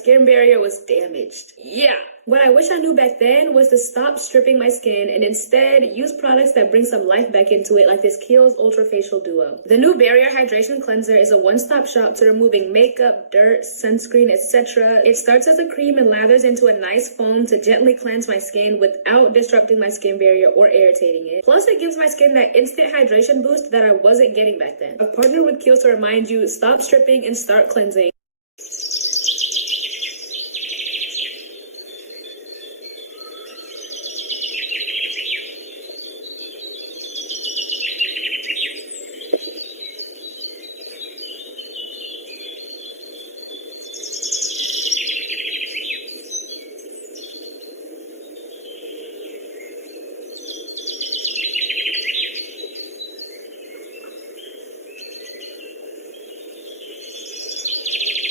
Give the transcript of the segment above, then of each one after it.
skin barrier was damaged. Yeah. What I wish I knew back then was to stop stripping my skin and instead use products that bring some life back into it, like this Kiehl's Ultra Facial Duo. The new Barrier Hydration Cleanser is a one-stop shop to removing makeup, dirt, sunscreen, etc. It starts as a cream and lathers into a nice foam to gently cleanse my skin without disrupting my skin barrier or irritating it. Plus, it gives my skin that instant hydration boost that I wasn't getting back then. I've partnered with Kiehl's to remind you, stop stripping and start cleansing.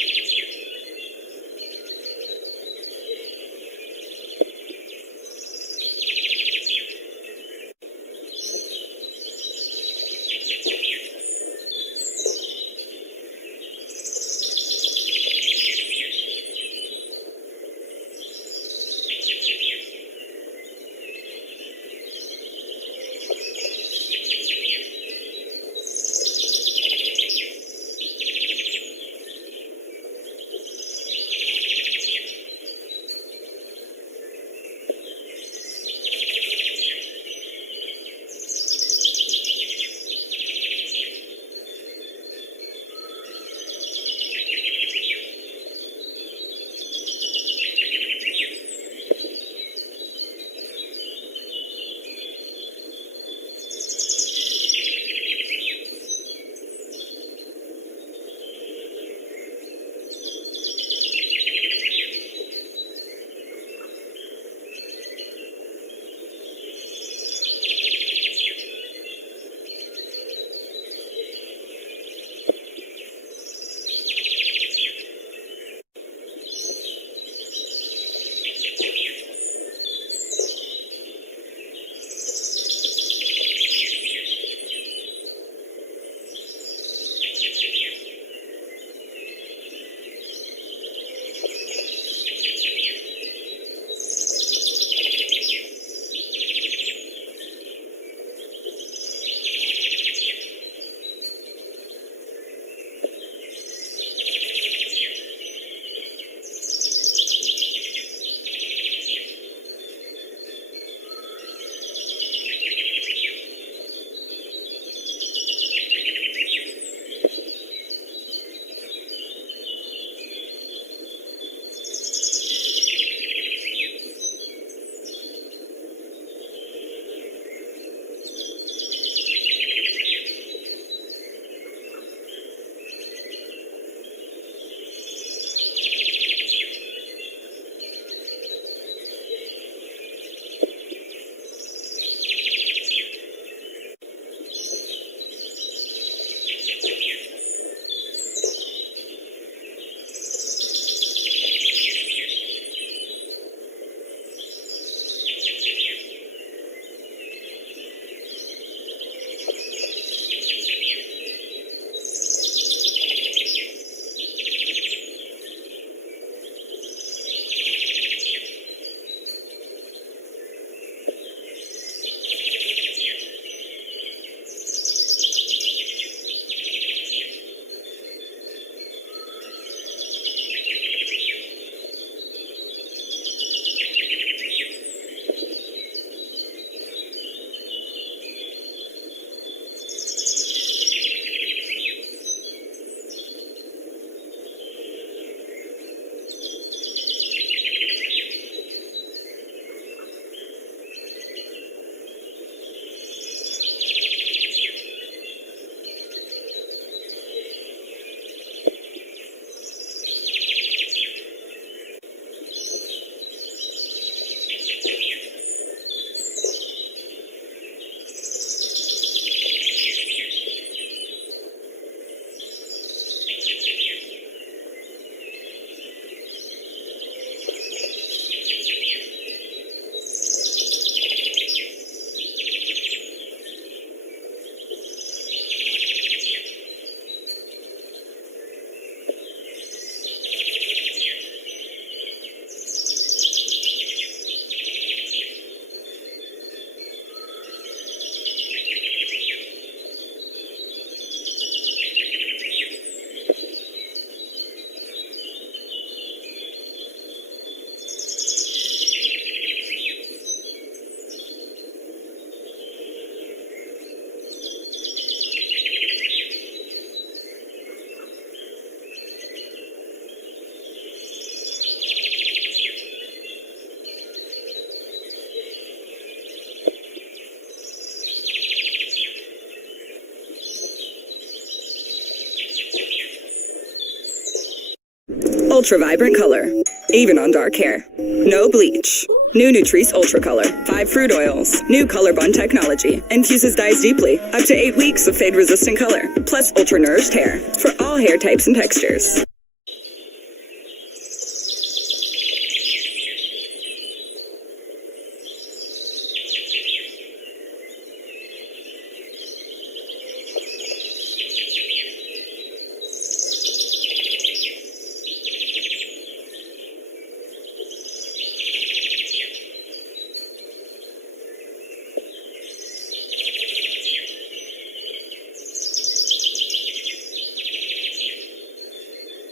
ultra vibrant color, even on dark hair. No bleach. New Nutrice Ultra Color. 5 fruit oils. New Color Bond technology. Infuses dyes deeply. Up to 8 weeks of fade-resistant color. Plus ultra nourished hair. For all hair types and textures.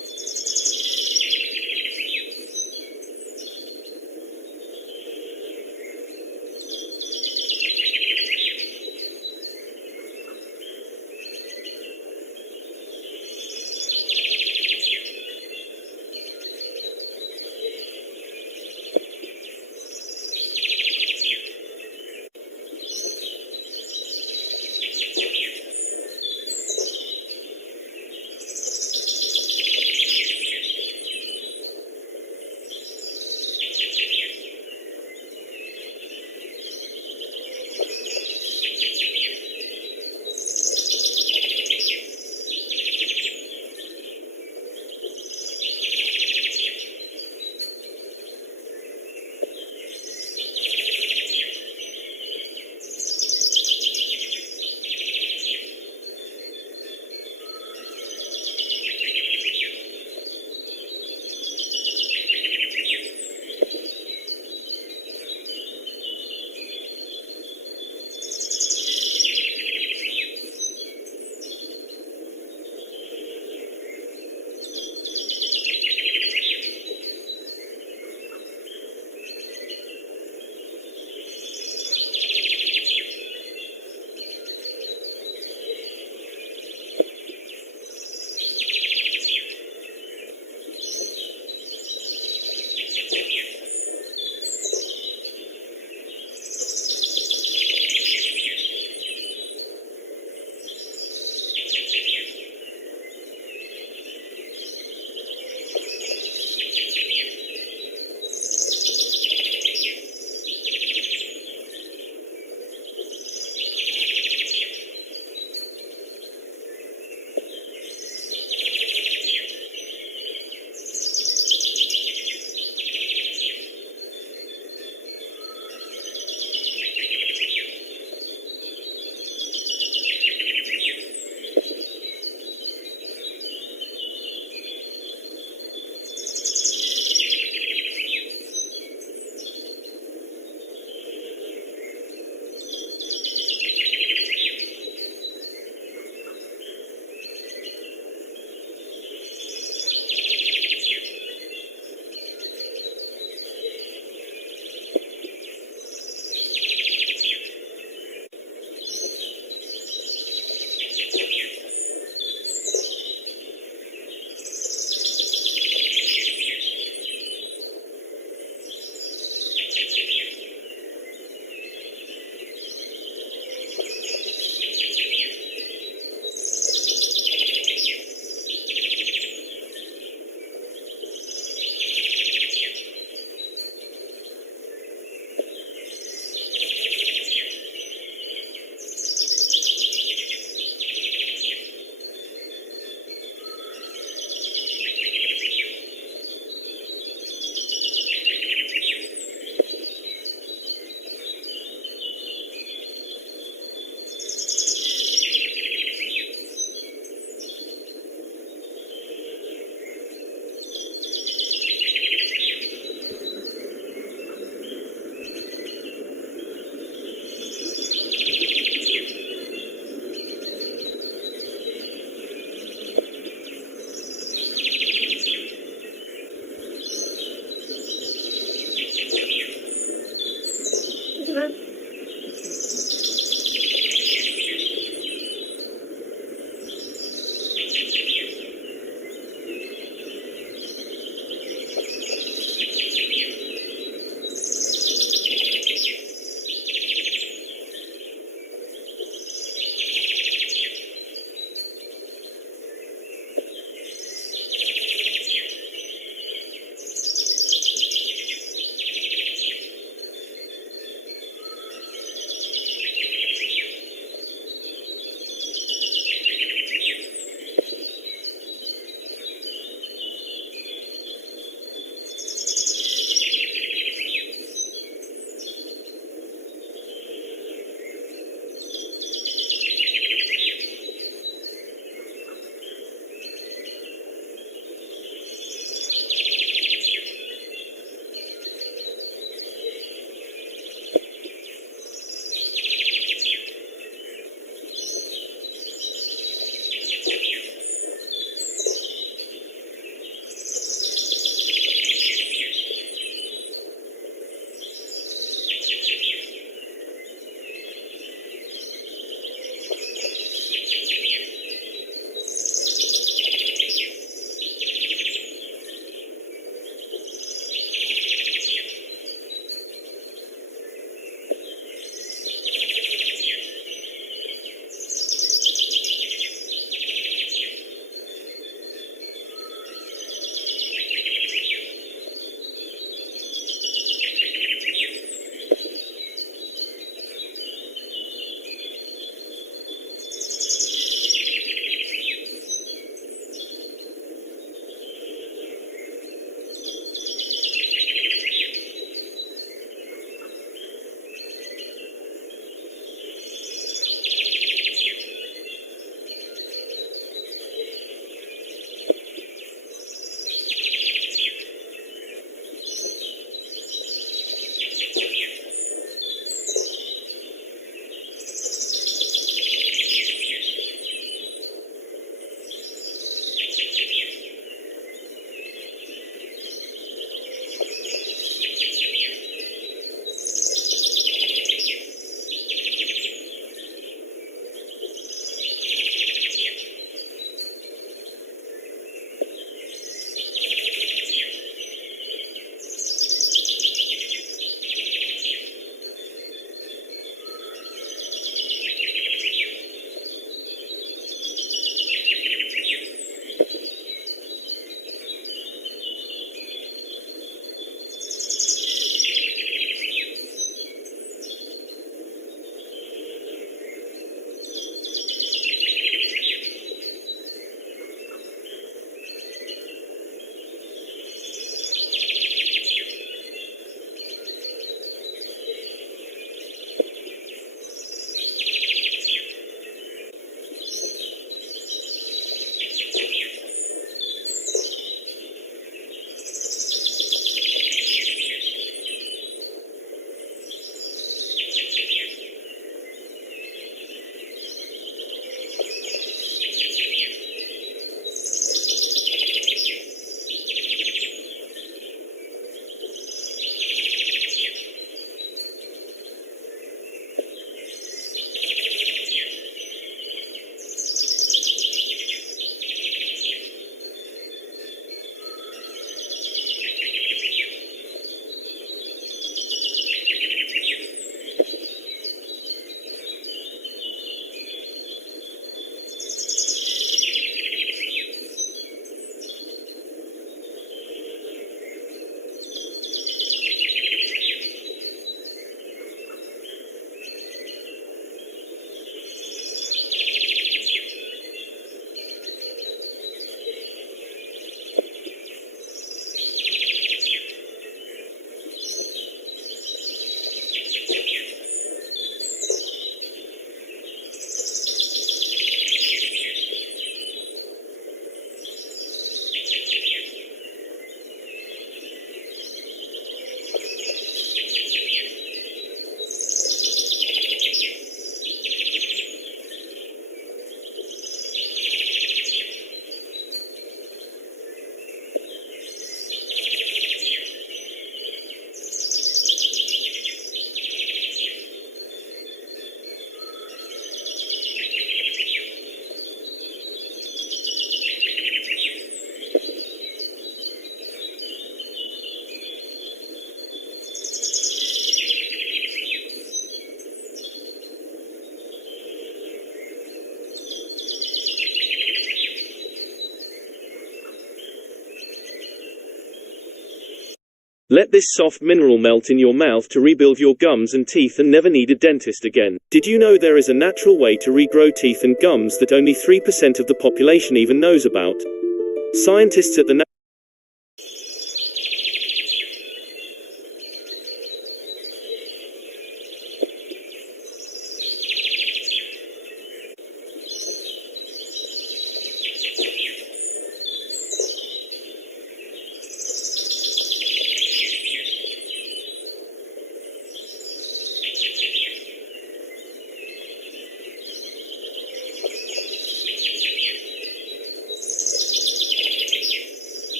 Let this soft mineral melt in your mouth to rebuild your gums and teeth and never need a dentist again. Did you know there is a natural way to regrow teeth and gums that only 3% of the population even knows about? Scientists at the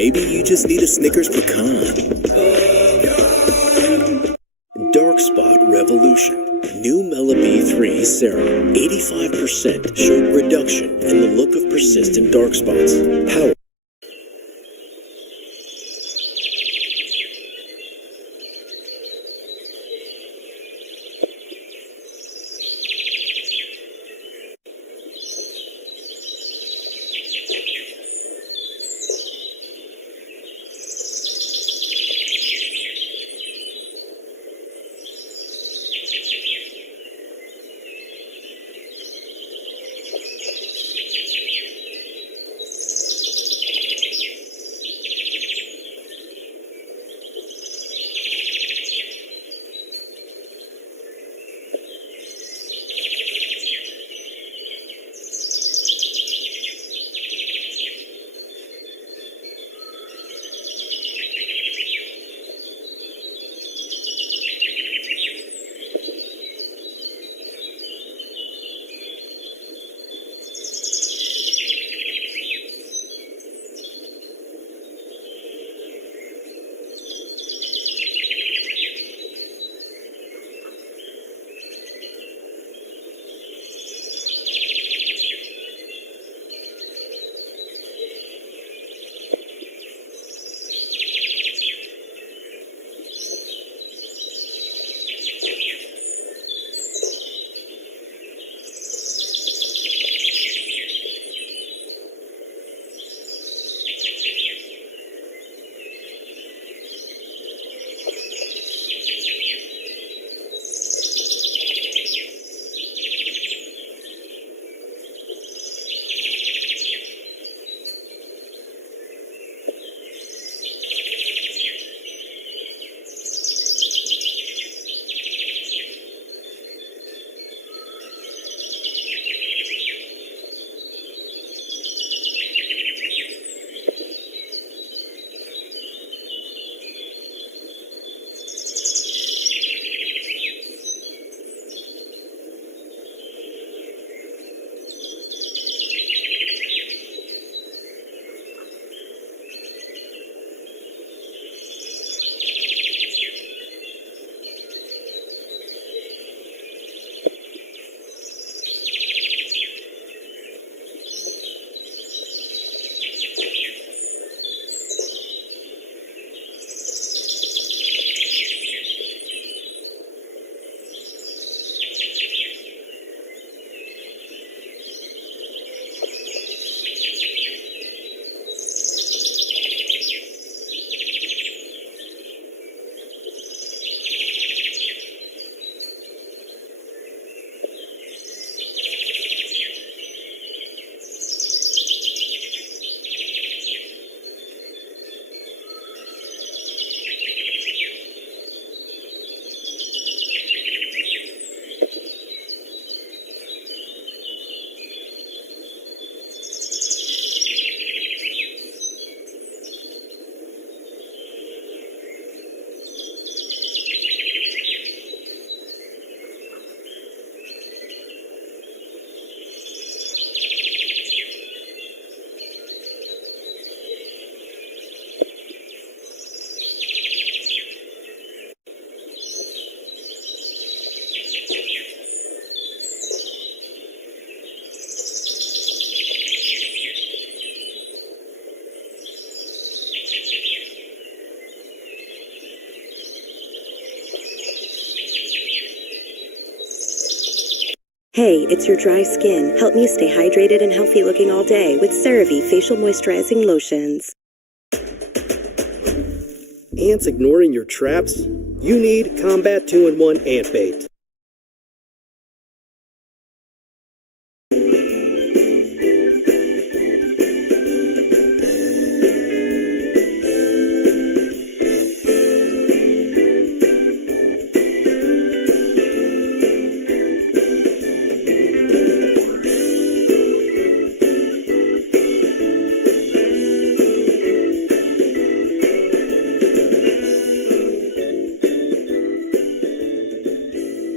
maybe you just need a Snickers pecan. Dark Spot Revolution. New Mela B3 Serum. 85% showed reduction in the look of persistent dark spots. Power. Hey, it's your dry skin. Help me stay hydrated and healthy looking all day with CeraVe Facial Moisturizing Lotions. Ants ignoring your traps? You need Combat 2-in-1 Ant Bait.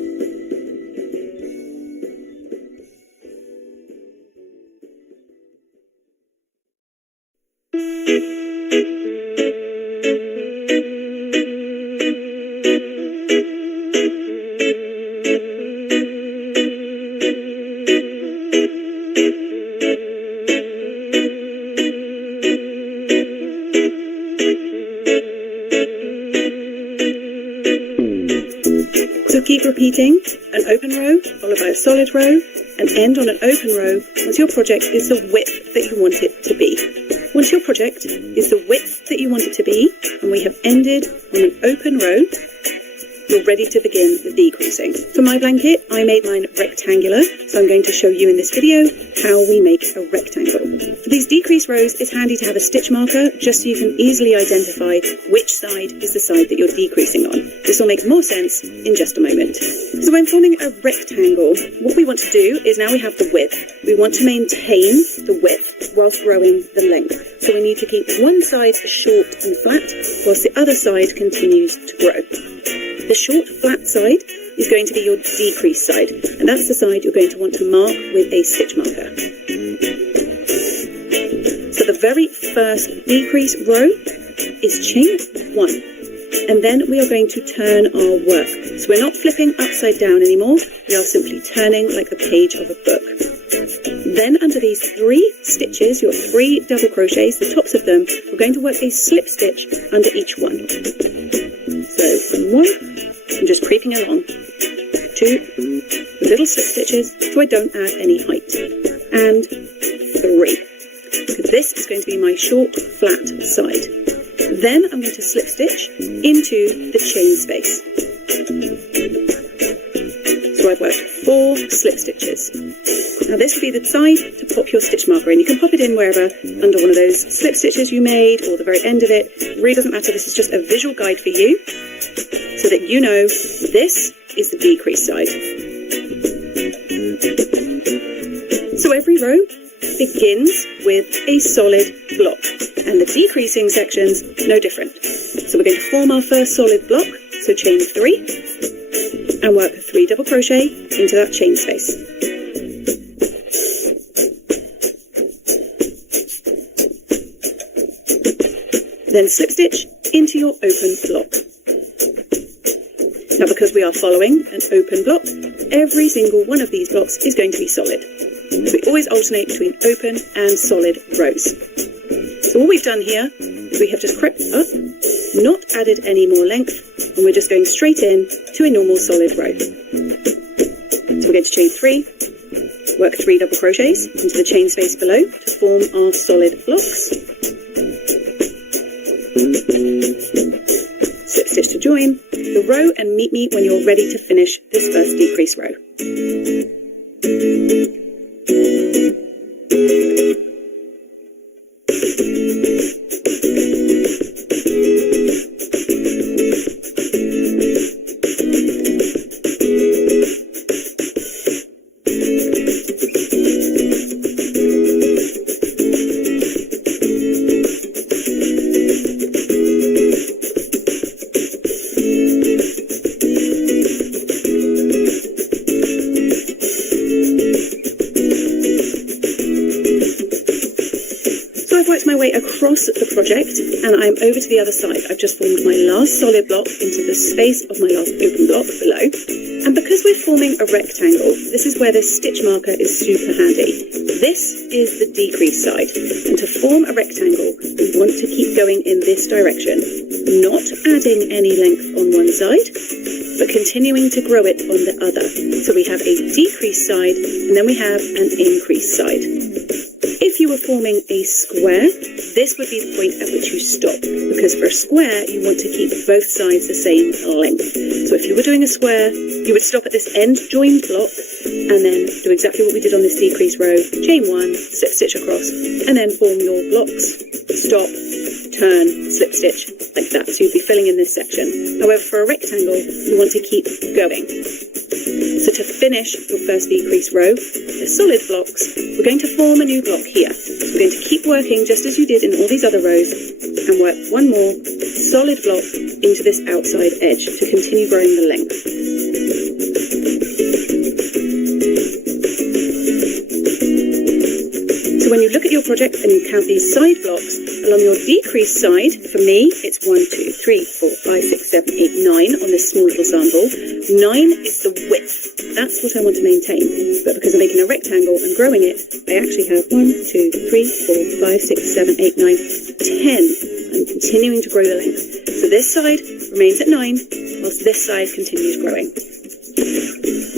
So keep repeating an open row, followed by a solid row, and end on an open row once your project is the width that you want it to be. Once your project is the width that you want it to be, and we have ended on an open row, you're ready to begin the decreasing. For my blanket, I made mine rectangular, so I'm going to show you in this video how we make a rectangle. For these decrease rows, it's handy to have a stitch marker just so you can easily identify which side is the side that you're decreasing on. This will make more sense in just a moment. So when forming a rectangle, what we want to do is now we have the width. We want to maintain the width whilst growing the length. So we need to keep one side short and flat whilst the other side continues to grow. The short, flat side is going to be your decrease side, and that's the side you're going to want to mark with a stitch marker. So the very first decrease row is chain 1, and then we are going to turn our work. So we're not flipping upside down anymore, we are simply turning like the page of a book. Then under these 3 stitches, your 3 double crochets, the tops of them, we're going to work a slip stitch under each one. So 1, I'm just creeping along. 2 little slip stitches so I don't add any height. And 3. This is going to be my short, flat side. Then I'm going to slip stitch into the chain space. So I've worked 4 slip stitches. Now this will be the side to pop your stitch marker in. You can pop it in wherever, under one of those slip stitches you made or the very end of it. It really doesn't matter, this is just a visual guide for you so that you know this is the decrease side. So every row begins with a solid block and the decreasing sections no different. So we're going to form our first solid block, so chain 3 and work 3 double crochet into that chain space. Then slip stitch into your open block. Now because we are following an open block, every single one of these blocks is going to be solid. So we always alternate between open and solid rows. So what we've done here is we have just crept up, not added any more length, and we're just going straight in to a normal solid row. So we're going to chain 3, work 3 double crochets into the chain space below to form our solid blocks. Slip stitch to join the row and meet me when you're ready to finish this first decrease row. Across the project and I'm over to the other side. I've just formed my last solid block into the space of my last open block below, and because we're forming a rectangle, this is where the stitch marker is super handy. This is the decrease side, and to form a rectangle we want to keep going in this direction, not adding any length on one side but continuing to grow it on the other. So we have a decrease side and then we have an increase side. If you were forming a square, this would be the point at which you stop, because for a square you want to keep both sides the same length. So if you were doing a square, you would stop at this end joined block and then do exactly what we did on this decrease row, chain 1, slip stitch across, and then form your blocks, stop, turn, slip stitch, like that. So you'd be filling in this section. However, for a rectangle, you want to keep going. So to finish your first decrease row, the solid blocks, we're going to form a new block here. We're going to keep working just as you did in all these other rows and work one more solid block into this outside edge to continue growing the length. So when you look at your project and you count these side blocks, along your decrease side, for me, it's 1, 2, 3, 4, 5, 6, 7, 8, 9 on this small little sample. 9 is the width. That's what I want to maintain. But because I'm making a rectangle and growing it, I actually have 1, 2, 3, 4, 5, 6, 7, 8, 9, 10. I'm continuing to grow the length. So this side remains at 9, whilst this side continues growing.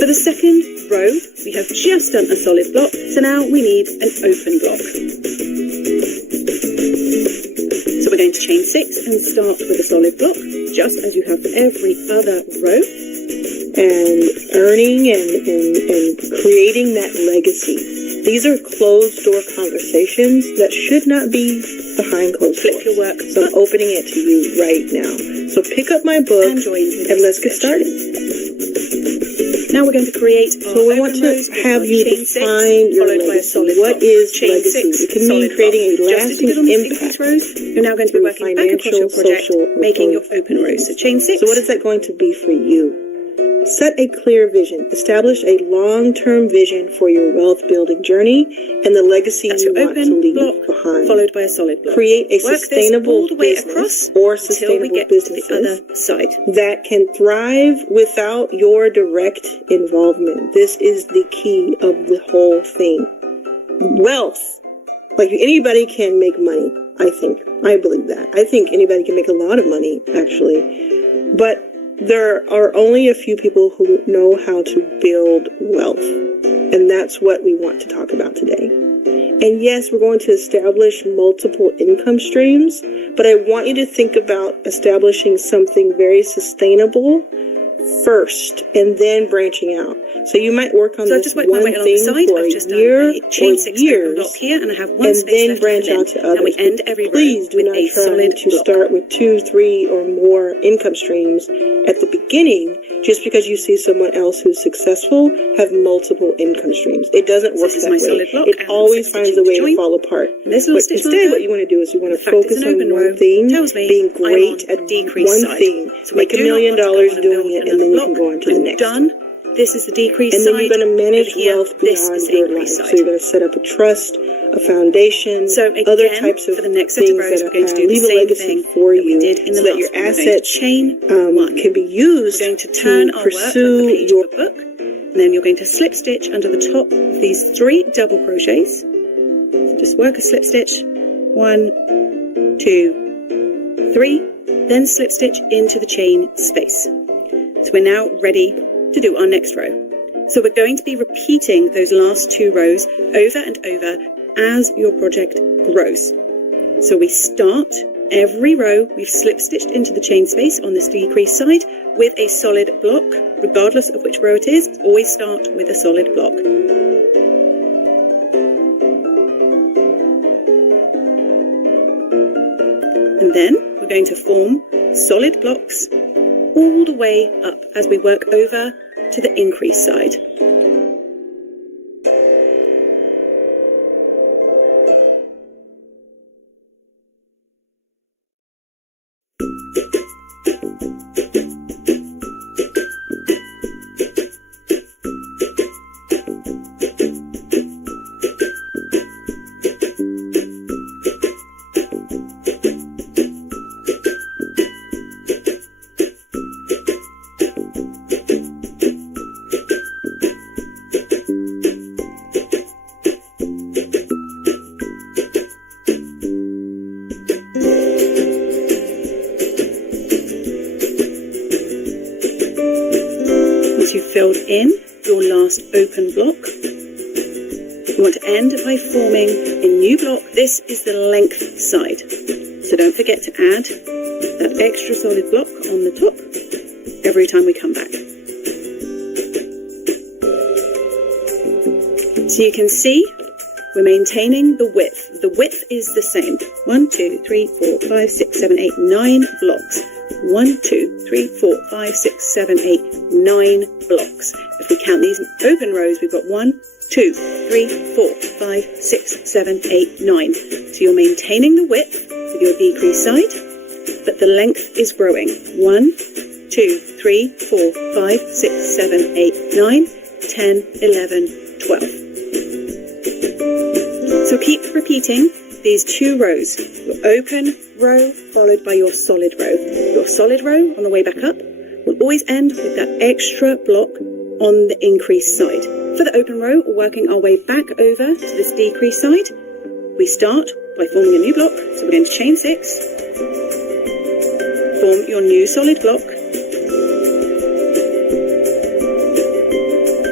For the second row, we have just done a solid block, so now we need an open block. So we're going to chain 6 and start with a solid block, just as you have for every other row. And earning and creating that legacy. These are closed door conversations that should not be behind closed doors. Flip your work. So I'm opening it to you right now. So pick up my book and let's get started. Now we're going to create our So we want to have you define your legacy. What is legacy? It can mean creating a lasting impact. You're now going to be working back across your project, making your open rows. So chain 6. So what is that going to be for you? Set a clear vision. Establish a long-term vision for your wealth-building journey and the legacy you want to leave behind. Followed by a solid block. Create a sustainable business or sustainable businesses that can thrive without your direct involvement. This is the key of the whole thing. Wealth. Like anybody can make money, I think. I believe that. I think anybody can make a lot of money, actually. But there are only a few people who know how to build wealth. And that's what we want to talk about today. And yes, we're going to establish multiple income streams, but I want you to think about establishing something very sustainable first and then branching out. So you might work on this one thing for a year or years here, and I have one and then branch out to others. Please do not try to start with 2, 3 or more income streams at the beginning just because you see someone else who's successful have multiple income streams. It doesn't work that way. It always finds a way to fall apart. But instead what you want to do is you want to focus on one thing, being great at one thing, make $1 million doing it, and then you can go on to the next. This is the decrease and then you're going to manage wealth beyond your life. So you're going to set up a trust, a foundation, other types of things that leave a legacy for you so that your assets can be used to pursue your book. And then you're going to slip stitch under the top of these 3 double crochets. So just work a slip stitch. 1, 2, 3. Then slip stitch into the chain space. So we're now ready to do our next row. So we're going to be repeating those last 2 rows over and over as your project grows. So we start every row, we've slip stitched into the chain space on this decrease side with a solid block, regardless of which row it is. Always start with a solid block. And then we're going to form solid blocks all the way up as we work over to the increase side. Filled in your last open block. You want to end by forming a new block. This is the length side. So don't forget to add that extra solid block on the top every time we come back. So you can see we're maintaining the width. The width is the same. 1, 2, 3, 4, 5, 6, 7, 8, 9 blocks. 1, 2, 3, 4, 5, 6, 7, 8, 9 blocks. If we count these open rows, we've got 1, 2, 3, 4, 5, 6, 7, 8, 9. So you're maintaining the width with your decrease side, but the length is growing. 1, 2, 3, 4, 5, 6, 7, 8, 9, 10, 11, 12. So keep repeating these 2 rows. Your open row followed by your solid row. Your solid row on the way back up will always end with that extra block on the increase side. For the open row, working our way back over to this decrease side, we start by forming a new block. So we're going to chain 6, form your new solid block,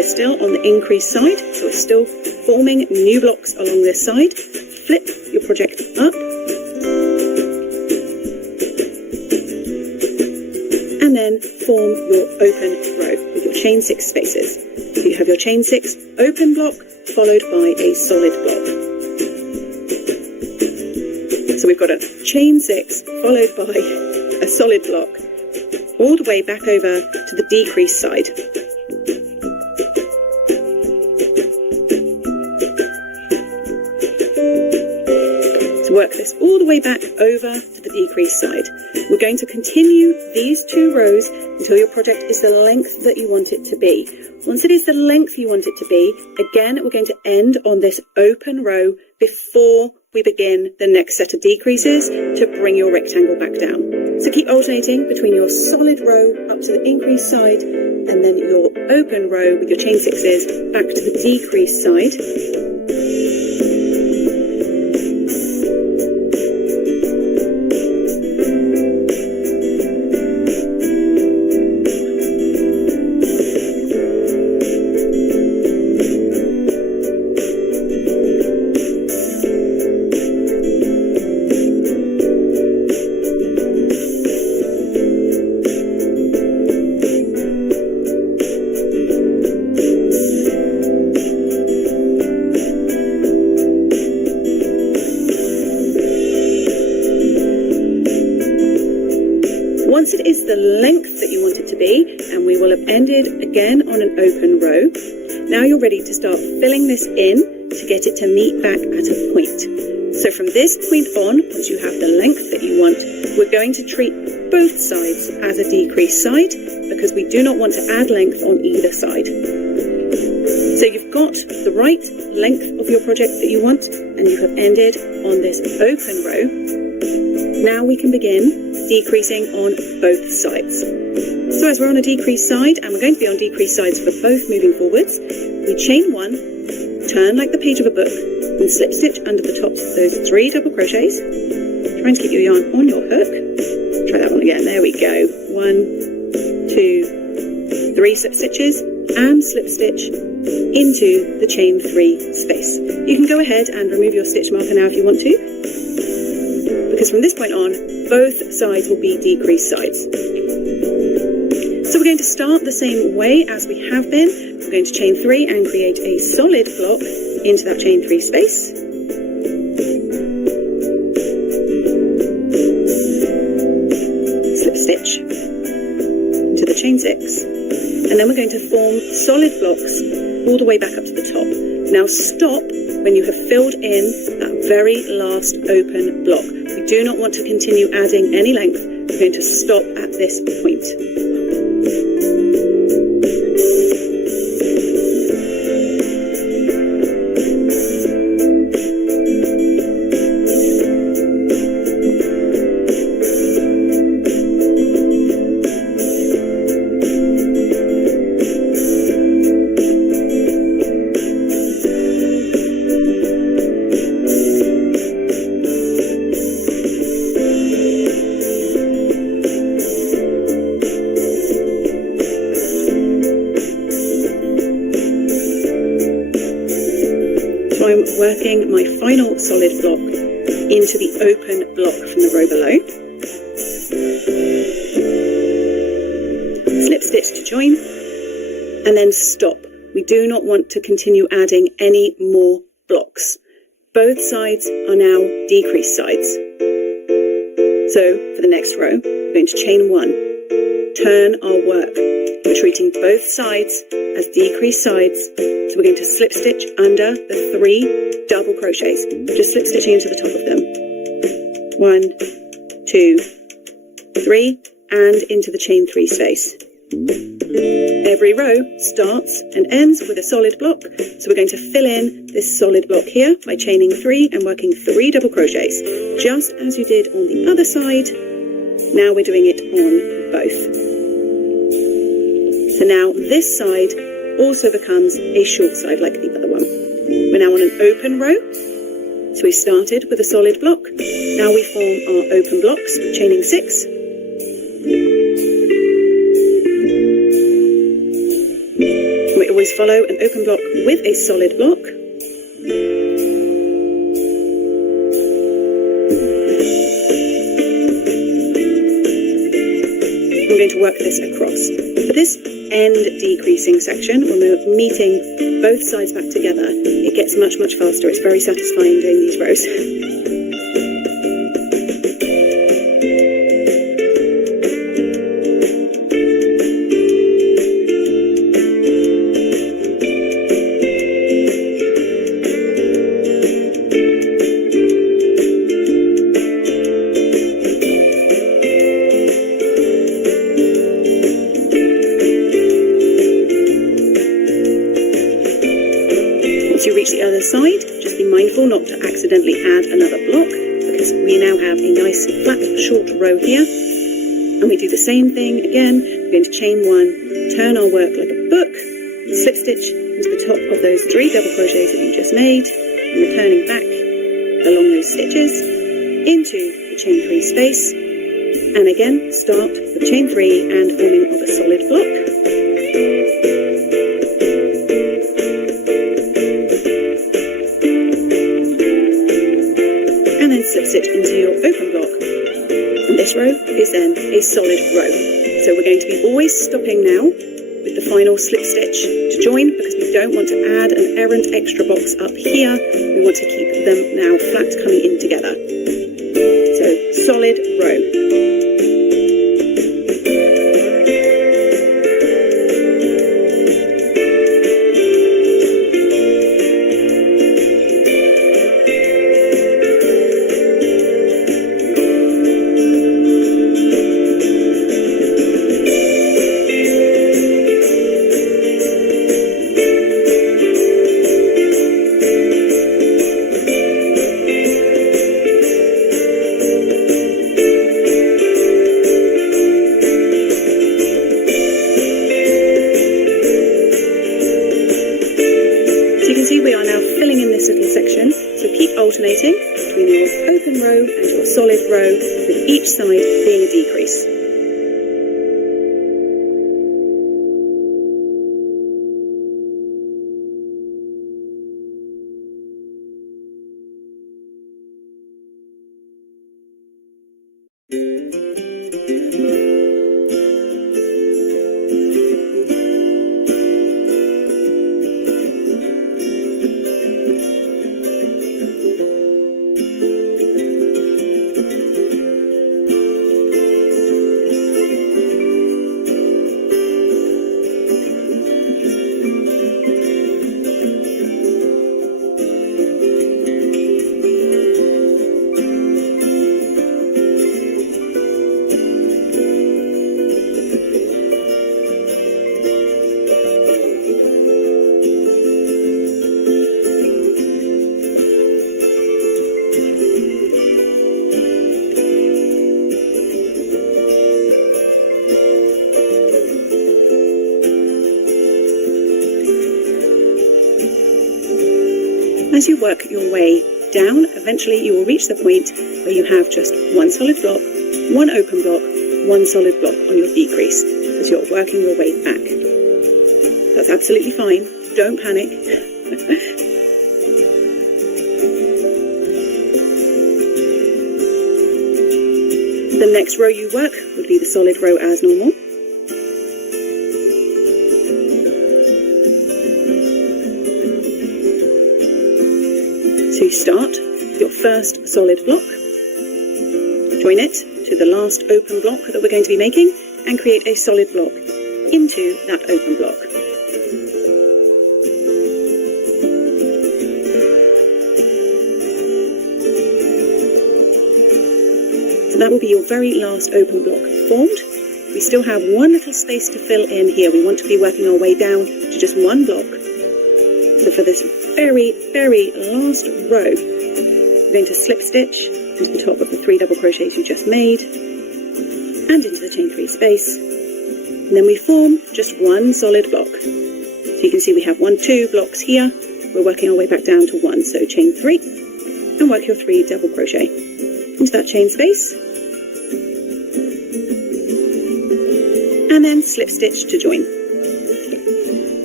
we're still on the increased side, so we're still forming new blocks along this side. Flip your project up, and then form your open row with your chain 6 spaces. So you have your chain 6 open block followed by a solid block. So we've got a chain 6 followed by a solid block all the way back over to the decreased side. To work this all the way back over to the decreased side. We're going to continue these 2 rows until your project is the length that you want it to be. Once it is the length you want it to be, again, we're going to end on this open row before we begin the next set of decreases to bring your rectangle back down. So keep alternating between your solid row up to the increased side and then your open row with your chain 6s back to the decreased side. Once it is the length that you want it to be, and we will have ended again on an open row, now you're ready to start filling this in to get it to meet back at a point. So from this point on, once you have the length that you want, we're going to treat both sides as a decreased side because we do not want to add length on either side. So you've got the right length of your project that you want, and you have ended on this open row. Now we can begin decreasing on both sides. So as we're on a decreased side, and we're going to be on decreased sides for both moving forwards, we chain 1, turn like the page of a book, and slip stitch under the top of those 3 double crochets. Trying to keep your yarn on your hook. Try that one again. There we go. 1, 2, 3 slip stitches, and slip stitch into the chain 3 space. You can go ahead and remove your stitch marker now if you want to, because from this point on, both sides will be decreased sides. So we're going to start the same way as we have been. We're going to chain 3 and create a solid block into that chain 3 space. Slip stitch into the chain 6. And then we're going to form solid blocks all the way back up to the top. Now stop when you have filled in that very last open block. We do not want to continue adding any length. We're going to stop at this point. Working my final solid block into the open block from the row below. Slip stitch to join, and then stop. We do not want to continue adding any more blocks. Both sides are now decreased sides. So for the next row, we're going to chain 1, turn our work. We're treating both sides as decreased sides, so we're going to slip stitch under the 3 double crochets, just slip stitching into the top of them. 1, 2, 3, and into the chain 3 space. Every row starts and ends with a solid block, so we're going to fill in this solid block here by chaining 3 and working 3 double crochets, just as you did on the other side. Now we're doing it on both. So now this side also becomes a short side like the other one. We're now on an open row. So we started with a solid block. Now we form our open blocks, chaining 6. always follow an open block with a solid block. I'm going to work this across. For this end decreasing section, when we're meeting both sides back together, it gets much, much faster. It's very satisfying doing these rows. Side, just be mindful not to accidentally add another block, because we now have a nice flat short row here. And we do the same thing again. We're going to chain one, turn our work like a book, slip stitch into the top of those 3 double crochets that you just made, and returning back along those stitches into the chain 3 space, and again start with chain 3 and forming of a solid block. Slip stitch into your open block, and this row is then a solid row. So we're going to be always stopping now with the final slip stitch to join, because we don't want to add an errant extra box up here. We want to keep them now flat coming in together. So solid row. Alternating between your open row and your solid row, with each side being a decrease. As you work your way down, eventually you will reach the point where you have just one solid block, one open block, one solid block on your decrease, as you're working your way back. That's absolutely fine. Don't panic. The next row you work would be the solid row as normal. So you start with your first solid block, join it to the last open block that we're going to be making, and create a solid block into that open block. So that will be your very last open block formed. We still have one little space to fill in here. We want to be working our way down to just one block. So for this very, very last row, we're going to slip stitch into the top of the 3 double crochets you just made and into the chain 3 space, and then we form just one solid block. So you can see we have 1, 2 blocks here. We're working our way back down to 1, so chain 3 and work your 3 double crochet into that chain space, and then slip stitch to join.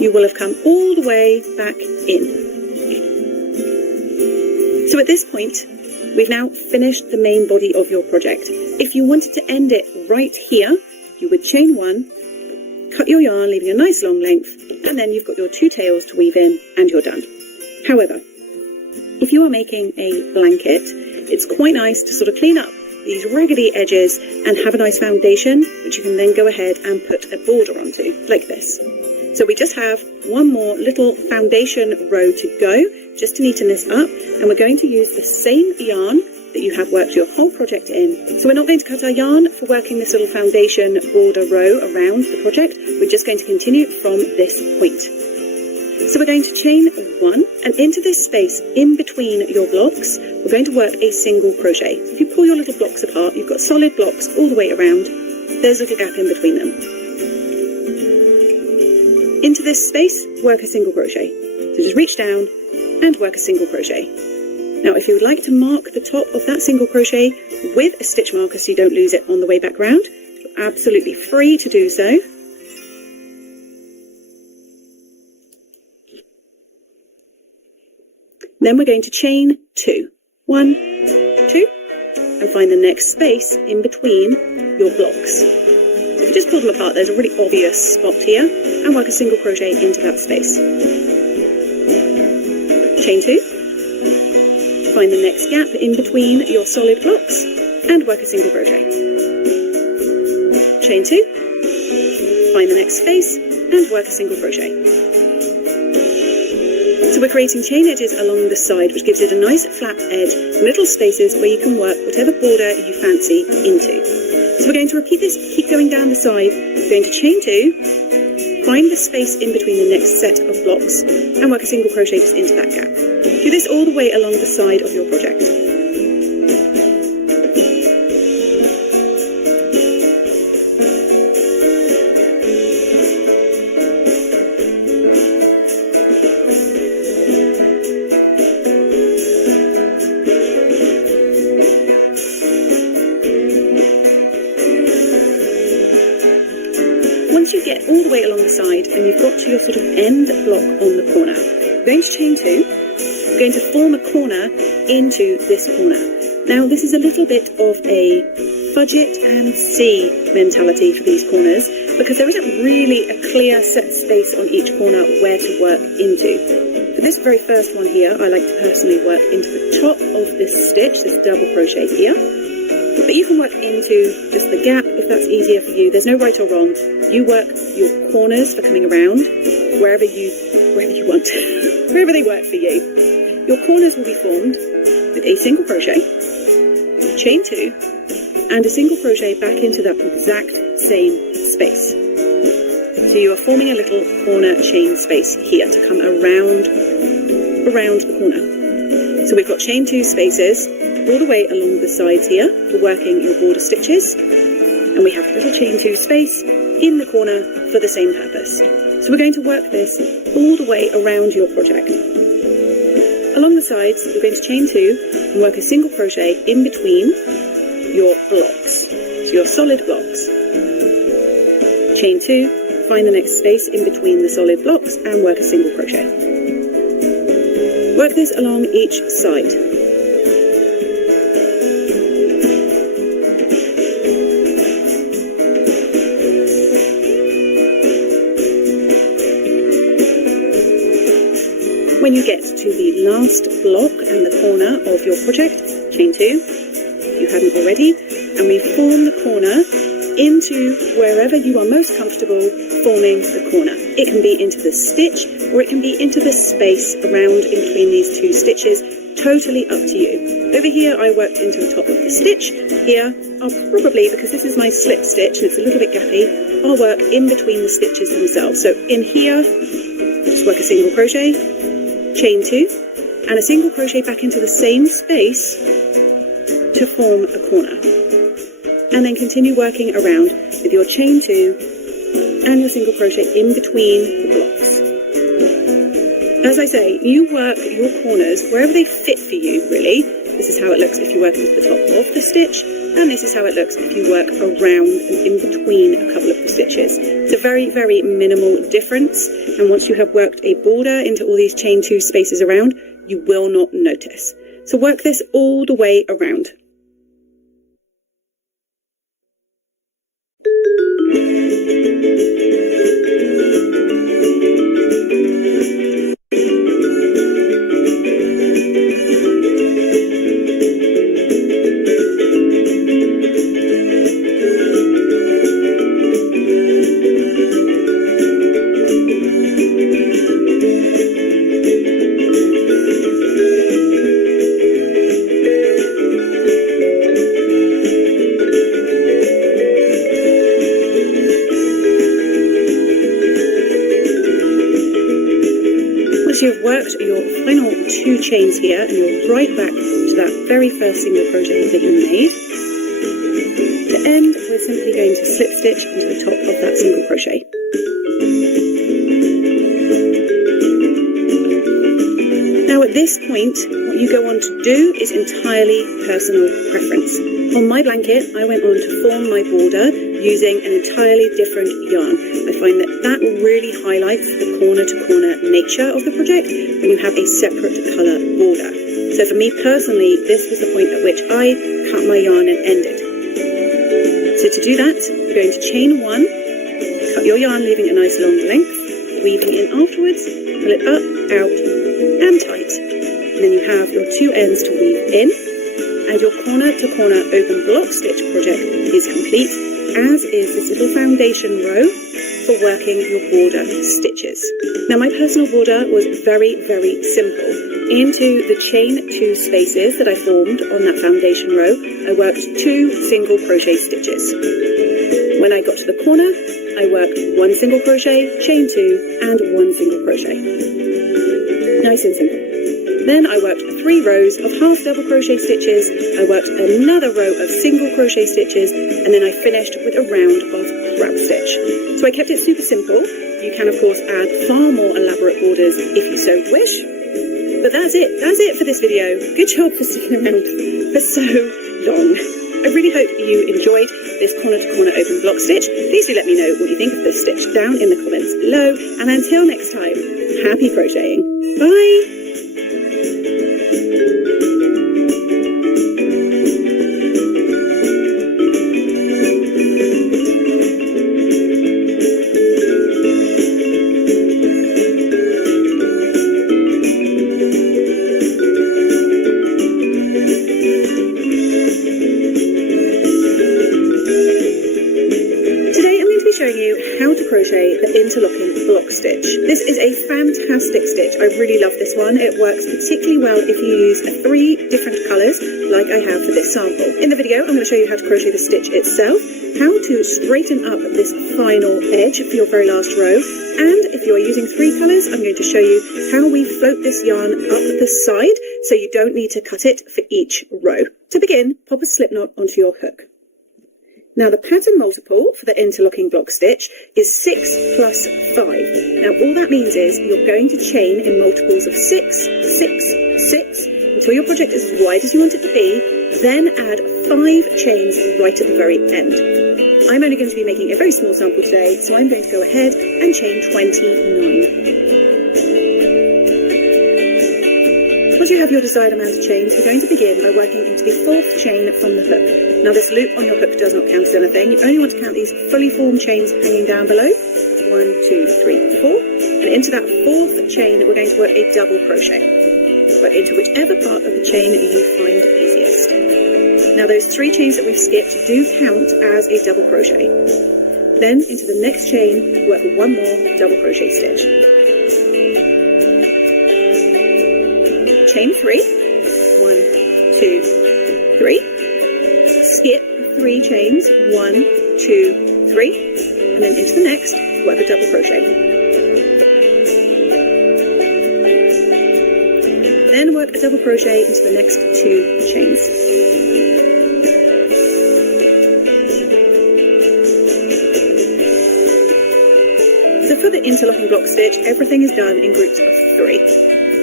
you will have come all the way back in. So at this point, we've now finished the main body of your project. If you wanted to end it right here, you would chain 1, cut your yarn, leaving a nice long length, and then you've got your 2 tails to weave in, and you're done. However, if you are making a blanket, it's quite nice to sort of clean up these raggedy edges and have a nice foundation, which you can then go ahead and put a border onto, like this. So we just have one more little foundation row to go, just to neaten this up, and we're going to use the same yarn that you have worked your whole project in. So we're not going to cut our yarn for working this little foundation border row around the project, we're just going to continue from this point. So we're going to chain 1, and into this space in between your blocks, we're going to work a single crochet. If you pull your little blocks apart, you've got solid blocks all the way around, there's a little gap in between them. Into this space, work a single crochet. So just reach down and work a single crochet. Now if you would like to mark the top of that single crochet with a stitch marker so you don't lose it on the way back round, you're absolutely free to do so. Then we're going to chain 2. 1, 2, and find the next space in between your blocks. If you just pull them apart, there's a really obvious spot here, and work a single crochet into that space. Chain 2, find the next gap in between your solid blocks, and work a single crochet. Chain 2, find the next space, and work a single crochet. So we're creating chain edges along the side, which gives it a nice flat edge, little spaces where you can work whatever border you fancy into. So we're going to repeat this, keep going down the side. We're going to chain 2, find the space in between the next set of blocks, and work a single crochet just into that gap. Do this all the way along the side of your project. Once you get all the way along the side and you've got to your sort of end block on the corner, we're going to chain 2, we're going to form a corner into this corner. Now this is a little bit of a budget and see mentality for these corners, because there isn't really a clear set space on each corner where to work into. For this very first one here, I like to personally work into the top of this stitch, this double crochet here. But you can work into just the gap if that's easier for you. There's no right or wrong. You work your corners for coming around wherever you want, wherever they work for you. Your corners will be formed with a single crochet, chain 2, and a single crochet back into that exact same space. So you are forming a little corner chain space here to come around the corner. So we've got chain 2 spaces all the way along the sides here for working your border stitches, and we have a little chain 2 space in the corner for the same purpose. So we're going to work this all the way around your project. Along the sides, we're going to chain 2 and work a single crochet in between your blocks, so your solid blocks. Chain 2, find the next space in between the solid blocks and work a single crochet. Work this along each side. When you get to the last block and the corner of your project, chain 2, if you hadn't already, and we form the corner into wherever you are most comfortable forming the corner. It can be into the stitch, or it can be into the space around in between these 2 stitches, totally up to you. Over here I worked into the top of the stitch. Here I'll probably, because this is my slip stitch and it's a little bit gappy, I'll work in between the stitches themselves. So in here, just work a single crochet, chain 2, and a single crochet back into the same space to form a corner. And then continue working around with your chain 2 and your single crochet in between the blocks. As I say, you work your corners wherever they fit for you, really. This is how it looks if you work into the top of the stitch, And this is how it looks if you work around and in between a couple of the stitches. It's a very, very minimal difference. And once you have worked a border into all these chain 2 spaces around, you will not notice. So work this all the way around. You've worked your final 2 chains here and you're right back to that very first single crochet that you made. To end, we're simply going to slip stitch onto the top of that single crochet. Now at this point, what you go on to do is entirely personal preference. On my blanket, I went on to form my border using an entirely different yarn. I find that that really highlights the corner-to-corner nature of the project when you have a separate colour border. So for me personally, this was the point at which I cut my yarn and ended. So to do that, you're going to chain 1, cut your yarn leaving a nice long length, weaving in afterwards, pull it up, out and tight. And then you have your 2 ends to weave in, and your corner-to-corner open block stitch project is complete, as is this little foundation row for working your border stitches. Now my personal border was very, very simple. Into the chain 2 spaces that I formed on that foundation row, I worked 2 single crochet stitches. When I got to the corner, I worked 1 single crochet, chain 2 and 1 single crochet. Nice and simple. Then I worked 3 rows of half double crochet stitches, I worked another row of single crochet stitches, and then I finished with a round of crab stitch. So I kept it super simple. You can of course add far more elaborate borders if you so wish. But that's it for this video. Good job for sticking around for so long. I really hope you enjoyed this corner-to-corner open block stitch. Please do let me know what you think of this stitch down in the comments below. And until next time, happy crocheting. Bye! Showing you how to crochet the interlocking block stitch. This is a fantastic stitch. I really love this one. It works particularly well if you use 3 different colours like I have for this sample. In the video, I'm going to show you how to crochet the stitch itself, how to straighten up this final edge for your very last row, and if you are using 3 colours, I'm going to show you how we float this yarn up the side so you don't need to cut it for each row. To begin, pop a slip knot onto your hook. Now the pattern multiple for the interlocking block stitch is 6 plus 5. Now all that means is you're going to chain in multiples of 6, 6, 6 until your project is as wide as you want it to be, then add 5 chains right at the very end. I'm only going to be making a very small sample today, so I'm going to go ahead and chain 29. Once you have your desired amount of chains, we're going to begin by working into the 4th chain from the hook. Now this loop on your hook does not count as anything. You only want to count these fully formed chains hanging down below. 1, 2, 3, 4. And into that 4th chain, we're going to work a double crochet. Work into whichever part of the chain you find easiest. Now those 3 chains that we've skipped do count as a double crochet. Then into the next chain, work 1 more double crochet stitch. Chain 3, 1, 2, 3. Skip 3 chains, 1, 2, 3, and then into the next, work a double crochet. Then work a double crochet into the next 2 chains. So for the interlocking block stitch, everything is done in groups of 3.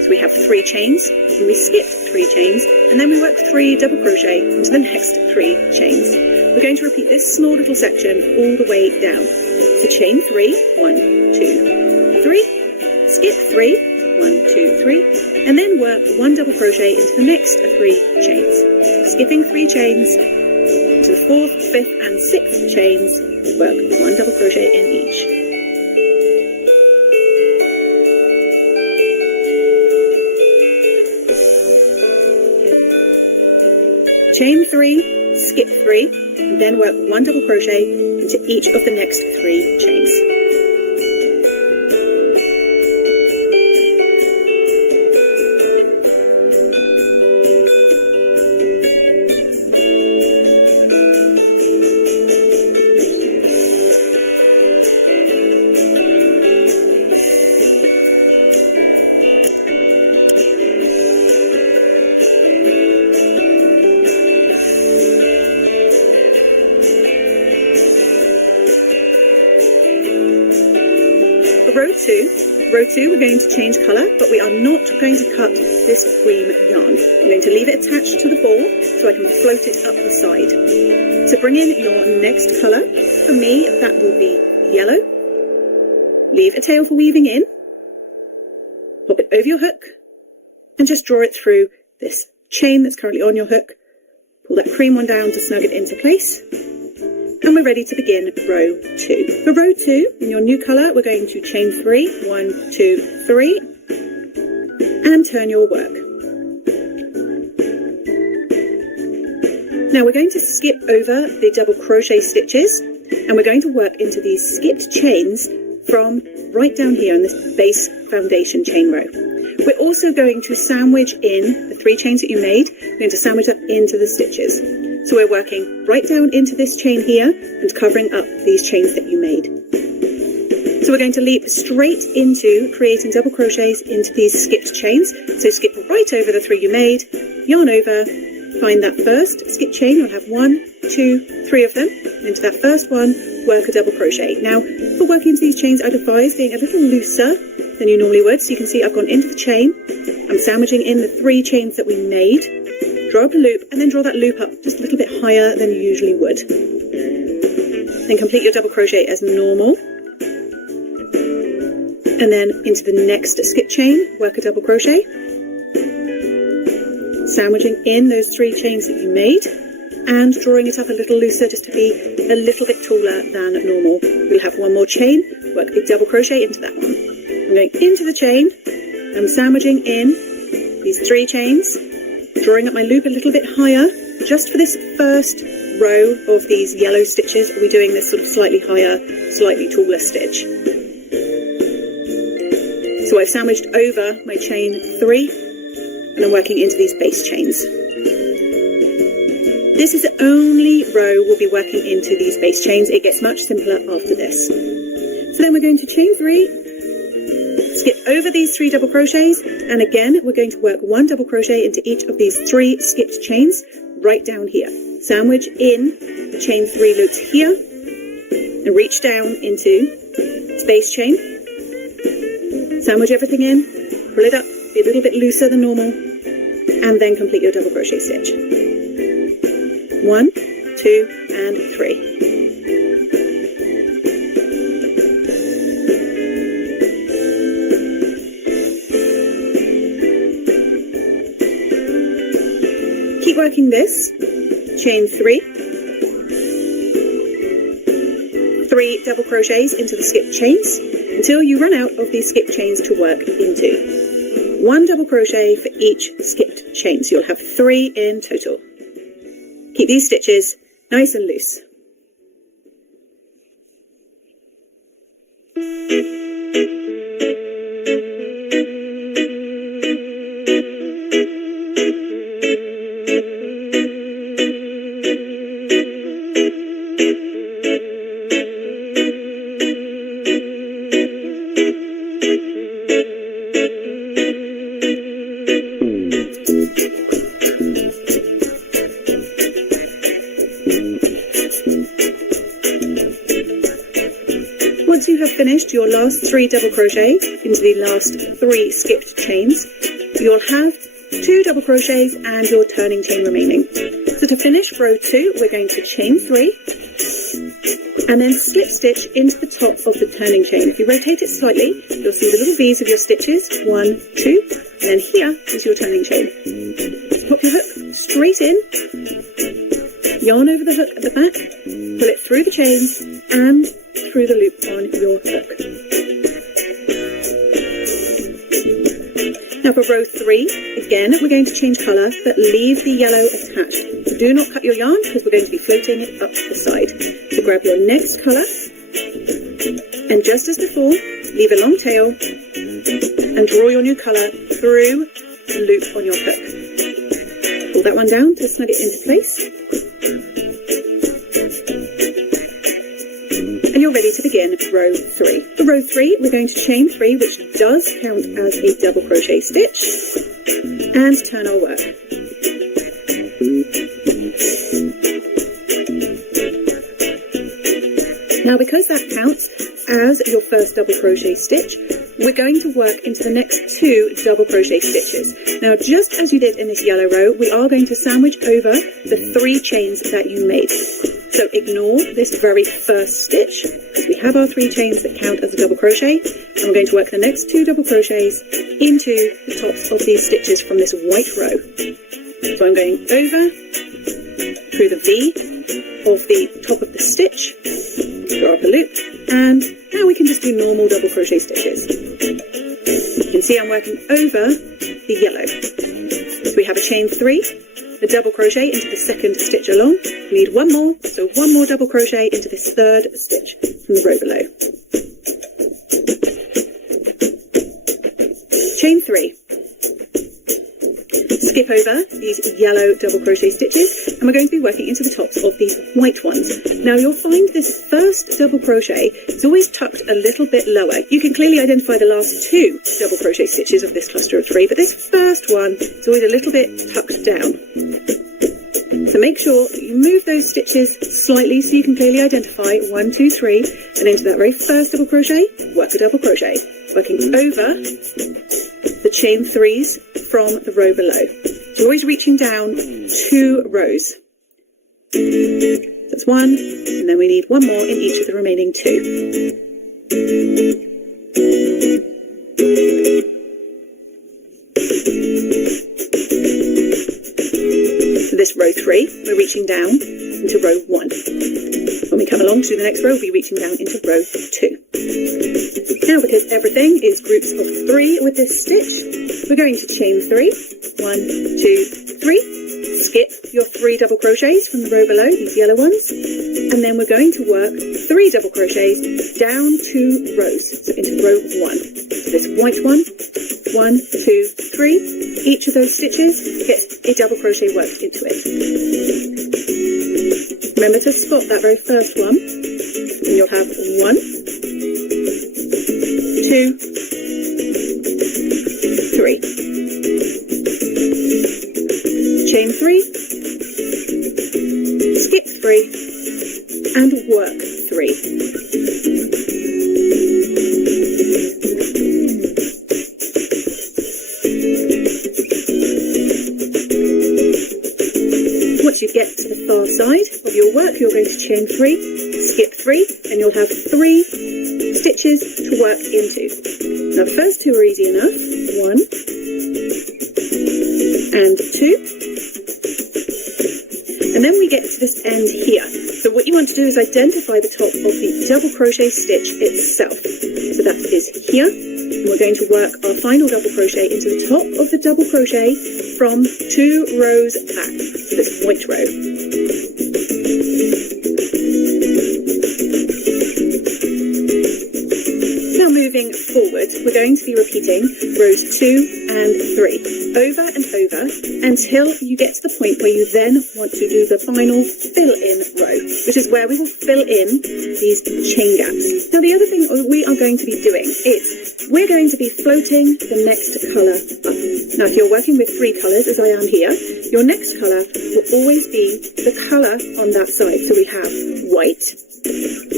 So we have 3 chains, and we skip 3 chains, and then we work 3 double crochet into the next 3 chains. We're going to repeat this small little section all the way down. So chain 3, 1, 2, 3, skip 3, 1, 2, 3, and then work 1 double crochet into the next 3 chains. Skipping 3 chains to the 4th, 5th, and 6th chains, work 1 double crochet in each. Chain 3, skip 3, and then work 1 double crochet into each of the next 3 chains. Row 2, we're going to change colour, but we are not going to cut this cream yarn. I'm going to leave it attached to the ball so I can float it up the side. To bring in your next colour, for me that will be yellow. Leave a tail for weaving in, pop it over your hook, and just draw it through this chain that's currently on your hook. Pull that cream one down to snug it into place. And we're ready to begin row 2. For row 2, in your new colour, we're going to chain 3, 1, 2, 3, and turn your work. Now we're going to skip over the double crochet stitches, and we're going to work into these skipped chains from right down here on this base foundation chain row. We're also going to sandwich in the 3 chains that you made. We're going to sandwich that into the stitches. So we're working right down into this chain here and covering up these chains that you made. So we're going to leap straight into creating double crochets into these skipped chains. So skip right over the 3 you made, yarn over, find that first skip chain. You'll have 1, 2, 3 of them. And into that first one, work a double crochet. Now, for working into these chains, I'd advise being a little looser than you normally would. So you can see I've gone into the chain. I'm sandwiching in the 3 chains that we made. Draw up a loop, and then draw that loop up just a little bit higher than you usually would. Then complete your double crochet as normal. And then into the next skip chain, work a double crochet. Sandwiching in those 3 chains that you made, and drawing it up a little looser just to be a little bit taller than normal. We'll have 1 more chain, work a double crochet into that one. I'm going into the chain, I'm sandwiching in these 3 chains, drawing up my loop a little bit higher. Just for this first row of these yellow stitches, we'll be doing this sort of slightly higher, slightly taller stitch. So I've sandwiched over my chain 3, and I'm working into these base chains. This is the only row we'll be working into these base chains. It gets much simpler after this. So then we're going to chain 3, skip over these 3 double crochets, and again we're going to work 1 double crochet into each of these 3 skipped chains right down here. Sandwich in the chain 3 loops here, and reach down into space chain. Sandwich everything in, pull it up, be a little bit looser than normal, and then complete your double crochet stitch. 1, 2, and 3. Keep working this, chain 3, 3 double crochets into the skipped chains until you run out of these skipped chains to work into. 1 double crochet for each skipped chain, so you'll have 3 in total. Keep these stitches nice and loose. your last 3 double crochet into the last 3 skipped chains, you'll have 2 double crochets and your turning chain remaining. So to finish row 2, we're going to chain 3 and then slip stitch into the top of the turning chain. If you rotate it slightly, you'll see the little V's of your stitches, 1, 2, and then here is your turning chain. Pop your hook straight in, yarn over the hook at the back, pull it through the chains and through the loop on your hook. Now for row 3, again, we're going to change colour, but leave the yellow attached. So do not cut your yarn because we're going to be floating it up the side. So grab your next colour, and just as before, leave a long tail and draw your new colour through the loop on your hook. Pull that one down to snug it into place. And you're ready to begin row 3. For row 3, we're going to chain 3, which does count as a double crochet stitch, and turn our work. Now, because that counts as your first double crochet stitch, we're going to work into the next 2 double crochet stitches. Now, just as you did in this yellow row, we are going to sandwich over the 3 chains that you made. So ignore this very first stitch, because we have our 3 chains that count as a double crochet, and we're going to work the next 2 double crochets into the tops of these stitches from this white row. So I'm going over, through the V of the top of the stitch, draw up a loop, and now we can just do normal double crochet stitches. You can see I'm working over the yellow. So we have a chain 3, a double crochet into the second stitch along. We need 1 more, so 1 more double crochet into this third stitch from the row below. Chain 3. Skip over these yellow double crochet stitches, and we're going to be working into the tops of these white ones. Now you'll find this first double crochet is always tucked a little bit lower. You can clearly identify the last 2 double crochet stitches of this cluster of 3, but this first one is always a little bit tucked down. So make sure you move those stitches slightly so you can clearly identify 1, 2, 3, and into that very first double crochet, work a double crochet, working over the chain 3s from the row below. So always reaching down 2 rows. That's 1, and then we need 1 more in each of the remaining 2. For this row 3, we're reaching down into row 1. When we come along to the next row, we'll be reaching down into row 2. Now, because everything is groups of 3 with this stitch, we're going to chain 3. 1, 2, 3. Skip your 3 double crochets from the row below, these yellow ones, and then we're going to work 3 double crochets down 2 rows, so into row 1. This white one, 1, 2, 3. Each of those stitches gets a double crochet worked into it. Remember to spot that very first one, and you'll have 1, 2, 3. Chain 3, skip 3, and work 3. Once you get to the far side of your work, you're going to chain 3, skip 3, and you'll have 3 stitches to work into. Now the first 2 are easy enough, 1 and 2. And then we get to this end here. So what you want to do is identify the top of the double crochet stitch itself. So that is here. And we're going to work our final double crochet into the top of the double crochet from 2 rows back, so this white row. Now moving forward, we're going to be repeating rows 2 and 3 over and over until you get to the point where you then want to do the final fill-in row, which is where we will fill in these chain gaps. Now the other thing we are going to be doing is we're going to be floating the next colour up. Now if you're working with 3 colours, as I am here, your next colour will always be the colour on that side. So we have white,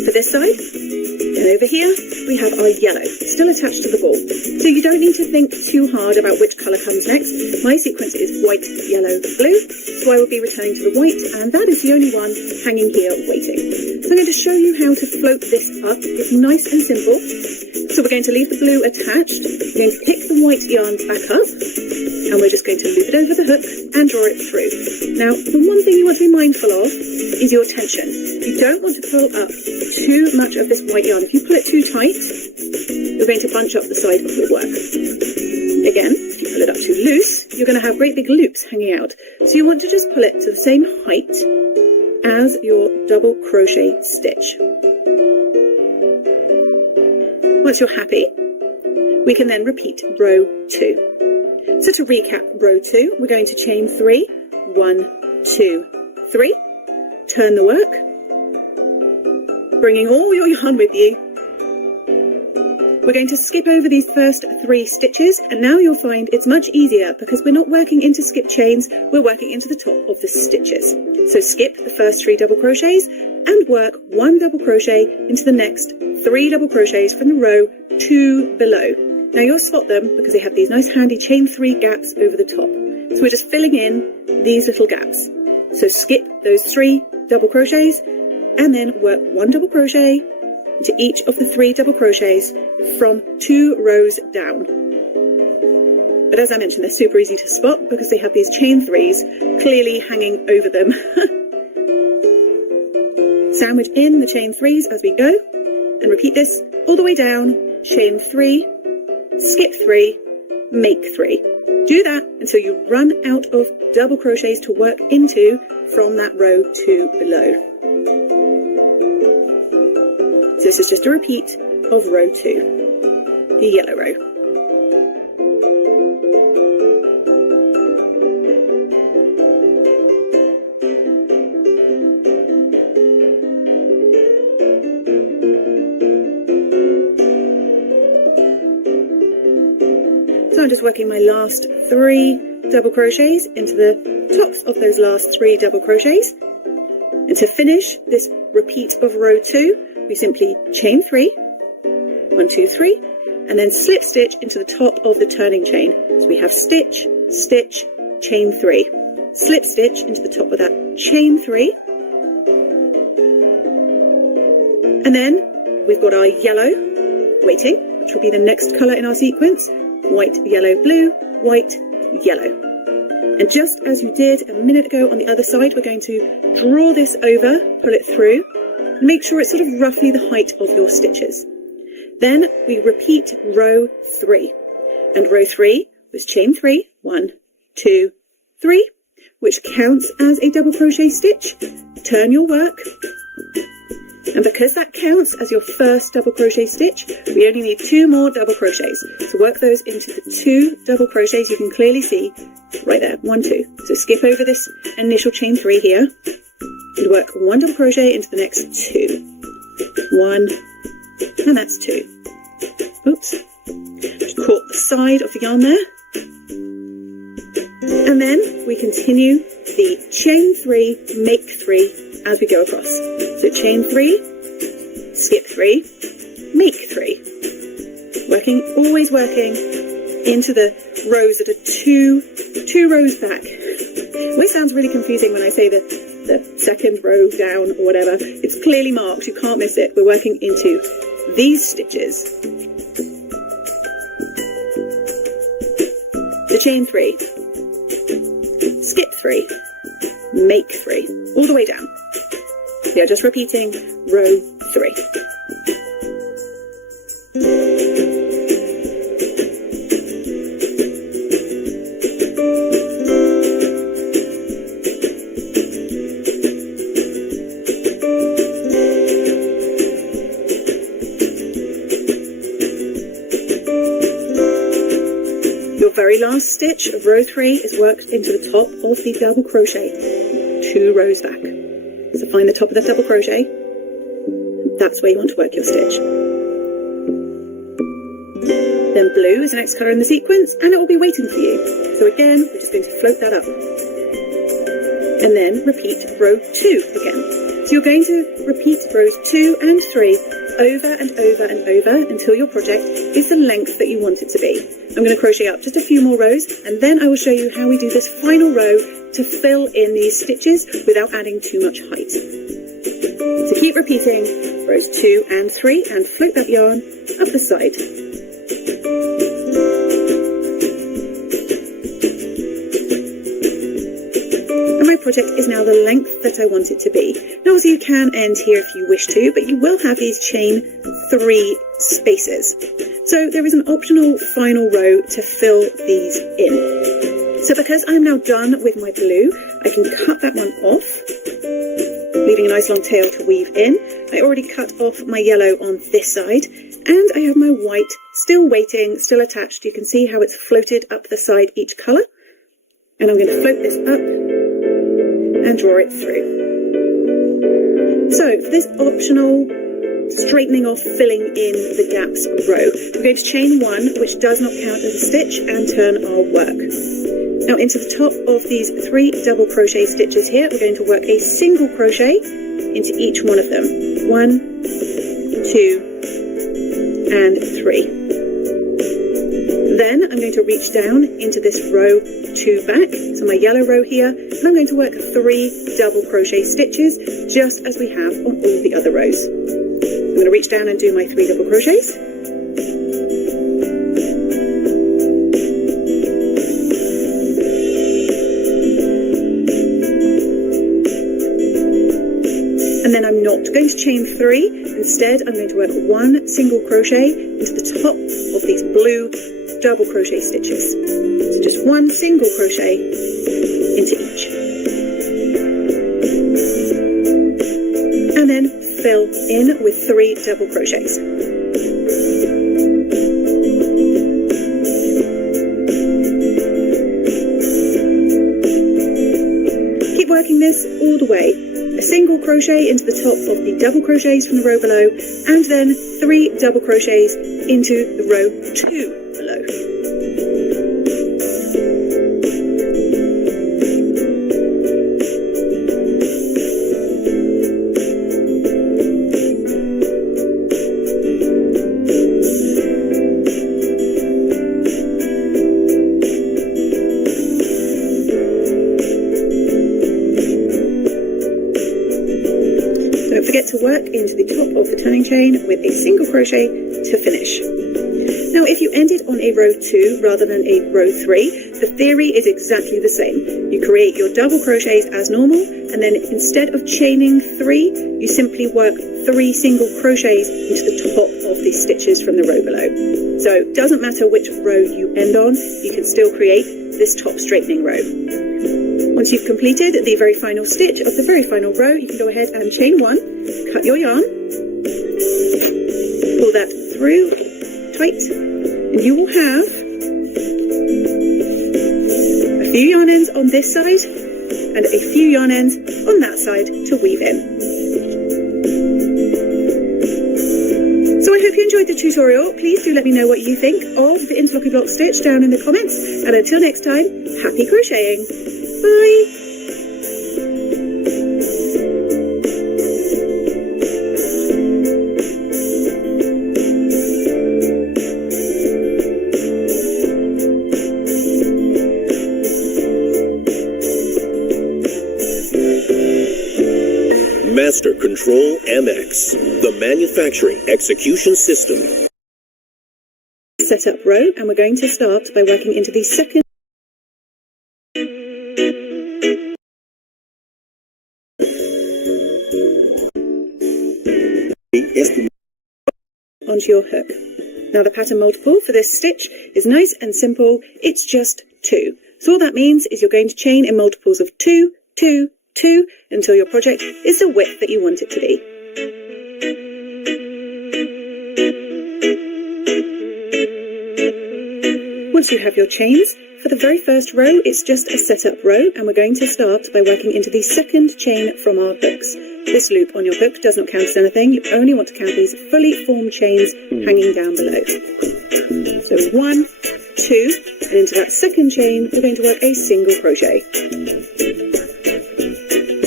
for this side. And over here, we have our yellow, still attached to the ball. So you don't need to think too hard about which colour comes next. My sequence is white, yellow, blue. So I will be returning to the white, and that is the only one hanging here waiting. So I'm going to show you how to float this up. It's nice and simple. So we're going to leave the blue attached. We're going to pick the white yarn back up, and we're just going to loop it over the hook and draw it through. Now, the one thing you want to be mindful of is your tension. You don't want to pull up too much of this white yarn. If you pull it too tight, you're going to bunch up the side of your work. Again, if you pull it up too loose, you're going to have great big loops hanging out. So you want to just pull it to the same height as your double crochet stitch. Once you're happy, we can then repeat row 2. So to recap row 2, we're going to chain 3, 1, 2, 3, turn the work, bringing all your yarn with you. We're going to skip over these first 3 stitches, and now you'll find it's much easier because we're not working into skip chains, we're working into the top of the stitches. So skip the first 3 double crochets and work 1 double crochet into the next 3 double crochets from the row 2 below. Now you'll spot them because they have these nice handy chain 3 gaps over the top. So we're just filling in these little gaps. So skip those 3 double crochets and then work 1 double crochet into each of the 3 double crochets from 2 rows down. But as I mentioned, they're super easy to spot because they have these chain 3s clearly hanging over them. Sandwich in the chain 3s as we go and repeat this all the way down. Chain 3, skip 3, make 3. Do that until you run out of double crochets to work into from that row 2 below. So this is just a repeat of row 2, the yellow row. So I'm just working my last 3 double crochets into the tops of those last 3 double crochets. And to finish this repeat of row 2, we simply chain 3, 1, 2, 3, and then slip stitch into the top of the turning chain. So we have stitch, stitch, chain 3, slip stitch into the top of that chain 3, and then we've got our yellow waiting, which will be the next colour in our sequence. White, yellow, blue, white, yellow. And just as you did a minute ago on the other side, we're going to draw this over, pull it through, and make sure it's sort of roughly the height of your stitches. Then we repeat row 3. And row 3 was chain 3, 1, 2, 3, which counts as a double crochet stitch. Turn your work. And because that counts as your first double crochet stitch, we only need 2 more double crochets. So work those into the 2 double crochets you can clearly see right there, 1, 2. So skip over this initial chain 3 here and work 1 double crochet into the next 2. 1, and that's 2. Oops, just caught the side of the yarn there. And then we continue the chain 3, make 3 as we go across. So chain 3, skip 3, make 3. Always working into the rows that are two rows back. Which sounds really confusing when I say the second row down or whatever. It's clearly marked, you can't miss it. We're working into these stitches. The chain 3, skip 3, make 3, all the way down. We are just repeating row 3. Your very last stitch of row 3 is worked into the top of the double crochet, 2 rows back. So find the top of the double crochet, that's where you want to work your stitch. Then blue is the next colour in the sequence, and it will be waiting for you. So again, we're just going to float that up. And then repeat row 2 again. So you're going to repeat rows 2 and 3 over and over and over until your project is the length that you want it to be. I'm going to crochet up just a few more rows, and then I will show you how we do this final row to fill in these stitches without adding too much height. So keep repeating rows 2 and 3 and float that yarn up the side. And my project is now the length that I want it to be. Now obviously you can end here if you wish to, but you will have these chain 3 spaces. So there is an optional final row to fill these in. So because I'm now done with my blue, I can cut that one off, leaving a nice long tail to weave in. I already cut off my yellow on this side, and I have my white still waiting, still attached. You can see how it's floated up the side each colour. And I'm going to float this up and draw it through. So for this optional straightening off, filling in the gaps row, we're going to chain 1, which does not count as a stitch, and turn our work. Now into the top of these 3 double crochet stitches here, we're going to work a single crochet into each one of them. 1, 2, and 3. Then I'm going to reach down into this row 2 back, so my yellow row here, and I'm going to work 3 double crochet stitches, just as we have on all the other rows. I'm going to reach down and do my 3 double crochets. And then I'm not going to chain 3. Instead, I'm going to work 1 single crochet into the top of these blue double crochet stitches. So just 1 single crochet into each. And then fill in with 3 double crochets. Keep working this all the way. A single crochet into the top of the double crochets from the row below, and then 3 double crochets into the row 2 below. Don't forget to work into the top of the turning chain with a single crochet to finish. Now, if you ended on a row 2 rather than a row 3, the theory is exactly the same. You create your double crochets as normal, and then instead of chaining 3, you simply work 3 single crochets into the top of the stitches from the row below. So it doesn't matter which row you end on, you can still create this top straightening row. Once you've completed the very final stitch of the very final row, you can go ahead and chain 1, cut your yarn, pull that through tight, and you will have a few yarn ends on this side and a few yarn ends on that side to weave in. So I hope you enjoyed the tutorial. Please do let me know what you think of the interlocking block stitch down in the comments, and until next time, happy crocheting! Bye! Master Control MX, the manufacturing execution system. Set up row, and we're going to start by working into the second onto your hook. Now the pattern multiple for this stitch is nice and simple. It's just 2. So all that means is you're going to chain in multiples of 2, 2, 2 until your project is the width that you want it to be. Once you have your chains, for the very first row it's just a setup row, and we're going to start by working into the second chain from our hooks. This loop on your hook does not count as anything. You only want to count these fully formed chains hanging down below. So 1, 2, and into that second chain we're going to work a single crochet.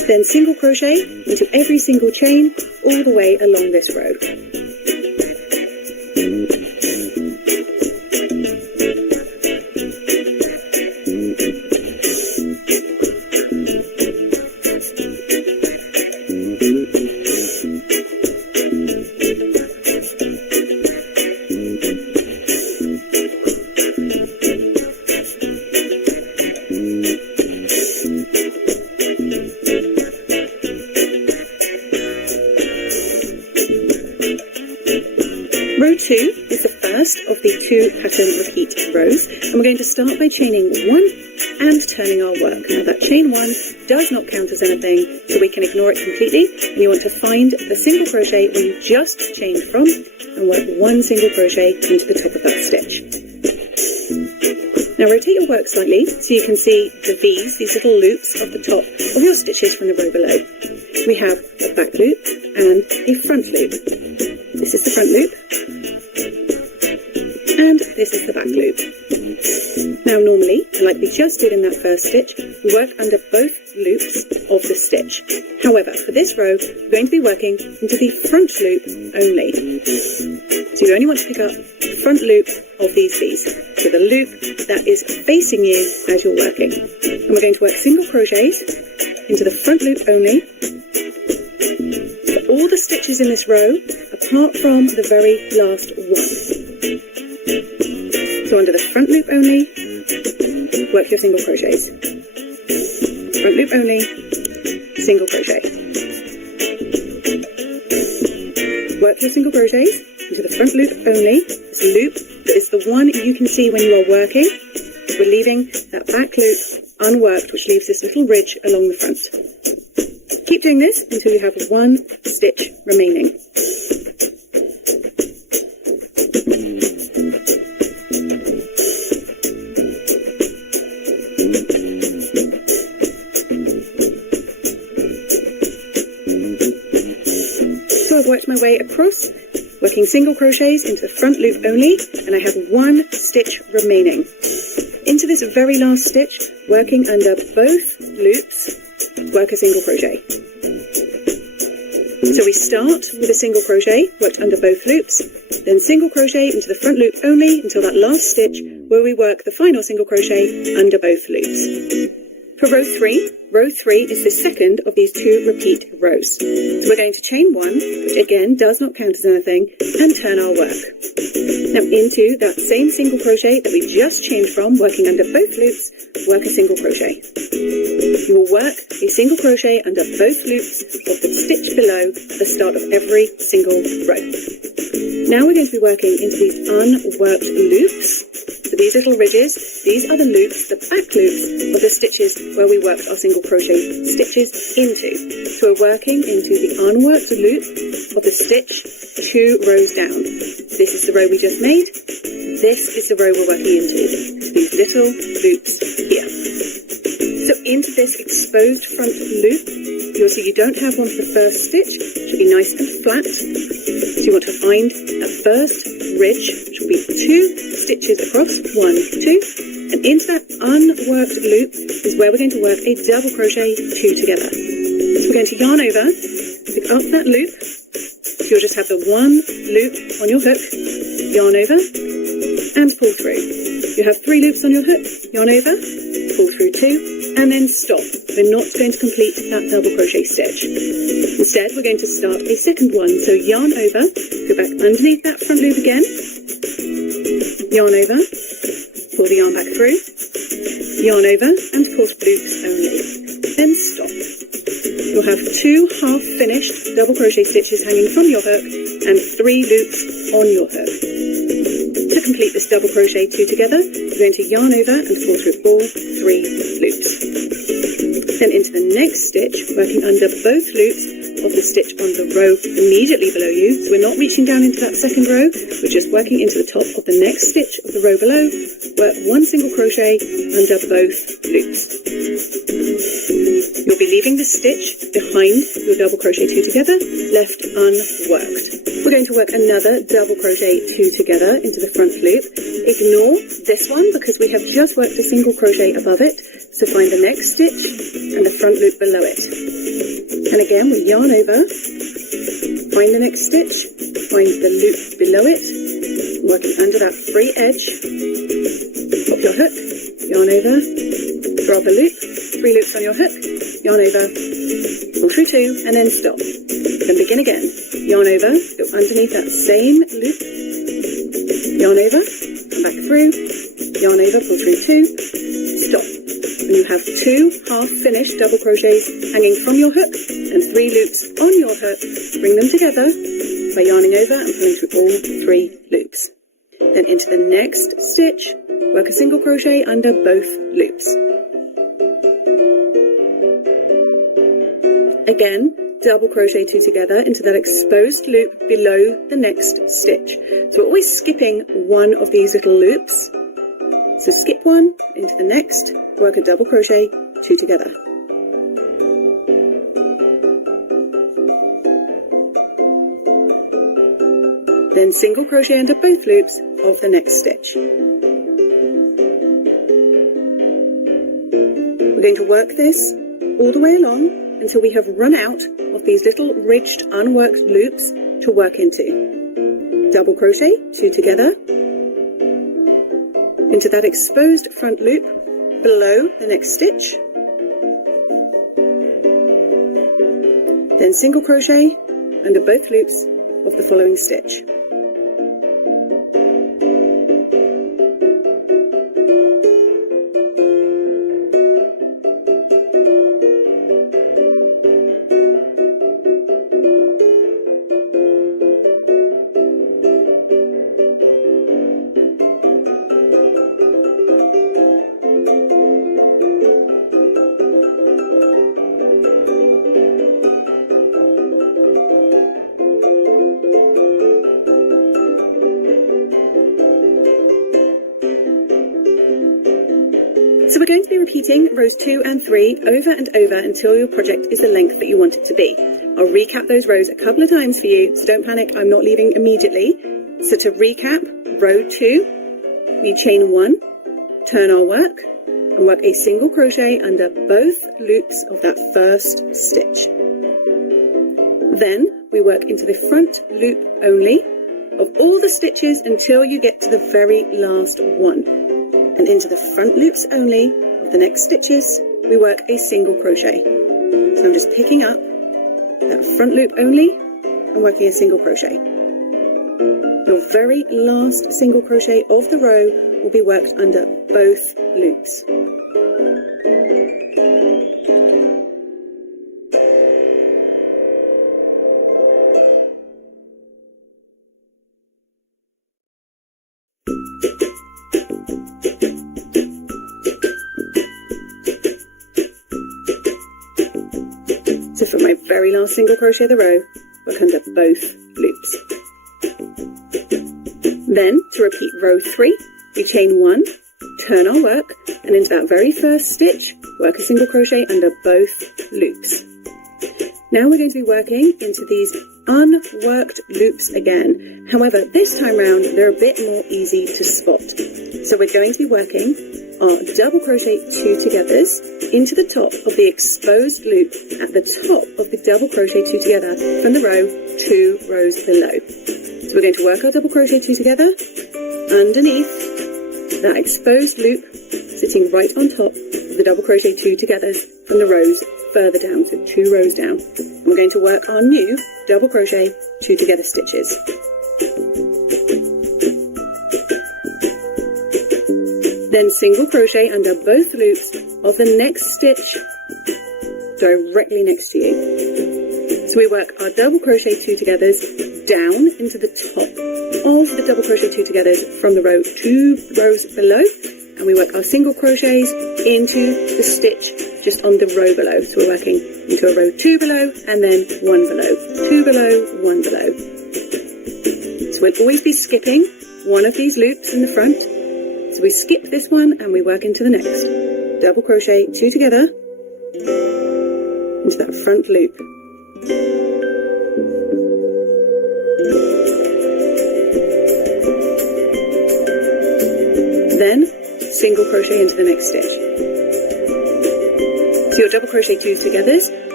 then single crochet into every single chain all the way along this row. Row 2 is the first of the 2 pattern repeat rows, and we're going to start by chaining 1 and turning our work. Now that chain 1 does not count as anything, so we can ignore it completely, and you want to find the single crochet where you just chained from and work 1 single crochet into the top of that stitch. Now rotate your work slightly so you can see the V's, these little loops of the top of your stitches from the row below. We have a back loop and a front loop. This is the front loop, and this is the back loop. Now normally, like we just did in that first stitch, we work under both loops of the stitch. However, for this row, we're going to be working into the front loop only. So you only want to pick up the front loop of these V's. So the loop that is facing you as you're working. And we're going to work single crochets into the front loop only. For all the stitches in this row, apart from the very last one. So under the front loop only, work your single crochets. Front loop only, single crochet. Work your single crochets into the front loop only. This loop that is the one you can see when you are working. We're leaving that back loop unworked, which leaves this little ridge along the front. Keep doing this until you have 1 stitch remaining. So I've worked my way across, working single crochets into the front loop only, and I have 1 stitch remaining. Into this very last stitch, working under both loops, work a single crochet. So we start with a single crochet, worked under both loops, then single crochet into the front loop only until that last stitch where we work the final single crochet under both loops. For row 3 is the second of these 2 repeat rows. So we're going to chain 1, which again does not count as anything, and turn our work. Now into that same single crochet that we just chained from, working under both loops, work a single crochet. You will work a single crochet under both loops of the stitch below at the start of every single row. Now we're going to be working into these unworked loops. So these little ridges, these are the loops, the back loops of the stitches where we worked our single crochet stitches into. So we're working into the unworked loop of the stitch 2 rows down. This is the row we just made. This is the row we're working into. These little loops here. So into this exposed front loop, you'll see you don't have one for the first stitch. It should be nice and flat. So you want to find that first ridge, which will be 2 stitches across, 1, 2, and into that unworked loop is where we're going to work a double crochet 2 together. So we're going to yarn over, pick up that loop. You'll just have the 1 loop on your hook, yarn over, and pull through. You have 3 loops on your hook, yarn over, pull through 2, and then stop. We're not going to complete that double crochet stitch. Instead, we're going to start a second one. So yarn over, go back underneath that front loop again, yarn over, pull the yarn back through, yarn over, and pull loops only. Then stop. You'll have 2 half-finished double crochet stitches hanging from your hook and 3 loops on your hook. To complete this double crochet 2 together, you're going to yarn over and pull through all 3 loops. Then into the next stitch, working under both loops of the stitch on the row immediately below you. So we're not reaching down into that second row, we're just working into the top of the next stitch of the row below. Work 1 single crochet under both loops. You'll be leaving the stitch behind your double crochet 2 together, left unworked. We're going to work another double crochet 2 together into the front loop. Ignore this one because we have just worked a single crochet above it, so find the next stitch and the front loop below it. And again, we yarn over, find the next stitch, find the loop below it, working under that free edge, pop your hook, yarn over, grab a loop, 3 loops on your hook, yarn over, pull through 2, and then stop. Then begin again, yarn over, go underneath that same loop, yarn over, come back through, yarn over, pull through 2, stop. And you have 2 half-finished double crochets hanging from your hook and 3 loops on your hook. Bring them together by yarning over and pulling through all 3 loops. Then into the next stitch, work a single crochet under both loops. Again, double crochet 2 together into that exposed loop below the next stitch. So we're always skipping one of these little loops. So skip one, into the next, work a double crochet 2 together. Then single crochet under both loops of the next stitch. We're going to work this all the way along until we have run out of these little ridged unworked loops to work into. Double crochet 2 together into that exposed front loop below the next stitch, then single crochet under both loops of the following stitch. So we're going to be repeating rows 2 and 3 over and over until your project is the length that you want it to be. I'll recap those rows a couple of times for you, so don't panic, I'm not leaving immediately. So to recap, row 2, we chain 1, turn our work, and work a single crochet under both loops of that first stitch. Then we work into the front loop only of all the stitches until you get to the very last one. And into the front loops only of the next stitches, we work a single crochet. So I'm just picking up that front loop only and working a single crochet. Your very last single crochet of the row will be worked under both loops. So for my very last single crochet of the row, work under both loops. Then, to repeat row 3, we chain 1, turn our work, and into that very first stitch, work a single crochet under both loops. Now we're going to be working into these unworked loops again. However, this time round, they're a bit more easy to spot. So we're going to be working our double crochet 2 togethers into the top of the exposed loop at the top of the double crochet 2 together from the row 2 rows below. So we're going to work our double crochet 2 together underneath that exposed loop, sitting right on top of the double crochet 2 togethers from the rows further down, so 2 rows down. And we're going to work our new double crochet 2 together stitches. Then single crochet under both loops of the next stitch directly next to you. So we work our double crochet 2 togethers down into the top of the double crochet 2 togethers from the row 2 rows below, and we work our single crochets into the stitch just on the row below. So we're working into a row 2 below and then 1 below, 2 below, 1 below. So we'll always be skipping one of these loops in the front. So we skip this one and we work into the next. Double crochet 2 together into that front loop. Then single crochet into the next stitch. So your double crochet 2s together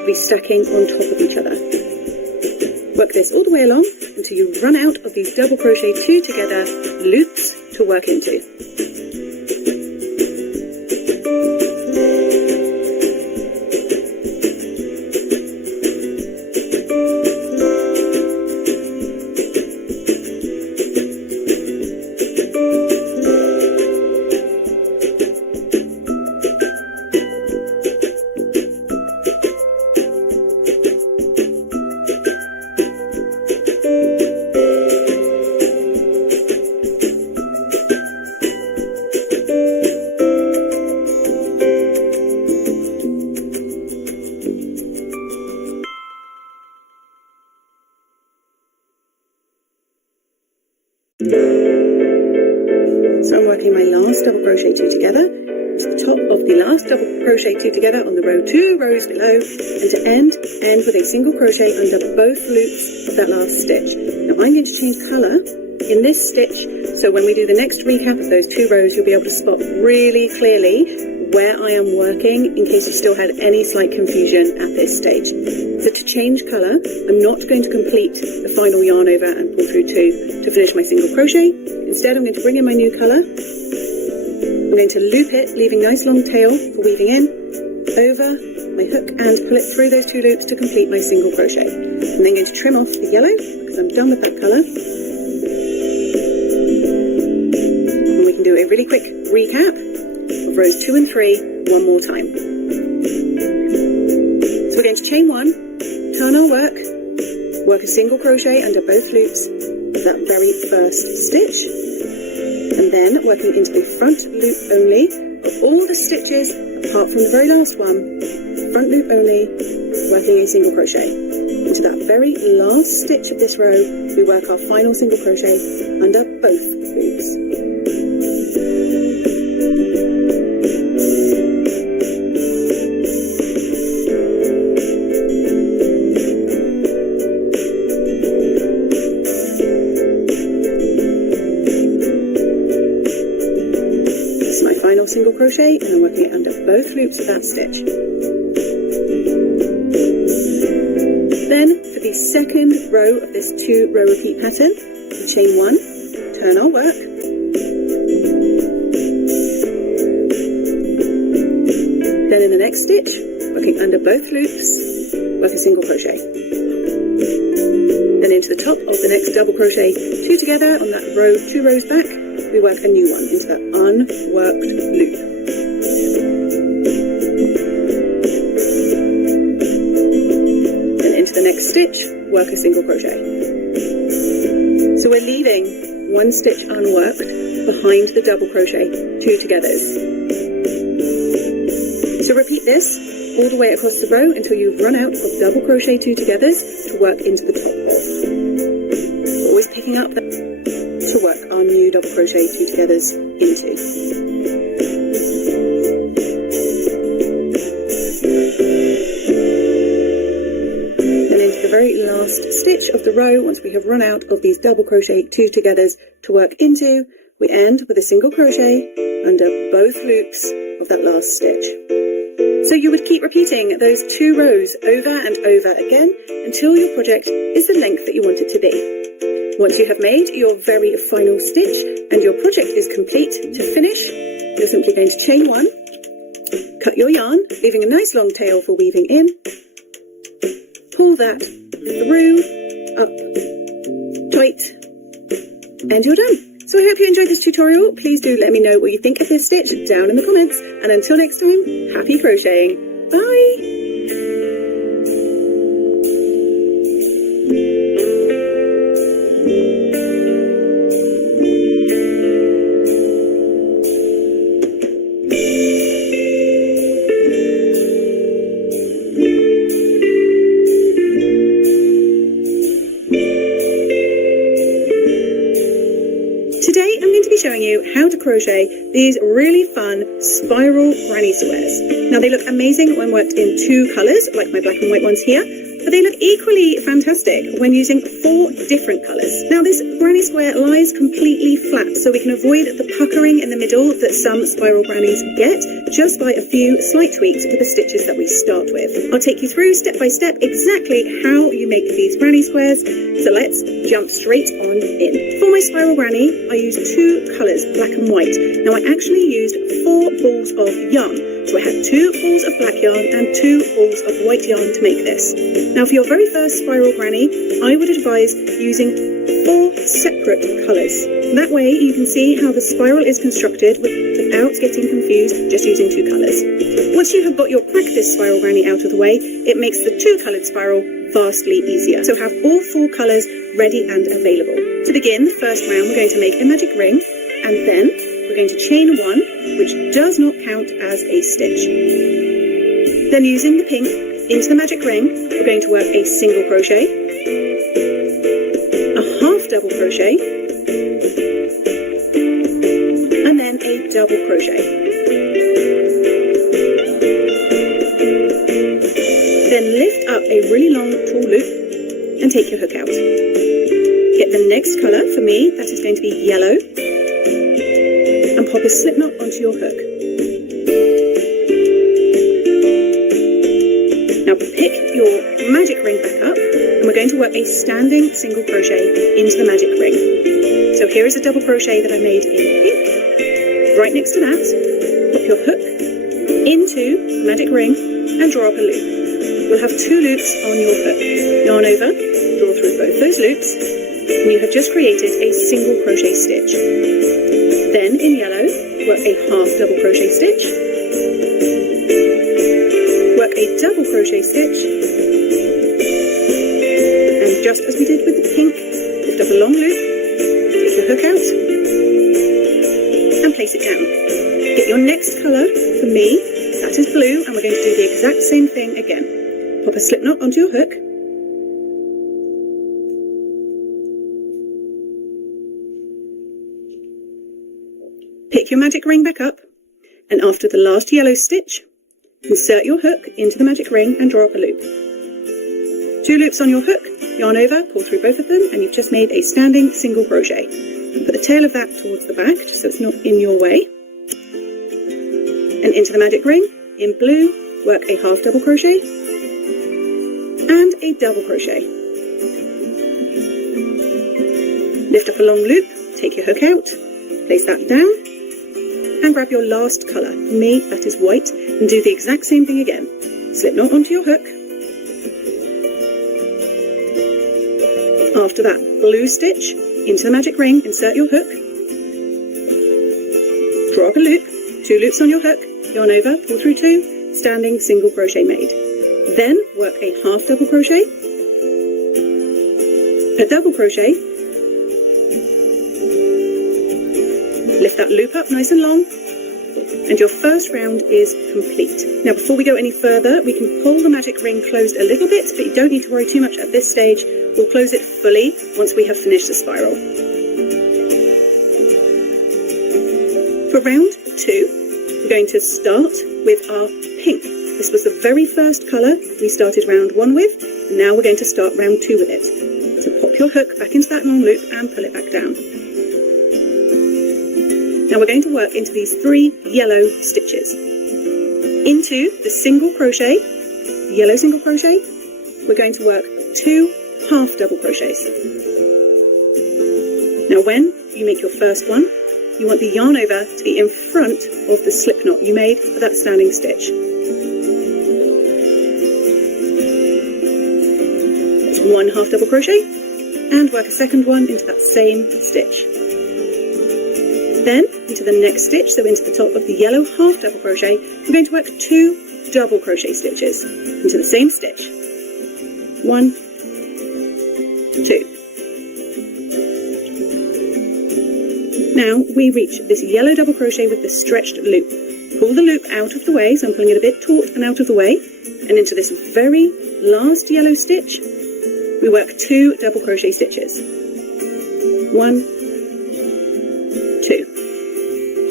will be stacking on top of each other. Work this all the way along until you run out of these double crochet 2 together loops to work into. So I'm working my last double crochet 2 together to the top of the last double crochet 2 together on the row 2 rows below, and to end with a single crochet under both loops of that last stitch. Now I'm going to change colour in this stitch, so when we do the next recap of those 2 rows, you'll be able to spot really clearly where I am working in case you still had any slight confusion at this stage. So to change colour, I'm not going to complete the final yarn over and pull through 2 to finish my single crochet. Instead, I'm going to bring in my new colour. I'm going to loop it, leaving nice long tail for weaving in, over my hook and pull it through those 2 loops to complete my single crochet. I'm then going to trim off the yellow because I'm done with that colour. And we can do a really quick recap of rows 2 and 3 one more time. So we're going to chain 1, turn our work a single crochet under both loops of that very first stitch, and then working into the front loop only of all the stitches apart from the very last one, front loop only, working a single crochet. Into that very last stitch of this row, we work our final single crochet under both loops. Single crochet, and I'm working it under both loops of that stitch. Then for the second row of this 2 row repeat pattern, we chain 1, turn our work, then in the next stitch, working under both loops, work a single crochet. Then into the top of the next double crochet 2 together on that row 2 rows back, we work a new one into that unworked loop. Then into the next stitch, work a single crochet. So we're leaving 1 stitch unworked behind the double crochet 2 togethers. So repeat this all the way across the row until you've run out of double crochet 2 togethers to work into the top of. Always picking up to work our new double crochet 2 togethers into. Then into the very last stitch of the row, once we have run out of these double crochet 2 togethers to work into, we end with a single crochet under both loops of that last stitch. So you would keep repeating those 2 rows over and over again until your project is the length that you want it to be. Once you have made your very final stitch and your project is complete, to finish, you're simply going to chain 1, cut your yarn, leaving a nice long tail for weaving in, pull that through, up, tight, and you're done. So I hope you enjoyed this tutorial. Please do let me know what you think of this stitch down in the comments, and until next time, happy crocheting. Bye! Showing you how to crochet these really fun spiral granny squares. Now they look amazing when worked in 2 colours, like my black and white ones here, but they look equally fantastic when using 4 different colours. Now this granny square lies completely flat, so we can avoid the puckering in the middle that some spiral grannies get just by a few slight tweaks with the stitches that we start with. I'll take you through step by step exactly how you make these granny squares, so let's jump straight on in. For my spiral granny, I used 2 colours, black and white. Now I actually used 4 balls of yarn. So I had 2 balls of black yarn and 2 balls of white yarn to make this. Now for your very first spiral granny, I would advise using 4 separate colours. That way you can see how the spiral is constructed without getting confused just using 2 colours. Once you have got your practice spiral granny out of the way, it makes the 2-coloured spiral vastly easier. So have all 4 colours ready and available. To begin the first round, we're going to make a magic ring, and then we're going to chain 1, which does not count as a stitch. Then using the pink into the magic ring, we're going to work a single crochet, a half double crochet, and then a double crochet. Then lift up a really long tall loop and take your hook out. Get the next colour, for me that is going to be yellow, and pop a slip knot onto your hook. Now pick your magic ring back up, and we're going to work a standing single crochet into the magic ring. So here is a double crochet that I made in pink. Right next to that, pop your hook into the magic ring and draw up a loop. You'll have 2 loops on your hook. Yarn over, draw through both those loops, and you have just created a single crochet stitch. Then in yellow, work a half double crochet stitch, work a double crochet stitch, and just as we did with the pink, lift up a long loop, take your hook out, and place it down. Get your next colour, for me, that is blue, and we're going to do the exact same thing again. Pop a slip knot onto your hook, pick your magic ring back up, and after the last yellow stitch, insert your hook into the magic ring and draw up a loop. 2 loops on your hook, yarn over, pull through both of them, and you've just made a standing single crochet. Put the tail of that towards the back, just so it's not in your way. And into the magic ring, in blue, work a half double crochet, and a double crochet. Lift up a long loop, take your hook out, place that down, and grab your last colour. For me, that is white, and do the exact same thing again. Slip knot onto your hook. After that, blue stitch into the magic ring, insert your hook, draw up a loop, 2 loops on your hook, yarn over, pull through 2, standing single crochet made. Then work a half double crochet, a double crochet, lift that loop up nice and long, and your first round is complete. Now before we go any further, we can pull the magic ring closed a little bit, but you don't need to worry too much at this stage. We'll close it fully once we have finished the spiral. For round 2, we're going to start with our pink. This was the very first colour we started round 1 with, and now we're going to start round 2 with it. So pop your hook back into that long loop and pull it back down. Now we're going to work into these 3 yellow stitches. Into the single crochet, yellow single crochet, we're going to work 2 half double crochets. Now when you make your first one, you want the yarn over to be in front of the slip knot you made for that standing stitch. That's 1 half double crochet, and work a second one into that same stitch. Then into the next stitch, so into the top of the yellow half double crochet, we're going to work 2 double crochet stitches into the same stitch. 1, 2. Now we reach this yellow double crochet with the stretched loop. Pull the loop out of the way, so I'm pulling it a bit taut and out of the way, and into this very last yellow stitch, we work 2 double crochet stitches. 1, 2.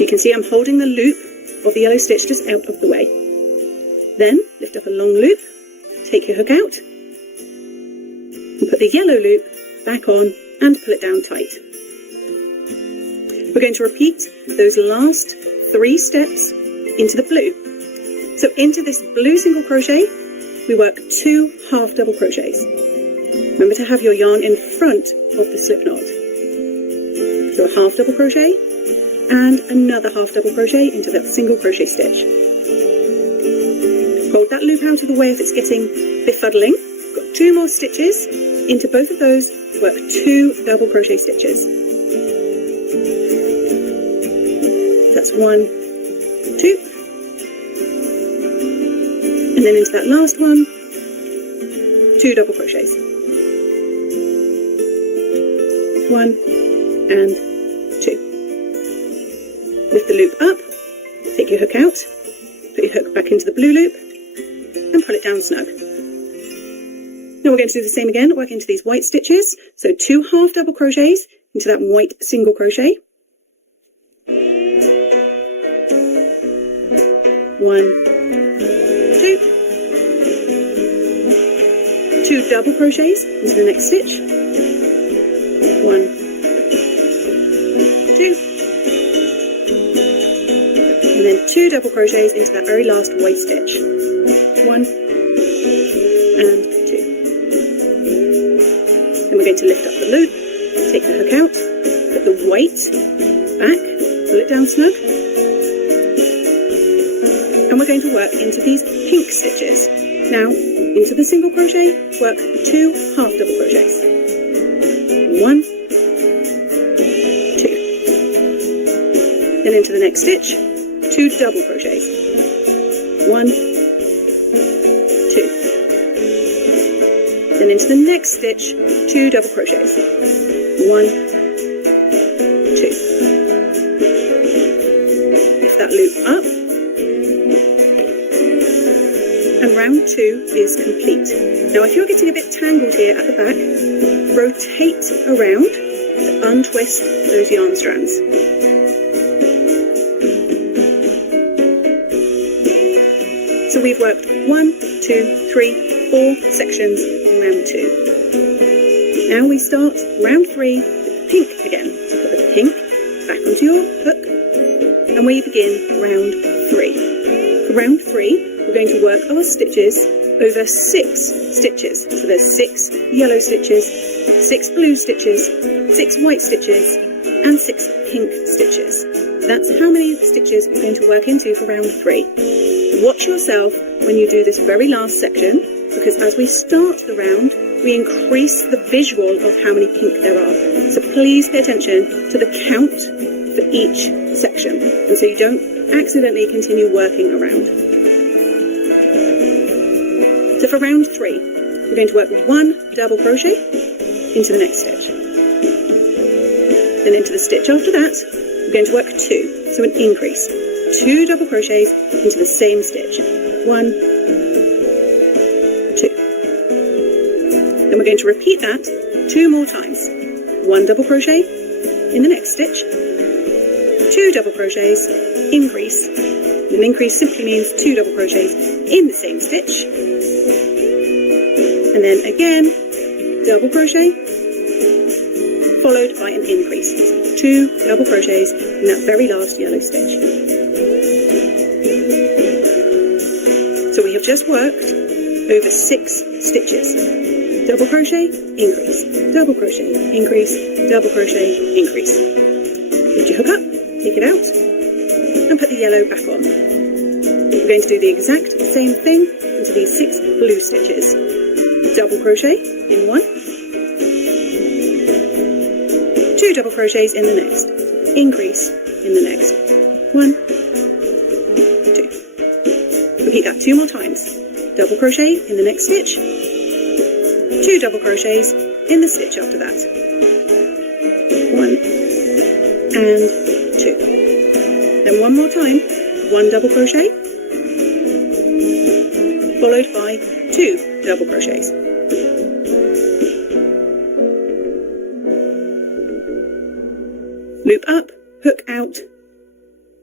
So you can see I'm holding the loop of the yellow stitch just out of the way. Then lift up a long loop, take your hook out, and put the yellow loop back on and pull it down tight. We're going to repeat those last 3 steps into the blue. So into this blue single crochet, we work 2 half double crochets. Remember to have your yarn in front of the slip knot. So a half double crochet and another half double crochet into that single crochet stitch. Hold that loop out of the way if it's getting befuddling. Got 2 more stitches. Into both of those, work 2 double crochet stitches. That's 1, 2. And then into that last one, 2 double crochets. 1 and 2. Lift the loop up, take your hook out, put your hook back into the blue loop, and pull it down snug. Now we're going to do the same again, work into these white stitches. So 2 half double crochets into that white single crochet. 1, 2. 2 double crochets into the next stitch. 1, 2. And then 2 double crochets into that very last white stitch. 1 and 2. Then we're going to lift up the loop, take the hook out, put the white back, pull it down snug. And we're going to work into these pink stitches. Now, into the single crochet, work 2 half double crochets. 1, 2. Then into the next stitch, 2 double crochets. 1, 2. Then into the next stitch, 2 double crochets. 1, 2. Lift that loop up. And round 2 is complete. Now if you're getting a bit tangled here at the back, rotate around to untwist those yarn strands. So we've worked 1, 2, 3, 4 sections in round 2. Now we start round 3 with the pink again. So put the pink back onto your hook and we begin round 3. For round 3, we're going to work our stitches over 6 stitches. So there's 6 yellow stitches, 6 blue stitches, 6 white stitches, and 6 pink stitches. That's how many stitches we're going to work into for round 3. Watch yourself when you do this very last section, because as we start the round, we increase the visual of how many pink there are. So please pay attention to the count for each section, and so you don't accidentally continue working around. So for round 3, we're going to work 1 double crochet into the next stitch. Then into the stitch after that, we're going to work 2, so an increase. 2 double crochets into the same stitch. 1, 2. Then we're going to repeat that 2 more times. 1 double crochet in the next stitch. 2 double crochets, increase. An increase simply means 2 double crochets in the same stitch. And then again, double crochet, followed by an increase. 2 double crochets in that very last yellow stitch. So we have just worked over 6 stitches. Double crochet, increase, double crochet, increase, double crochet, increase. Lift your hook up, take it out, and put the yellow back on. We're going to do the exact same thing into these 6 blue stitches. Double crochet in one, 2 double crochets in the next, increase in the next, 1, 2. Repeat that 2 more times. Double crochet in the next stitch, 2 double crochets in the stitch after that, 1 and 2. Then 1 more time, 1 double crochet, followed by 2 double crochets. Loop up, hook out,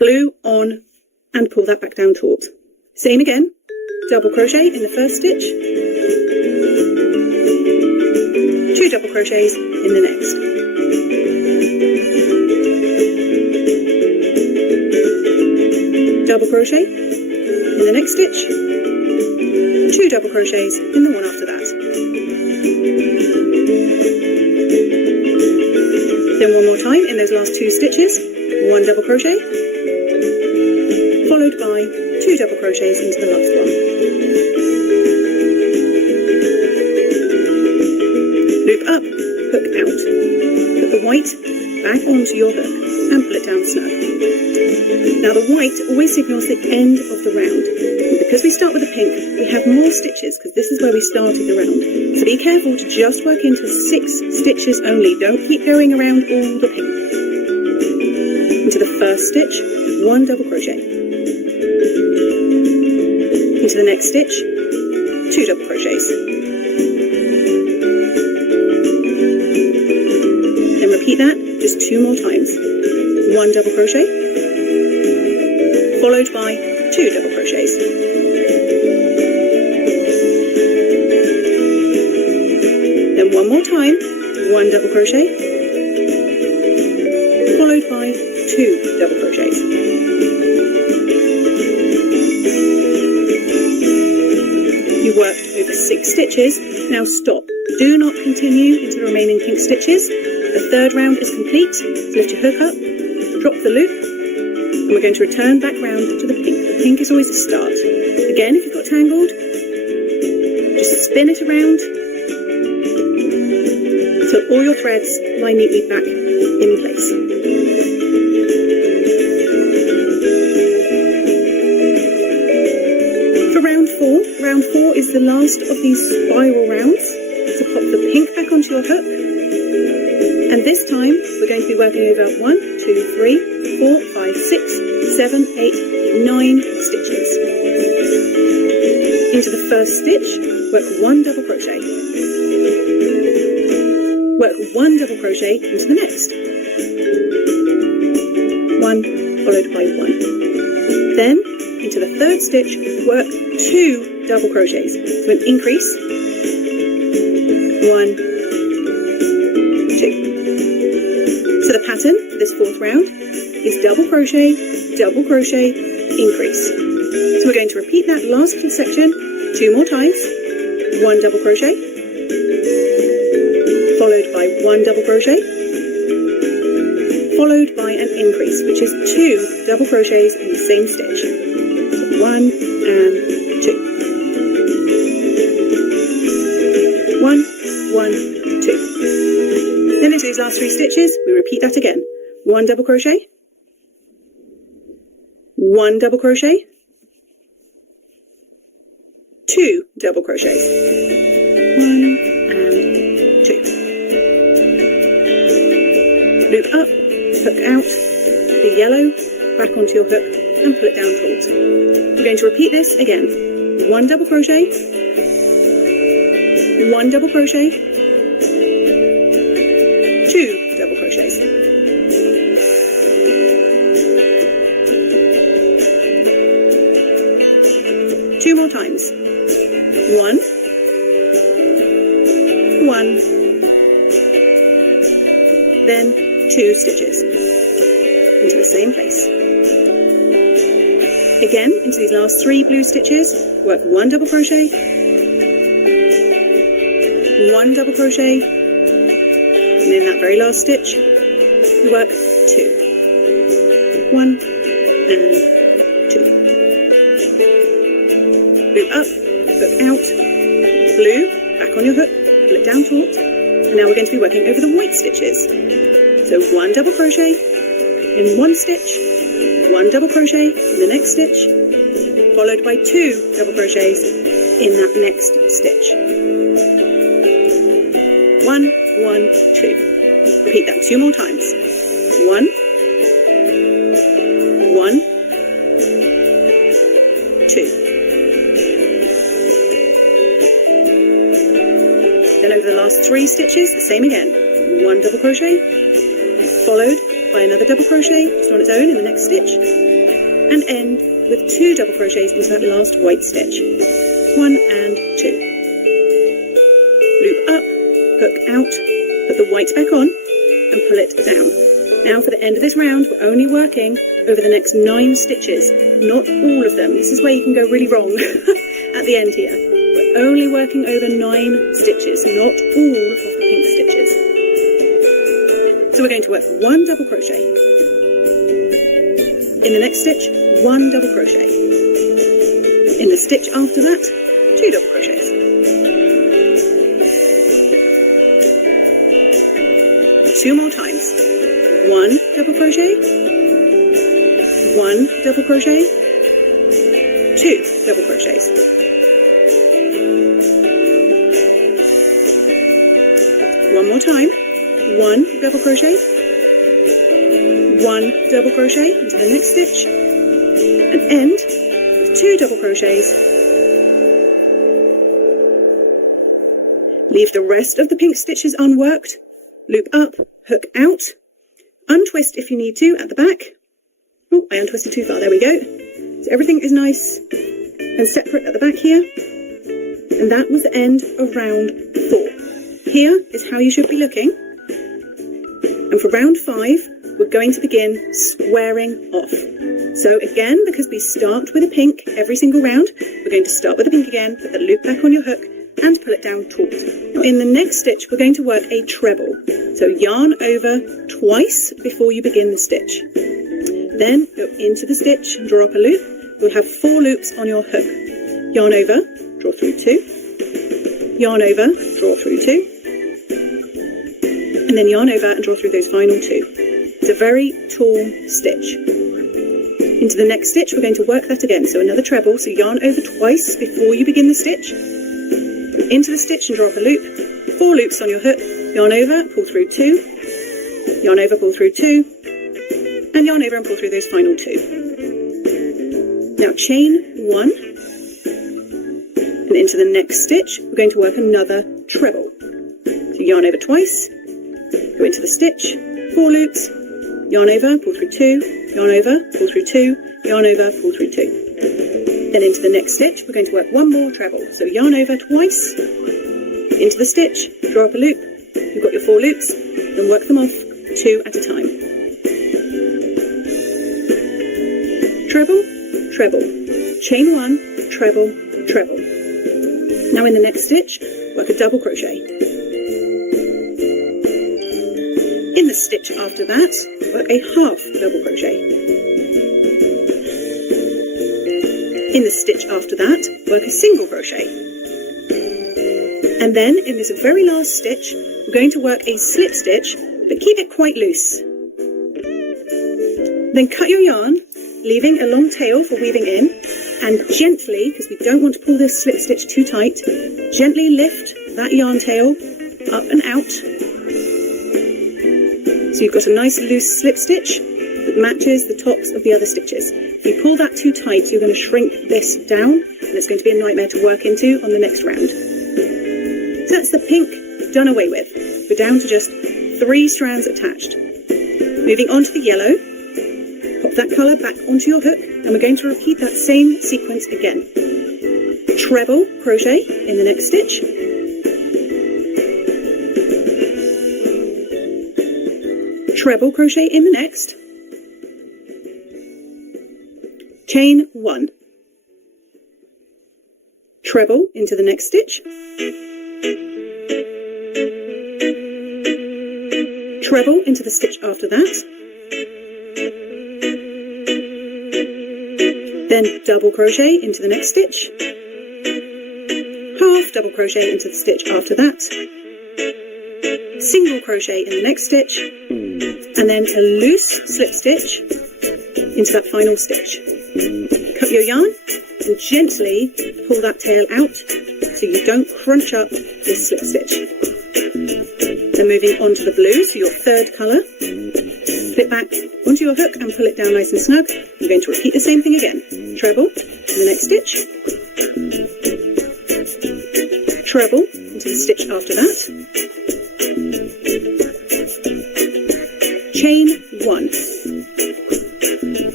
blue on, and pull that back down taut. Same again, double crochet in the first stitch, 2 double crochets in the next. Double crochet in the next stitch, 2 double crochets in the one after that. Then one more time in those last 2 stitches, 1 double crochet, followed by 2 double crochets into the last one. Loop up, hook out. Put the white back onto your hook and pull it down snug. Now the white always signals the end of the round. And because we start with the pink, we have more stitches because this is where we started the round. So be careful to just work into 6 stitches only. Don't keep going around all the pink. Into the first stitch, 1 double crochet. Into the next stitch, 2 double crochets. Then repeat that just 2 more times. 1 double crochet, followed by 2 double crochets. Then one more time, 1 double crochet, followed by 2 double crochets. You worked over 6 stitches, now stop. Do not continue into the remaining pink stitches. The third round is complete, so lift your hook up, drop the loop, and we're going to return back round to the pink. The pink is always the start. Again, if you've got tangled, just spin it around so all your threads lie neatly back in place. For round 4 is the last of these spiral rounds. So pop the pink back onto your hook. And this time, we're going to be working over 1, 2, 3, 4, 5, 6, 7, 8, 9 stitches. Into the first stitch, work 1 double crochet. Work 1 double crochet into the next. 1 followed by 1. Then, into the third stitch, work 2 double crochets. So an increase. 1, 2. So the pattern for this 4th round is double crochet, increase. So we're going to repeat that last little section 2 more times. 1 double crochet, followed by 1 double crochet, followed by an increase, which is 2 double crochets in the same stitch. 1 and 2. 1, 1, 2. Then into these last 3 stitches, we repeat that again. 1 double crochet, 1 double crochet, 2 double crochets. 1 and 2. Loop up, hook out, the yellow back onto your hook and pull it down taut. We're going to repeat this again. 1 double crochet, 1 double crochet, 2 double crochets. Two more times. 1, 1, then 2 stitches into the same place. Again, into these last 3 blue stitches, work 1 double crochet, 1 double crochet, and in that very last stitch, we work 2. 1 and 2. Loop up, hook out, blue, back on your hook, pull it down taut, and now we're going to be working over the white stitches. So 1 double crochet in 1 stitch, 1 double crochet in the next stitch, followed by 2 double crochets in that next stitch. 1, 1, 2. Repeat that 2 more times. 1, 1, 2. Then over the last 3 stitches, the same again. 1 double crochet, followed by another double crochet just on its own in the next stitch, and end with 2 double crochets into that last white stitch. 1 and 2. Loop up, hook out, put the white back on, and pull it down. Now for the end of this round, we're only working over the next 9 stitches, not all of them. This is where you can go really wrong at the end here. We're only working over 9 stitches, not all of the pink stitches. So we're going to work 1 double crochet. In the next stitch, 1 double crochet. In the stitch after that, 2 double crochets. 2 more times. 1 double crochet, 1 double crochet, 2 double crochets. 1 more time. 1 double crochet, 1 double crochet into the next stitch, and end with 2 double crochets. Leave the rest of the pink stitches unworked. Loop up, hook out, untwist if you need to at the back. Oh, I untwisted too far, there we go. So everything is nice and separate at the back here. And that was the end of round 4. Here is how you should be looking. And for round 5, we're going to begin squaring off. So again, because we start with a pink every single round, we're going to start with a pink again, put the loop back on your hook, and pull it down taut. Now in the next stitch, we're going to work a treble. So yarn over twice before you begin the stitch. Then go into the stitch and draw up a loop. You'll have 4 loops on your hook. Yarn over, draw through 2. Yarn over, draw through 2. And then yarn over and draw through those final 2. It's a very tall stitch. Into the next stitch, we're going to work that again. So another treble, so yarn over twice before you begin the stitch. Into the stitch and draw up a loop. 4 loops on your hook. Yarn over, pull through 2. Yarn over, pull through 2. And yarn over and pull through those final 2. Now chain 1. And into the next stitch, we're going to work another treble. So yarn over twice. Go into the stitch, 4 loops, yarn over, pull through 2, yarn over, pull through 2, yarn over, pull through 2. Then into the next stitch, we're going to work 1 more treble. So yarn over twice, into the stitch, draw up a loop, you've got your 4 loops, then work them off 2 at a time. Treble, treble, chain 1, treble, treble. Now in the next stitch, work a double crochet. In the stitch after that, work a half double crochet. In the stitch after that, work a single crochet. And then in this very last stitch, we're going to work a slip stitch, but keep it quite loose. Then cut your yarn, leaving a long tail for weaving in, and gently, because we don't want to pull this slip stitch too tight, gently lift that yarn tail up and out. So you've got a nice loose slip stitch that matches the tops of the other stitches. If you pull that too tight, you're going to shrink this down, and it's going to be a nightmare to work into on the next round. So that's the pink done away with. We're down to just 3 strands attached. Moving on to the yellow, pop that colour back onto your hook, and we're going to repeat that same sequence again. Treble crochet in the next stitch. Treble crochet in the next, chain 1, treble into the next stitch, treble into the stitch after that, then double crochet into the next stitch, half double crochet into the stitch after that, single crochet in the next stitch, and then a loose slip stitch into that final stitch. Cut your yarn and gently pull that tail out so you don't crunch up this slip stitch. Then moving on to the blue, so your third colour, flip back onto your hook and pull it down nice and snug. I'm going to repeat the same thing again. Treble in the next stitch, treble into the stitch after that, chain 1,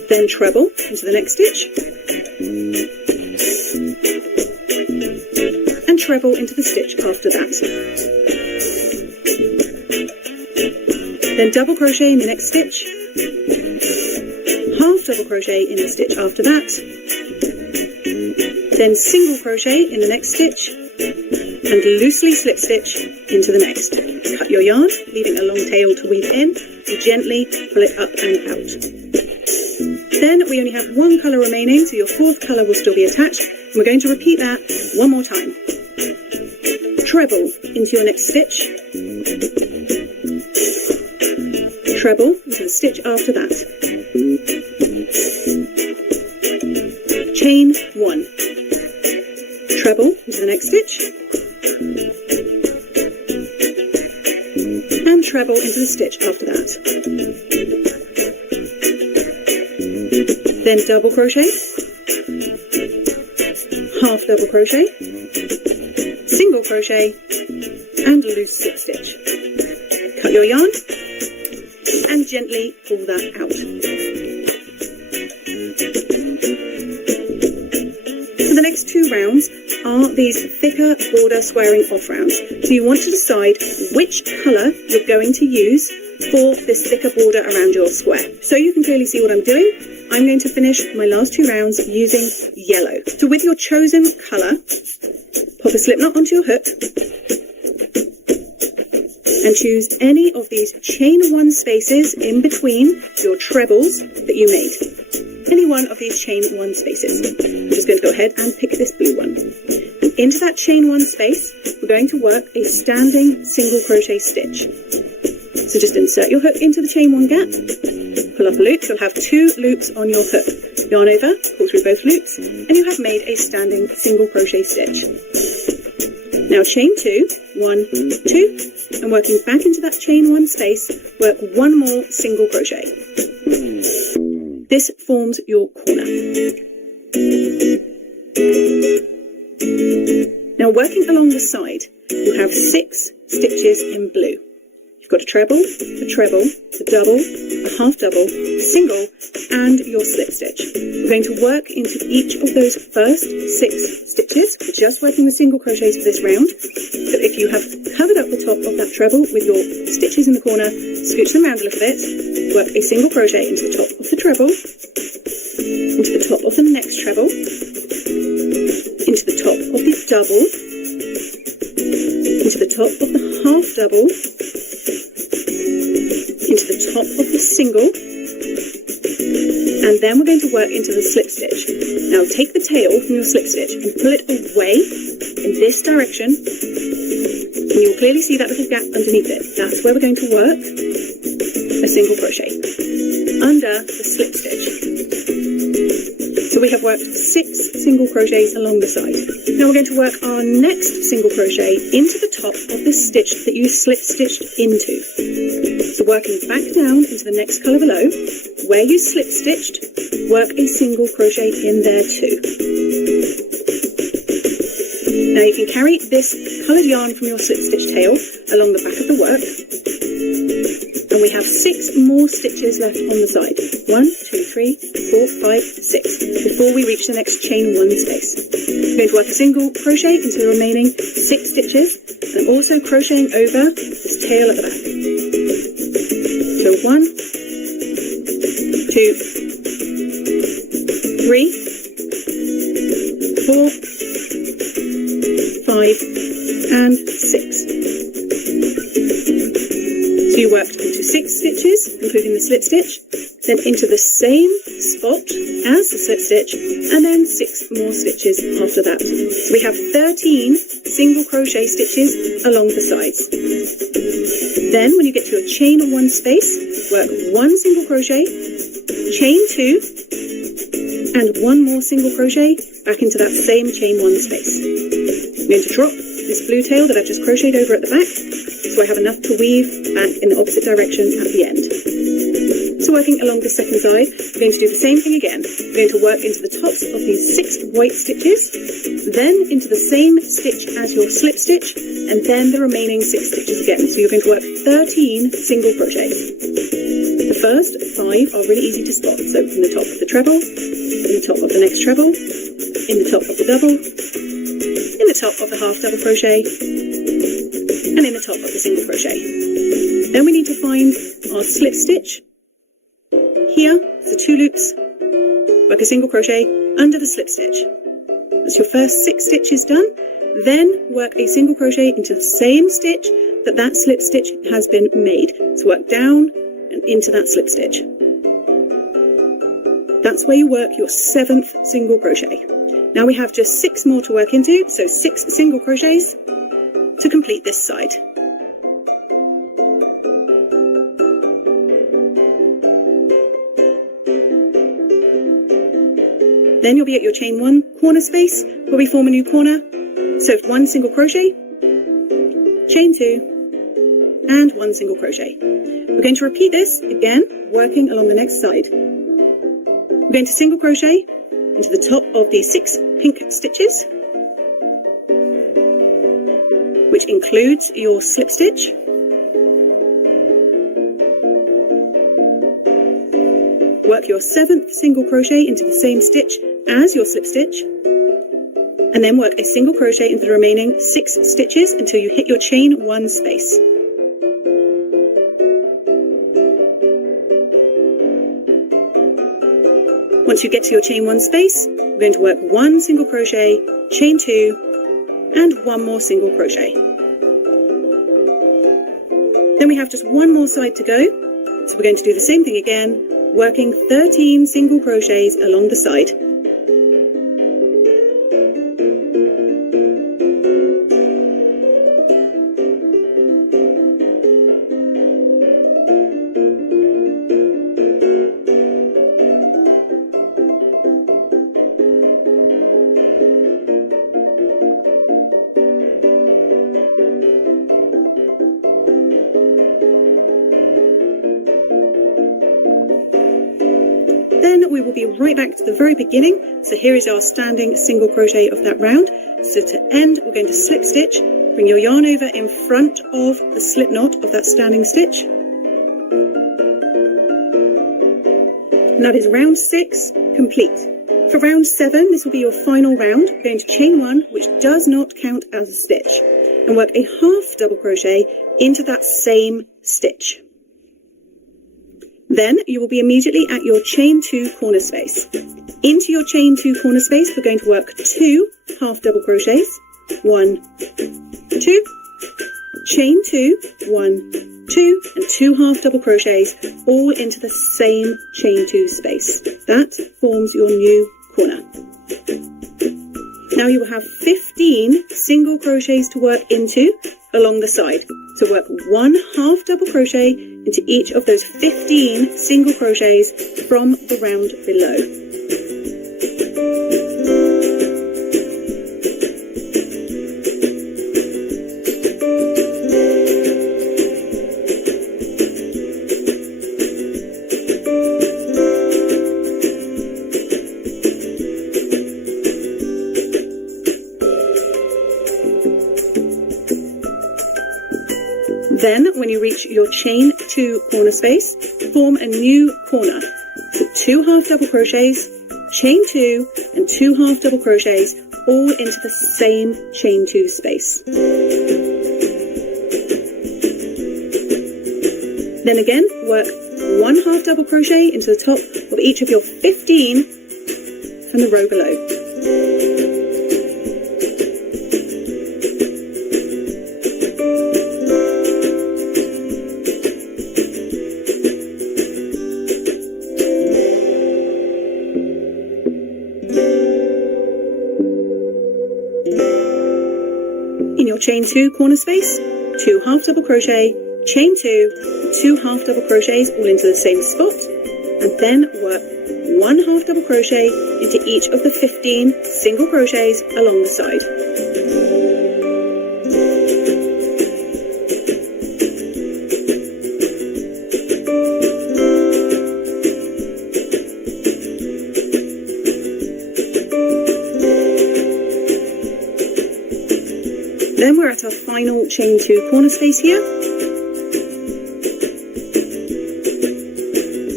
then treble into the next stitch, and treble into the stitch after that. Then double crochet in the next stitch, half double crochet in the stitch after that, then single crochet in the next stitch, and loosely slip stitch into the next. Cut your yarn, leaving a long tail to weave in, and gently pull it up and out. Then we only have one colour remaining, so your fourth colour will still be attached, and we're going to repeat that one more time. Treble into your next stitch, treble into the stitch after that, chain 1, treble into the next stitch, and treble into the stitch after that. Then double crochet, half double crochet, single crochet, and loose slip stitch. Cut your yarn and gently pull that out. So the next 2 rounds are these thicker border squaring off rounds. So you want to decide which colour you're going to use for this thicker border around your square. So you can clearly see what I'm doing. I'm going to finish my last 2 rounds using yellow. So with your chosen colour, pop a slip knot onto your hook and choose any of these chain 1 spaces in between your trebles that you made. Any one of these chain 1 spaces. I'm just going to go ahead and pick this blue one. And into that chain 1 space, we're going to work a standing single crochet stitch. So just insert your hook into the chain 1 gap, pull up a loop. You'll have 2 loops on your hook. Yarn over, pull through both loops, and you have made a standing single crochet stitch. Now chain 2, 1, 2, and working back into that chain 1 space, work 1 more single crochet. This forms your corner. Now working along the side, you have 6 stitches in blue. You've got a treble, a double, a half double, single, and your slip stitch. We're going to work into each of those first 6 stitches. We're just working with single crochets for this round. So if you have covered up the top of that treble with your stitches in the corner, scooch them around a little bit, work a single crochet into the top of the treble, into the top of the next treble, into the top of the double, into the top of the half double, into the top of the single, and then we're going to work into the slip stitch. Now take the tail from your slip stitch and pull it away in this direction, and you'll clearly see that little gap underneath it. That's where we're going to work a single crochet under the slip stitch. So we have worked 6 single crochets along the side. Now we're going to work our next single crochet into the top of the stitch that you slip stitched into. So working back down into the next colour below, where you slip stitched, work a single crochet in there too. Now you can carry this coloured yarn from your slip stitch tail along the back of the work, and we have 6 more stitches left on the side. 1, 2, 3, 4, 5, 6, before we reach the next chain 1 space. We're going to work a single crochet into the remaining 6 stitches, and also crocheting over this tail at the back. So 1, 2, 3, 4, 5, and 6. So you worked into 6 stitches, including the slip stitch, then into the same spot as the slip stitch, and then 6 more stitches after that. So we have 13 single crochet stitches along the sides. Then when you get to a chain 1 space, work 1 single crochet, chain 2, and 1 more single crochet back into that same chain 1 space. I'm going to drop this blue tail that I've just crocheted over at the back, so I have enough to weave back in the opposite direction at the end. So working along the second side, we're going to do the same thing again. We're going to work into the tops of these 6 white stitches, then into the same stitch as your slip stitch, and then the remaining 6 stitches again. So you're going to work 13 single crochet. The first 5 are really easy to spot. So from the top of the treble, in the top of the next treble, in the top of the double, in the top of the half double crochet, and in the top of the single crochet. Then we need to find our slip stitch. Here, the 2 loops, work a single crochet under the slip stitch. That's your first 6 stitches done. Then work a single crochet into the same stitch that slip stitch has been made. So work down and into that slip stitch. That's where you work your 7th single crochet. Now we have just 6 more to work into, so 6 single crochets to complete this side. Then you'll be at your chain 1 corner space where we form a new corner. So 1 single crochet, chain 2, and 1 single crochet. We're going to repeat this again, working along the next side. We're going to single crochet into the top of the 6 pink stitches, which includes your slip stitch. Work your 7th single crochet into the same stitch as your slip stitch, and then work a single crochet into the remaining 6 stitches until you hit your chain 1 space. Once you get to your chain 1 space, we're going to work 1 single crochet, chain 2, and 1 more single crochet. Then we have just 1 more side to go, so we're going to do the same thing again, working 13 single crochets along the side. Then we will be right back to the very beginning. So here is our standing single crochet of that round. So to end, we're going to slip stitch, bring your yarn over in front of the slip knot of that standing stitch. And that is round 6 complete. For round 7, this will be your final round. We're going to chain 1, which does not count as a stitch, and work a half double crochet into that same stitch. Then you will be immediately at your chain 2 corner space. Into your chain 2 corner space, we're going to work 2 half double crochets, 1, 2, chain 2, 1, 2, and 2 half double crochets, all into the same chain 2 space. That forms your new corner. Now you will have 15 single crochets to work into along the side. So work 1 half double crochet into each of those 15 single crochets from the round below. Then, when you reach your chain 2 corner space, form a new corner. So 2 half double crochets, chain 2, and 2 half double crochets, all into the same chain 2 space. Then again, work 1 half double crochet into the top of each of your 15 from the row below. Chain 2 corner space, 2 half double crochet, chain 2, 2 half double crochets all into the same spot, and then work 1 half double crochet into each of the 15 single crochets along the side. Then we're at our final chain 2 corner space here.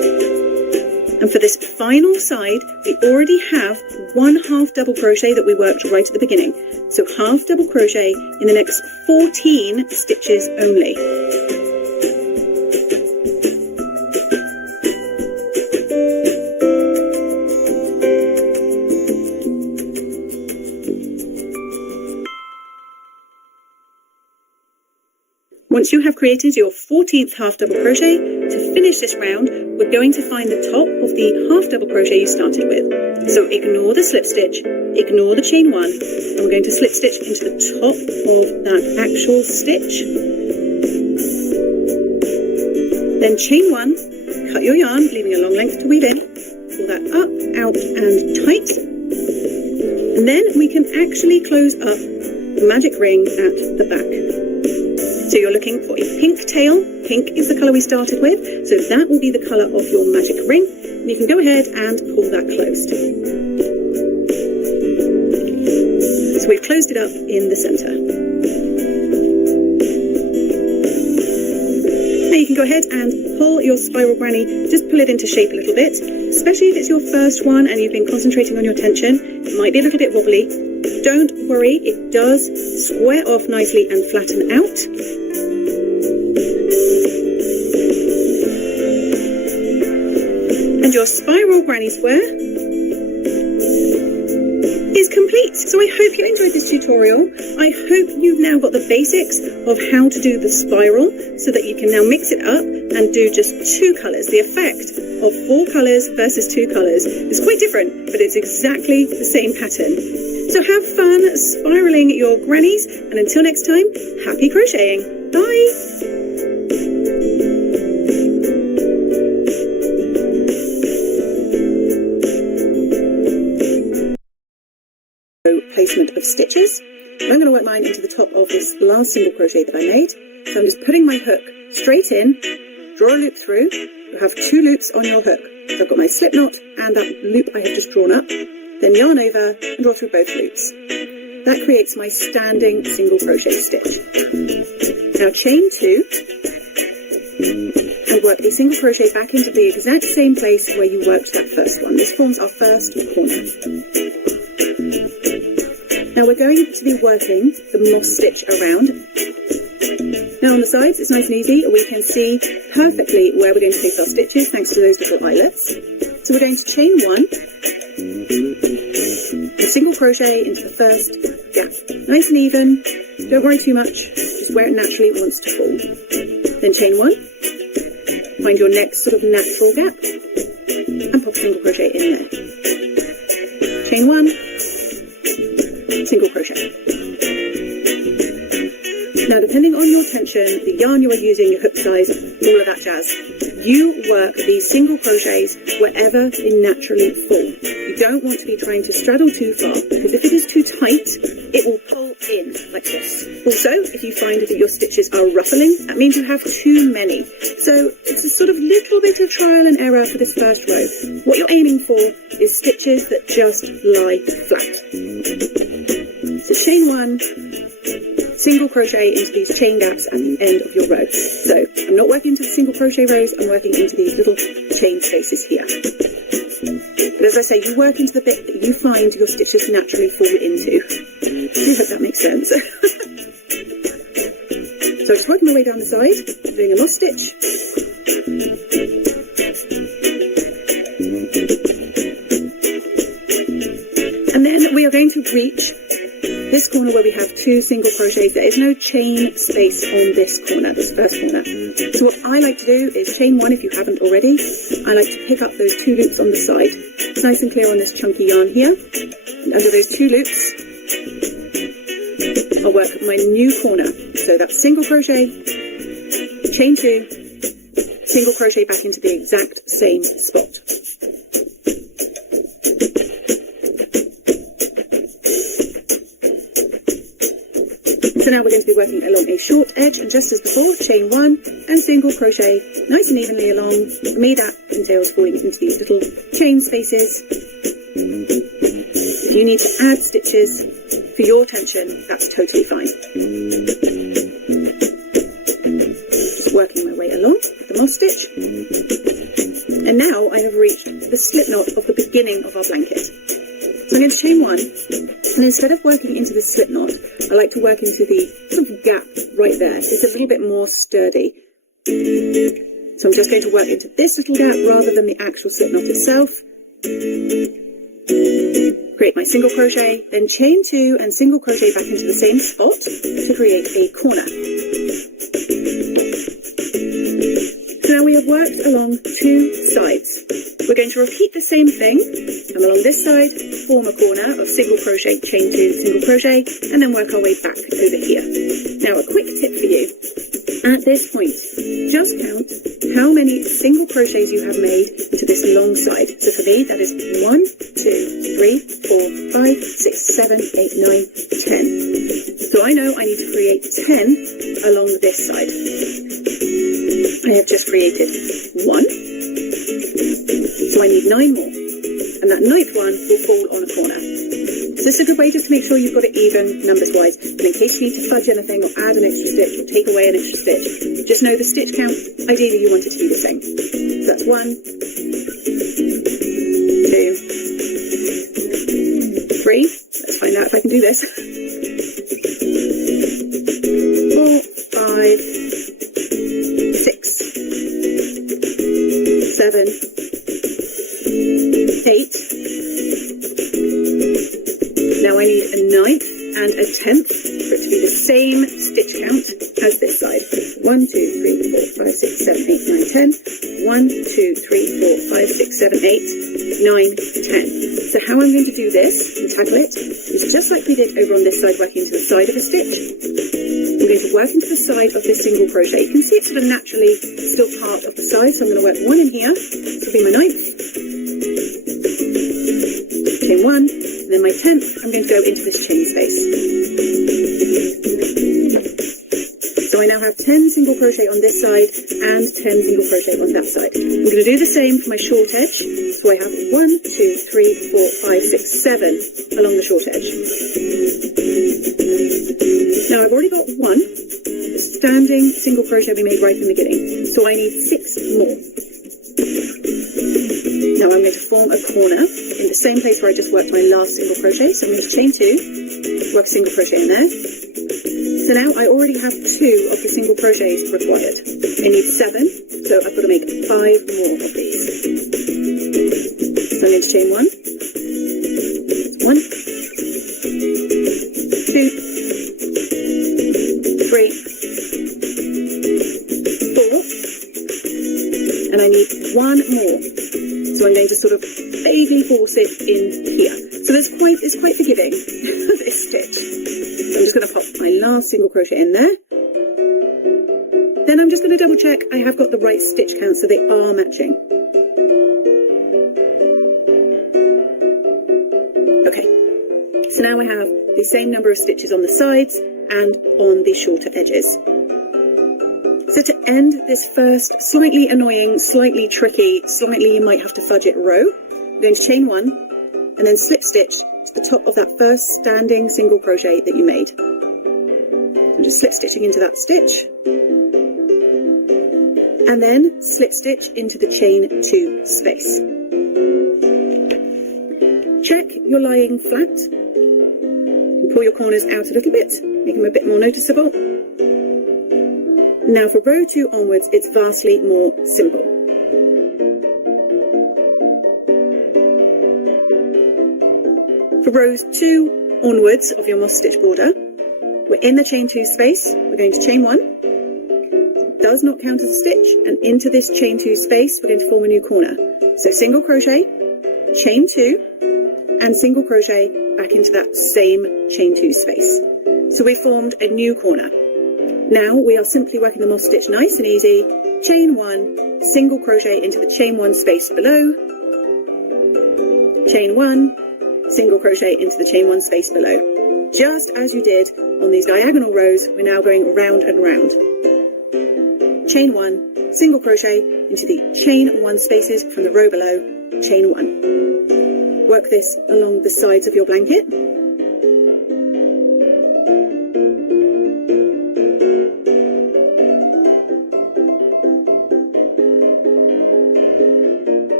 And for this final side, we already have 1/2 double crochet that we worked right at the beginning. So half double crochet in the next 14 stitches only. Once you have created your 14th half double crochet, to finish this round, we're going to find the top of the half double crochet you started with. So ignore the slip stitch, ignore the chain 1, and we're going to slip stitch into the top of that actual stitch. Then chain 1, cut your yarn, leaving a long length to weave in, pull that up, out and tight. And then we can actually close up the magic ring at the back. So you're looking for a pink tail. Pink is the colour we started with, so that will be the colour of your magic ring. And you can go ahead and pull that closed. So we've closed it up in the centre. Now you can go ahead and pull your spiral granny, just pull it into shape a little bit, especially if it's your first one and you've been concentrating on your tension. It might be a little bit wobbly. Don't worry, it does square off nicely and flatten out. And your spiral granny square is complete. So I hope you enjoyed this tutorial. I hope you've now got the basics of how to do the spiral so that you can now mix it up and do just 2 colours. The effect of 4 colours versus 2 colours is quite different, but it's exactly the same pattern. So have fun spiraling your grannies, and until next time, happy crocheting. Bye! Placement of stitches. I'm going to work mine into the top of this last single crochet that I made. So I'm just putting my hook straight in, draw a loop through. You have 2 loops on your hook. So I've got my slip knot and that loop I have just drawn up. Then yarn over and draw through both loops. That creates my standing single crochet stitch. Now chain 2 and work a single crochet back into the exact same place where you worked that first one. This forms our first corner. Now we're going to be working the moss stitch around. Now on the sides it's nice and easy. We can see perfectly where we're going to place our stitches thanks to those little eyelets. So we're going to chain 1 and single crochet into the first gap. Nice and even, don't worry too much, just where it naturally wants to fall. Then chain 1, find your next sort of natural gap and pop a single crochet in there. Chain 1, single crochet. Now depending on your tension, the yarn you are using, your hook size, all of that jazz, you work these single crochets wherever they naturally fall. You don't want to be trying to straddle too far, because if it is too tight, it will pull in like this. Also, if you find that your stitches are ruffling, that means you have too many. So it's a sort of little bit of trial and error for this first row. What you're aiming for is stitches that just lie flat. So chain 1, single crochet into these chain gaps at the end of your row. So I'm not working into the single crochet rows, I'm working into these little chain spaces here. But as I say, you work into the bit that you find your stitches naturally fall into. I hope that makes sense. So just working my way down the side, doing a moss stitch. And then we are going to reach this corner where we have 2 single crochets. There is no chain space on this corner, this first corner. So what I like to do is chain 1 if you haven't already. I like to pick up those 2 loops on the side. It's nice and clear on this chunky yarn here. And under those 2 loops, I'll work my new corner. So that's single crochet, chain 2, single crochet back into the exact same spot. So now we're going to be working along a short edge, and just as before, chain 1 and single crochet nice and evenly along. For me that entails falling into these little chain spaces. If you need to add stitches for your tension, that's totally fine. Just working my way along with the moss stitch. And now I have reached the slip knot of the beginning of our blanket. So I'm going to chain 1, and instead of working into the slip knot, I like to work into the sort of gap right there. It's a little bit more sturdy. So I'm just going to work into this little gap rather than the actual slip knot itself. Create my single crochet, then chain 2 and single crochet back into the same spot to create a corner. So now we have worked along 2 sides. We're going to repeat the same thing. Come along this side, form a corner of single crochet, chain 2, single crochet, and then work our way back over here. Now a quick tip for you. At this point, just count how many single crochets you have made to this long side. So for me, that is 1, 2, 3, 4, 5, 6, 7, 8, 9, 10. So I know I need to create 10 along this side. I have just created 1. So I need 9 more. And that 9th one will fall on a corner. So this is a good way just to make sure you've got it even numbers-wise. And in case you need to fudge anything or add an extra stitch or take away an extra stitch, just know the stitch count, ideally you want it to be the same. So that's 1, 2, 3. Let's find out if I can do this. 4, 5, 6, 7, 8. Now I need a 9th and a 10th for it to be the same stitch count as this side. 1, 2, 3, 4, 5, 6, 7, 8, 9, 10. 1, 2, 3, 4, 5, 6, 7, 8, 9, 10. So how I'm going to do this and tackle it is just like we did over on this side, working into the side of a stitch. I'm going to work into the side of this single crochet. You can see it's sort of naturally still part of the side, so I'm going to work 1 in here. This will be my 9th. Chain 1, and then my 10th, I'm going to go into this chain space. So I now have 10 single crochet on this side and 10 single crochet on that side. I'm going to do the same for my short edge. So I have 1, 2, 3, 4, 5, 6, 7 along the short edge. Now I've already got 1 standing single crochet we made right in the beginning. So I need 6 more. Now I'm going to form a corner in the same place where I just worked my last single crochet. So I'm going to chain 2, work a single crochet in there. So now I already have 2 of the single crochets required. I need 7, so I've got to make 5 more of these. So I'm going to chain 1. 1, 2, 3, 4, and I need 1 more. So I'm going to sort of vaguely force it in here. So it's quite forgiving, this stitch. So I'm just going to pop my last single crochet in there. Then I'm just going to double check I have got the right stitch count so they are matching. Okay, so now I have the same number of stitches on the sides and on the shorter edges. So to end this first slightly annoying, slightly tricky, slightly you might have to fudge it row, I'm going to chain 1 and then slip stitch to the top of that first standing single crochet that you made. I'm just slip stitching into that stitch and then slip stitch into the chain 2 space. Check you're lying flat. Pull your corners out a little bit, make them a bit more noticeable. Now for row 2 onwards, it's vastly more simple. For rows 2 onwards of your moss stitch border, we're in the chain 2 space, we're going to chain 1, it does not count as a stitch, and into this chain 2 space, we're going to form a new corner. So single crochet, chain 2, and single crochet back into that same chain 2 space. So we formed a new corner. Now we are simply working the moss stitch nice and easy. Chain 1, single crochet into the chain 1 space below. Chain 1, single crochet into the chain 1 space below. Just as you did on these diagonal rows, we're now going round and round. Chain 1, single crochet into the chain 1 spaces from the row below. Chain 1. Work this along the sides of your blanket.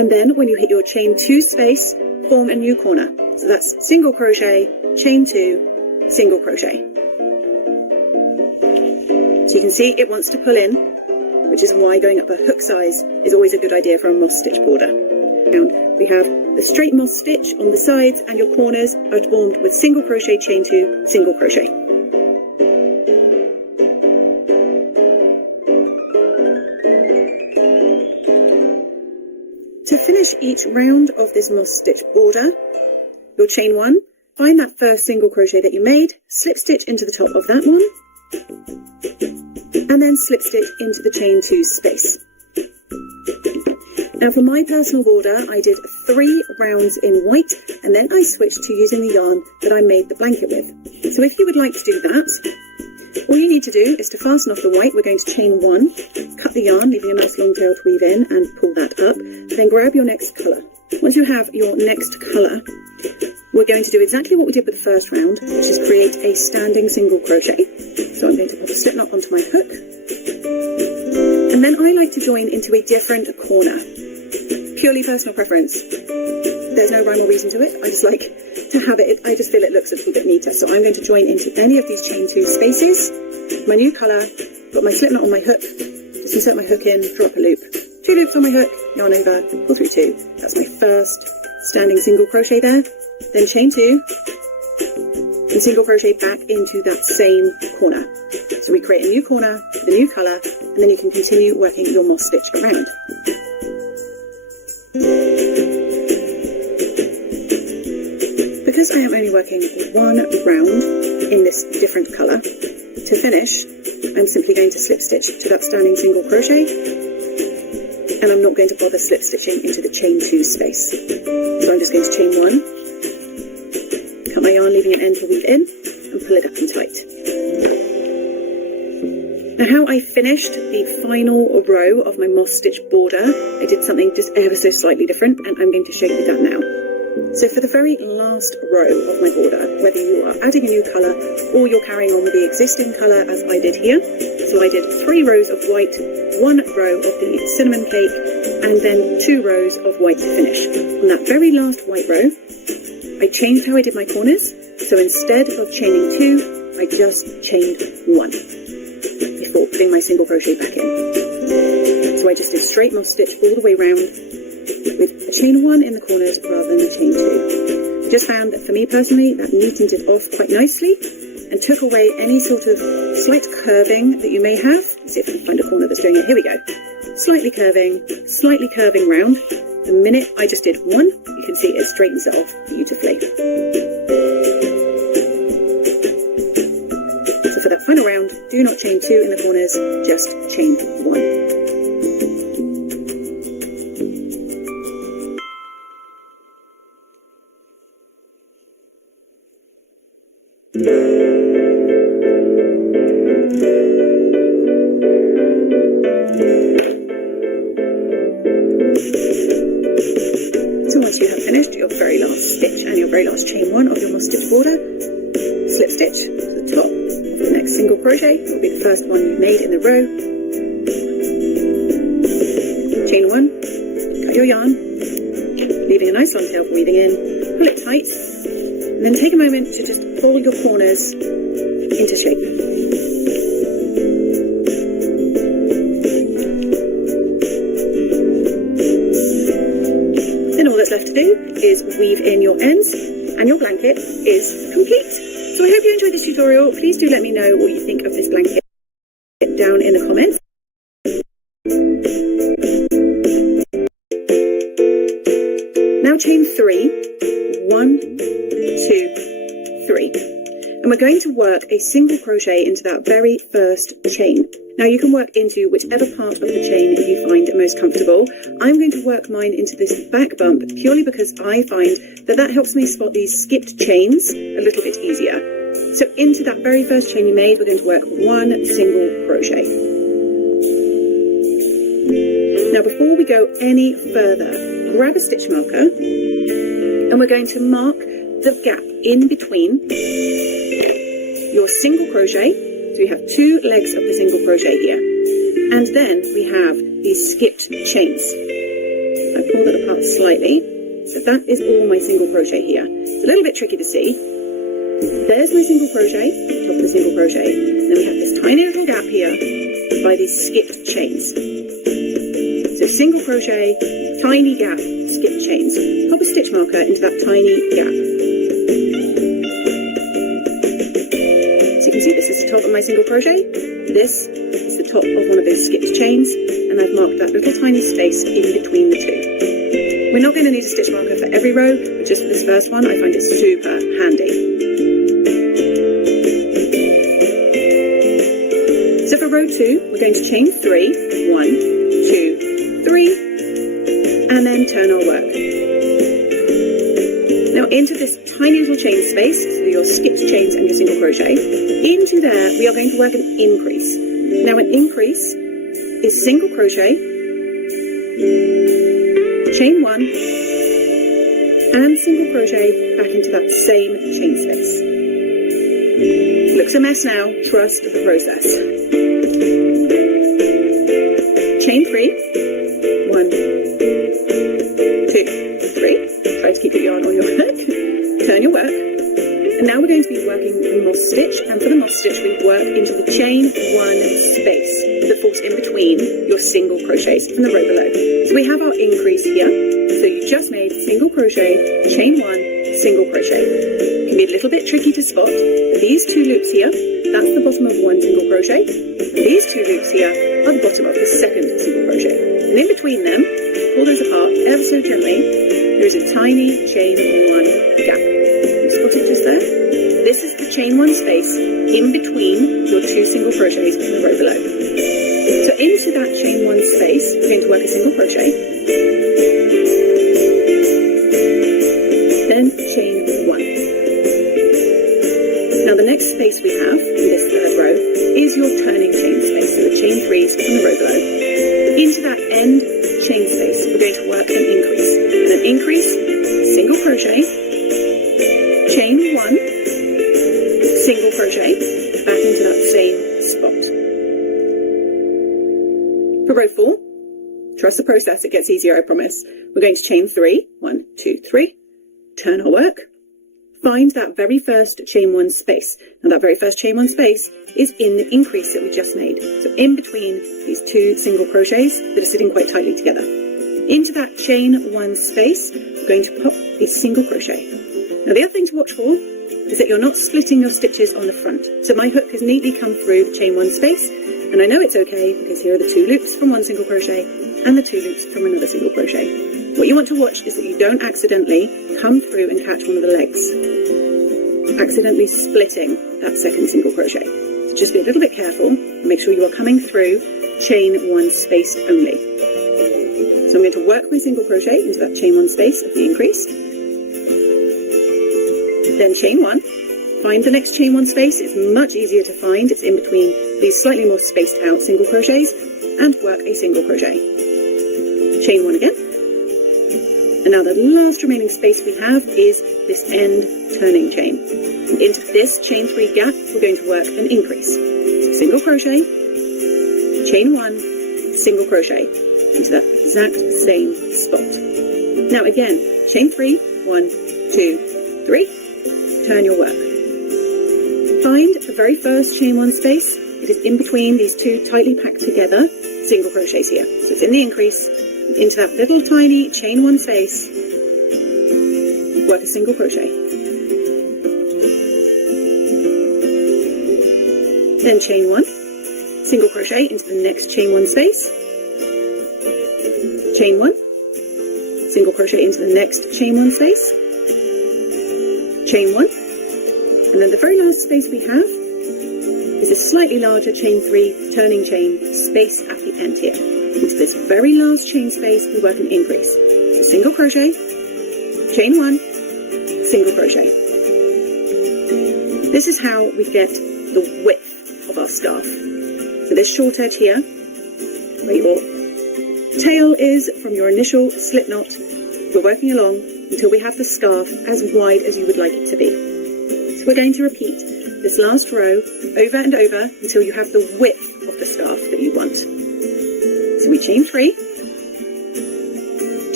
And then when you hit your chain 2 space, form a new corner. So that's single crochet, chain 2, single crochet. So you can see it wants to pull in, which is why going up a hook size is always a good idea for a moss stitch border. We have the straight moss stitch on the sides, and your corners are formed with single crochet, chain 2, single crochet. To finish each round of this moss stitch border, you'll chain 1, find that first single crochet that you made, slip stitch into the top of that one, and then slip stitch into the chain 2 space. Now for my personal border, I did 3 rounds in white, and then I switched to using the yarn that I made the blanket with. So if you would like to do that, all you need to do is to fasten off the white. We're going to chain 1, cut the yarn, leaving a nice long tail to weave in, and pull that up. Then grab your next colour. Once you have your next colour, we're going to do exactly what we did with the first round, which is create a standing single crochet. So I'm going to put a slip knot onto my hook. And then I like to join into a different corner. Purely personal preference. There's no rhyme or reason to it. I just like to have it. I just feel it looks a little bit neater. So I'm going to join into any of these chain 2 spaces. My new colour, put my slip knot on my hook, just insert my hook in, drop a loop. 2 loops on my hook, yarn over, pull through 2. That's my first standing single crochet there. Then chain 2 and single crochet back into that same corner. So we create a new corner with a new colour, and then you can continue working your moss stitch around. Because I am only working 1 round in this different colour, to finish, I'm simply going to slip stitch to that standing single crochet, and I'm not going to bother slip stitching into the chain 2 space. So I'm just going to chain 1, cut my yarn, leaving an end to weave in, and pull it up and tight. Now how I finished the final row of my moss stitch border, I did something just ever so slightly different, and I'm going to show you that now. So for the very last row of my border, whether you are adding a new colour or you're carrying on with the existing colour as I did here, so I did 3 rows of white, 1 row of the cinnamon cake, and then 2 rows of white to finish. On that very last white row, I changed how I did my corners, so instead of chaining 2, I just chained 1 before putting my single crochet back in. So I just did straight moss stitch all the way round with a chain 1 in the corners rather than chain 2. Just found that for me personally, that neatened it off quite nicely and took away any sort of slight curving that you may have. Let's see if I can find a corner that's doing it. Here we go. Slightly curving round. The minute I just did 1, you can see it straightens it off beautifully. So for that final round, do not chain 2 in the corners, just chain 1. So once you have finished your very last stitch and your very last chain 1 of your moss stitch border, slip stitch to the top of the next single crochet. It will be the first one you made in the row. Chain 1, cut your yarn, leaving a nice long tail for weaving in, pull it tight, and then take a moment to just pull your corners into shape. Then all that's left to do is weave in your ends, and your blanket is complete. So I hope you enjoyed this tutorial. Please do let me know what you think of this blanket down in the comments. Now chain 3, 1, 2, 3. And we're going to work a single crochet into that very first chain. Now you can work into whichever part of the chain you find most comfortable. I'm going to work mine into this back bump purely because I find that that helps me spot these skipped chains a little bit easier. So into that very first chain you made, we're going to work 1 single crochet. Now before we go any further, grab a stitch marker and we're going to mark the gap in between your single crochet. So we have 2 legs of the single crochet here, and then we have these skipped chains. I'm I pull that apart slightly. So that is all my single crochet here. It's a little bit tricky to see. There's my single crochet, top of the single crochet. Then we have this tiny little gap here by these skipped chains. So single crochet, tiny gap, skipped chains. Pop a stitch marker into that tiny gap. So you can see this is the top of my single crochet. This is the top of one of those skipped chains, and I've marked that little tiny space in between the two. We're not going to need a stitch marker for every row, but just for this first one, I find it super handy. So for row 2, we're going to chain 3, 1, 2, 3, and then turn our work. Now into this tiny little chain space, so your skipped chains and your single crochet, into there we are going to work an increase. Now an increase is single crochet, chain 1, and single crochet back into that same chain space. Looks a mess now, trust the process. Chain 3, 1, 2, 3. Try to keep your yarn on your hook. Turn your work. And now we're going to be working the moss stitch, and for the moss stitch we work into the chain 1 space that falls in between your single crochets from the row below. So we have our increase here. So you just made single crochet, chain 1, single crochet. It can be a little bit tricky to spot. These 2 loops here, that's the bottom of 1 single crochet. These 2 loops here are the bottom of the second single crochet. And in between them, pull those apart ever so gently, there is a tiny chain 1 gap. You spot it just there? This is the chain 1 space in between your 2 single crochets in the row below. So into that chain 1 space, we're going to work a single crochet, then chain 1. Now the next space we have in this third row is your turning chain space, so the chain 3s from the row below. Into that end chain space, we're going to work an increase. And an increase, single crochet, chain 1, single crochet, back into that same spot. For row 4, trust the process, it gets easier, I promise. We're going to chain 3, 1, 2, 3, turn our work, find that very first chain 1 space. Now that very first chain 1 space is in the increase that we just made. So in between these 2 single crochets that are sitting quite tightly together. Into that chain 1 space, we're going to pop a single crochet. Now the other thing to watch for is that you're not splitting your stitches on the front. So my hook has neatly come through the chain 1 space, and I know it's okay because here are the 2 loops from 1 single crochet and the 2 loops from another single crochet. What you want to watch is that you don't accidentally come through and catch one of the legs, accidentally splitting that second single crochet. So just be a little bit careful and make sure you are coming through chain 1 space only. So I'm going to work my single crochet into that chain 1 space of the increase, then chain 1, find the next chain 1 space. It's much easier to find, it's in between these slightly more spaced out single crochets, and work a single crochet. Chain 1 again. And now the last remaining space we have is this end turning chain. And into this chain 3 gap, we're going to work an increase. Single crochet, chain 1, single crochet, into that exact same spot. Now again, chain 3, 1, 2, 3, turn your work. Find the very first chain 1 space. It is in between these 2 tightly packed together single crochets here. So it's in the increase, into that little tiny chain 1 space, work a single crochet. Then chain 1, single crochet into the next chain 1 space, chain 1, single crochet into the next chain 1 space, chain 1, and then the very last space we have is a slightly larger chain 3 turning chain space at the end here. Into this very last chain space we work an increase. So single crochet, chain 1, single crochet. This is how we get the width of our scarf. So this short edge here, where your tail is from your initial slip knot, we're working along until we have the scarf as wide as you would like it to be. So we're going to repeat this last row over and over until you have the width of the scarf that you want. So we chain 3,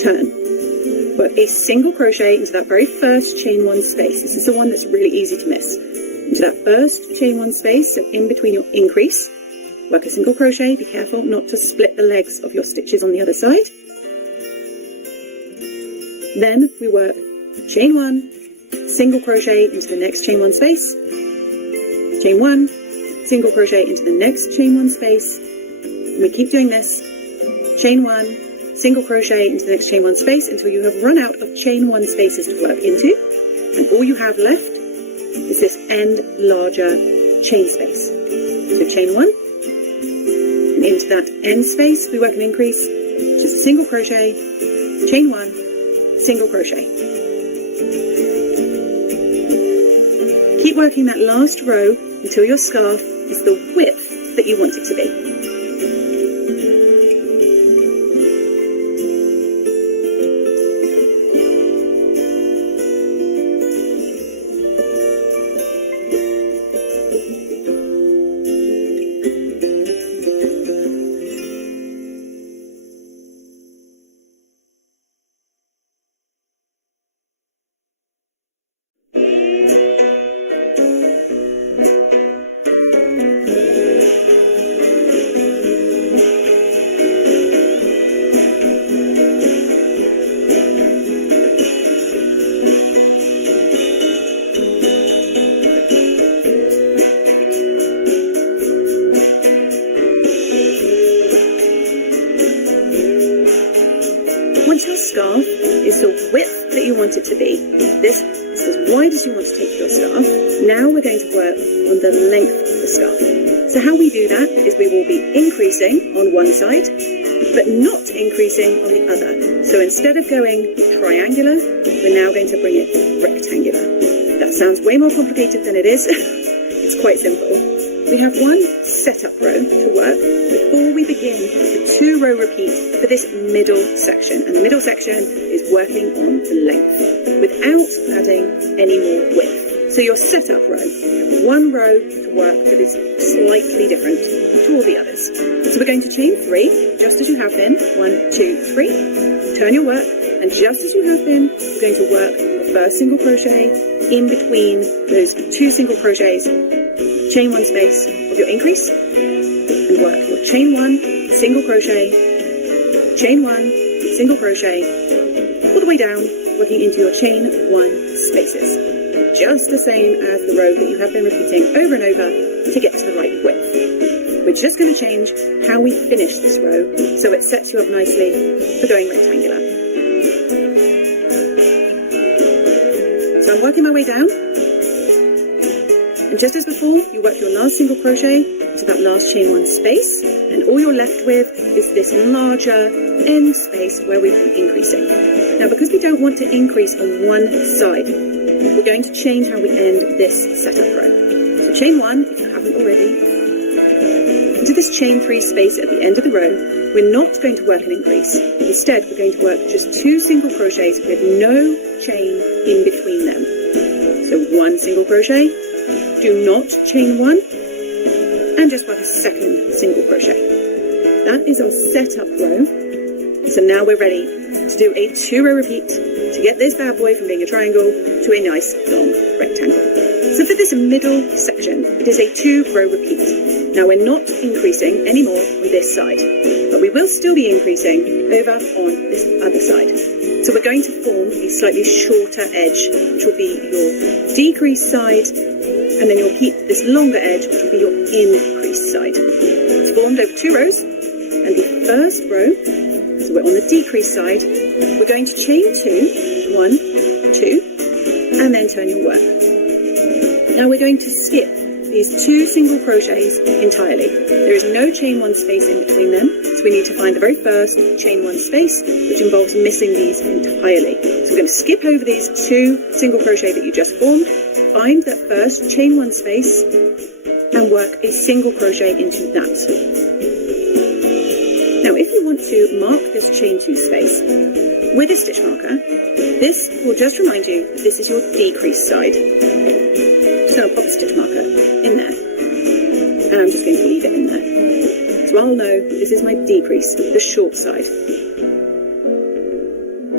turn. Work a single crochet into that very first chain one space. This is the one that's really easy to miss. Into that first chain one space, so in between your increase, work a single crochet. Be careful not to split the legs of your stitches on the other side. Then we work chain one, single crochet into the next chain one space, chain one, single crochet into the next chain one space. And we keep doing this, chain one, single crochet into the next chain one space until you have run out of chain one spaces to work into, and all you have left is this end larger chain space. So chain one, and into that end space we work an increase, which is a single crochet, chain one, single crochet. Keep working that last row until your scarf is the width that you want it to be. Once your scarf is the width that you want it to be, this is as wide as you want to take your scarf, now we're going to work on the length of the scarf. So how we do that is we will be increasing on one side, but not increasing on the other. So instead of going triangular, we're now going to bring it rectangular. That sounds way more complicated than it is. It's quite simple. We have one setup row to work before we begin the 2-row repeat for this middle section. And the middle section is working on the length without adding any more width. So your setup row, one row to work that is slightly different to all the others. So we're going to chain 3, just as you have been. 1, 2, 3. Turn your work, and just as you have been, we're going to work your first single crochet in between those 2 single crochets. Chain 1 space of your increase, and work your chain 1, single crochet, chain 1, single crochet, all the way down, working into your chain 1 spaces. Just the same as the row that you have been repeating over and over to get to the right width. We're just going to change how we finish this row so it sets you up nicely for going rectangular. So I'm working my way down. And just as before, you work your last single crochet into that last chain 1 space, and all you're left with is this larger end space where we've been increasing. Now, because we don't want to increase on one side, we're going to change how we end this setup row. So chain 1, if you haven't already, into this chain 3 space at the end of the row, we're not going to work an increase. Instead, we're going to work just 2 single crochets with no chain in between them. So 1 single crochet, do not chain 1, and just work a second single crochet. That is our setup row. So now we're ready to do a 2-row repeat to get this bad boy from being a triangle to a nice long rectangle. So for this middle section, it is a 2-row repeat. Now we're not increasing anymore on this side, but we will still be increasing over on this other side. So we're going to form a slightly shorter edge, which will be your decreased side, and then you'll keep this longer edge, which will be your increased side. It's formed over 2 rows, and the first row, so we're on the decreased side, we're going to chain 2, 1, 2, and then turn your work. Now we're going to skip these 2 single crochets entirely. There is no chain 1 space in between them, so we need to find the very first chain 1 space, which involves missing these entirely. So we're going to skip over these 2 single crochet that you just formed, find that first chain 1 space, and work a single crochet into that. Now if you want to mark this chain 2 space with a stitch marker, this will just remind you that this is your decreased side. So I'll pop the stitch marker in there, and I'm just going to leave it in there. So I'll know this is my decrease, the short side.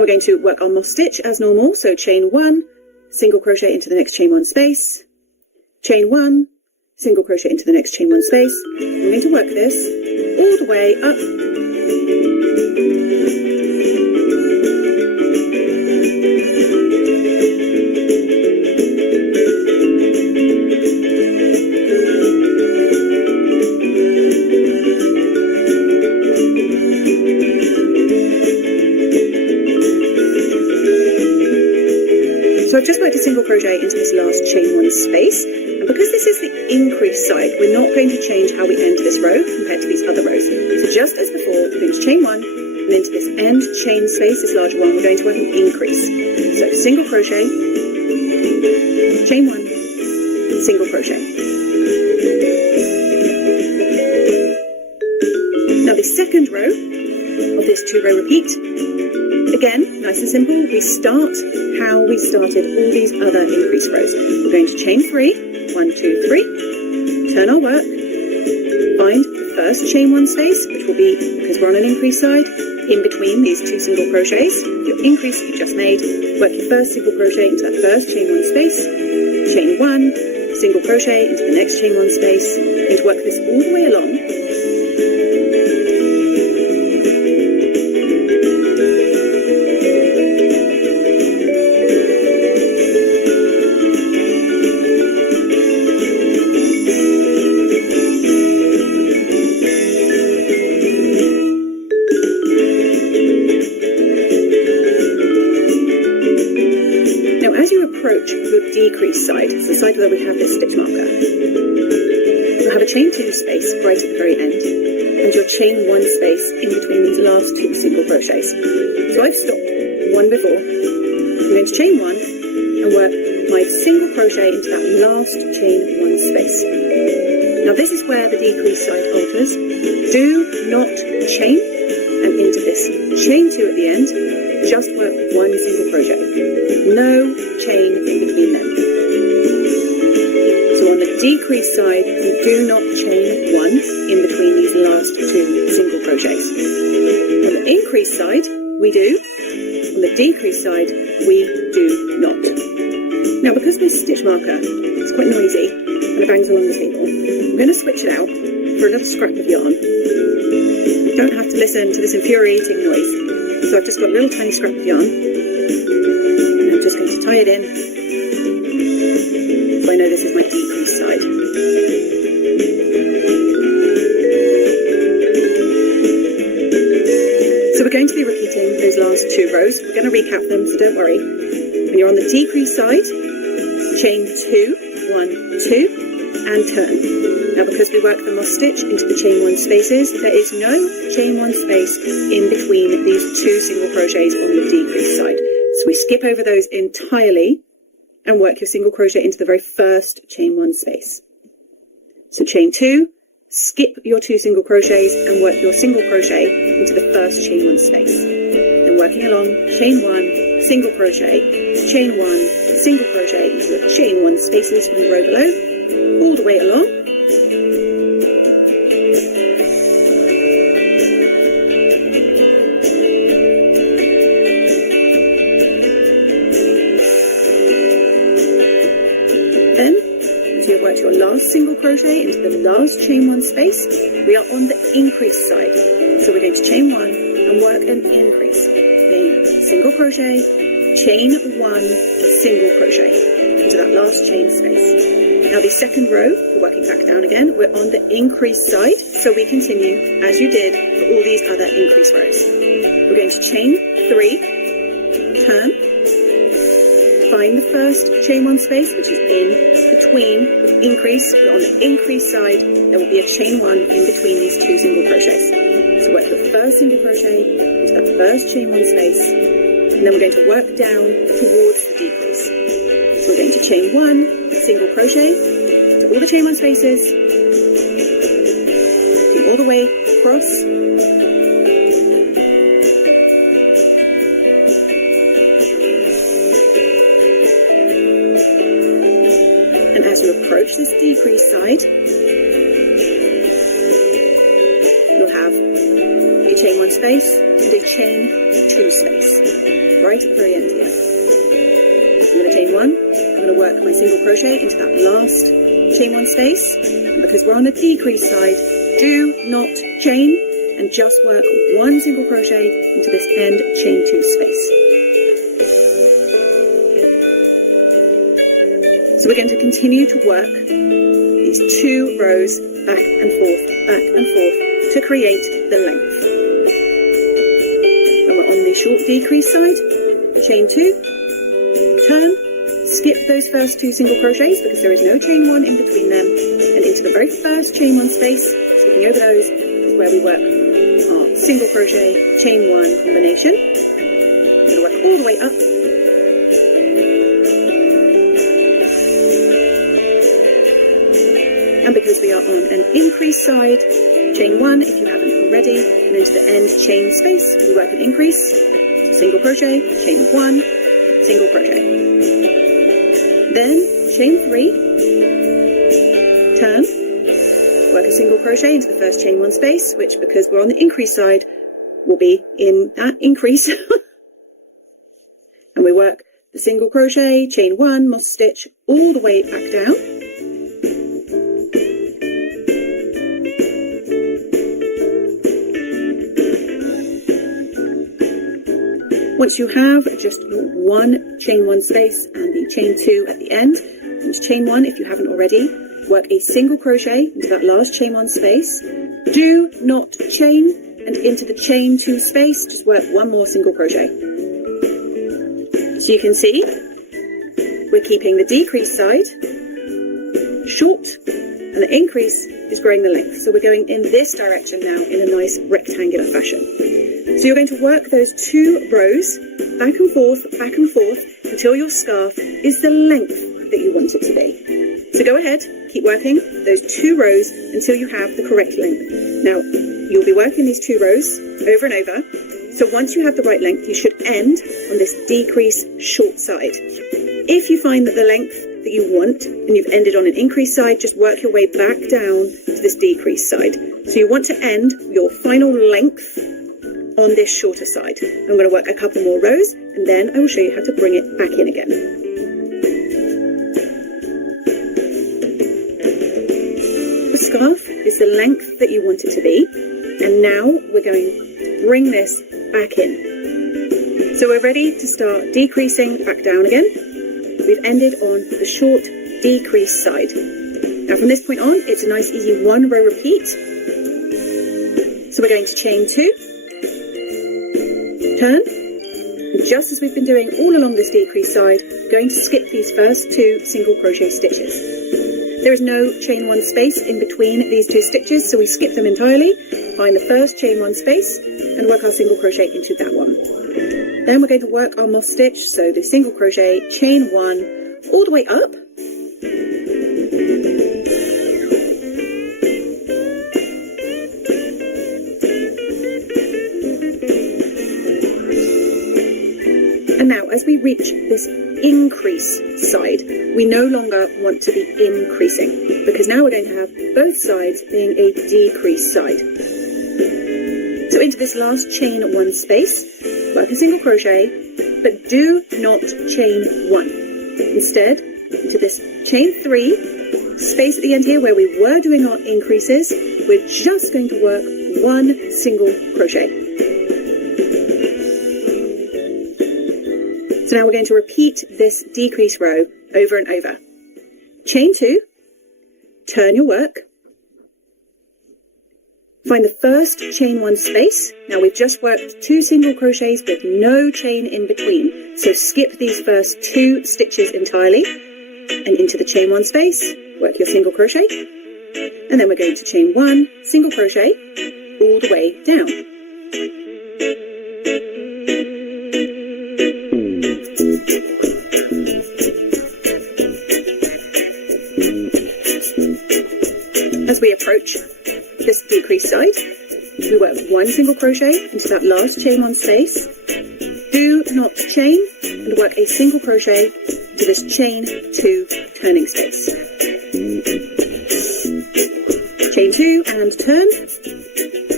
Now we're going to work our moss stitch as normal. So chain 1, single crochet into the next chain 1 space, chain 1, single crochet into the next chain 1 space. We're going to work this all the way up. So I've just worked a single crochet into this last chain 1 space, and because this is the increase side, we're not going to change how we end this row compared to these other rows. So just as before, we're going to chain 1, and into this end chain space, this larger one, we're going to work an increase. So single crochet, chain 1, single crochet. Now the second row of this 2-row repeat, again, nice and simple, we start how we started all these other increase rows. We're going to chain 3, 1, 2, 3, turn our work, find the first chain 1 space, which will be, because we're on an increase side, in between these 2 single crochets, your increase you just made, work your first single crochet into that first chain 1 space, chain 1, single crochet into the next chain 1 space, and work this all the way along. Decrease side, it's the side where we have this stitch marker. You'll have a chain 2 space right at the very end, and your chain 1 space in between these last 2 single crochets. So I've stopped one before. I'm going to chain 1 and work my single crochet into that last chain 1 space. Now this is where the decrease side alters. Do not chain, and into this chain 2 at the end, just work 1 single crochet. No chain in between them. So on the decrease side, we do not chain 1 in between these last 2 single crochets. On the increase side, we do. On the decrease side, we do not. Now because this stitch marker is quite noisy and it bangs along the table, I'm going to switch it out for a little scrap of yarn. You don't have to listen to this infuriating noise. So I've just got a little tiny scrap of yarn, and I'm just going to tie it in, so I know this is my decrease side. So we're going to be repeating those last 2 rows. We're going to recap them, so don't worry. When you're on the decrease side, chain 2, 1, 2, and turn. Now because we work the moss stitch into the chain 1 spaces, there is no chain 1 space in between these 2 single crochets on the decrease side. So we skip over those entirely and work your single crochet into the very first chain 1 space. So chain 2, skip your 2 single crochets and work your single crochet into the first chain 1 space. Then working along, chain 1, single crochet, chain 1, single crochet into the chain 1 spaces on the row below, all the way along. Then, as you have worked your last single crochet into the last chain 1 space, we are on the increase side. So we're going to chain 1 and work an increase. Then single crochet, chain 1, single crochet into that last chain space. Now the second row, we're working back down again, we're on the increase side, so we continue as you did for all these other increase rows. We're going to chain 3, turn, find the first chain 1 space, which is in between the increase. We're on the increase side, there will be a chain 1 in between these 2 single crochets. So work the first single crochet into that first chain 1 space, and then we're going to work down towards the decrease. So we're going to chain 1, single crochet to all the chain 1 spaces, all the way across, and as you approach this decrease side, you'll have a chain 1 space and a chain 2 space. right at the very end here. So I'm going to chain 1. I'm going to work my single crochet into that last chain 1 space. And because we're on the decrease side, do not chain and just work 1 single crochet into this end chain 2 space. So we're going to continue to work these 2 rows back and forth to create the length. When we're on the short decrease side, chain 2, turn, skip those first 2 single crochets because there is no chain 1 in between them, and into the very first chain 1 space, skipping over those, is where we work our single crochet, chain 1 combination. We're going to work all the way up. And because we are on an increase side, chain 1 if you haven't already, and then to the end chain space, we work an increase, single crochet, chain 1, single crochet. Then chain 3, turn, work a single crochet into the first chain 1 space, which because we're on the increase side, will be in that increase. And we work the single crochet, chain 1, moss stitch, all the way back down. Once you have just your 1 chain 1 space and the chain 2 at the end, into chain 1 if you haven't already, work a single crochet into that last chain 1 space. Do not chain, and into the chain 2 space, just work 1 more single crochet. So you can see, we're keeping the decrease side short, and the increase is growing the length. So we're going in this direction now in a nice rectangular fashion. So you're going to work those 2 rows back and forth until your scarf is the length that you want it to be. So go ahead, keep working those 2 rows until you have the correct length. Now, you'll be working these 2 rows over and over. So once you have the right length, you should end on this decrease short side. If you find that the length that you want and you've ended on an increase side, just work your way back down to this decrease side. So you want to end your final length on this shorter side. I'm going to work a couple more rows and then I will show you how to bring it back in again. The scarf is the length that you want it to be, and now we're going to bring this back in. So we're ready to start decreasing back down again. We've ended on the short decrease side. Now from this point on, it's a nice easy 1 row repeat. So we're going to chain 2, turn, and just as we've been doing all along this decrease side, going to skip these first 2 single crochet stitches. There is no chain 1 space in between these 2 stitches, so we skip them entirely, find the first chain 1 space, and work our single crochet into that one. Then we're going to work our moss stitch, so the single crochet, chain 1, all the way up. And now, as we reach this increase side, we no longer want to be increasing, because now we're going to have both sides being a decrease side. So into this last chain 1 space, work a single crochet, but do not chain 1. Instead, into this chain 3 space at the end here where we were doing our increases, we're just going to work 1 single crochet. So now we're going to repeat this decrease row over and over. Chain 2, turn your work, find the first chain 1 space. Now we've just worked 2 single crochets with no chain in between, so skip these first 2 stitches entirely, and into the chain 1 space, work your single crochet, and then we're going to chain 1, single crochet, all the way down. As we approach this decrease side, we work 1 single crochet into that last chain 1 space. Do not chain, and work a single crochet into this chain 2 turning space. Chain 2 and turn.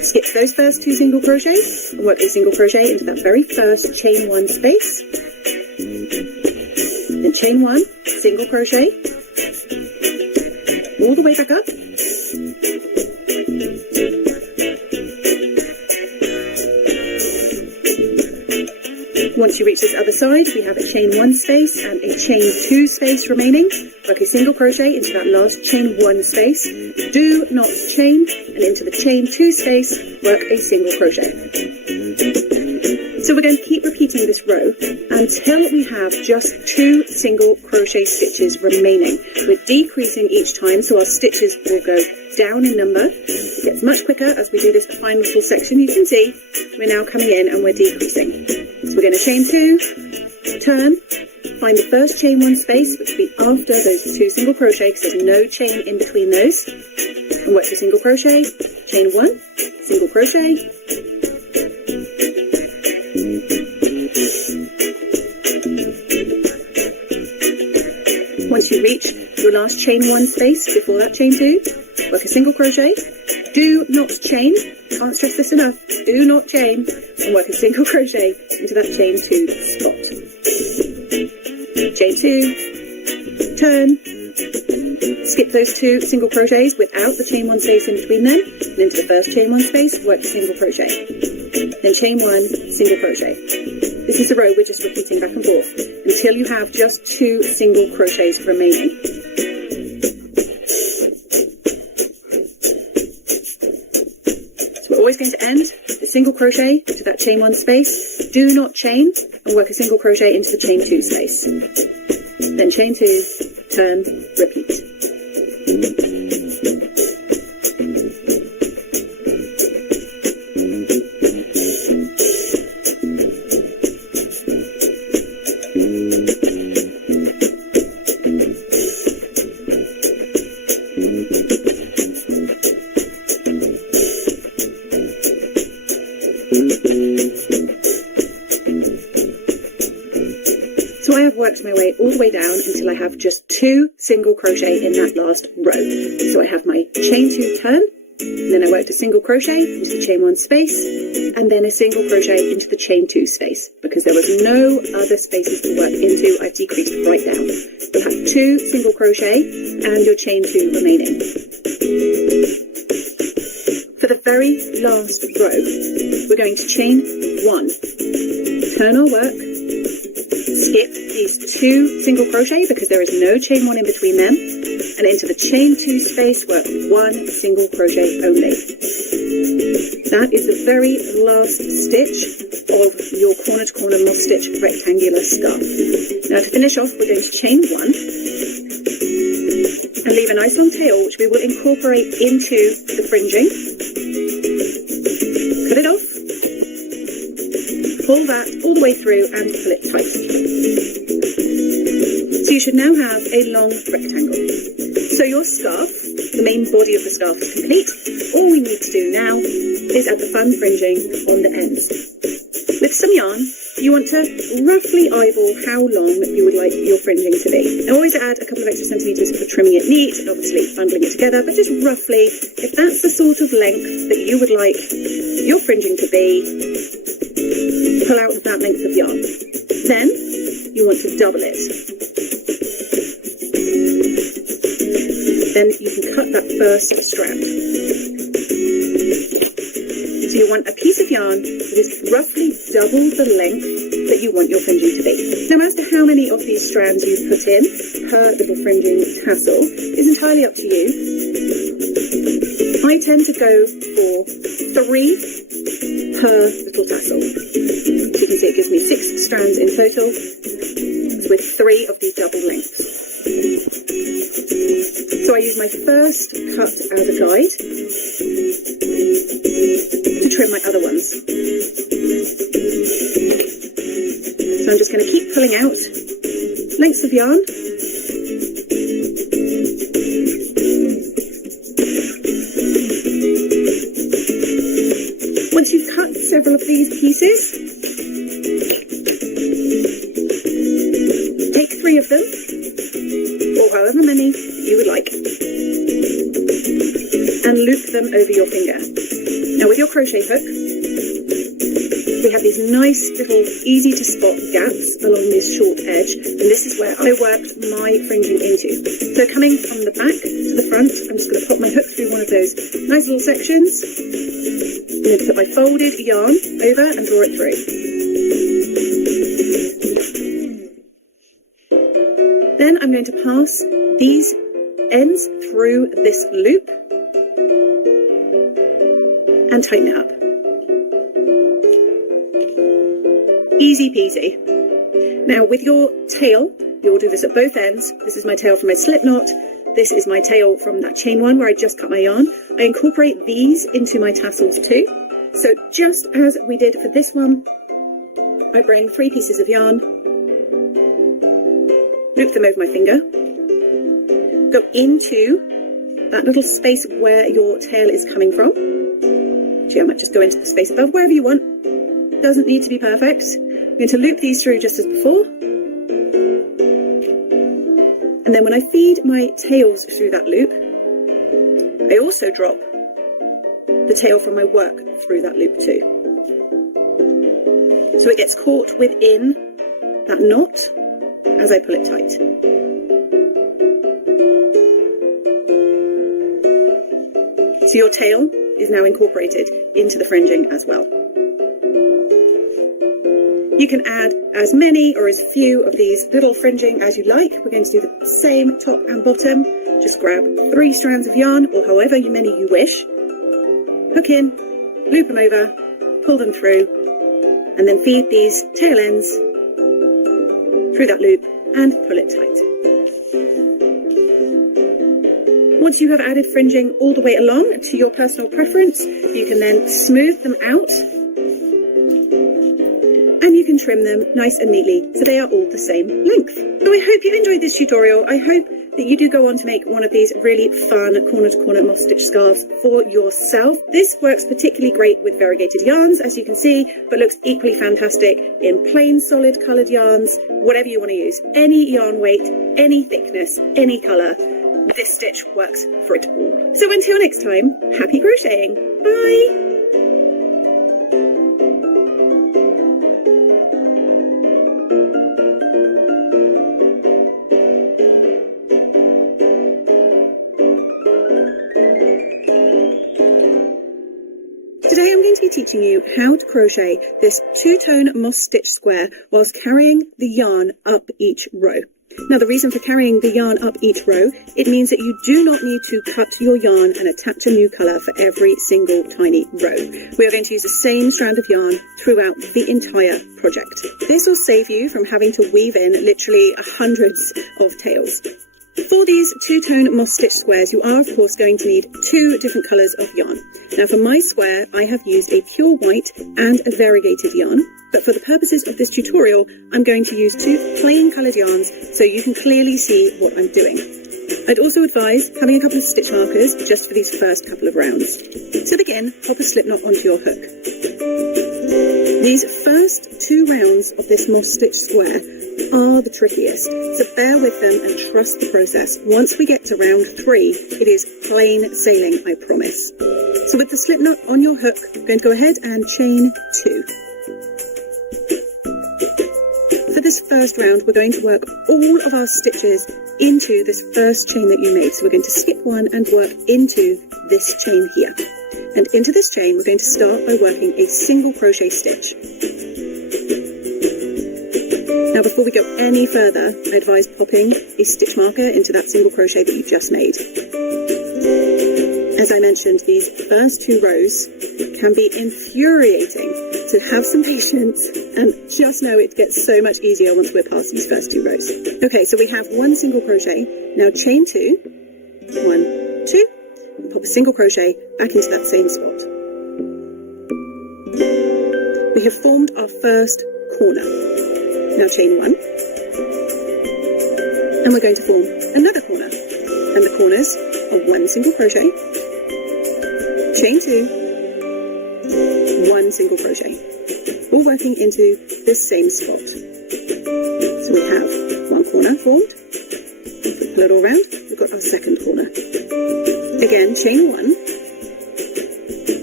Skip those first 2 single crochets and work a single crochet into that very first chain 1 space. Then chain 1, single crochet, all the way back up. Once you reach this other side, we have a chain 1 space and a chain 2 space remaining. Work a single crochet into that last chain 1 space. Do not chain, and into the chain 2 space, work a single crochet. So we're going to keep repeating this row until we have just 2 single crochet stitches remaining. We're decreasing each time, so our stitches will go down in number. It gets much quicker as we do this final little section. You can see we're now coming in and we're decreasing. So we're going to chain 2, turn, find the first chain 1 space, which will be after those 2 single crochet because there's no chain in between those, and work the single crochet, chain 1, single crochet, once you reach your last chain 1 space before that chain 2, work a single crochet, do not chain, can't stress this enough, do not chain, and work a single crochet into that chain 2 spot. Chain 2, turn, skip those 2 single crochets without the chain 1 space in between them, and into the first chain 1 space, work a single crochet. Then chain 1, single crochet. This is the row we're just repeating back and forth until you have just 2 single crochets remaining. So we're always going to end the single crochet to that chain 1 space, do not chain, and work a single crochet into the chain 2 space. Then chain 2, turn, repeat. So I have worked my way all the way down until I have just 2 single crochet in that last row. So I have my chain 2 turn, and then I worked a single crochet into the chain 1 space, and then a single crochet into the chain 2 space. Because there was no other spaces to work into, I've decreased right down. You'll have 2 single crochet and your chain 2 remaining. For the very last row, we're going to chain 1, turn our work, skip these 2 single crochet because there is no chain 1 in between them, and into the chain 2 space work 1 single crochet only. That is the very last stitch of your corner to corner moss stitch rectangular scarf. Now to finish off, we're going to chain 1 and leave a nice long tail which we will incorporate into the fringing. Cut it off, pull that all the way through and pull it tight. So you should now have a long rectangle. So your scarf, the main body of the scarf is complete. All we need to do now is add the fun fringing on the ends. With some yarn, you want to roughly eyeball how long you would like your fringing to be. Now always add a couple of extra centimetres for trimming it neat and obviously bundling it together, but just roughly, if that's the sort of length that you would like your fringing to be, pull out that length of yarn. Then you want to double it. Then you can cut that first strand. So you want a piece of yarn that is roughly double the length that you want your fringing to be. Now as to how many of these strands you put in per little fringing tassel is entirely up to you. I tend to go for 3 per little tassel. As you can see, it gives me 6 strands in total with 3 of these double lengths. So I use my first cut as a guide to trim my other ones. So I'm just going to keep pulling out lengths of yarn. Once you've cut several of these pieces, take 3 of them, or however many you would like, and loop them over your finger. Now with your crochet hook, we have these nice little easy to spot gaps along this short edge, and this is where I worked my fringing into. So coming from the back to the front, I'm just going to pop my hook through one of those nice little sections. I'm going to put my folded yarn over and draw it through. Then I'm going to pass these ends through this loop and tighten it up. Easy peasy. Now with your tail, you'll do this at both ends. This is my tail from my slip knot. This is my tail from that chain one where I just cut my yarn. I incorporate these into my tassels too. So just as we did for this one, I bring 3 pieces of yarn, loop them over my finger, go into that little space where your tail is coming from. Actually, I might just go into the space above, wherever you want. Doesn't need to be perfect. I'm going to loop these through just as before. And then when I feed my tails through that loop, I also drop the tail from my work through that loop too. So it gets caught within that knot as I pull it tight. So your tail is now incorporated into the fringing as well. You can add as many or as few of these little fringing as you like. We're going to do the same top and bottom. Just grab 3 strands of yarn, or however many you wish. Hook in, loop them over, pull them through, and then feed these tail ends through that loop and pull it tight. Once you have added fringing all the way along to your personal preference, you can then smooth them out and you can trim them nice and neatly so they are all the same length. So I hope you enjoyed this tutorial. I hope that you do go on to make one of these really fun corner-to-corner moss stitch scarves for yourself. This works particularly great with variegated yarns, as you can see, but looks equally fantastic in plain solid coloured yarns, whatever you want to use. Any yarn weight, any thickness, any colour, this stitch works for it all. So until next time, happy crocheting. Bye! Today I'm going to be teaching you how to crochet this 2-tone moss stitch square whilst carrying the yarn up each row. Now the reason for carrying the yarn up each row, it means that you do not need to cut your yarn and attach a new colour for every single tiny row. We are going to use the same strand of yarn throughout the entire project. This will save you from having to weave in literally hundreds of tails. For these 2-tone moss stitch squares, you are of course going to need 2 different colours of yarn. Now for my square, I have used a pure white and a variegated yarn, but for the purposes of this tutorial, I'm going to use 2 plain coloured yarns so you can clearly see what I'm doing. I'd also advise having a couple of stitch markers just for these first couple of rounds. To begin, pop a slip knot onto your hook. These first 2 rounds of this moss stitch square are the trickiest, so bear with them and trust the process. Once we get to round 3, it is plain sailing, I promise. So with the slip knot on your hook, I'm going to go ahead and chain 2. For this first round, we're going to work all of our stitches into this first chain that you made. So we're going to skip one and work into this chain here. And into this chain, we're going to start by working a single crochet stitch. Now before we go any further, I advise popping a stitch marker into that single crochet that you just made. As I mentioned, these first 2 rows can be infuriating, so have some patience and just know it gets so much easier once we're past these first 2 rows. Okay, so we have 1 single crochet. Now chain 2, 1, 2, and pop a single crochet back into that same spot. We have formed our first corner. Now chain 1, and we're going to form another corner, and the corners are 1 single crochet, chain 2, 1 single crochet, all working into this same spot. So we have 1 corner formed, pull it all round, we've got our second corner. Again, chain 1,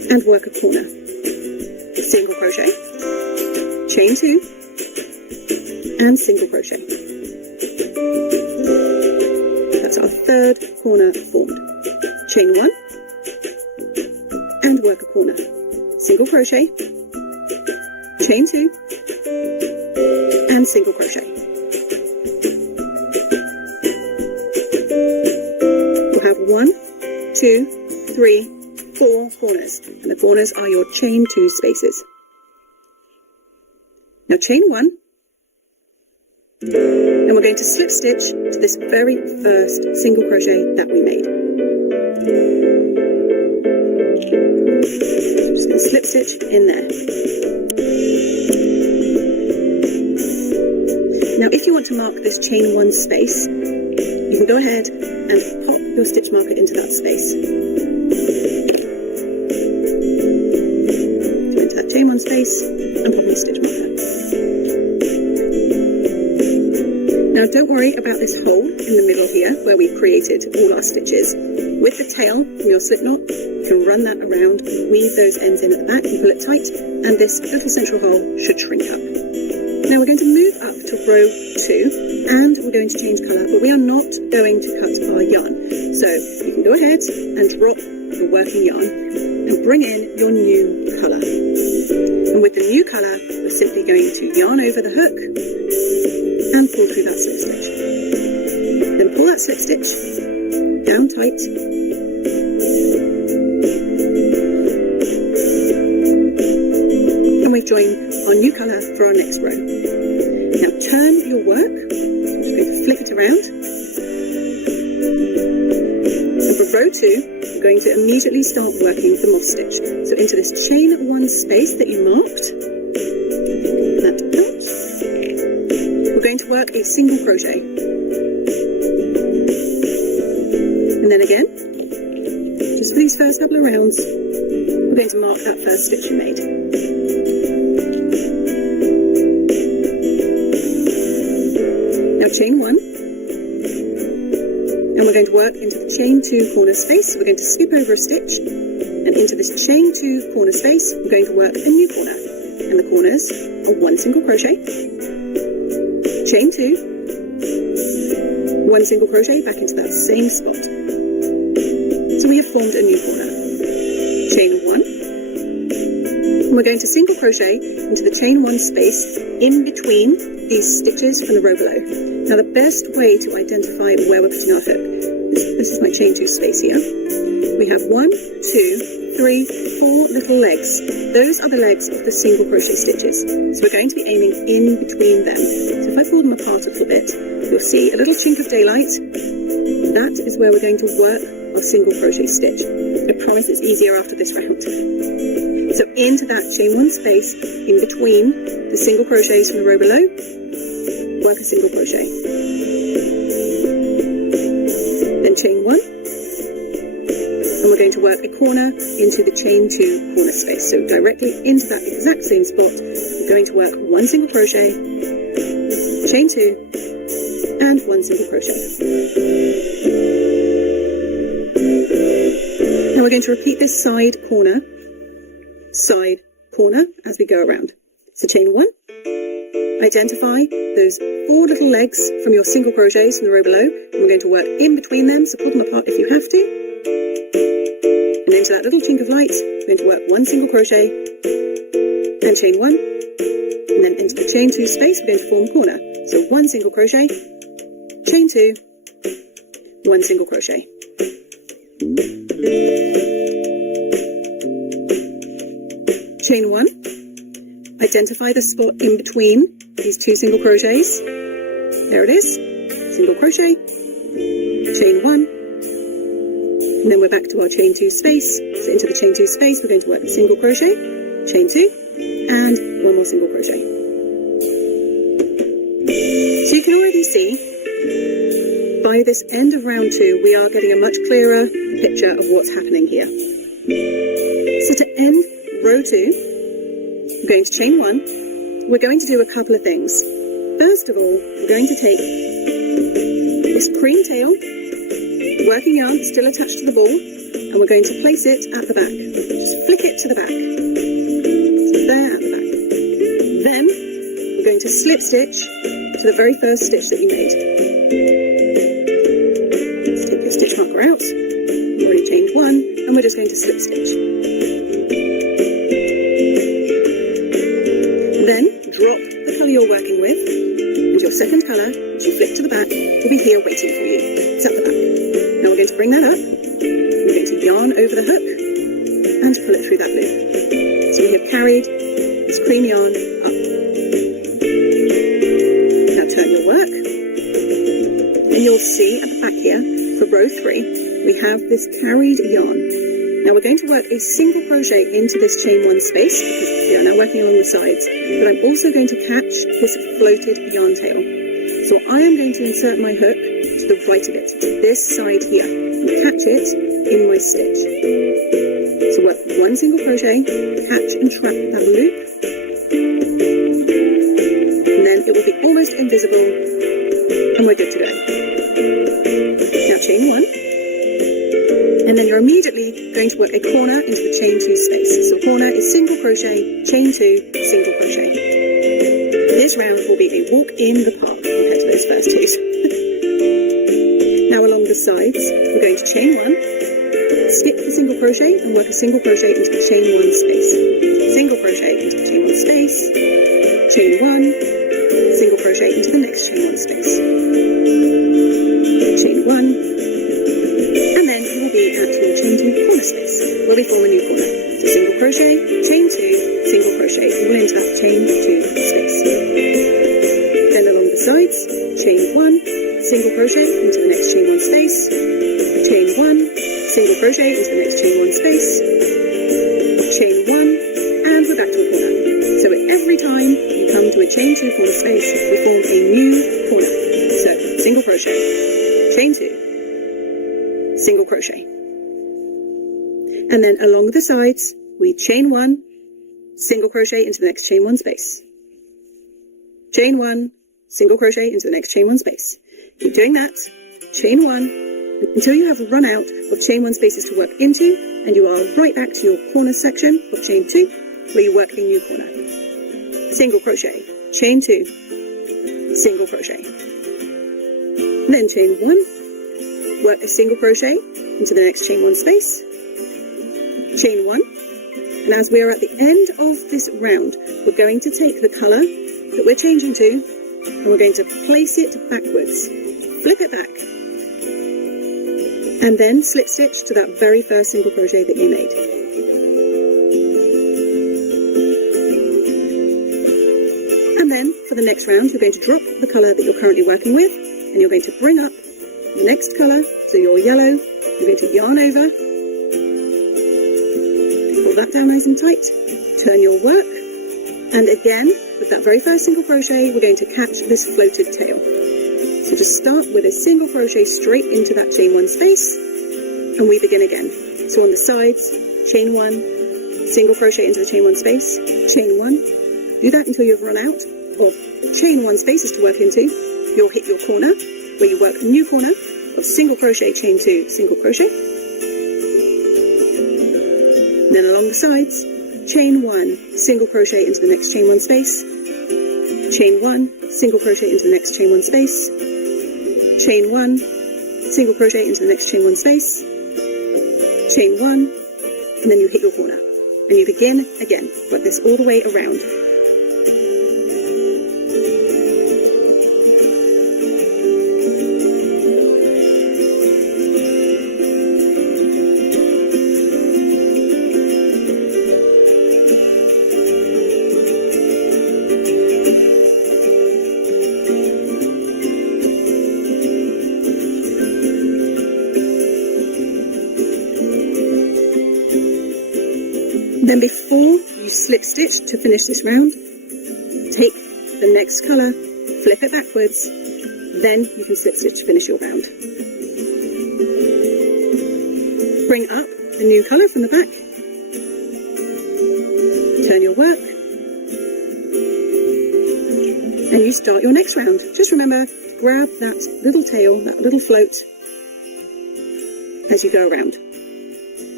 and work a corner. Single crochet, chain 2, and single crochet. That's our third corner formed. Chain 1 and work a corner. Single crochet, chain 2, and single crochet. We'll have 1, 2, 3, 4 corners, and the corners are your chain 2 spaces. Now chain 1, and we're going to slip stitch to this very first single crochet that we made. Just going to slip stitch in there. Now if you want to mark this chain 1 space, you can go ahead and pop your stitch marker into that space. So into that chain 1 space and pop your stitch marker. Now don't worry about this hole in the middle here where we've created all our stitches. With the tail from your slip knot, you can run that around, weave those ends in at the back and pull it tight, and this little central hole should shrink up. Now we're going to move up to row 2 and we're going to change colour, but we are not going to cut our yarn. So you can go ahead and drop the working yarn and bring in your new colour. And with the new colour, we're simply going to yarn over the hook and pull through that slip stitch. Then pull that slip stitch down tight. And we've joined our new colour for our next row. Now turn your work. I'm just going to flip it around. And for row 2, we're going to immediately start working the moss stitch. So into this chain 1 space that you marked, that out, we're going to work a single crochet. And then again, just for these first couple of rounds, we're going to mark that first stitch you made. Now chain 1, and we're going to work into the chain 2 corner space. We're going to skip over a stitch, and into this chain 2 corner space, we're going to work a new corner. And the corners are 1 single crochet, chain 2, 1 single crochet back into that same spot. So we have formed a new corner. Chain 1, and we're going to single crochet into the chain 1 space in between these stitches from the row below. Now the best way to identify where we're putting our hook, this is my chain 2 space here. We have 1, 2, 3, 4 little legs. Those are the legs of the single crochet stitches. So we're going to be aiming in between them. So if I pull them apart a little bit, you'll see a little chink of daylight. That is where we're going to work our single crochet stitch. I promise it's easier after this round. So into that chain 1 space in between the single crochets from the row below, work a single crochet. Then chain 1, and we're going to work a corner into the chain 2 corner space. So directly into that exact same spot, we're going to work 1 single crochet, chain 2, and 1 single crochet. Now we're going to repeat this side corner as we go around. So chain 1, identify those 4 little legs from your single crochets in the row below, and we're going to work in between them, so pull them apart if you have to. And into that little chink of light, we're going to work 1 single crochet, and chain 1, and then into the chain 2 space, we're going to form a corner. So 1 single crochet, chain 2, 1 single crochet. Chain 1, identify the spot in between these 2 single crochets. There it is, single crochet, chain 1, and then we're back to our chain 2 space. So into the chain 2 space, we're going to work a single crochet, chain 2, and 1 more single crochet. So you can already see, by this end of round 2, we are getting a much clearer picture of what's happening here. So to end row 2, we're going to chain 1. We're going to do a couple of things. First of all, we're going to take this cream tail, working yarn still attached to the ball, and we're going to place it at the back. Just flick it to the back. So there at the back. Then we're going to slip stitch to the very first stitch that you made. Let's take your stitch marker out. We've already chained one, and we're just going to slip stitch. Then drop the colour you're working with, and your second colour, as you flip to the back, will be here waiting for you. It's at the back. Now we're going to bring that up. We're going to yarn over the hook and pull it through that loop. So we have carried this cream yarn up. Now turn your work, and you'll see at the back here, for row 3, we have this carried yarn. Now we're going to work a single crochet into this chain 1 space, because we are now working along the sides, but I'm also going to catch this floated yarn tail. So I am going to insert my hook to the right of it, to this side here, and catch it in my stitch. So work 1 single crochet, catch and trap that loop, and then it will be almost invisible, and we're good to go. Now chain 1, and then you're immediately going to work a corner into the chain 2 space. So corner is single crochet, chain 2, single crochet. This round will be a walk in the park compared to those first 2. Now along the sides, we're going to chain 1, skip the single crochet and work a single crochet into the chain 1 space. Single crochet into the chain 1 space, chain 1, single crochet into the next chain 1 space. Chain 1, and then you will be at your chain 2 corner space, where we form a new corner. So single crochet, chain 2, single crochet, all into that chain 2 space. Then along the sides, chain 1, single crochet into the next chain 1 space, chain 1, single crochet into the next chain 1 space, chain 1, and we're back to a corner. So every time you come to a chain 2 corner space, we form a new corner. So single crochet, chain 2, single crochet. And then along the sides, we chain 1, single crochet into the next chain 1 space. Chain 1, single crochet into the next chain 1 space. Keep doing that, chain 1, until you have run out of chain 1 spaces to work into, and you are right back to your corner section of chain 2, where you work a new corner. Single crochet, chain 2, single crochet. Then chain 1, work a single crochet into the next chain 1 space, chain 1, and as we are at the end of this round, we're going to take the colour that we're changing to, and we're going to place it backwards, flip it back, and then slip stitch to that very first single crochet that you made. And then for the next round, you're going to drop the colour that you're currently working with, and you're going to bring up the next colour, so your yellow, you're going to yarn over, pull that down nice and tight, turn your work, and again, with that very first single crochet, we're going to catch this floated tail. So just start with a single crochet straight into that chain 1 space, and we begin again. So on the sides, chain 1, single crochet into the chain 1 space, chain 1, do that until you've run out of chain 1 spaces to work into. You'll hit your corner, where you work a new corner of single crochet, chain 2, single crochet. Then along the sides, chain 1, single crochet into the next chain 1 space, chain 1, single crochet into the next chain 1 space, chain 1, single crochet into the next chain 1 space, chain 1, and then you hit your corner, and you begin again. Work this all the way around. Then before you slip stitch to finish this round, take the next colour, flip it backwards, then you can slip stitch to finish your round. Bring up the new colour from the back, turn your work, and you start your next round. Just remember, grab that little tail, that little float, as you go around.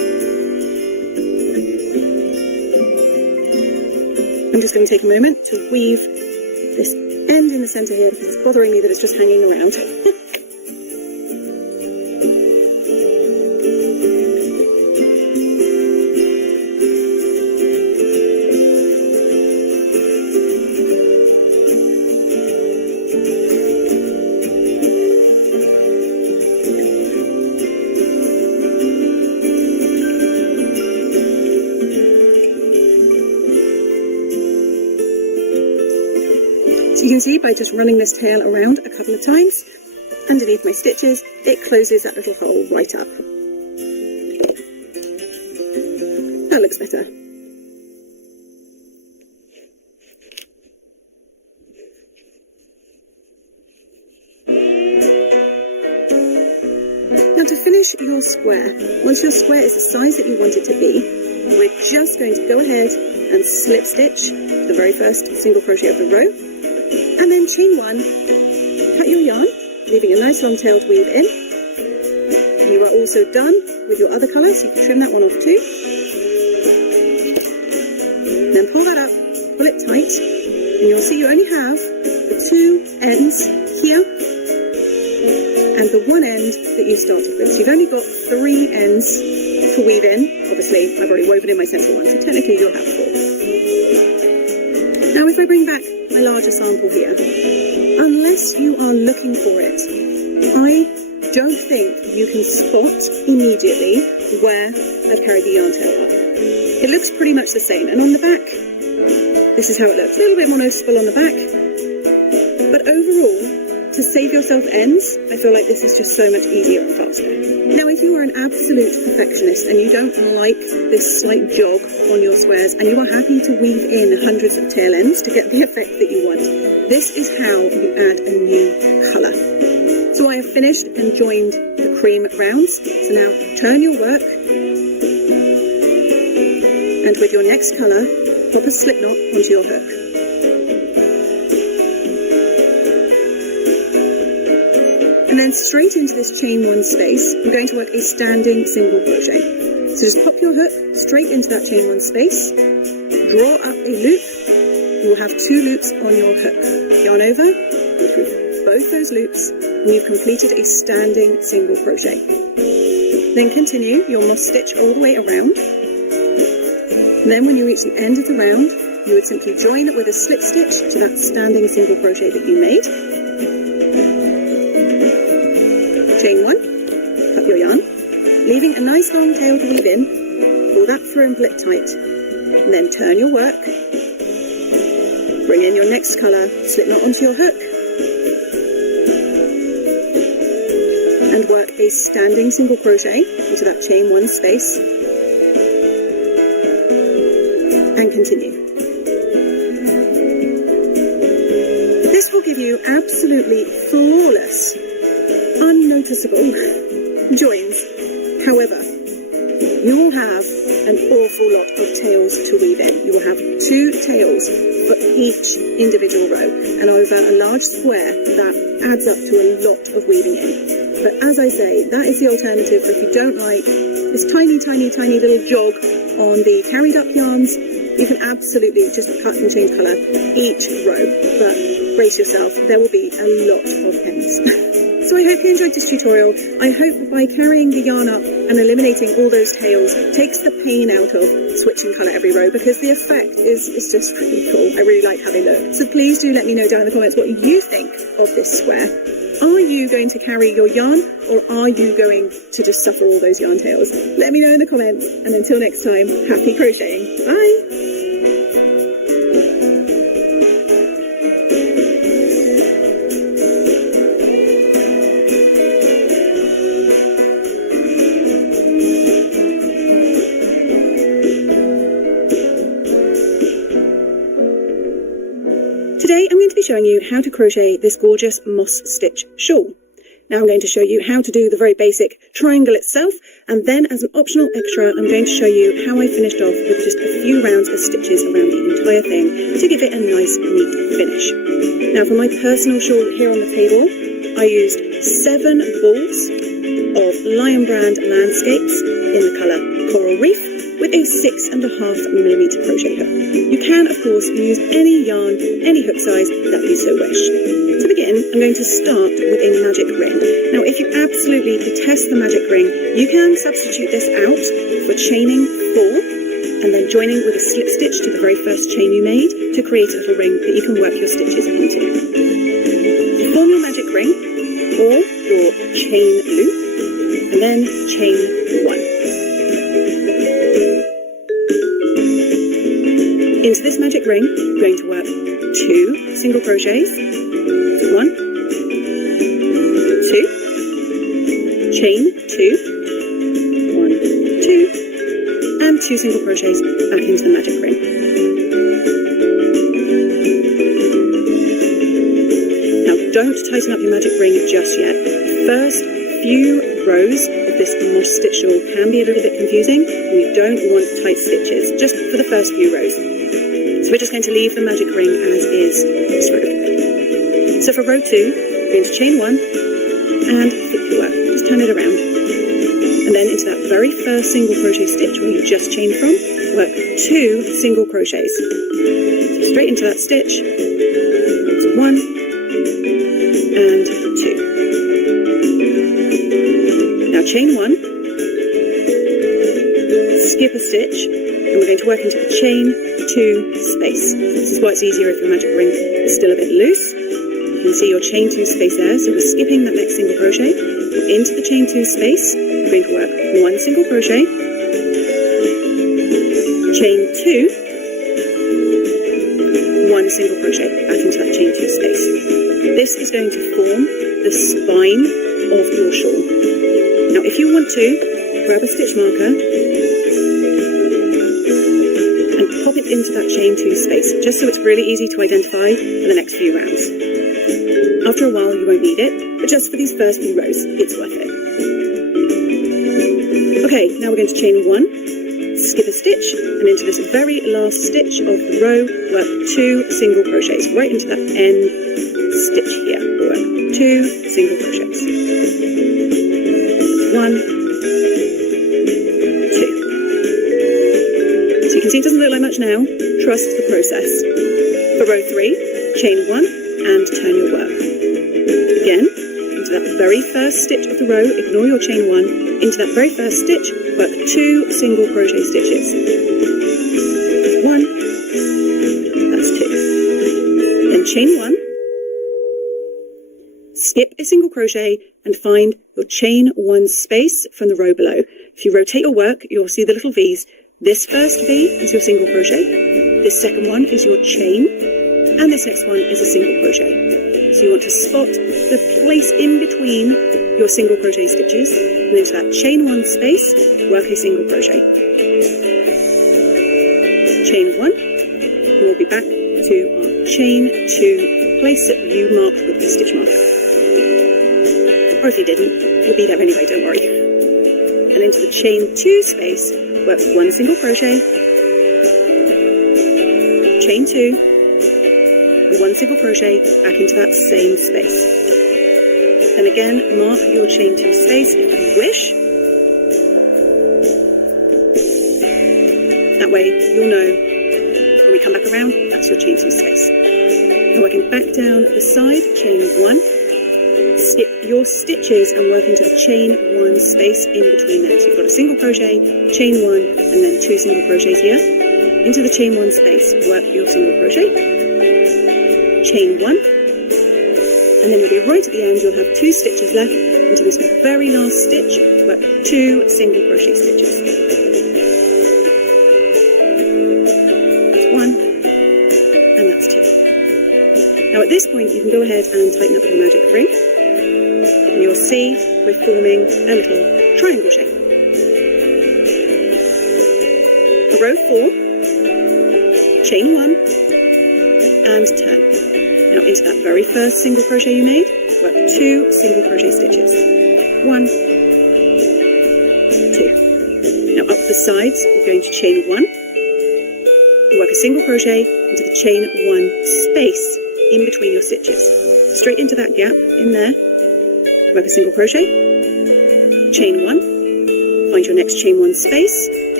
I'm just going to take a moment to weave this end in the center here because it's bothering me that it's just hanging around. So you can see by just running this tail around a couple of times, underneath my stitches, it closes that little hole right up. That looks better. Now to finish your square, once your square is the size that you want it to be, we're just going to go ahead and slip stitch the very first single crochet of the row. And then chain one, cut your yarn, leaving a nice long tail to weave in. You are also done with your other colour, so you can trim that one off too. Then pull that up, pull it tight, and you'll see you only have the two ends here and the one end that you started with. So you've only got 3 ends to weave in. Obviously, I've already woven in my central one, so technically you'll have 4. Now if I bring back my larger sample here, unless you are looking for it, I don't think you can spot immediately where I've carried the yarn tail up. It looks pretty much the same, and on the back, this is how it looks. A little bit more noticeable on the back, but overall, to save yourself ends, I feel like this is just so much easier and faster. Now, if you are an absolute perfectionist and you don't like this slight jog on your squares and you are happy to weave in hundreds of tail ends to get the effect that you want, this is how you add a new colour. So I have finished and joined the cream rounds. So now turn your work, and with your next colour, pop a slip knot onto your hook. And then straight into this chain one space, we're going to work a standing single crochet. So just pop your hook straight into that chain one space, draw up a loop. You will have 2 loops on your hook. Yarn over, repeat both those loops, and you've completed a standing single crochet. Then continue your moss stitch all the way around. And then when you reach the end of the round, you would simply join it with a slip stitch to that standing single crochet that you made. Chain 1, cut your yarn, leaving a nice long tail to weave in, pull that through and pull it tight, and then turn your work, bring in your next colour, slip knot onto your hook, and work a standing single crochet into that chain 1 space, and continue. This will give you absolutely flawless, unnoticeable joins. However, you will have an awful lot of tails to weave in. You will have 2 tails for each individual row, and over a large square that adds up to a lot of weaving in. But as I say, that is the alternative for if you don't like this tiny little jog on the carried up yarns. You can absolutely just cut and change colour each row, but brace yourself, there will be a lot of ends. So I hope you enjoyed this tutorial. I hope by carrying the yarn up and eliminating all those tails takes the pain out of switching colour every row, because the effect is just really cool. I really like how they look. So please do let me know down in the comments what you think of this square. Are you going to carry your yarn, or are you going to just suffer all those yarn tails? Let me know in the comments, and until next time, happy crocheting. Bye! Today I'm going to be showing you how to crochet this gorgeous moss stitch shawl. Now I'm going to show you how to do the very basic triangle itself, and then as an optional extra I'm going to show you how I finished off with just a few rounds of stitches around the entire thing to give it a nice neat finish. Now for my personal shawl here on the table, I used 7 balls of Lion Brand Landscapes in the colour Coral Reef with a 6.5mm crochet hook. You can, of course, use any yarn, any hook size that you so wish. To begin, I'm going to start with a magic ring. Now, if you absolutely detest the magic ring, you can substitute this out for chaining 4 and then joining with a slip stitch to the very first chain you made to create a little ring that you can work your stitches into. Form your magic ring or your chain loop and then chain 1. Into this magic ring, you're going to work 2 single crochets, 1, 2, chain 2, 1, 2, and 2 single crochets back into the magic ring. Now don't tighten up your magic ring just yet. The first few rows of this moss stitch shawl can be a little bit confusing, and you don't want tight stitches, just for the first few rows. So we're just going to leave the magic ring as is this row. So for row 2, you're going to chain 1 and flip your work. Just turn it around. And then into that very first single crochet stitch where you just chained from, work 2 single crochets. So straight into that stitch, 1 and 2. Now chain 1, skip a stitch, and we're going to work into the chain 2 space. This is why it's easier if your magic ring is still a bit loose. You can see your chain 2 space there, so we're skipping that next single crochet. Into the chain 2 space, we're going to work 1 single crochet, chain 2, 1 single crochet back into that chain 2 space. This is going to form the spine of your shawl. Now if you want to, grab a stitch marker and pop it into that chain 2 space, just so it's really easy to identify for the next few rounds. After a while you won't need it, but just for these first few rows, it's worth it. Okay, now we're going to chain 1, skip a stitch, and into this very last stitch of the row, work 2 single crochets, right into that end stitch here. We'll work 2 single crochets. 1, 2. So you can see it doesn't look like much now. Trust the process. For row 3, chain 1 and turn your work. Again, into that very first stitch of the row, ignore your chain 1, into that very first stitch, work 2 single crochet stitches. 1, that's 2. Then chain 1, skip a single crochet and find your chain 1 space from the row below. If you rotate your work, you'll see the little V's. This first V is your single crochet, this second one is your chain, and this next one is a single crochet. So you want to spot the place in between your single crochet stitches, and into that chain 1 space, work a single crochet. Chain 1, and we'll be back to our chain 2 place that you marked with the stitch marker. Or if you didn't, you'll be there anyway, don't worry. And into the chain 2 space, work 1 single crochet, chain 2, 1 single crochet back into that same space. And again, mark your chain 2 space if you wish. That way you'll know when we come back around, that's your chain 2 space. And working back down the side, chain 1, skip your stitches and work into the chain 1 space in between there. So you've got a single crochet, chain 1, and then 2 single crochets here. Into the chain 1 space, work your single crochet, chain 1, and then you'll be right at the end, you'll have 2 stitches left. Into this very last stitch, work 2 single crochet stitches. 1, and that's 2. Now at this point, you can go ahead and tighten up your magic ring. And you'll see we're forming a little triangle shape. For row 4, chain 1 and turn. Now into that very first single crochet you made, work 2 single crochet stitches. 1, 2. Now up the sides, we're going to chain 1, work a single crochet into the chain 1 space in between your stitches. Straight into that gap in there, work a single crochet, chain 1, find your next chain 1 space,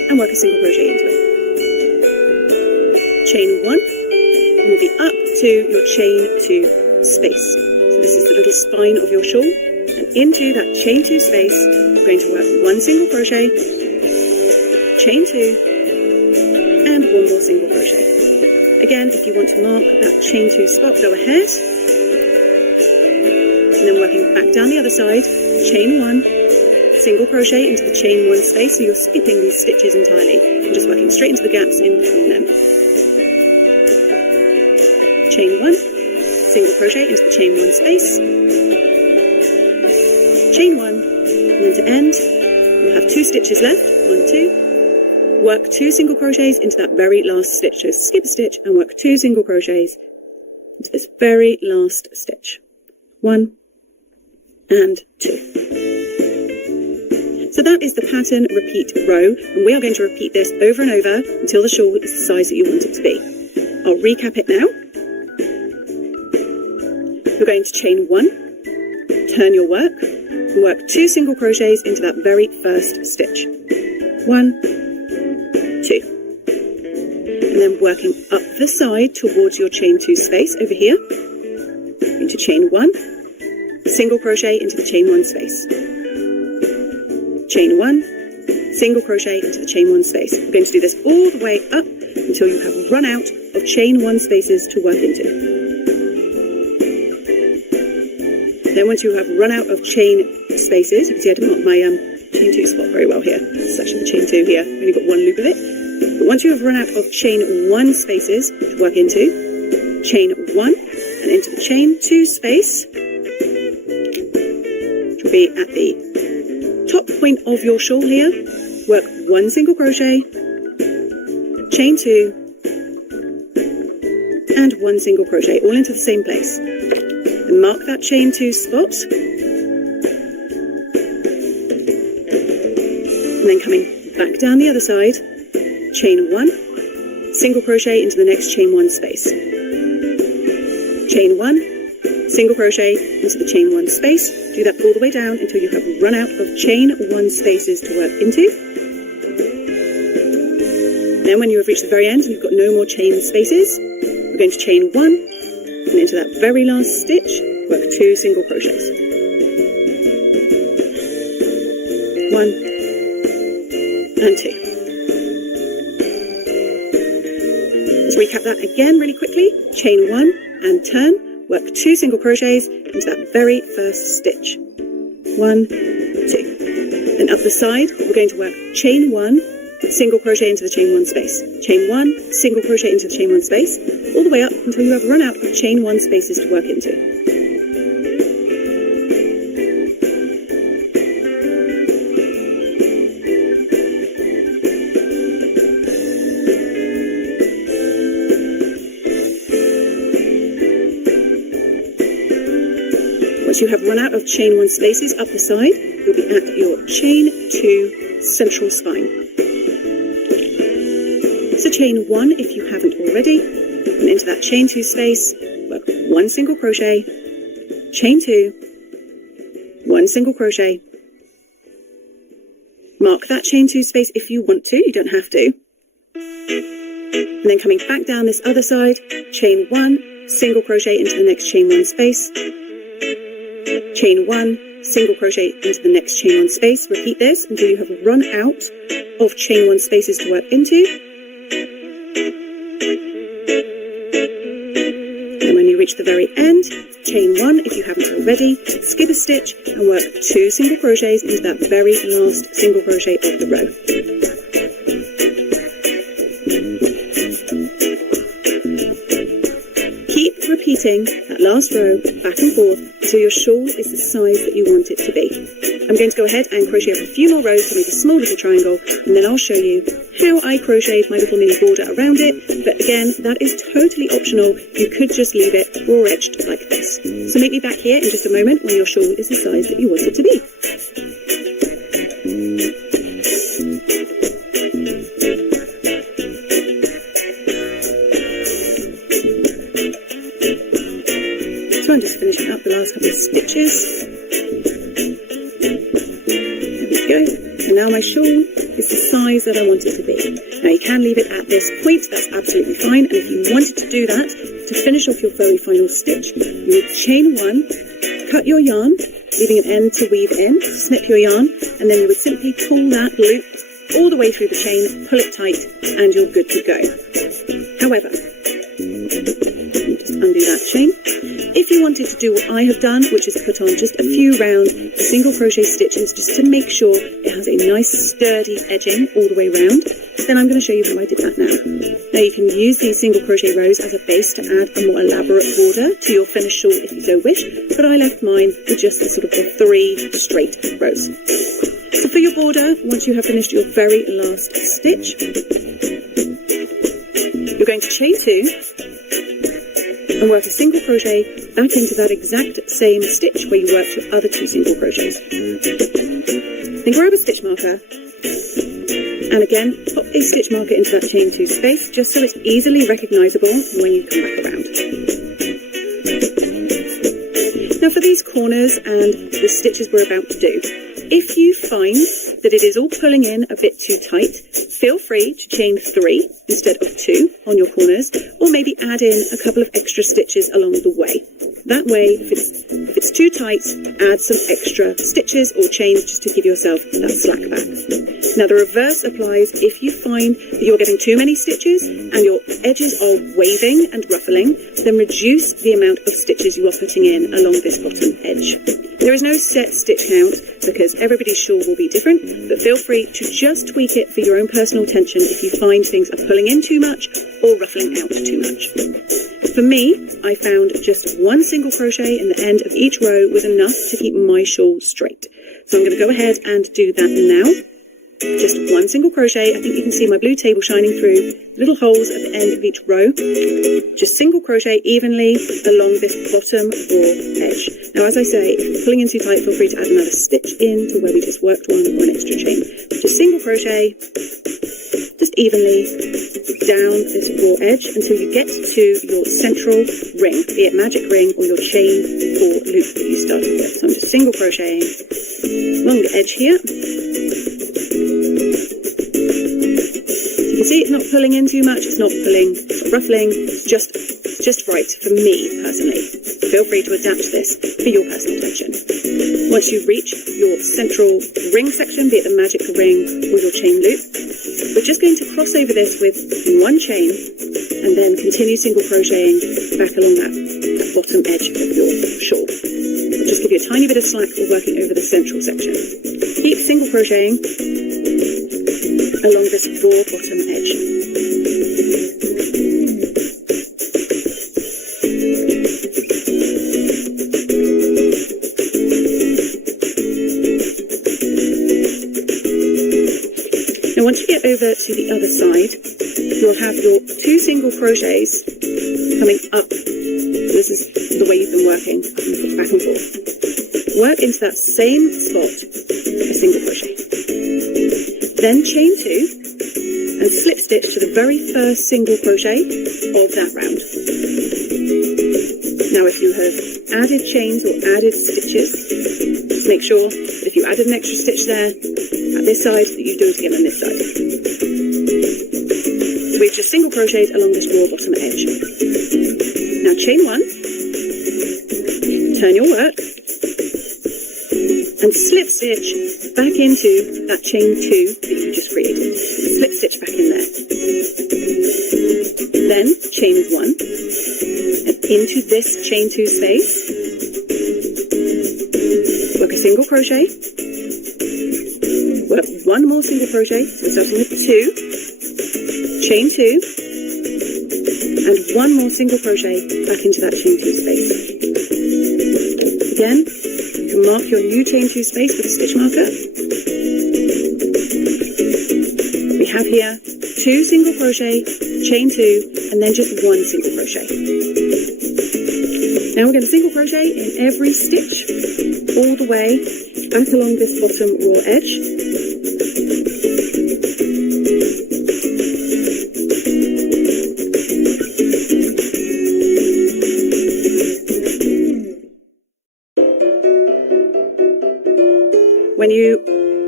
and work a single crochet into it. Chain 1, and we'll be up to your chain 2 space. So this is the little spine of your shawl, and into that chain 2 space, we're going to work 1 single crochet, chain 2, and 1 more single crochet. Again, if you want to mark that chain 2 spot, go ahead. And then working back down the other side, chain 1, single crochet into the chain 1 space, so you're skipping these stitches entirely and just working straight into the gaps in between them. Chain 1, single crochet into the chain 1 space, chain 1, and then to end, we'll have 2 stitches left, 1, 2, work 2 single crochets into that very last stitch, so skip a stitch and work 2 single crochets into this very last stitch, 1 and 2. So that is the pattern repeat row, and we are going to repeat this over and over until the shawl is the size that you want it to be. I'll recap it now. You're going to chain 1, turn your work, and work 2 single crochets into that very first stitch. 1, 2. And then working up the side towards your chain 2 space over here, into chain 1, single crochet into the chain 1 space. Chain 1, single crochet into the chain 1 space. We're going to do this all the way up until you have run out of chain 1 spaces to work into. Then once you have run out of chain spaces, you can see I didn't mark my chain 2 spot very well here. This is actually the chain 2 here. I've only got 1 loop of it. But once you have run out of chain 1 spaces to work into, chain 1 and into the chain 2 space, which will be at the top point of your shawl here, work 1 single crochet, chain 2, and 1 single crochet, all into the same place. And mark that chain 2 spot, and then coming back down the other side, chain 1, single crochet into the next chain 1 space. Chain 1, single crochet into the chain 1 space. Do that all the way down until you have run out of chain 1 spaces to work into. Then when you have reached the very end and you've got no more chain spaces, we're going to chain 1 and into that very last stitch, work 2 single crochets. 1 and 2. Let's recap that again really quickly. Chain 1 and turn, work 2 single crochets into that very first stitch. 1, 2. Then up the side, we're going to work chain 1, single crochet into the chain 1 space. Chain 1, single crochet into the chain 1 space, all the way up until you have run out of chain 1 spaces to work into. Once you have run out of chain 1 spaces up the side, you'll be at your chain 2 central spine. So chain 1 if you haven't already, and into that chain 2 space, work 1 single crochet, chain 2, 1 single crochet. Mark that chain 2 space if you want to, you don't have to. And then coming back down this other side, chain 1, single crochet into the next chain 1 space. Chain 1, single crochet into the next chain 1 space. Repeat this until you have run out of chain 1 spaces to work into. And when you reach the very end, chain 1 if you haven't already, skip a stitch and work 2 single crochets into that very last single crochet of the row. Keep repeating that last row back and forth until your shawl is the size that you want it to be. I'm going to go ahead and crochet up a few more rows to make a small little triangle, and then I'll show you how I crocheted my little mini border around it. But again, that is totally optional. You could just leave it raw edged like this. So meet me back here in just a moment when your shawl is the size that you want it to be. So I'm just finishing up the last couple of stitches. There we go. And now my shawl is the size that I want it to be. Now you can leave it at this point, that's absolutely fine. And if you wanted to do that, to finish off your very final stitch, you would chain 1, cut your yarn, leaving an end to weave in, snip your yarn, and then you would simply pull that loop all the way through the chain, pull it tight, and you're good to go. However, just undo that chain. If you wanted to do what I have done, which is put on just a few round single crochet stitches just to make sure it has a nice sturdy edging all the way round, then I'm going to show you how I did that now. Now you can use these single crochet rows as a base to add a more elaborate border to your finished shawl if you so wish, but I left mine with just the sort of the 3 straight rows. So for your border, once you have finished your very last stitch, you're going to chain 2 and work a single crochet back into that exact same stitch where you worked your other 2 single crochets. Then grab a stitch marker and again pop a stitch marker into that chain 2 space just so it's easily recognizable when you come back around. Now for these corners and the stitches we're about to do, if you find that it is all pulling in a bit too tight, feel free to chain 3 instead of 2 on your corners, or maybe add in a couple of extra stitches along the way. That way, if it's too tight, add some extra stitches or chains just to give yourself that slack back. Now the reverse applies if you find that you're getting too many stitches and your edges are waving and ruffling, then reduce the amount of stitches you are putting in along this bottom edge. There is no set stitch count because everybody's shawl will be different, but feel free to just tweak it for your own personal tension if you find things are pulling in too much or ruffling out too much. For me, I found just 1 single crochet in the end of each row was enough to keep my shawl straight. So I'm going to go ahead and do that now. Just 1 single crochet. I think you can see my blue table shining through, little holes at the end of each row. Just single crochet evenly along this bottom raw edge. Now as I say, if you're pulling in too tight, feel free to add another stitch in to where we just worked 1 or an extra chain. Just single crochet, just evenly down this raw edge until you get to your central ring, be it magic ring or your chain or loop that you started with. So I'm just single crocheting along the edge here. You can see it's not pulling in too much, it's not pulling, it's not ruffling, it's just right for me personally. Feel free to adapt this for your personal tension. Once you reach your central ring section, be it the magic ring or your chain loop, we're just going to cross over this with 1 chain and then continue single crocheting back along that bottom edge of your shawl. It'll just give you a tiny bit of slack for working over the central section. Keep single crocheting along this raw bottom edge. Now once you get over to the other side, you'll have your 2 single crochets coming up. This is the way you've been working, back and forth. Work into that same spot a single crochet. Then chain 2 and slip stitch to the very first single crochet of that round. Now if you have added chains or added stitches, make sure that if you added an extra stitch there at this side that you do it again on this side. We've just single crocheted along this raw bottom edge. Now chain 1, turn your work and slip stitch back into that chain 2 that you just created. Slip stitch back in there. Then chain 1 and into this chain 2 space. Work a single crochet. Work 1 more single crochet. So we're starting with 2. Chain 2 and 1 more single crochet back into that chain 2 space. Again, you can mark your new chain 2 space with a stitch marker. We have here 2 single crochet, chain 2, and then just 1 single crochet. Now we're going to single crochet in every stitch all the way back along this bottom raw edge. When you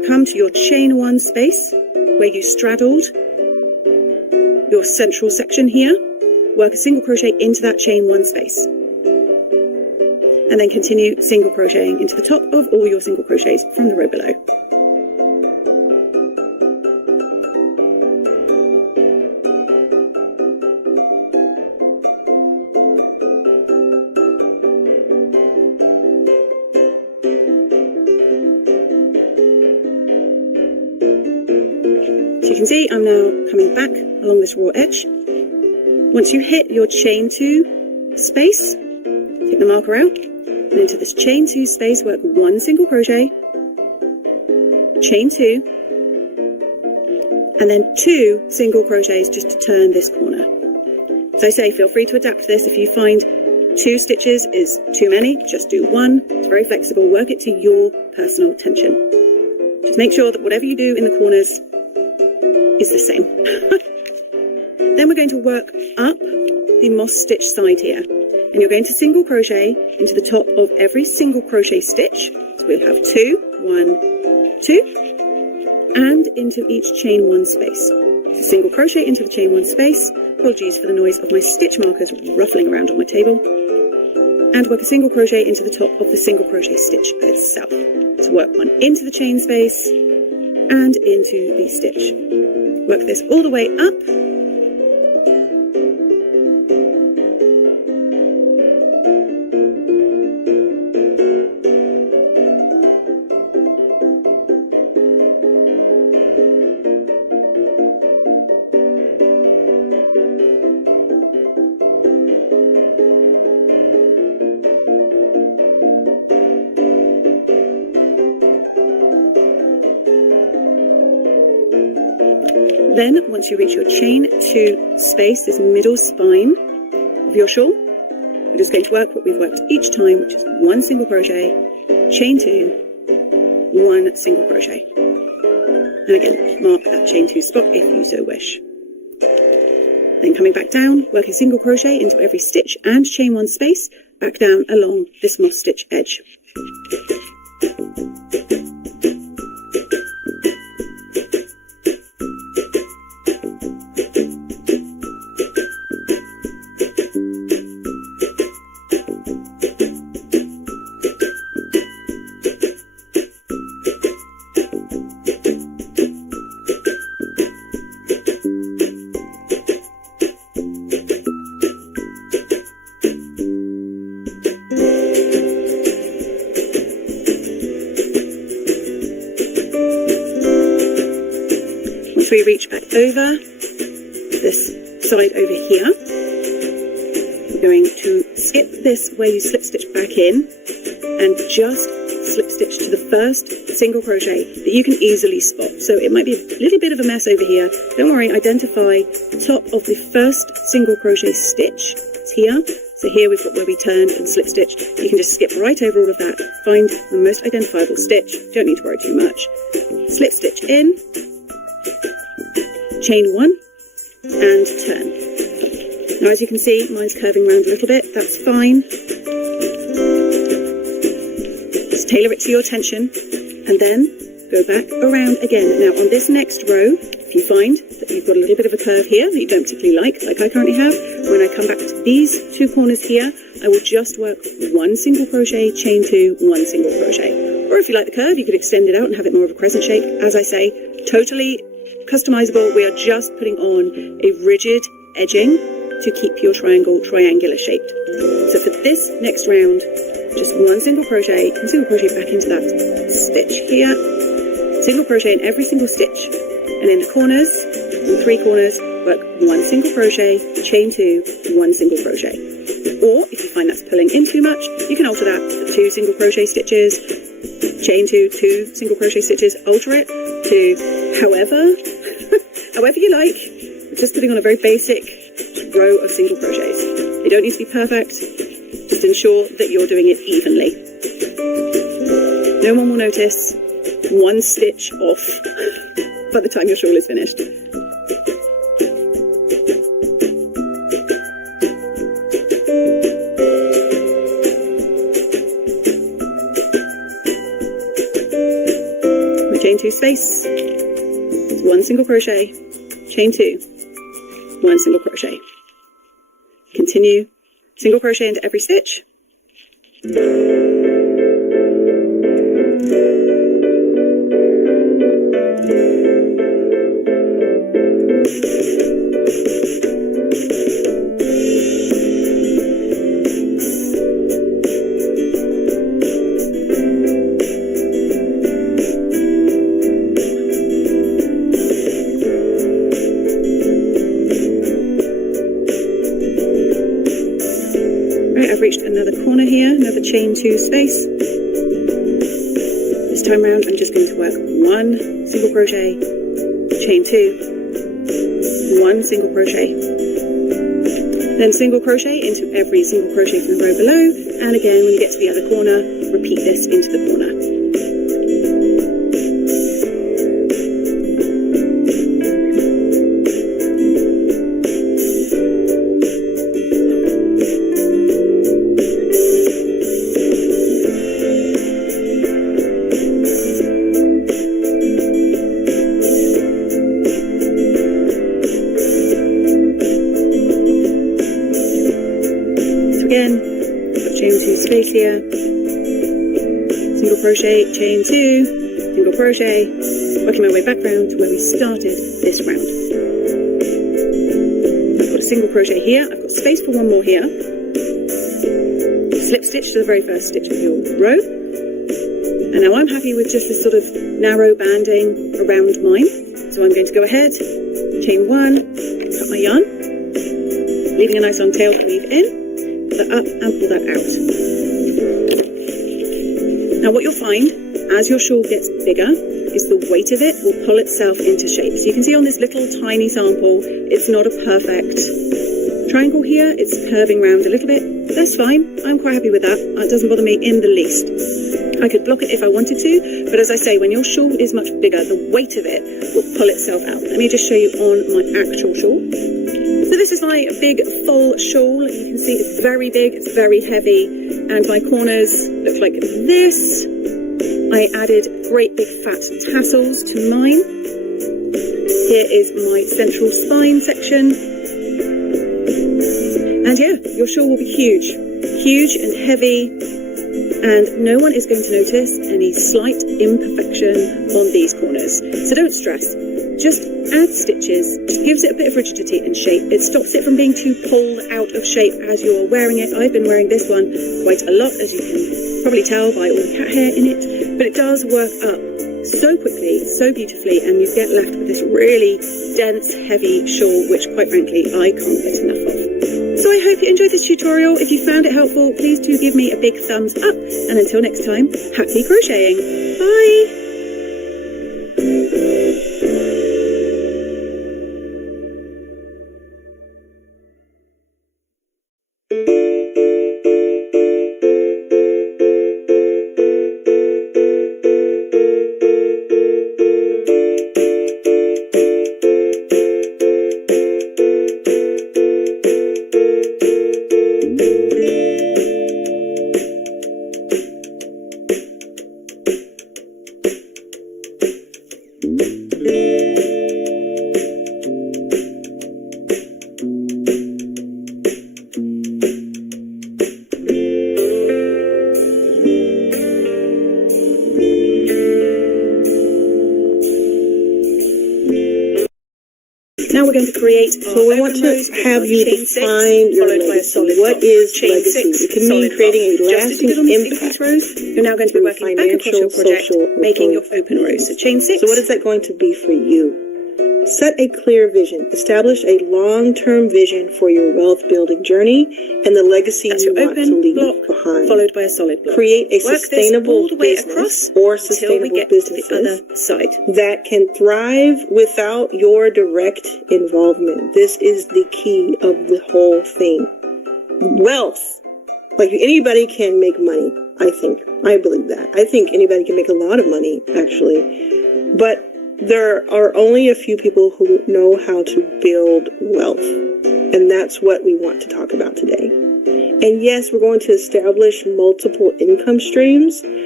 come to your chain 1 space where you straddled your central section here. Work a single crochet into that chain 1 space. And then continue single crocheting into the top of all your single crochets from the row below. So you can see I'm now coming back along this raw edge. Once you hit your chain 2 space, take the marker out, and into this chain 2 space, work 1 single crochet, chain 2, and then 2 single crochets just to turn this corner. So I say, feel free to adapt this. If you find 2 stitches is too many, just do 1. It's very flexible. Work it to your personal tension. Just make sure that whatever you do in the corners is the same. Then we're going to work up the moss stitch side here. And you're going to single crochet into the top of every single crochet stitch. So we'll have 2, 1, 2, and into each chain 1 space. So single crochet into the chain 1 space. Apologies for the noise of my stitch markers ruffling around on my table. And work a single crochet into the top of the single crochet stitch itself. So work 1 into the chain space and into the stitch. Work this all the way up. Then, once you reach your chain 2 space, this middle spine of your shawl, we're just going to work what we've worked each time, which is 1 single crochet, chain 2, 1 single crochet. And again, mark that chain 2 spot if you so wish. Then coming back down, work a single crochet into every stitch and chain 1 space, back down along this moss stitch edge. We reach back over this side over here. We're going to skip this where you slip stitch back in and just slip stitch to the first single crochet that you can easily spot. So it might be a little bit of a mess over here. Don't worry, identify the top of the first single crochet stitch. It's here. So here we've got where we turned and slip stitched. You can just skip right over all of that. Find the most identifiable stitch. Don't need to worry too much. Slip stitch in. Chain 1 and turn. Now as you can see, mine's curving around a little bit. That's fine. Just tailor it to your tension and then go back around again. Now on this next row, if you find that you've got a little bit of a curve here that you don't particularly like I currently have, when I come back to these 2 corners here, I will just work 1 single crochet, chain 2, 1 single crochet. Or if you like the curve, you could extend it out and have it more of a crescent shape. As I say, totally customizable. We are just putting on a rigid edging to keep your triangle triangular shaped. So for this next round, just 1 single crochet and single crochet back into that stitch here, single crochet in every single stitch, and in the corners, in 3 corners, work 1 single crochet, chain 2, 1 single crochet. Or if you find that's pulling in too much, you can alter that to 2 single crochet stitches, chain 2, 2 single crochet stitches, alter it to however you like. We're just putting on a very basic row of single crochets. They don't need to be perfect. Just ensure that you're doing it evenly. No one will notice 1 stitch off by the time your shawl is finished. Chain 2 space, 1 single crochet, chain 2, 1 single crochet. Continue, single crochet into every stitch. Reached another corner here, another chain 2 space. This time round I'm just going to work 1 single crochet, chain 2, 1 single crochet, then single crochet into every single crochet from the row below, and again when you get to the other corner, repeat this into the corner. Here, single crochet, chain 2, single crochet, working my way back round to where we started this round. I've got a single crochet here, I've got space for 1 more here, slip stitch to the very first stitch of your row, and now I'm happy with just this sort of narrow banding around mine, so I'm going to go ahead, chain 1, cut my yarn, leaving a nice long tail to weave in, pull that up and pull that out. Now what you'll find, as your shawl gets bigger, is the weight of it will pull itself into shape. So you can see on this little tiny sample, it's not a perfect triangle here, it's curving round a little bit. That's fine, I'm quite happy with that. It doesn't bother me in the least. I could block it if I wanted to, but as I say, when your shawl is much bigger, the weight of it will pull itself out. Let me just show you on my actual shawl. So this is my big full shawl. You can see it's very big, it's very heavy, and my corners look like this. I added great big fat tassels to mine. Here is my central spine section. And yeah, your shawl will be huge and heavy, and no one is going to notice any slight imperfection on these corners. So don't stress. Just add stitches, just gives it a bit of rigidity and shape. It stops it from being too pulled out of shape as you're wearing it. I've been wearing this one quite a lot, as you can probably tell by all the cat hair in it, but it does work up so quickly, so beautifully, and you get left with this really dense, heavy shawl, which quite frankly, I can't get enough of. So I hope you enjoyed this tutorial. If you found it helpful, please do give me a big thumbs up, and until next time, happy crocheting. Bye! Now we're going to create. So we want to have you define your legacy. What is legacy? It can mean creating a lasting impact. You're now going to be working back across your project, making your open rows. So chain 6. So what is that going to be for you? Set a clear vision. Establish a long-term vision for your wealth building journey and the legacy you want to leave behind. Followed by a solid block. Create a sustainable business or sustainable businesses that can thrive without your direct involvement. This is the key of the whole thing. Wealth. Like anybody can make money, I think. I believe that. I think anybody can make a lot of money, actually. But there are only a few people who know how to build wealth. And that's what we want to talk about today. And yes, we're going to establish multiple income streams,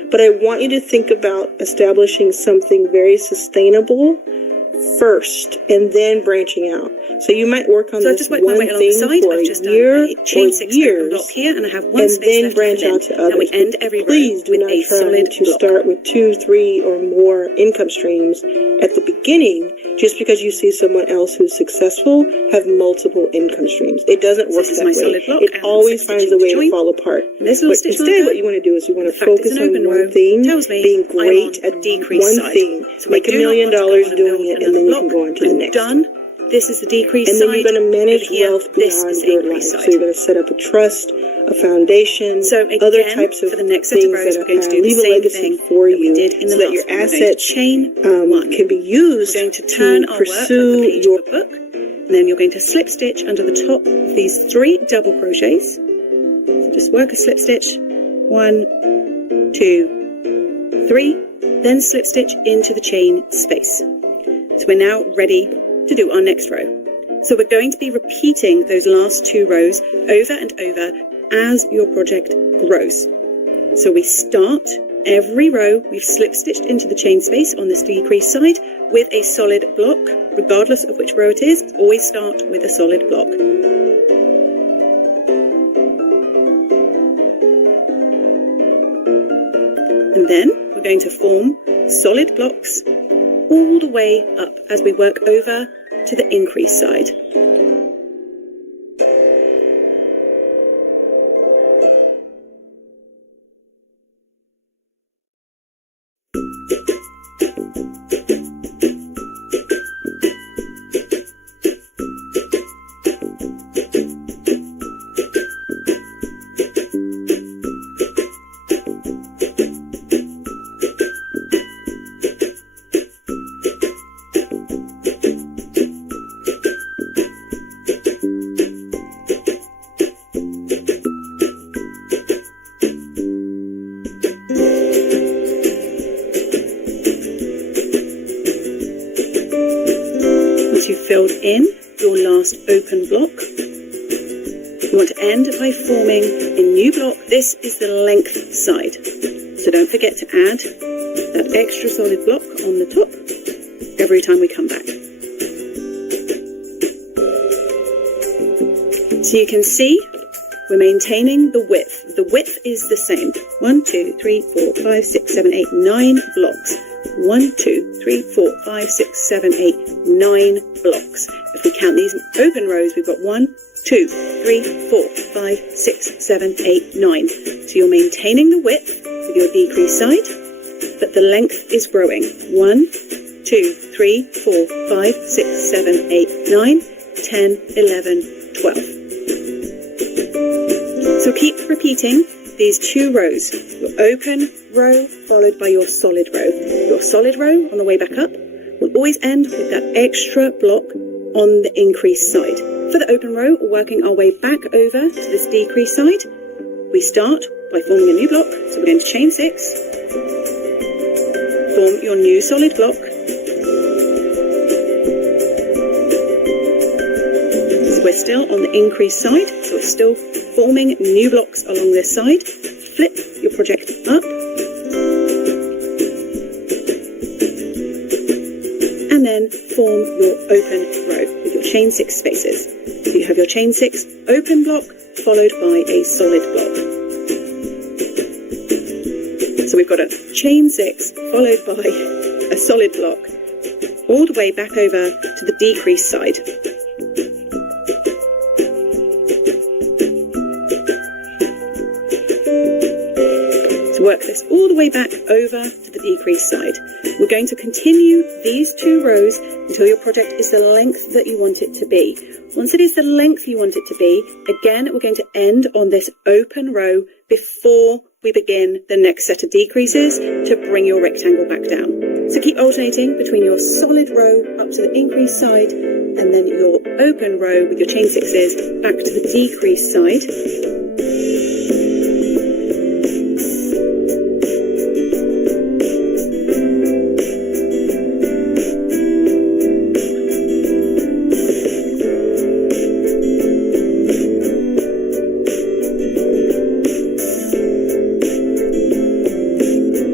But I want you to think about establishing something very sustainable first and then branching out. So you might work on this one thing for a year or years, here, and I have one and space then left branch to fill out in. to And we others. end every row Please do with not a try solid to block. start with 2, 3, or more income streams at the beginning just because you see someone else who's successful have multiple income streams. It doesn't work This is that my way. solid block, It and always slip finds stitch a way into to join. fall apart. This little But stitch instead, marker, what you want to do is you want to the fact focus it's an on open one row thing, tells me being I'm great on at the decrease one side. thing, So make I $1 do not million want to go on and doing build it, and then you another can go on to the block. next. Done. This is the decrease And then side. you're going to manage Over here, wealth this beyond is the your increase life. side. So you're going to set up a trust, a foundation, So again, other types of for the next set things of rows, that we're going to do leave the a same legacy thing for that we you, did in the so that last your one. We're going to assets chain one. can be used We're going to turn to our work like the pursue page your of a book, and then you're going to slip stitch under the top of these 3 double crochets. So just work a slip stitch, 1, 2, 3, then slip stitch into the chain space. So we're now ready to do our next row. So we're going to be repeating those last 2 rows over and over as your project grows. So we start every row, we've slip stitched into the chain space on this decrease side with a solid block, regardless of which row it is. Always start with a solid block. And then we're going to form solid blocks all the way up as we work over to the increase side. Once you've filled in your last open block, you want to end by forming a new block. This is the length side. So don't forget to add that extra solid block on the top every time we come back. So you can see we're maintaining the width. The width is the same. 1, 2, 3, 4, 5, 6, 7, 8, 9 blocks. 1, 2, 3, 4, 5, 6, 7, 8, 9 blocks. If we count these open rows, we've got 1, 2, 3, 4, 5, 6, 7, 8, 9. So you're maintaining the width with your decrease side, but the length is growing. 1, 2, 3, 4, 5, 6, 7, 8, 9, 10, 11, 12. So keep repeating these 2 rows. Your open row followed by your solid row. Your solid row on the way back up will always end with that extra block on the increase side. For the open row, working our way back over to this decrease side, we start by forming a new block. So we're going to chain 6, form your new solid block. So we're still on the increase side, so we're still forming new blocks along this side. Flip your project up, and then form your open row with your chain 6 spaces. So you have your chain 6 open block followed by a solid block. So we've got a chain 6 followed by a solid block all the way back over to the decrease side. Work this all the way back over to the decrease side. We're going to continue these 2 rows until your project is the length that you want it to be. Once it is the length you want it to be, again, we're going to end on this open row before we begin the next set of decreases to bring your rectangle back down. So keep alternating between your solid row up to the increase side and then your open row with your chain 6s back to the decrease side.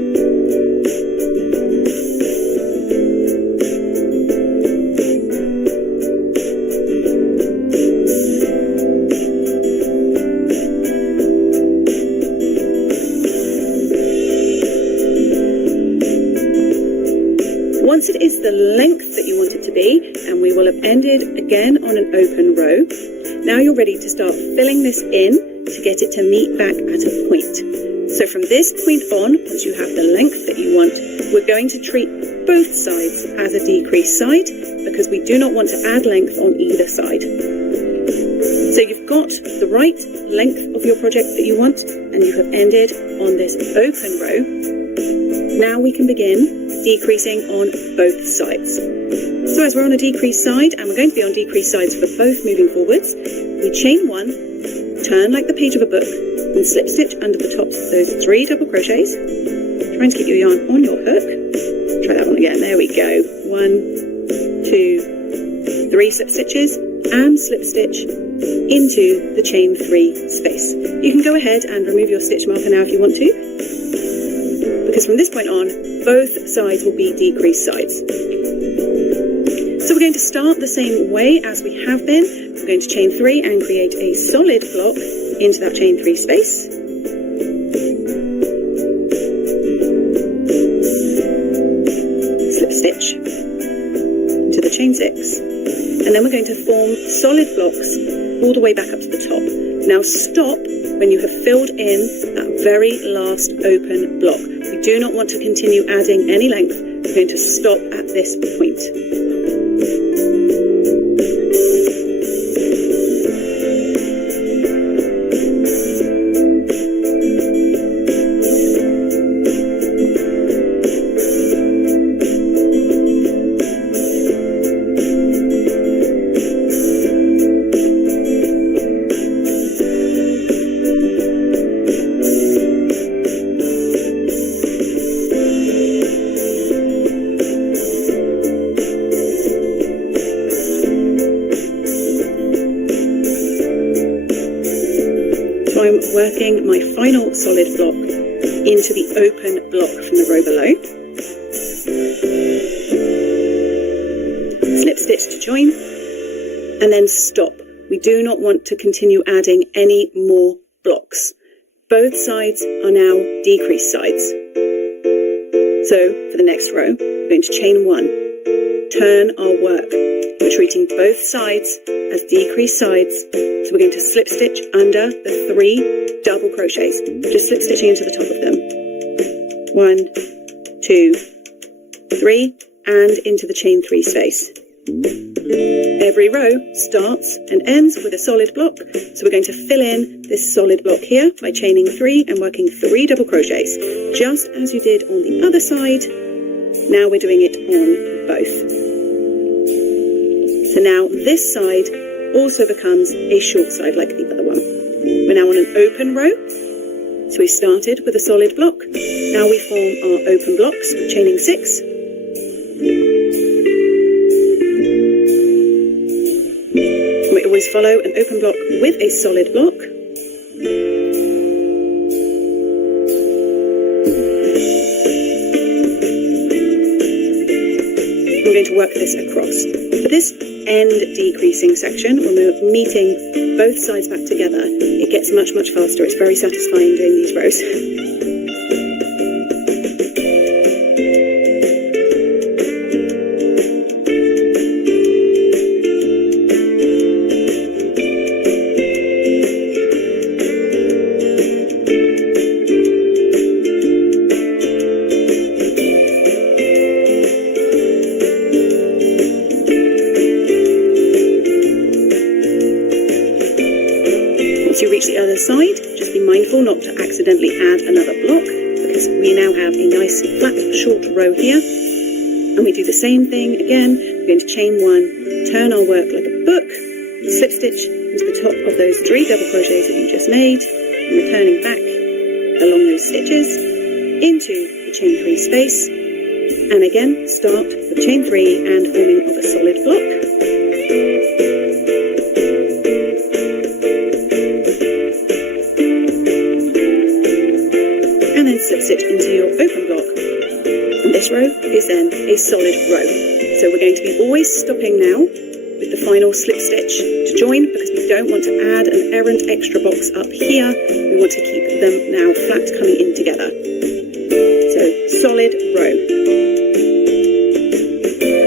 the length that you want it to be, and we will have ended again on an open row. Now you're ready to start filling this in to get it to meet back at a point. So from this point on, once you have the length that you want, we're going to treat both sides as a decreased side because we do not want to add length on either side. So you've got the right length of your project that you want, and you have ended on this open row. Now we can begin decreasing on both sides. So as we're on a decreased side, and we're going to be on decreased sides for both moving forwards, we chain one, turn like the page of a book, and slip stitch under the top of those 3 double crochets. Trying to keep your yarn on your hook. Try that one again. There we go. 1, 2, 3 slip stitches and slip stitch into the chain 3 space. You can go ahead and remove your stitch marker now if you want to, because from this point on, both sides will be decreased sides. So we're going to start the same way as we have been. We're going to chain 3 and create a solid block into that chain 3 space. Slip stitch into the chain 6. And then we're going to form solid blocks all the way back up to the top. Now stop when you have filled in that very last open block. We do not want to continue adding any length. We're going to stop at this point. Working my final solid block into the open block from the row below. Slip stitch to join, and then stop. We do not want to continue adding any more blocks. Both sides are now decreased sides. So for the next row, we're going to chain 1, turn our work. We're treating both sides as decreased sides. So we're going to slip stitch under the 3 double crochets, just slip stitching into the top of them. 1, 2, 3, and into the chain 3 space. Every row starts and ends with a solid block, so we're going to fill in this solid block here by chaining 3 and working 3 double crochets, just as you did on the other side. Now we're doing it on both. So now this side also becomes a short side like the other one. We're now on an open row. So we started with a solid block. Now we form our open blocks, chaining 6. We always follow an open block with a solid block. We're going to work this across. For this end decreasing section, when we're meeting both sides back together, it gets much faster. It's very satisfying doing these rows. Side, just be mindful not to accidentally add another block, because we now have a nice flat short row here. And we do the same thing again. We're going to chain 1, turn our work like a book, slip stitch into the top of those 3 double crochets that you just made, and returning back along those stitches into the chain 3 space, and again start with chain 3 and forming of a solid block. Slip stitch into your open block, and this row is then a solid row. So we're going to be always stopping now with the final slip stitch to join, because we don't want to add an errant extra box up here. We want to keep them now flat coming in together. So solid row.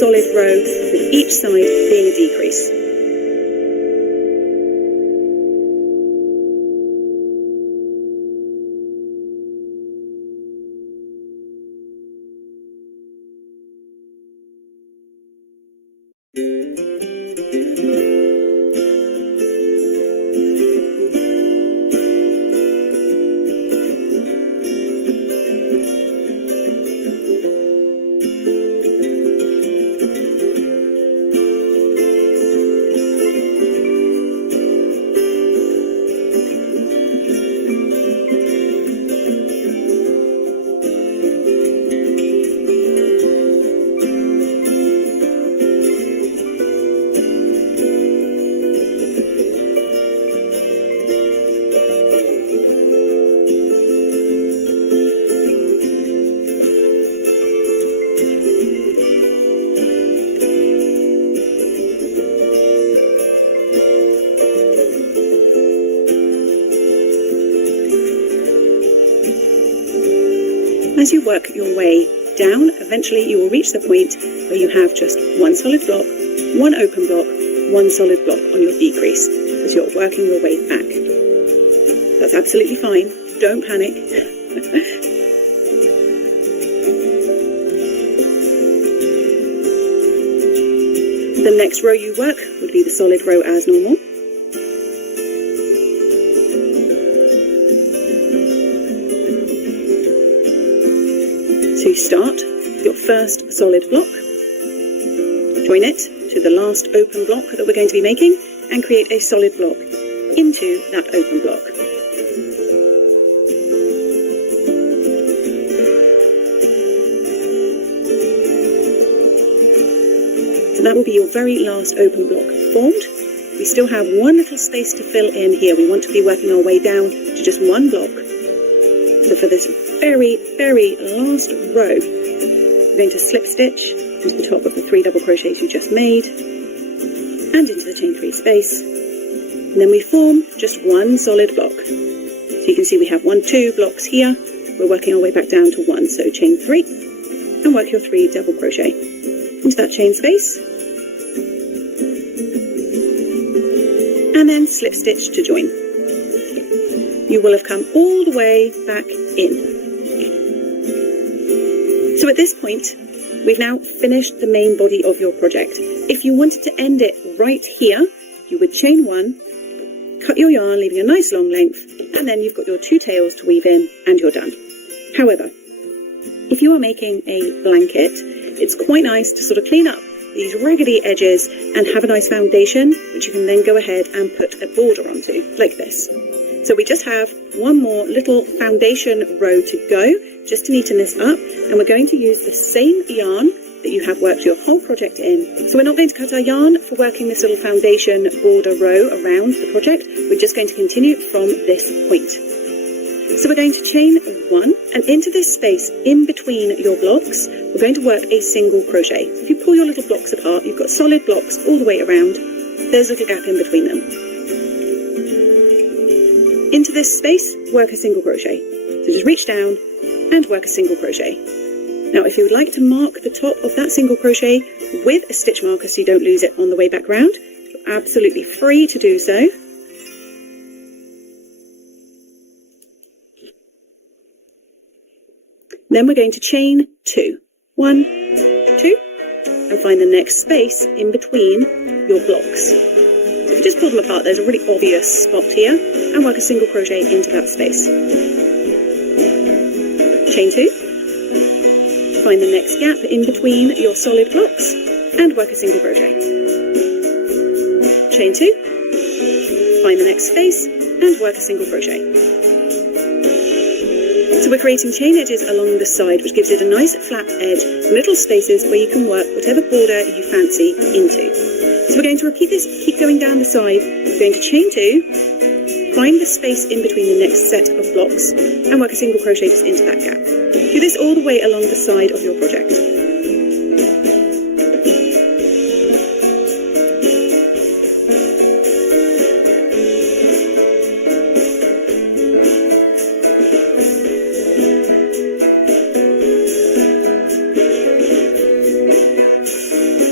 solid row with each side being a decrease. As you work your way down, eventually you will reach the point where you have just one solid block, one open block, one solid block on your decrease as you're working your way back. That's absolutely fine. Don't panic. The next row you work would be the solid row as normal. So you start with your first solid block, join it to the last open block that we're going to be making, and create a solid block into that open block. So that will be your very last open block formed. We still have one little space to fill in here. We want to be working our way down to just one block. So for this very, very last row, we're going to slip stitch into the top of the 3 double crochets you just made and into the chain 3 space. And then we form just one solid block. So you can see we have 1, 2 blocks here. We're working our way back down to 1. So chain 3 and work your 3 double crochet into that chain space. And then slip stitch to join. You will have come all the way back in. So at this point, we've now finished the main body of your project. If you wanted to end it right here, you would chain 1, cut your yarn, leaving a nice long length, and then you've got your 2 tails to weave in, and you're done. However, if you are making a blanket, it's quite nice to sort of clean up these raggedy edges and have a nice foundation, which you can then go ahead and put a border onto, like this. So we just have one more little foundation row to go, just to neaten this up, and we're going to use the same yarn that you have worked your whole project in. So we're not going to cut our yarn for working this little foundation border row around the project, we're just going to continue from this point. So we're going to chain 1, and into this space in between your blocks, we're going to work a single crochet. So if you pull your little blocks apart, you've got solid blocks all the way around, there's a little gap in between them. Into this space, work a single crochet. So just reach down and work a single crochet. Now if you would like to mark the top of that single crochet with a stitch marker so you don't lose it on the way back round, you're absolutely free to do so. Then we're going to chain 2. 1, 2, and find the next space in between your blocks. So if you just pull them apart, there's a really obvious spot here, and work a single crochet into that space. Chain 2, find the next gap in between your solid blocks, and work a single crochet. Chain 2, find the next space, and work a single crochet. So we're creating chain edges along the side, which gives it a nice flat edge, little spaces where you can work whatever border you fancy into. So we're going to repeat this, keep going down the side. We're going to chain 2, find the space in between the next set of blocks, and work a single crochet just into that gap. Do this all the way along the side of your project.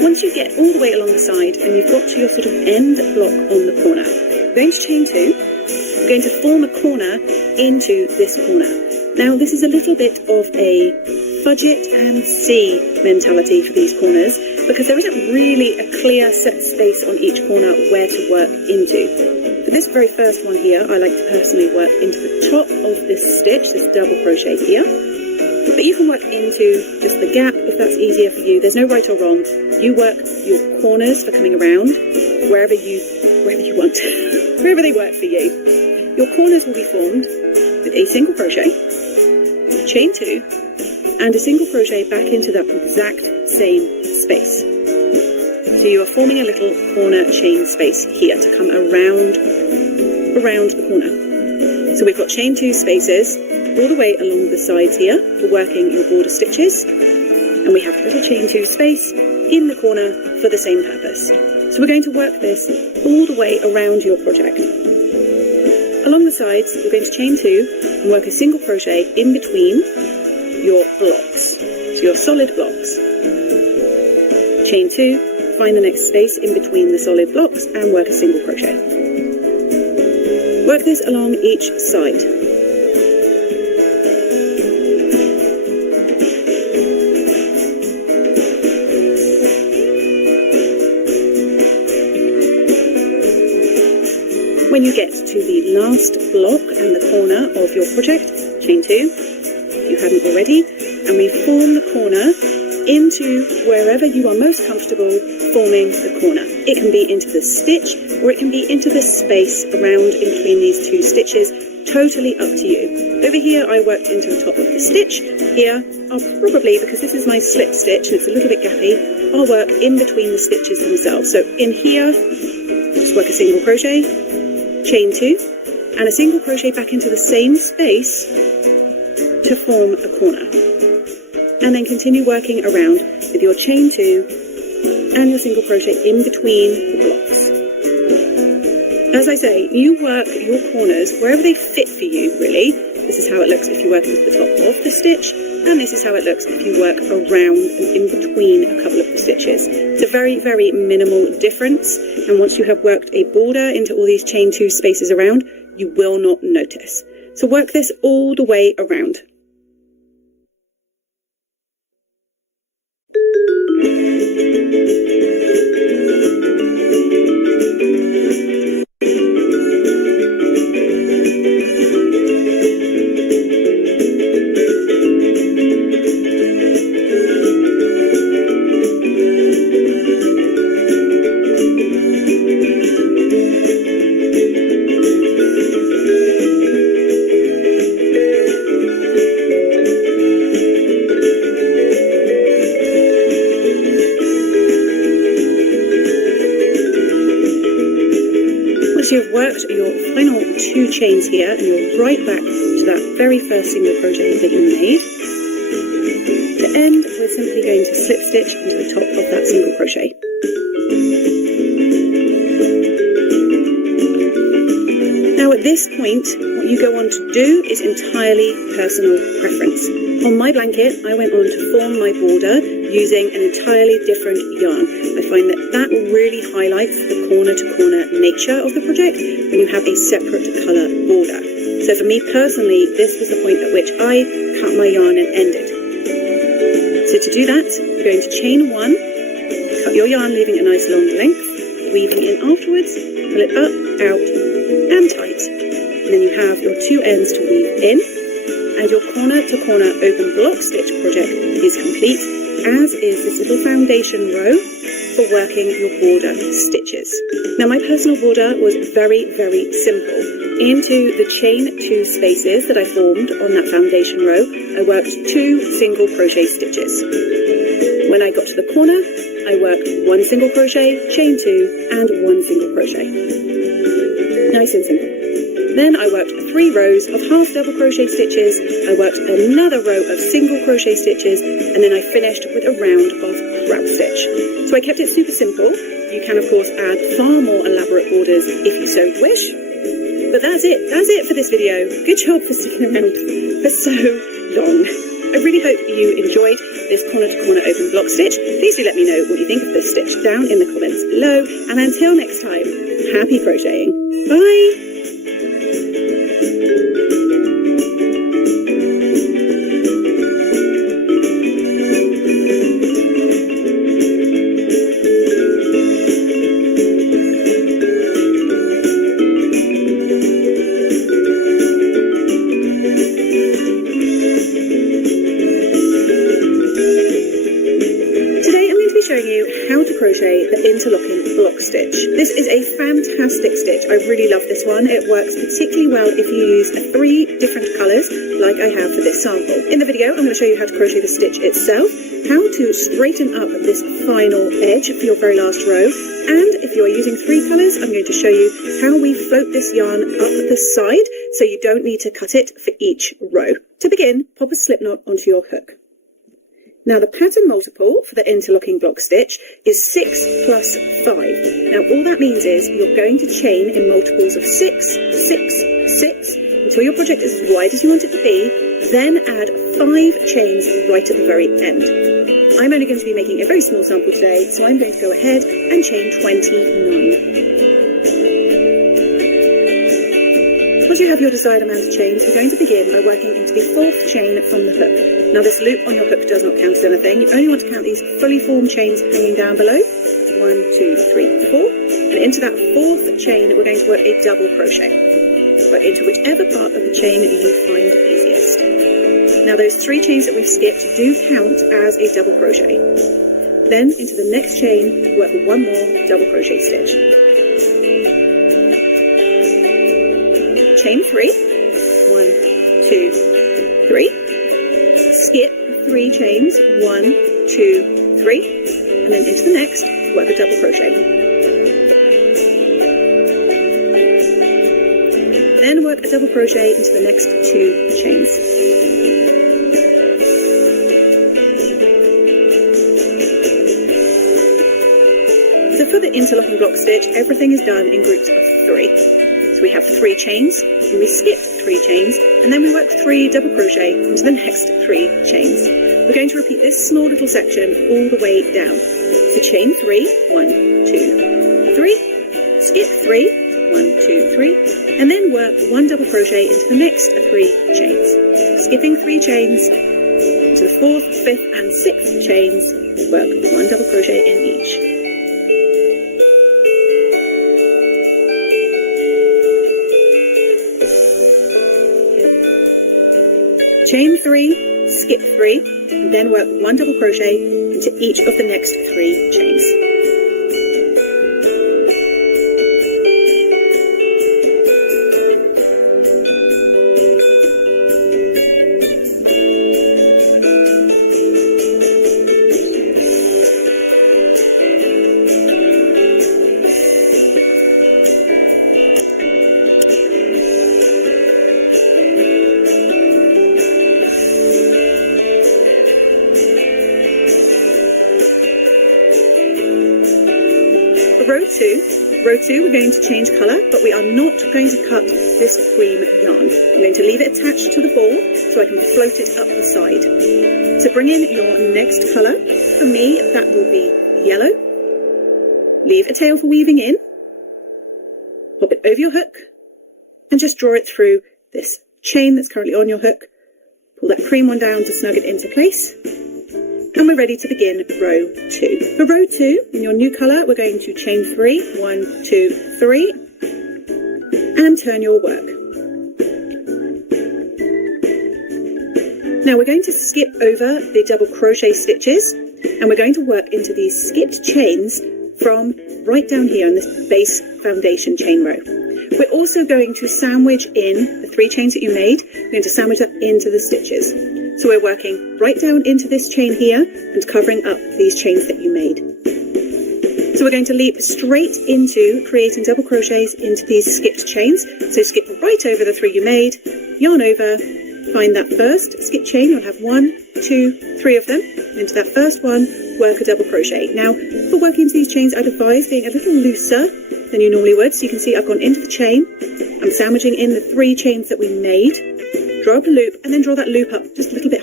Once you get all the way along the side and you've got to your sort of end block on the corner, we're going to chain 2. We're going to form a corner into this corner. Now, this is a little bit of a budget and see mentality for these corners because there isn't really a clear set space on each corner where to work into. For this very first one here, I like to personally work into the top of this stitch, this double crochet here. But you can work into just the gap if that's easier for you. There's no right or wrong. You work your corners for coming around wherever you want, wherever they work for you. Your corners will be formed with a single crochet, chain 2, and a single crochet back into that exact same space. So you are forming a little corner chain space here to come around the corner. So we've got chain 2 spaces all the way along the sides here for working your border stitches, and we have a little chain 2 space in the corner for the same purpose. So we're going to work this all the way around your project. Along the sides, we're going to chain 2 and work a single crochet in between your blocks, so your solid blocks. Chain 2, find the next space in between the solid blocks and work a single crochet. Work this along each side. When you get to the last block and the corner of your project, chain 2, if you hadn't already, and we form the corner into wherever you are most comfortable forming the corner. It can be into the stitch or it can be into the space around in between these 2 stitches, totally up to you. Over here I worked into the top of the stitch. Here I'll probably, because this is my slip stitch and it's a little bit gappy, I'll work in between the stitches themselves. So in here, just work a single crochet, chain 2, and a single crochet back into the same space to form a corner. And then continue working around with your chain 2 and your single crochet in between the blocks. As I say, you work your corners wherever they fit for you, really. This is how it looks if you work into the top of the stitch, and this is how it looks if you work around and in between a couple of the stitches. It's a very, very minimal difference, and once you have worked a border into all these chain 2 spaces around, you will not notice. So work this all the way around. You've worked your final 2 chains here and you're right back to that very first single crochet that you made. To end, we're simply going to slip stitch into the top of that single crochet. Now at this point, what you go on to do is entirely personal preference. On my blanket, I went on to form my border using an entirely different yarn. I find that really highlights the corner-to-corner nature of the project when you have a separate colour border. So for me personally, this was the point at which I cut my yarn and ended. So to do that, you're going to chain 1, cut your yarn leaving a nice long length, weaving in afterwards, pull it up, out and tight. And then you have your 2 ends to weave in, and your corner-to-corner open block stitch project is complete, as is this little foundation row for working your border stitches. Now my personal border was very, very simple. Into the chain 2 spaces that I formed on that foundation row, I worked 2 single crochet stitches. When I got to the corner, I worked 1 single crochet, chain 2, and 1 single crochet. Nice and simple. Then I worked 3 rows of half double crochet stitches, I worked another row of single crochet stitches, and then I finished with a round of crab stitch. So I kept it super simple. You can of course add far more elaborate borders if you so wish. But that's it for this video. Good job for sticking around for so long. I really hope you enjoyed this corner-to-corner open block stitch. Please do let me know what you think of this stitch down in the comments below. And until next time, happy crocheting. Bye! Crochet the interlocking block stitch. This is a fantastic stitch. I really love this one. It works particularly well if you use 3 different colours like I have for this sample. In the video I'm going to show you how to crochet the stitch itself, how to straighten up this final edge for your very last row, and if you're using 3 colours I'm going to show you how we float this yarn up the side so you don't need to cut it for each row. To begin, pop a slip knot onto your hook. Now the pattern multiple for the interlocking block stitch is 6 plus 5. Now all that means is you're going to chain in multiples of 6, 6, 6 until your project is as wide as you want it to be, then add 5 chains right at the very end. I'm only going to be making a very small sample today, so I'm going to go ahead and chain 29. Once you have your desired amount of chains, we're going to begin by working into the 4th chain from the hook. Now this loop on your hook does not count as anything. You only want to count these fully formed chains hanging down below. 1, 2, 3, 4. And into that 4th chain we're going to work a double crochet. Work into whichever part of the chain you find easiest. Now those 3 chains that we've skipped do count as a double crochet. Then into the next chain work 1 more double crochet stitch. Chain 3. 1, 2, 3. Skip 3 chains, 1, 2, 3, and then into the next, work a double crochet. Then work a double crochet into the next 2 chains. So for the interlocking block stitch, everything is done in groups of 3. So we have 3 chains, and we skip 3 chains, and then we work 3 double crochet into the next 3 chains. We're going to repeat this small little section all the way down. So chain 3, 1, 2, 3, skip 3, 1, 2, 3, and then work 1 double crochet into the next 3 chains. Skipping 3 chains into the 4th, 5th, and 6th chains, work 1 double crochet in each. Chain 3, skip 3, and then work 1 double crochet into each of the next 3 chains. Row 2, we're going to change colour, but we are not going to cut this cream yarn. I'm going to leave it attached to the ball so I can float it up the side. To bring in your next colour, for me that will be yellow. Leave a tail for weaving in, pop it over your hook, and just draw it through this chain that's currently on your hook. Pull that cream one down to snug it into place. And we're ready to begin row 2. For row 2, in your new colour, we're going to chain 3, 1, 2, 3, and turn your work. Now we're going to skip over the double crochet stitches, and we're going to work into these skipped chains from right down here in this base foundation chain row. We're also going to sandwich in the 3 chains that you made. We're going to sandwich that into the stitches. So we're working right down into this chain here and covering up these chains that you made. So we're going to leap straight into creating double crochets into these skipped chains. So skip right over the 3 you made, yarn over, find that first skip chain. You'll have 1, 2, 3 of them. Into that first one, work a double crochet. Now, for working into these chains, I'd advise being a little looser than you normally would. So you can see I've gone into the chain. I'm sandwiching in the 3 chains that we made. Draw up a loop and then draw that loop up just a little bit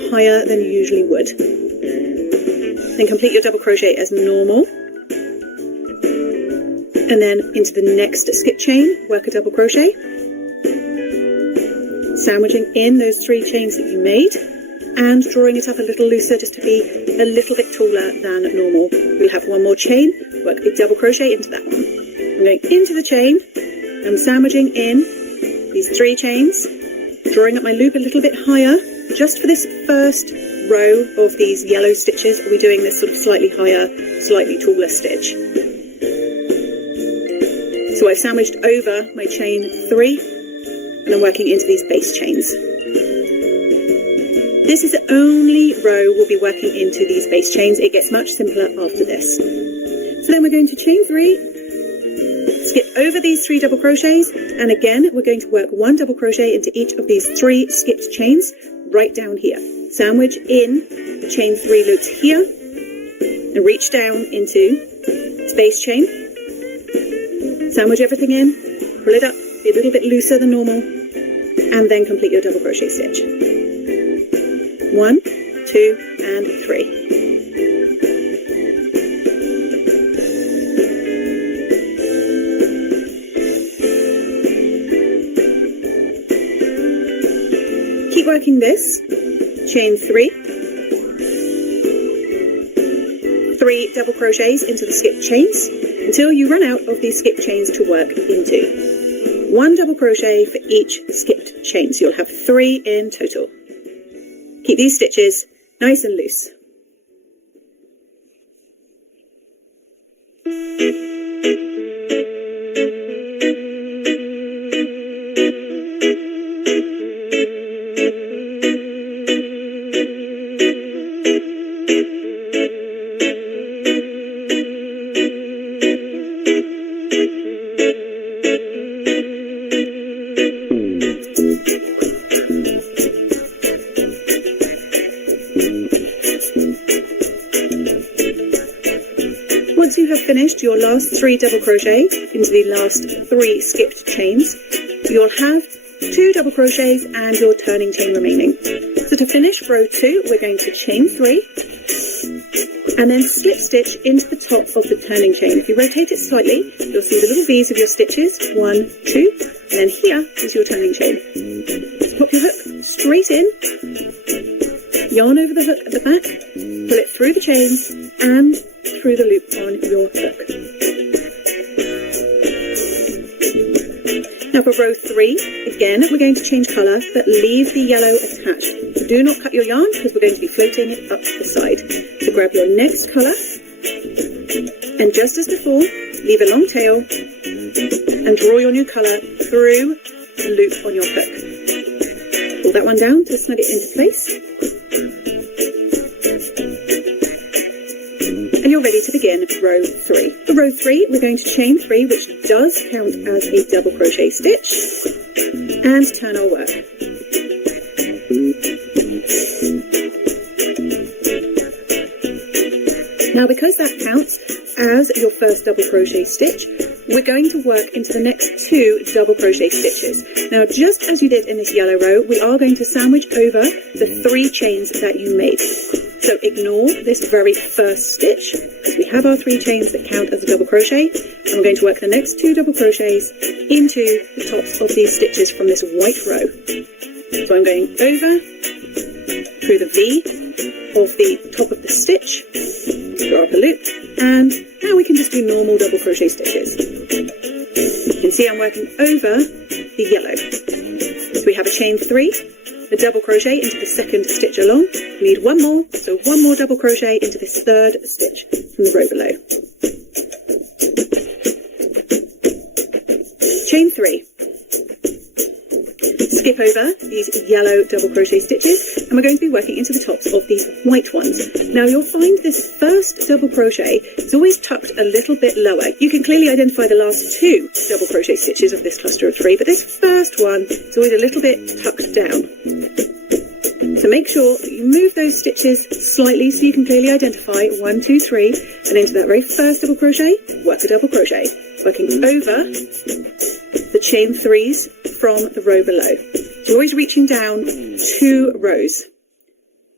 higher than you usually would. Then complete your double crochet as normal. And then into the next skip chain, work a double crochet. Sandwiching in those 3 chains that you made and drawing it up a little looser just to be a little bit taller than normal. We'll have 1 more chain, work a double crochet into that one. I'm going into the chain, I'm sandwiching in these 3 chains, drawing up my loop a little bit higher. Just for this first row of these yellow stitches, we're doing this sort of slightly higher, slightly taller stitch. So I've sandwiched over my chain 3 and I'm working into these base chains. This is the only row we'll be working into these base chains. It gets much simpler after this. So then we're going to chain 3, skip over these 3 double crochets, and again we're going to work 1 double crochet into each of these 3 skipped chains right down here. Sandwich in the chain 3 loops here and reach down into space chain. Sandwich everything in, pull it up, be a little bit looser than normal, and then complete your double crochet stitch. 1, 2, and 3. Keep working this. Chain 3. 3 double crochets into the skip chains until you run out of these skip chains to work into. 1 double crochet for each skipped chain, so you'll have 3 in total. Keep these stitches nice and loose. Once you have finished your last 3 double crochet into the last 3 skipped chains, you'll have 2 double crochets and your turning chain remaining. So to finish row 2, we're going to chain 3 and then slip stitch into the top of the turning chain. If you rotate it slightly, you'll see the little V's of your stitches, 1, 2, and then here is your turning chain. Just pop your hook straight in, yarn over the hook at the back, pull it through the chains and through the loop on your hook. Now for row 3, again we're going to change colour but leave the yellow attached. So do not cut your yarn because we're going to be floating it up the side. So grab your next colour and just as before, leave a long tail and draw your new colour through the loop on your hook. Pull that one down to snug it into place. And you're ready to begin row 3. For row 3, we're going to chain 3, which does count as a double crochet stitch, and turn our work. Now, because that counts as your first double crochet stitch, we're going to work into the next 2 double crochet stitches. Now, just as you did in this yellow row, we are going to sandwich over the 3 chains that you made. So ignore this very first stitch, because we have our 3 chains that count as a double crochet, and we're going to work the next 2 double crochets into the tops of these stitches from this white row. So I'm going over, through the V of the top of the stitch, draw up a loop, and now we can just do normal double crochet stitches. You can see I'm working over the yellow. So we have a chain 3, a double crochet into the second stitch along. We need 1 more, so 1 more double crochet into this 3rd stitch from the row below. Chain 3. Skip over these yellow double crochet stitches and we're going to be working into the tops of these white ones. Now you'll find this first double crochet is always tucked a little bit lower. You can clearly identify the last 2 double crochet stitches of this cluster of 3, but this first one is always a little bit tucked down. So make sure that you move those stitches slightly so you can clearly identify 1, 2, 3, and into that very first double crochet, work a double crochet, working over the chain 3s from the row below. You're always reaching down 2 rows.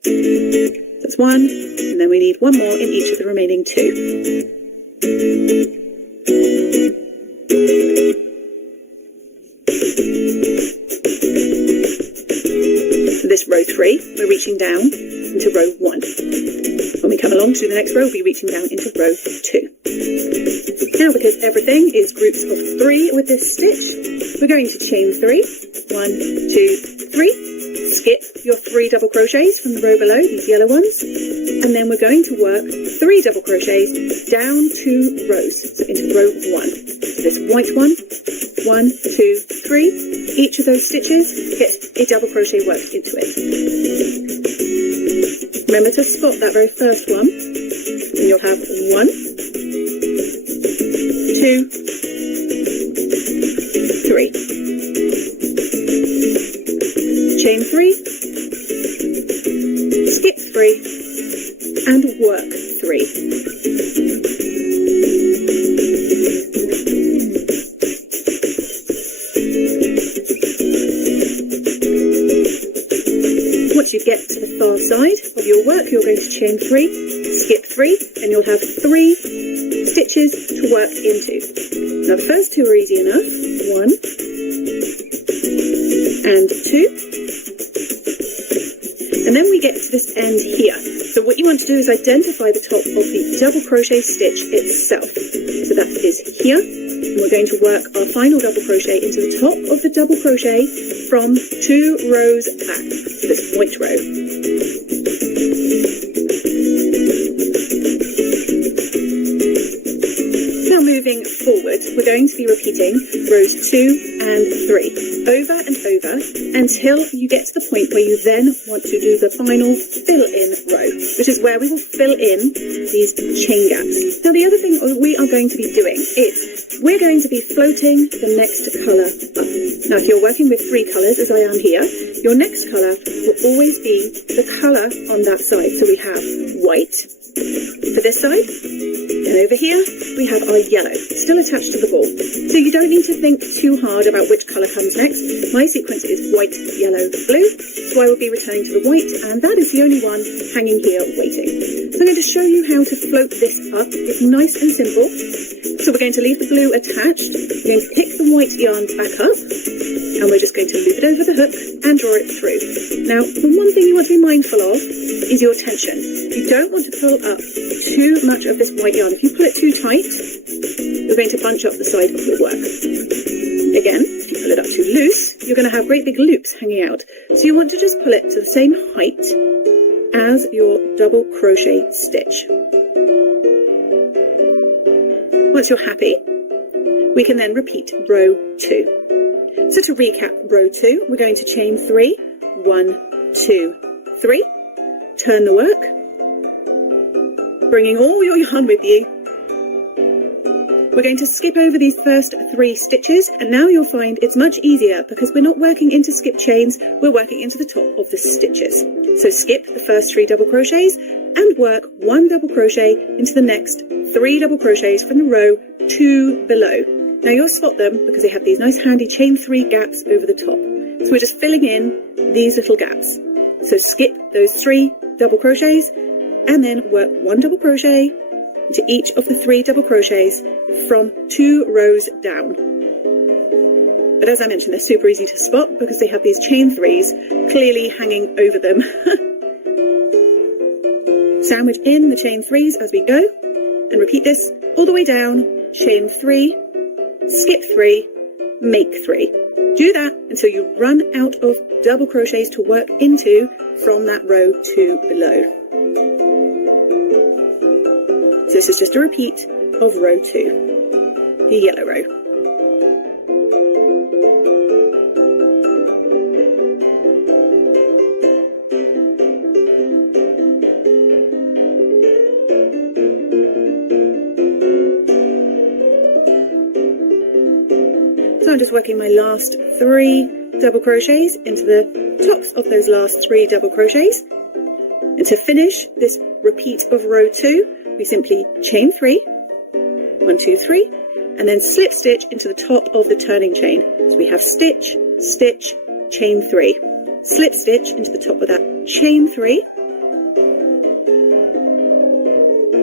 That's one, and then we need one more in each of the remaining two. For this row 3, we're reaching down into row 1. When we come along to the next row, we'll be reaching down into row 2. Now, because everything is groups of 3 with this stitch, we're going to chain 3. 1, 2, 3. Skip your 3 double crochets from the row below, these yellow ones, and then we're going to work 3 double crochets down 2 rows, so into row 1. So this white one, 1, 2, 3. Each of those stitches gets a double crochet worked into it. Remember to spot that very first one, and you'll have 1, 2, 3. Chain 3, skip 3, and work 3. Once you get to the far side of your work, you're going to chain 3, skip 3, and you'll have 3 stitches to work into. Now the first 2 are easy enough. 1 and 2. And then we get to this end here. So what you want to do is identify the top of the double crochet stitch itself. So that is here. And we're going to work our final double crochet into the top of the double crochet from 2 rows back, this white row. Now moving forward, we're going to be repeating rows 2 and 3 over and over until you get to the point where you then want to do the final fill-in row, which is where we will fill in these chain gaps. Now the other thing we are going to be doing is we're going to be floating the next colour up. Now if you're working with 3 colours, as I am here, your next colour will always be the colour on that side. So we have white for this side, and over here we have our yellow still attached to the ball. So you don't need to think too hard about which colour comes next. My sequence is white, yellow, blue, so I will be returning to the white, and that is the only one hanging here waiting. So I'm going to show you how to float this up. It's nice and simple. So we're going to leave the blue attached, we're going to pick the white yarn back up, and we're just going to loop it over the hook and draw it through. Now the one thing you want to be mindful of is your tension. You don't want to pull up too much of this white yarn. If you pull it too tight, you're going to bunch up the side of your work. Again, if you pull it up too loose, you're going to have great big loops hanging out. So you want to just pull it to the same height as your double crochet stitch. Once you're happy, we can then repeat row 2. So to recap row 2, we're going to chain 3, 1, 2, 3, turn the work, bringing all your yarn with you. We're going to skip over these first 3 stitches, and now you'll find it's much easier because we're not working into skip chains, we're working into the top of the stitches. So skip the first 3 double crochets and work 1 double crochet into the next 3 double crochets from the row 2 below. Now you'll spot them because they have these nice handy chain 3 gaps over the top. So we're just filling in these little gaps. So skip those 3 double crochets and then work 1 double crochet into each of the 3 double crochets from 2 rows down. But as I mentioned, they're super easy to spot because they have these chain 3s clearly hanging over them. Sandwich in the chain 3s as we go, and repeat this all the way down. Chain 3, skip 3, make 3. Do that until you run out of double crochets to work into from that row 2 below. So this is just a repeat of row 2, the yellow row. So I'm just working my last 3 double crochets into the tops of those last 3 double crochets. And to finish this repeat of row 2, we simply chain 3, 1, 2, 3, and then slip stitch into the top of the turning chain. So we have stitch, stitch, chain 3. Slip stitch into the top of that chain 3,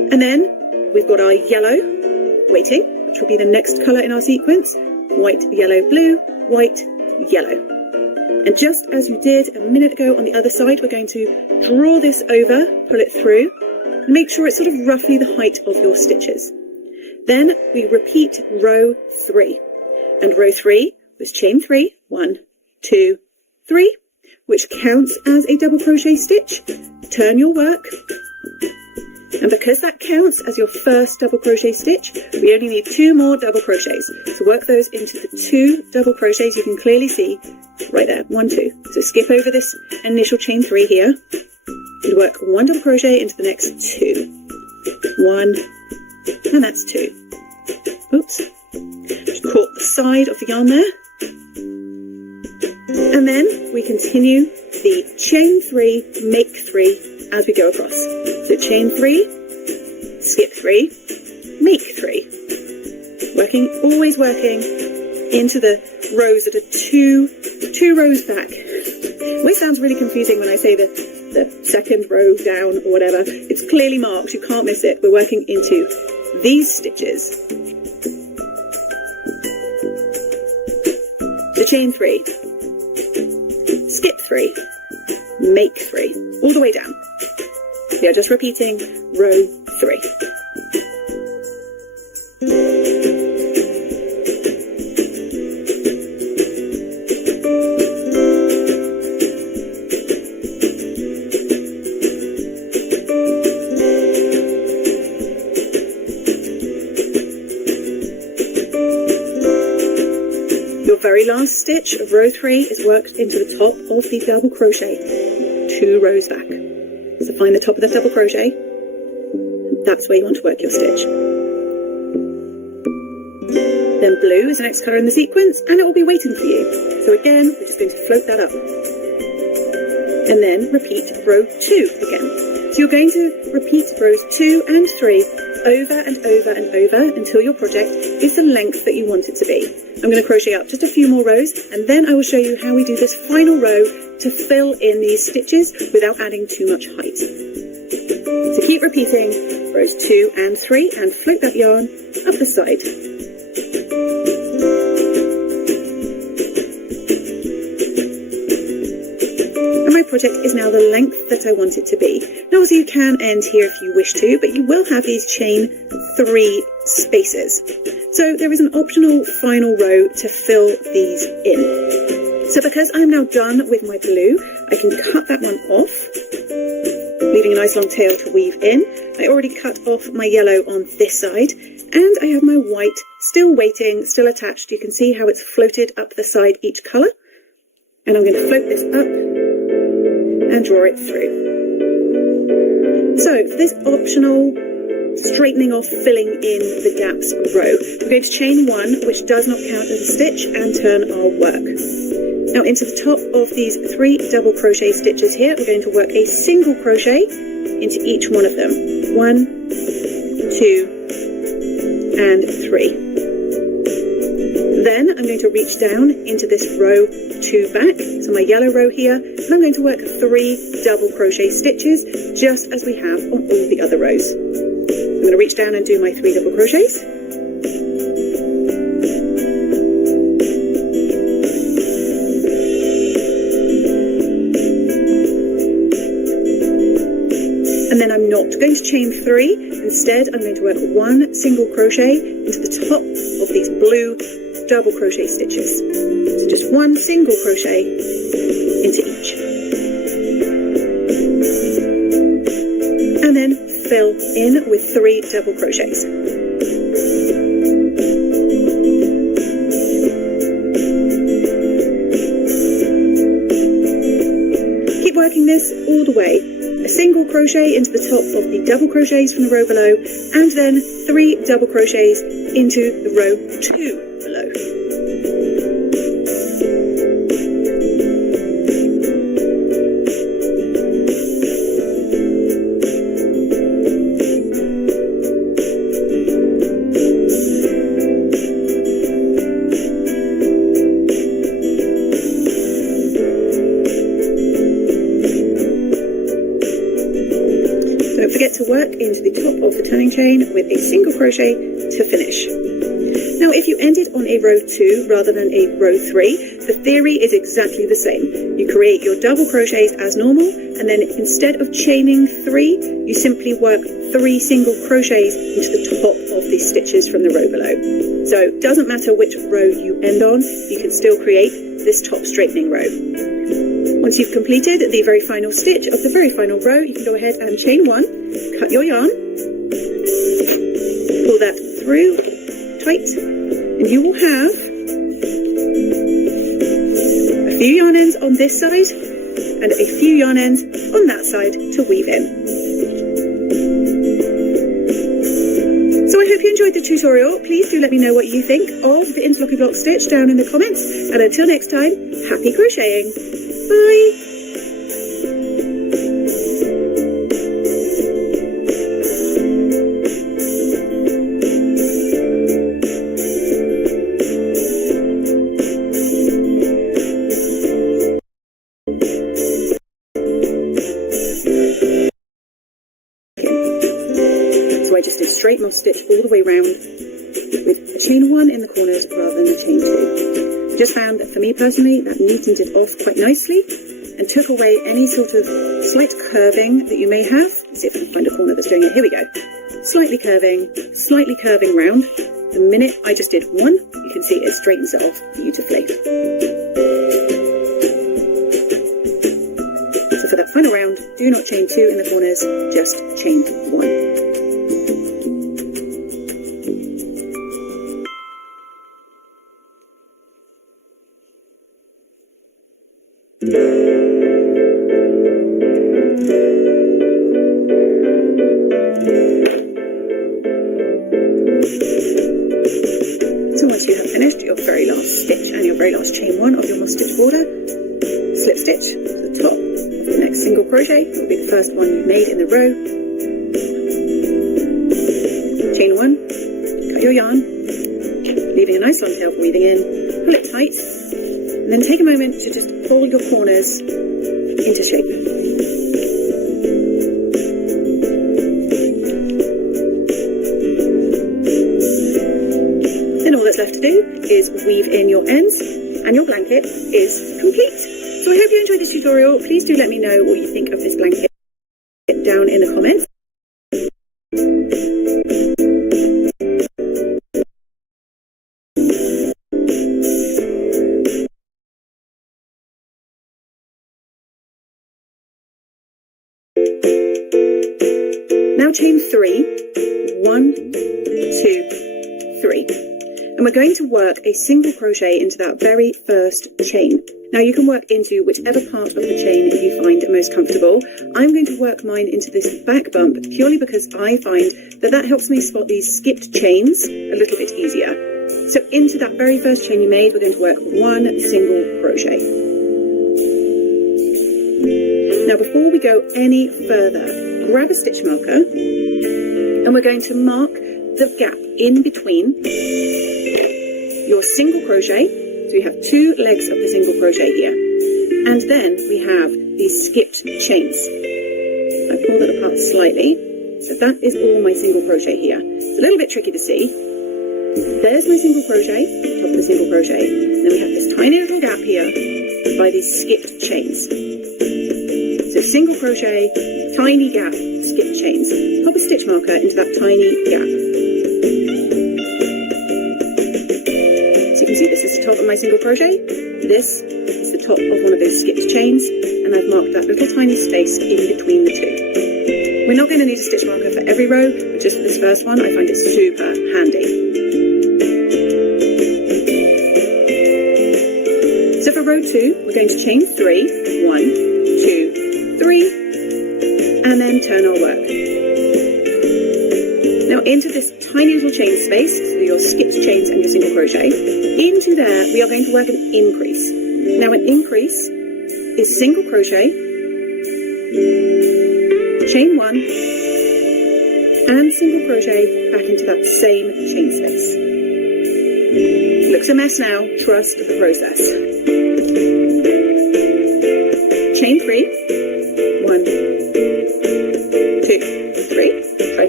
And then we've got our yellow waiting, which will be the next colour in our sequence. White, yellow, blue, white, yellow. And just as you did a minute ago on the other side, we're going to draw this over, pull it through, and make sure it's sort of roughly the height of your stitches. Then we repeat row 3. And row 3 was chain 3, 1, 2, 3, which counts as a double crochet stitch. Turn your work. And because that counts as your first double crochet stitch, we only need 2 more double crochets. So work those into the 2 double crochets you can clearly see right there, 1, 2. So skip over this initial chain 3 here and work 1 double crochet into the next 2. 1, and that's 2. Oops, just caught the side of the yarn there. And then we continue the chain 3, make 3 as we go across. So chain 3, skip 3, make 3. Always working into the rows that are two rows back. It always sounds really confusing when I say the second row down or whatever. It's clearly marked, you can't miss it. We're working into these stitches. So chain 3, skip 3, make 3, all the way down. We are just repeating row 3. Your very last stitch of row 3 is worked into the top of the double crochet, 2 rows back. So find the top of the double crochet, and that's where you want to work your stitch. Then blue is the next colour in the sequence, and it will be waiting for you. So again, we're just going to float that up. And then repeat row 2 again. So you're going to repeat rows 2 and 3 over and over and over until your project is the length that you want it to be. I'm going to crochet up just a few more rows, and then I will show you how we do this final row to fill in these stitches without adding too much height. So keep repeating rows 2 and 3 and float that yarn up the side. And my project is now the length that I want it to be. Now obviously you can end here if you wish to, but you will have these chain 3 spaces. So there is an optional final row to fill these in. So because I'm now done with my blue, I can cut that one off, leaving a nice long tail to weave in. I already cut off my yellow on this side, and I have my white still waiting, still attached. You can see how it's floated up the side each colour. And I'm going to float this up and draw it through. So for this optional straightening off, filling in the gaps row, we're going to chain 1, which does not count as a stitch, and turn our work. Now into the top of these 3 double crochet stitches here, we're going to work a single crochet into each one of them. 1, 2, and 3. Then I'm going to reach down into this row 2 back, so my yellow row here, and I'm going to work 3 double crochet stitches, just as we have on all the other rows. I'm going to reach down and do my 3 double crochets. And then I'm not going to chain 3. Instead, I'm going to work 1 single crochet into the top of these blue double crochet stitches. So just 1 single crochet into each. And then fill in with 3 double crochets. Keep working this all the way. A single crochet into the top of the double crochets from the row below, and then 3 double crochets into the row 2 below. Don't forget to work into the top of the turning chain with a single crochet to finish. Now, if you ended on a row 2 rather than a row 3, the theory is exactly the same. You create your double crochets as normal, and then instead of chaining 3, you simply work 3 single crochets into the top of the stitches from the row below. So it doesn't matter which row you end on, you can still create this top straightening row. Once you've completed the very final stitch of the very final row, you can go ahead and chain 1, cut your yarn, pull that through tight, and you will have a few yarn ends on this side and a few yarn ends on that side to weave in. So I hope you enjoyed the tutorial. Please do let me know what you think of the interlocking block stitch down in the comments, and until next time, happy crocheting. Bye! So I just did straight moss stitch all the way round with a chain 1 in the corners rather than a chain 2. Just found that for me personally that neatened it off quite nicely and took away any sort of slight curving that you may have. Let's see if I can find a corner that's doing it. Here we go. Slightly curving round. The minute I just did 1, you can see it straightens it off beautifully. So for that final round, do not chain 2 in the corners, just chain 1. So once you have finished your very last stitch and your very last chain 1 of your moss stitch border, slip stitch to the top of the next single crochet. It will be the first one you've made in the row. Chain 1, cut your yarn, leaving a nice long tail for weaving in, pull it tight, and then take a moment to just pull your corners into shape. Then all that's left to do is weave in your ends, and your blanket is complete. So I hope you enjoyed this tutorial. Please do let me know what you think of this blanket down in the comments. Now chain 3, 1, 2, 3. And we're going to work a single crochet into that very first chain. Now you can work into whichever part of the chain you find most comfortable. I'm going to work mine into this back bump purely because I find that that helps me spot these skipped chains a little bit easier. So into that very first chain you made, we're going to work 1 single crochet. Now before we go any further, grab a stitch marker and we're going to mark the gap in between your single crochet. So we have 2 legs of the single crochet here, and then we have these skipped chains. I pulled it apart slightly, so that is all my single crochet here. It's a little bit tricky to see. There's my single crochet, top of the single crochet, and then we have this tiny little gap here by these skipped chains. So single crochet, tiny gap, skipped chains. Pop a stitch marker into that tiny gap. So you can see this is the top of my single crochet. This is the top of one of those skipped chains, and I've marked that little tiny space in between the 2. We're not going to need a stitch marker for every row, but just for this first one, I find it super handy. So for row 2, we're going to chain 3, 1, 2, 3, and then turn our work. Now into this tiny little chain space, so your skipped chains and your single crochet, into there we are going to work an increase. Now an increase is single crochet, chain 1, and single crochet back into that same chain space. Looks a mess now, trust the process. Chain 3, 1, 2, 3.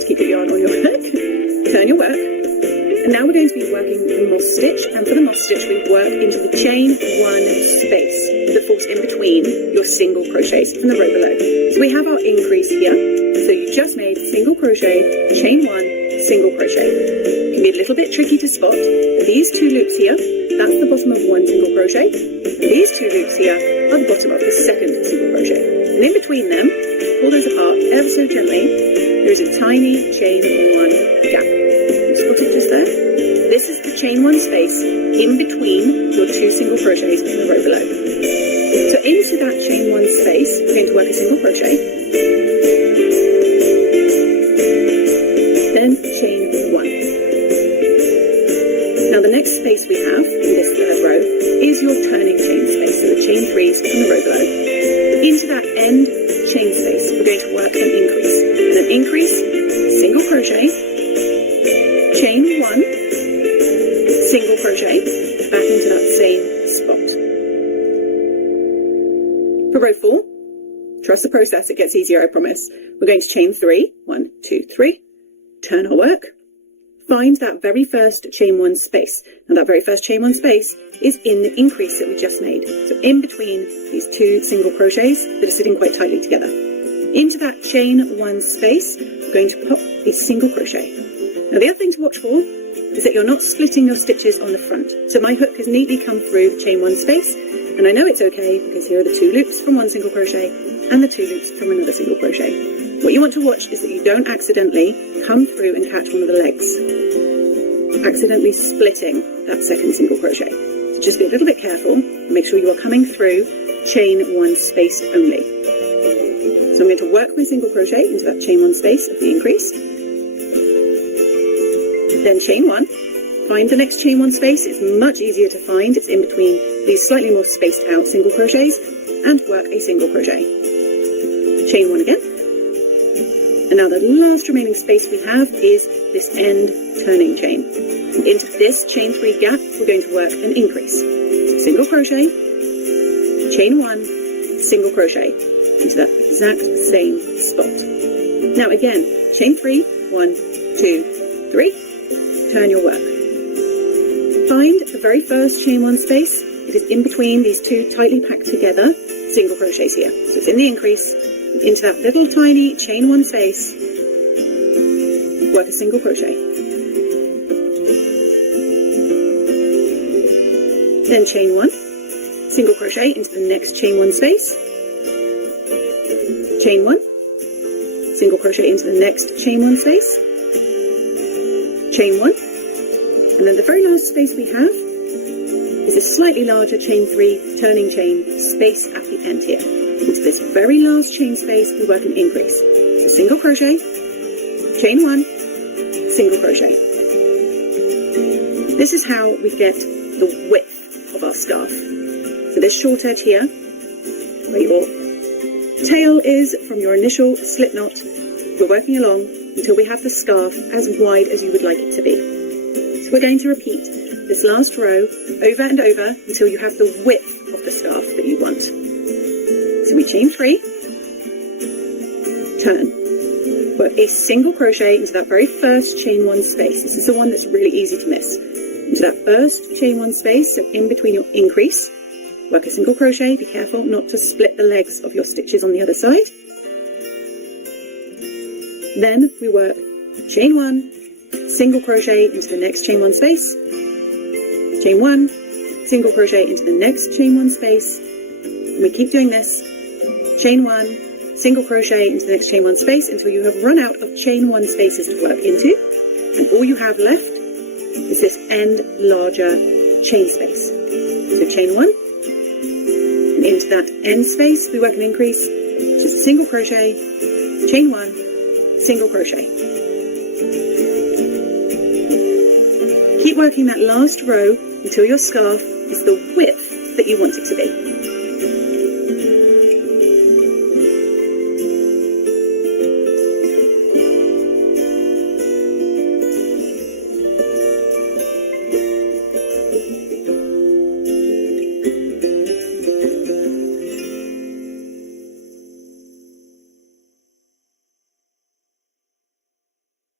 keep your yarn on your hook. Turn your work. And now we're going to be working the moss stitch, and for the moss stitch we work into the chain 1 space that falls in between your single crochets from the row below. So we have our increase here. So you just made single crochet, chain 1, single crochet. It can be a little bit tricky to spot. These 2 loops here, that's the bottom of 1 single crochet. These 2 loops here are the bottom of the second single crochet. And in between them, pull those apart ever so gently, there is a tiny chain 1 gap. Spot it just there? This is the chain 1 space in between your 2 single crochets in the row below. So into that chain 1 space, we're going to work a single crochet, then chain 1. Now the next space we have in this third row is your turning chain space, so the chain 3s from the row below. Into that end chain space, we're going to work an increase. And an increase, single crochet, chain 1, single crochet, back into that same spot. For row 4, trust the process, it gets easier, I promise. We're going to chain 3, 1, 2, 3, turn our work, find that very first chain 1 space. Now that very first chain 1 space is in the increase that we just made. So in between these 2 single crochets that are sitting quite tightly together. Into that chain 1 space, we're going to pop a single crochet. Now the other thing to watch for is that you're not splitting your stitches on the front. So my hook has neatly come through the chain 1 space, and I know it's okay because here are the 2 loops from 1 single crochet and the 2 loops from another single crochet. What you want to watch is that you don't accidentally come through and catch one of the legs, accidentally splitting that second single crochet. So just be a little bit careful and make sure you are coming through chain 1 space only. So I'm going to work my single crochet into that chain 1 space of the increase, then chain 1, find the next chain 1 space. It's much easier to find, it's in between these slightly more spaced out single crochets, and work a single crochet. Chain 1 again. And now the last remaining space we have is this end turning chain. Into this chain 3 gap, we're going to work an increase. Single crochet, chain 1, single crochet, into that exact same spot. Now again, chain 3, 1, 2, 3, turn your work. Find the very first chain 1 space. It is in between these 2 tightly packed together single crochets here. So it's in the increase, into that little tiny chain 1 space, work a single crochet. Then chain 1, single crochet into the next chain 1 space, chain 1, single crochet into the next chain 1 space, chain 1, and then the very last space we have is a slightly larger chain 3 turning chain space at the end here. Into this very last chain space we work an increase. So single crochet, chain 1, single crochet. This is how we get the width of our scarf. So this short edge here, where your tail is from your initial slip knot, we're working along until we have the scarf as wide as you would like it to be. So we're going to repeat this last row over and over until you have the width of the scarf that you want. So we chain 3, turn, work a single crochet into that very first chain 1 space. This is the one that's really easy to miss. Into that first chain 1 space, so in between your increase, work a single crochet. Be careful not to split the legs of your stitches on the other side. Then we work chain 1, single crochet into the next chain 1 space, chain 1, single crochet into the next chain 1 space, and we keep doing this, chain 1, single crochet into the next chain 1 space until you have run out of chain 1 spaces to work into, and all you have left is this end larger chain space. So chain 1, and into that end space we work an increase, which is a single crochet, chain 1, single crochet. Keep working that last row until your scarf is the width that you want it to be.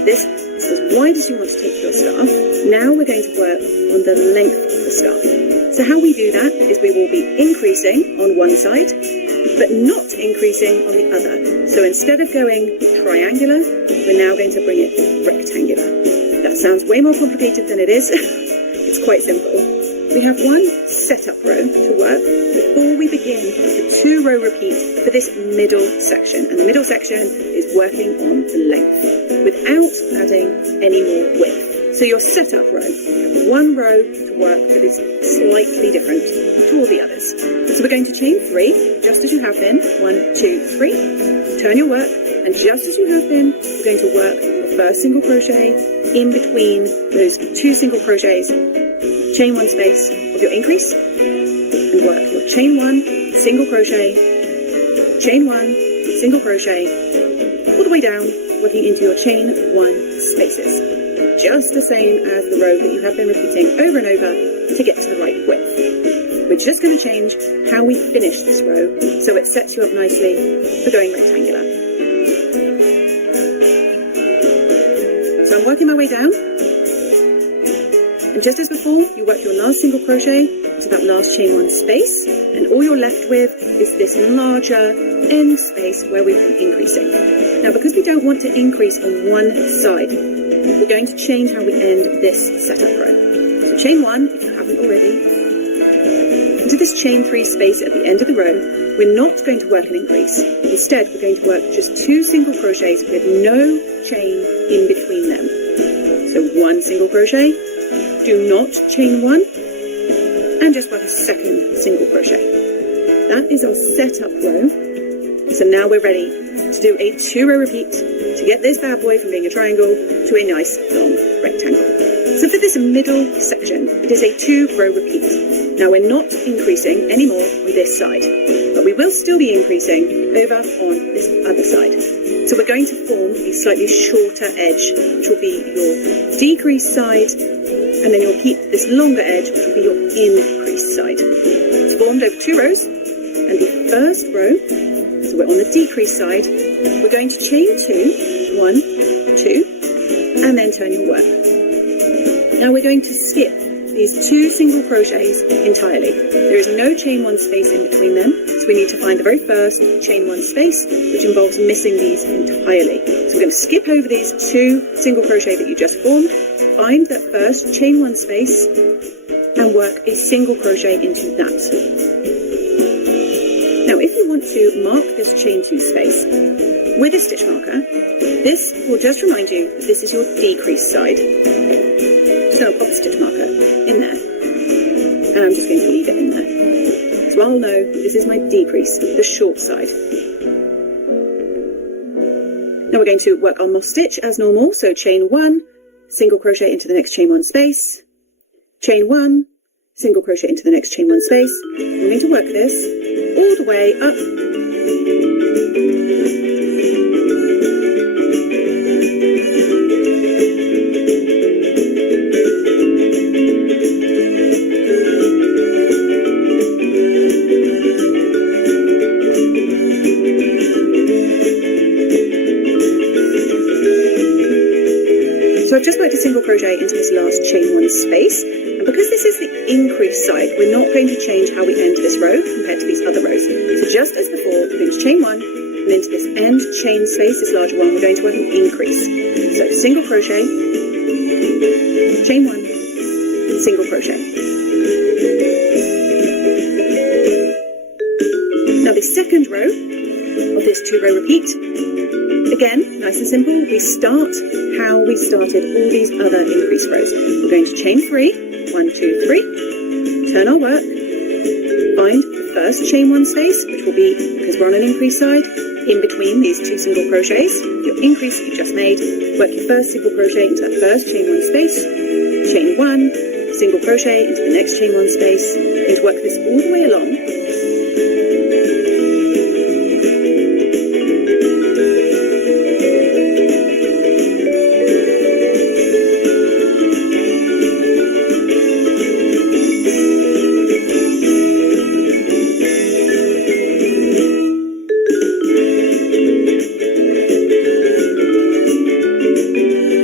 this is as wide as you want to take your staff. Now we're going to work on the length of the staff. So how we do that is we will be increasing on one side, but not increasing on the other. So instead of going triangular, we're now going to bring it rectangular. That sounds way more complicated than it is. It's quite simple. We have one setup row to work before we begin the 2-row repeat for this middle section. And the middle section is working on the length without adding any more width. So your setup row, one row to work that is slightly different to all the others. So we're going to chain 3, just as you have been. 1, 2, 3. Turn your work, and just as you have been, we're going to work your first single crochet in between those 2 single crochets. Chain 1 space of your increase, and work your chain 1, single crochet, chain 1, single crochet, all the way down, working into your chain 1 spaces. Just the same as the row that you have been repeating over and over to get to the right width. We're just going to change how we finish this row so it sets you up nicely for going rectangular. So I'm working my way down, and just as before, you work your last single crochet to that last chain 1 space, and all you're left with is this larger end space where we've been increasing. Now, because we don't want to increase on one side, we're going to change how we end this setup row. So chain 1, if you haven't already, into this chain 3 space at the end of the row, we're not going to work an increase. Instead, we're going to work just 2 single crochets with no chain in between them. So 1 single crochet, do not chain 1, and just work a second single crochet. That is our setup row. So now we're ready to do a 2-row repeat to get this bad boy from being a triangle to a nice long rectangle. So for this middle section, it is a 2-row repeat. Now we're not increasing anymore with this side, but we will still be increasing over on this other side. So we're going to form a slightly shorter edge, which will be your decreased side, and then you'll keep this longer edge, which will be your increased side. It's formed over 2 rows, and the first row, so we're on the decreased side, we're going to chain 2, 1, 2, and then turn your work. Now we're going to skip these 2 single crochets entirely. There is no chain 1 space in between them, so we need to find the very first chain 1 space, which involves missing these entirely. So we're going to skip over these 2 single crochet that you just formed, find that first chain 1 space, and work a single crochet into that. Now if you want to mark this chain 2 space with a stitch marker, this will just remind you that this is your decreased side. So I'll pop a stitch marker in there, and I'm just going to leave it in there. So I'll know this is my decrease, the short side. Now we're going to work our moss stitch as normal, so chain 1, single crochet into the next chain 1 space, chain 1, single crochet into the next chain 1 space. We're going to work this all the way up. So I've just worked a single crochet into this last chain 1 space, and because this is the increased side, we're not going to change how we end this row compared to these other rows. So just as before, we're going to chain 1, and into this end chain space, this larger one, we're going to work an increase. So single crochet, chain 1, single crochet. Now the second row of this 2-row repeat, again, nice and simple, we start how we started all these other increase rows. We're going to chain 3, 1, 2, 3, turn our work, find the first chain 1 space, which will be, because we're on an increase side, in between these 2 single crochets, your increase that you just made, work your first single crochet into that first chain 1 space, chain 1, single crochet into the next chain 1 space, and work this all the way along.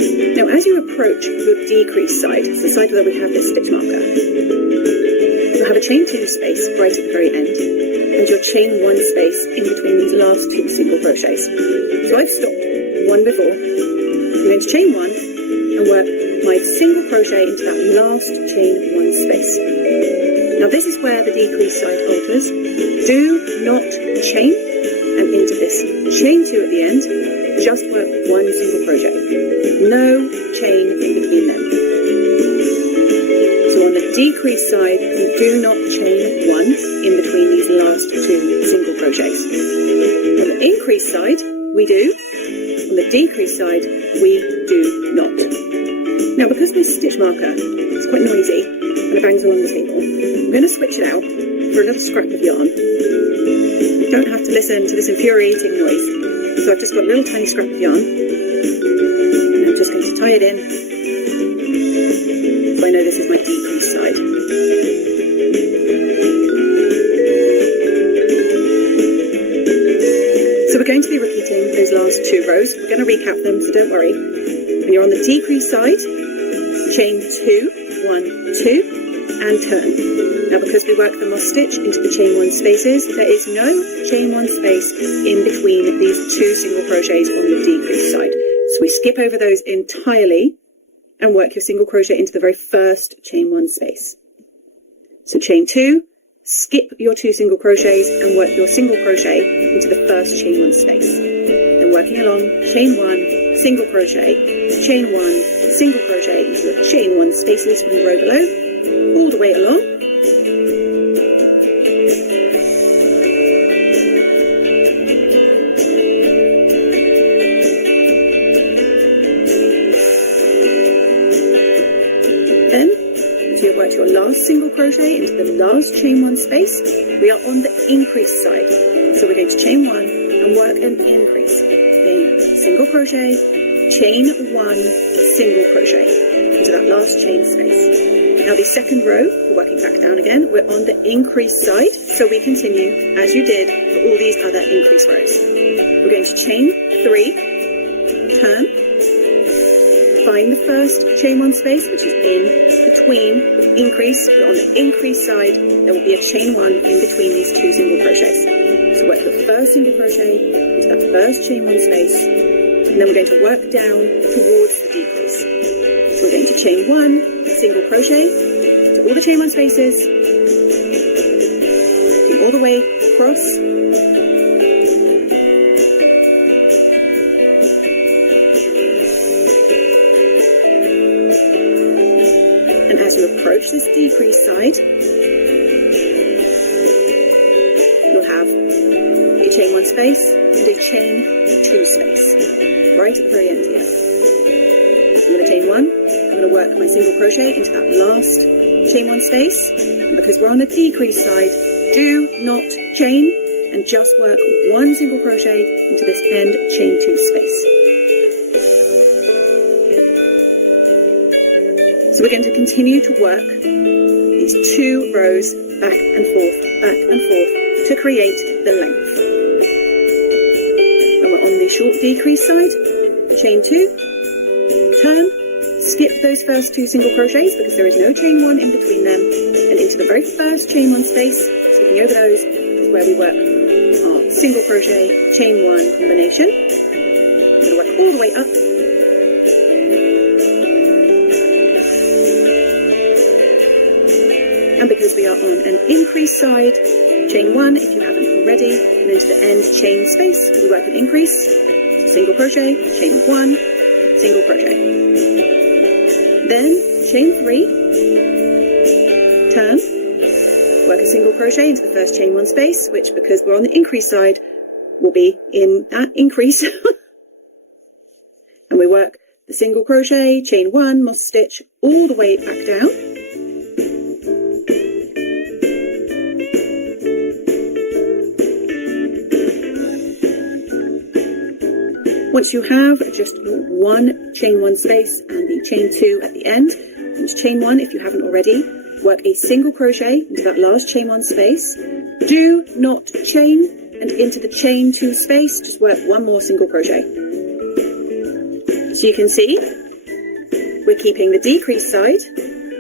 the side where we have this stitch marker. You'll have a chain 2 space right at the very end, and your chain 1 space in between these last 2 single crochets. So I've stopped one before. I'm going to chain 1 and work my single crochet into that last chain 1 space. Now this is where the decrease side alters. Do not chain, and into this chain 2 at the end, just work 1 single crochet. No chain in between them. So on the decrease side, we do not chain 1 in between these last 2 single crochets. On the increase side, we do. On the decrease side, we do not. Now because this stitch marker is quite noisy and it bangs along the table, I'm going to switch it out for a little scrap of yarn. You don't have to listen to this infuriating noise. So I've just got a little tiny scrap of yarn, and I'm just going to tie it in, so I know this is my decrease side. So we're going to be repeating those last 2 rows. We're going to recap them, so don't worry. When you're on the decrease side, chain 2, 1, 2, and turn. Now because we work the moss stitch into the chain 1 spaces, there is no chain 1 space in between these 2 single crochets on the decrease side. So we skip over those entirely and work your single crochet into the very first chain 1 space. So chain 2, skip your 2 single crochets and work your single crochet into the first chain 1 space. Then working along, chain 1, single crochet, chain 1, single crochet into the chain 1 spaces from the row below, all the way along. Then, if you work your last single crochet into the last chain 1 space, we are on the increase side. So we're going to chain 1 and work an increase. Then single crochet, chain 1, single crochet into that last chain space. Now the second row, we're working back down again, we're on the increase side, so we continue as you did for all these other increase rows. We're going to chain 3, turn, find the first chain 1 space, which is in between the increase. We're on the increase side, there will be a chain 1 in between these 2 single crochets. So work the first single crochet into that first chain 1 space, and then we're going to work down towards the decrease. So we're going to chain 1, single crochet to all the chain 1 spaces, all the way across, and as you approach this decrease side, you'll have a chain 1 space and a chain 2 space right at the very end here. I'm going to chain 1. I'm going to work my single crochet into that last chain 1 space. And because we're on the decrease side, do not chain and just work 1 single crochet into this end chain 2 space. So we're going to continue to work these 2 rows back and forth to create the length. When we're on the short decrease side, chain 2, turn, skip those first 2 single crochets because there is no chain 1 in between them, and into the very first chain 1 space, skipping over those, is where we work our single crochet, chain 1 combination. I'm going to work all the way up. And because we are on an increase side, chain 1 if you haven't already, and then to the end chain space, we work an increase, single crochet, chain 1, single crochet. Then chain 3, turn, work a single crochet into the first chain 1 space, which because we're on the increase side will be in that increase. And we work the single crochet, chain 1, moss stitch all the way back down. Once you have just 1 chain 1 space and the chain 2 at the end, into chain 1 if you haven't already, work a single crochet into that last chain 1 space. Do not chain, and into the chain 2 space, just work 1 more single crochet. So you can see, we're keeping the decrease side,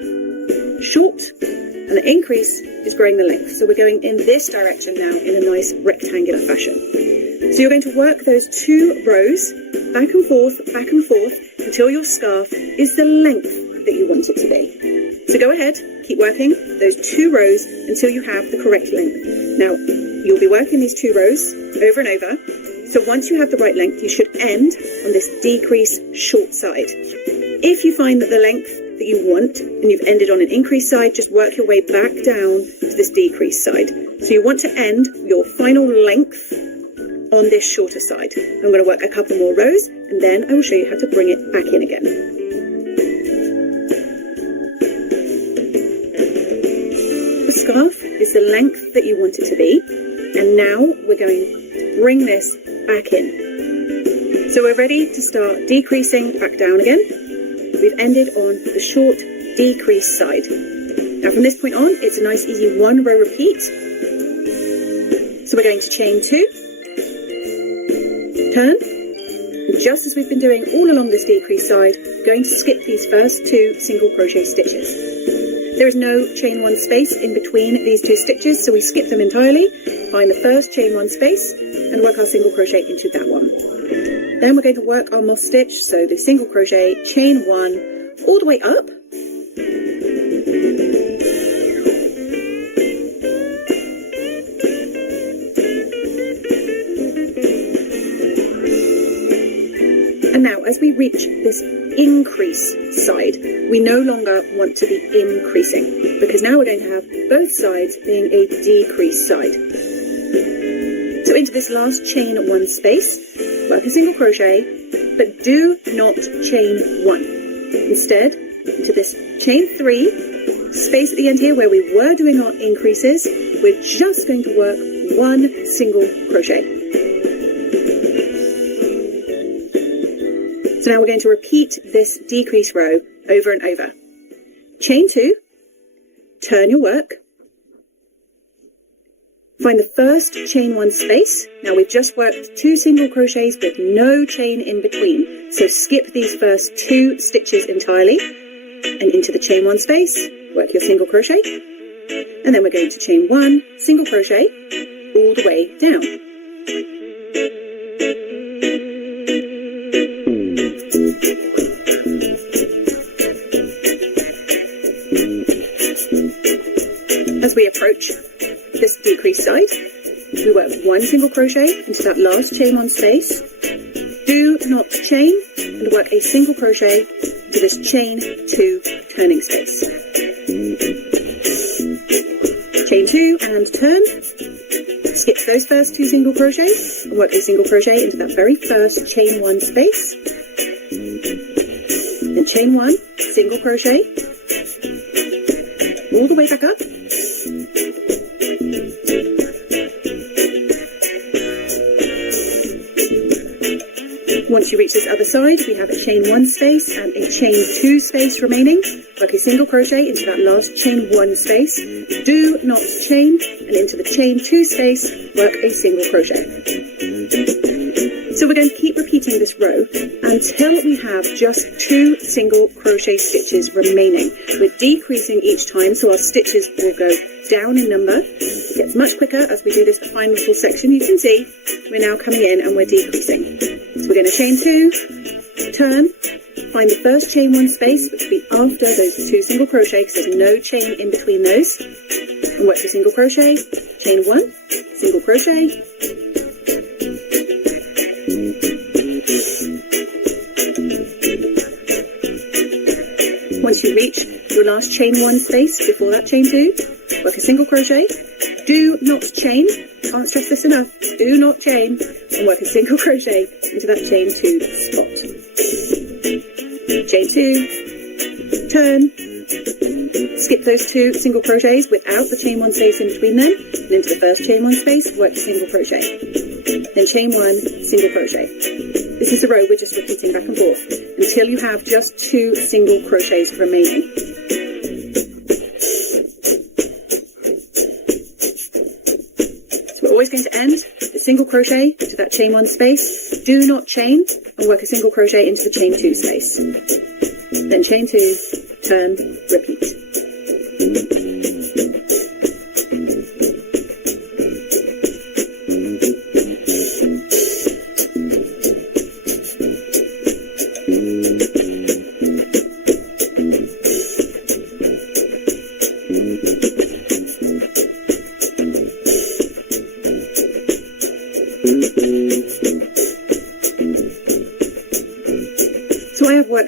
short, and the increase is growing the length. So we're going in this direction now in a nice rectangular fashion. So you're going to work those 2 rows back and forth until your scarf is the length that you want it to be. So go ahead, keep working those 2 rows until you have the correct length. Now, you'll be working these 2 rows over and over. So once you have the right length, you should end on this decrease short side. If you find that the length that you want and you've ended on an increase side, just work your way back down to this decrease side. So you want to end your final length on this shorter side. I'm going to work a couple more rows and then I will show you how to bring it back in again. The scarf is the length that you want it to be, and now we're going to bring this back in. So we're ready to start decreasing back down again. We've ended on the short decrease side. Now from this point on, it's a nice easy 1 row repeat. So we're going to chain 2, turn, and just as we've been doing all along this decrease side, going to skip these first 2 single crochet stitches. There is no chain 1 space in between these 2 stitches, so we skip them entirely, find the first chain 1 space, and work our single crochet into that one. Then we're going to work our moss stitch, so the single crochet, chain 1, all the way up. And now, as we reach this increase side, we no longer want to be increasing, because now we're going to have both sides being a decrease side. So into this last chain 1 space, work a single crochet, but do not chain 1. Instead, into this chain 3 space at the end here where we were doing our increases, we're just going to work 1 single crochet. So now we're going to repeat this decrease row over and over. Chain 2, turn your work, find the first chain 1 space. Now we've just worked 2 single crochets with no chain in between. So skip these first 2 stitches entirely and into the chain 1 space, work your single crochet, and then we're going to chain 1, single crochet, all the way down. As we approach this decrease side, we work 1 single crochet into that last chain 1 space. Do not chain and work a single crochet into this chain 2 turning space. Chain 2 and turn. Skip those first 2 single crochets and work a single crochet into that very first chain 1 space. Then chain 1, single crochet, all the way back up. Once you reach this other side, we have a chain 1 space and a chain 2 space remaining. Work a single crochet into that last chain 1 space. Do not chain, and into the chain 2 space, work a single crochet. So we're going to keep repeating this row until we have just 2 single crochet stitches remaining. We're decreasing each time, so our stitches will go down in number. It gets much quicker as we do this final little section. You can see we're now coming in and we're decreasing. So we're going to chain 2, turn, find the first chain 1 space, which will be after those 2 single crochet because there's no chain in between those, and work your single crochet, chain 1, single crochet, once you reach your last chain 1 space before that chain 2, work a single crochet. Do not chain, can't stress this enough, do not chain, and work a single crochet into that chain 2 spot. Chain 2, turn, skip those 2 single crochets without the chain 1 space in between them, and into the first chain 1 space, work a single crochet. Then chain 1, single crochet. This is the row we're just repeating back and forth until you have just 2 single crochets remaining. So we're always going to end the single crochet to that chain 1 space. Do not chain and work a single crochet into the chain 2 space. Then chain 2, turn, repeat.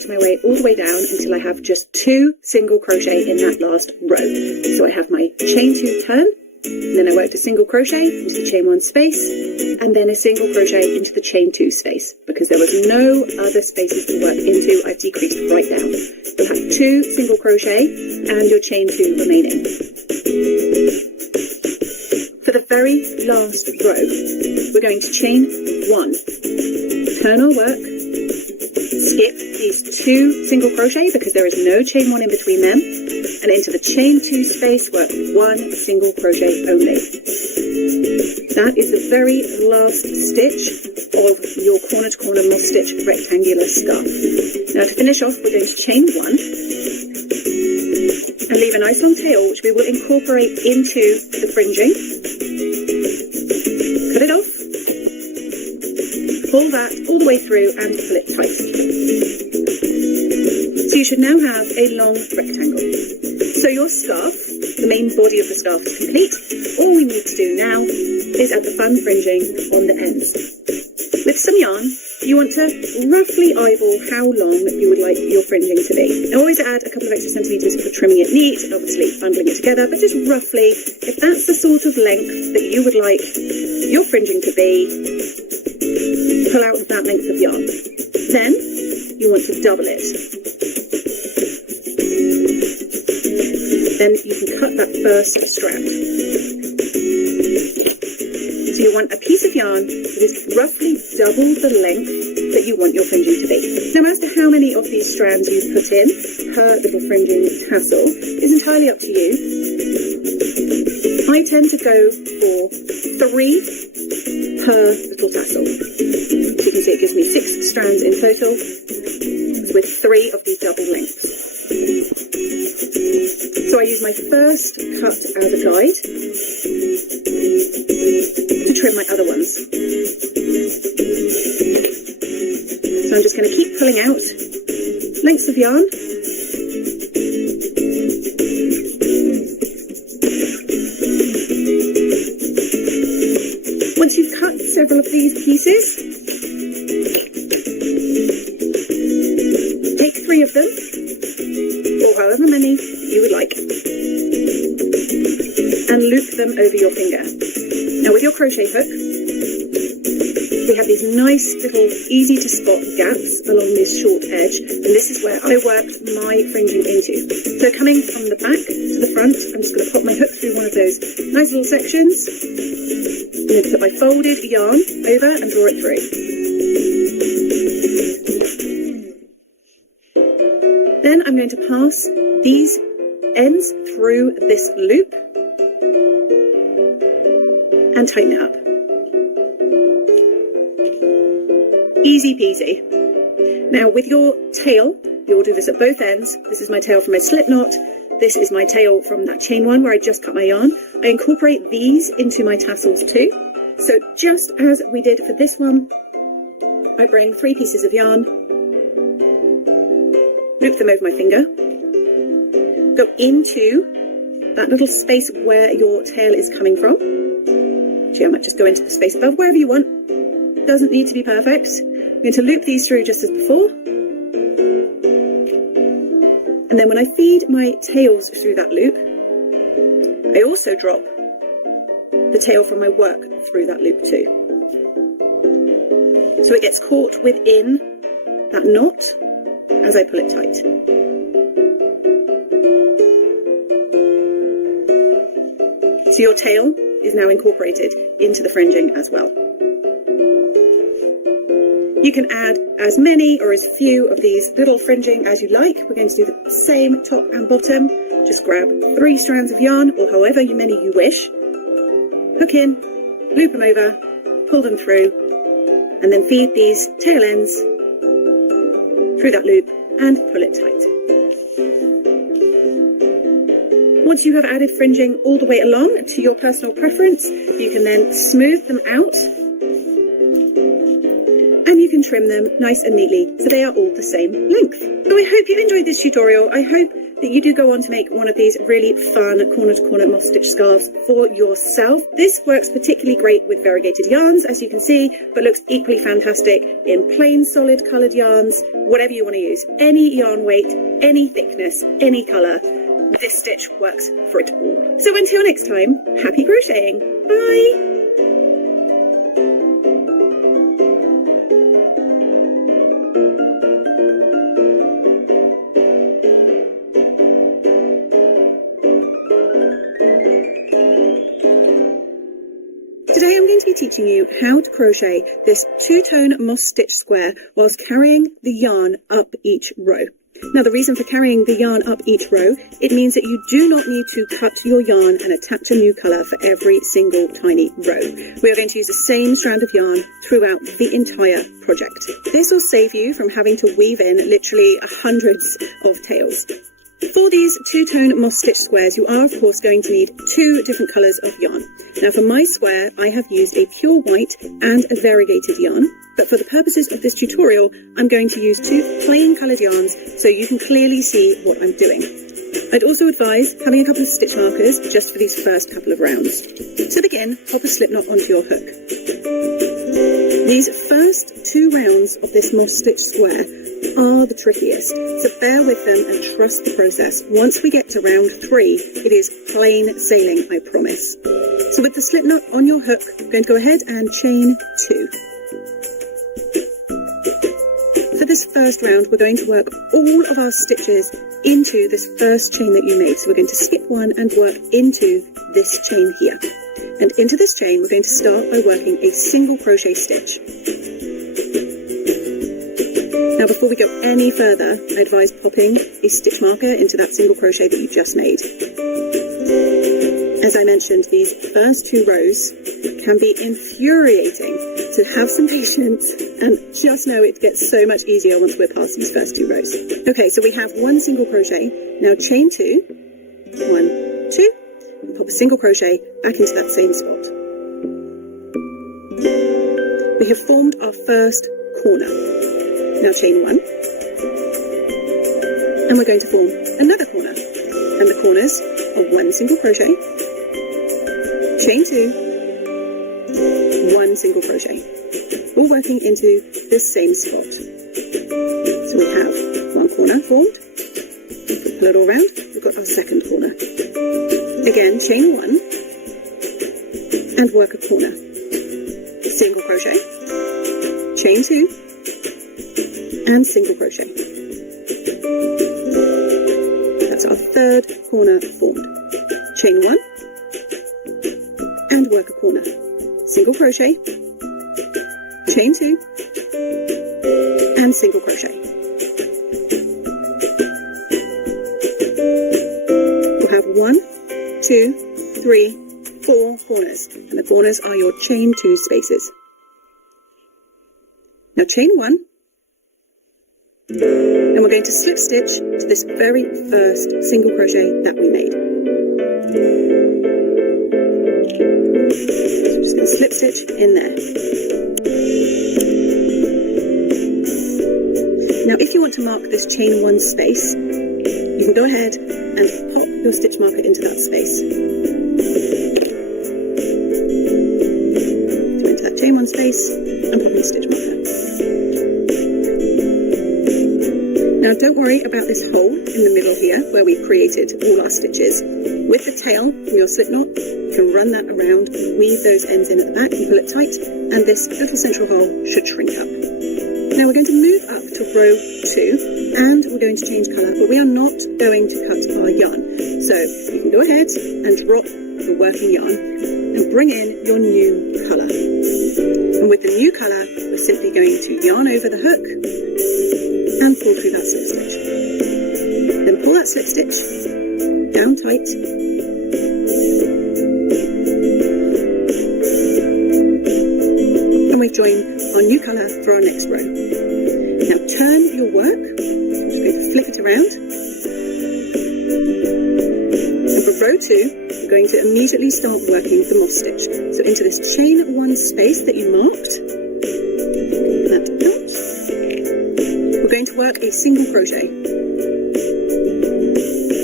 my way all the way down until I have just 2 single crochet in that last row. So I have my chain 2 turn, and then I worked a single crochet into the chain 1 space, and then a single crochet into the chain 2 space. Because there was no other spaces to work into, I've decreased right down. You'll have 2 single crochet and your chain 2 remaining. For the very last row, we're going to chain 1, turn our work, skip these 2 single crochet because there is no chain 1 in between them, and into the chain 2 space work 1 single crochet only. That is the very last stitch of your corner to corner moss stitch rectangular scarf. Now to finish off, we're going to chain 1 and leave a nice long tail which we will incorporate into the fringing. Cut it off, pull that all the way through and pull it tight. So you should now have a long rectangle. So your scarf, the main body of the scarf is complete. All we need to do now is add the fun fringing on the ends. With some yarn, you want to roughly eyeball how long you would like your fringing to be. Now always add a couple of extra centimetres for trimming it neat and obviously bundling it together, but just roughly, if that's the sort of length that you would like your fringing to be, pull out that length of yarn. Then you want to double it. Then you can cut that first strand. So you want a piece of yarn that is roughly double the length that you want your fringing to be. Now as to how many of these strands you put in per little fringing tassel is entirely up to you. I tend to go for 3 per little tassel. As you can see, it gives me 6 strands in total with 3 of these double lengths. So I use my first cut as a guide to trim my other ones. So I'm just going to keep pulling out lengths of yarn. Once you've cut several of these pieces, take 3 of them, or however many you would like, and loop them over your finger. Now with your crochet hook, we have these nice little easy to spot gaps along this short edge, and this is where I worked my fringing into. So coming from the back to the front, I'm just going to pop my hook through one of those nice little sections. I'm going to put my folded yarn over and draw it through. Then I'm going to pass these ends through this loop and tighten it up. Easy peasy. Now with your tail, you'll do this at both ends. This is my tail from a slip knot. This is my tail from that chain 1 where I just cut my yarn. I incorporate these into my tassels too. So just as we did for this one, I bring 3 pieces of yarn, loop them over my finger, go into that little space where your tail is coming from. Actually, I might just go into the space above, wherever you want. Doesn't need to be perfect. I'm going to loop these through just as before. And then when I feed my tails through that loop, I also drop the tail from my work through that loop too. So it gets caught within that knot as I pull it tight. So your tail is now incorporated into the fringing as well. You can add as many or as few of these little fringing as you like. We're going to do the same top and bottom. Just grab 3 strands of yarn, or however many you wish. Hook in, loop them over, pull them through, and then feed these tail ends through that loop and pull it tight. Once you have added fringing all the way along to your personal preference, you can then smooth them out and you can trim them nice and neatly so they are all the same length. So I hope you enjoyed this tutorial. I hope that you do go on to make one of these really fun corner-to-corner moss stitch scarves for yourself. This works particularly great with variegated yarns, as you can see, but looks equally fantastic in plain solid coloured yarns, whatever you want to use. Any yarn weight, any thickness, any colour, this stitch works for it all. So until next time, happy crocheting. Bye! Today I'm going to be teaching you how to crochet this two-tone moss stitch square whilst carrying the yarn up each row. Now the reason for carrying the yarn up each row, it means that you do not need to cut your yarn and attach a new colour for every single tiny row. We are going to use the same strand of yarn throughout the entire project. This will save you from having to weave in literally hundreds of tails. For these two-tone moss stitch squares, you are of course going to need two different colours of yarn. Now for my square, I have used a pure white and a variegated yarn, but for the purposes of this tutorial, I'm going to use two plain coloured yarns so you can clearly see what I'm doing. I'd also advise having a couple of stitch markers just for these first couple of rounds. To begin, pop a slip knot onto your hook. These first two rounds of this moss stitch square are the trickiest, so bear with them and trust the process. Once we get to round 3, it is plain sailing, I promise. So with the slip knot on your hook, I'm going to go ahead and chain 2. For this first round, we're going to work all of our stitches into this first chain that you made. So we're going to skip one and work into this chain here. And into this chain, we're going to start by working a single crochet stitch. Now before we go any further, I advise popping a stitch marker into that single crochet that you just made. As I mentioned, these first 2 rows can be infuriating, so have some patience and just know it gets so much easier once we're past these first 2 rows. Okay, so we have 1 single crochet. Now chain 2, 1, 2, and pop a single crochet back into that same spot. We have formed our first corner. Now chain 1, and we're going to form another corner, and the corners are 1 single crochet, chain 2, 1 single crochet, all working into this same spot. So we have 1 corner formed, pull it all round, we've got our second corner. Again, chain 1, and work a corner, single crochet, chain 2, and single crochet. That's our third corner formed. Chain 1 and work a corner. Single crochet, chain 2 and single crochet. We'll have 1, 2, 3, 4 corners, and the corners are your chain 2 spaces. Now chain 1, and we're going to slip stitch to this very first single crochet that we made. So I'm just going to slip stitch in there. Now if you want to mark this chain 1 space, you can go ahead and pop your stitch marker into that space. So into that chain 1 space and pop your stitch marker. Now don't worry about this hole in the middle here where we've created all our stitches. With the tail from your slip knot, you can run that around, weave those ends in at the back and pull it tight, and this little central hole should shrink up. Now we're going to move up to row 2 and we're going to change colour, but we are not going to cut our yarn. So you can go ahead and drop the working yarn and bring in your new colour. And with the new colour, we're simply going to yarn over the hook and pull through that slip stitch. Then pull that slip stitch down tight. And we've joined our new colour for our next row. Now turn your work, we're going to flick it around. And for row 2, we're going to immediately start working the moss stitch. So into this chain 1 space that you marked, that out. We're going to work a single crochet.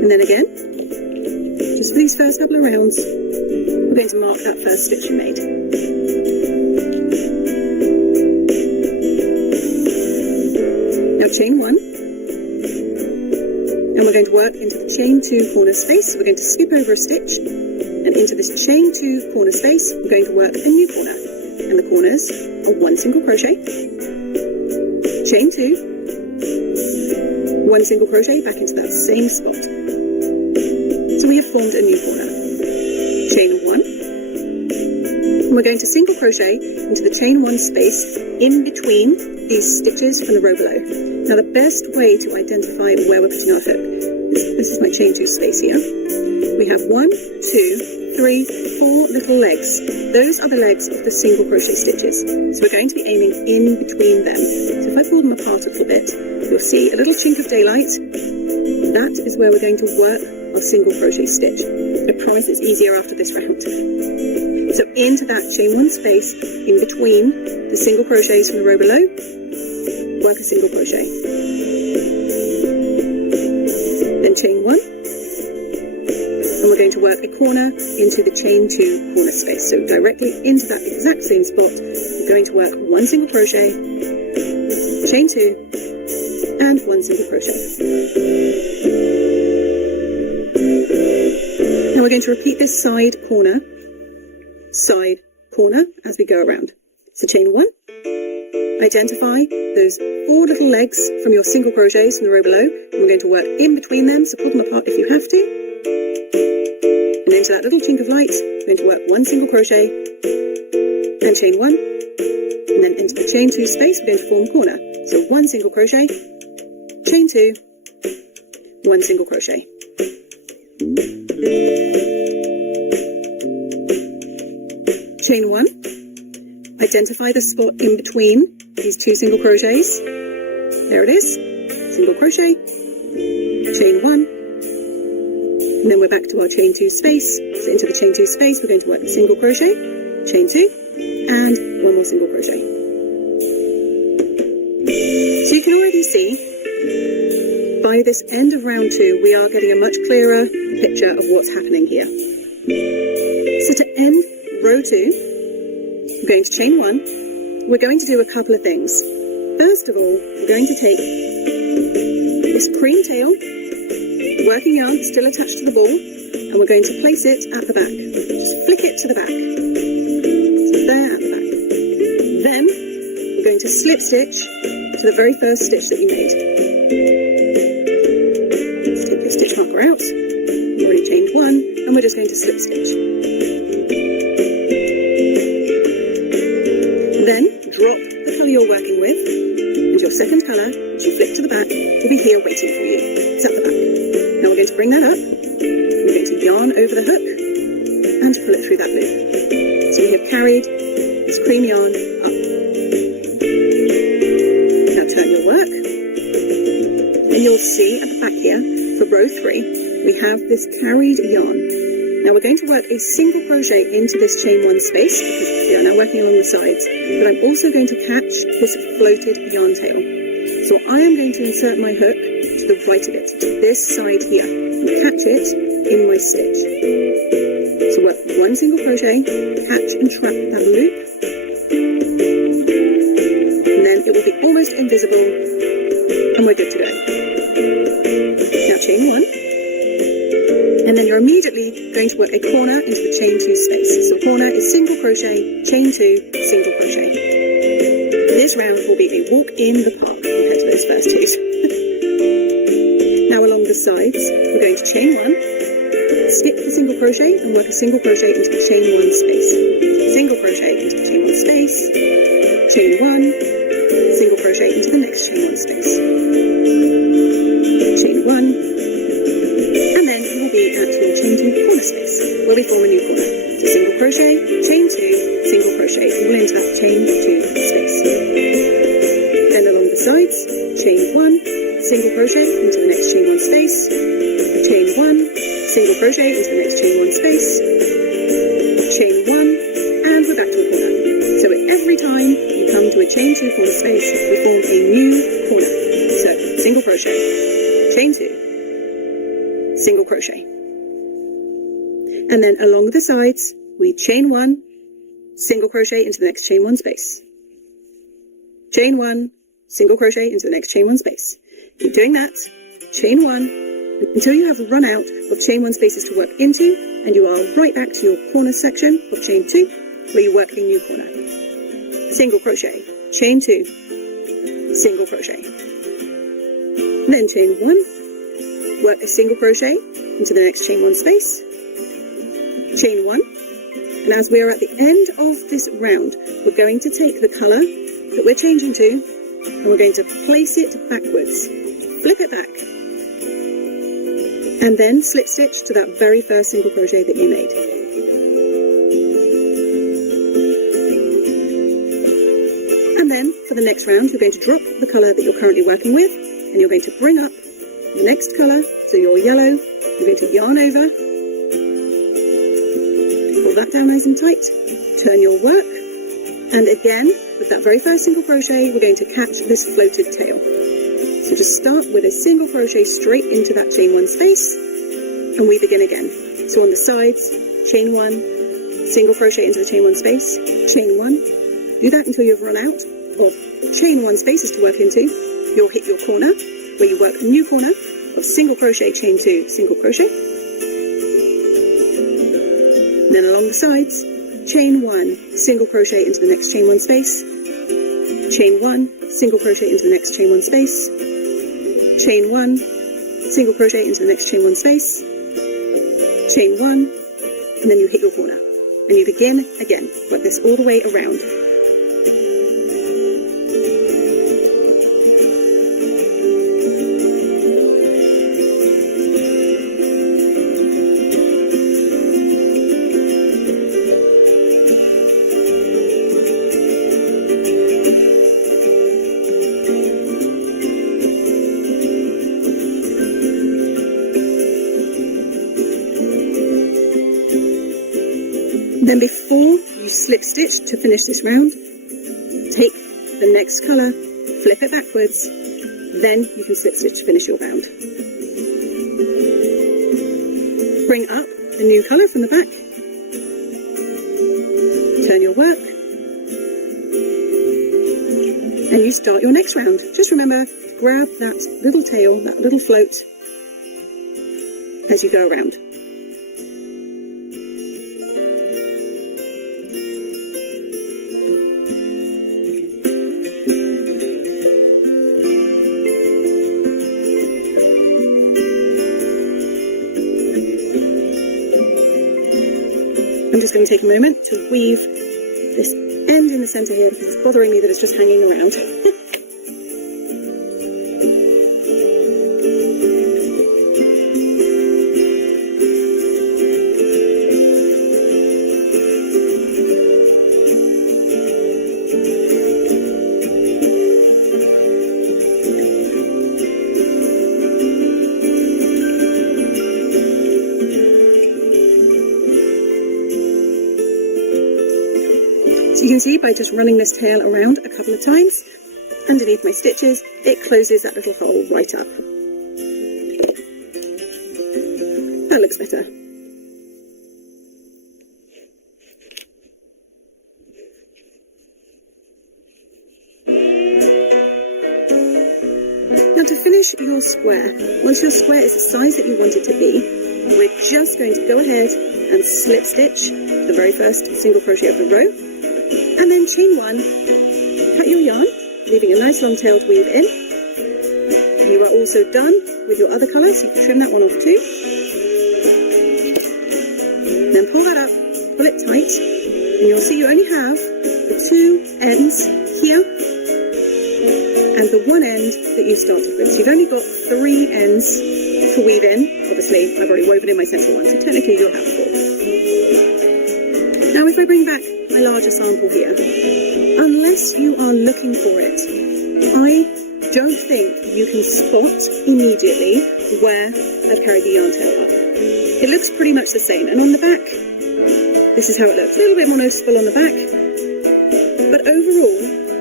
And then again, just for these first couple of rounds, we're going to mark that first stitch you made. Now chain 1, and we're going to work into the chain 2 corner space. So we're going to skip over a stitch, and into this chain 2 corner space, we're going to work a new corner. And the corners are 1 single crochet, chain 2, 1 single crochet back into that same spot. So we have formed a new corner. Chain 1, and we're going to single crochet into the chain 1 space in between these stitches from the row below. Now the best way to identify where we're putting our hook, this is my chain 2 space here. We have 1, 2, 3, 4 little legs. Those are the legs of the single crochet stitches. So we're going to be aiming in between them. So if I pull them apart a little bit, you'll see a little chink of daylight. That is where we're going to work our single crochet stitch. I promise it's easier after this round. So into that chain 1 space in between the single crochets from the row below, work a single crochet. Then chain 1, and we're going to work a corner into the chain 2 corner space. So directly into that exact same spot, we're going to work 1 single crochet, chain 2, and 1 single crochet. Now we're going to repeat this side corner, as we go around. So chain 1, identify those 4 little legs from your single crochets in the row below, and we're going to work in between them, so pull them apart if you have to. And into that little chink of light, we're going to work 1 single crochet, and chain 1, and then into the chain 2 space, we're going to form a corner. So 1 single crochet, chain 2, 1 single crochet. Chain 1, identify the spot in between these 2 single crochets. There it is, single crochet, chain 1, and then we're back to our chain 2 space. So into the chain 2 space, we're going to work a single crochet, chain 2, and 1 more single crochet. So you can already see, by this end of round 2, we are getting a much clearer picture of what's happening here. So to end row 2, we're going to chain 1. We're going to do a couple of things. First of all, we're going to take this cream tail, working yarn still attached to the ball, and we're going to place it at the back. Just flick it to the back. So there at the back. Then we're going to slip stitch to the very first stitch that you made. Let's take the stitch marker out. We've already chained 1, and we're just going to slip stitch. Then drop the colour you're working with, and your second colour, which you flick to the back, will be here waiting for you. It's at the back. Now we're going to bring that up. We're going to yarn over the hook and pull it through that loop. So we have carried this cream yarn up. Now turn your work, and you'll see at the back here, for row 3, we have this carried yarn. Now we're going to work a single crochet into this chain 1 space, because we are now working along the sides, but I'm also going to catch this floated yarn tail. So I am going to insert my hook to the right of it, to this side here, and catch it in my stitch. So work 1 single crochet, catch and trap that loop, and then it will be almost invisible, and we're good to go. Now chain 1. And then you're immediately going to work a corner into the chain 2 space. So corner is single crochet, chain 2, single crochet. This round will be a walk in the park compared to those first 2. Now along the sides, we're going to chain 1, skip the single crochet and work a single crochet into the chain 1 space. Single crochet into the chain 1 space, chain 1, single crochet into the next chain 1 space. Chain 1, and then we will be at your chain 2 corner space, where we form a new corner. So single crochet, chain 2, single crochet, all into that chain 2 space. Then along the sides, chain 1, single crochet into the next chain 1 space, chain 1, single crochet into the next chain 1 space, chain 1, and we're back to a corner. So every time you come to a chain 2 corner space, we form a new corner. So single crochet, chain 2, single crochet. And then along the sides, we chain 1, single crochet into the next chain 1 space. Chain 1, single crochet into the next chain 1 space. Keep doing that. Chain 1 until you have run out of chain 1 spaces to work into, and you are right back to your corner section of chain 2 where you work a new corner. Single crochet, chain 2, single crochet. Then chain 1, work a single crochet into the next chain 1 space. Chain 1, and as we are at the end of this round, we're going to take the colour that we're changing to, and we're going to place it backwards. Flip it back, and then slip stitch to that very first single crochet that you made. And then for the next round, you're going to drop the colour that you're currently working with, and you're going to bring up the next colour, so your yellow, you're going to yarn over, pull that down nice and tight, turn your work, and again, with that very first single crochet, we're going to catch this floated tail. So just start with a single crochet straight into that chain 1 space, and we begin again. So on the sides, chain 1, single crochet into the chain 1 space, chain 1. Do that until you've run out of chain 1 spaces to work into. You'll hit your corner, where you work a new corner of single crochet, chain 2, single crochet. And then along the sides, chain 1, single crochet into the next chain 1 space, chain 1, single crochet into the next chain 1 space, chain 1, single crochet into the next chain 1 space, chain 1, and then you hit your corner. And you begin again. Work this all the way around. Then before you slip stitch to finish this round, take the next colour, flip it backwards, then you can slip stitch to finish your round. Bring up the new colour from the back, turn your work, and you start your next round. Just remember, grab that little tail, that little float, as you go around. I'm just going to take a moment to weave this end in the centre here because it's bothering me that it's just hanging around. So you can see by just running this tail around a couple of times, underneath my stitches, it closes that little hole right up. That looks better. Now to finish your square, once your square is the size that you want it to be, we're just going to go ahead and slip stitch the very first single crochet of the row, and then chain 1, cut your yarn, leaving a nice long tailed weave in. You are also done with your other colour, so you can trim that one off too. Then pull that up, pull it tight, and you'll see you only have the 2 ends here and the 1 end that you started with. So you've only got 3 ends to weave in. Obviously, I've already woven in my central one, so technically you'll have 4. Now if I bring back my larger sample here, unless you are looking for it, I don't think you can spot immediately where I've carried the yarn tail up. It looks pretty much the same, and on the back, this is how it looks. A little bit more noticeable on the back, but overall,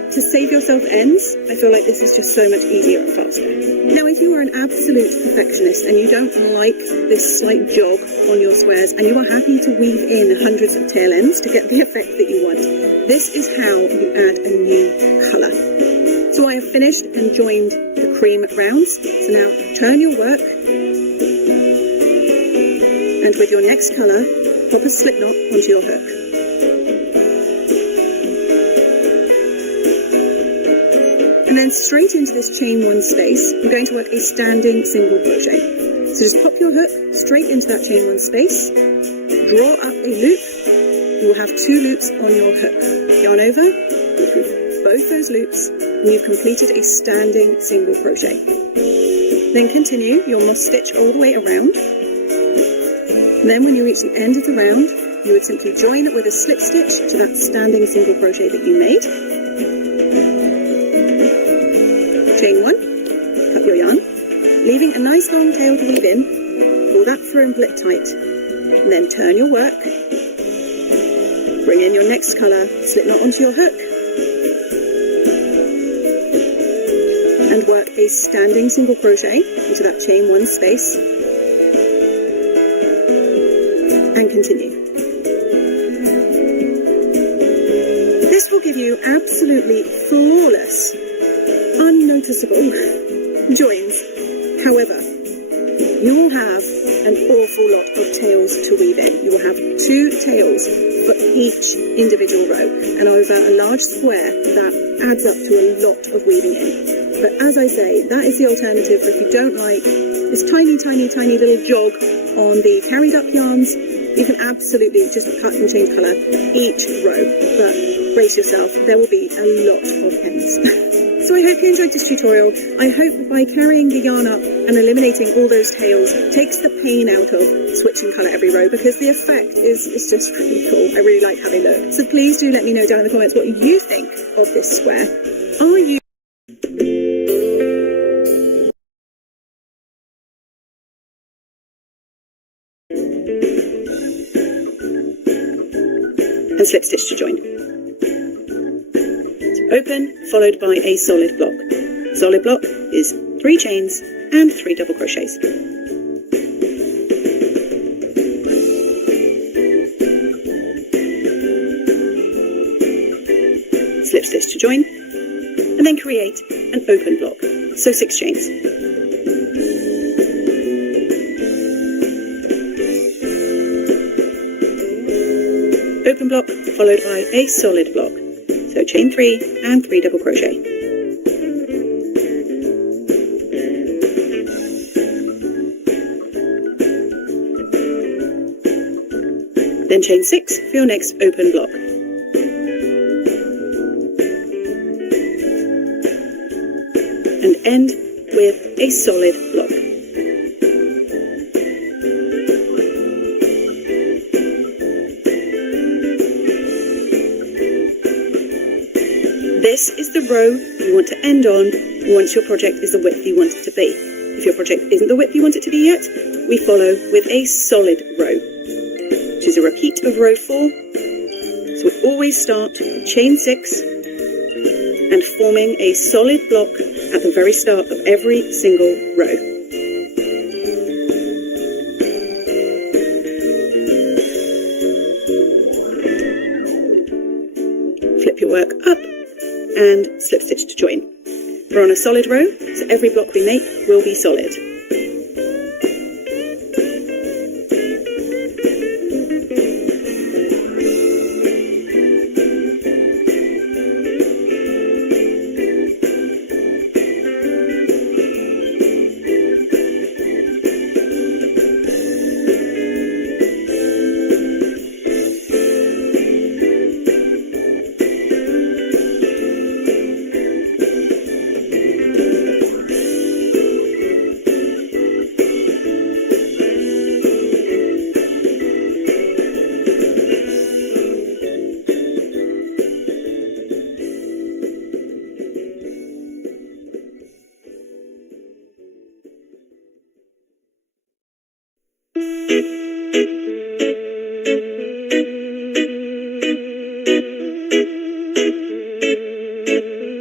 to save yourself ends, I feel like this is just so much easier and faster. Now, if you are an absolute perfectionist and you don't like this slight jog on your squares and you are happy to weave in hundreds of tail ends to get the effect that you want, this is how you add a new colour. So I have finished and joined the cream rounds. So now turn your work, and with your next colour, pop a slip knot onto your hook. And then straight into this chain one space, we're going to work a standing single crochet. So just pop your hook straight into that chain one space, draw up a loop. You will have 2 loops on your hook. Yarn over, both those loops, and you've completed a standing single crochet. Then continue your moss stitch all the way around. And then when you reach the end of the round, you would simply join it with a slip stitch to that standing single crochet that you made. Chain 1, cut your yarn, leaving a nice long tail to weave in, pull that through and pull it tight, and then turn your work, bring in your next colour, slip knot onto your hook, and work a standing single crochet into that chain 1 space, and continue. This will give you absolutely flawless, unnoticeable joins. However, you will have an awful lot of tails to weave in. You will have 2 tails for each individual row, and over a large square that adds up to a lot of weaving in. But as I say, that is the alternative for if you don't like this tiny little jog on the carried up yarns. You can absolutely just cut and change colour each row, but brace yourself, there will be a lot of ends. So I hope you enjoyed this tutorial. I hope by carrying the yarn up and eliminating all those tails takes the pain out of switching colour every row, because the effect is just really cool. I really like how they look. So please do let me know down in the comments what you think of this square. Are you and slip stitch to join. So open, followed by a solid block. Solid block is 3 chains and 3 double crochets. Slip stitch to join, and then create an open block, so 6 chains. Open block followed by a solid block, so chain 3 and 3 double crochet. Then chain 6 for your next open block. And end with a solid block. This is the row you want to end on once your project is the width you want it to be. If your project isn't the width you want it to be yet, we follow with a solid row, which is a repeat of row 4. So we always start with chain 6 and forming a solid block at the very start of every single row. Flip your work up and slip stitch to join. We're on a solid row, so every block we make will be solid.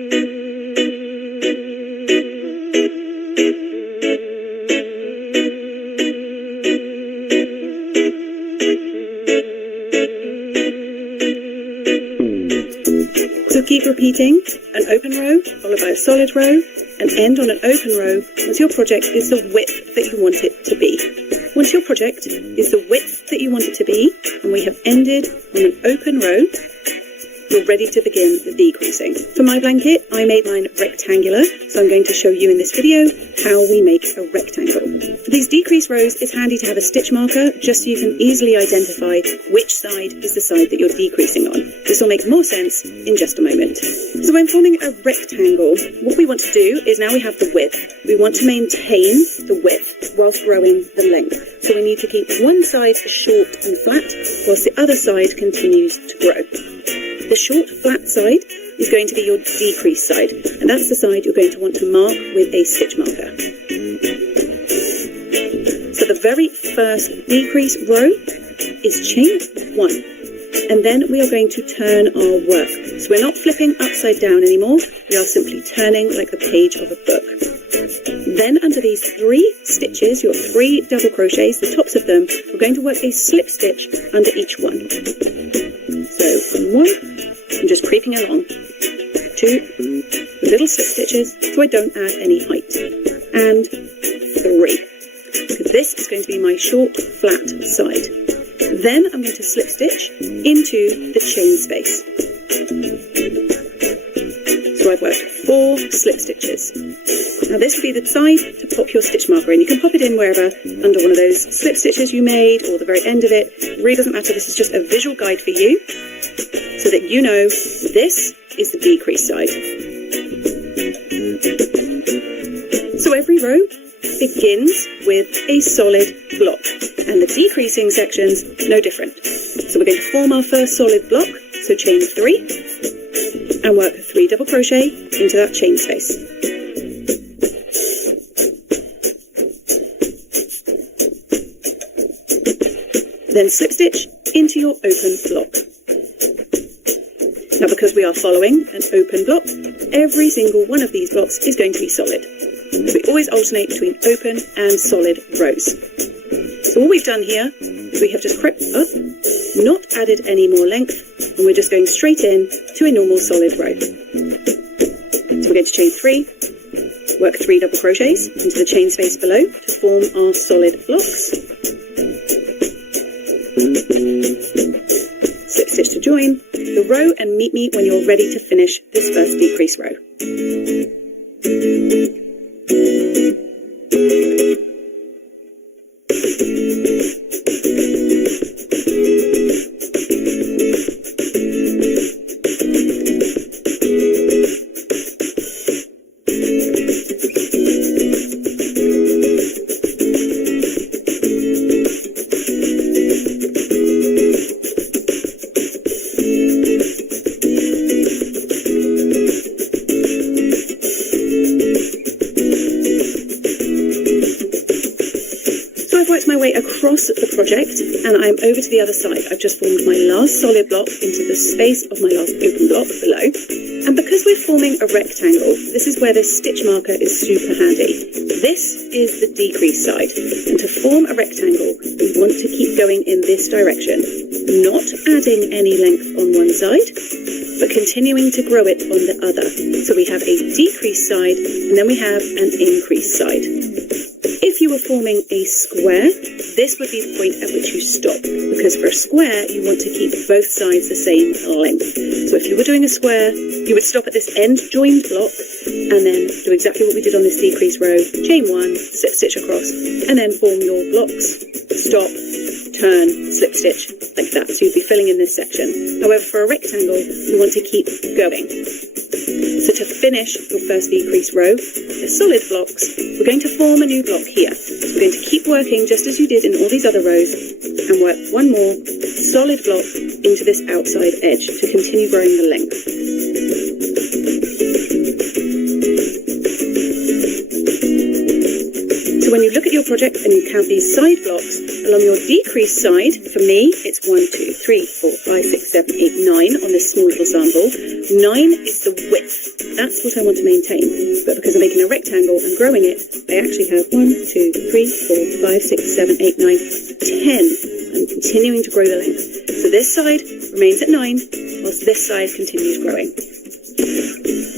repeating an open row followed by a solid row and end on an open row once your project is the width that you want it to be. Once your project is the width that you want it to be, and we have ended on an open row, you're ready to begin the decreasing. For my blanket, I made mine rectangular, so I'm going to show you in this video how we make a rectangle. For these decrease rows, it's handy to have a stitch marker just so you can easily identify which side is the side that you're decreasing on. This will make more sense in just a moment. So when forming a rectangle, what we want to do is now we have the width. We want to maintain the width whilst growing the length. So we need to keep one side short and flat whilst the other side continues to grow. The short, flat side is going to be your decrease side, and that's the side you're going to want to mark with a stitch marker. So the very first decrease row is chain 1, and then we are going to turn our work. So we're not flipping upside down anymore, we are simply turning like the page of a book. Then under these 3 stitches, your 3 double crochets, the tops of them, we're going to work a slip stitch under each one. So 1, I'm just creeping along, 2 little slip stitches so I don't add any height, and 3. This is going to be my short flat side. Then I'm going to slip stitch into the chain space. So I've worked 4 slip stitches. Now this will be the side to pop your stitch marker in. You can pop it in wherever, under one of those slip stitches you made or the very end of it. It really doesn't matter, this is just a visual guide for you so that you know this is the decrease side. So every row begins with a solid block and the decreasing sections no different. So we're going to form our first solid block, so chain 3 and work 3 double crochet into that chain space. Then slip stitch into your open block. Now because we are following an open block, every single one of these blocks is going to be solid. So we always alternate between open and solid rows. So all we've done here is we have just crept up, not added any more length, and we're just going straight in to a normal solid row. So we're going to chain 3, work 3 double crochets into the chain space below to form our solid blocks. Slip stitch to join the row and meet me when you're ready to finish this first decrease row. Across the project and I'm over to the other side. I've just formed my last solid block into the space of my last open block below, and because we're forming a rectangle, this is where this stitch marker is super handy. This is the decrease side, and to form a rectangle we want to keep going in this direction, not adding any length on one side but continuing to grow it on the other. So we have a decrease side and then we have an increase side. If you were forming a square, this would be the point at which you stop, because for a square you want to keep both sides the same length. So if you were doing a square, you would stop at this end joined block and then do exactly what we did on this decrease row, chain 1, slip stitch across, and then form your blocks, stop, turn, slip stitch, like that. So you'd be filling in this section. However, for a rectangle, you want to keep going. So to finish your first decrease row, the solid blocks, we're going to form a new block here. We're going to keep working just as you did in all these other rows and work one more solid block into this outside edge to continue growing the length. So when you look at your project and you count these side blocks, along your decrease side, for me, it's 1, 2, 3, 4, 5, 6, 7, 8, 9 on this small little sample. 9 is the width. That's what I want to maintain. But because I'm making a rectangle and growing it, I actually have 1, 2, 3, 4, 5, 6, 7, 8, 9, 10. I'm continuing to grow the length. So this side remains at 9, whilst this side continues growing.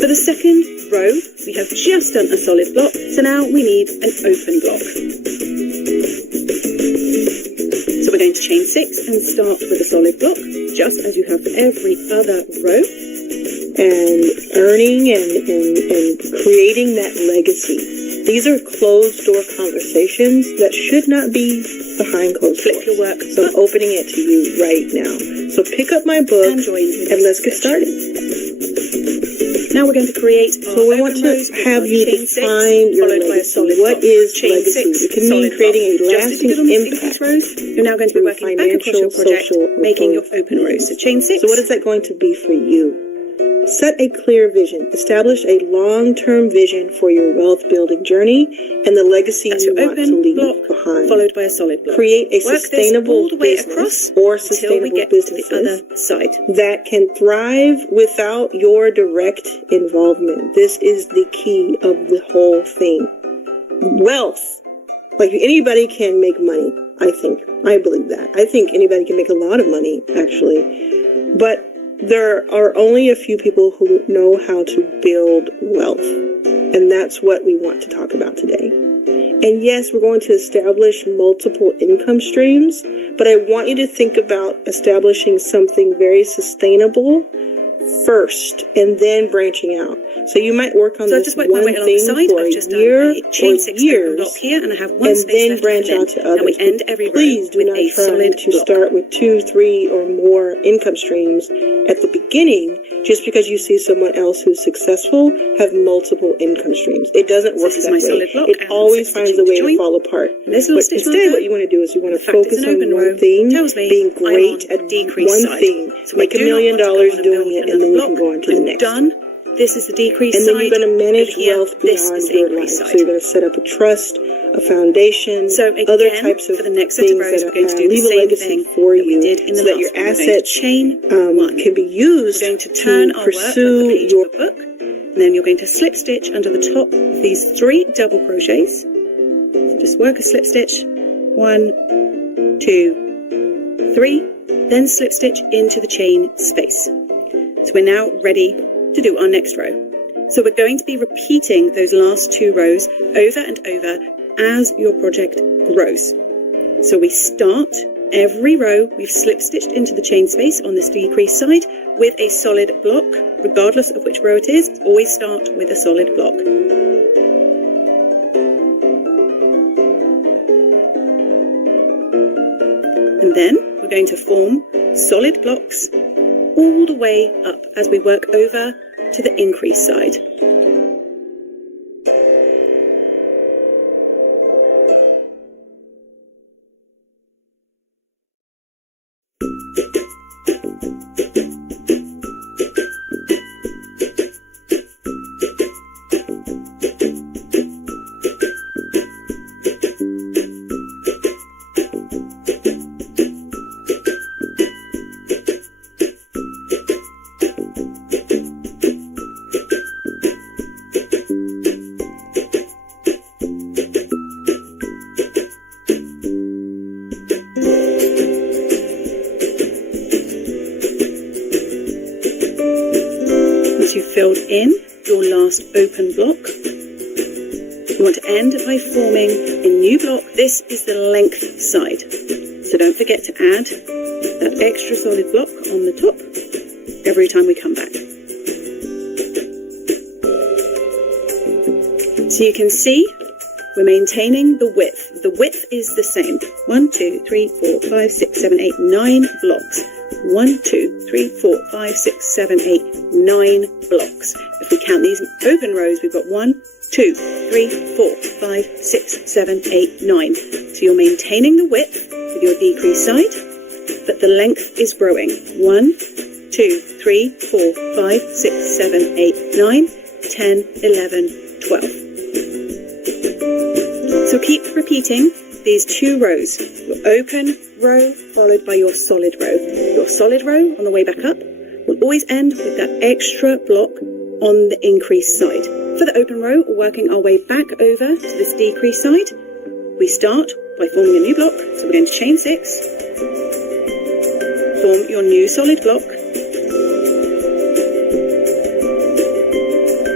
For the second row, we have just done a solid block, so now we need an open block. So we're going to chain 6 and start with a solid block, just as you have for every other row. And earning and creating that legacy. These are closed door conversations that should not be behind closed doors. Flip your work. So I'm opening it to you right now. So pick up my book and let's get started. Now we're going to create our So we want to have you define your legacy. What is legacy? It can mean creating a lasting impact. You're now going to be working back across your project, making your open rows. So chain 6. So what is that going to be for you? Set a clear vision. Establish a long-term vision for your wealth-building journey and the legacy you want to leave behind. Followed by a solid block. Create a sustainable business or sustainable businesses that can thrive without your direct involvement. This is the key of the whole thing. Wealth. Like anybody can make money, I think. I believe that. I think anybody can make a lot of money, actually. But there are only a few people who know how to build wealth. And that's what we want to talk about today. And yes, we're going to establish multiple income streams, but I want you to think about establishing something very sustainable first and then branching out. So you might work on this one thing for a year or years here, and I have and then branch out to others. Please do not try to start with 2, 3, or more income streams at the beginning just because you see someone else who's successful have multiple income streams. It doesn't work that way. It always finds a way to fall apart. But instead what you want to do is you want to focus on one thing, being great at one thing, make $1 million doing it, and then you can go on to the next. This is the decrease and then you're going to manage wealth beyond your life. So you're going to set up a trust, a foundation, other types of things that leave a legacy for you so that your assets can be used to pursue your book. And then you're going to slip stitch under the top of these 3 double crochets. So just work a slip stitch. 1, 2, 3. Then slip stitch into the chain space. So we're now ready to do our next row. So we're going to be repeating those last 2 rows over and over as your project grows. So we start every row, we've slip stitched into the chain space on this decrease side with a solid block, regardless of which row it is. Always start with a solid block. And then we're going to form solid blocks all the way up as we work over to the increase side. Filled in your last open block. You want to end by forming a new block. This is the length side. So don't forget to add that extra solid block on the top every time we come back. So you can see we're maintaining the width. The width is the same. 1, 2, 3, 4, 5, 6, 7, 8, 9 blocks. 1, 2, 3, 4, 5, 6, 7, 8, 9 blocks. If we count these open rows, we've got 1, 2, 3, 4, 5, 6, 7, 8, 9. So you're maintaining the width with your decrease side, but the length is growing. 1, 2, 3, 4, 5, 6, 7, 8, 9, 10, 11, 12. So keep repeating these 2 rows. Your open row followed by your solid row. Your solid row on the way back up will always end with that extra block on the increase side. For the open row, we're working our way back over to this decrease side. We start by forming a new block. So we're going to chain 6, form your new solid block,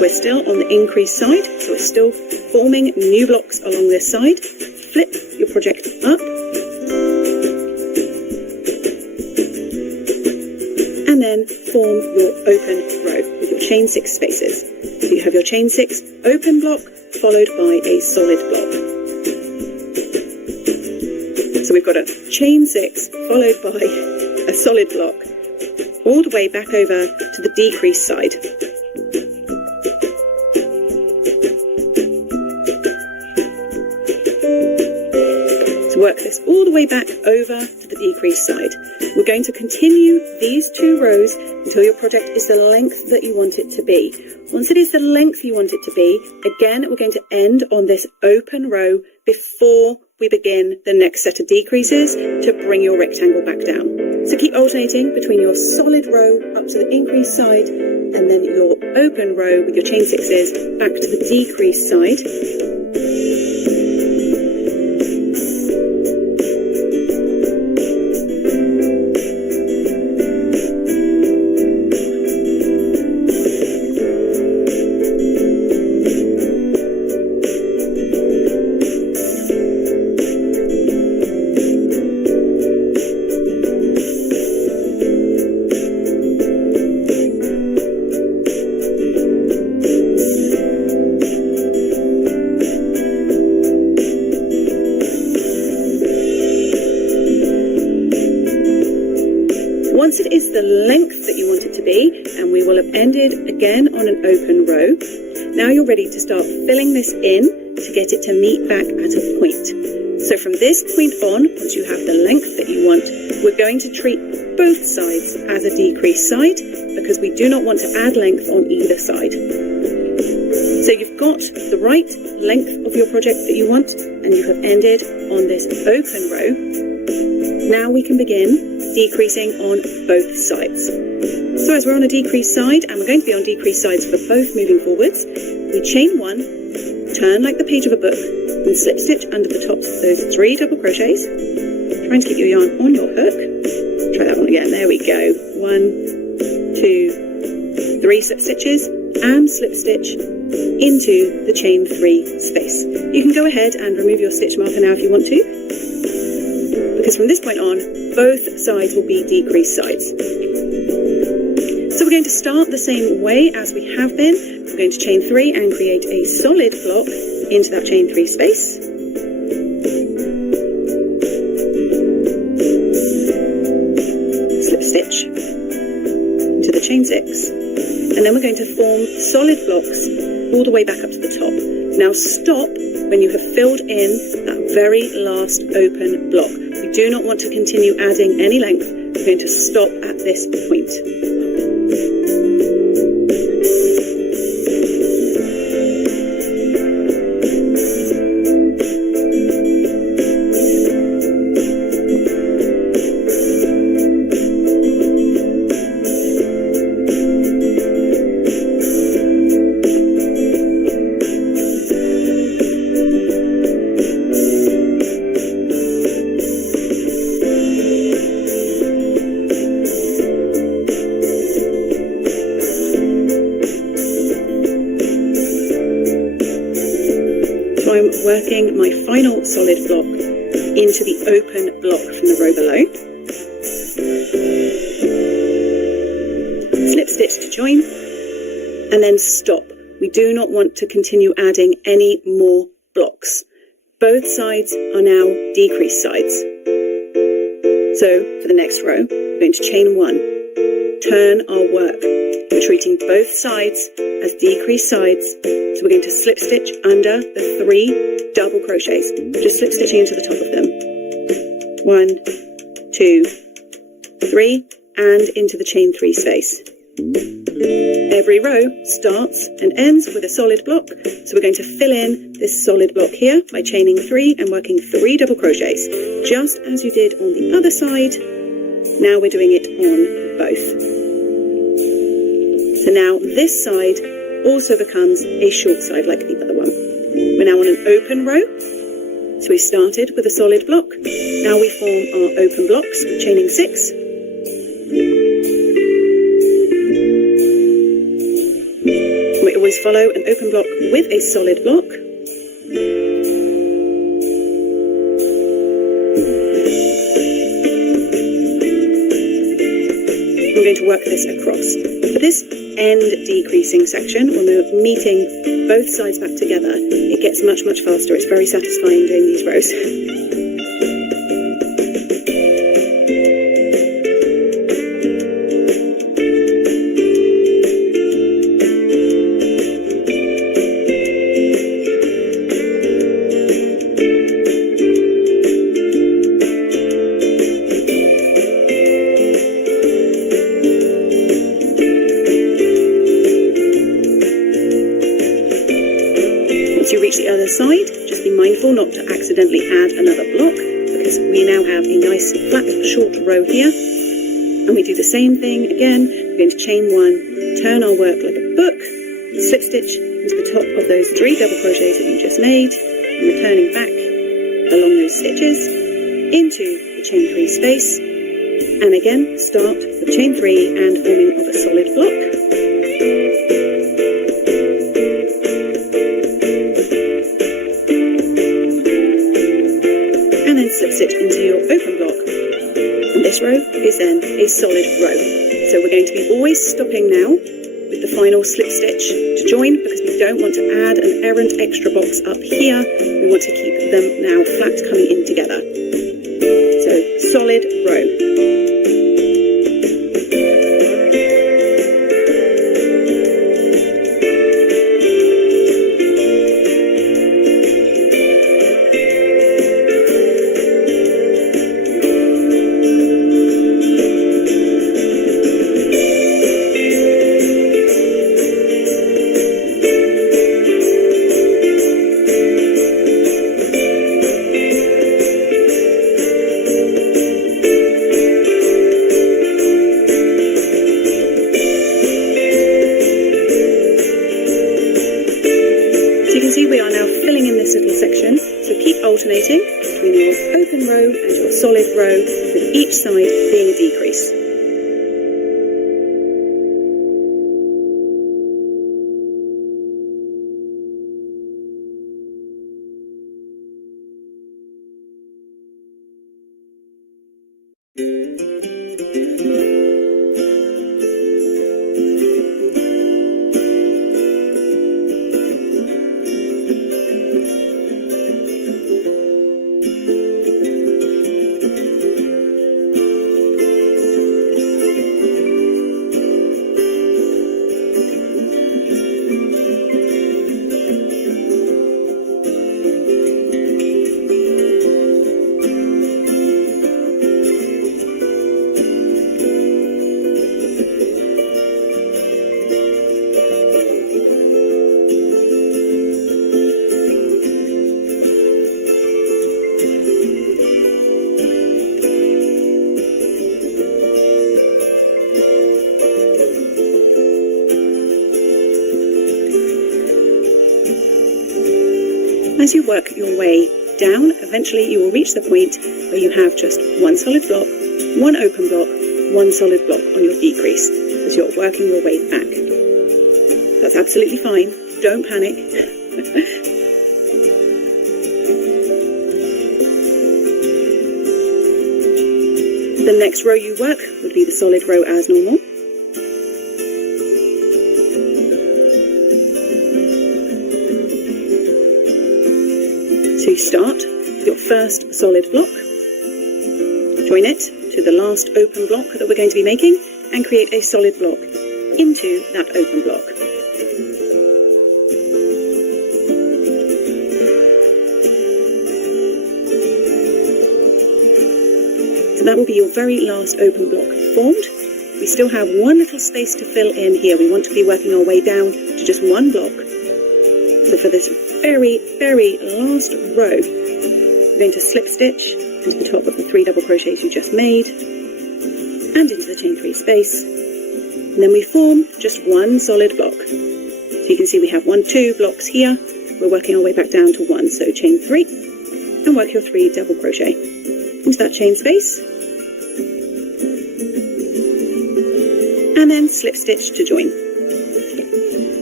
we're still on the increased side, so we're still forming new blocks along this side. Flip your project up. And then form your open row with your chain 6 spaces. So you have your chain 6 open block followed by a solid block. So we've got a chain 6 followed by a solid block all the way back over to the decreased side. To work this all the way back over to the decreased side. We're going to continue these 2 rows until your project is the length that you want it to be. Once it is the length you want it to be, again, we're going to end on this open row before we begin the next set of decreases to bring your rectangle back down. So keep alternating between your solid row up to the increased side and then your open row with your chain 6s back to the decreased side. Once it is the length that you want it to be, and we will have ended again on an open row, now you're ready to start filling this in to get it to meet back at a point. So from this point on, once you have the length that you want, we're going to treat both sides as a decreased side because we do not want to add length on either side. So you've got the right length of your project that you want, and you have ended on this open row. Now we can begin decreasing on both sides. So as we're on a decreased side, and we're going to be on decreased sides for both moving forwards, we chain 1, turn like the page of a book, and slip stitch under the top of those 3 double crochets. Trying to keep your yarn on your hook. Try that one again. There we go. 1, 2, 3 slip stitches, and slip stitch into the chain 3 space. You can go ahead and remove your stitch marker now if you want to, because from this point on, both sides will be decreased sides. So we're going to start the same way as we have been. We're going to chain 3 and create a solid block into that chain 3 space. Slip stitch into the chain 6. And then we're going to form solid blocks all the way back up to the top. Now stop when you have filled in that very last open block. We do not want to continue adding any length. We're going to stop at this point. Working my final solid block into the open block from the row below. Slip stitch to join, and then stop. We do not want to continue adding any more blocks. Both sides are now decreased sides. So for the next row, we're going to chain 1, turn our work. We're treating both sides as decreased sides. So we're going to slip stitch under the 3 double crochets, just slip stitching into the top of them. 1, 2, 3, and into the chain 3 space. Every row starts and ends with a solid block, so we're going to fill in this solid block here by chaining 3 and working 3 double crochets, just as you did on the other side. Now we're doing it on both. So now this side also becomes a short side like the other one. We're now on an open row. So we started with a solid block. Now we form our open blocks, chaining 6. We're always follow an open block with a solid block. I'm going to work this across. For this end decreasing section, when we're meeting both sides back together, it gets much, much faster. It's very satisfying doing these rows. Side, just be mindful not to accidentally add another block, because we now have a nice flat short row here. And we do the same thing again. We're going to chain one, turn our work like a book, slip stitch into the top of those 3 double crochets that you just made, and returning back along those stitches into the chain 3 space, and again start with chain 3 and forming of a solid block. Slip stitch into your open block, and this row is then a solid row. So we're going to be always stopping now with the final slip stitch to join, because we don't want to add an errant extra box up here. We want to keep them now flat coming in together. So solid row. Alternating between your open row and your solid row, with each side being a decrease. As you work your way down, eventually you will reach the point where you have just one solid block, one open block, one solid block on your decrease, as you're working your way back. That's absolutely fine. Don't panic. The next row you work would be the solid row as normal. So you start with your first solid block, join it to the last open block that we're going to be making, and create a solid block into that open block. So that will be your very last open block formed. We still have one little space to fill in here. We want to be working our way down to just one block. So for this very, very last row, we're going to slip stitch into the top of the 3 double crochets you just made, and into the chain 3 space. And then we form just one solid block. So you can see we have 1, 2 blocks here. We're working our way back down to 1. So chain 3, and work your 3 double crochet into that chain space. And then slip stitch to join.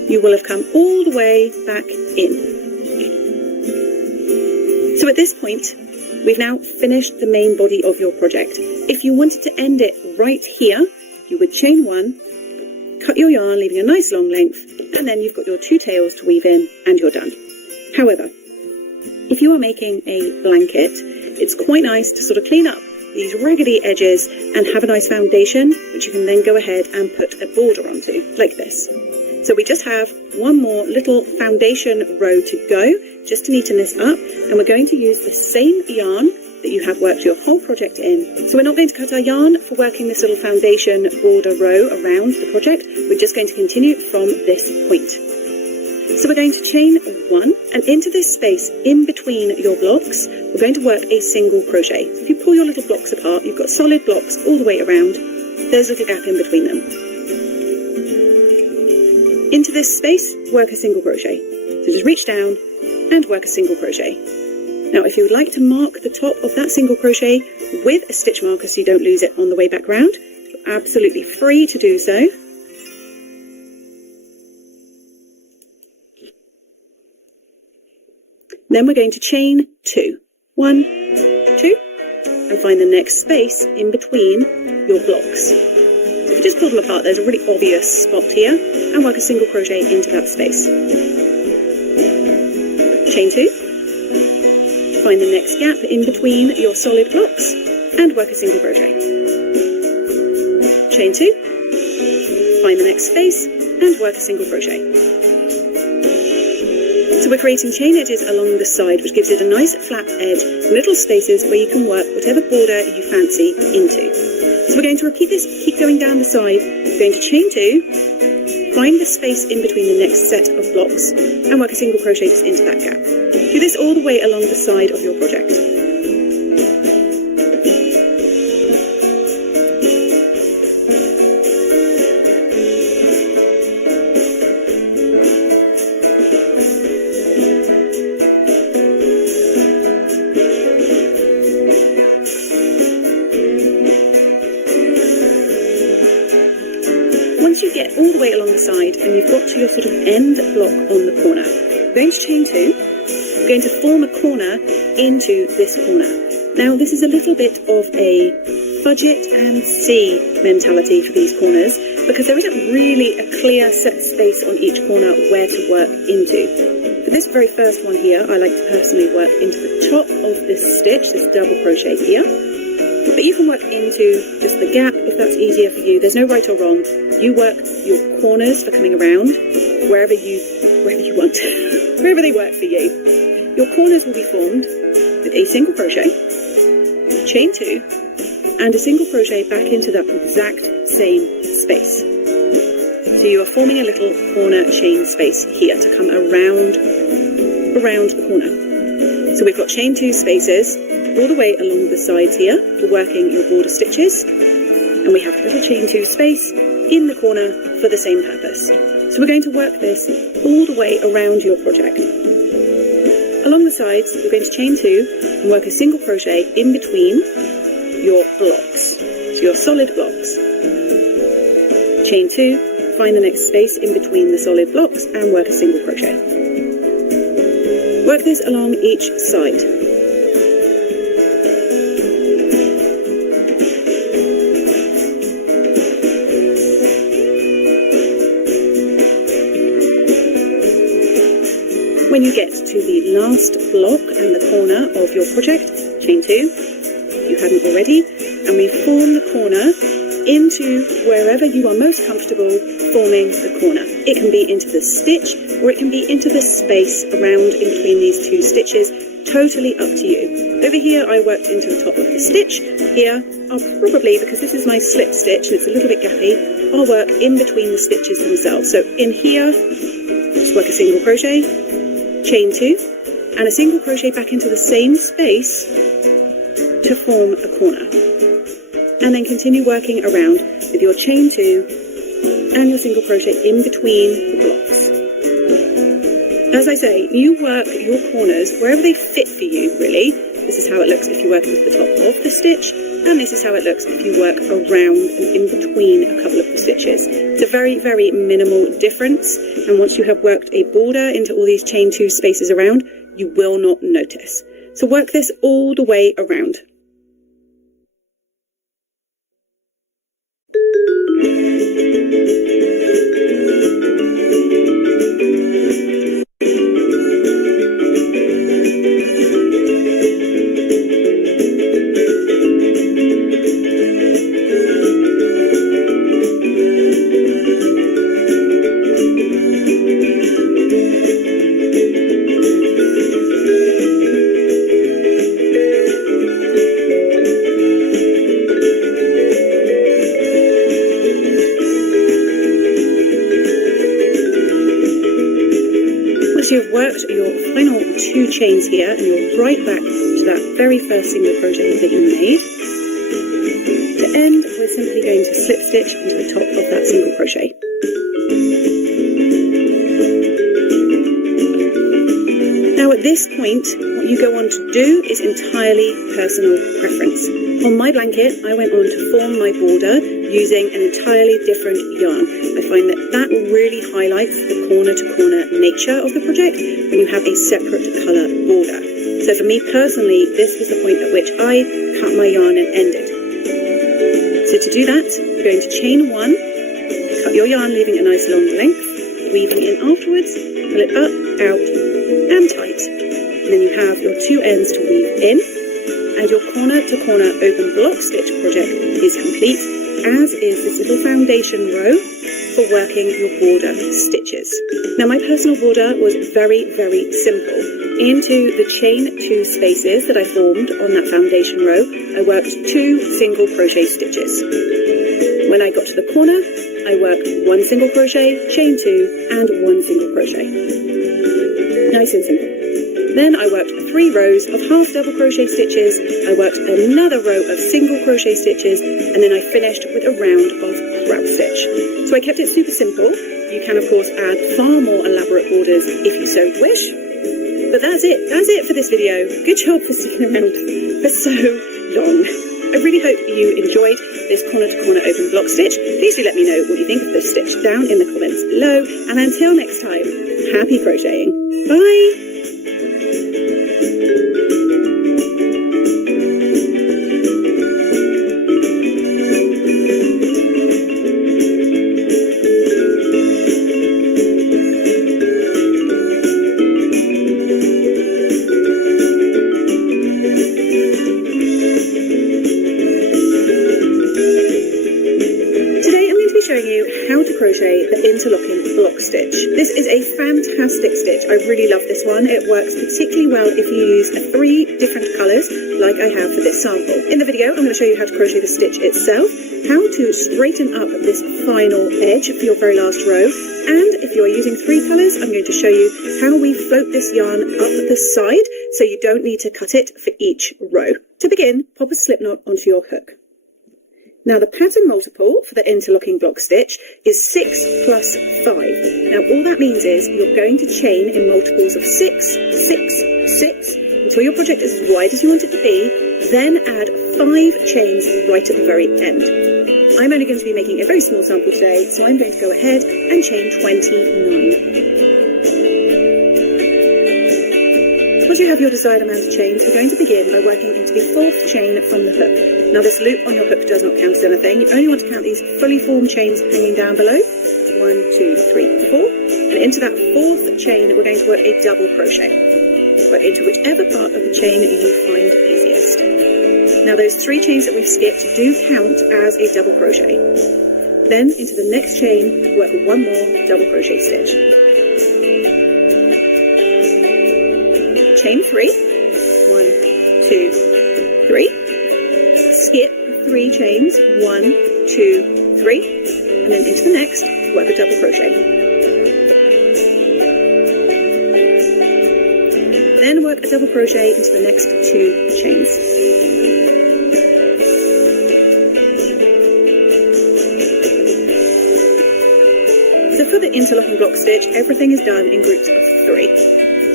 you will have come all the way back in. So at this point, we've now finished the main body of your project. If you wanted to end it right here, you would chain 1, cut your yarn, leaving a nice long length, and then you've got your 2 tails to weave in, and you're done. However, if you are making a blanket, it's quite nice to sort of clean up these raggedy edges and have a nice foundation, which you can then go ahead and put a border onto, like this. So we just have one more little foundation row to go, just to neaten this up, and we're going to use the same yarn that you have worked your whole project in. So we're not going to cut our yarn for working this little foundation border row around the project, we're just going to continue from this point. So we're going to chain 1, and into this space in between your blocks, we're going to work a single crochet. So if you pull your little blocks apart, you've got solid blocks all the way around, there's a little gap in between them. Into this space, work a single crochet. So just reach down and work a single crochet. Now if you would like to mark the top of that single crochet with a stitch marker so you don't lose it on the way back round, you're absolutely free to do so. Then we're going to chain 2. 1, 2, and find the next space in between your blocks. So if you just pull them apart, there's a really obvious spot here, and work a single crochet into that space. Chain 2, find the next gap in between your solid blocks, and work a single crochet. Chain 2, find the next space, and work a single crochet. So we're creating chain edges along the side, which gives it a nice flat edge, little spaces where you can work whatever border you fancy into. So we're going to repeat this, keep going down the side, we're going to chain 2, find the space in between the next set of blocks, and work a single crochet just into that gap. Do this all the way along the side of your project. Once you get all the way along the side and you've got to your sort of end block on the corner, we're going to chain 2, we're going to form a corner into this corner. Now this is a little bit of a budget and see mentality for these corners, because there isn't really a clear set space on each corner where to work into. For this very first one here, I like to personally work into the top of this stitch, this double crochet here. But you can work into just the gap if that's easier for you. There's no right or wrong. You work your corners for coming around wherever you want, wherever they work for you. Your corners will be formed with a single crochet, chain 2, and a single crochet back into that exact same space. So you are forming a little corner chain space here to come around the corner. So we've got chain 2 spaces all the way along the sides here for working your border stitches, and we have a little chain 2 space in the corner for the same purpose. So we're going to work this all the way around your project. Along the sides, we're going to chain 2 and work a single crochet in between your blocks, so your solid blocks. Chain 2, find the next space in between the solid blocks and work a single crochet. Work this along each side. When you get to the last block and the corner of your project, chain 2, if you hadn't already, and we form the corner into wherever you are most comfortable forming the corner. It can be into the stitch, or it can be into the space around in between these 2 stitches, totally up to you. Over here I worked into the top of the stitch. Here I'll probably, because this is my slip stitch and it's a little bit gappy, I'll work in between the stitches themselves. So in here, just work a single crochet, chain 2, and a single crochet back into the same space to form a corner. And then continue working around with your chain 2 and your single crochet in between the blocks. As I say, you work your corners wherever they fit for you, really. This is how it looks if you work into the top of the stitch, and this is how it looks if you work around and in between a couple of the stitches. It's a very, very minimal difference, and once you have worked a border into all these chain 2 spaces around, you will not notice. So work this all the way around. You've worked your final 2 chains here, and you're right back to that very first single crochet that you made. To end, we're simply going to slip stitch into the top of that single crochet. Now at this point, what you go on to do is entirely personal preference. On my blanket, I went on to form my border using an entirely different yarn. I find that that really highlights the corner-to-corner nature of the project when you have a separate colour border. So for me personally, this was the point at which I cut my yarn and ended. So to do that, you're going to chain 1, cut your yarn leaving a nice long length, weaving in afterwards, pull it up, out and tight. And then you have your 2 ends to weave in, and your corner-to-corner open block stitch project is complete, as is this little foundation row for working your border stitches. Now my personal border was very, very simple. Into the chain 2 spaces that I formed on that foundation row, I worked 2 single crochet stitches. When I got to the corner, I worked 1 single crochet, chain 2 and 1 single crochet. Nice and simple. Then I worked 3 rows of half double crochet stitches, I worked another row of single crochet stitches, and then I finished with a round of crab stitch. So I kept it super simple. You can of course add far more elaborate borders if you so wish. But that's it for this video. Good job for sticking around for so long. I really hope you enjoyed this corner-to-corner open block stitch. Please do let me know what you think of the stitch down in the comments below. And until next time, happy crocheting. Bye! Crochet the interlocking block stitch. This is a fantastic stitch. I really love this one. It works particularly well if you use 3 different colours like I have for this sample. In the video I'm going to show you how to crochet the stitch itself, how to straighten up this final edge for your very last row, and if you are using 3 colours I'm going to show you how we float this yarn up the side so you don't need to cut it for each row. To begin, pop a slip knot onto your hook. Now the pattern multiple for the interlocking block stitch is 6 plus 5. Now all that means is you're going to chain in multiples of 6, 6, 6 until your project is as wide as you want it to be, then add 5 chains right at the very end. I'm only going to be making a very small sample today, so I'm going to go ahead and chain 29. Once you have your desired amount of chains, we're going to begin by working into the 4th chain from the hook. Now this loop on your hook does not count as anything. You only want to count these fully formed chains hanging down below. 1, 2, 3, 4. And into that 4th chain, we're going to work a double crochet. Work into whichever part of the chain you find easiest. Now those 3 chains that we've skipped do count as a double crochet. Then into the next chain, work 1 more double crochet stitch. Chain 3, 1, 2, 3. Skip 3 chains, 1, 2, 3, and then into the next, work a double crochet. Then work a double crochet into the next 2 chains. So for the interlocking block stitch, everything is done in groups of 3. So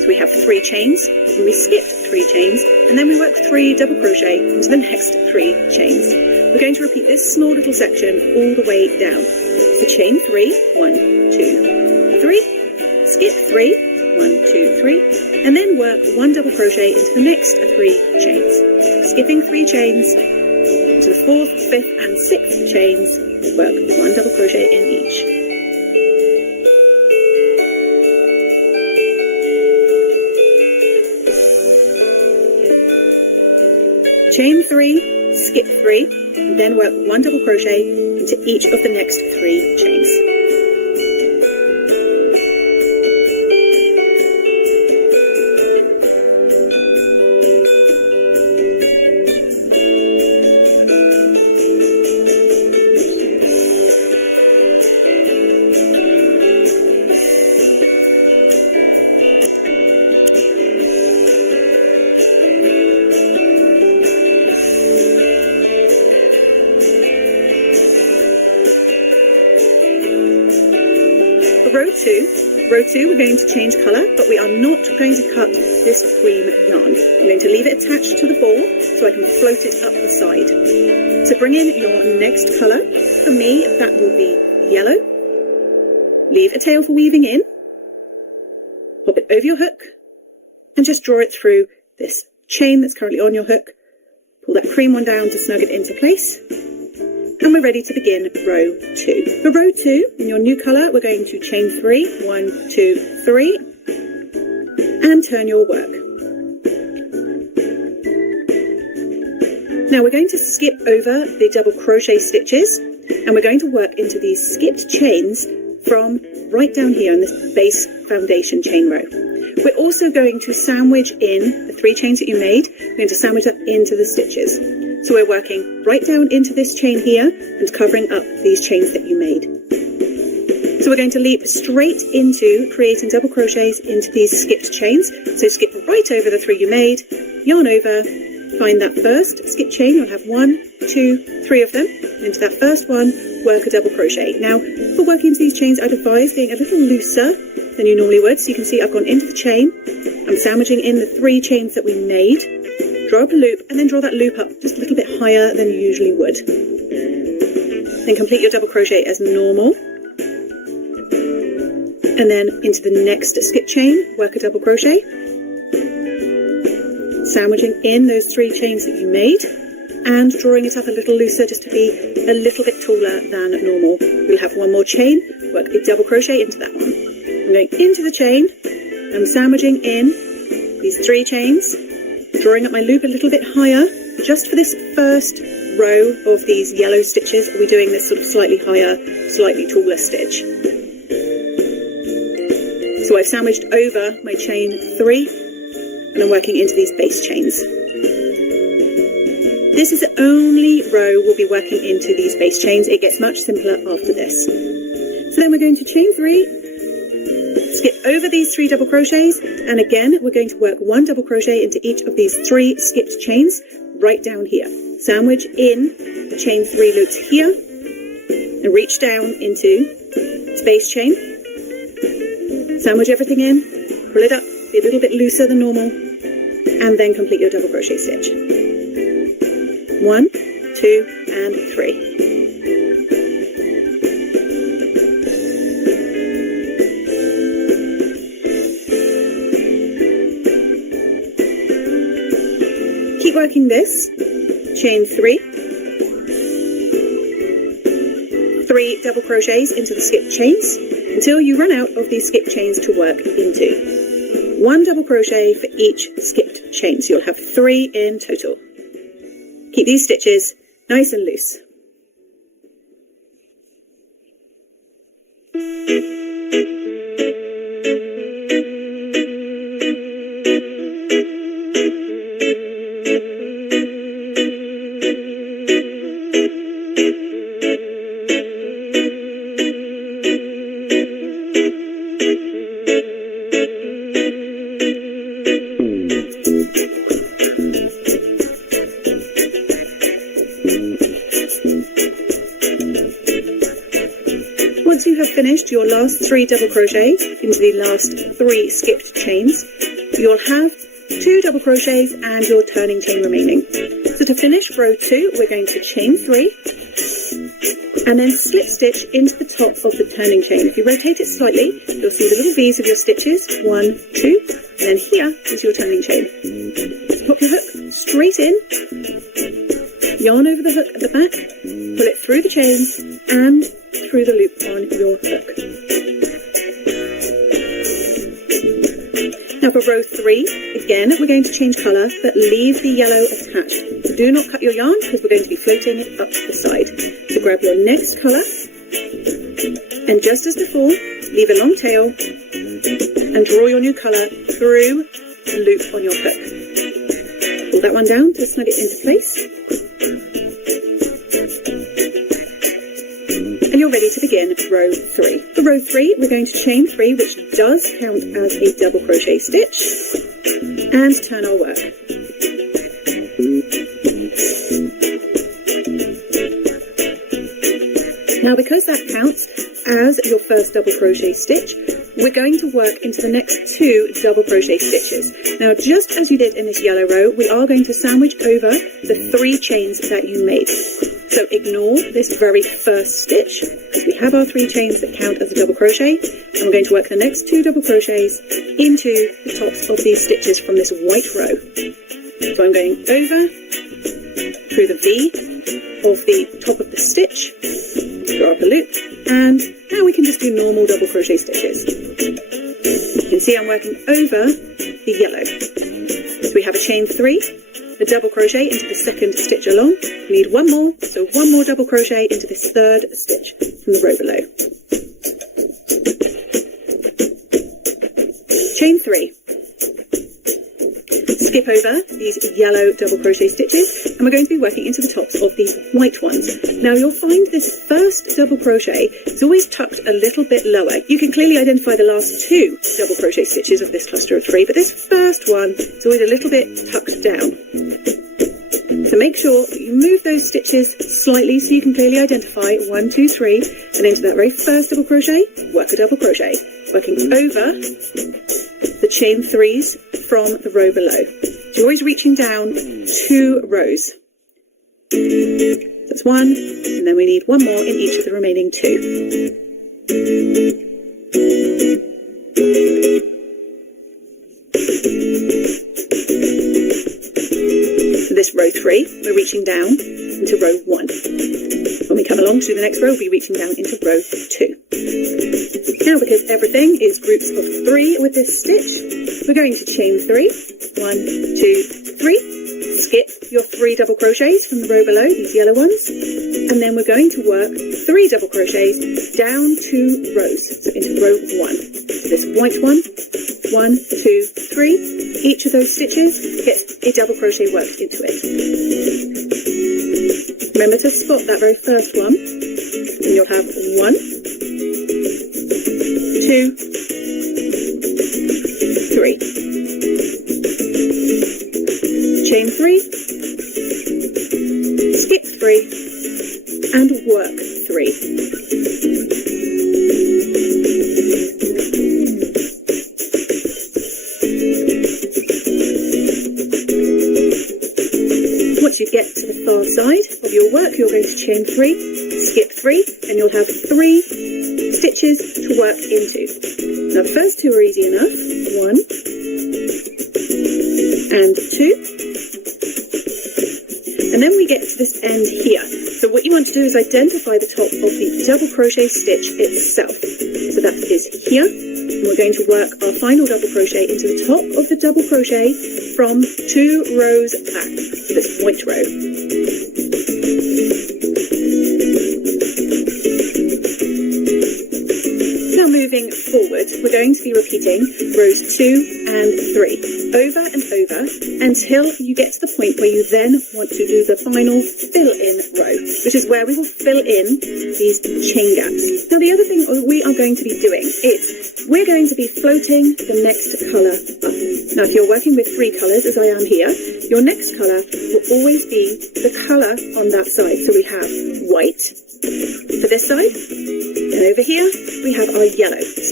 So we have 3 chains, and we skip 3 chains, and then we work 3 double crochet into the next 3 chains. We're going to repeat this small little section all the way down. So chain 3, 1, 2, 3, skip 3, 1, 2, 3, and then work 1 double crochet into the next 3 chains. Skipping 3 chains to the 4th, 5th, and 6th chains, work 1 double crochet in each. Chain 3, skip 3, and then work 1 double crochet into each of the next 3 chains. Row 2, we're going to change colour, but we are not going to cut this cream yarn. I'm going to leave it attached to the ball so I can float it up the side. To bring in your next colour, for me that will be yellow. Leave a tail for weaving in, pop it over your hook, and just draw it through this chain that's currently on your hook. Pull that cream one down to snug it into place. And we're ready to begin row 2. For row 2, in your new colour, we're going to chain 3, 1, 2, 3, and turn your work. Now we're going to skip over the double crochet stitches, and we're going to work into these skipped chains from right down here in this base foundation chain row. We're also going to sandwich in the 3 chains that you made. We're going to sandwich that into the stitches. So we're working right down into this chain here and covering up these chains that you made. So we're going to leap straight into creating double crochets into these skipped chains. So skip right over the 3 you made, yarn over, find that first skip chain. You'll have 1, 2, 3 of them. Into that first one, work a double crochet. Now, for working into these chains, I'd advise being a little looser than you normally would. So you can see I've gone into the chain. I'm sandwiching in the 3 chains that we made. Draw up a loop, and then draw that loop up just a little bit higher than you usually would. Then complete your double crochet as normal. And then into the next skip chain, work a double crochet. Sandwiching in those 3 chains that you made, and drawing it up a little looser just to be a little bit taller than normal. We'll have 1 more chain, work a double crochet into that one. I'm going into the chain, I'm sandwiching in these 3 chains, drawing up my loop a little bit higher. Just for this first row of these yellow stitches, we're doing this sort of slightly higher, slightly taller stitch. So I've sandwiched over my chain 3, and I'm working into these base chains. This is the only row we'll be working into these base chains. It gets much simpler after this. So then we're going to chain 3, skip over these 3 double crochets, and again we're going to work 1 double crochet into each of these 3 skipped chains right down here. Sandwich in the chain 3 loops here, and reach down into space chain. Sandwich everything in, pull it up, be a little bit looser than normal, and then complete your double crochet stitch. 1, 2, and 3. Keep working this. Chain 3. 3 double crochets into the skipped chains until you run out of these skipped chains to work into. 1 double crochet for each skipped chain, so you'll have 3 in total. Keep these stitches nice and loose. Once you have finished your last 3 double crochets into the last 3 skipped chains, you'll have 2 double crochets and your turning chain remaining. So to finish row 2, we're going to chain 3 and then slip stitch into the top of the turning chain. If you rotate it slightly, you'll see the little V's of your stitches, 1, 2, and then here is your turning chain. Pop your hook straight in, yarn over the hook at the back, pull it through the chains and through the loop on your hook. Now for row 3, again, we're going to change colour, but leave the yellow attached. Do not cut your yarn because we're going to be floating it up the side. So grab your next colour, and just as before, leave a long tail and draw your new colour through the loop on your hook. Pull that one down to snug it into place. And you're ready to begin row 3. For row 3, we're going to chain 3, which does count as a double crochet stitch, and turn our work. Now, because that counts as your first double crochet stitch, we're going to work into the next 2 double crochet stitches. Now, just as you did in this yellow row, we are going to sandwich over the 3 chains that you made. So ignore this very first stitch, because we have our 3 chains that count as a double crochet, and we're going to work the next 2 double crochets into the tops of these stitches from this white row. So I'm going over, through the V of the top of the stitch, draw up a loop, and now we can just do normal double crochet stitches. You can see I'm working over the yellow. So we have a chain 3, a double crochet into the second stitch along. We need 1 more, so 1 more double crochet into this third stitch from the row below. Chain 3. Skip over these yellow double crochet stitches, and we're going to be working into the tops of these white ones. Now you'll find this first double crochet is always tucked a little bit lower. You can clearly identify the last 2 double crochet stitches of this cluster of 3, but this first one is always a little bit tucked down. So make sure you move those stitches slightly so you can clearly identify 1, 2, 3, and into that very first double crochet, work a double crochet, working over the chain 3s from the row below. So you're always reaching down 2 rows. That's 1, and then we need 1 more in each of the remaining 2. So this row 3, we're reaching down into row 1. When we come along to the next row, we'll be reaching down into row 2. Now, because everything is groups of 3 with this stitch, we're going to chain 3. 1, 2, 3. Skip your 3 double crochets from the row below, these yellow ones, and then we're going to work 3 double crochets down 2 rows, so into row 1. So this white one, 1, 2, 3. Each of those stitches gets a double crochet worked into it. Remember to spot that very first one, and you'll have 1, 2, 3. Chain 3, skip 3, and work 3. Once you get to the far side of your work, you're going to chain 3, skip 3, and you'll have 3 stitches to work into. Now the first 2 are easy enough, 1 and 2. And then we get to this end here. So what you want to do is identify the top of the double crochet stitch itself. So that is here. And we're going to work our final double crochet into the top of the double crochet from 2 rows back, this white row. Now moving forward, we're going to be repeating rows 2 and 3 over and over until you get to the point where you then want to do the final fill-in row, which is where we will fill in these chain gaps. Now the other thing we are going to be doing is we're going to be floating the next colour up. Now if you're working with 3 colours, as I am here, your next colour will always be the colour on that side. So we have white for this side, and over here we have our yellow.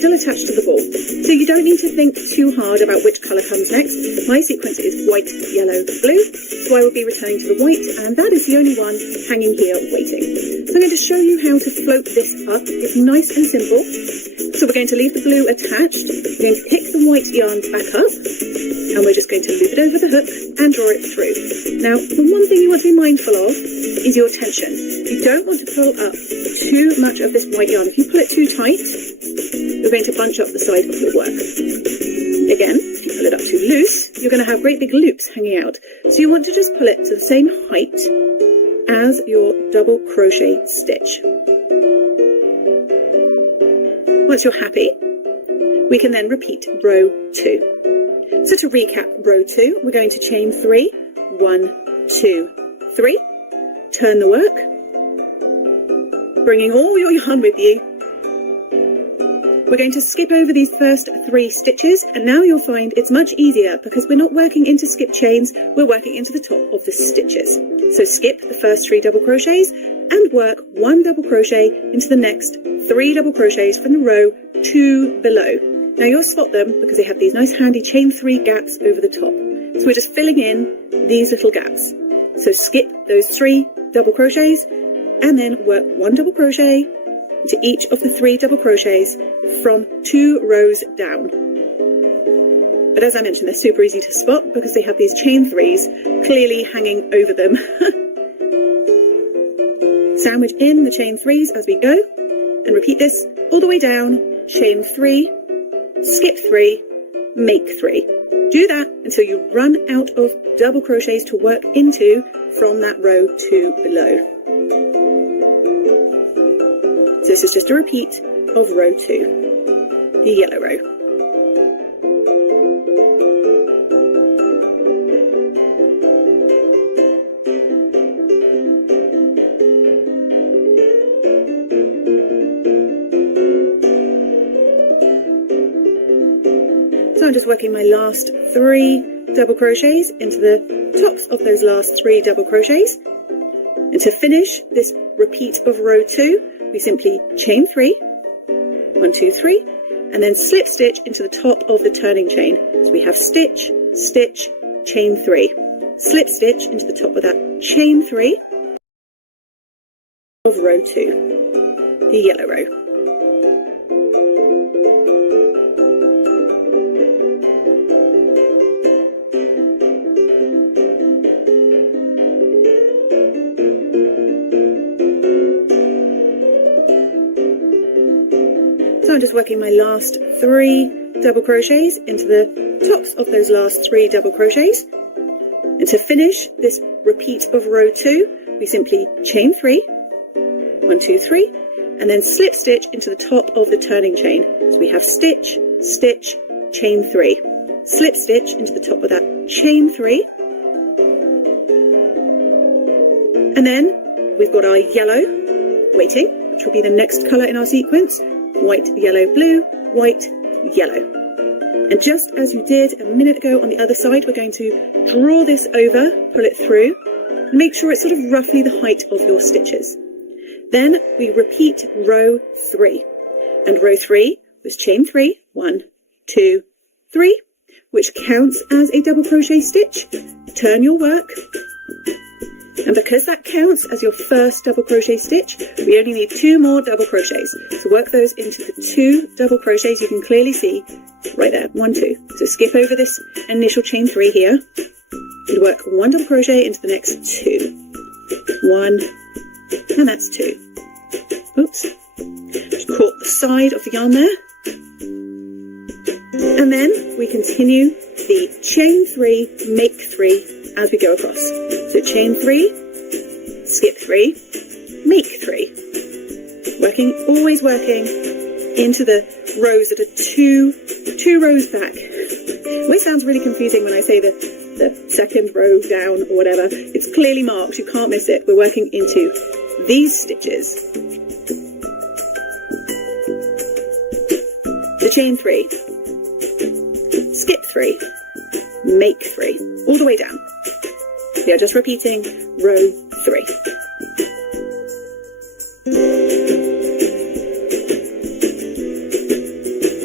still attached to the ball. So you don't need to think too hard about which colour comes next. My sequence is white, yellow, blue, so I will be returning to the white, and that is the only one hanging here waiting. So I'm going to show you how to float this up. It's nice and simple. So we're going to leave the blue attached, we're going to pick the white yarn back up, and we're just going to loop it over the hook and draw it through. Now, the one thing you want to be mindful of is your tension. You don't want to pull up too much of this white yarn. If you pull it too tight, you're going to bunch up the side of your work. Again, if you pull it up too loose, you're going to have great big loops hanging out. So you want to just pull it to the same height as your double crochet stitch. Once you're happy, we can then repeat row 2. So to recap row 2, we're going to chain 3, 1, 2, 3, turn the work, bringing all your yarn with you. We're going to skip over these first 3 stitches, and now you'll find it's much easier because we're not working into skip chains, we're working into the top of the stitches. So skip the first 3 double crochets and work 1 double crochet into the next 3 double crochets from the row 2 below. Now you'll spot them because they have these nice handy chain 3 gaps over the top. So we're just filling in these little gaps. So skip those 3 double crochets and then work 1 double crochet into each of the 3 double crochets from 2 rows down. But as I mentioned, they're super easy to spot because they have these chain 3s clearly hanging over them. Sandwich in the chain 3s as we go and repeat this all the way down. Chain 3, skip 3, make 3. Do that until you run out of double crochets to work into from that row 2 below. So this is just a repeat of row 2, the yellow row. So I'm just working my last 3 double crochets into the tops of those last 3 double crochets. And to finish this repeat of row 2, we simply chain 3, 1, 2, 3, and then slip stitch into the top of the turning chain. So we have stitch, stitch, chain 3, slip stitch into the top of that chain 3 of row 2, the yellow row. So I'm just working my last 3 double crochets into the tops of those last 3 double crochets. And to finish this repeat of row 2, we simply chain 3, 1, 2, 3, and then slip stitch into the top of the turning chain. So we have stitch, stitch, chain 3, slip stitch into the top of that chain 3. And then we've got our yellow waiting, which will be the next colour in our sequence. White, yellow, blue, white, yellow. And just as you did a minute ago on the other side, we're going to draw this over, pull it through, and make sure it's sort of roughly the height of your stitches. Then we repeat row 3. And row 3 was chain 3, 1, 2, 3, which counts as a double crochet stitch. Turn your work. And because that counts as your first double crochet stitch, we only need 2 more double crochets. So work those into the 2 double crochets you can clearly see right there, 1, 2. So skip over this initial chain 3 here and work 1 double crochet into the next 2. 1, and that's 2. Oops, just caught the side of the yarn there. And then we continue the chain 3, make 3 as we go across. So chain 3, skip 3, make 3. Always working into the rows that are two rows back. It always sounds really confusing when I say the second row down or whatever. It's clearly marked, you can't miss it. We're working into these stitches. The chain 3, skip 3, make 3, all the way down. We are just repeating row 3.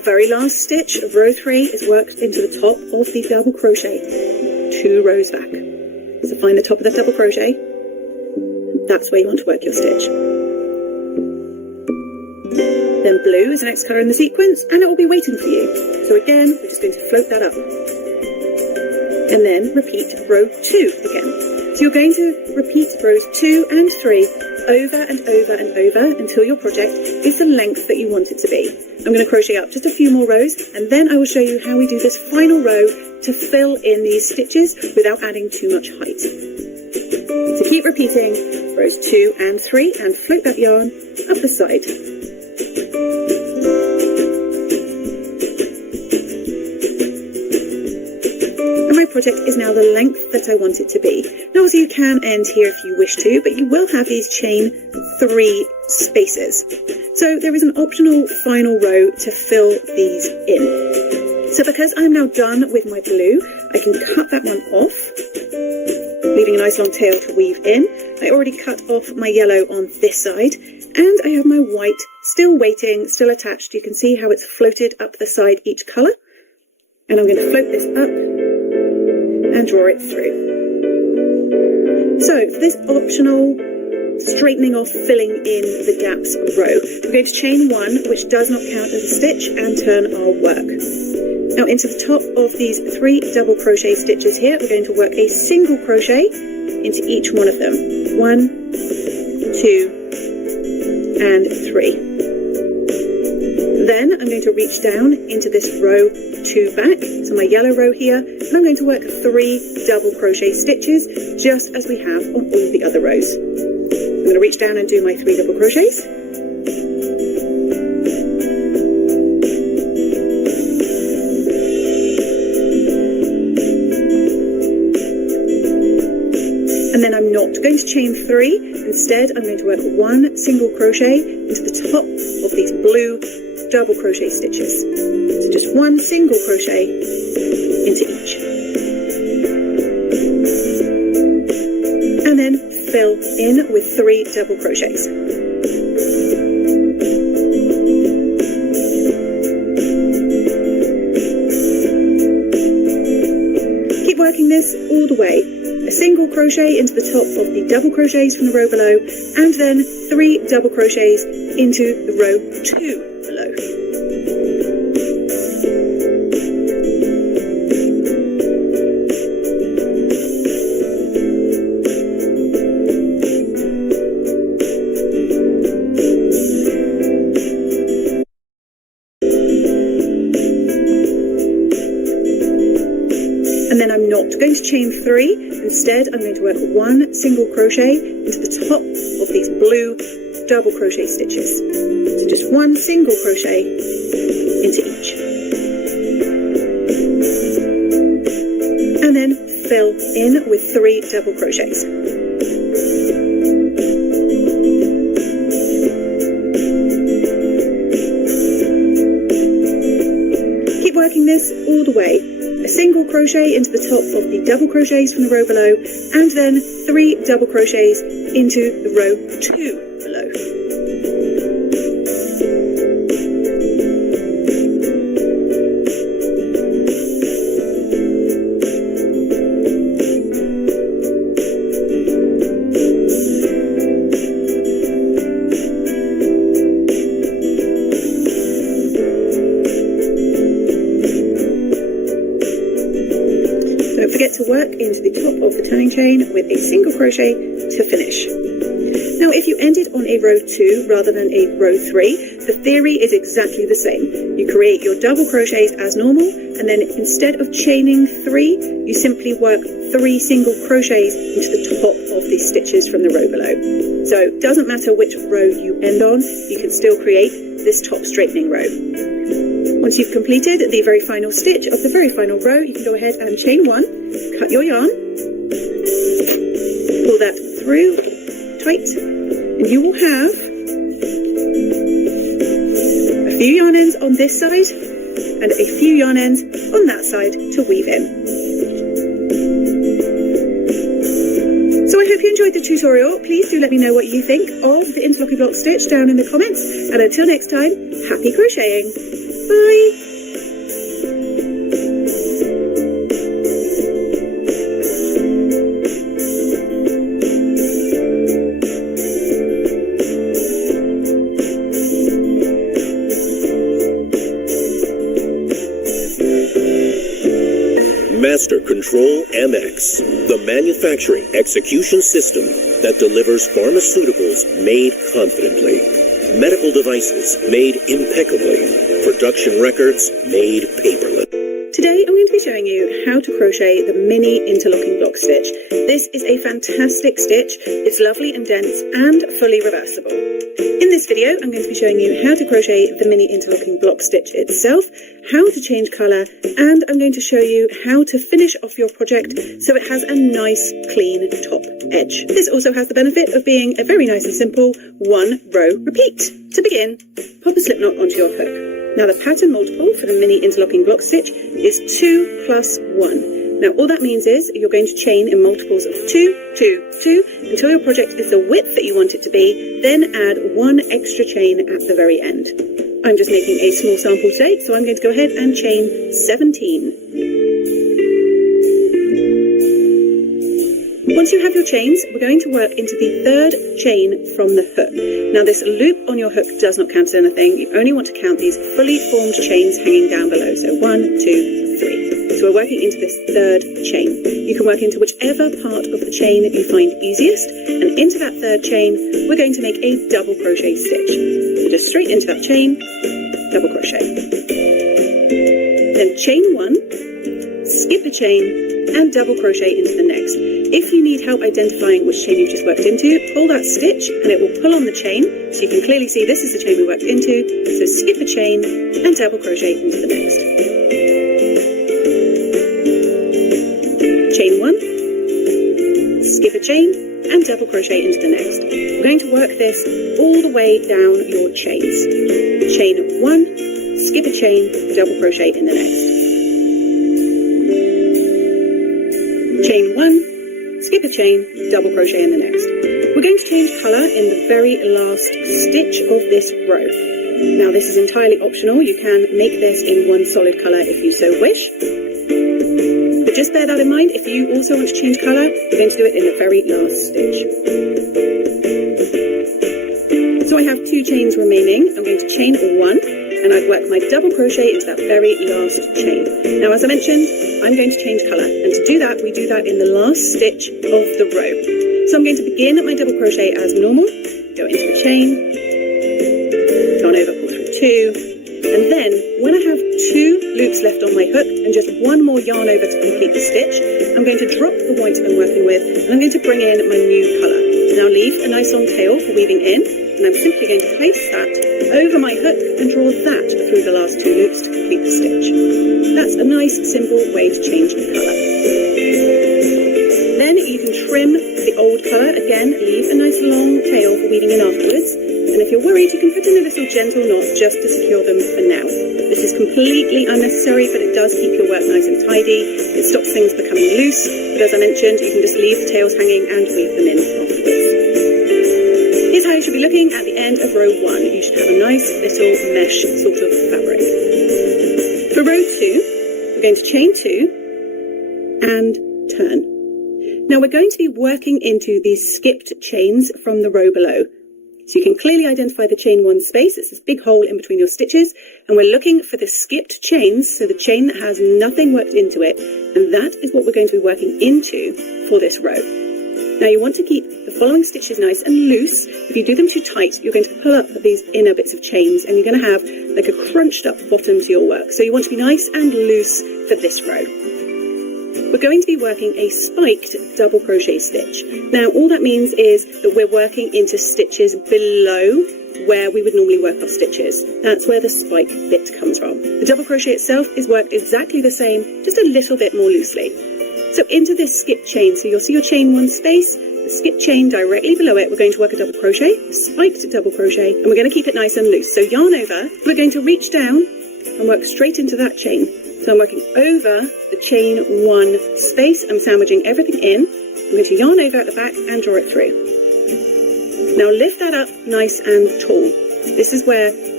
Your very last stitch of row 3 is worked into the top of the double crochet, 2 rows back. So find the top of the double crochet, that's where you want to work your stitch. Then blue is the next colour in the sequence, and it will be waiting for you. So again, we're just going to float that up. And then repeat row 2 again. So you're going to repeat rows 2 and 3 over and over and over until your project is the length that you want it to be. I'm going to crochet up just a few more rows, and then I will show you how we do this final row to fill in these stitches without adding too much height. So keep repeating rows 2 and 3 and float that yarn up the side. And my project is now the length that I want it to be. Now obviously you can end here if you wish to, but you will have these chain 3 spaces. So there is an optional final row to fill these in. So because I'm now done with my blue, I can cut that one off, leaving a nice long tail to weave in. I already cut off my yellow on this side, and I have my white still waiting, still attached. You can see how it's floated up the side each colour. And I'm going to float this up and draw it through. So for this optional straightening off, filling in the gaps row, we're going to chain 1, which does not count as a stitch, and turn our work. Now into the top of these 3 double crochet stitches here, we're going to work a single crochet into each one of them. 1, 2, and 3. Then I'm going to reach down into this row 2 back, so my yellow row here, and I'm going to work 3 double crochet stitches, just as we have on all the other rows. I'm going to reach down and do my 3 double crochets. And then I'm not going to chain 3. Instead, I'm going to work 1 single crochet into the top of these blue double crochet stitches. So just 1 single crochet into each. And then fill in with 3 double crochets. Keep working this all the way. A single crochet into the top of the double crochets from the row below, and then 3 double crochets into the row 2 below. And then I'm not going to chain 3. Instead, I'm going to work 1 single crochet into the top of these blue double crochet stitches. So just 1 single crochet into each. And then fill in with 3 double crochets. Keep working this all the way. A single crochet into the top of the double crochets from the row below, and then 3 double crochets into the row 2 below. Don't forget to work into the top of the turning chain with a single crochet to finish. Now if you ended on a row 2 rather than a row 3, the theory is exactly the same. You create your double crochets as normal, and then instead of chaining 3, you simply work 3 single crochets into the top of the stitches from the row below. So it doesn't matter which row you end on, you can still create this top straightening row. Once you've completed the very final stitch of the very final row, you can go ahead and chain 1, cut your yarn, pull that through tight, and you will have a few yarn ends on this side and a few yarn ends on that side to weave in. So I hope you enjoyed the tutorial. Please do let me know what you think of the interlocking block stitch down in the comments, and until next time, happy crocheting! Bye. Master Control MX, the manufacturing execution system that delivers pharmaceuticals made confidently, medical devices made impeccably, production records made paperless. Today I'm going to be showing you how to crochet the mini interlocking block stitch. This is a fantastic stitch. It's lovely and dense and fully reversible. In this video I'm going to be showing you how to crochet the mini interlocking block stitch itself, how to change colour, and I'm going to show you how to finish off your project so it has a nice clean top edge. This also has the benefit of being a very nice and simple one row repeat. To begin, pop a slip knot onto your hook. Now the pattern multiple for the mini interlocking block stitch is 2 plus 1. Now all that means is you're going to chain in multiples of 2, 2, 2 until your project is the width that you want it to be, then add 1 extra chain at the very end. I'm just making a small sample today, so I'm going to go ahead and chain 17. Once you have your chains, we're going to work into the third chain from the hook. Now this loop on your hook does not count as anything. You only want to count these fully formed chains hanging down below. So 1, 2, 3. So we're working into this third chain. You can work into whichever part of the chain that you find easiest, and into that third chain we're going to make a double crochet stitch. So just straight into that chain, double crochet. Then chain 1, skip a chain, and double crochet into the next. If you need help identifying which chain you've just worked into, pull that stitch and it will pull on the chain, so you can clearly see this is the chain we worked into. So skip a chain and double crochet into the next. Chain 1, skip a chain, and double crochet into the next. We're going to work this all the way down your chains. Chain 1, skip a chain, double crochet in the next. Chain 1, skip a chain, double crochet in the next. We're going to change colour in the very last stitch of this row. Now this is entirely optional. You can make this in one solid colour if you so wish. But just bear that in mind, if you also want to change colour, you're going to do it in the very last stitch. So I have 2 chains remaining. I'm going to chain 1, and I've worked my double crochet into that very last chain. Now as I mentioned, I'm going to change colour, and to do that, we do that in the last stitch of the row. So I'm going to begin at my double crochet as normal, go into the chain, yarn over, pull through 2, and then when I have 2 loops left on my hook and just 1 more yarn over to complete the stitch, I'm going to drop the white I'm working with, and I'm going to bring in my new colour. Now leave a nice long tail for weaving in, and I'm simply going to place that over my hook and draw that through the last 2 loops to complete the stitch. That's a nice simple way to change the colour. Then you can trim the old colour, again leave a nice long tail for weaving in afterwards, and if you're worried you can put in a little gentle knot just to secure them for now. This is completely unnecessary, but it does keep your work nice and tidy. It stops things becoming loose, but as I mentioned you can just leave the tails hanging and weave them in afterwards. Here's how you should be looking at the end of row 1. You should have a nice little mesh sort of fabric. For row 2, we're going to chain 2 and turn. Now we're going to be working into these skipped chains from the row below. So you can clearly identify the chain 1 space. It's this big hole in between your stitches, and we're looking for the skipped chains, so the chain that has nothing worked into it, and that is what we're going to be working into for this row. Now you want to keep the following stitches nice and loose. If you do them too tight, you're going to pull up these inner bits of chains and you're going to have like a crunched up bottom to your work. So you want to be nice and loose for this row. We're going to be working a spiked double crochet stitch. Now all that means is that we're working into stitches below where we would normally work our stitches. That's where the spike bit comes from. The double crochet itself is worked exactly the same, just a little bit more loosely. So into this skip chain, so you'll see your chain 1 space, the skip chain directly below it, we're going to work a double crochet, a spiked double crochet, and we're going to keep it nice and loose. So yarn over, we're going to reach down and work straight into that chain. So I'm working over the chain 1 space, I'm sandwiching everything in, I'm going to yarn over at the back and draw it through. Now lift that up nice and tall. This is where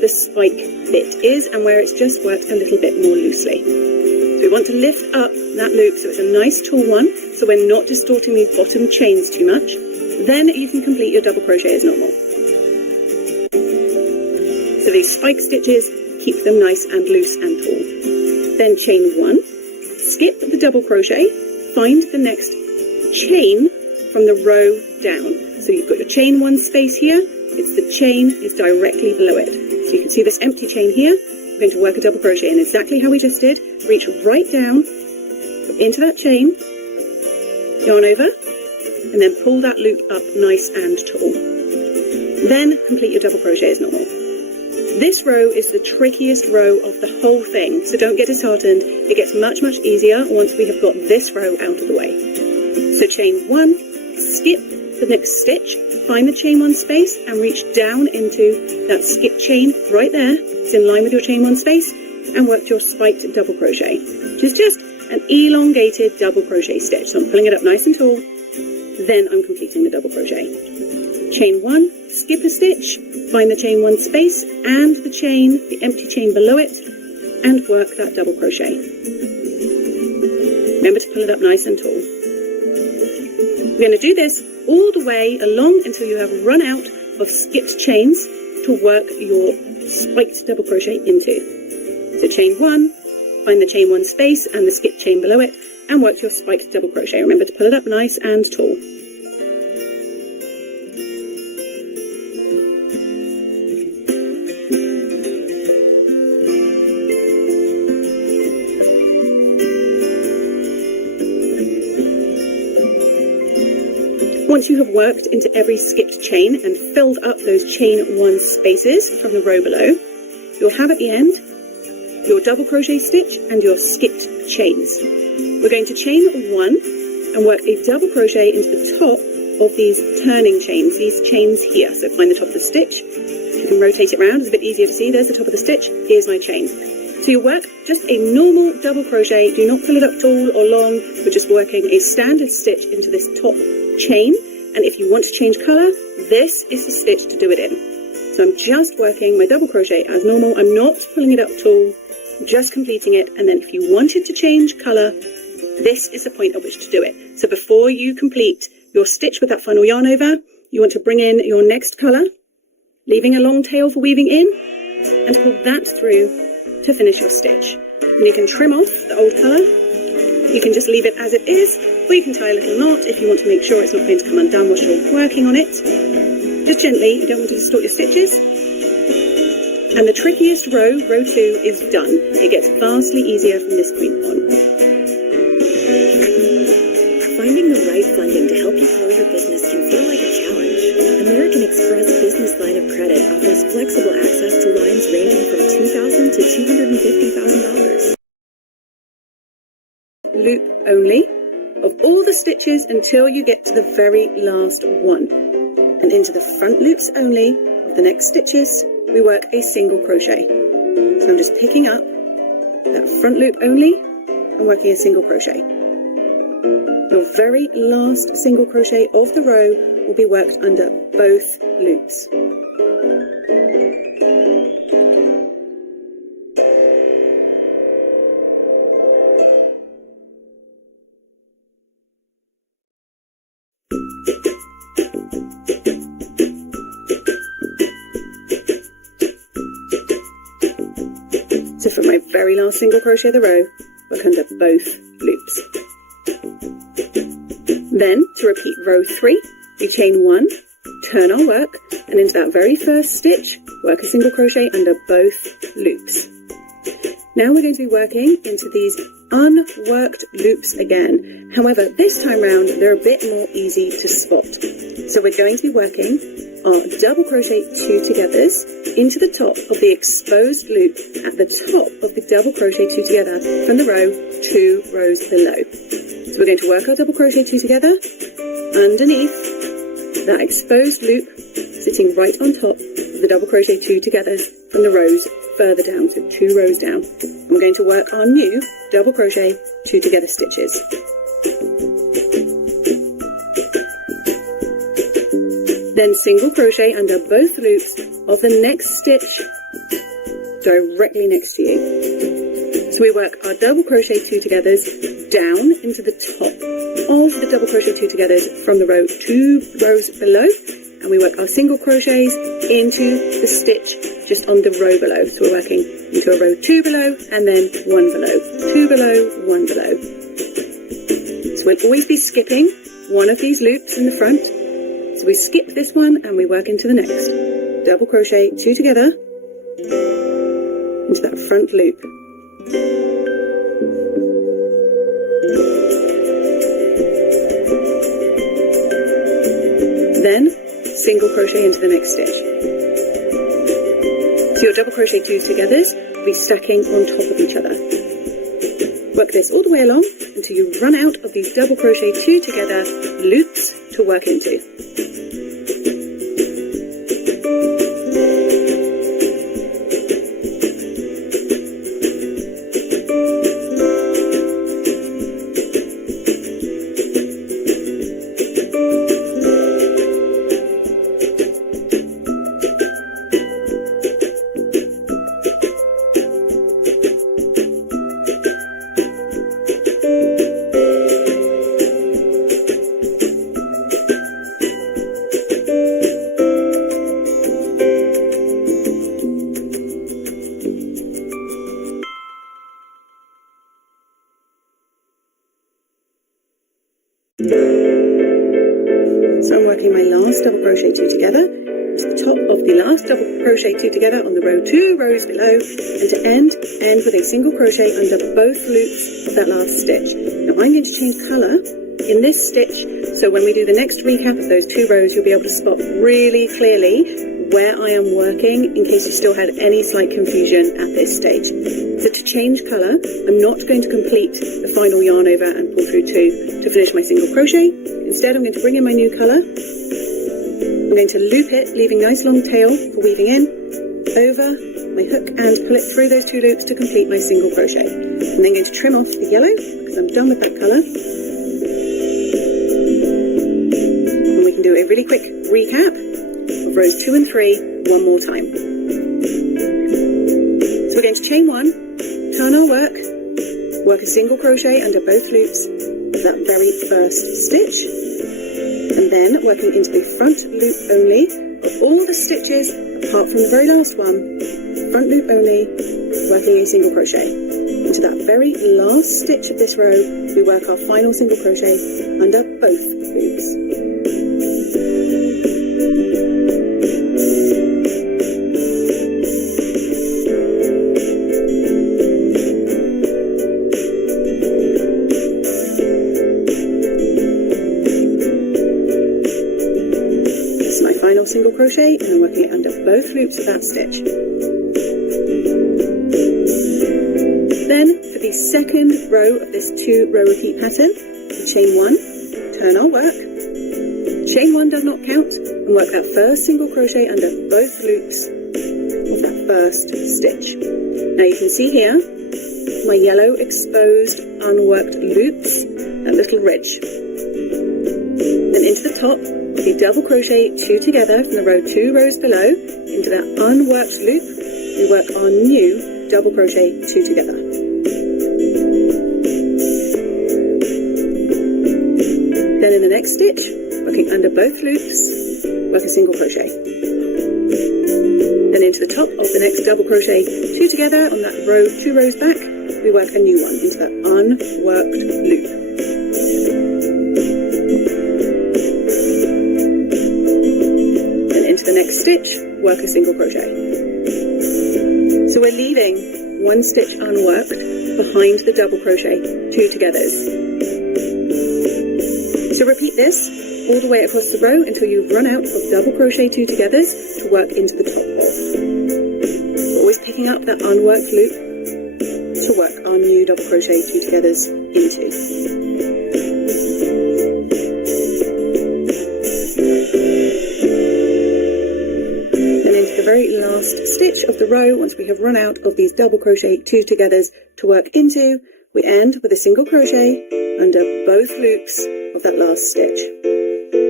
the spike bit is and where it's just worked a little bit more loosely. We want to lift up that loop so it's a nice tall one, so we're not distorting these bottom chains too much. Then you can complete your double crochet as normal. So these spike stitches, keep them nice and loose and tall. Then chain 1, skip the double crochet, find the next chain from the row down. So you've got your chain 1 space here, it's the chain is directly below it. So you can see this empty chain here. We're going to work a double crochet in exactly how we just did. Reach right down into that chain, yarn over, and then pull that loop up nice and tall. Then complete your double crochet as normal. This row is the trickiest row of the whole thing, so don't get disheartened. It gets much, much easier once we have got this row out of the way. So chain 1, skip the next stitch, find the chain 1 space and reach down into that skip chain right there. It's in line with your chain 1 space, and work your spiked double crochet, which is just an elongated double crochet stitch. So I'm pulling it up nice and tall, then I'm completing the double crochet. Chain 1, skip a stitch, find the chain 1 space and the chain, the empty chain below it, and work that double crochet. Remember to pull it up nice and tall. We're going to do this all the way along until you have run out of skipped chains to work your spiked double crochet into. So chain 1, find the chain 1 space and the skipped chain below it, and work your spiked double crochet. Remember to pull it up nice and tall. Once you have worked into every skipped chain and filled up those chain 1 spaces from the row below, you'll have at the end your double crochet stitch and your skipped chains. We're going to chain 1 and work a double crochet into the top of these turning chains, these chains here. So find the top of the stitch. You can rotate it around, it's a bit easier to see. There's the top of the stitch, here's my chain. So you work just a normal double crochet, do not pull it up tall or long, we're just working a standard stitch into this top chain, and if you want to change colour, this is the stitch to do it in. So I'm just working my double crochet as normal, I'm not pulling it up tall, I'm just completing it, and then if you wanted to change colour, this is the point at which to do it. So before you complete your stitch with that final yarn over, you want to bring in your next colour, leaving a long tail for weaving in, and pull that through to finish your stitch. And you can trim off the old colour, you can just leave it as it is, or you can tie a little knot if you want to make sure it's not going to come undone while you're working on it. Just gently, you don't want to distort your stitches. And the trickiest row, row 2, is done. It gets vastly easier from this point on. Finding the right funding to help you grow your business can feel like a challenge. American Express Business Line of Credit offers flexible access to lines ranging from $2,000 to $250,000. Loop only of all the stitches until you get to the very last one. And into the front loops only of the next stitches, we work a single crochet. So I'm just picking up that front loop only and working a single crochet. Your very last single crochet of the row will be worked under both loops. So for my very last single crochet of the row, work under both loops. Then, to repeat row 3, we chain 1, turn our work, and into that very first stitch, work a single crochet under both loops. Now we're going to be working into these unworked loops again. However, this time round, they're a bit more easy to spot. So we're going to be working our double crochet 2 togethers into the top of the exposed loop at the top of the double crochet 2 together from the row 2 rows below. So we're going to work our double crochet 2 together underneath that exposed loop, sitting right on top of the double crochet 2 together from the rows further down, so 2 rows down. And we're going to work our new double crochet 2 together stitches. Then single crochet under both loops of the next stitch directly next to you. So we work our double crochet 2 togethers down into the top of the double crochet 2 togethers from the row 2 rows below, and we work our single crochets into the stitch just on the row below. So we're working into a row 2 below and then 1 below, 2 below, 1 below. So we'll always be skipping one of these loops in the front. So we skip this one and we work into the next. Double crochet 2 together into that front loop. Then single crochet into the next stitch. So your double crochet 2 togethers will be stacking on top of each other. Work this all the way along until you run out of these double crochet 2 together loops to work into. So I'm working my last double crochet 2 together to the top of the last double crochet 2 together on the row 2 rows below, and to end with a single crochet under both loops of that last stitch. Now I'm going to change colour in this stitch, so when we do the next recap of those 2 rows, you'll be able to spot really clearly where I am working in case you still had any slight confusion at this stage. So to change colour, I'm not going to complete the final yarn over and pull through 2 to finish my single crochet. Instead, I'm going to bring in my new colour. I'm going to loop it, leaving nice long tail for weaving in, over my hook and pull it through those 2 loops to complete my single crochet. I'm then going to trim off the yellow because I'm done with that colour. And we can do a really quick recap of rows 2 and 3 one more time. So we're going to chain 1, turn our work a single crochet under both loops of that very first stitch, and then working into the front loop only of all the stitches apart from the very last one, front loop only, working a single crochet. Into that very last stitch of this row, we work our final single crochet under both loops. Single crochet, and I'm working it under both loops of that stitch. Then for the second row of this 2 row repeat pattern, we chain 1, turn our work, chain 1 does not count, and work that first single crochet under both loops of that first stitch. Now you can see here my yellow exposed unworked loops, that little ridge. Then into the top, we double crochet 2 together from the row 2 rows below into that unworked loop. We work our new double crochet 2 together. Then in the next stitch, working under both loops, work a single crochet. Then into the top of the next double crochet 2 together on that row 2 rows back, we work a new one into that unworked loop. The next stitch, work a single crochet. So we're leaving 1 stitch unworked behind the double crochet 2 togethers. So repeat this all the way across the row until you've run out of double crochet 2 togethers to work into the top of. Always picking up that unworked loop to work our new double crochet 2 togethers into. The very last stitch of the row, once we have run out of these double crochet 2 togethers to work into, we end with a single crochet under both loops of that last stitch.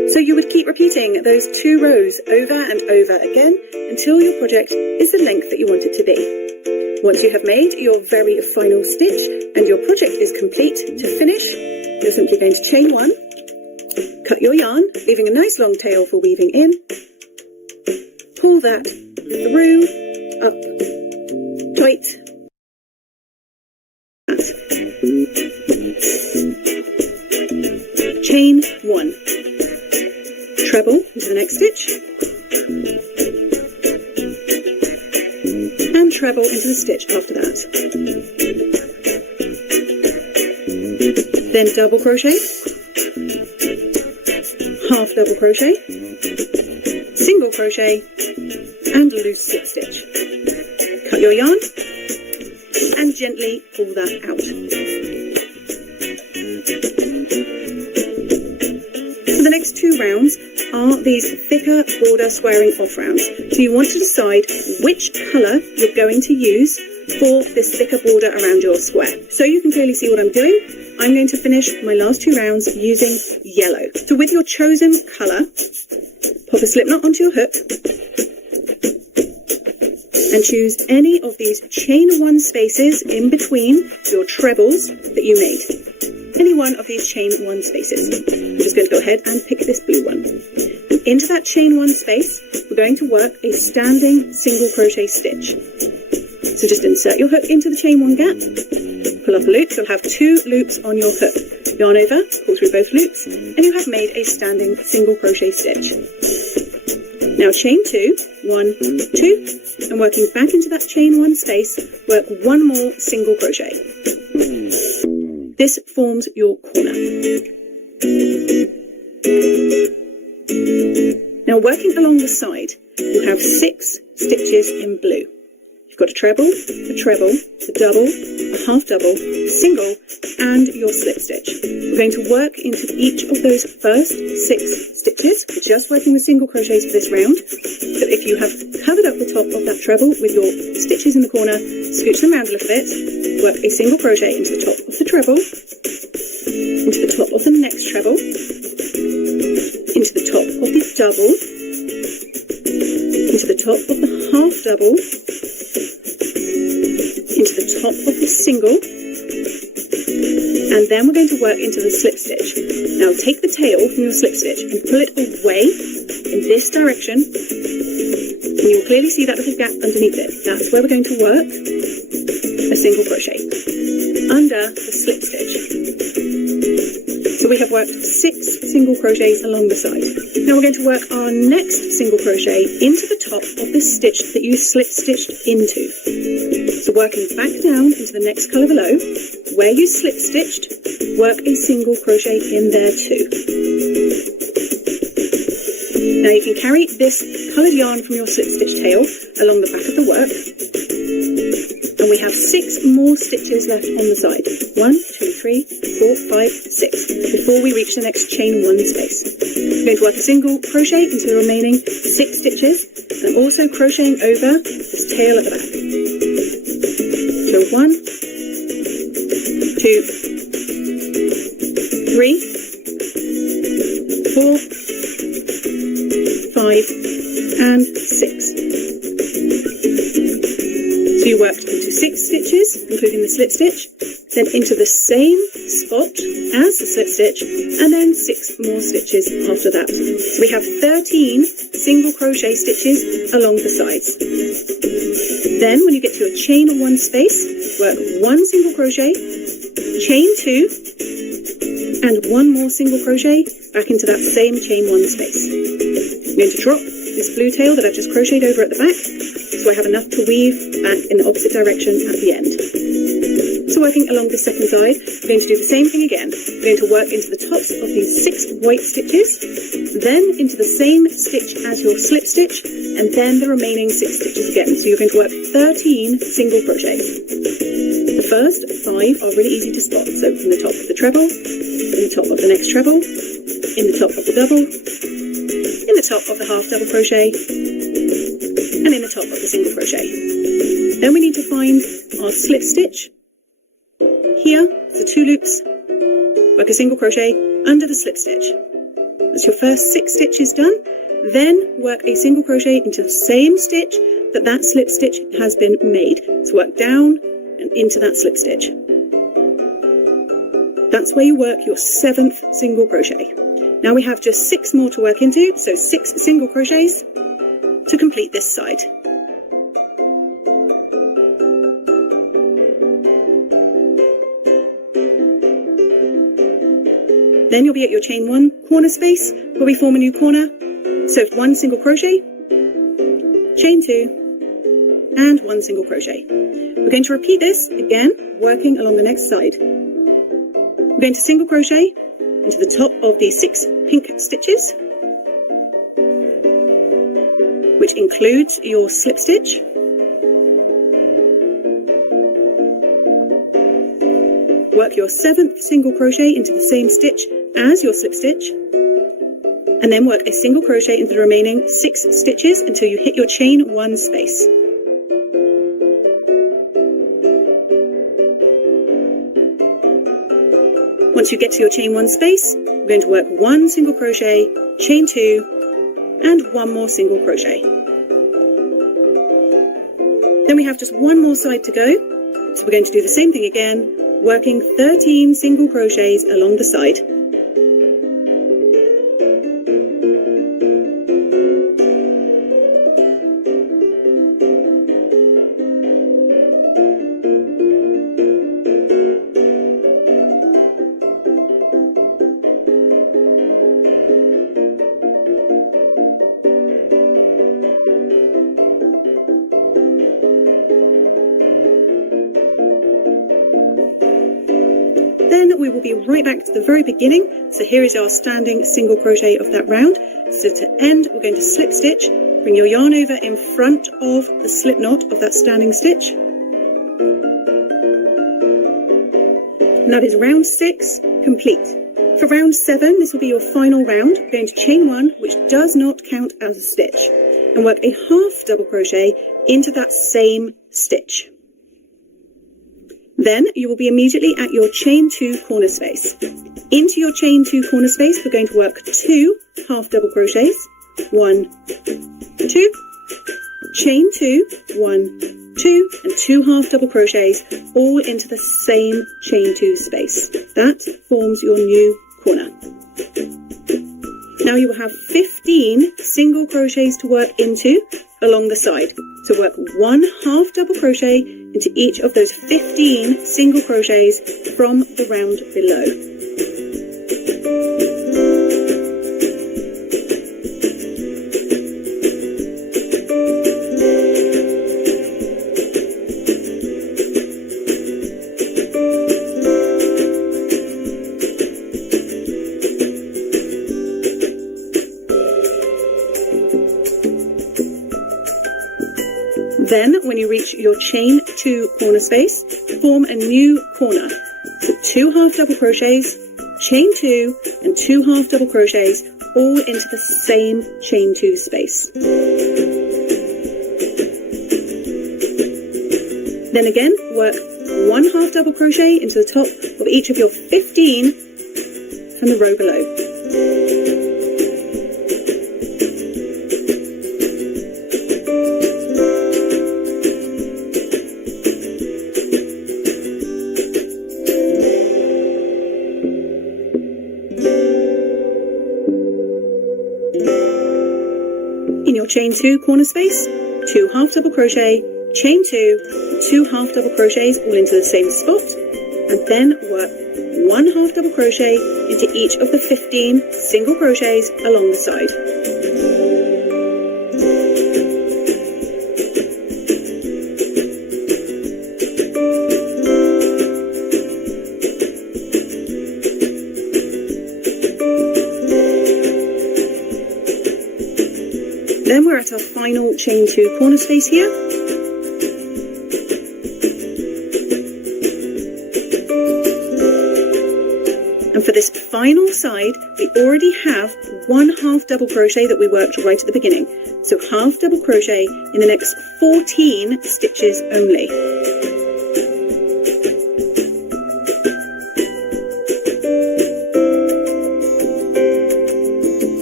So you would keep repeating those 2 rows over and over again until your project is the length that you want it to be. Once you have made your very final stitch and your project is complete, to finish, you're simply going to chain 1, cut your yarn, leaving a nice long tail for weaving in, pull that through, up, tight, chain 1, treble into the next stitch, and treble into the stitch after that. Then double crochet, half double crochet, single crochet, and loose slip stitch. Cut your yarn and gently pull that out. So the next 2 rounds are these thicker border squaring off rounds. So you want to decide which colour you're going to use for this thicker border around your square. So you can clearly see what I'm doing. I'm going to finish my last 2 rounds using yellow. So with your chosen colour, pop a slip knot onto your hook and choose any of these chain 1 spaces in between your trebles that you made. Any one of these chain 1 spaces. I'm just going to go ahead and pick this blue one. And into that chain 1 space, we're going to work a standing single crochet stitch. So just insert your hook into the chain 1 gap, pull up a loop. You'll have 2 loops on your hook. Yarn over, pull through both loops, and you have made a standing single crochet stitch. Now chain 2, 1, 2, and working back into that chain 1 space, work 1 more single crochet. This forms your corner. Now working along the side, you have 6 stitches in blue. You've got a treble, a double, a half double, single, and your slip stitch. We're going to work into each of those first 6 stitches. We're just working with single crochets for this round. So if you have covered up the top of that treble with your stitches in the corner, scooch them around a little bit, work a single crochet into the top of the treble, into the top of the next treble, into the top of the double, into the top of the half double, into the top of the single, and then we're going to work into the slip stitch. Now take the tail from your slip stitch and pull it away in this direction, and you'll clearly see that little gap underneath it. That's where we're going to work a single crochet under the slip stitch. So we have worked 6 single crochets along the side. Now we're going to work our next single crochet into the top of the stitch that you slip stitched into. So working back down into the next colour below, where you slip stitched, work a single crochet in there too. Now you can carry this coloured yarn from your slip stitch tail along the back of the work, and we have 6 more stitches left on the side. 1, 2, 3, 4, 5, 6, before we reach the next chain 1 space. We're going to work a single crochet into the remaining 6 stitches, and also crocheting over this tail at the back. So 1, 2, 3, 4, 5, and 6. So you worked into 6 stitches, including the slip stitch, then into the same spot as the slip stitch, and then 6 more stitches after that. So we have 13 single crochet stitches along the sides. Then when you get to a chain 1 space, work 1 single crochet, chain 2, and 1 more single crochet back into that same chain 1 space. I'm going to drop this blue tail that I've just crocheted over at the back, so I have enough to weave back in the opposite direction at the end. So working along the second side, we're going to do the same thing again. We're going to work into the tops of these 6 white stitches, then into the same stitch as your slip stitch, and then the remaining 6 stitches again. So you're going to work 13 single crochet. The first 5 are really easy to spot. So from the top of the treble, in the top of the next treble, in the top of the double, in the top of the half double crochet, and in the top of the single crochet. Then we need to find our slip stitch. Here, the 2 loops, work a single crochet under the slip stitch. That's your first 6 stitches done. Then work a single crochet into the same stitch that slip stitch has been made. So work down and into that slip stitch. That's where you work your 7th single crochet. Now we have just 6 more to work into, so 6 single crochets to complete this side. Then you'll be at your chain 1 corner space where we form a new corner. So 1 single crochet, chain 2, and 1 single crochet. We're going to repeat this again, working along the next side. We're going to single crochet into the top of the 6 pink stitches, which includes your slip stitch. Work your 7th single crochet into the same stitch as your slip stitch, and then work a single crochet into the remaining 6 stitches until you hit your chain 1 space. Once you get to your chain 1 space, we're going to work 1 single crochet, chain 2, and 1 more single crochet. Then we have just 1 more side to go, so we're going to do the same thing again, working 13 single crochets along the side. Then we will be right back to the very beginning. So here is our standing single crochet of that round. So to end, we're going to slip stitch, bring your yarn over in front of the slip knot of that standing stitch. And that is round 6 complete. For round 7, this will be your final round. We're going to chain 1, which does not count as a stitch, and work a half double crochet into that same stitch. Then you will be immediately at your chain 2 corner space. Into your chain 2 corner space, we're going to work 2 half double crochets, 1, 2, chain 2, 1, 2, and 2 half double crochets, all into the same chain 2 space. That forms your new corner. Now you will have 15 single crochets to work into along the side. So work 1 half double crochet into each of those 15 single crochets from the round below. Then, when you reach your chain 2 corner space, form a new corner. So 2 half double crochets, chain 2, and 2 half double crochets, all into the same chain 2 space. Then again, work 1 half double crochet into the top of each of your 15 from the row below. In your chain 2 corner space, 2 half double crochet, chain 2, 2 half double crochets all into the same spot, and then work 1 half double crochet into each of the 15 single crochets along the side. Then we're at our final chain 2 corner space here. And for this final side, we already have 1 half double crochet that we worked right at the beginning. So half double crochet in the next 14 stitches only.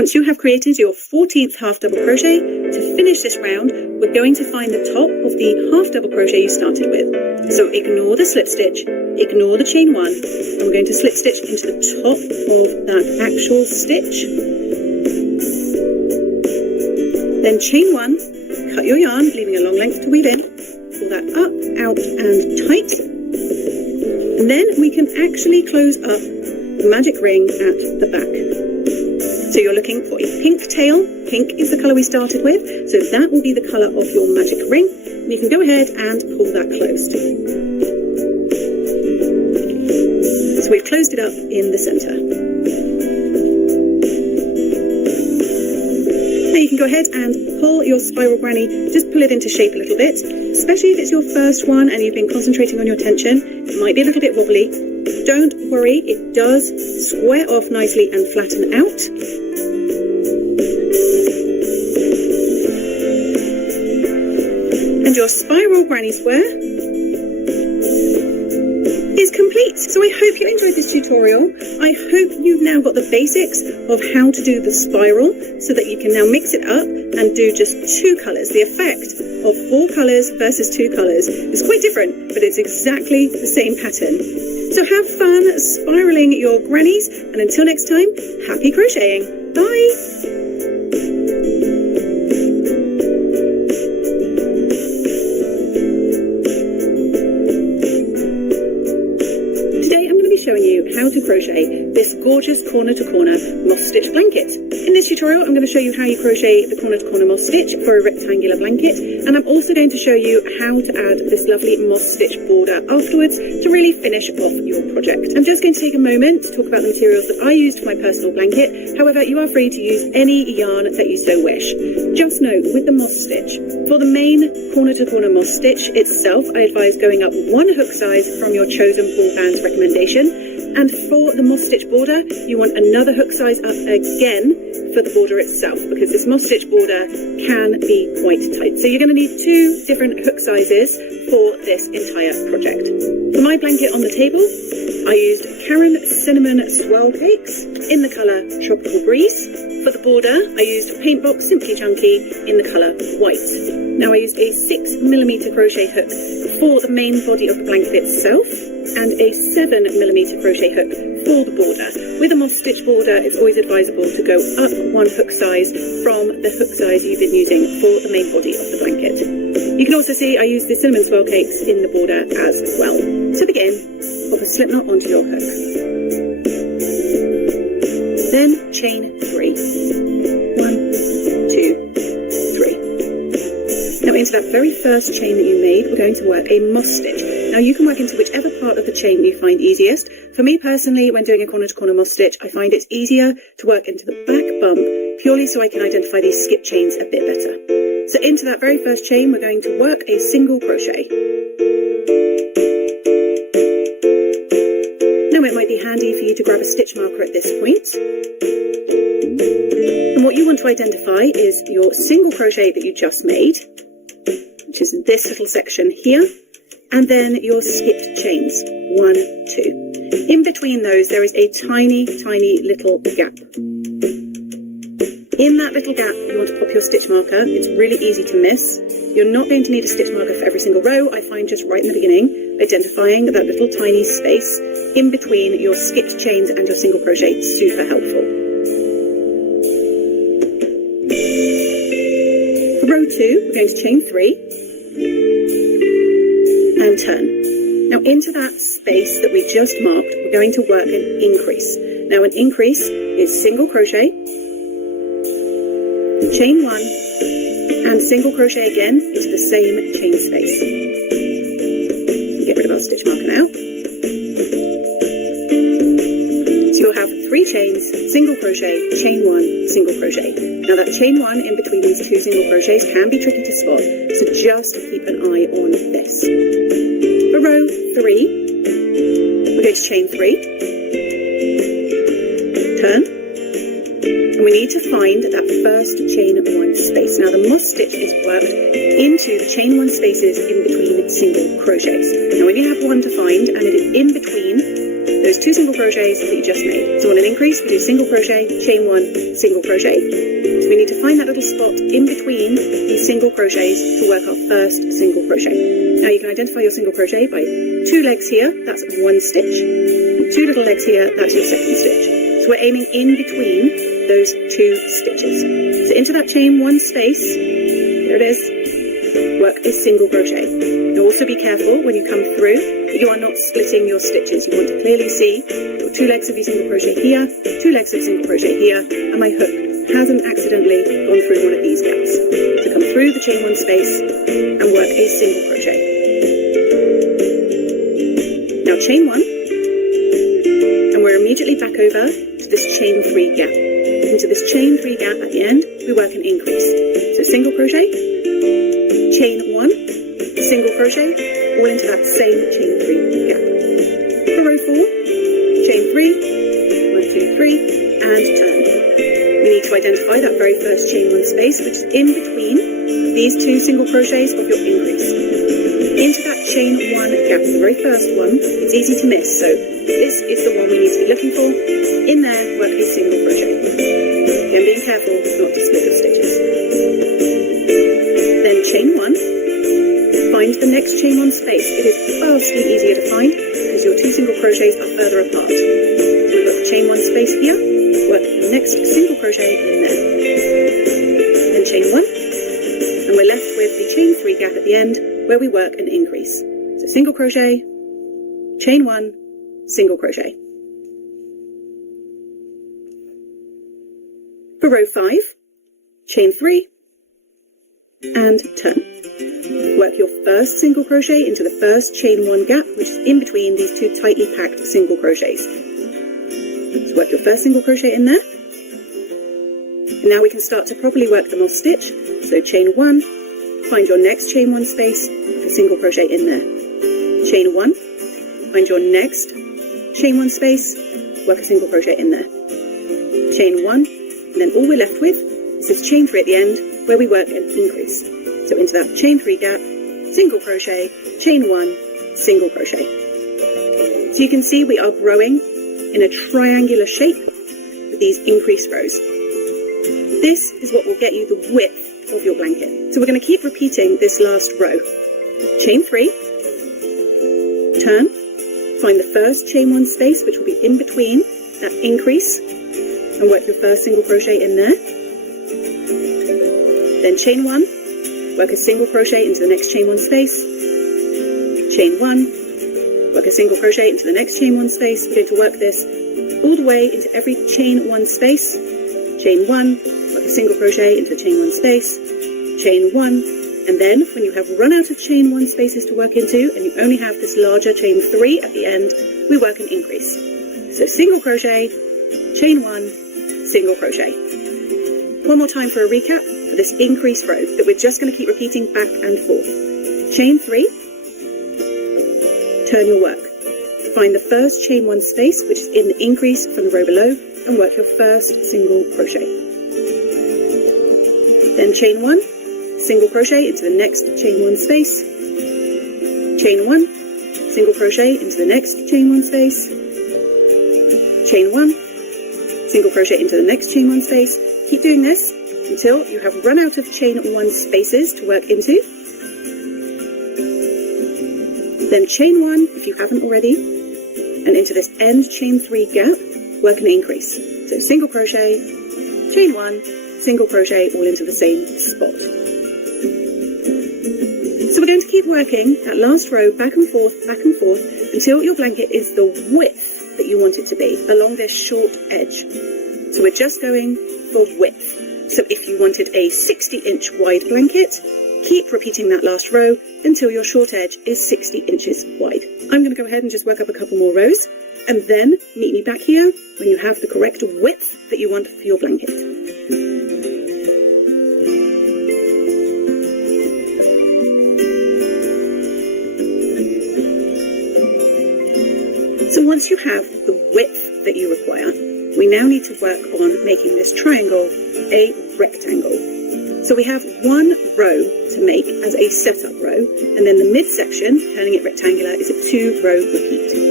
Once you have created your 14th half double crochet, to finish this round, we're going to find the top of the half double crochet you started with. So ignore the slip stitch, ignore the chain 1, and we're going to slip stitch into the top of that actual stitch. Then chain 1, cut your yarn, leaving a long length to weave in, pull that up, out and tight. And then we can actually close up the magic ring at the back. So you're looking for a pink tail. Pink is the colour we started with, so that will be the colour of your magic ring. You can go ahead and pull that closed. So we've closed it up in the centre. Now you can go ahead and pull your spiral granny, just pull it into shape a little bit, especially if it's your first one and you've been concentrating on your tension. It might be a little bit wobbly. Don't worry, it does square off nicely and flatten out. And your spiral granny square is complete. So I hope you enjoyed this tutorial. I hope you've now got the basics of how to do the spiral so that you can now mix it up and do just 2 colours. The effect of 4 colours versus 2 colours is quite different, but it's exactly the same pattern. So have fun spiraling your grannies, and until next time, happy crocheting. Bye! Showing you how to crochet this gorgeous corner to corner moss stitch blanket. In this tutorial I'm going to show you how you crochet the corner to corner moss stitch for a rectangular blanket, and I'm also going to show you how to add this lovely moss stitch border afterwards to really finish off your project. I'm just going to take a moment to talk about the materials that I used for my personal blanket. However, you are free to use any yarn that you so wish. Just note, with the moss stitch, for the main corner to corner moss stitch itself, I advise going up 1 hook size from your chosen ball band's recommendation. And for the moss stitch border, you want another hook size up again for the border itself, because this moss stitch border can be quite tight. So you're going to need 2 different hook sizes for this entire project. For my blanket on the table, I used Karen Cinnamon Swirl Cakes in the colour Tropical Breeze. For the border, I used Paintbox Simply Chunky in the colour White. Now I used a 6mm crochet hook for the main body of the blanket itself, and a 7mm crochet hook for the border. With a moss stitch border, it's always advisable to go up 1 hook size from the hook size you've been using for the main body of the blanket. You can also see I used the cinnamon swirl cakes in the border as well. To begin, pop a slip knot onto your hook. Then chain 3. 1, 2, 3. Now into that very first chain that you made, we're going to work a moss stitch. Now you can work into whichever part of the chain you find easiest. For me personally, when doing a corner to corner moss stitch, I find it's easier to work into the back bump, purely so I can identify these skip chains a bit better. So into that very first chain, we're going to work a single crochet. Now it might be handy for you to grab a stitch marker at this point. And what you want to identify is your single crochet that you just made, which is this little section here. And then your skipped chains, 1, 2. In between those, there is a tiny, tiny little gap. In that little gap, you want to pop your stitch marker. It's really easy to miss. You're not going to need a stitch marker for every single row. I find just right in the beginning, identifying that little tiny space in between your skipped chains and your single crochet is super helpful. For row 2, we're going to chain 3. And turn. Now into that space that we just marked, we're going to work an increase. Now an increase is single crochet, chain 1, and single crochet again into the same chain space. Get rid of our stitch marker now. So you'll have 3 chains, single crochet, chain 1, single crochet. Now that chain 1 in between these 2 single crochets can be tricky to spot, so just keep an eye on this. For row 3, we're going to chain 3, turn, and we need to find that first chain 1 space. Now the moss stitch is worked into the chain 1 spaces in between single crochets. Now when you have one to find and it is in between those 2 single crochets that you just made. So on an increase, we do single crochet, chain 1, single crochet. So we need to find that little spot in between these single crochets to work our first single crochet. Now you can identify your single crochet by 2 legs here, that's 1 stitch, and 2 little legs here, that's your second stitch. So we're aiming in between those 2 stitches. So into that chain 1 space, there it is, work a single crochet. Now also be careful when you come through that you are not splitting your stitches. You want to clearly see your 2 legs of your single crochet here, 2 legs of single crochet here, and my hook hasn't accidentally gone through one of these gaps. So come through the chain 1 space and work a single crochet. Now chain 1, and we're immediately back over to this chain 3 gap. Into this chain 3 gap at the end, we work an increase. So single crochet, chain 1, single crochet, all into that same chain 3 gap. For row 4, chain 3, 1, 2, 3, and turn. We need to identify that very first chain 1 space, which is in between these 2 single crochets of your increase. Into that chain 1 gap, the very first one, it's easy to miss, so this is the one we need to be looking for. In there, work a single crochet. Again, being careful not to split your stitches. Then chain 1, find the next chain 1 space. It is vastly easier to find because your 2 single crochets are further apart. So we've got the chain 1 space here, work the next single crochet in there. Then chain 1, and we're left with the chain 3 gap at the end where we work an increase. So single crochet, chain 1, single crochet. For row 5, chain 3, and turn. Work your first single crochet into the first chain 1 gap, which is in between these 2 tightly packed single crochets. So work your first single crochet in there. And now we can start to properly work the moss stitch. So chain 1, find your next chain 1 space, work a single crochet in there. Chain 1, find your next chain 1 space, work a single crochet in there. Chain 1, and then all we're left with is this chain 3 at the end where we work an increase. So into that chain 3 gap, single crochet, chain 1, single crochet. So you can see we are growing in a triangular shape with these increased rows. This is what will get you the width of your blanket. So we're going to keep repeating this last row. Chain 3, turn, find the first chain 1 space which will be in between that increase, and work your first single crochet in there. Then chain 1, work a single crochet into the next chain 1 space. Chain 1, work a single crochet into the next chain 1 space. We're going to work this all the way into every chain 1 space. Chain 1, work a single crochet into the chain 1 space. Chain 1, and then when you have run out of chain 1 spaces to work into and you only have this larger chain 3 at the end, we work an increase. So single crochet, chain 1, single crochet. One more time for a recap for this increased row that we're just going to keep repeating back and forth. Chain 3, turn your work. Find the first chain 1 space which is in the increase from the row below and work your first single crochet. Then chain 1, single crochet into the next chain 1 space. Chain 1, single crochet into the next chain 1 space. Chain 1, single crochet into the next chain 1 space. Keep doing this until you have run out of chain 1 spaces to work into. Then chain 1 if you haven't already, and into this end chain 3 gap, work an increase. So single crochet, chain 1, single crochet all into the same spot. So we're going to keep working that last row back and forth until your blanket is the width that you want it to be along this short edge. So we're just going for width. So if you wanted a 60-inch wide blanket, keep repeating that last row until your short edge is 60 inches wide. I'm going to go ahead and just work up a couple more rows and then meet me back here when you have the correct width that you want for your blanket. So once you have the width that you require, we now need to work on making this triangle a rectangle. So we have one row to make as a setup row, and then the midsection, turning it rectangular, is a 2-row repeat.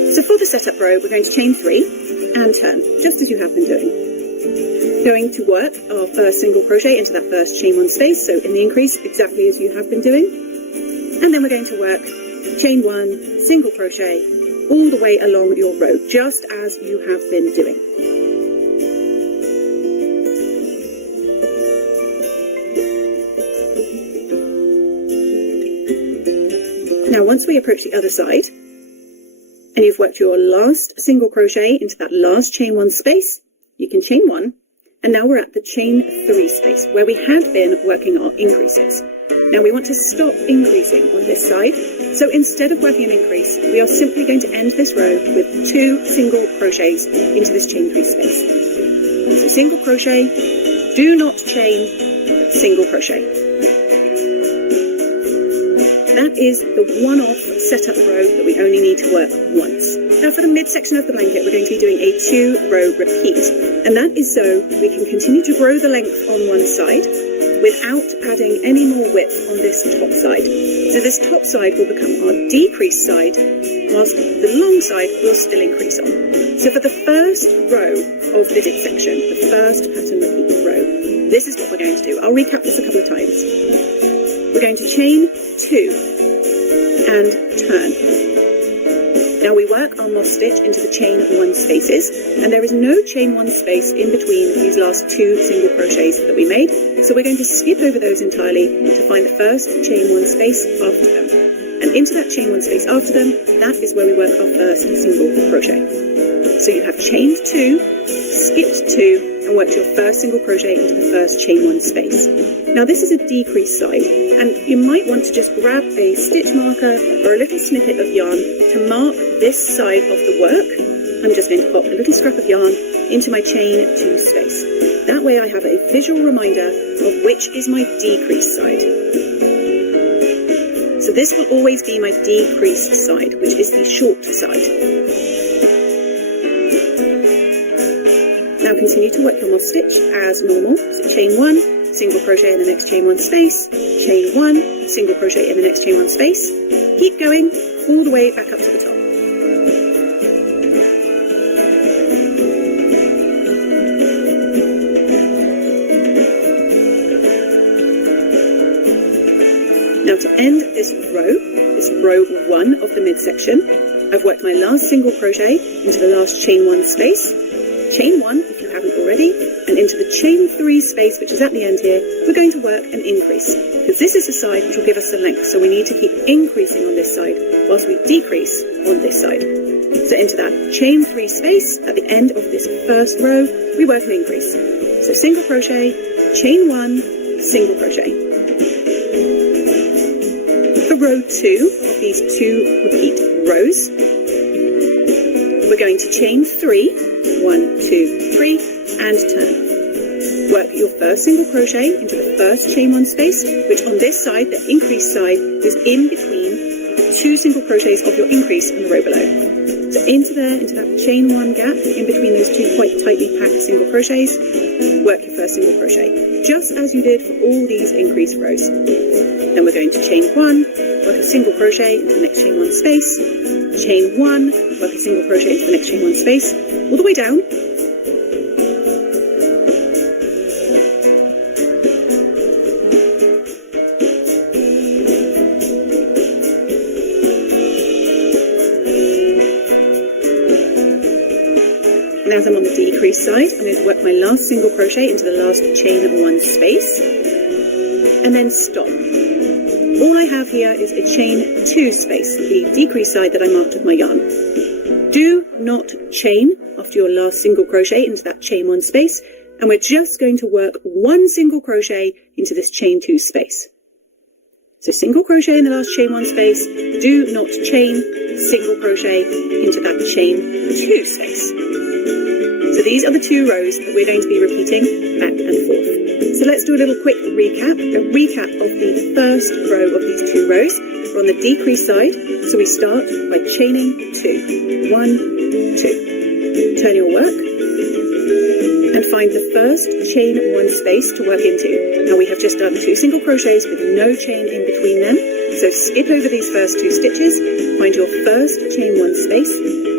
So for the setup row, we're going to chain 3 and turn, just as you have been doing. Going to work our first single crochet into that first chain 1 space, so in the increase, exactly as you have been doing. And then we're going to work chain 1, single crochet, all the way along your row, just as you have been doing. Now, once we approach the other side, and you've worked your last single crochet into that last chain 1 space, you can chain 1, and now we're at the chain 3 space, where we had been working our increases. Now we want to stop increasing on this side, so instead of working an increase, we are simply going to end this row with 2 single crochets into this chain 3 space. So single crochet, do not chain, single crochet. That is the one-off setup row that we only need to work once. Now for the midsection of the blanket, we're going to be doing a 2-row repeat. And that is so we can continue to grow the length on one side without adding any more width on this top side. So this top side will become our decreased side, whilst the long side will still increase on. So for the first row of the dip section, the first pattern repeat row, this is what we're going to do. I'll recap this a couple of times. We're going to chain 2 and turn. Now we work our moss stitch into the chain 1 spaces, and there is no chain 1 space in between these last 2 single crochets that we made, so we're going to skip over those entirely to find the first chain 1 space after them. And into that chain 1 space after them, that is where we work our first single crochet. So you have chained 2, skipped 2, and worked your first single crochet into the first chain 1 space. Now this is a decreased side, and you might want to just grab a stitch marker or a little snippet of yarn to mark this side of the work. I'm just going to pop a little scrap of yarn into my chain 2 space. That way I have a visual reminder of which is my decreased side. So this will always be my decreased side, which is the short side. Now continue to work your moss stitch as normal. So chain 1, single crochet in the next chain 1 space, chain 1, single crochet in the next chain 1 space. Keep going all the way back up to the top. Now to end this row 1 of the midsection, I've worked my last single crochet into the last chain 1 space, chain 1 if you haven't already, and into the chain 3 space, which is at the end here, we're going to work an increase, because this is the side which will give us the length, so we need to keep increasing on this side whilst we decrease on this side. So into that chain 3 space at the end of this first row, we work an increase. So single crochet, chain 1, single crochet. For row 2 of these 2 repeat rows, we're going to chain 3, 1, 2, 3, and turn. Work your first single crochet into the first chain 1 space, which on this side, the increased side, is in between the 2 single crochets of your increase in the row below. So into that chain 1 gap, in between those 2 quite tightly packed single crochets, work your first single crochet, just as you did for all these increased rows. Then we're going to chain 1, work a single crochet into the next chain 1 space, chain 1, work a single crochet into the next chain 1 space, all the way down. And as I'm on the decreased side, I'm going to work my last single crochet into the last chain 1 space, and then stop. All I have here is a chain 2 space, the decreased side that I marked with my yarn. Do not chain after your last single crochet into that chain 1 space, and we're just going to work 1 single crochet into this chain 2 space. So single crochet in the last chain 1 space, do not chain, single crochet into that chain 2 space. So these are the 2 rows that we're going to be repeating back and forth. So let's do a little quick recap, of the first row of these 2 rows. We're on the decreased side, so we start by chaining 2, 1, 2. Turn your work and find the first chain 1 space to work into. Now we have just done 2 single crochets with no chain in between them, so skip over these first 2 stitches, find your first chain 1 space,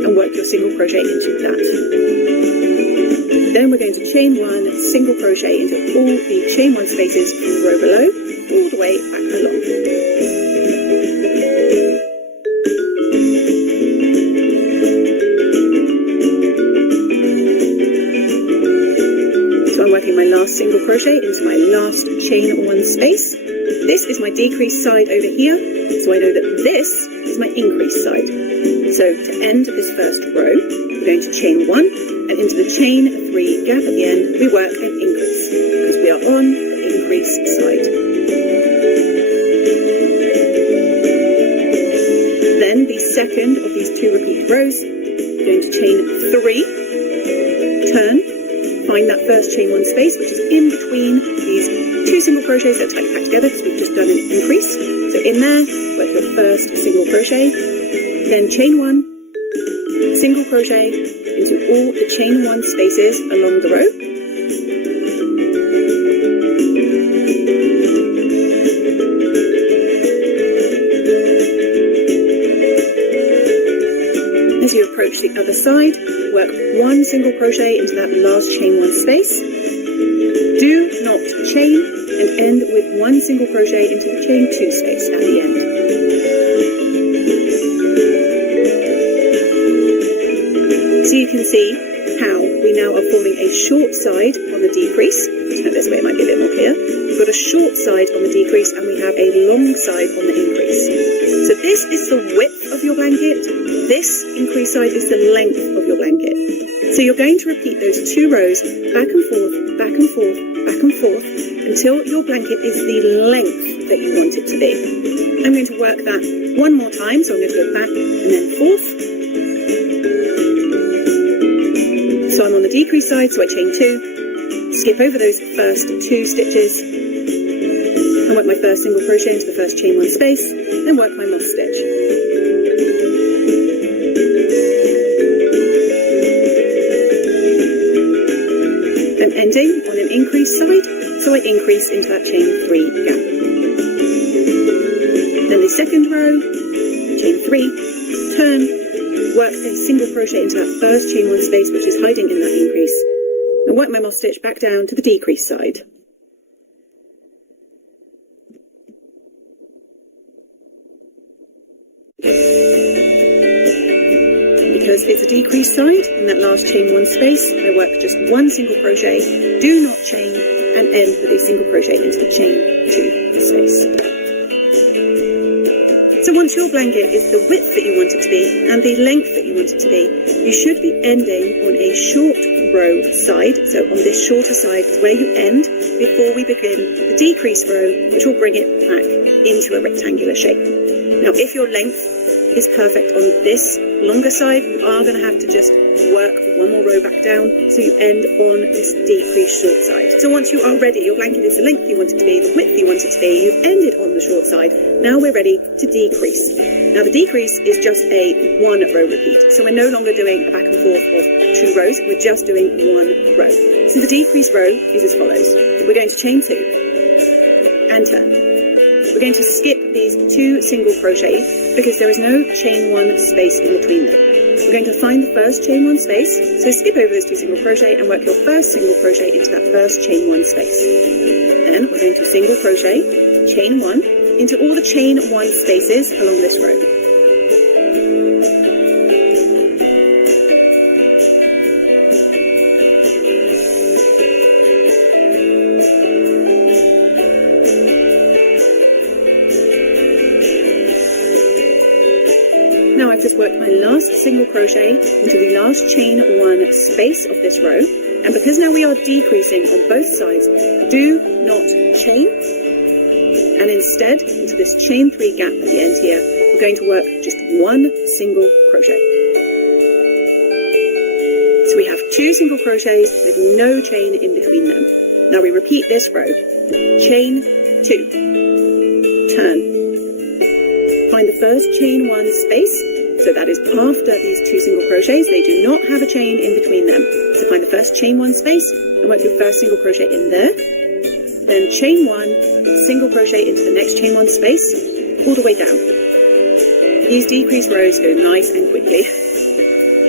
and work your single crochet into that. Then we're going to chain 1, single crochet into all the chain 1 spaces in the row below, all the way back along. So I'm working my last single crochet into my last chain 1 space. This is my decreased side over here, so I know that this is my increased side. So to end this first row, we're going to chain 1, and into the chain 3 gap at the end, we work an increase, because we are on the increase side. Then the second of these 2 repeat rows, we're going to chain 3, turn, find that first chain 1 space, which is in between these 2 single crochets that are tightly packed together, because we've just done an increase. So in there, work your first single crochet, then chain 1, single crochet into all the chain 1 spaces along the row. As you approach the other side, work 1 single crochet into that last chain 1 space. Do not chain, and end with 1 single crochet into the chain 2 space at the end. So you can see how we now are forming a short side on the decrease. Turn this way, it might be a bit more clear. We've got a short side on the decrease, and we have a long side on the increase. So this is the width of your blanket. This increase side is the length of your blanket. So you're going to repeat those 2 rows back and forth, back and forth, back and forth, until your blanket is the length that you want it to be. I'm going to work that 1 more time, so I'm going to go back and then forth. So I'm on the decrease side, so I chain 2, skip over those first 2 stitches, and work my first single crochet into the first chain 1 space, then work my moss stitch. Then ending on an increased side, so I increase into that chain 3 gap. Then the second row, chain 3, turn, work a single crochet into that first chain 1 space, which is hiding in that increase, and work my moss stitch back down to the decrease side. Because it's a decreased side in that last chain 1 space, I work just 1 single crochet, do not chain, and end with a single crochet into the chain 2 space. So once your blanket is the width that you want it to be and the length that you want it to be, you should be ending on a short row side. So on this shorter side is where you end before we begin the decrease row, which will bring it back into a rectangular shape. Now, if your length is perfect on this longer side, you are going to have to just work 1 more row back down, so you end on this decreased short side. So once you are ready, your blanket is the length you want it to be, the width you want it to be, you've ended on the short side, now we're ready to decrease. Now the decrease is just a 1 row repeat, so we're no longer doing a back and forth of 2 rows, we're just doing 1 row. So the decrease row is as follows. We're going to chain 2 and turn. We're going to skip these 2 single crochets because there is no chain 1 space in between them. We're going to find the first chain 1 space, so skip over those 2 single crochet and work your first single crochet into that first chain 1 space. Then we're going to single crochet, chain 1, into all the chain 1 spaces along this row. Now I've just worked my last single crochet into the last chain 1 space of this row, and because now we are decreasing on both sides, do not chain, and instead into this chain 3 gap at the end here, we're going to work just 1 single crochet. So we have 2 single crochets with no chain in between them. Now we repeat this row. Chain 2, turn, find the first chain 1 space, so that is after these 2 single crochets. They do not have a chain in between them. So find the first chain 1 space and work your first single crochet in there. Then chain 1, single crochet into the next chain 1 space, all the way down. These decrease rows go nice and quickly.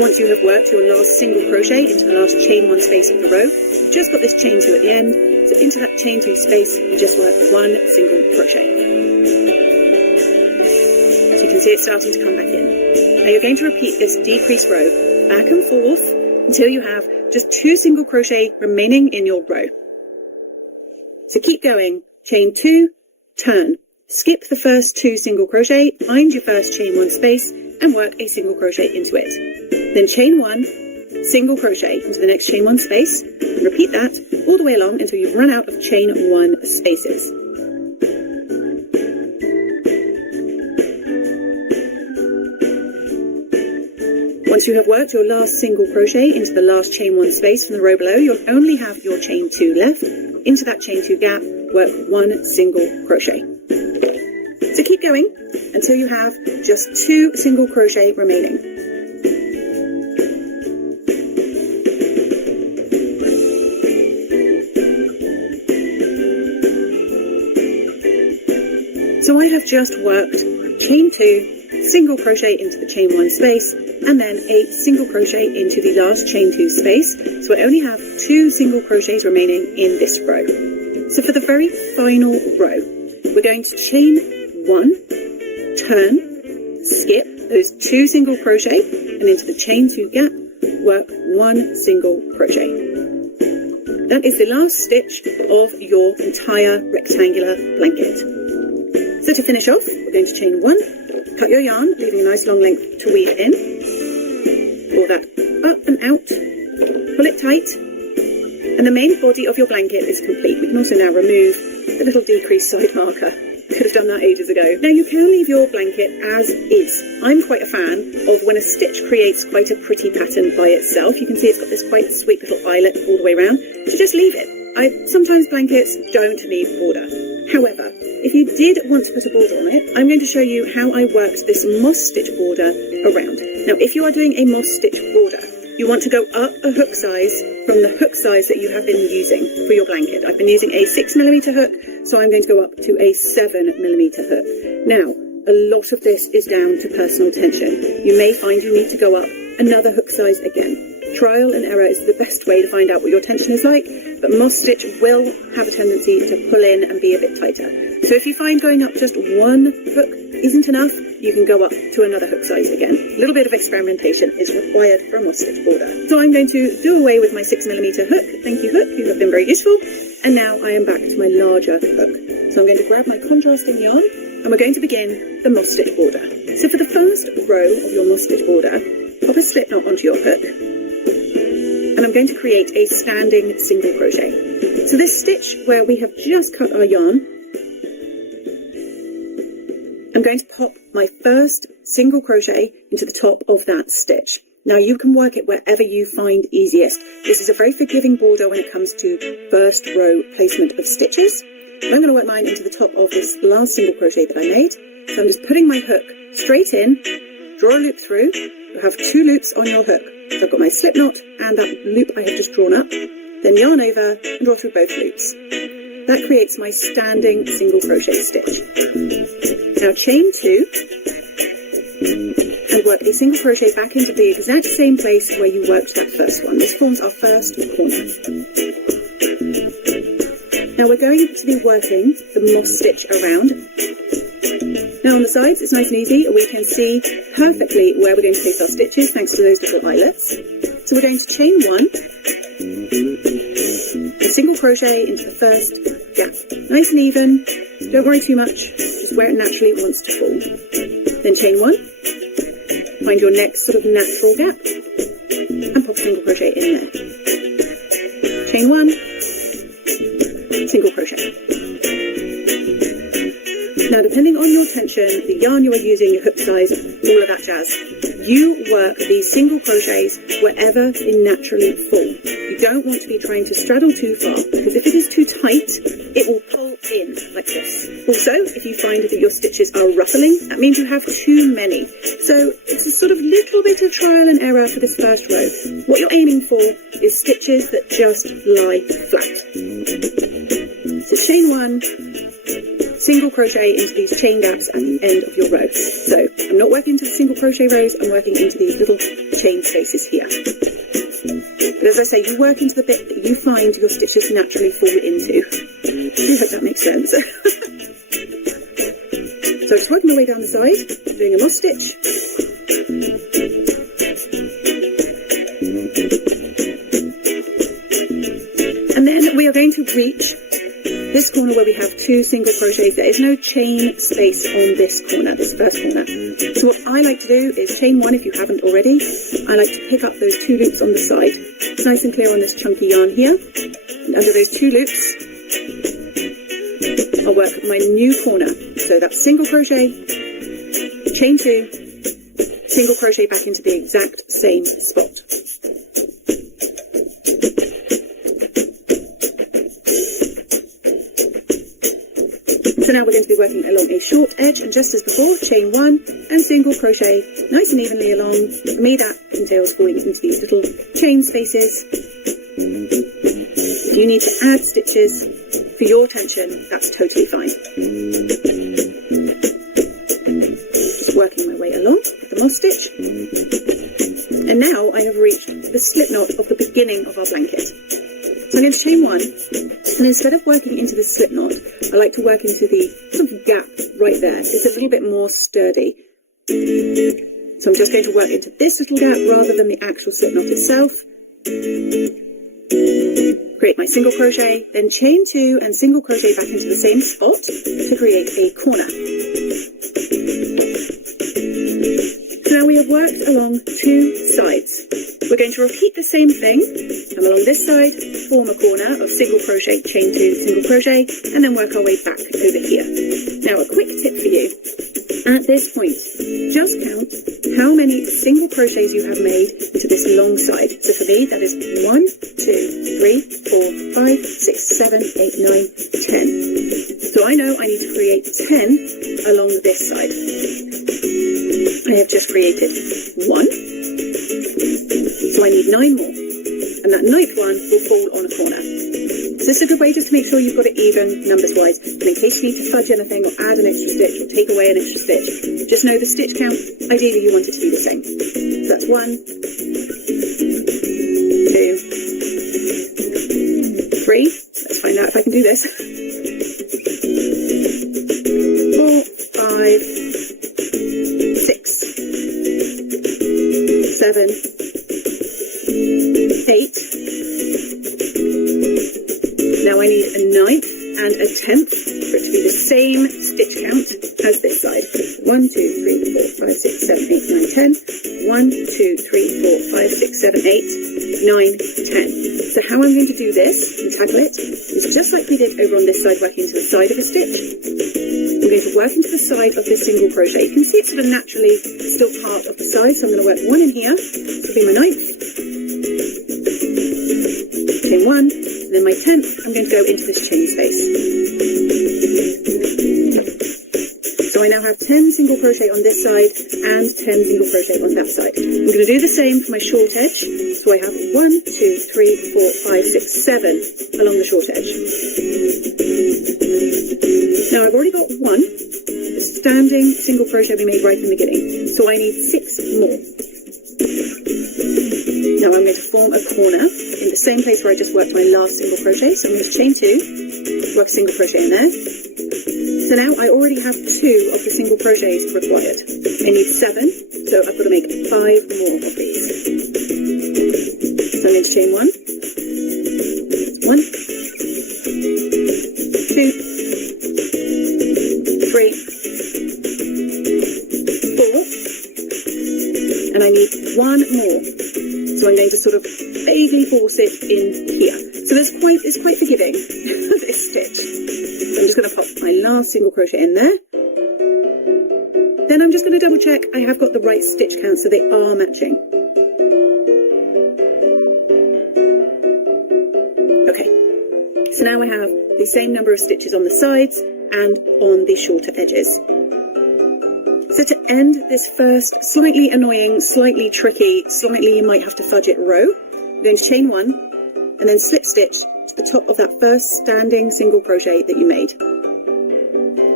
So once you have worked your last single crochet into the last chain 1 space of the row, you've just got this chain 2 at the end, so into that chain 2 space, you just work 1 single crochet. So you can see it's starting to come back in. Now you're going to repeat this decreased row back and forth until you have just 2 single crochet remaining in your row. So keep going, chain 2, turn, skip the first 2 single crochet, find your first chain 1 space and work a single crochet into it. Then chain 1, single crochet into the next chain 1 space, and repeat that all the way along until you've run out of chain 1 spaces. Once you have worked your last single crochet into the last chain 1 space from the row below, you'll only have your chain 2 left. Into that chain 2 gap, work 1 single crochet. So keep going until you have just 2 single crochet remaining. So I have just worked chain 2, single crochet into the chain 1 space, and then a single crochet into the last chain 2 space. So I only have 2 single crochets remaining in this row. So for the very final row, we're going to chain 1, turn, skip those 2 single crochet, and into the chain 2 gap, work 1 single crochet. That is the last stitch of your entire rectangular blanket. So to finish off, we're going to chain 1, cut your yarn, leaving a nice long length to weave in. Pull that up and out, pull it tight, and the main body of your blanket is complete. We can also now remove the little decreased side marker. Could have done that ages ago. Now you can leave your blanket as is. I'm quite a fan of when a stitch creates quite a pretty pattern by itself. You can see it's got this quite sweet little eyelet all the way around. So just leave it. Sometimes blankets don't need border. However, if you did want to put a border on it, I'm going to show you how I worked this moss stitch border around. Now, if you are doing a moss stitch border, you want to go up a hook size from the hook size that you have been using for your blanket. I've been using a 6mm hook, so I'm going to go up to a 7mm hook. Now, a lot of this is down to personal tension. You may find you need to go up another hook size again. Trial and error is the best way to find out what your tension is like, but moss stitch will have a tendency to pull in and be a bit tighter. So if you find going up just 1 hook isn't enough, you can go up to another hook size again. A little bit of experimentation is required for a moss stitch border. So I'm going to do away with my 6mm hook. Thank you, hook, you have been very useful. And now I am back to my larger hook. So I'm going to grab my contrasting yarn, and we're going to begin the moss stitch border. So for the first row of your moss stitch border, pop a slip knot onto your hook, and I'm going to create a standing single crochet. So this stitch where we have just cut our yarn, I'm going to pop my first single crochet into the top of that stitch. Now you can work it wherever you find easiest. This is a very forgiving border when it comes to first row placement of stitches. I'm going to work mine into the top of this last single crochet that I made. So I'm just putting my hook straight in, draw a loop through. You have 2 loops on your hook. So I've got my slip knot and that loop I have just drawn up, then yarn over and draw through both loops. That creates my standing single crochet stitch. Now chain 2 and work a single crochet back into the exact same place where you worked that first one. This forms our first corner. Now we're going to be working the moss stitch around. Now on the sides it's nice and easy, we can see perfectly where we're going to place our stitches thanks to those little eyelets. So we're going to chain 1, a single crochet into the first gap. Nice and even, don't worry too much, just where it naturally wants to fall. Then chain 1, find your next sort of natural gap and pop a single crochet in there. Chain 1, single crochet. Now, depending on your tension, the yarn you are using, your hook size, all of that jazz, you work these single crochets wherever they naturally fall. You don't want to be trying to straddle too far, because if it is too tight, it will pull in like this. Also, if you find that your stitches are ruffling, that means you have too many. So it's a sort of little bit of trial and error for this first row. What you're aiming for is stitches that just lie flat. So chain 1, single crochet into these chain gaps at the end of your row. So I'm not working into the single crochet rows, I'm working into these little chain spaces here. But as I say, you work into the bit that you find your stitches naturally fall into. I hope that makes sense. So just working my way down the side, doing a moss stitch. And then we are going to reach this corner where we have 2 single crochets. There is no chain space on this corner, this first corner. So what I like to do is chain 1 if you haven't already. I like to pick up those 2 loops on the side. It's nice and clear on this chunky yarn here. And under those 2 loops, I'll work my new corner. So that's single crochet, chain 2, single crochet back into the exact same spot. So now we're going to be working along a short edge, and just as before, chain 1 and single crochet nice and evenly along. For me that entails falling into these little chain spaces. If you need to add stitches for your tension, that's totally fine. Just working my way along with the moss stitch. And now I have reached the slip knot of the beginning of our blanket. So I'm going to chain 1, and instead of working into the slip knot, I like to work into the sort of gap right there. It's a little bit more sturdy. So I'm just going to work into this little gap rather than the actual slip knot itself. Create my single crochet, then chain 2 and single crochet back into the same spot to create a corner. So now we have worked along 2 sides. We're going to repeat the same thing. Come along this side, form a corner of single crochet, chain 2, single crochet, and then work our way back over here. Now a quick tip for you. At this point, just count how many single crochets you have made into this long side. So for me, that is 1, 2, 3, 4, 5, 6, 7, 8, 9, 10. So I know I need to create 10 along this side. I have just created 1. So I need 9 more. And that 9th one will fall on a corner. So this is a good way just to make sure you've got it even numbers wise. And in case you need to fudge anything or add an extra stitch or take away an extra stitch, just know the stitch count, ideally you want it to be the same. So that's 1, 2, 3. Let's find out if I can do this. 4, 5, 6, 7, 8. Now I need a 9th and a 10th for it to be the same stitch count as this side. 1, 2, 3, 4, 5, 6, 7, 8, 9, 10. 1, 2, 3, 4, 5, 6, 7, 8, 9, 10. So how I'm going to do this and tackle it is just like we did over on this side, working into the side of a stitch. I'm going to work into the side of this single crochet. You can see it's sort of naturally still part of the side, so I'm going to work 1 in here. This will be my 9th. Chain 1, and then my 10th, I'm going to go into this chain space. So I now have 10 single crochet on this side and 10 single crochet on that side. I'm going to do the same for my short edge. So I have 1, 2, 3, 4, 5, 6, 7 along the short edge. Now I've already got 1, the standing single crochet we made right in the beginning. So I need 6 more. Now I'm going to form a corner in the same place where I just worked my last single crochet. So I'm going to chain 2, work a single crochet in there. So now I already have 2 of the single crochets required. I need 7, so I've got to make 5 more of these. So I'm going to chain 1, 1, 2, 3, 4, and I need 1 more. So I'm going to sort of vaguely force it in here. So it's quite forgiving, this stitch. So I'm just going to pop my last single crochet in there. Then I'm just going to double check I have got the right stitch count so they are matching. Okay, so now I have the same number of stitches on the sides and on the shorter edges. So to end this first slightly annoying, slightly tricky, slightly you might have to fudge it row, I'm going to chain 1 and then slip stitch to the top of that first standing single crochet that you made.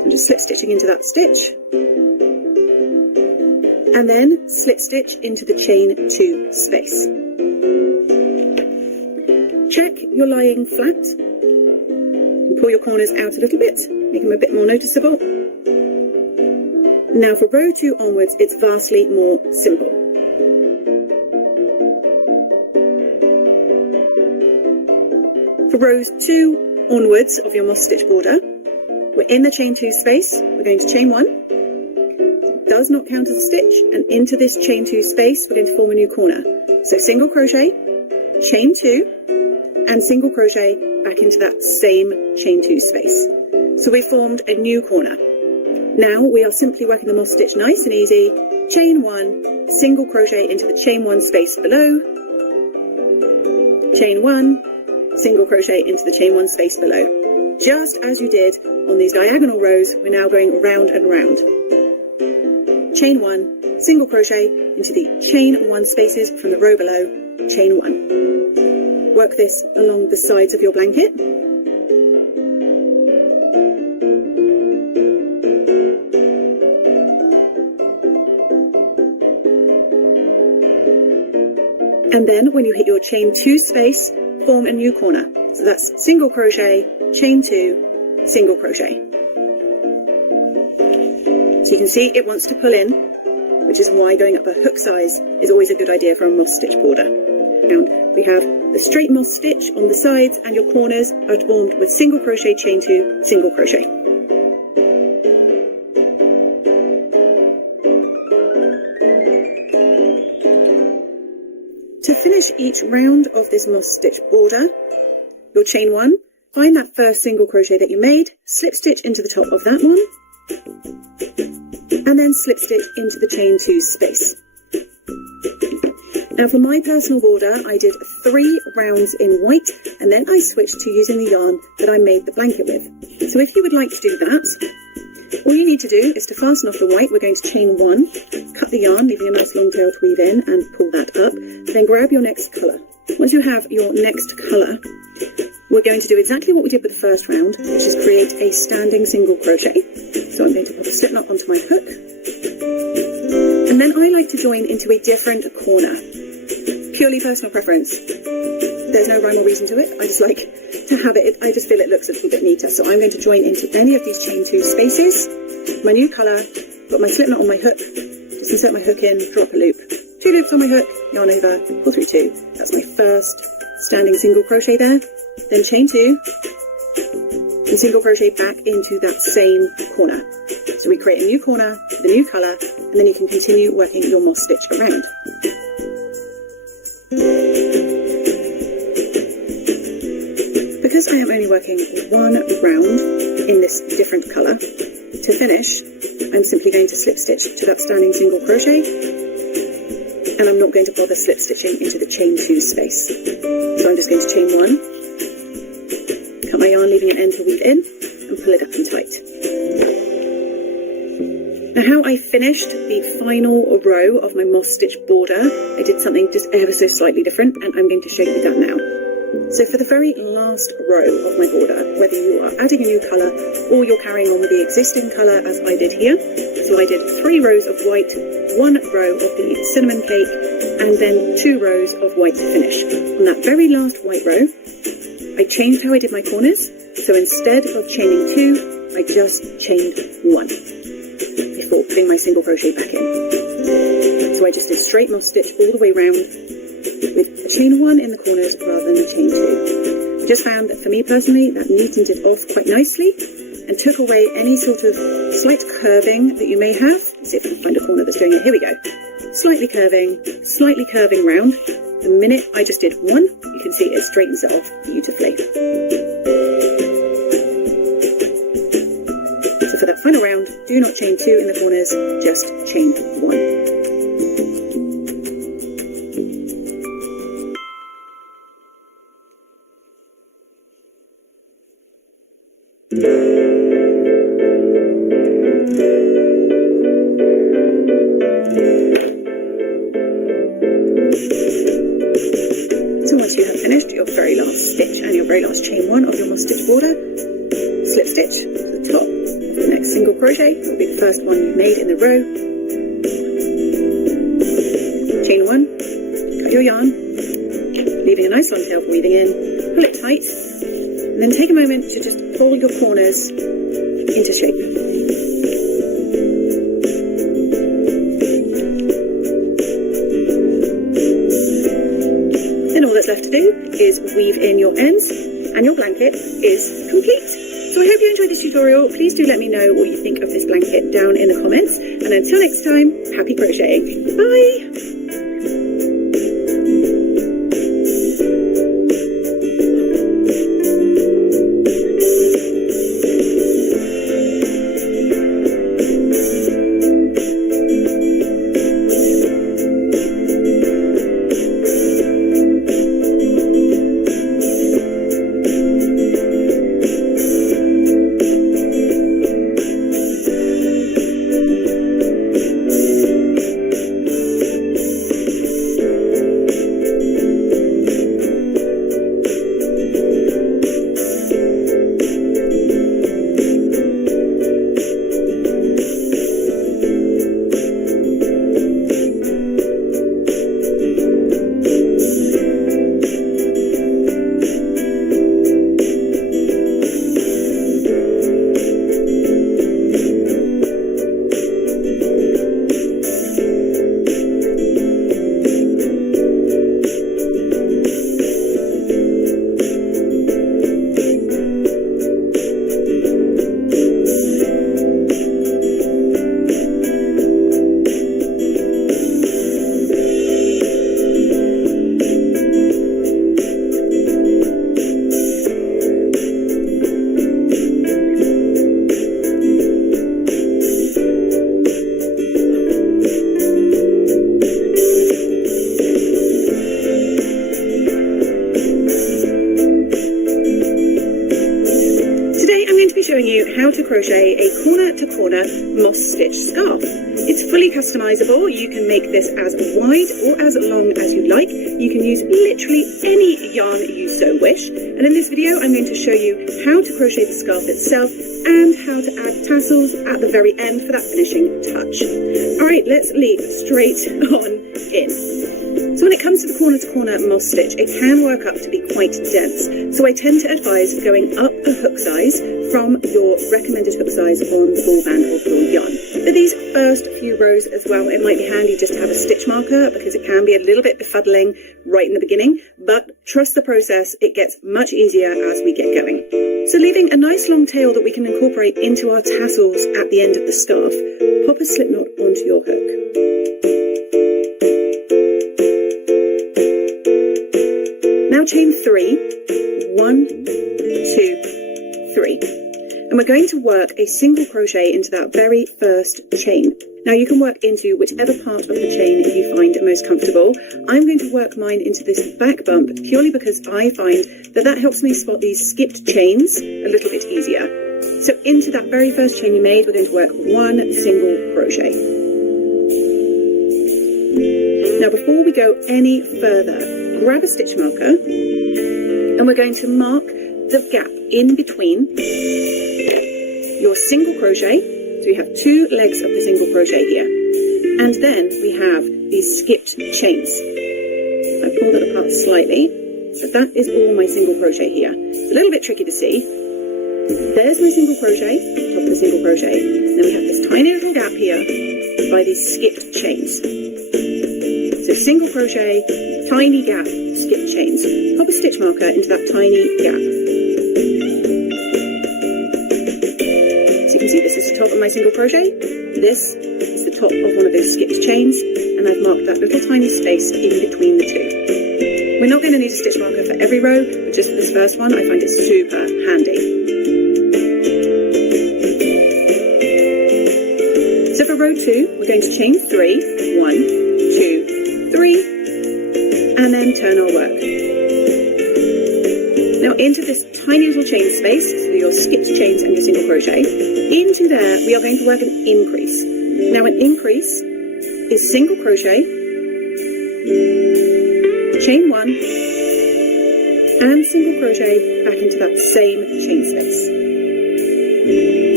I'm just slip stitching into that stitch. And then slip stitch into the chain 2 space. Check you're lying flat. And pull your corners out a little bit, make them a bit more noticeable. Now for row 2 onwards, it's vastly more simple. For rows 2 onwards of your moss stitch border, we're in the chain 2 space, we're going to chain 1. It does not count as a stitch, and into this chain 2 space, we're going to form a new corner. So single crochet, chain 2, and single crochet back into that same chain 2 space. So we formed a new corner. Now we are simply working the moss stitch nice and easy. Chain 1, single crochet into the chain 1 space below. Chain 1, single crochet into the chain 1 space below. Just as you did on these diagonal rows, we're now going round and round. Chain 1, single crochet into the chain 1 spaces from the row below. Chain 1. Work this along the sides of your blanket. And then when you hit your chain 2 space, form a new corner. So that's single crochet, chain 2, single crochet. So you can see it wants to pull in, which is why going up a hook size is always a good idea for a moss stitch border. Now we have the straight moss stitch on the sides, and your corners are formed with single crochet, chain 2, single crochet. To finish each round of this moss stitch border, you'll chain 1, find that first single crochet that you made, slip stitch into the top of that one, and then slip stitch into the chain 2 space. Now for my personal border, I did 3 rounds in white, and then I switched to using the yarn that I made the blanket with. So if you would like to do that, all you need to do is to fasten off the white. We're going to chain 1, cut the yarn, leaving a nice long tail to weave in, and pull that up. Then grab your next colour. Once you have your next colour, we're going to do exactly what we did with the first round, which is create a standing single crochet. So I'm going to put a slip knot onto my hook. And then I like to join into a different corner. Purely personal preference. There's no rhyme or reason to it. I just like to have it. I just feel it looks a little bit neater. So I'm going to join into any of these chain 2 spaces. My new colour, put my slip knot on my hook, just insert my hook in, drop a loop. 2 loops on my hook, yarn over, pull through 2. That's my first standing single crochet there. Then chain 2, and single crochet back into that same corner. So we create a new corner with a new colour, and then you can continue working your moss stitch around. Because I am only working 1 round in this different colour, to finish, I'm simply going to slip stitch to that standing single crochet, and I'm not going to bother slip stitching into the chain 2 space. So I'm just going to chain 1, cut my yarn, leaving an end to weave in, and pull it up and tight. Now how I finished the final row of my moss stitch border, I did something just ever so slightly different, and I'm going to show you that now. So for the very last row of my border, whether you are adding a new colour or you're carrying on with the existing colour as I did here, so I did 3 rows of white, 1 row of the cinnamon cake, and then 2 rows of white to finish. On that very last white row, I changed how I did my corners, so instead of chaining 2, I just chained 1 before putting my single crochet back in. So I just did straight moss stitch all the way round with a chain 1 in the corners rather than a chain 2. I just found that for me personally, that neatened it off quite nicely and took away any sort of slight curving that you may have. Let's see if I can find a corner that's doing it. Here we go. Slightly curving round. The minute I just did 1, you can see it straightens it off beautifully. So for that final round, do not chain 2 in the corners, just chain 1. So once you have finished your very last stitch and your very last chain 1 of your moss stitch border, slip stitch to the top of the next single crochet will be the first one you've made in the row. Chain 1, cut your yarn, leaving a nice long tail for weaving in, pull it tight, and then take a moment to just pull your corners into shape. Then all that's left to do is weave in your ends, and your blanket is complete. So I hope you enjoyed this tutorial. Please do let me know what you think of this blanket down in the comments. And until next time, happy crocheting. Bye! showing you how to crochet a corner-to-corner moss stitch scarf. It's fully customizable. You can make this as wide or as long as you like. You can use literally any yarn you so wish. And in this video, I'm going to show you how to crochet the scarf itself and how to add tassels at the very end for that finishing touch. All right, let's leap straight on in. So when it comes to the corner-to-corner moss stitch, it can work up to be quite dense. So I tend to advise going up a hook size from your recommended hook size on the ball band or your yarn. For these first few rows as well, it might be handy just to have a stitch marker because it can be a little bit befuddling right in the beginning, but trust the process, it gets much easier as we get going. So leaving a nice long tail that we can incorporate into our tassels at the end of the scarf, pop a slip knot onto your hook. Now chain 3, 1, 2, 3. And we're going to work a single crochet into that very first chain. Now you can work into whichever part of the chain you find most comfortable. I'm going to work mine into this back bump purely because I find that that helps me spot these skipped chains a little bit easier. So into that very first chain you made, we're going to work one single crochet. Now before we go any further, grab a stitch marker and we're going to mark the gap in between your single crochet. So we have 2 legs of the single crochet here. And then we have these skipped chains. I pulled it apart slightly. So that is all my single crochet here. It's a little bit tricky to see. There's my single crochet, top of the single crochet. Then we have this tiny little gap here by these skipped chains. So single crochet, tiny gap, skipped chains. Pop a stitch marker into that tiny gap. So you can see this is the top of my single crochet. This is the top of one of those skipped chains, and I've marked that little tiny space in between the 2. We're not going to need a stitch marker for every row, but just for this first one, I find it super handy. So for row 2, we're going to chain 3, 1, 2, 3, and then turn our work. Now into this tiny little chain space, so your skipped chains and your single crochet, into there we are going to work an increase. Now an increase is single crochet, chain 1, and single crochet back into that same chain space.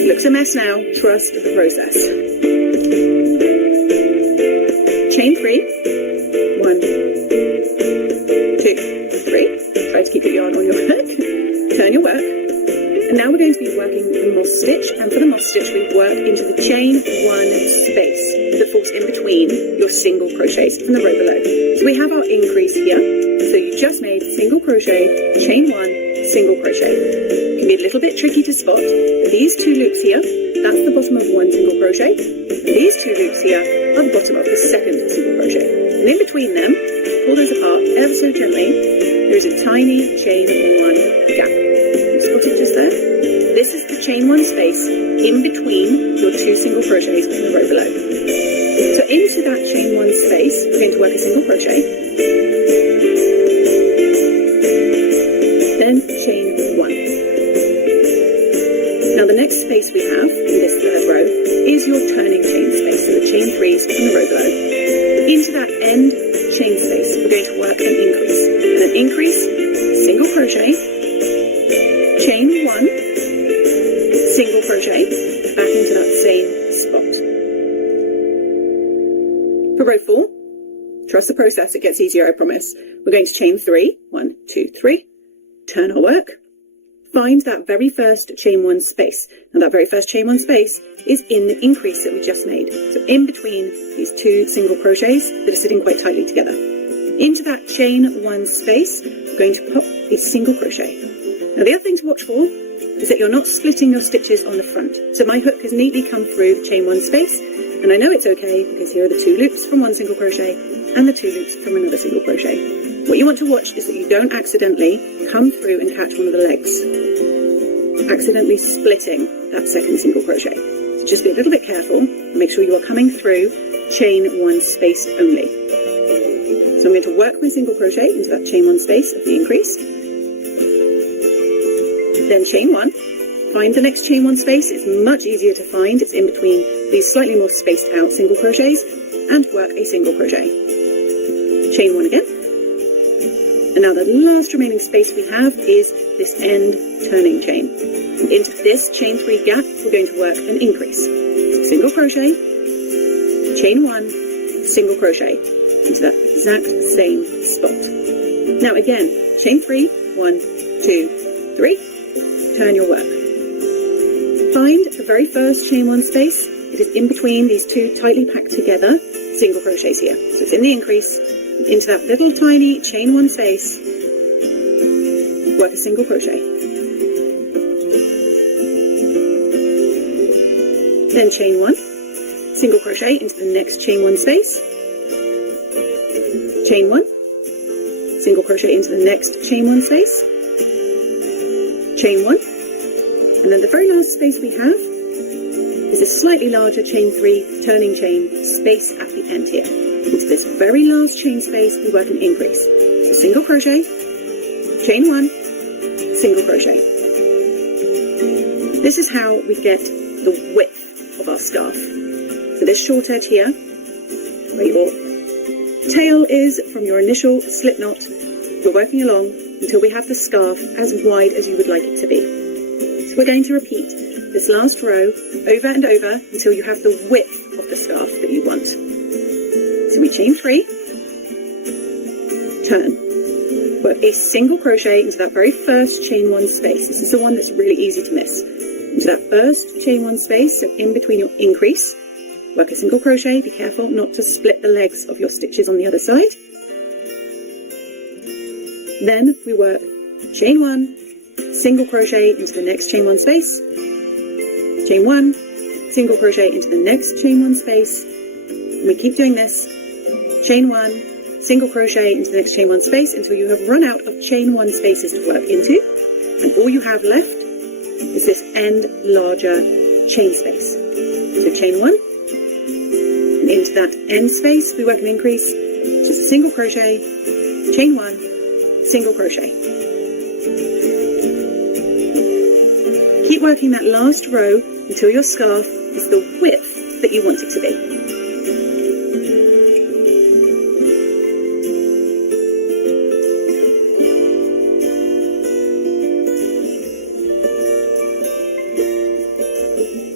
looks a mess now. Trust the process. Chain 3. 1, 2, 3. Try to keep your yarn on your hook. Turn your work. And now we're going to be working the moss stitch, and for the moss stitch we work into the chain 1 space that falls in between your single crochets from the row below. So we have our increase here. So you just made single crochet, chain 1, single crochet. It can be a little bit tricky to spot. These 2 loops here, that's the bottom of 1 single crochet. And these 2 loops here are the bottom of the second single crochet. And in between them, pull those apart ever so gently, there is a tiny chain 1 gap. Spot it just there. This is the chain 1 space in between your 2 single crochets from the row below. So into that chain 1 space, we're going to work a single crochet, then chain 1. Now the next space we have in this third row is your turning chain space, so the chain 3s from the row below. Into that end chain space, we're going to work an increase, and an increase, single crochet, chain 1, single crochet, back into that same spot. For row 4, trust the process, it gets easier, I promise. We're going to chain 3, 1, 2, 3, turn our work, find that very first chain 1 space. Now that very first chain 1 space is in the increase that we just made. So in between these 2 single crochets that are sitting quite tightly together. Into that chain 1 space, we're going to pop a single crochet. Now the other thing to watch for is that you're not splitting your stitches on the front. So my hook has neatly come through the chain 1 space, and I know it's okay because here are the 2 loops from 1 single crochet and the 2 loops from another single crochet. What you want to watch is that you don't accidentally come through and catch one of the legs, accidentally splitting that second single crochet. So just be a little bit careful and make sure you are coming through chain 1 space only. So I'm going to work my single crochet into that chain 1 space of the increase, then chain 1, find the next chain 1 space. It's much easier to find, it's in between these slightly more spaced out single crochets, and work a single crochet. Chain 1 again, and now the last remaining space we have is this end turning chain. Into this chain 3 gap we're going to work an increase. Single crochet, chain 1, single crochet into that exact same spot. Now again, chain 3, 1, 2, 3, turn your work. Find the very first chain 1 space. It is in between these 2 tightly packed together single crochets here. So it's in the increase, into that little tiny chain 1 space, work a single crochet. Then chain 1, single crochet into the next chain 1 space, chain 1, single crochet into the next chain 1 space, chain 1, and then the very last space we have is a slightly larger chain 3 turning chain space at the end here. Into this very last chain space we work an increase. So single crochet, chain 1, single crochet. This is how we get the width of our scarf. So this short edge here, where your tail is from your initial slip knot, we're working along until we have the scarf as wide as you would like it to be. So we're going to repeat this last row over and over until you have the width of the scarf that you want. So we chain 3, turn, work a single crochet into that very first chain 1 space. This is the one that's really easy to miss. Into that first chain 1 space, so in between your increase, work a single crochet. Be careful not to split the legs of your stitches on the other side. Then we work chain 1, single crochet into the next chain 1 space, chain 1, single crochet into the next chain 1 space, and we keep doing this, chain 1, single crochet into the next chain 1 space until you have run out of chain 1 spaces to work into, and all you have left is this end larger chain space. So chain 1, and into that end space we work an increase, just a single crochet, chain 1, single crochet. Keep working that last row until your scarf is the width that you want it to be.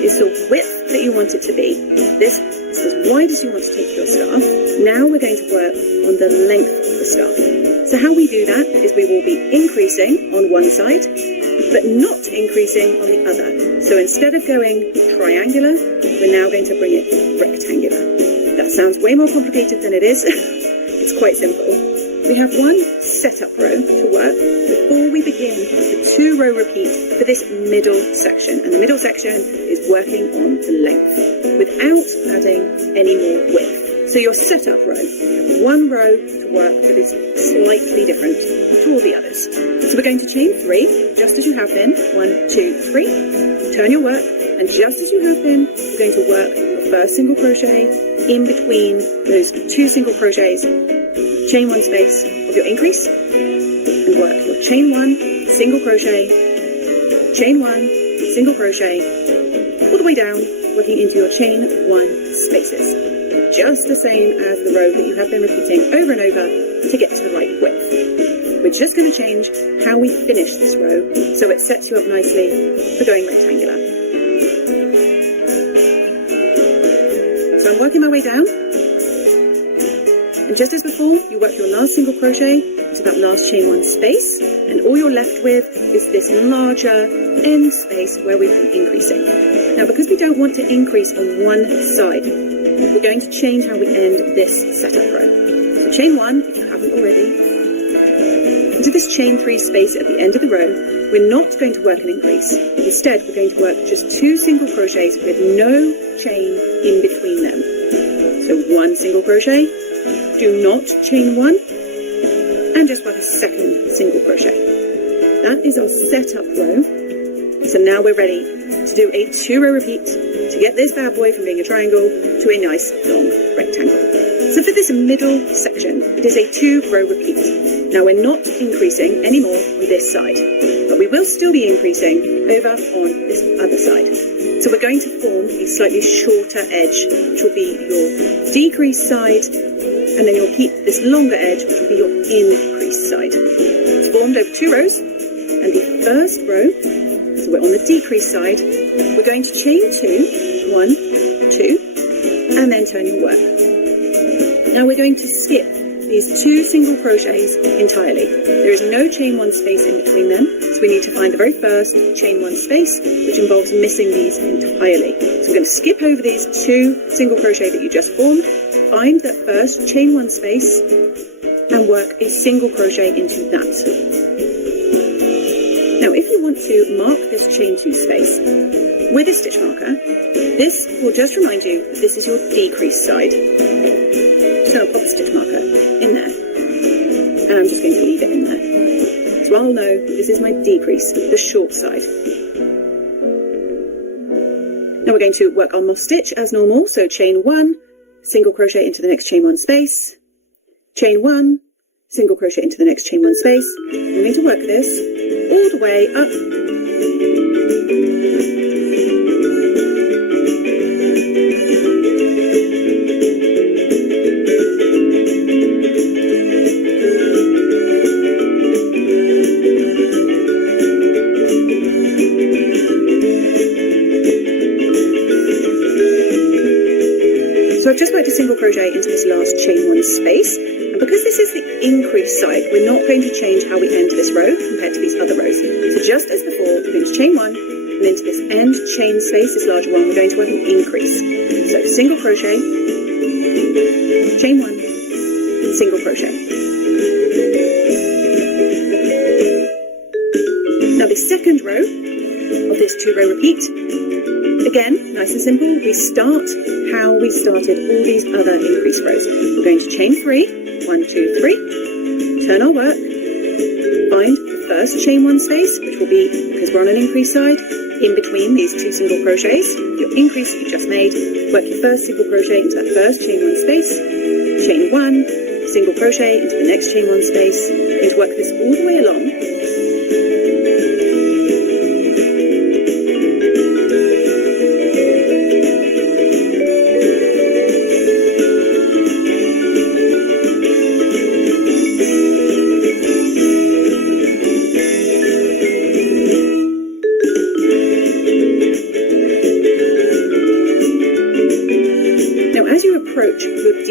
is the width that you want it to be. This is as wide as you want to take your staff. Now we're going to work on the length of the staff. So how we do that is we will be increasing on one side, but not increasing on the other. So instead of going triangular, we're now going to bring it rectangular. That sounds way more complicated than it is. It's quite simple. We have one setup row to work before we begin the 2-row repeat for this middle section. And the middle section is working on the length without adding any more width. So your setup row, one row to work that is slightly different to all the others. So we're going to chain 3, just as you have been. 1, 2, 3. Turn your work, and just as you have been, we're going to work the first single crochet in between those 2 single crochets. Chain 1 space of your increase, and work your chain 1, single crochet, chain 1, single crochet, all the way down, working into your chain 1 spaces. Just the same as the row that you have been repeating over and over to get to the right width. We're just going to change how we finish this row so it sets you up nicely for going rectangular. So I'm working my way down, and just as before, you work your last single crochet into that last chain 1 space, and all you're left with is this larger end space where we've been increasing. Now, because we don't want to increase on one side, we're going to change how we end this setup row. So chain 1, if you haven't already, into this chain 3 space at the end of the row, we're not going to work an increase. Instead, we're going to work just 2 single crochets with no chain in between them. So 1 single crochet, do not chain 1, and just work a second single crochet. That is our setup row. So now we're ready to do a 2-row repeat to get this bad boy from being a triangle to a nice long rectangle. So for this middle section, it is a 2-row repeat. Now we're not increasing anymore on this side, but we will still be increasing over on this other side. So we're going to form a slightly shorter edge, which will be your decreased side, and then you'll keep this longer edge, which will be your increased side. It's formed over 2 rows, and the first row, so we're on the decreased side, we're going to chain 2, 1, 2, and then turn your work. Now we're going to skip these 2 single crochets entirely. There is no chain 1 space in between them, so we need to find the very first chain 1 space, which involves missing these entirely. So we're going to skip over these 2 single crochet that you just formed, find that first chain 1 space, and work a single crochet into that. Now if you want to mark this chain 2 space with a stitch marker, this will just remind you that this is your decreased side. So I'll pop a stitch marker in there, and I'm just going to leave it in there. So I'll know this is my decrease, the short side. Now we're going to work our moss stitch as normal, so chain 1, single crochet into the next chain 1 space, chain 1, single crochet into the next chain 1 space. I'm going to work this all the way up. So I've just worked a single crochet into this last chain 1 space, and because this is the increased side, we're not going to change how we end this row compared to these other rows. So just as before, we're going to chain 1, and into this end chain space, this larger one, we're going to work an increase. So single crochet, chain 1, single crochet. Now the second row of this 2-row repeat, again, nice and simple, we start how we started all these other increase rows. We're going to chain 3, 1, 2, 3, turn our work, find the first chain 1 space, which will be, because we're on an increase side, in between these 2 single crochets, your increase you just made, work your first single crochet into that first chain 1 space, chain 1, single crochet into the next chain 1 space, and work this all the way along.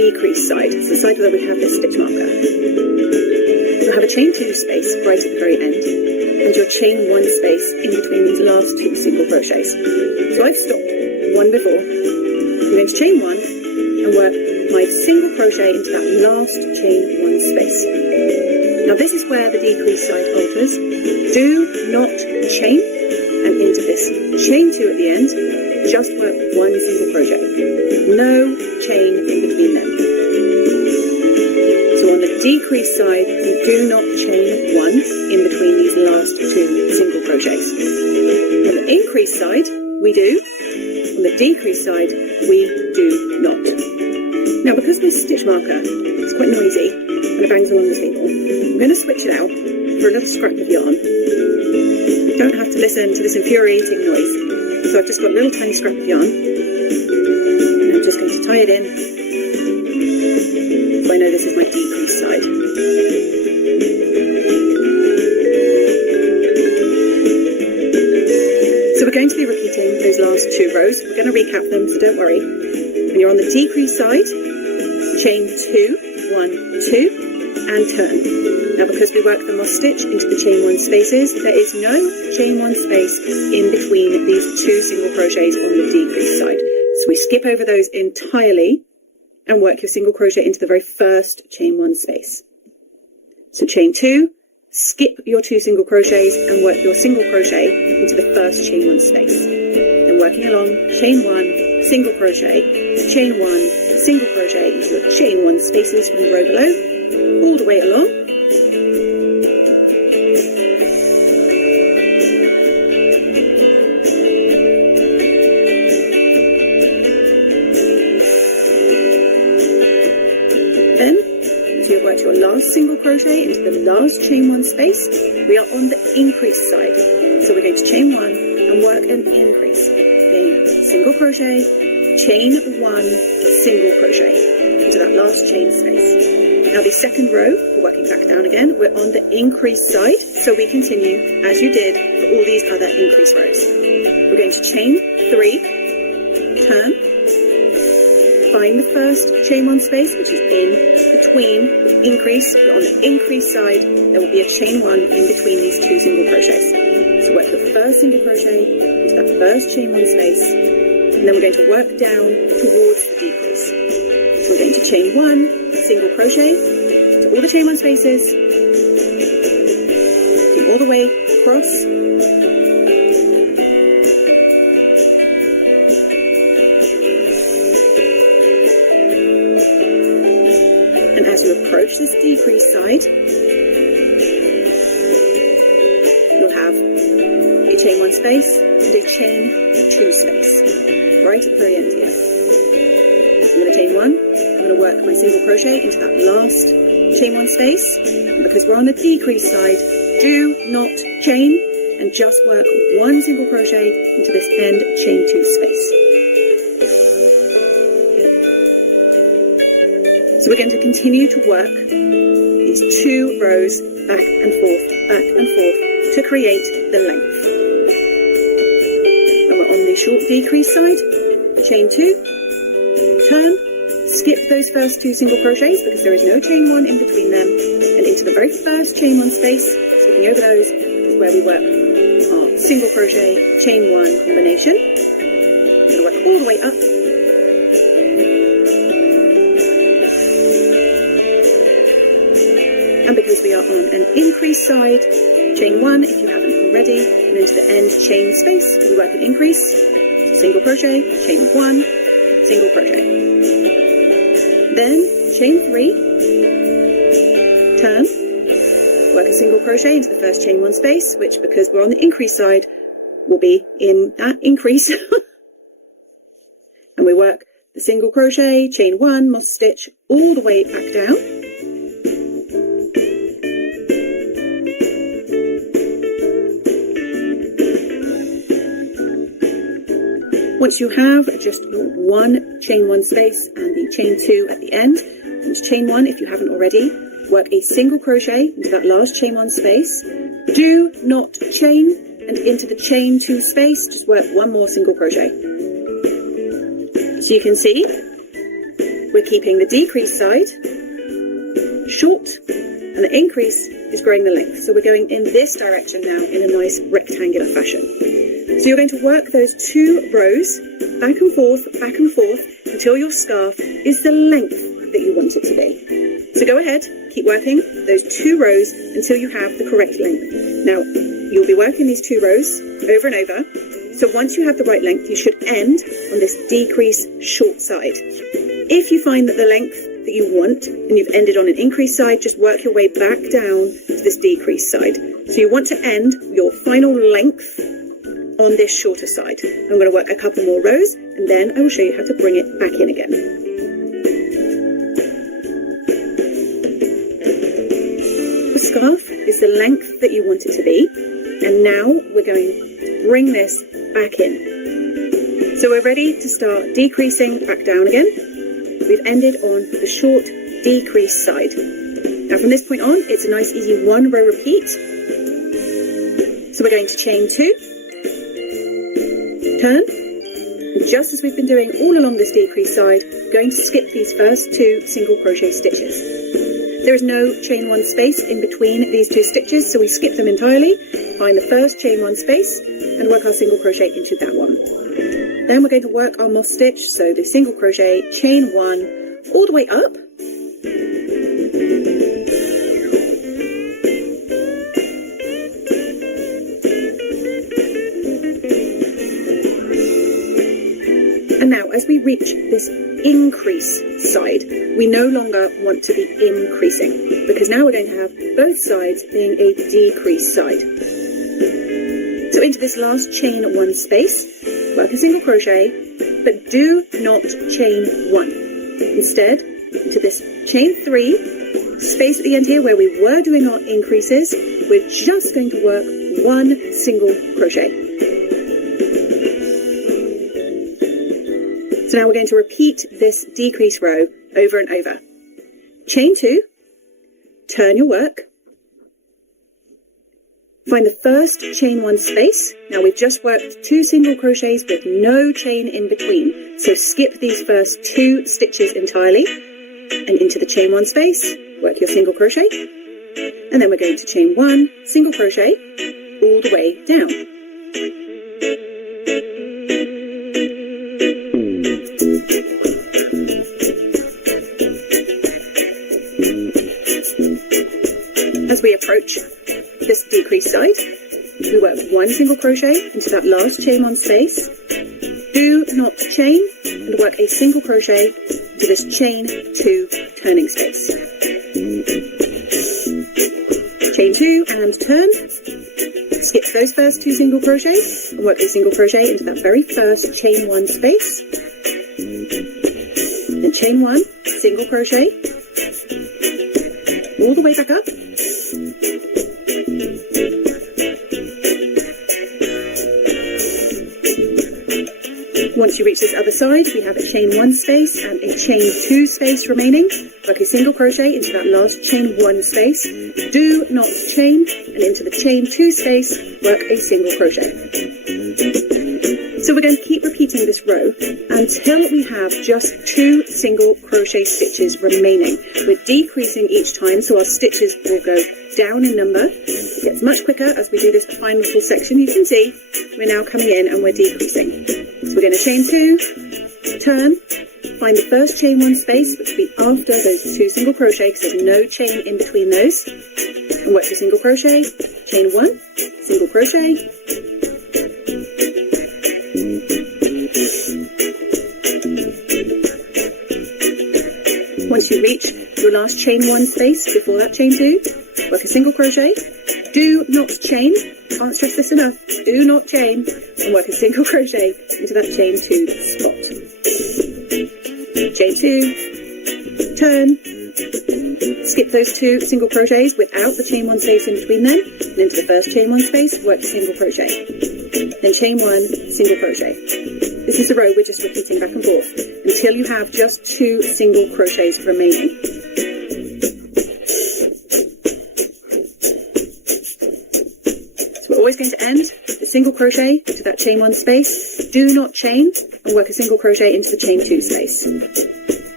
decrease side, so the side where we have this stitch marker, you'll have a chain 2 space right at the very end, and your chain 1 space in between these last 2 single crochets. So I've stopped one before. I'm going to chain 1 and work my single crochet into that last chain 1 space. Now this is where the decrease side alters. Do not chain and into this chain 2 at the end, just work 1 single crochet. No chain in between them. So on the decrease side, you do not chain 1 in between these last 2 single crochets. On the increase side, we do. On the decrease side, we do not. Now because this stitch marker is quite noisy and it bangs along the table, I'm going to switch it out for a little scrap of yarn. You don't have to listen to this infuriating noise. So I've just got a little tiny scrap of yarn, and I'm just going to tie it in, so I know this is my decrease side. So we're going to be repeating those last 2 rows. We're going to recap them, so don't worry. When you're on the decrease side, chain 2, 1, 2, and turn. Now because we work the moss stitch into the chain 1 spaces, there is no chain 1 space in between these 2 single crochets on the decrease side. So we skip over those entirely and work your single crochet into the very first chain 1 space. So chain 2, skip your 2 single crochets and work your single crochet into the first chain 1 space. Then working along, chain 1, single crochet, chain 1, single crochet into the chain 1 spaces from the row below, all the way along. Then, as you work your last single crochet into the last chain 1 space, we are on the increase side. So we're going to chain 1 and work an increase. Then single crochet, chain 1, single crochet into that last chain space. Now the second row, we're working back down again, we're on the increase side, so we continue as you did for all these other increase rows. We're going to chain 3, turn, find the first chain 1 space, which is in between the increase. We're on the increase side, there will be a chain 1 in between these 2 single crochets. So work your first single crochet into that first chain 1 space, and then we're going to work down towards the decrease. So we're going to chain 1, single crochet to all the chain 1 spaces, all the way across, and as you approach this decrease side, you'll have a chain 1 space and a chain 2 space right at the very end here. I'm going to chain 1. I'm going to work my single crochet into that last chain 1 space, and because we're on the decrease side, do not chain and just work 1 single crochet into this end chain 2 space. So we're going to continue to work these 2 rows back and forth to create the length. When we're on the short decrease side, chain 2, turn, skip those first 2 single crochets because there is no chain 1 in between them, and into the very first chain 1 space, skipping over those, is where we work our single crochet, chain 1 combination. We're going to work all the way up, and because we are on an increase side, chain 1 if you haven't already, and into the end chain space, we work an increase, single crochet, chain 1, single crochet. Then chain 3, turn, work a single crochet into the first chain 1 space, which because we're on the increase side will be in that increase, and we work the single crochet, chain 1, moss stitch all the way back down. Once you have just your 1 chain 1 space and the chain 2 at the end, which chain 1 if you haven't already, work a single crochet into that last chain 1 space. Do not chain, and into the chain 2 space, just work 1 more single crochet. So you can see, we're we're keeping the decrease side short, and the increase is growing the length. So we're going in this direction now in a nice rectangular fashion. So you're going to work those 2 rows back and forth until your scarf is the length that you want it to be. So go ahead, keep working those 2 rows until you have the correct length. Now, you'll be working these 2 rows over and over. So once you have the right length, you should end on this decrease short side. If you find that the length that you want and you've ended on an increase side, just work your way back down to this decrease side. So you want to end your final length on this shorter side. I'm going to work a couple more rows and then I will show you how to bring it back in again. The scarf is the length that you want it to be, and now we're going to bring this back in. So we're ready to start decreasing back down again. We've ended on the short decrease side. Now from this point on, it's a nice easy 1 row repeat. So we're going to chain 2, turn, and just as we've been doing all along this decrease side, we're going to skip these first 2 single crochet stitches. There is no chain 1 space in between these 2 stitches, so we skip them entirely, find the first chain 1 space, and work our single crochet into that one. Then we're going to work our moss stitch, so the single crochet, chain 1, all the way up. And now, as we reach this increase side, we no longer want to be increasing, because now we're going to have both sides being a decrease side. So into this last chain 1 space, work a single crochet, but do not chain 1. Instead, into this chain 3, space at the end here where we were doing our increases, we're just going to work 1 single crochet. So now we're going to repeat this decrease row over and over. Chain 2, turn your work, find the first chain 1 space. Now we've just worked 2 single crochets with no chain in between. So skip these first 2 stitches entirely and into the chain 1 space, work your single crochet, and then we're going to chain 1, single crochet, all the way down. As we approach this decrease side, we work 1 single crochet into that last chain 1 space. Do not chain, and work a single crochet into this chain 2 turning space. Chain 2 and turn. Skip those first 2 single crochets and work a single crochet into that very first chain 1 space. Then chain 1, single crochet, all the way back up. Once you reach this other side, we have a chain 1 space and a chain 2 space remaining. Work a single crochet into that last chain 1 space. Do not chain, and into the chain 2 space, work a single crochet. So we're going to keep repeating this row until we have just 2 single crochet stitches remaining. We're decreasing each time, so our stitches will go down in number. It gets much quicker as we do this final little section. You can see we're now coming in and we're decreasing. So we're going to chain 2, turn, find the first chain 1 space, which will be after those 2 single crochet because there's no chain in between those, and work your single crochet, chain 1, single crochet, once you reach your last chain 1 space before that chain 2, work a single crochet. Do not chain, can't stress this enough, do not chain, and work a single crochet into that chain 2 spot. Chain 2, turn, skip those 2 single crochets without the chain 1 space in between them, and into the first chain 1 space, work a single crochet. Then chain 1, single crochet. This is the row we're just repeating back and forth until you have just 2 single crochets remaining. So we're always going to end the single crochet into that chain 1 space. Do not chain, and work a single crochet into the chain 2 space.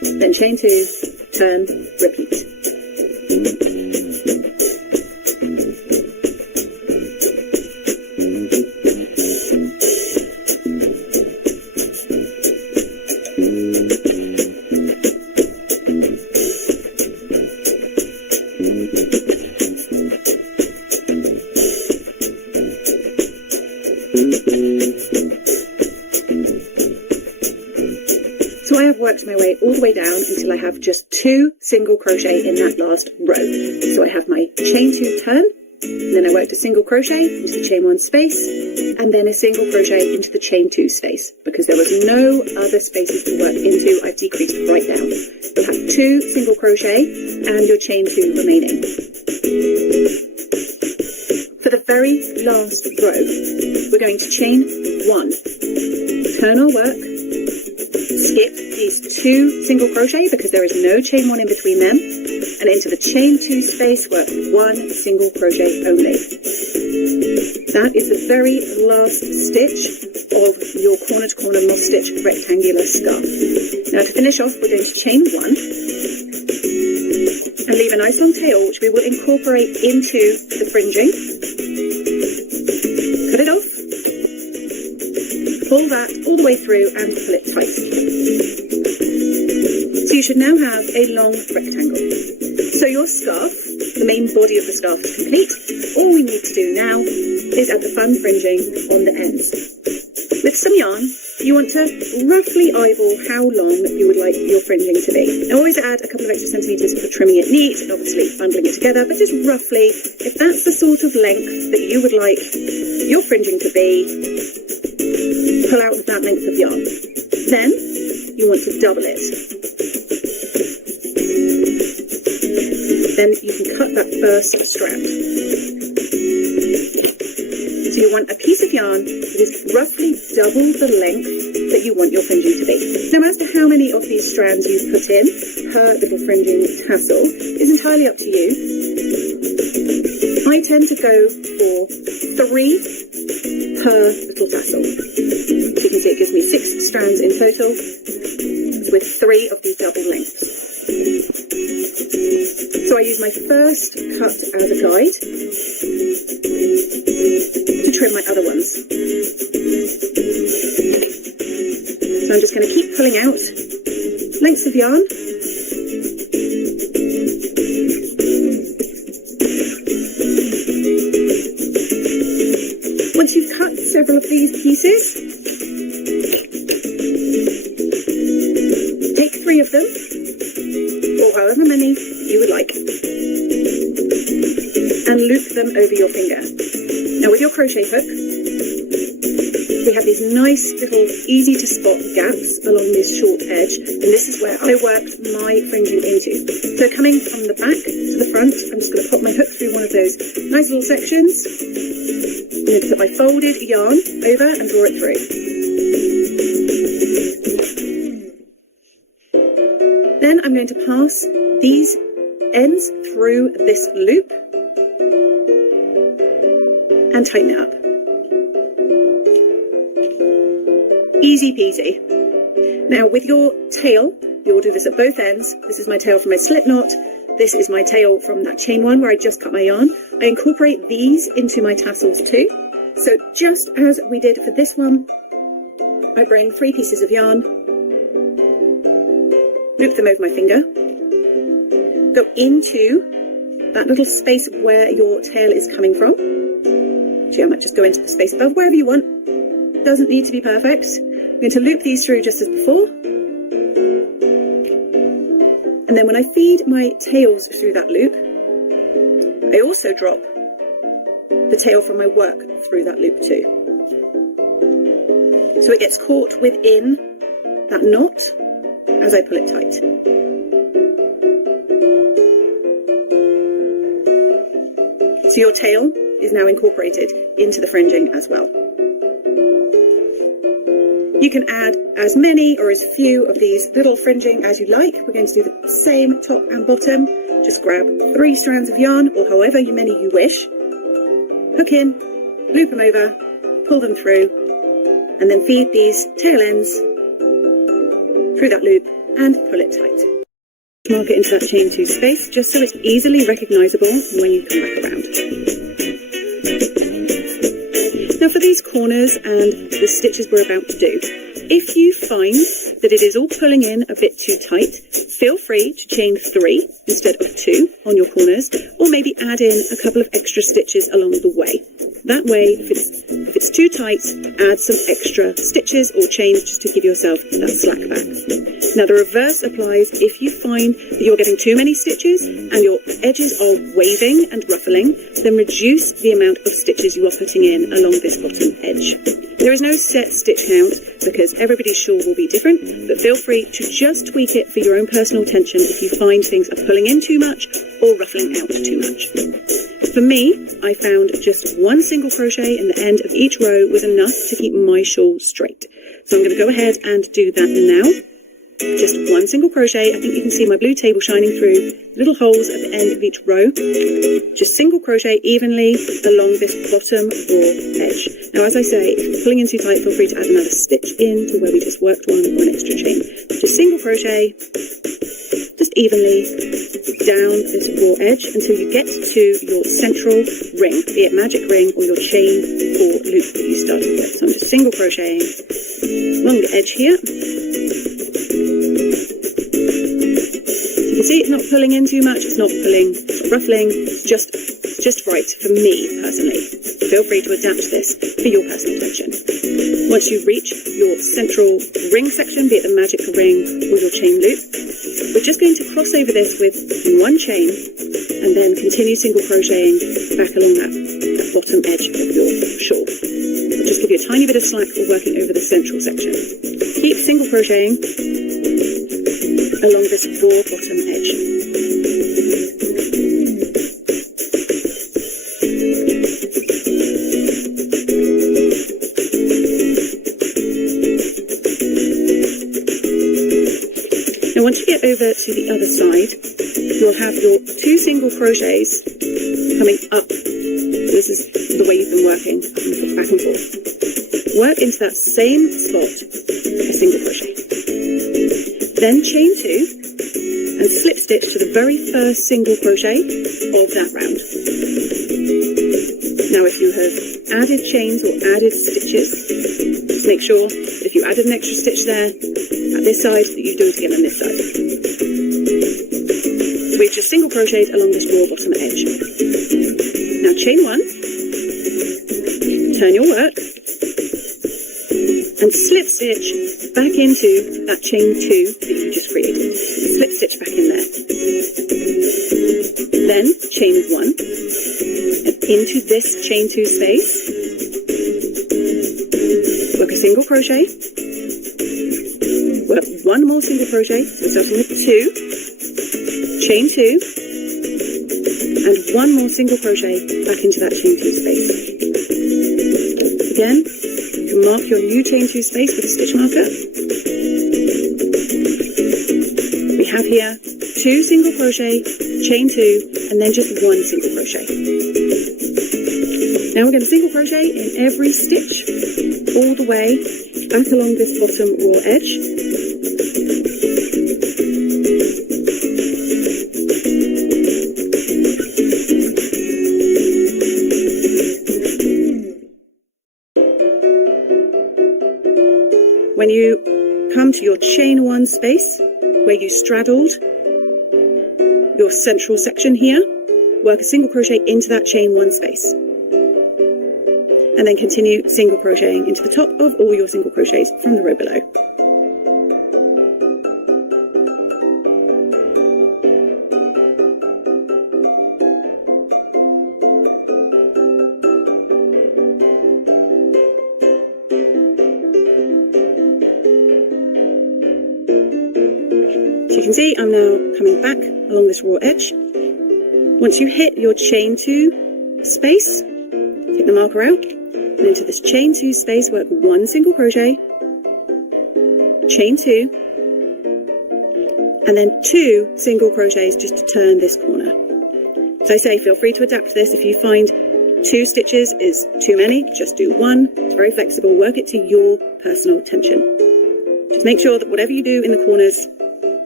then chain 2, turn, repeat. So I have worked my way all the way down until I have just 2 single crochet in that last row. So I have my chain 2 turn, and then I worked a single crochet into the chain 1 space, and then a single crochet into the chain 2 space. Because there was no other spaces to work into, I've decreased right down. You'll have 2 single crochet and your chain 2 remaining. For the very last row, we're going to chain 1, turn our work, skip these 2 single crochet because there is no chain 1 in between them, and into the chain 2 space work 1 single crochet only. That is the very last stitch of your corner to corner moss stitch rectangular scarf. Now to finish off, we're going to chain 1 and leave a nice long tail which we will incorporate into the fringing. Cut it off, pull that all the way through and pull it tight. So you should now have a long rectangle. So your scarf, the main body of the scarf is complete. All we need to do now is add the fun fringing on the ends. With some yarn, you want to roughly eyeball how long you would like your fringing to be. Now always add a couple of extra centimetres for trimming it neat and obviously bundling it together, but just roughly, if that's the sort of length that you would like your fringing to be, pull out that length of yarn. Then you want to double it. Then you can cut that first strand. So you want a piece of yarn that is roughly double the length that you want your fringing to be. Now as to how many of these strands you put in per little fringing tassel is entirely up to you. I tend to go for 3 per little tassel. So you can see it gives me 6 strands in total with 3 of these double lengths. So I use my first cut as a guide to trim my other ones. So I'm just going to keep pulling out lengths of yarn. Once you've cut several of these pieces, take 3 of them, or however many you would like, and loop them over your finger. Now with your crochet hook, we have these nice little easy to spot gaps along this short edge, and this is where I worked my fringing into. So coming from the back to the front, I'm just going to pop my hook through one of those nice little sections. I'm going to put my folded yarn over and draw it through. Then I'm going to pass these ends through this loop and tighten it up. Easy peasy. Now with your tail, you'll do this at both ends. This is my tail from my slip knot. This is my tail from that chain 1 where I just cut my yarn. I incorporate these into my tassels too. So just as we did for this one, I bring 3 pieces of yarn, loop them over my finger, go into that little space where your tail is coming from. Actually, I might just go into the space above, wherever you want. Doesn't need to be perfect. I'm going to loop these through just as before. And then when I feed my tails through that loop, I also drop the tail from my work through that loop too. So it gets caught within that knot as I pull it tight. So your tail is now incorporated into the fringing as well. You can add as many or as few of these little fringing as you like. We're going to do the same top and bottom. Just grab 3 strands of yarn, or however many you wish. Hook in, loop them over, pull them through, and then feed these tail ends through that loop and pull it tight. Mark it into that chain 2 space, just so it's easily recognisable when you come back around. Now for these corners and the stitches we're about to do, if you find that it is all pulling in a bit too tight, feel free to chain 3 instead of 2 on your corners, or maybe add in a couple of extra stitches along the way. That way, if it's too tight, add some extra stitches or chains just to give yourself that slack back. Now the reverse applies if you find that you're getting too many stitches and your edges are waving and ruffling, then reduce the amount of stitches you are putting in along this bottom edge. There is no set stitch count because everybody's shawl will be different, but feel free to just tweak it for your own personal tension if you find things are pulling in too much or ruffling out too much. For me, I found just 1 single crochet in the end of each row was enough to keep my shawl straight. So I'm going to go ahead and do that now. Just 1 single crochet. I think you can see my blue table shining through, little holes at the end of each row. Just single crochet evenly along this bottom raw edge. Now as I say, if you're pulling in too tight, feel free to add another stitch in to where we just worked one or an extra chain. Just single crochet, just evenly down this raw edge until you get to your central ring, be it magic ring or your chain or loop that you started with. So I'm just single crocheting along the edge here. You can see it's not pulling in too much, it's not pulling, it's not ruffling, it's just right for me personally. Feel free to adapt this for your personal tension. Once you reach your central ring section, be it the magic ring or your chain loop, we're just going to cross over this with 1 chain and then continue single crocheting back along that bottom edge of your shawl. I'll just give you a tiny bit of slack for working over the central section. Keep single crocheting along this raw bottom edge. Now once you get over to the other side, you'll have your 2 single crochets coming up. This is the way you've been working, back and forth. Work into that same spot a single crochet. Then chain 2 and slip stitch to the very first single crochet of that round. Now if you have added chains or added stitches, just make sure that if you added an extra stitch there at this side that you do it again on this side. We've just single crocheted along this raw bottom edge. Now chain 1, turn your work and slip stitch back into that chain 2 that you just created. Slip stitch back in there. Then chain 1 and into this chain 2 space. Work a single crochet. Work 1 more single crochet. So starting with 2, chain 2, and 1 more single crochet back into that chain 2 space. Again, you can mark your new chain 2 space with a stitch marker. We have here 2 single crochet, chain 2, and then just 1 single crochet. Now we're going to single crochet in every stitch all the way back along this bottom raw edge. When you come to your chain 1 space, where you straddled your central section here, work a single crochet into that chain 1 space. And then continue single crocheting into the top of all your single crochets from the row below. So you can see I'm now coming back along this raw edge. Once you hit your chain 2 space, take the marker out, and into this chain 2 space work 1 single crochet, chain 2, and then 2 single crochets just to turn this corner. So I say feel free to adapt this. If you find 2 stitches is too many, just do 1. It's very flexible. Work it to your personal tension. Just make sure that whatever you do in the corners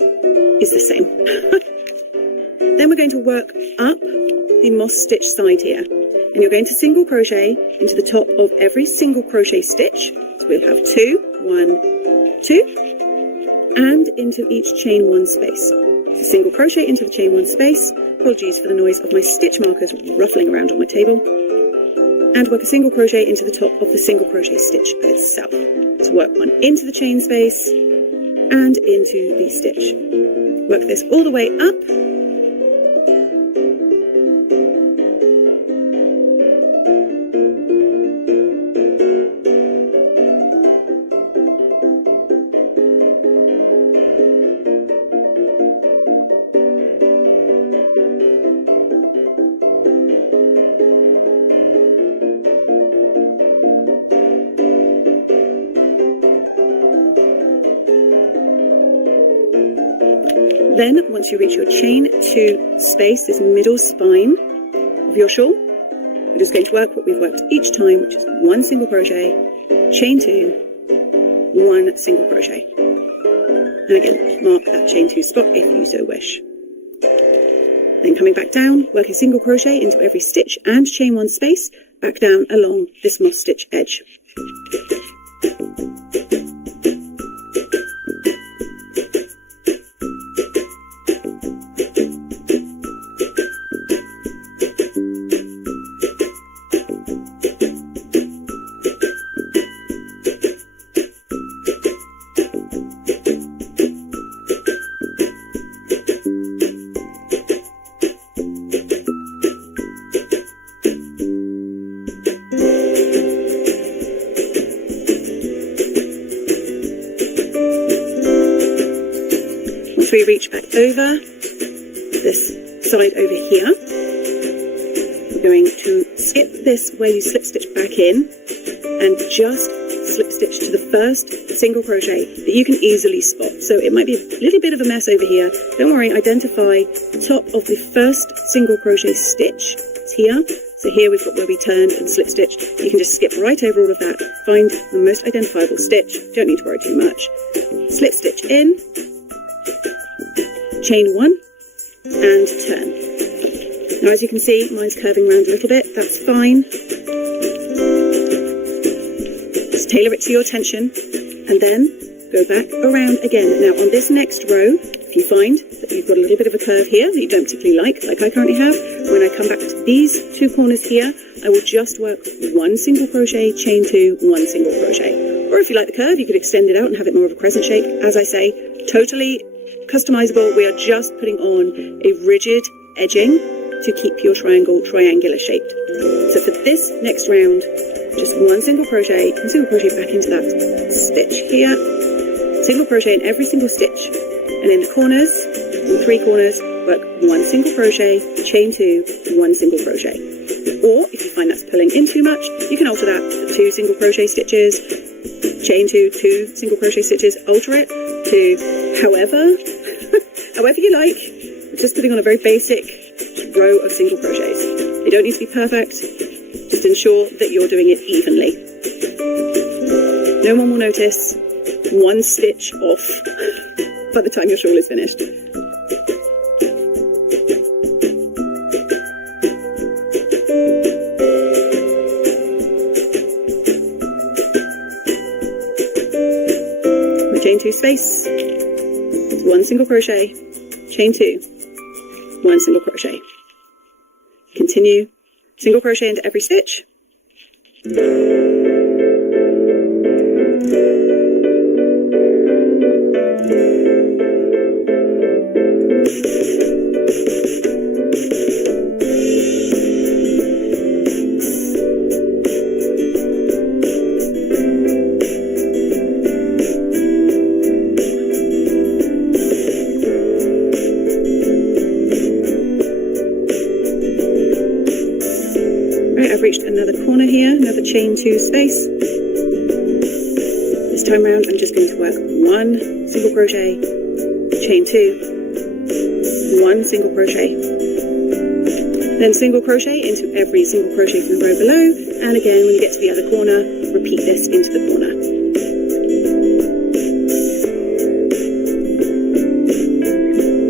is the same. Then we're going to work up the moss stitch side here. And you're going to single crochet into the top of every single crochet stitch. So we'll have 2, 1, 2, and into each chain 1 space. So single crochet into the chain 1 space. Apologies for the noise of my stitch markers ruffling around on my table. And work a single crochet into the top of the single crochet stitch itself. So work 1 into the chain space and into the stitch. Work this all the way up. Then, once you reach your chain 2 space, this middle spine of your shawl, we're just going to work what we've worked each time, which is 1 single crochet, chain 2, 1 single crochet. And again, mark that chain 2 spot if you so wish. Then coming back down, work a single crochet into every stitch and chain 1 space, back down along this moss stitch edge. Once we reach back over this side over here, we're going to skip this where you slip stitch back in and just slip stitch to the first single crochet that you can easily spot. So it might be a little bit of a mess over here. Don't worry, identify the top of the first single crochet stitch. It's here. So here we've got where we turned and slip stitch. You can just skip right over all of that, find the most identifiable stitch. Don't need to worry too much. Slip stitch in, chain 1, and turn. Now as you can see, mine's curving around a little bit. That's fine. Just tailor it to your tension, and then go back around again. Now on this next row, if you find that you've got a little bit of a curve here that you don't particularly like I currently have, when I come back to these 2 corners here, I will just work 1 single crochet, chain 2, 1 single crochet. Or if you like the curve, you could extend it out and have it more of a crescent shape. As I say, totally customizable. We are just putting on a rigid edging to keep your triangle triangular shaped. So for this next round, just 1 single crochet and single crochet back into that stitch here, single crochet in every single stitch, and in the corners, in 3 corners, work 1 single crochet, chain 2, 1 single crochet. Or if you find that's pulling in too much, you can alter that to 2 single crochet stitches, chain 2, 2 single crochet stitches, alter it to however you like. We're just putting on a very basic row of single crochets. They don't need to be perfect, just ensure that you're doing it evenly. No one will notice 1 stitch off by the time your shawl is finished. My chain 2 space, 1 single crochet, chain 2, 1 single crochet. Continue, single crochet into every stitch. I've reached another corner here, another chain 2 space. This time round I'm just going to work 1 single crochet, chain 2, 1 single crochet, then single crochet into every single crochet from the row below, and again when you get to the other corner, repeat this into the corner.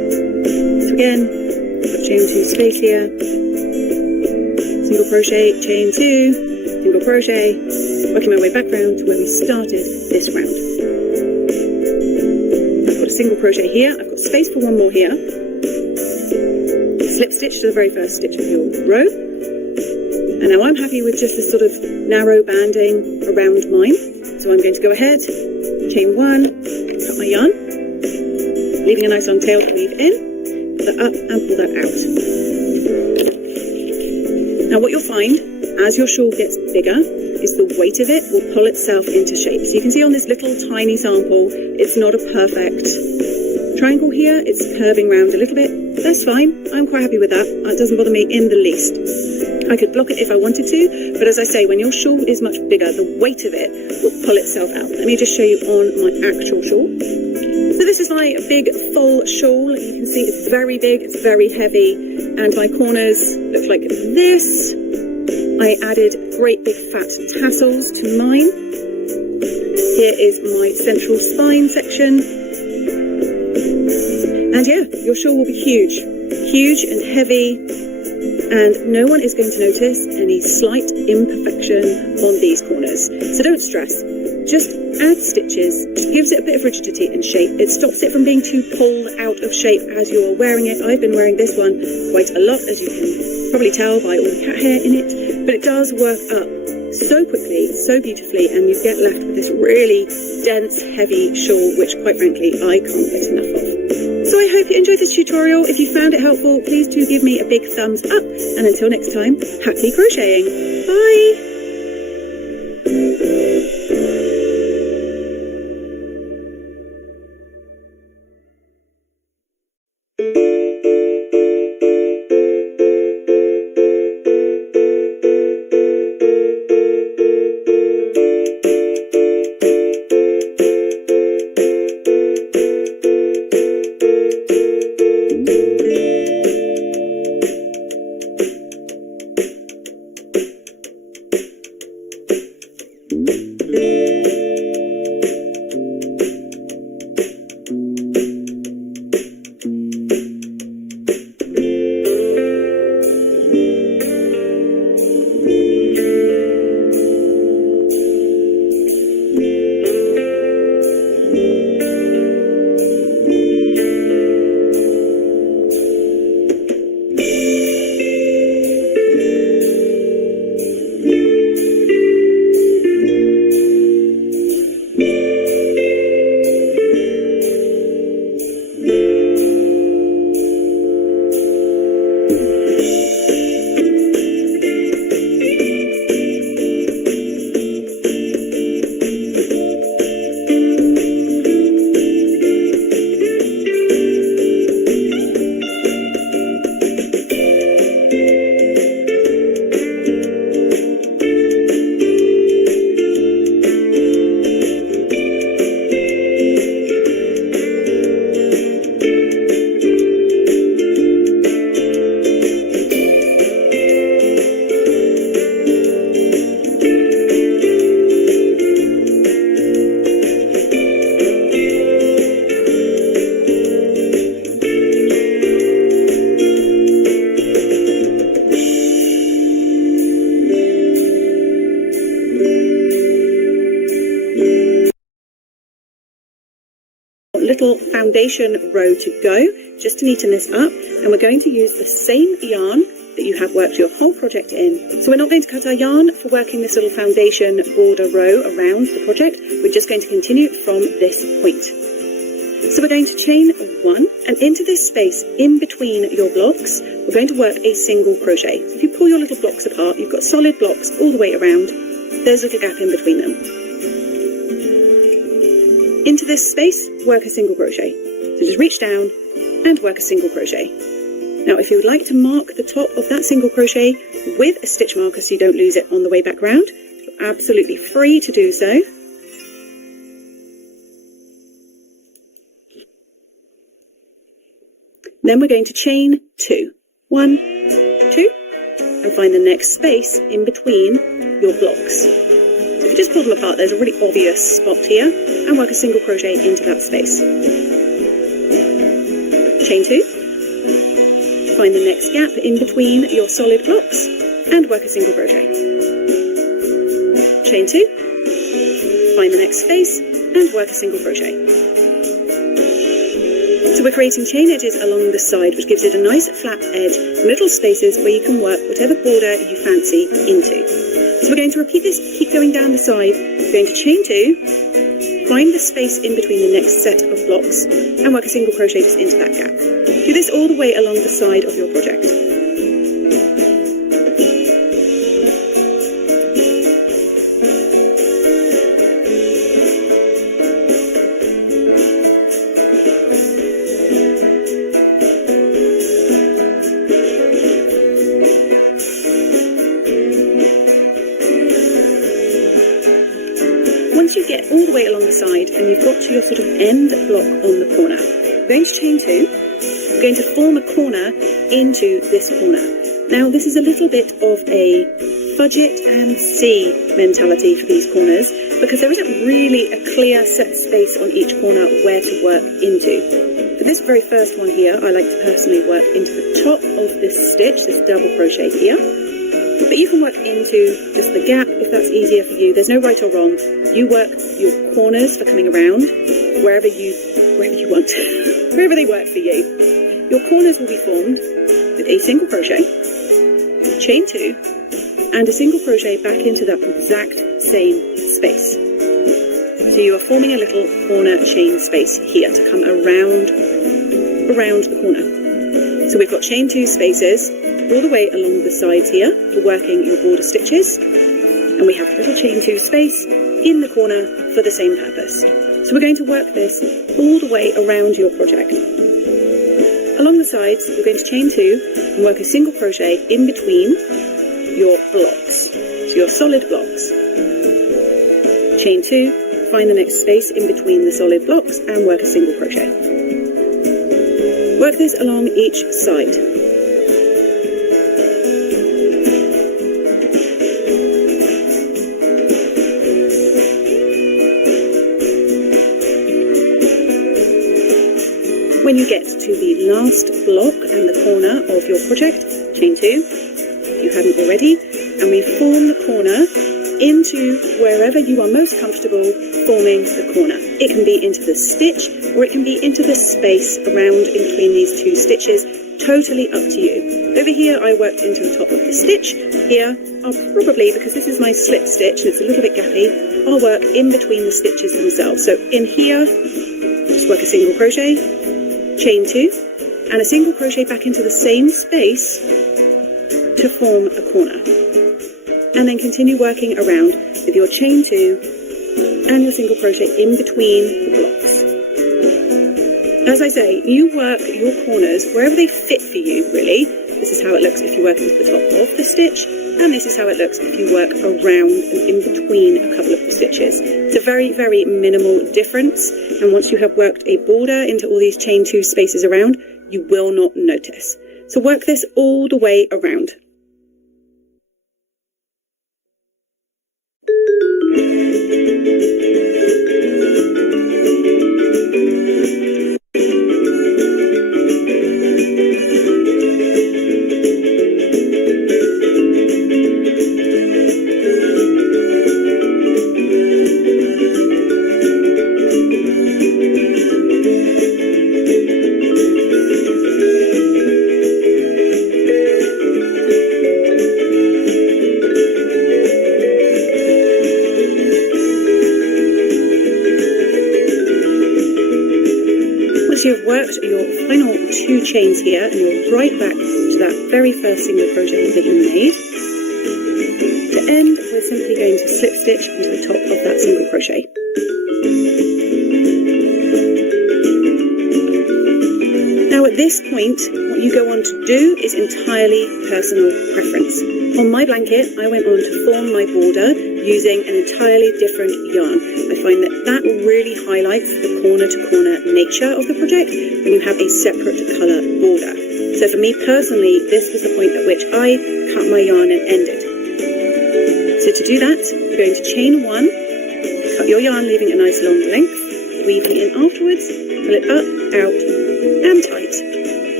chain 2 space here, single crochet, chain 2, single crochet, working my way back round to where we started this round. I've got a single crochet here, I've got space for one more here, slip stitch to the very first stitch of your row, and now I'm happy with just this sort of narrow banding around mine, so I'm going to go ahead, chain 1, cut my yarn, leaving a nice long tail to weave in, pull that up and pull that out. Now what you'll find as your shawl gets bigger is the weight of it will pull itself into shape. So you can see on this little tiny sample, it's not a perfect triangle here, it's curving round a little bit. That's fine, I'm quite happy with that. It doesn't bother me in the least. I could block it if I wanted to, but as I say, when your shawl is much bigger, the weight of it will pull itself out. Let me just show you on my actual shawl. So this is my big full shawl. You can see it's very big, it's very heavy, and my corners look like this. I added great big fat tassels to mine. Here is my central spine section. And yeah, your shawl will be huge and heavy, and no one is going to notice any slight imperfection on these corners. So don't stress, just add stitches, just gives it a bit of rigidity and shape. It stops it from being too pulled out of shape as you're wearing it. I've been wearing this one quite a lot, as you can probably tell by all the cat hair in it, but it does work up so quickly, so beautifully, and you get left with this really dense, heavy shawl, which quite frankly, I can't get enough of. So I hope you enjoyed this tutorial. If you found it helpful, please do give me a big thumbs up, and until next time, happy crocheting. Bye! Little foundation row to go, just to neaten this up, and we're going to use the same yarn that you have worked your whole project in. So we're not going to cut our yarn for working this little foundation border row around the project, we're just going to continue from this point. So we're going to chain 1, and into this space in between your blocks, we're going to work a single crochet. So if you pull your little blocks apart, you've got solid blocks all the way around, there's a little gap in between them. Into this space, work a single crochet. So just reach down and work a single crochet. Now, if you would like to mark the top of that single crochet with a stitch marker so you don't lose it on the way back round, you're absolutely free to do so. Then we're going to chain 2. 1, 2, and find the next space in between your blocks. So if you just pull them apart, there's a really obvious spot here, and work a single crochet into that space. Chain 2, find the next gap in between your solid blocks and work a single crochet. Chain 2, find the next space and work a single crochet. So we're creating chain edges along the side, which gives it a nice flat edge, little spaces where you can work whatever border you fancy into. So we're going to repeat this, keep going down the side. We're going to chain 2, find the space in between the next set of blocks and work a single crochet just into that gap. Do this all the way along the side of your project. Once you get all the way along the side and you've got to your sort of end block on the corner, we're going to chain 2, we're going to form a corner into this corner. Now this is a little bit of a fudge it and see mentality for these corners because there isn't really a clear set space on each corner where to work into. For this very first one here, I like to personally work into the top of this stitch, this double crochet here. But you can work into just the gap if that's easier for you. There's no right or wrong. You work your corners for coming around wherever you want, wherever they work for you. Your corners will be formed with a single crochet, chain 2, and a single crochet back into that exact same space. So you are forming a little corner chain space here to come around the corner. So we've got chain 2 spaces all the way along the sides here for working your border stitches, and we have a little chain 2 space in the corner for the same purpose. So we're going to work this all the way around your project. Along the sides, we're going to chain 2 and work a single crochet in between your blocks, so your solid blocks. Chain 2, find the next space in between the solid blocks and work a single crochet. Work this along each side. When you get to the last block and the corner of your project, chain 2, if you hadn't already, and we form the corner into wherever you are most comfortable forming the corner. It can be into the stitch or it can be into the space around in between these 2 stitches, totally up to you. Over here I worked into the top of the stitch. Here I'll probably, because this is my slip stitch and it's a little bit gappy, I'll work in between the stitches themselves. So in here, just work a single crochet, chain 2, and a single crochet back into the same space to form a corner. And then continue working around with your chain 2 and your single crochet in between the blocks. As I say, you work your corners wherever they fit for you, really. This is how it looks if you work into the top of the stitch, and this is how it looks if you work around and in between a couple of the stitches. It's a very, very minimal difference, and once you have worked a border into all these chain 2 spaces around, you will not notice. So work this all the way around. You've worked your final 2 chains here and you're right back to that very first single crochet that you made. To end, we're simply going to slip stitch into the top of that single crochet. Now at this point, what you go on to do is entirely personal preference. On my blanket, I went on to form my border using an entirely different yarn. I find that really highlights the corner-to-corner nature of the project when you have a separate colour border. So for me personally, this was the point at which I cut my yarn and ended. So to do that, you're going to chain 1, cut your yarn leaving a nice long length, weaving in afterwards, pull it up, out and tight.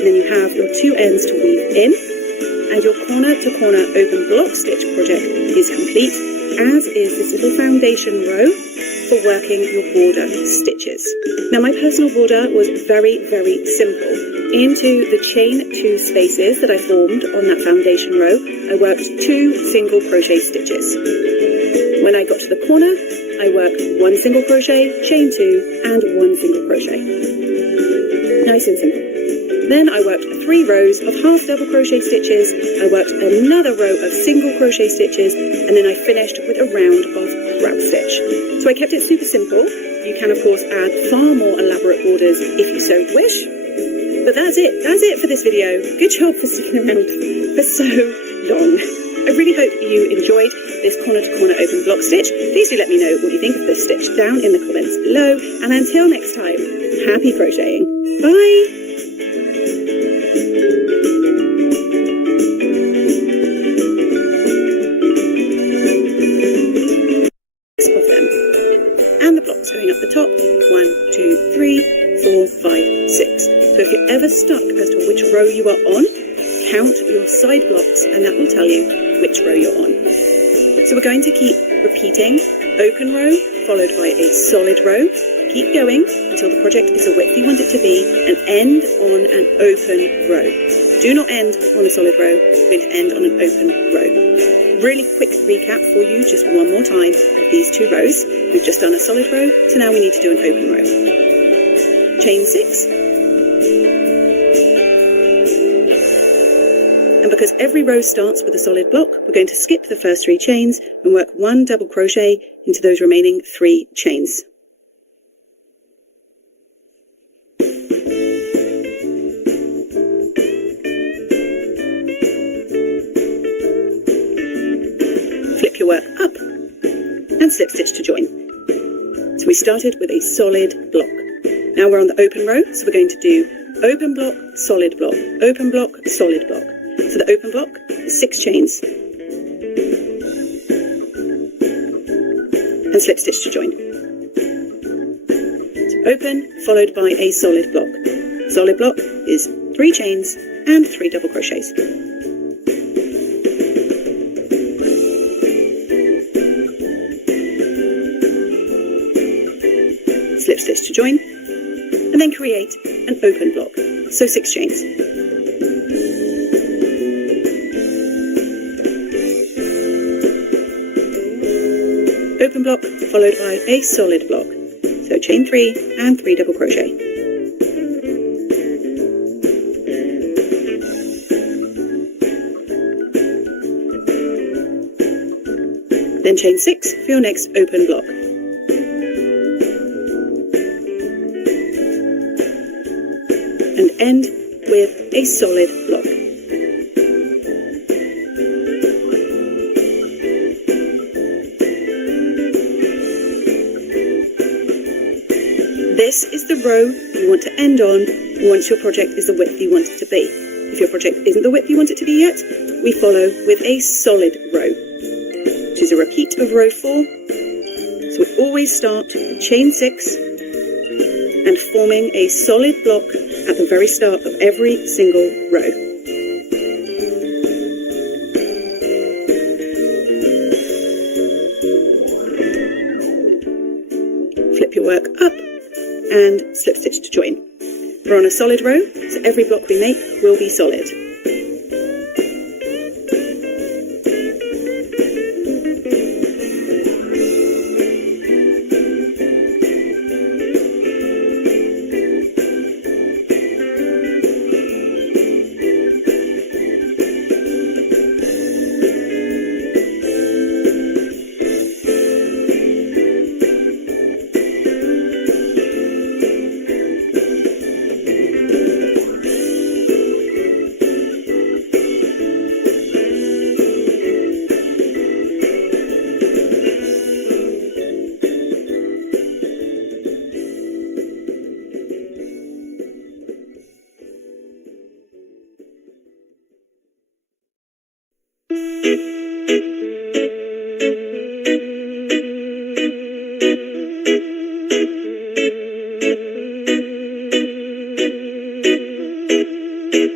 and then you have your 2 ends to weave in, and your corner-to-corner open block stitch project is complete, as is this little foundation row for working your border stitches. Now my personal border was very, very simple. Into the chain 2 spaces that I formed on that foundation row, I worked 2 single crochet stitches. When I got to the corner, I worked 1 single crochet, chain 2, and 1 single crochet. Nice and simple. Then I worked 3 rows of half double crochet stitches, I worked another row of single crochet stitches, and then I finished with a round of grab stitch. So I kept it super simple. You can of course add far more elaborate borders if you so wish. But that's it for this video. Good job for sticking around for so long. I really hope you enjoyed this corner-to-corner open block stitch. Please do let me know what you think of this stitch down in the comments below. And until next time, happy crocheting. Bye! Of them. And the blocks going up the top. 1, 2, 3, 4, 5, 6. So if you're ever stuck as to which row you are on, count your side blocks and that will tell you which row you're on. So we're going to keep repeating open row followed by a solid row. Keep going until the project is the width you want it to be and end on an open row. Do not end on a solid row, we're going to end on an open row. Really quick recap for you, just one more time, of these 2 rows. We've just done a solid row, so now we need to do an open row. Chain 6. And because every row starts with a solid block, we're going to skip the first 3 chains and work 1 double crochet into those remaining 3 chains. Flip your work up and slip stitch to join. So we started with a solid block. Now we're on the open row, so we're going to do open block, solid block, open block, solid block. So the open block is 6 chains and slip stitch to join. So open followed by a solid block. Solid block is 3 chains and 3 double crochets. Slip stitch to join and then create an open block. So 6 chains. Open block followed by a solid block. So chain 3 and 3 double crochet. Then chain 6 for your next open block. And end with a solid block. This is the row you want to end on once your project is the width you want it to be. If your project isn't the width you want it to be yet, we follow with a solid row, which is a repeat of row 4. So we always start with chain 6 and forming a solid block at the very start of every single row. Flip your work up and slip stitch to join. We're on a solid row, so every block we make will be solid.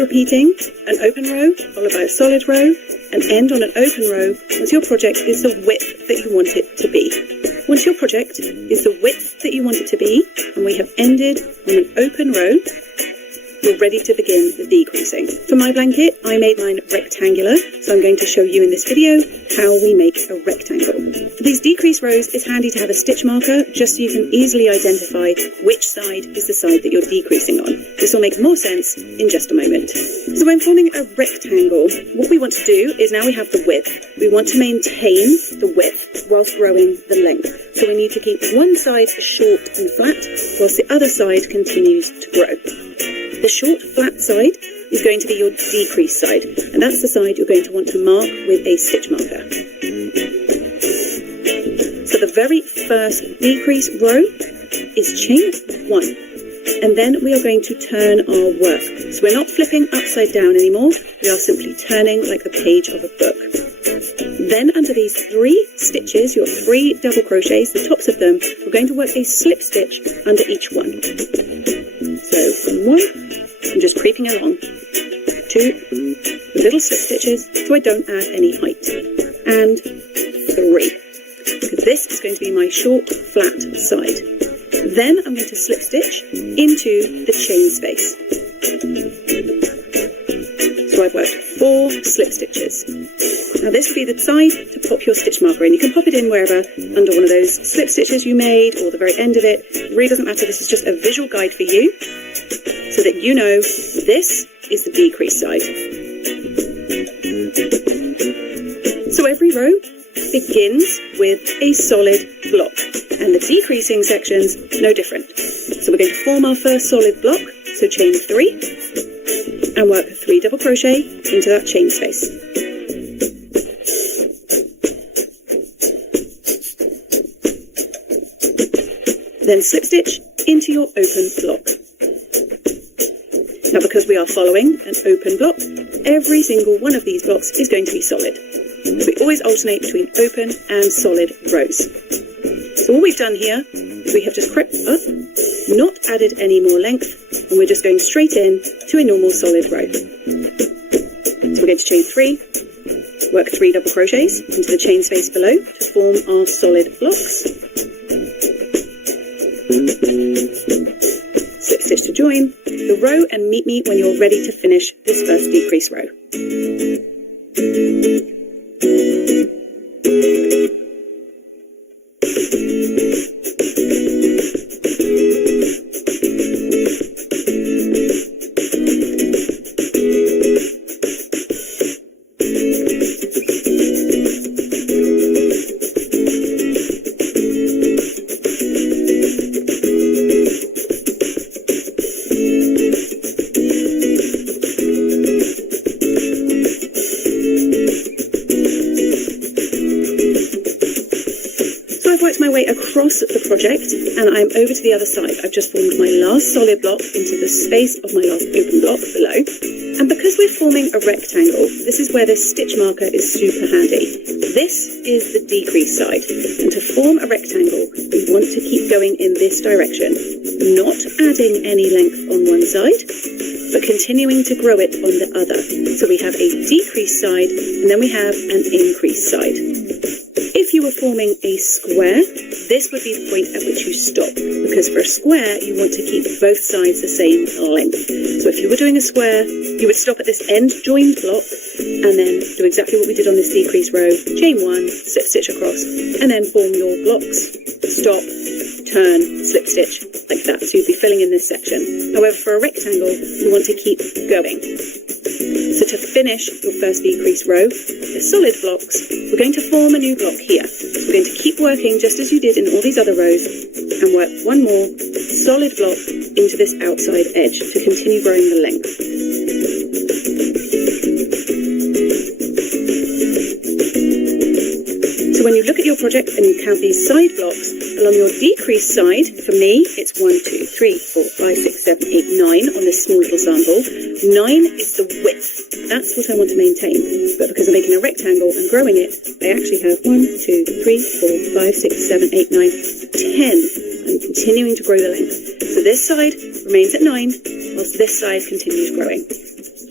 repeating an open row followed by a solid row and end on an open row once your project is the width that you want it to be. Once your project is the width that you want it to be, and we have ended on an open row, you're ready to begin the decreasing. For my blanket, I made mine rectangular, so I'm going to show you in this video how we make a rectangle. For these decrease rows, it's handy to have a stitch marker just so you can easily identify which side is the side that you're decreasing on. This will make more sense in just a moment. So when forming a rectangle, what we want to do is now we have the width. We want to maintain the width whilst growing the length. So we need to keep one side short and flat whilst the other side continues to grow. The short, flat side is going to be your decrease side, and that's the side you're going to want to mark with a stitch marker. So the very first decrease row is chain 1, and then we are going to turn our work. So we're not flipping upside down anymore, we are simply turning like the page of a book. Then under these 3 stitches, your 3 double crochets, the tops of them, we're going to work a slip stitch under each one. So from 1, I'm just creeping along. 2 little slip stitches so I don't add any height. And 3. This is going to be my short, flat side. Then I'm going to slip stitch into the chain space. So I've worked 4 slip stitches. Now this will be the side to pop your stitch marker in. You can pop it in wherever, under one of those slip stitches you made or the very end of it. It really doesn't matter, this is just a visual guide for you so that you know this is the decrease side. So every row begins with a solid block and the decreasing sections no different. So we're going to form our first solid block, so chain 3 and work 3 double crochet into that chain space. Then slip stitch into your open block. Now because we are following an open block, every single one of these blocks is going to be solid. So we always alternate between open and solid rows. So what we've done here is we have just crept up, not added any more length, and we're just going straight in to a normal solid row. So we're going to chain 3, work 3 double crochets into the chain space below to form our solid blocks. Slip stitch to join the row and meet me when you're ready to finish this first decrease row. Across the project and I'm over to the other side. I've just formed my last solid block into the space of my last open block below, and because we're forming a rectangle, this is where this stitch marker is super handy. This is the decrease side, and to form a rectangle we want to keep going in this direction, not adding any length on one side but continuing to grow it on the other. So we have a decrease side and then we have an increase side. If you were forming a square, this would be the point at which you stop, because for a square you want to keep both sides the same length. So if you were doing a square, you would stop at this end joined block and then do exactly what we did on this decrease row, chain 1, slip stitch across, and then form your blocks. Stop, turn, slip stitch, like that. So you'd be filling in this section. However, for a rectangle, you want to keep going. So to finish your first decrease row, the solid blocks, we're going to form a new block here. We're going to keep working just as you did in all these other rows and work one more solid block into this outside edge to continue growing the length. So when you look at your project and you count these side blocks, along your decrease side, for me, it's 1, 2, 3, 4, 5, 6, 7, 8, 9 on this small little sample. 9 is the width. That's what I want to maintain. But because I'm making a rectangle and growing it, I actually have 1, 2, 3, 4, 5, 6, 7, 8, 9, 10. I'm continuing to grow the length. So this side remains at 9, whilst this side continues growing.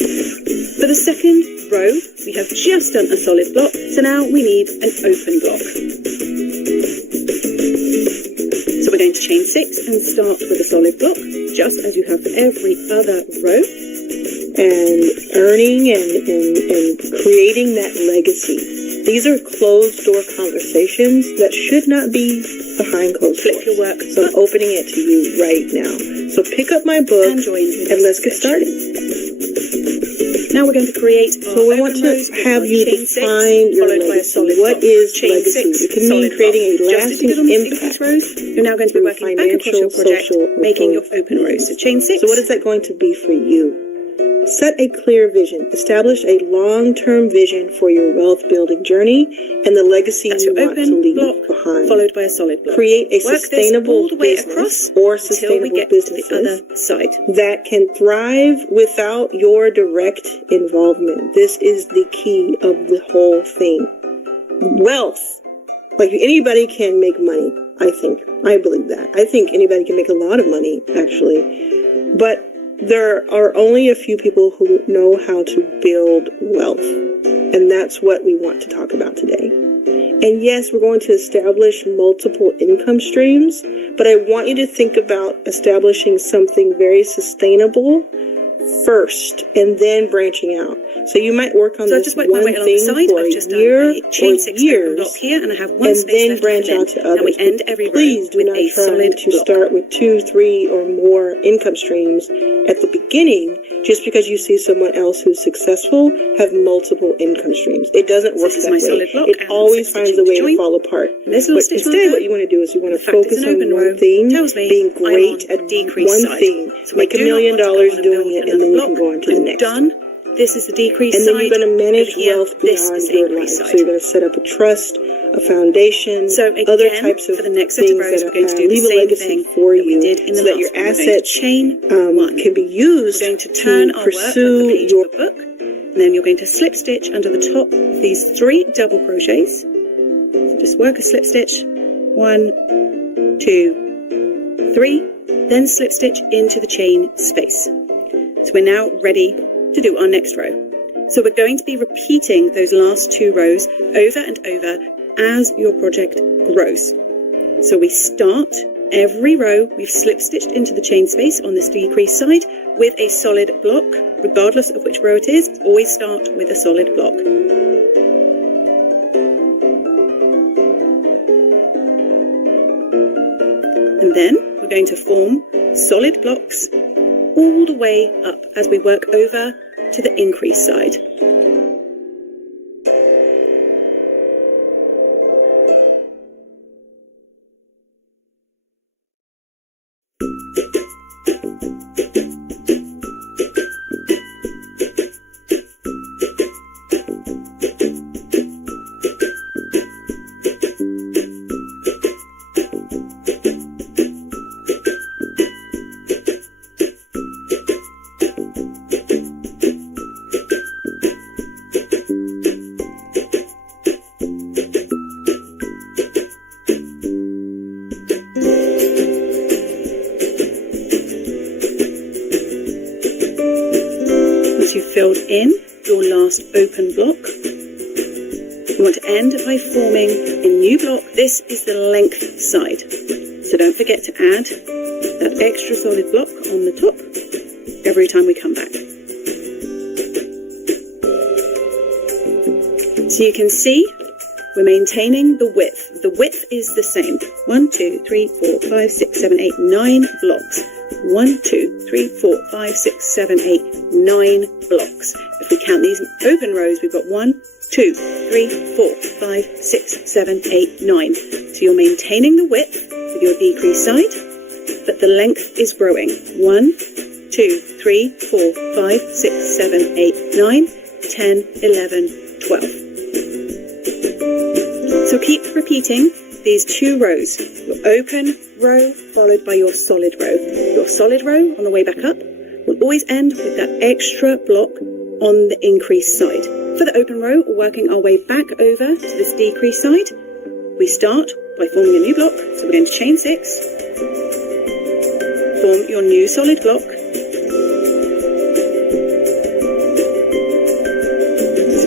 For the second row, we have just done a solid block, so now we need an open block. So we're going to chain 6 and start with a solid block, just as you have for every other row. And earning and creating that legacy. These are closed door conversations that should not be behind closed doors. Flip your work. So I'm opening it to you right now. So pick up my book and let's get started. Now we're going to create our So we want to have you define your legacy. What is legacy? It can mean creating a lasting impact. You're now going to be working back across your project, making your open rows. So chain 6. So what is that going to be for you? Set a clear vision. Establish a long-term vision for your wealth-building journey and the legacy you want to leave behind. Followed by a solid block. Create a sustainable business or sustainable businesses that can thrive without your direct involvement. This is the key of the whole thing. Wealth. Like anybody can make money, I think. I believe that. I think anybody can make a lot of money, actually. But there are only a few people who know how to build wealth. And that's what we want to talk about today. And yes, we're going to establish multiple income streams, but I want you to think about establishing something very sustainable first and then branching out. So you might work on this one thing for a year or years here, and I have one and then branch out to others. Please do not try to start with 2, 3, or more income streams at the beginning just because you see someone else who's successful have multiple income streams. It doesn't work that way. It always finds a way to fall apart. But instead what you want to do is you want to focus on one thing, being great at one thing, make $1 million doing it, and then you can go on to the next. This is the decrease and then you're going to manage wealth beyond your life. So you're going to set up a trust, a foundation, other types of things that leave a legacy for you so that your assets can be used to pursue your book. And then you're going to slip stitch under the top of these 3 double crochets. So just work a slip stitch. 1, 2, 3. Then slip stitch into the chain space. So we're now ready to do our next row. So we're going to be repeating those last 2 rows over and over as your project grows. So we start every row, we've slip stitched into the chain space on this decrease side with a solid block, regardless of which row it is. Always start with a solid block. And then we're going to form solid blocks all the way up as we work over to the increase side. Filled in your last open block. You want to end by forming a new block. This is the length side. So don't forget to add that extra solid block on the top every time we come back. So you can see we're maintaining the width. The width is the same. 1, 2, 3, 4, 5, 6, 7, 8, 9 blocks. 1, 2, 3, 4, 5, 6, 7, 8, 9 blocks. If we count these open rows, we've got 1, 2, 3, 4, 5, 6, 7, 8, 9. So you're maintaining the width with your decrease side, but the length is growing. 1, 2, 3, 4, 5, 6, 7, 8, 9, 10, 11, 12. So keep repeating these 2 rows. Your open row followed by your solid row. Your solid row on the way back up will always end with that extra block on the increase side. For the open row, we're working our way back over to this decrease side. We start by forming a new block. So we're going to chain 6, form your new solid block,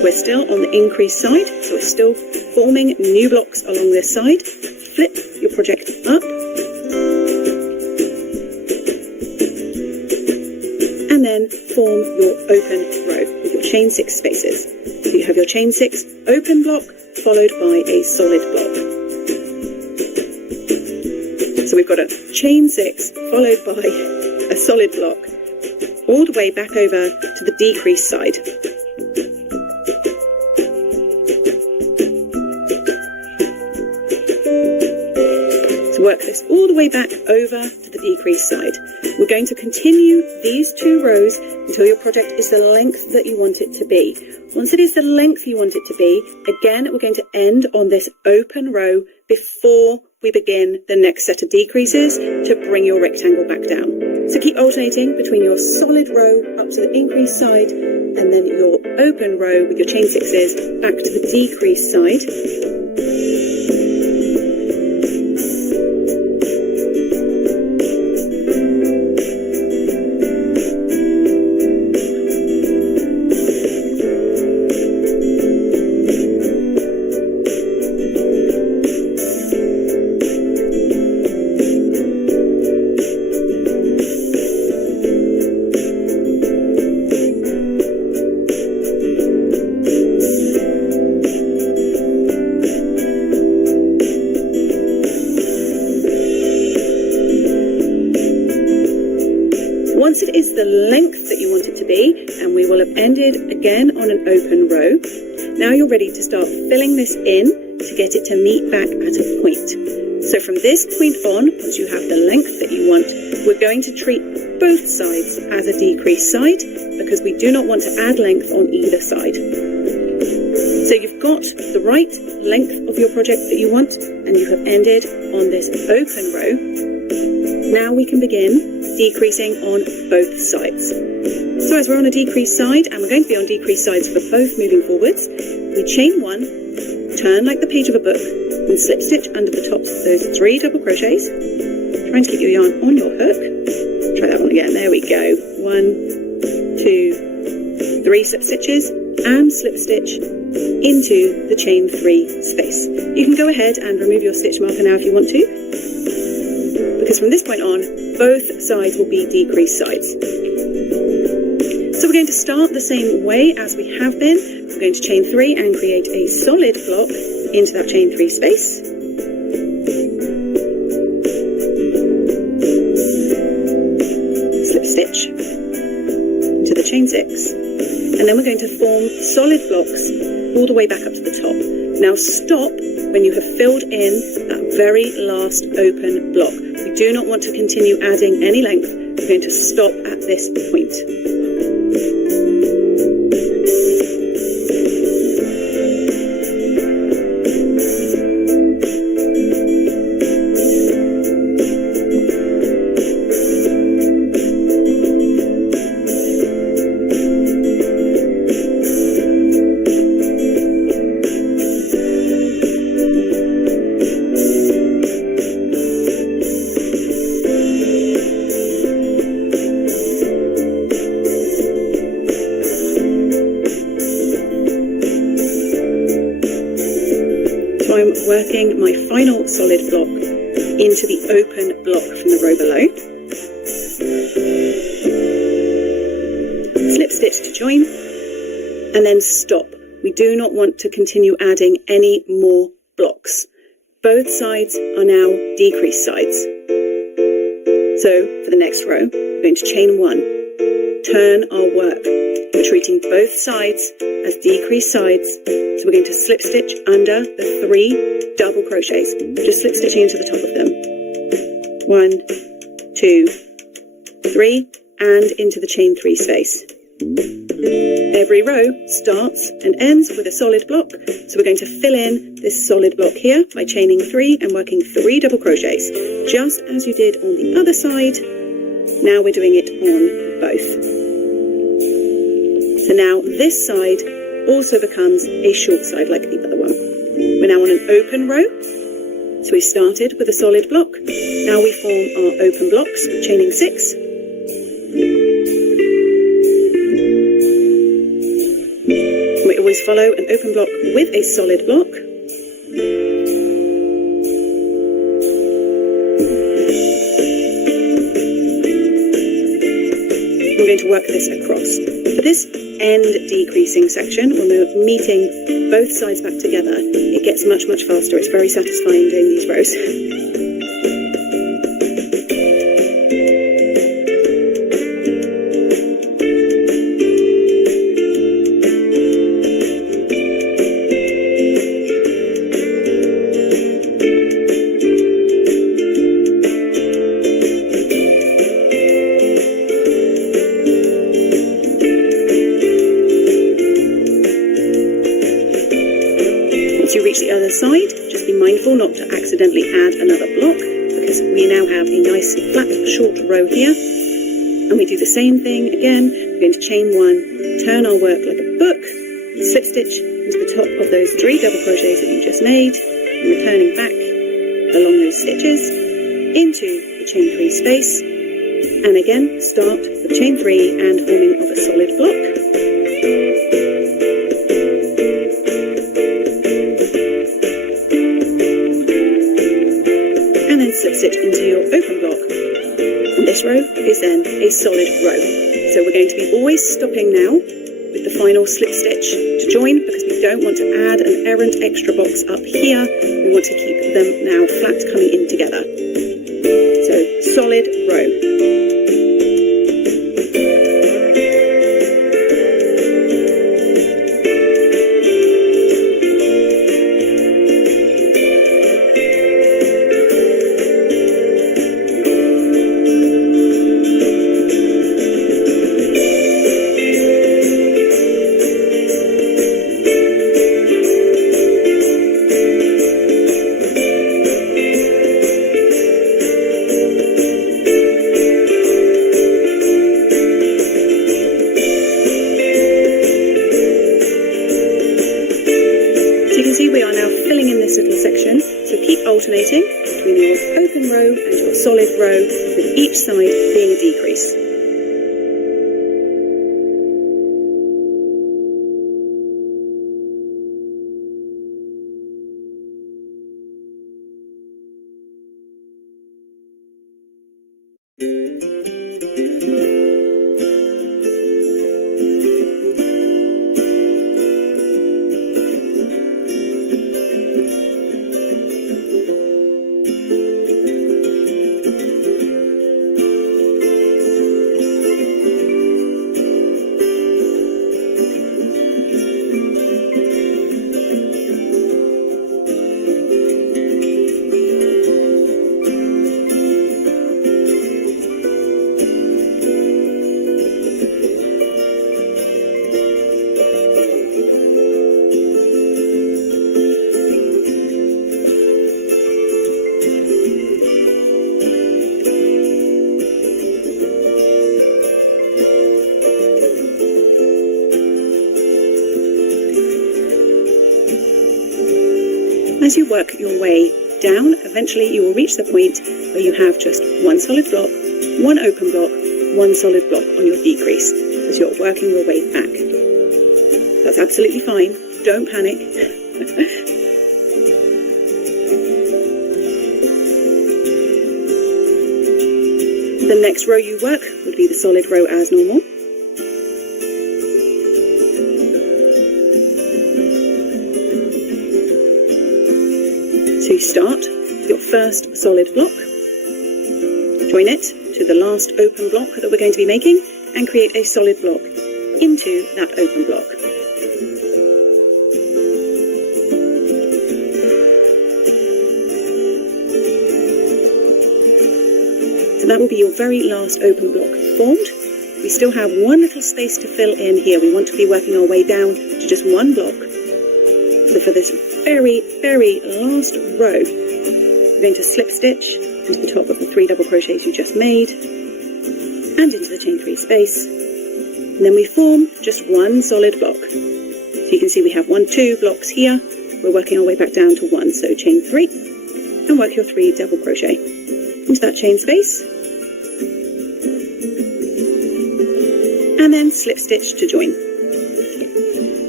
we're still on the increased side, so we're still forming new blocks along this side. Flip your project up. And then form your open row with your chain 6 spaces. So you have your chain 6 open block followed by a solid block. So we've got a chain 6 followed by a solid block all the way back over to the decreased side. So work this all the way back over to the decreased side. We're going to continue these 2 rows until your project is the length that you want it to be. Once it is the length you want it to be, again, we're going to end on this open row before we begin the next set of decreases to bring your rectangle back down. So keep alternating between your solid row up to the increased side and then your open row with your chain 6s back to the decreased side. Once it is the length that you want it to be, and we will have ended again on an open row, now you're ready to start filling this in to get it to meet back at a point. So from this point on, once you have the length that you want, we're going to treat both sides as a decreased side because we do not want to add length on either side. So you've got the right length of your project that you want, and you have ended on this open row. Now we can begin decreasing on both sides. So as we're on a decreased side, and we're going to be on decreased sides for both moving forwards, we chain 1, turn like the page of a book, and slip stitch under the top of those 3 double crochets. Trying to keep your yarn on your hook. Try that one again. There we go. 1, 2, 3 slip stitches and slip stitch into the chain 3 space. You can go ahead and remove your stitch marker now if you want to, because from this point on, both sides will be decreased sides. So we're going to start the same way as we have been. We're going to chain 3 and create a solid block into that chain 3 space. Slip stitch into the chain 6. And then we're going to form solid blocks all the way back up to the top. Now stop when you have filled in that very last open block. We do not want to continue adding any length. We're going to stop at this point. Working my final solid block into the open block from the row below. Slip stitch to join and then stop. We do not want to continue adding any more blocks. Both sides are now decreased sides. So for the next row, we're going to chain 1, turn our work. We're treating both sides as decreased sides. So we're going to slip stitch under the 3 double crochets, just slip stitching into the top of them. 1, 2, 3, and into the chain 3 space. Every row starts and ends with a solid block, so we're going to fill in this solid block here by chaining 3 and working 3 double crochets, just as you did on the other side. Now we're doing it on both. So now this side also becomes a short side like the other one. We're now on an open row. So we started with a solid block. Now we form our open blocks, chaining 6. We always follow an open block with a solid block. We're going to work this across. For this end decreasing section, when we're meeting both sides back together, it gets much, much faster. It's very satisfying doing these rows. Side, just be mindful not to accidentally add another block, because we now have a nice flat short row here. And we do the same thing again. We're going to chain one, turn our work like a book, slip stitch into the top of those 3 double crochets that you just made, and returning back along those stitches into the chain 3 space, and again start with chain 3 and forming of a solid block. Slip stitch into your open block, and this row is then a solid row. So we're going to be always stopping now with the final slip stitch to join, because we don't want to add an errant extra box up here. We want to keep them now flat coming in together. So solid row. Alternating between your open row and your solid row, with each side being a decrease. As you work your way down, eventually you will reach the point where you have just one solid block, one open block, one solid block on your decrease, as you're working your way back. That's absolutely fine. Don't panic. The next row you work would be the solid row as normal. So you start with your first solid block, join it to the last open block that we're going to be making, and create a solid block into that open block. So that will be your very last open block formed. We still have one little space to fill in here. We want to be working our way down to just one block. So for this very, very last row, we're going to slip stitch into the top of the 3 double crochets you just made, and into the chain 3 space. And then we form just one solid block. So you can see we have 1, 2 blocks here. We're working our way back down to 1. So chain 3, and work your 3 double crochet into that chain space, and then slip stitch to join.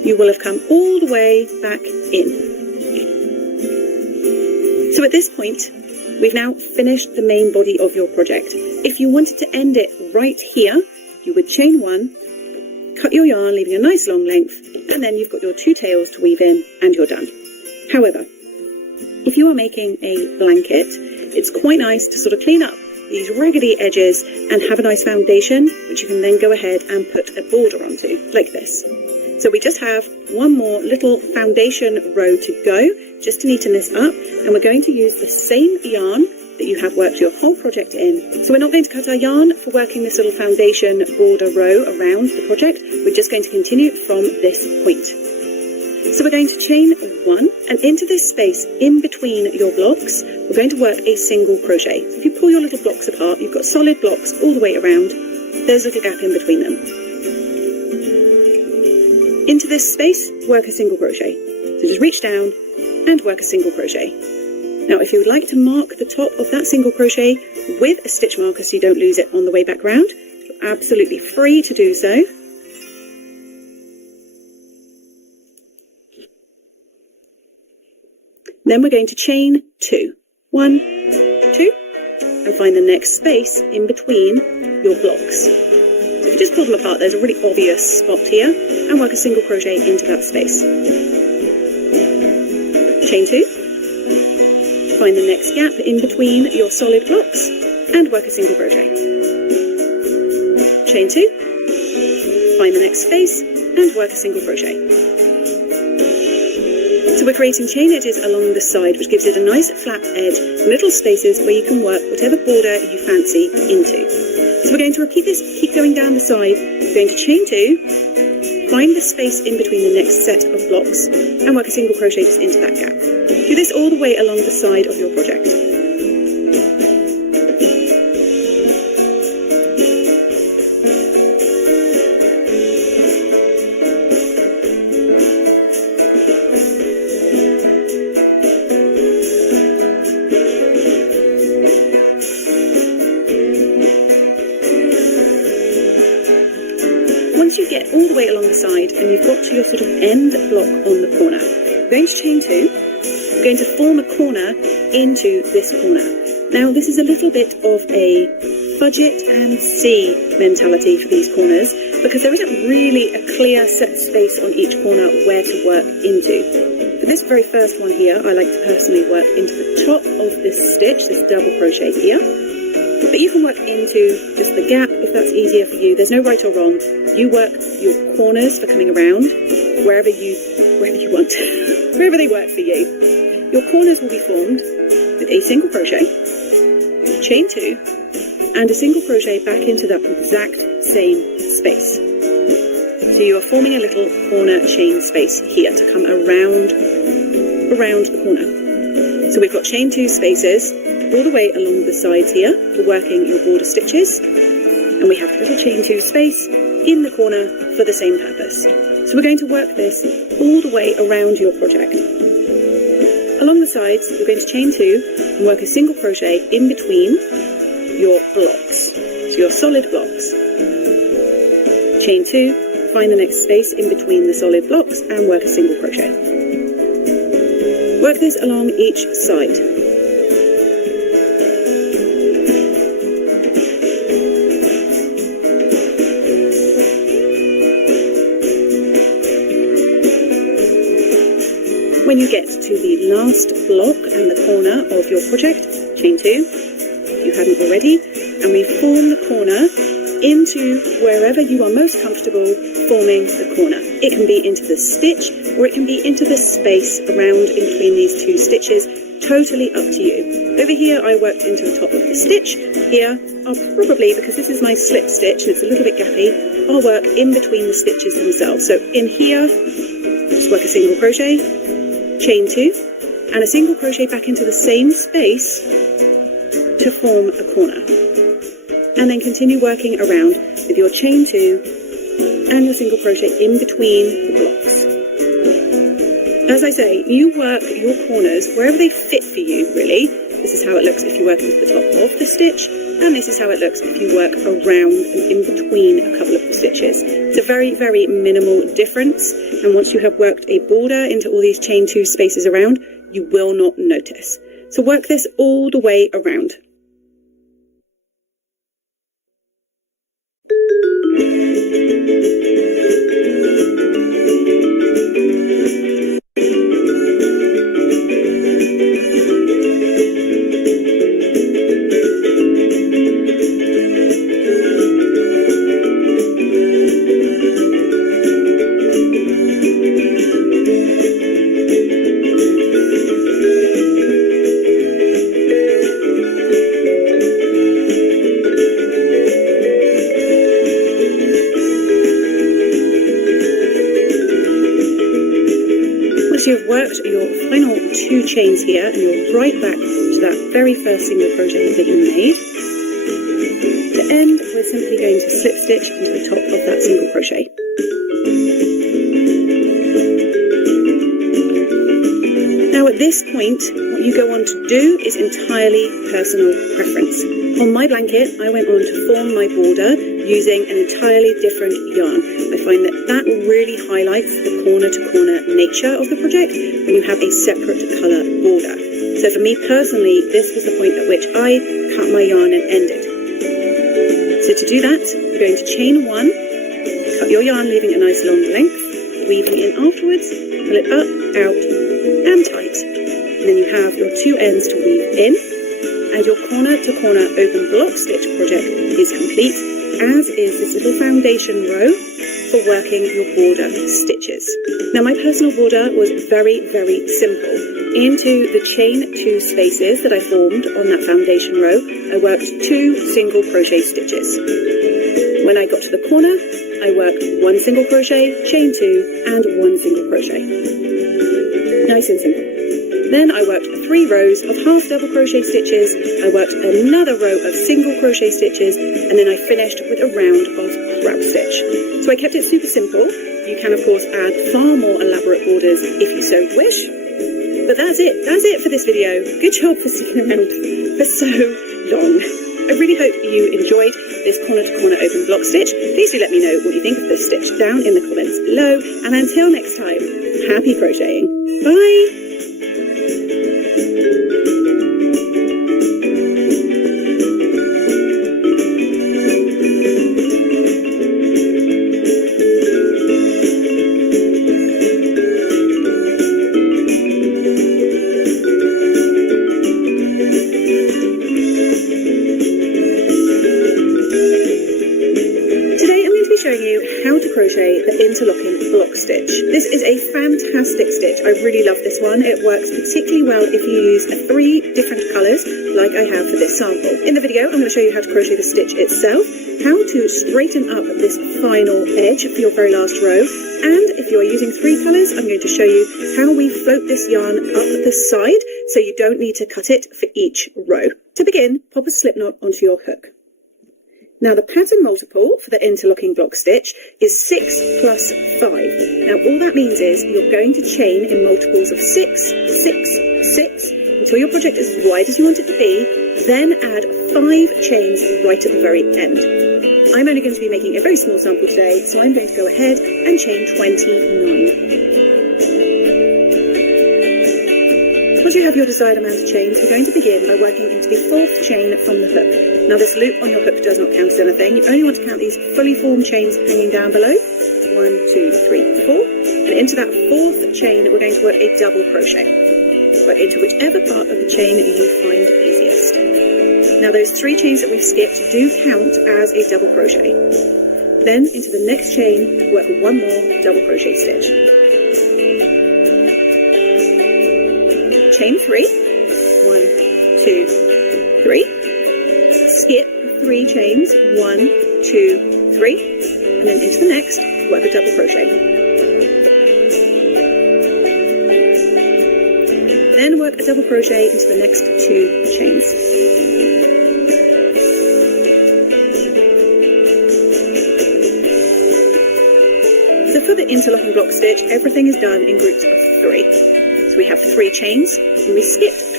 you will have come all the way back in. So at this point, we've now finished the main body of your project. If you wanted to end it right here, you would chain 1, cut your yarn, leaving a nice long length, and then you've got your 2 tails to weave in, and you're done. However, if you are making a blanket, it's quite nice to sort of clean up these raggedy edges and have a nice foundation, which you can then go ahead and put a border onto, like this. So we just have one more little foundation row to go, just to neaten this up, and we're going to use the same yarn that you have worked your whole project in. So we're not going to cut our yarn for working this little foundation border row around the project, we're just going to continue from this point. So we're going to chain 1, and into this space in between your blocks, we're going to work a single crochet. So if you pull your little blocks apart, you've got solid blocks all the way around, there's a little gap in between them. Into this space, work a single crochet. So just reach down and work a single crochet. Now if you would like to mark the top of that single crochet with a stitch marker so you don't lose it on the way back round, you're absolutely free to do so. Then we're going to chain 2. 1, 2, and find the next space in between your blocks. So if you just pull them apart, there's a really obvious spot here, and work a single crochet into that space. Chain 2, find the next gap in between your solid blocks, and work a single crochet. Chain 2, find the next space, and work a single crochet. So we're creating chain edges along the side, which gives it a nice flat edge, little spaces where you can work whatever border you fancy into. So we're going to repeat this, keep going down the side, we're going to chain 2, find the space in between the next set of blocks, and work a single crochet just into that gap. Do this all the way along the side of your project. Once you get all the way along the side and you've got to your sort of end block on the corner, we're going to chain 2, we're going to form a corner into this corner. Now this is a little bit of a fudge it and see mentality for these corners, because there isn't really a clear set space on each corner where to work into. For this very first one here, I like to personally work into the top of this stitch, this double crochet here. But you can work into just the gap if that's easier for you. There's no right or wrong. You work your corners for coming around wherever you want, wherever they work for you. Your corners will be formed with a single crochet, chain 2, and a single crochet back into that exact same space. So you are forming a little corner chain space here to come around the corner. So we've got chain 2 spaces all the way along the sides here for working your border stitches, and we have a little chain 2 space in the corner for the same purpose. So we're going to work this all the way around your project. Along the sides, we're going to chain 2 and work a single crochet in between your blocks, so your solid blocks. Chain 2, find the next space in between the solid blocks and work a single crochet. Work this along each side. When you get to the last block and the corner of your project, chain 2, if you hadn't already, and we form the corner into wherever you are most comfortable forming the corner. It can be into the stitch, or it can be into the space around in between these 2 stitches, totally up to you. Over here I worked into the top of the stitch. Here I'll probably, because this is my slip stitch and it's a little bit gappy, I'll work in between the stitches themselves. So in here, just work a single crochet, chain 2, and a single crochet back into the same space to form a corner. And then continue working around with your chain 2 and your single crochet in between the blocks. As I say, you work your corners wherever they fit for you, really. This is how it looks if you work with the top of the stitch, and this is how it looks if you work around and in between a couple of the stitches. It's a very, very minimal difference, and once you have worked a border into all these chain 2 spaces around, you will not notice. So work this all the way around. You've worked your final 2 chains here, and you're right back to that very first single crochet that you made. To end, we're simply going to slip stitch into the top of that single crochet. Now at this point, what you go on to do is entirely personal preference. On my blanket, I went on to form my border using an entirely different yarn. I find that that really highlights the corner-to-corner nature of the project when you have a separate colour border. So for me personally, this was the point at which I cut my yarn and ended. So to do that, you're going to chain 1, cut your yarn leaving a nice long length, weaving in afterwards, pull it up, out and tight. And then you have your 2 ends to weave in, and your corner-to-corner open block stitch project is complete, as is this little foundation row for working your border stitches. Now my personal border was very, very simple. Into the chain 2 spaces that I formed on that foundation row, I worked 2 single crochet stitches. When I got to the corner, I worked 1 single crochet, chain 2, and 1 single crochet. Nice and simple. Then I worked 3 rows of half double crochet stitches, I worked another row of single crochet stitches, and then I finished with a round of crab stitch. So I kept it super simple. You can of course add far more elaborate borders if you so wish. But that's it for this video. Good job for sticking around for so long. I really hope you enjoyed this corner-to-corner open block stitch. Please do let me know what you think of this stitch down in the comments below. And until next time, happy crocheting. Bye! Crochet the interlocking block stitch. This is a fantastic stitch. I really love this one. It works particularly well if you use 3 different colours like I have for this sample. In the video I'm going to show you how to crochet the stitch itself, how to straighten up this final edge for your very last row, and if you are using 3 colours I'm going to show you how we float this yarn up the side so you don't need to cut it for each row. To begin, pop a slip knot onto your hook. Now the pattern multiple for the interlocking block stitch is 6 plus 5. Now all that means is you're going to chain in multiples of 6, 6, 6 until your project is as wide as you want it to be, then add 5 chains right at the very end. I'm only going to be making a very small sample today, so I'm going to go ahead and chain 29. Once you have your desired amount of chains, we're going to begin by working into the 4th chain from the hook. Now this loop on your hook does not count as anything. You only want to count these fully formed chains hanging down below. 1, 2, 3, 4. And into that 4th chain, we're going to work a double crochet. Work into whichever part of the chain you find easiest. Now those 3 chains that we've skipped do count as a double crochet. Then into the next chain, work 1 more double crochet stitch. Chain 3. 1, 2, 3. Skip 3 chains, 1, 2, 3, and then into the next, work a double crochet. Then work a double crochet into the next 2 chains. So for the interlocking block stitch, everything is done in groups of 3. So we have 3 chains, and we skip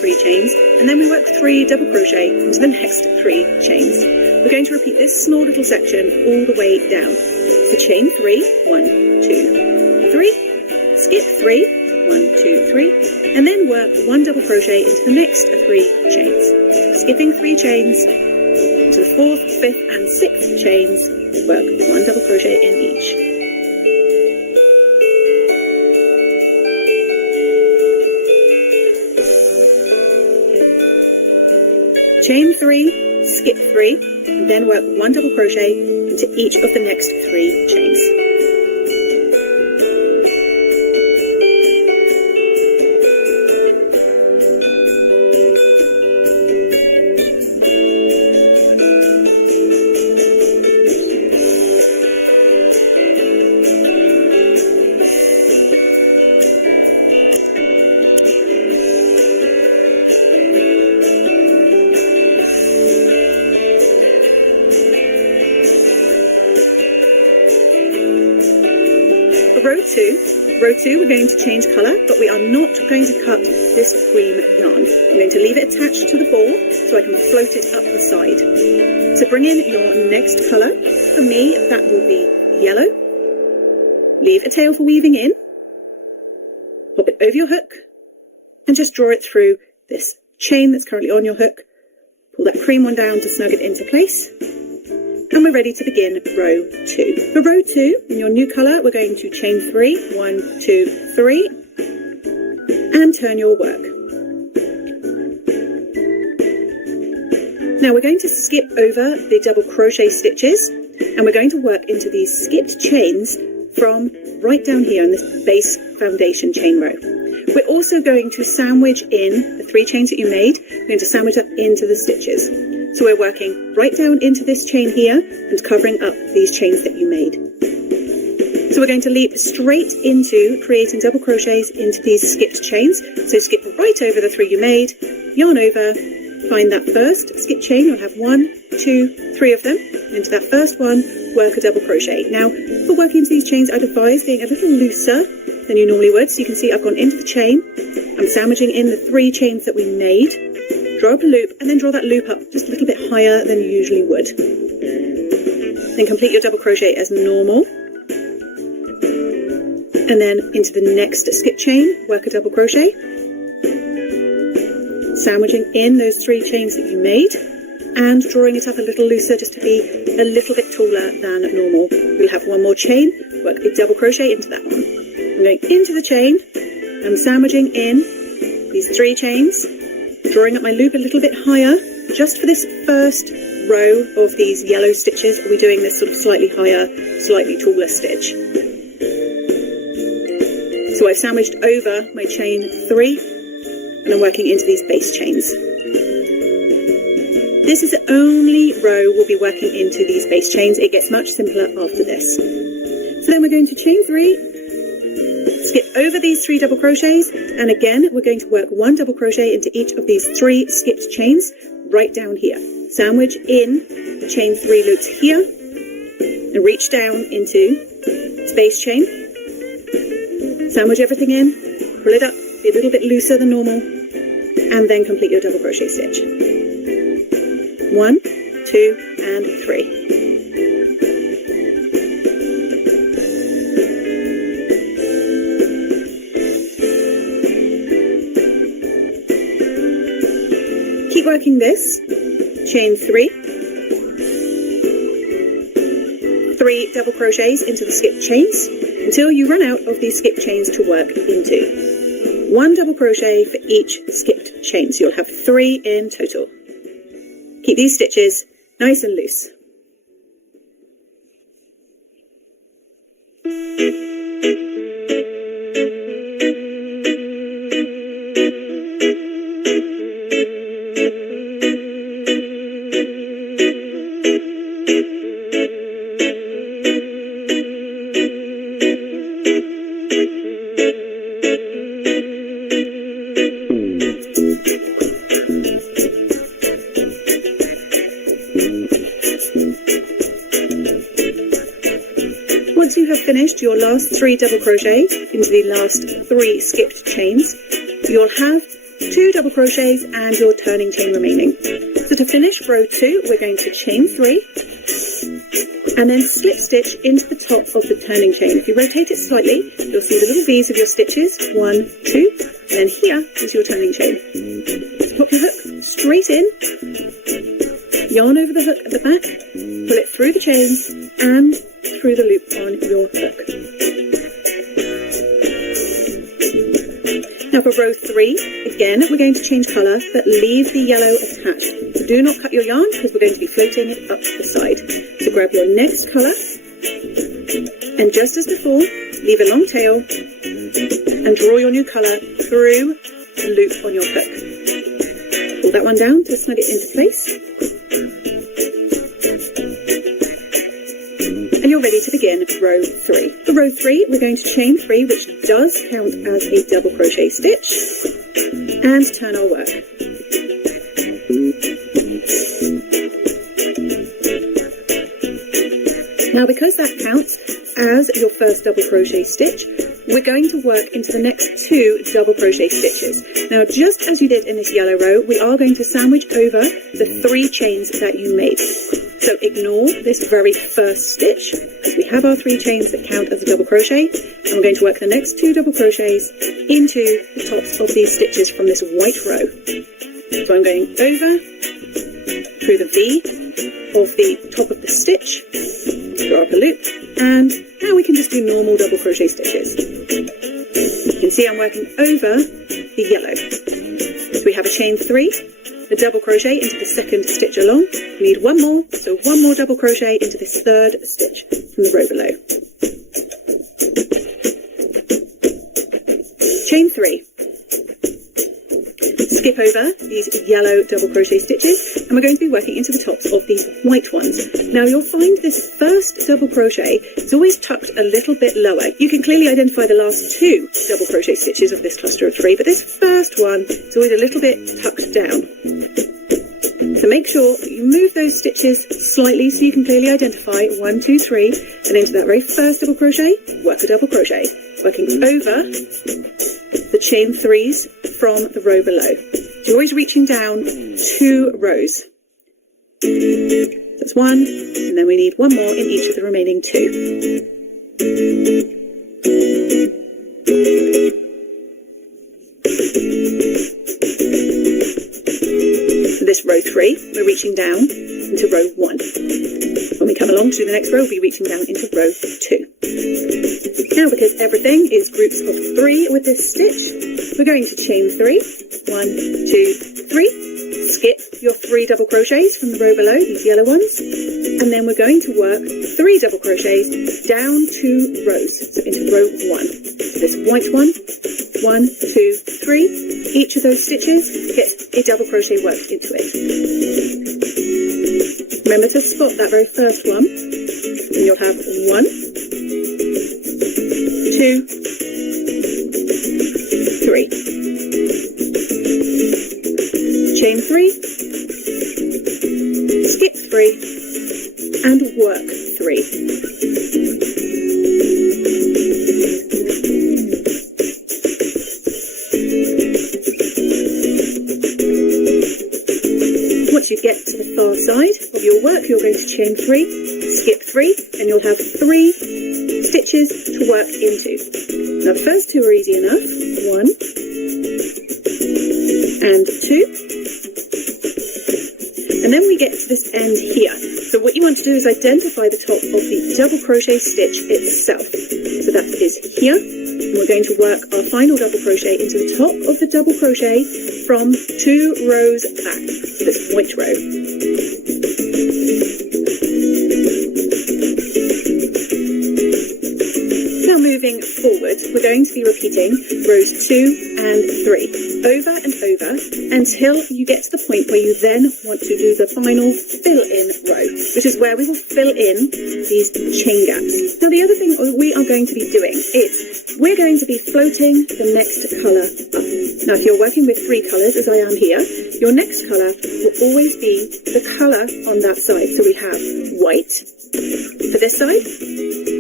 3 chains, and then we work 3 double crochet into the next 3 chains. We're going to repeat this small little section all the way down. So chain 3, 1, 2, 3, skip 3, 1, 2, 3, and then work 1 double crochet into the next 3 chains. Skipping 3 chains to the 4th, 5th, and 6th chains, work 1 double crochet in each. Chain 3, skip 3, and then work 1 double crochet into each of the next 3 chains. Row 2, we're going to change colour, but we are not going to cut this cream yarn. I'm going to leave it attached to the ball so I can float it up the side. So bring in your next colour. For me, that will be yellow. Leave a tail for weaving in. Pop it over your hook and just draw it through this chain that's currently on your hook. Pull that cream one down to snug it into place. And we're ready to begin row 2. For row 2, in your new colour, we're going to chain 3, 1, 2, 3, and turn your work. Now we're going to skip over the double crochet stitches, and we're going to work into these skipped chains from right down here in this base foundation chain row. We're also going to sandwich in the 3 chains that you made. We're going to sandwich that into the stitches. So we're working right down into this chain here and covering up these chains that you made. So we're going to leap straight into creating double crochets into these skipped chains. So skip right over the 3 you made, yarn over, find that first skip chain. You'll have 1, 2, 3 of them. Into that first one, work a double crochet. Now, for working into these chains, I'd advise being a little looser than you normally would. So you can see I've gone into the chain. I'm sandwiching in the 3 chains that we made. Draw up a loop and then draw that loop up just a little bit higher than you usually would. Then complete your double crochet as normal. And then into the next skip chain, work a double crochet. Sandwiching in those 3 chains that you made and drawing it up a little looser just to be a little bit taller than normal. We'll have 1 more chain, work a double crochet into that one. I'm going into the chain, I'm sandwiching in these 3 chains, drawing up my loop a little bit higher. Just for this first row of these yellow stitches, I'll be doing this sort of slightly higher, slightly taller stitch. So I've sandwiched over my chain 3, and I'm working into these base chains. This is the only row we'll be working into these base chains. It gets much simpler after this. So then we're going to chain 3, skip over these 3 double crochets, and again we're going to work 1 double crochet into each of these 3 skipped chains right down here. Sandwich in chain 3 loops here and reach down into space chain. Sandwich everything in, pull it up, be a little bit looser than normal, and then complete your double crochet stitch. 1, 2, and 3. Keep working this. Chain 3. 3 double crochets into the skipped chains until you run out of these skipped chains to work into. 1 double crochet for each skipped chain, so you'll have 3 in total. Keep these stitches nice and loose. Once you have finished your last 3 double crochet into the last 3 skipped chains, you'll have 2 double crochets and your turning chain remaining. So to finish row 2, we're going to chain 3 and then slip stitch into the top of the turning chain. If you rotate it slightly, you'll see the little V's of your stitches, 1, 2, and then here is your turning chain. So pop your hook straight in, yarn over the hook at the back, pull it through the chain and through the loop on your hook. Now for row 3, again, we're going to change colour, but leave the yellow attached. So do not cut your yarn because we're going to be floating it up to the side. So grab your next colour, and just as before, leave a long tail and draw your new colour through the loop on your hook. Pull that one down to snug it into place. And you're ready to begin row 3. For row 3, we're going to chain 3, which does count as a double crochet stitch, and turn our work. Now, because that counts as your first double crochet stitch, we're going to work into the next 2 double crochet stitches. Now, just as you did in this yellow row, we are going to sandwich over the 3 chains that you made. So ignore this very first stitch, because we have our 3 chains that count as a double crochet, and we're going to work the next 2 double crochets into the tops of these stitches from this white row. So I'm going over, through the V of the top of the stitch, draw up a loop, and now we can just do normal double crochet stitches. You can see I'm working over the yellow. So we have a chain 3, the double crochet into the second stitch along. We need 1 more, so 1 more double crochet into this third stitch from the row below. Chain 3. Skip over these yellow double crochet stitches, and we're going to be working into the tops of these white ones. Now you'll find this first double crochet is always tucked a little bit lower. You can clearly identify the last 2 double crochet stitches of this cluster of 3, but this first one is always a little bit tucked down. So make sure you move those stitches slightly so you can clearly identify 1, 2, 3, and into that very first double crochet, work a double crochet, working over the chain 3s from the row below. You're always reaching down 2 rows. That's 1, and then we need 1 more in each of the remaining 2. For this row 3, we're reaching down into row 1. When we come along to the next row, we'll be reaching down into row 2. Now, because everything is groups of 3 with this stitch, we're going to chain 3. 1, 2, 3. Skip your 3 double crochets from the row below, these yellow ones, and then we're going to work 3 double crochets down 2 rows, so into row 1. This white one, 1, 2, 3. Each of those stitches gets a double crochet worked into it. Remember to spot that very first one, and you'll have 1, 2, 3. Chain 3, skip 3, and work 3. Once you get to the far side of your work, you're going to chain 3, skip 3, and you'll have 3 stitches to work into. Now the first 2 are easy enough, 1 and 2. And then we get to this end here. So what you want to do is identify the top of the double crochet stitch itself. So that is here. And we're going to work our final double crochet into the top of the double crochet from 2 rows back, this white row. Now moving forward, we're going to be repeating rows 2 and 3 over and over until you get to the point where you then want to do the final fill-in row, which is where we will fill in these chain gaps. Now the other thing we are going to be doing is we're going to be floating the next colour up. Now if you're working with 3 colours, as I am here, your next colour will always be the colour on that side. So we have white for this side,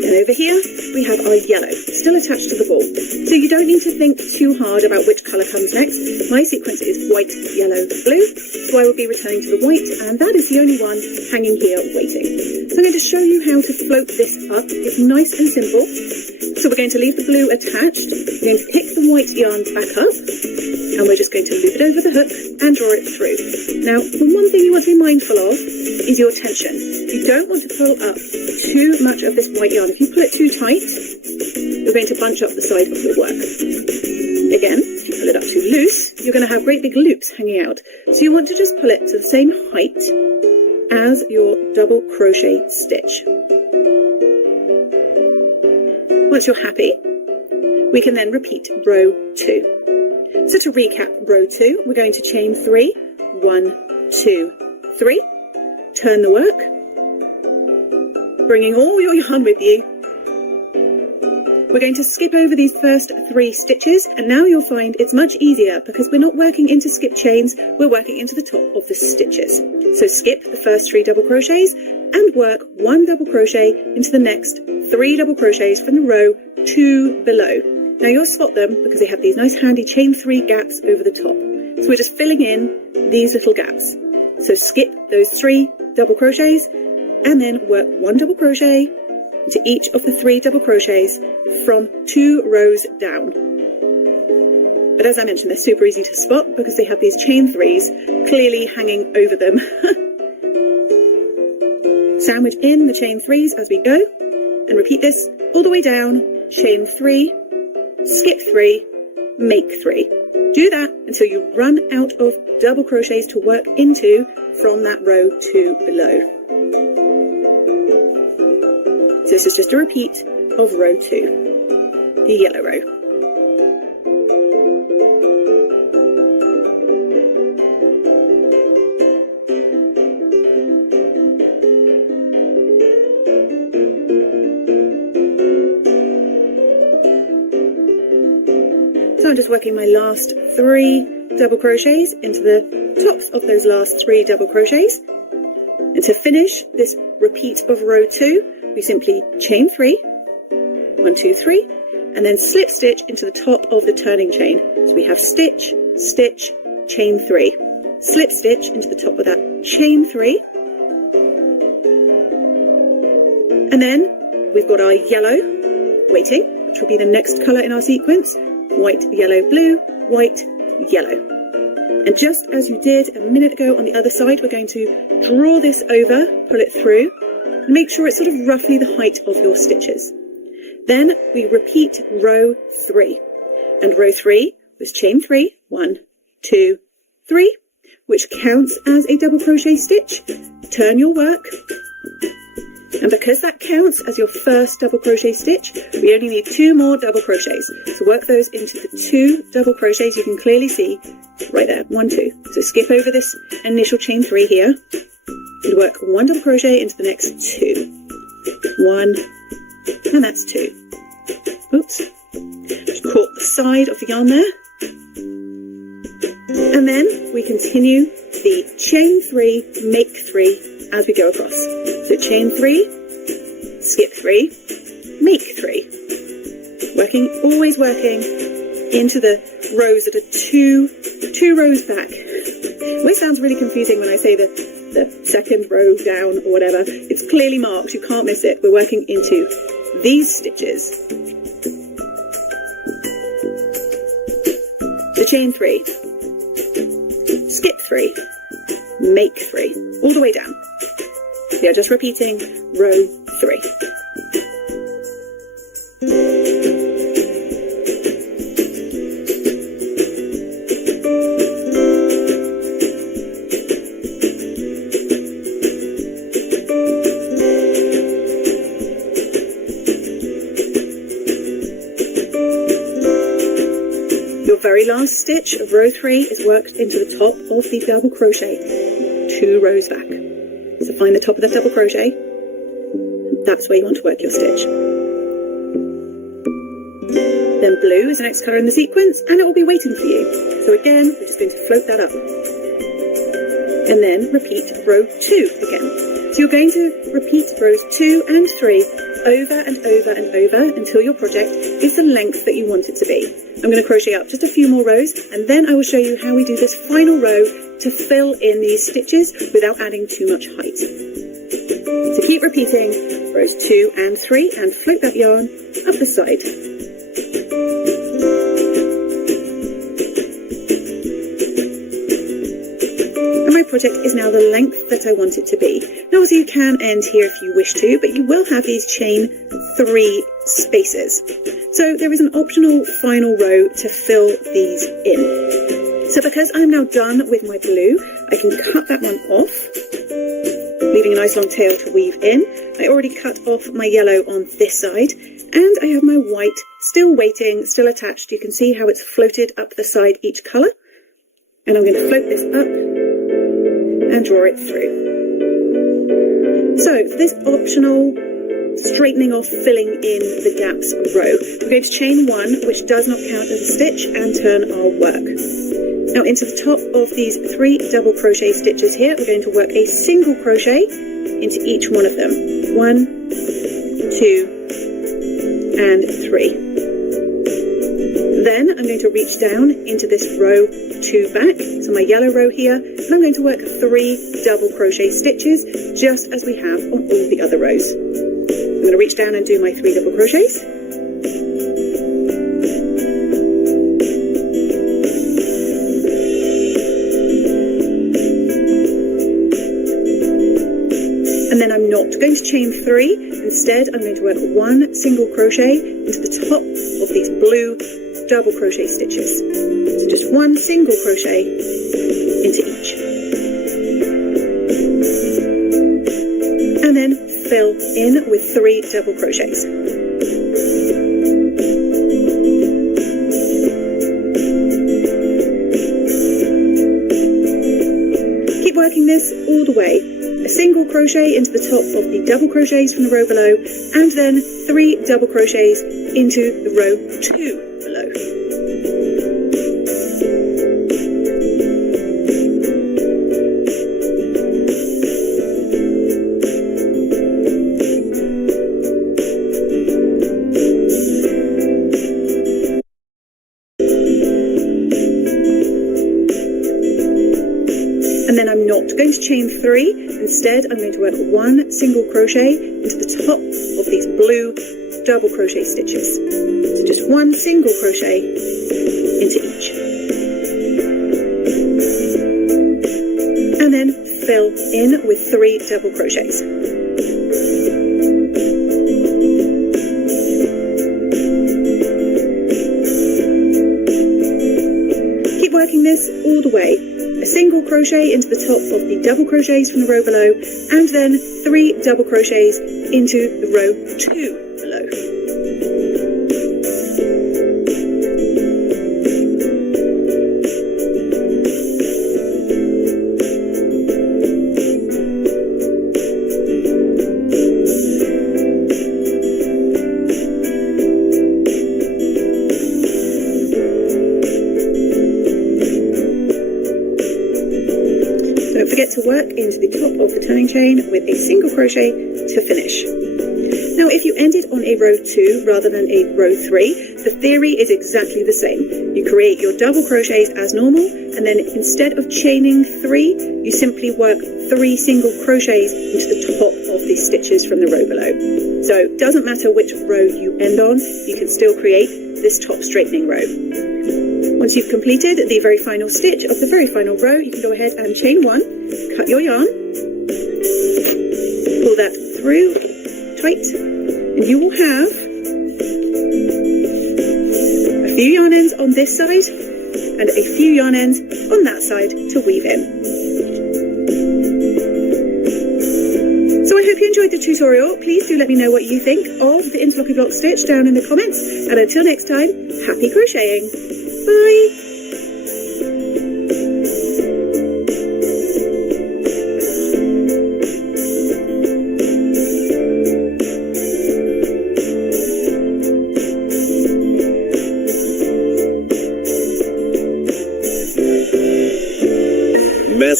And over here, we have our yellow, still attached to the ball. So you don't need to think too hard about which colour comes next. My sequence is white, yellow, blue. So I will be returning to the white, and that is the only one hanging here waiting. So I'm going to show you how to float this up. It's nice and simple. So we're going to leave the blue attached. We're going to pick the white yarn back up, and we're just going to loop it over the hook and draw it through. Now, the one thing you want to be mindful of is your tension. You don't want to pull up too much of this white yarn. If you pull it too tight, you're going to bunch up the side of your work. Again, if you pull it up too loose, you're going to have great big loops hanging out. So you want to just pull it to the same height as your double crochet stitch. Once you're happy, we can then repeat row 2. So to recap row 2, we're going to chain 3, 1, 2, 3, turn the work, bringing all your yarn with you. We're going to skip over these first 3 stitches, and now you'll find it's much easier because we're not working into skip chains, we're working into the top of the stitches. So skip the first 3 double crochets and work 1 double crochet into the next 3 double crochets from the row 2 below. Now you'll spot them because they have these nice handy chain 3 gaps over the top. So we're just filling in these little gaps. So skip those 3 double crochets and then work 1 double crochet into each of the 3 double crochets from 2 rows down. But as I mentioned, they're super easy to spot because they have these chain 3s clearly hanging over them. Sandwich in the chain 3s as we go and repeat this all the way down. Chain 3, skip 3, make 3. Do that until you run out of double crochets to work into from that row 2 below. So this is just a repeat of row 2, the yellow row. So I'm just working my last 3 double crochets into the tops of those last 3 double crochets. And to finish this repeat of row 2, we simply chain 3, 1, 2, 3, and then slip stitch into the top of the turning chain. So we have stitch, stitch, chain 3, slip stitch into the top of that chain 3, and then we've got our yellow waiting, which will be the next colour in our sequence. White, yellow, blue, white, yellow. And just as you did a minute ago on the other side, we're going to draw this over, pull it through, and make sure it's sort of roughly the height of your stitches. Then we repeat row 3. And row 3 was chain 3, 1, 2, 3, which counts as a double crochet stitch. Turn your work. And because that counts as your first double crochet stitch, we only need 2 more double crochets. So work those into the 2 double crochets you can clearly see right there, 1, 2. So skip over this initial chain 3 here and work 1 double crochet into the next 2. 1, and that's 2. Oops, just caught the side of the yarn there. And then we continue the chain 3, make 3 as we go across. So chain 3, skip 3, make 3. Always working into the rows that are two rows back. It always sounds really confusing when I say the second row down or whatever. It's clearly marked, you can't miss it. We're working into these stitches. So chain 3, skip 3, make 3, all the way down. So you're just repeating row 3. Your very last stitch of row 3 is worked into the top of the double crochet, 2 rows back. So find the top of that double crochet, that's where you want to work your stitch. Then blue is the next colour in the sequence, and it will be waiting for you. So again, we're just going to float that up. And then repeat row 2 again. So you're going to repeat rows 2 and 3 over and over and over until your project is the length that you want it to be. I'm going to crochet up just a few more rows, and then I will show you how we do this final row to fill in these stitches without adding too much height. So keep repeating rows 2 and 3 and float that yarn up the side. And my project is now the length that I want it to be. Now obviously you can end here if you wish to, but you will have these chain 3 spaces. So there is an optional final row to fill these in. So because I'm now done with my blue, I can cut that one off, leaving a nice long tail to weave in. I already cut off my yellow on this side, and I have my white still waiting, still attached. You can see how it's floated up the side each colour. And I'm going to float this up and draw it through. So for this optional straightening off, filling in the gaps row, we're going to chain 1, which does not count as a stitch, and turn our work. Now into the top of these 3 double crochet stitches here, we're going to work a single crochet into each one of them. 1, 2, and 3. Then I'm going to reach down into this row 2 back, so my yellow row here, and I'm going to work 3 double crochet stitches, just as we have on all the other rows. I'm going to reach down and do my 3 double crochets. And then I'm not going to chain 3. Instead, I'm going to work 1 single crochet into the top of these blue double crochet stitches. So just 1 single crochet into each. And then fill in with 3 double crochets. Keep working this all the way. A single crochet into the top of the double crochets from the row below, and then 3 double crochets into the row 2 below. And then I'm not going to chain 3. Instead, I'm going to work 1 single crochet into the top of these blue double crochet stitches. So just 1 single crochet into each. And then fill in with 3 double crochets. Keep working this all the way. A single crochet into the top of the double crochets from the row below, and then 3 double crochets into the row 2 below. Don't forget to work into the top of the turning chain with a single crochet to finish. Now if you ended on a row 2 rather than a row 3, the theory is exactly the same. You create your double crochets as normal, and then instead of chaining 3, you simply work 3 single crochets into the top of the stitches from the row below. So it doesn't matter which row you end on, you can still create this top straightening row. Once you've completed the very final stitch of the very final row, you can go ahead and chain 1, cut your yarn, pull that through tight, and you will have a few yarn ends on this side and a few yarn ends on that side to weave in. So I hope you enjoyed the tutorial. Please do let me know what you think of the interlocking block stitch down in the comments, and until next time, happy crocheting! Bye!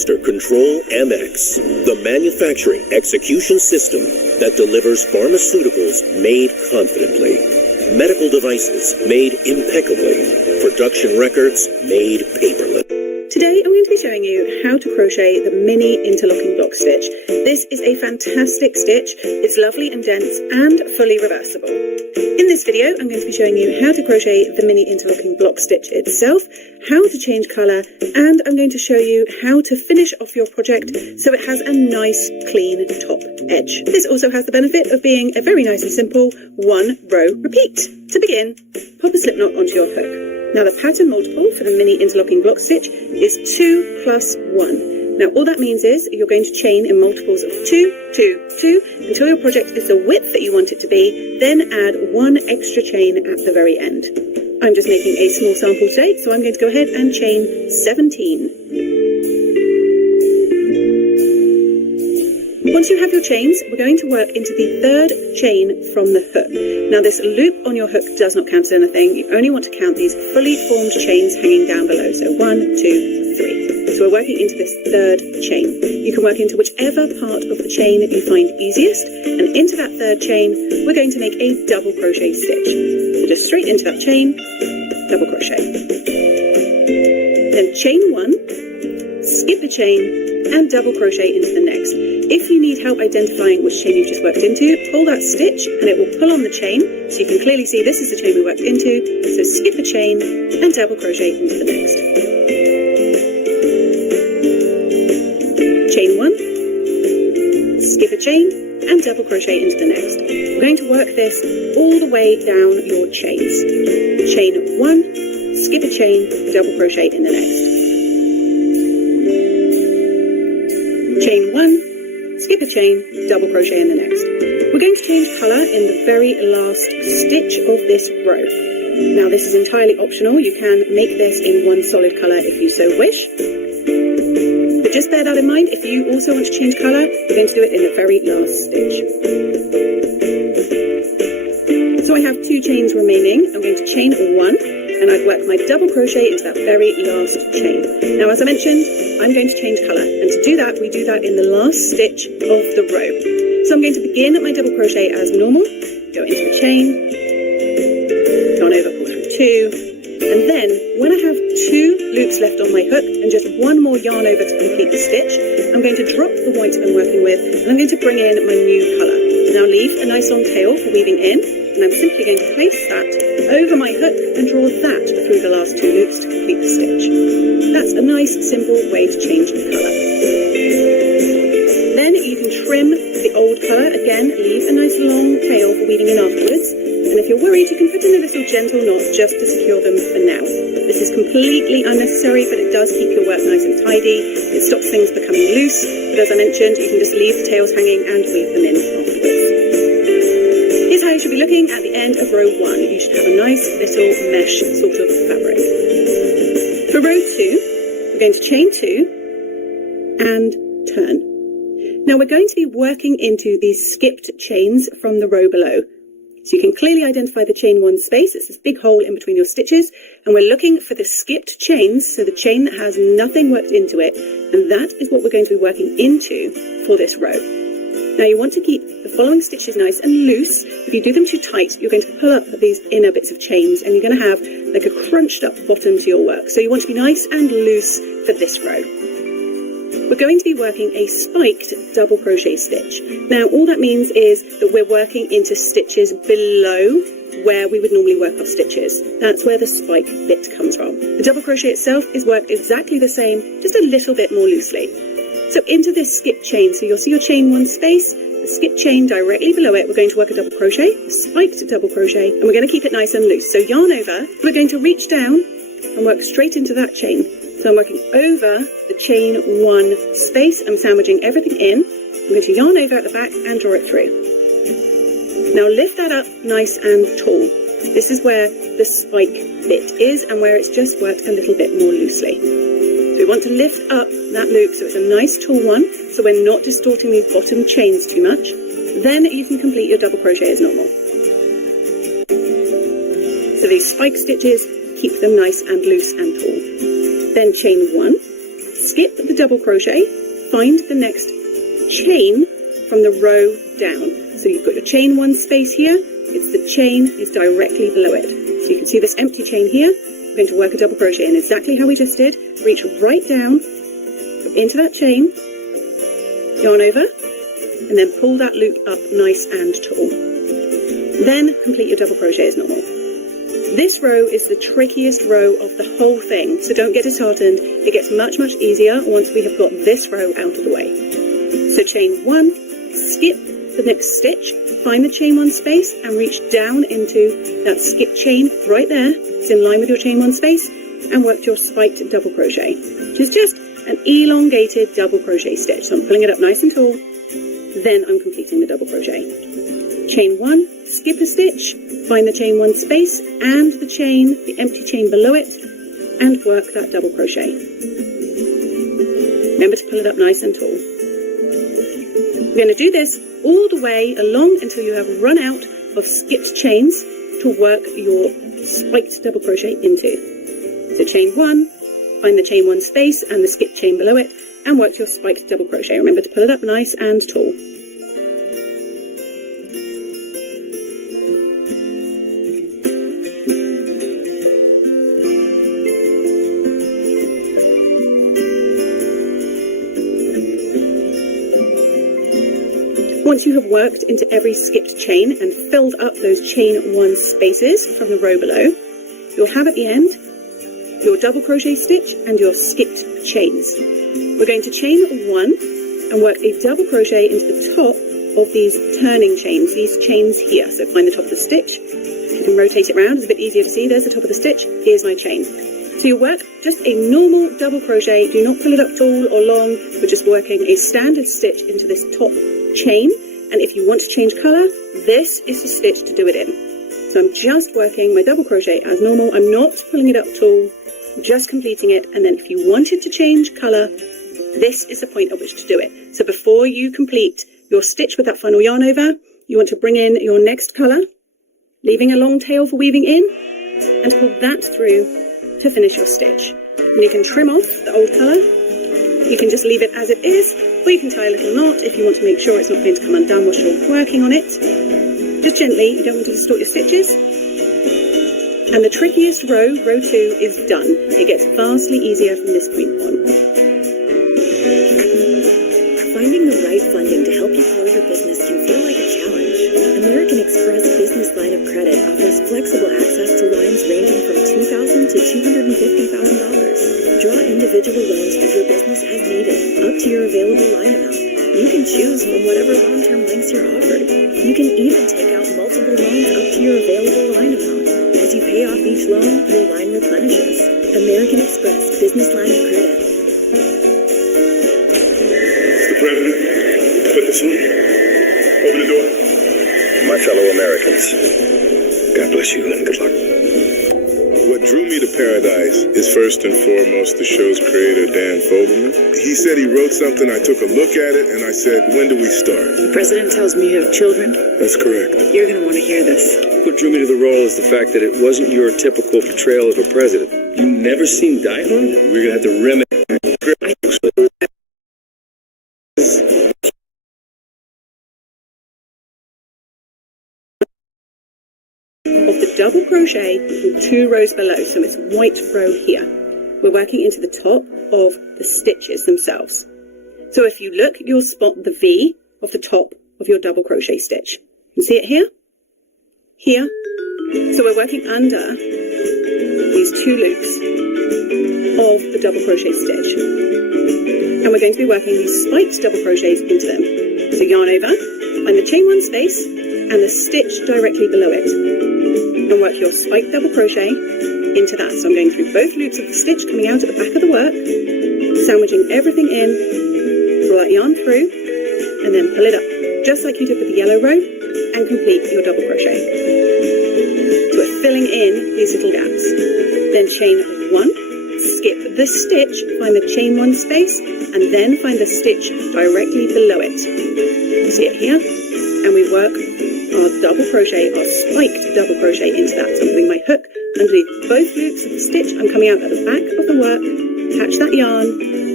Master Control MX, the manufacturing execution system that delivers pharmaceuticals made confidently, medical devices made impeccably, production records made paperless. Today I'm going to be showing you how to crochet the mini interlocking block stitch. This is a fantastic stitch. It's lovely and dense and fully reversible. In this video I'm going to be showing you how to crochet the mini interlocking block stitch itself, how to change colour, and I'm going to show you how to finish off your project so it has a nice clean top edge. This also has the benefit of being a very nice and simple one row repeat. To begin, pop a slip knot onto your hook. Now the pattern multiple for the mini interlocking block stitch is 2 plus 1. Now all that means is you're going to chain in multiples of 2, 2, 2 until your project is the width that you want it to be, then add 1 extra chain at the very end. I'm just making a small sample today, so I'm going to go ahead and chain 17. Once you have your chains, we're going to work into the third chain from the hook. Now this loop on your hook does not count as anything. You only want to count these fully formed chains hanging down below. So 1, 2, 3. So we're working into this third chain. You can work into whichever part of the chain you find easiest. And into that third chain, we're going to make a double crochet stitch. So just straight into that chain, double crochet. Then chain 1, skip a chain, and double crochet into the next. If you need help identifying which chain you've just worked into, pull that stitch and it will pull on the chain, so you can clearly see this is the chain we worked into. So skip a chain and double crochet into the next. Chain 1, skip a chain and double crochet into the next. We're going to work this all the way down your chains. Chain 1, skip a chain, double crochet in the next. Chain 1, skip a chain, double crochet in the next. We're going to change colour in the very last stitch of this row. Now this is entirely optional. You can make this in one solid colour if you so wish. But just bear that in mind, if you also want to change colour, we're going to do it in the very last stitch. So I have 2 chains remaining. I'm going to chain 1. And I've worked my double crochet into that very last chain. Now, as I mentioned, I'm going to change colour, and to do that, we do that in the last stitch of the row. So I'm going to begin my double crochet as normal, go into the chain, yarn over, pull through 2, and then when I have 2 loops left on my hook and just 1 more yarn over to complete the stitch, I'm going to drop the white I'm working with, and I'm going to bring in my new colour. Now leave a nice long tail for weaving in, and I'm simply going to place that over my hook and draw that through the last 2 loops to complete the stitch. That's a nice, simple way to change the colour. Then you can trim the old colour, again, leave a nice long tail for weaving in afterwards, and if you're worried, you can put in a little gentle knot just to secure them for now. This is completely unnecessary, but it does keep your work nice and tidy. It stops things becoming loose, but as I mentioned, you can just leave the tails hanging and weave them in afterwards. Here's how you should be looking at the end of row 1. You should have a nice little mesh sort of fabric. For row 2, we're going to chain 2 and turn. Now we're going to be working into these skipped chains from the row below. So you can clearly identify the chain 1 space. It's this big hole in between your stitches, and we're looking for the skipped chains, so the chain that has nothing worked into it, and that is what we're going to be working into for this row. Now you want to keep the following stitches nice and loose. If you do them too tight, you're going to pull up these inner bits of chains and you're going to have like a crunched up bottom to your work. So you want to be nice and loose for this row. We're going to be working a spiked double crochet stitch. Now all that means is that we're working into stitches below where we would normally work our stitches. That's where the spike bit comes from. The double crochet itself is worked exactly the same, just a little bit more loosely. So into this skip chain, so you'll see your chain 1 space, the skip chain directly below it, we're going to work a double crochet, a spiked double crochet, and we're going to keep it nice and loose. So yarn over, we're going to reach down and work straight into that chain. So I'm working over the chain 1 space, I'm sandwiching everything in, I'm going to yarn over at the back and draw it through. Now lift that up nice and tall. This is where the spike bit is and where it's just worked a little bit more loosely. So we want to lift up that loop so it's a nice tall one, so we're not distorting these bottom chains too much. Then you can complete your double crochet as normal. So these spike stitches, keep them nice and loose and tall. Then chain 1, skip the double crochet, find the next chain from the row down. So you've got your chain one space here, it's the chain is directly below it. So you can see this empty chain here. We're going to work a double crochet in exactly how we just did. Reach right down into that chain, yarn over, and then pull that loop up nice and tall. Then complete your double crochet as normal. This row is the trickiest row of the whole thing, so don't get disheartened. It gets much, much easier once we have got this row out of the way. So chain one, skip the next stitch, find the chain one space and reach down into that skip chain right there. It's in line with your chain one space, and work your spiked double crochet, which is just an elongated double crochet stitch. So I'm pulling it up nice and tall, then I'm completing the double crochet. Chain one, skip a stitch, find the chain one space and the empty chain below it, and work that double crochet. Remember to pull it up nice and tall. We're going to do this all the way along until you have run out of skipped chains to work your spiked double crochet into. So chain one, find the chain one space and the skipped chain below it, and work your spiked double crochet. Remember to pull it up nice and tall. Once you have worked into every skipped chain and filled up those chain one spaces from the row below, you'll have at the end your double crochet stitch and your skipped chains. We're going to chain one and work a double crochet into the top of these turning chains, these chains here. So find the top of the stitch. You can rotate it around, it's a bit easier to see. There's the top of the stitch, here's my chain. So you work just a normal double crochet, do not pull it up tall or long, we're just working a standard stitch into this top chain, and if you want to change colour, this is the stitch to do it in. So I'm just working my double crochet as normal, I'm not pulling it up tall, just completing it, and then if you wanted to change colour, this is the point at which to do it. So before you complete your stitch with that final yarn over, you want to bring in your next colour, leaving a long tail for weaving in, and pull that through to finish your stitch. And you can trim off the old colour, you can just leave it as it is, or you can tie a little knot if you want to make sure it's not going to come undone while you're working on it. Just gently, you don't want to distort your stitches. And the trickiest row, row 2, is done. It gets vastly easier from this point on. Finding the right funding to help you grow your business can feel like a challenge. American Express Business Line of Credit offers flexible access to lines ranging from $2,000 to $250,000. Draw individual loans with your business as needed, up to your available line amount. You can choose from whatever long-term lengths you're offered. You can even take out multiple loans up to your available line amount. As you pay off each loan, your line replenishes. American Express Business Line of Credit. Mr. President, put this one. Open the door. My fellow Americans, God bless you and good luck. What drew me to Paradise is first and foremost the show's creator, Dan Fogelman. He said he wrote something, I took a look at it, and I said, when do we start? The president tells me you have children. That's correct. You're going to want to hear this. What drew me to the role is the fact that it wasn't your typical portrayal of a president. You never seen Die Hard? We're going to have to remedy. Of the double crochet in 2 rows below, so it's white row here. We're working into the top of the stitches themselves. So if you look, you'll spot the V of the top of your double crochet stitch. You see it here? Here. So we're working under these 2 loops of the double crochet stitch. And we're going to be working these spiked double crochets into them. So yarn over, find the chain one space, and the stitch directly below it. And work your spiked double crochet into that. So I'm going through both loops of the stitch coming out at the back of the work, sandwiching everything in, pull that yarn through, and then pull it up, just like you did with the yellow row, and complete your double crochet. So we're filling in these little gaps. Then chain 1, skip the stitch, find the chain 1 space, and then find the stitch directly below it. You see it here? And we work our double crochet, our spiked double crochet into that. So I'm putting my hook underneath both loops of the stitch. I'm coming out at the back of the work, catch that yarn,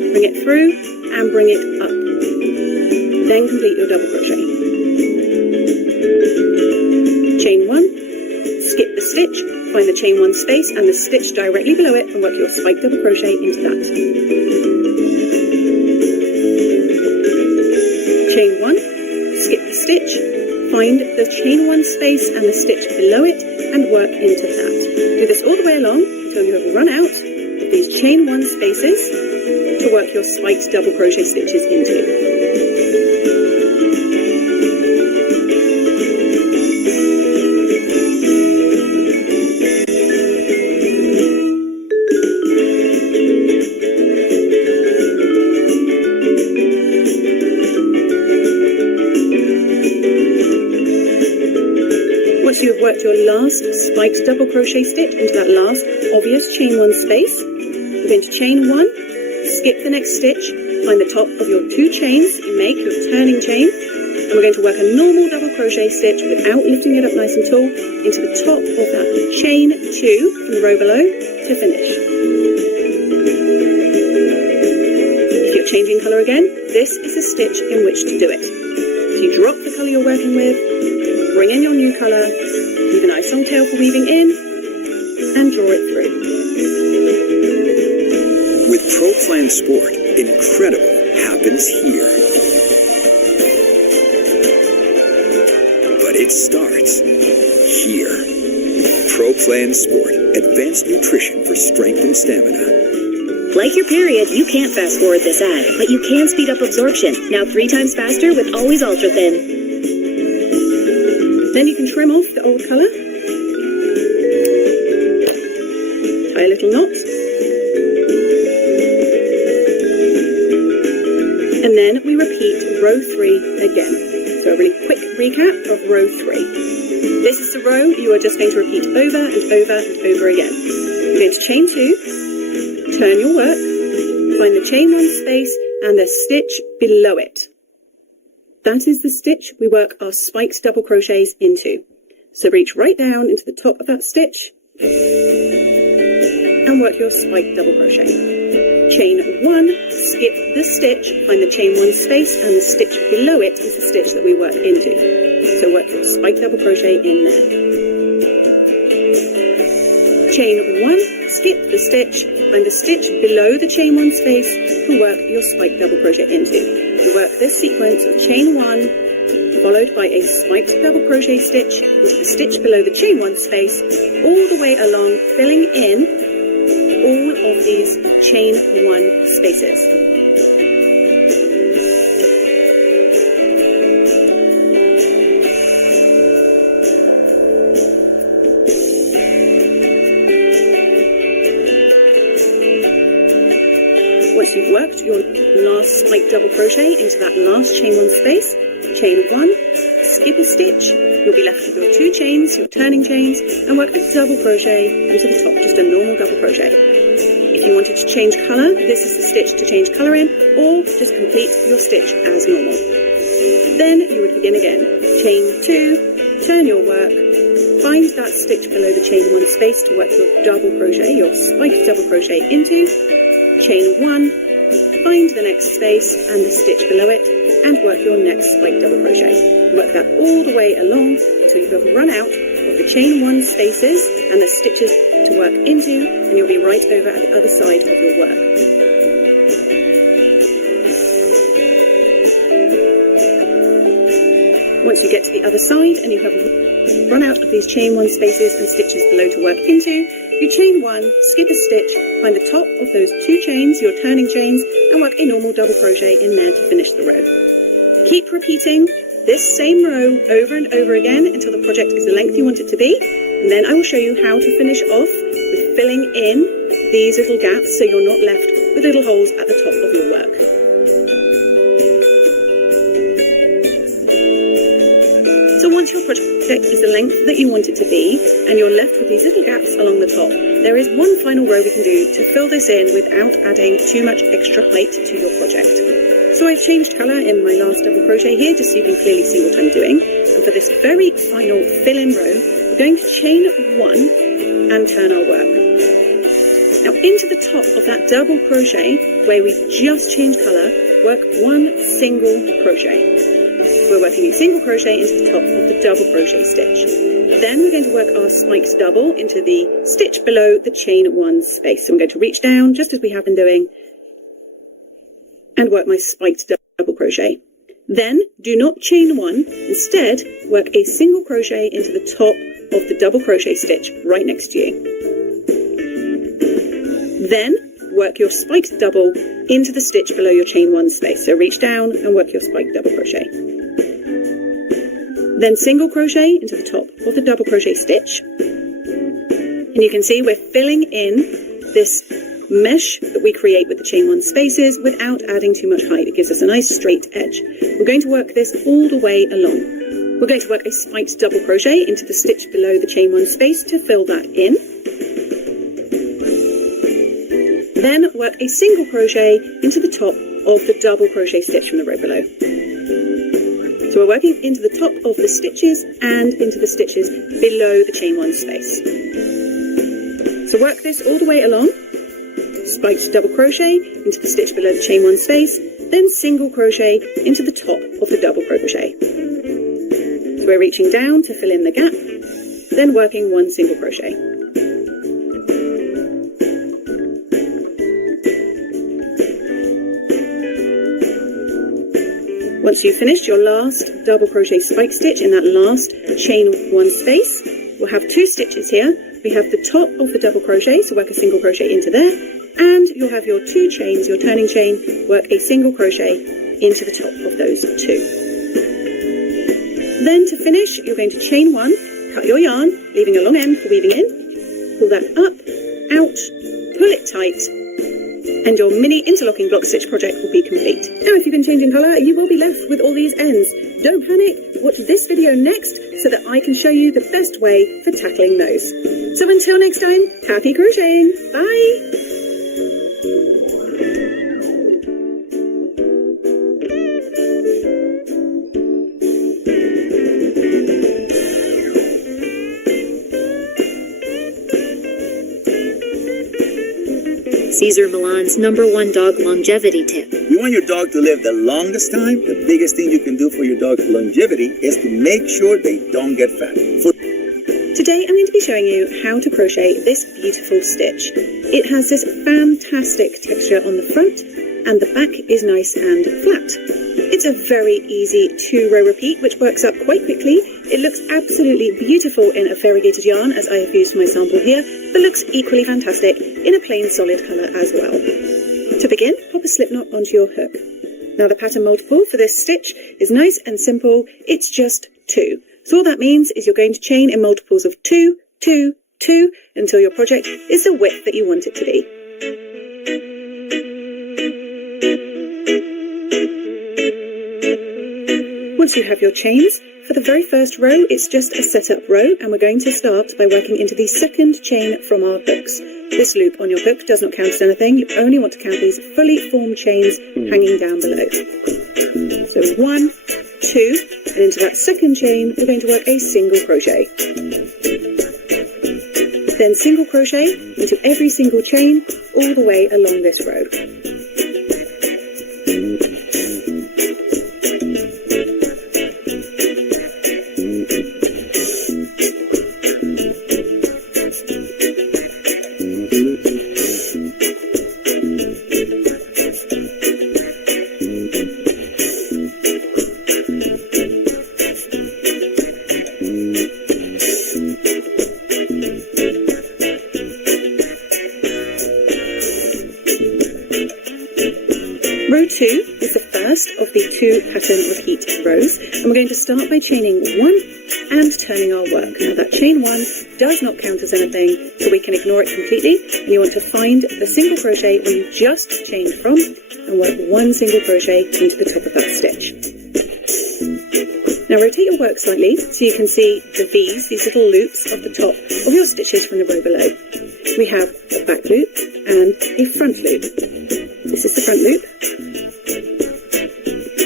bring it through and bring it up. Then complete your double crochet. Chain 1, skip the stitch, find the chain 1 space and the stitch directly below it and work your spike double crochet into that. Chain 1, skip the stitch, find the chain 1 space and the stitch below it and work into that. Do this all the way along until you have run out of these chain 1 spaces to work your spiked double crochet stitches into. Once you have worked your last spiked double crochet stitch into that last obvious chain 1 space, we're going to chain 1, skip the next stitch, find the top of your 2 chains that you make, your turning chain, and we're going to work a normal double crochet stitch without lifting it up nice and tall into the top of that chain 2 from the row below to finish. If you're changing colour again, this is the stitch in which to do it. So you drop the colour you're working with, bring in your new colour, leave a nice long tail for weaving in, and draw it through. With ProPlan Sport, incredible happens here. But it starts here. ProPlan Sport, advanced nutrition for strength and stamina. Like your period, you can't fast forward this ad, but you can speed up absorption. Now 3 times faster with Always Ultra Thin. Then you can trim off the old colour, tie a little knot, and then we repeat row 3 again. So a really quick recap of row 3. This is the row you are just going to repeat over and over and over again. You're going to chain 2, turn your work, find the chain 1 space and the stitch below it. That is the stitch we work our spiked double crochets into. So reach right down into the top of that stitch and work your spiked double crochet. Chain 1, skip the stitch, find the chain 1 space and the stitch below it is the stitch that we work into. So work your spiked double crochet in there. Chain 1, skip the stitch, find the stitch below the chain 1 space to work your spiked double crochet into. You work this sequence of chain 1 followed by a spiked double crochet stitch with the stitch below the chain 1 space all the way along, filling in all of these chain 1 spaces. Once you've worked your last spiked double crochet into that last chain 1 space, chain 1, skip a stitch, you'll be left with your 2 chains, your turning chains, and work a double crochet into the top, just a normal double crochet. If you wanted to change colour, this is the stitch to change colour in, or just complete your stitch as normal. Then you would begin again. Chain 2, turn your work, find that stitch below the chain 1 space to work your double crochet, your spiked double crochet into, chain 1, find the next space and the stitch below it, and work your next spiked double crochet. Work that all the way along until you have run out of the chain 1 spaces and the stitches to work into, and you'll be right over at the other side of your work. Once you get to the other side and you have run out of these chain 1 spaces and stitches below to work into, you chain 1, skip a stitch, find the top of those 2 chains, your turning chains, and work a normal double crochet in there to finish the row. Keep repeating this same row over and over again until the project is the length you want it to be, and then I will show you how to finish off with filling in these little gaps so you're not left with little holes at the top of your work. So once your project is the length that you want it to be, and you're left with these little gaps along the top, there is one final row we can do to fill this in without adding too much extra height to your project. So I've changed colour in my last double crochet here, just so you can clearly see what I'm doing. And for this very final fill-in row, we're going to chain 1 and turn our work. Now into the top of that double crochet, where we just changed colour, work one single crochet. We're working a single crochet into the top of the double crochet stitch. Then we're going to work our spiked double into the stitch below the chain 1 space. So I'm going to reach down, just as we have been doing, and work my spiked double crochet. Then do not chain 1, instead work a single crochet into the top of the double crochet stitch right next to you. Then work your spiked double into the stitch below your chain 1 space. So reach down and work your spiked double crochet. Then single crochet into the top of the double crochet stitch. And you can see we're filling in this mesh that we create with the chain 1 spaces without adding too much height. It gives us a nice straight edge. We're going to work this all the way along. We're going to work a spiked double crochet into the stitch below the chain 1 space to fill that in. Then work a single crochet into the top of the double crochet stitch from the row below. So we're working into the top of the stitches and into the stitches below the chain 1 space. So work this all the way along. Spiked double crochet into the stitch below the chain 1 space, then single crochet into the top of the double crochet. So we're reaching down to fill in the gap, then working one single crochet. Once you've finished your last double crochet spike stitch in that last chain 1 space, we'll have 2 stitches here. We have the top of the double crochet, so work a single crochet into there, and you'll have your 2 chains, your turning chain, work a single crochet into the top of those 2. Then to finish, you're going to chain 1, cut your yarn, leaving a long end for weaving in, pull that up, out, pull it tight, and your mini interlocking block stitch project will be complete. Now if you've been changing colour, you will be left with all these ends. Don't panic, watch this video next so that I can show you the best way for tackling those. So until next time, happy crocheting! Bye! Cesar Millan's #1 dog longevity tip. You want your dog to live the longest time? The biggest thing you can do for your dog's longevity is to make sure they don't get fat. Today I'm going to be showing you how to crochet this beautiful stitch. It has this fantastic texture on the front and the back is nice and flat. It's a very easy 2-row repeat which works up quite quickly. It looks absolutely beautiful in a variegated yarn, as I have used my sample here, but looks equally fantastic in a plain solid colour as well. To begin, pop a slip knot onto your hook. Now the pattern multiple for this stitch is nice and simple, it's just 2. So all that means is you're going to chain in multiples of 2, 2, 2 until your project is the width that you want it to be. Once you have your chains, for the very first row, it's just a setup row, and we're going to start by working into the second chain from our hooks. This loop on your hook does not count as anything. You only want to count these fully formed chains hanging down below. So 1, 2, and into that second chain, we're going to work a single crochet. Then single crochet into every single chain all the way along this row. Row 2 is the first of the 2 pattern repeat rows, and we're going to start by chaining 1 and turning our work. Now that chain 1 does not count as anything, so we can ignore it completely, and you want to find the single crochet where you just chained from and work 1 single crochet into the top of that stitch. Now rotate your work slightly so you can see the V's, these little loops of the top of your stitches from the row below. We have a back loop and a front loop. This is the front loop.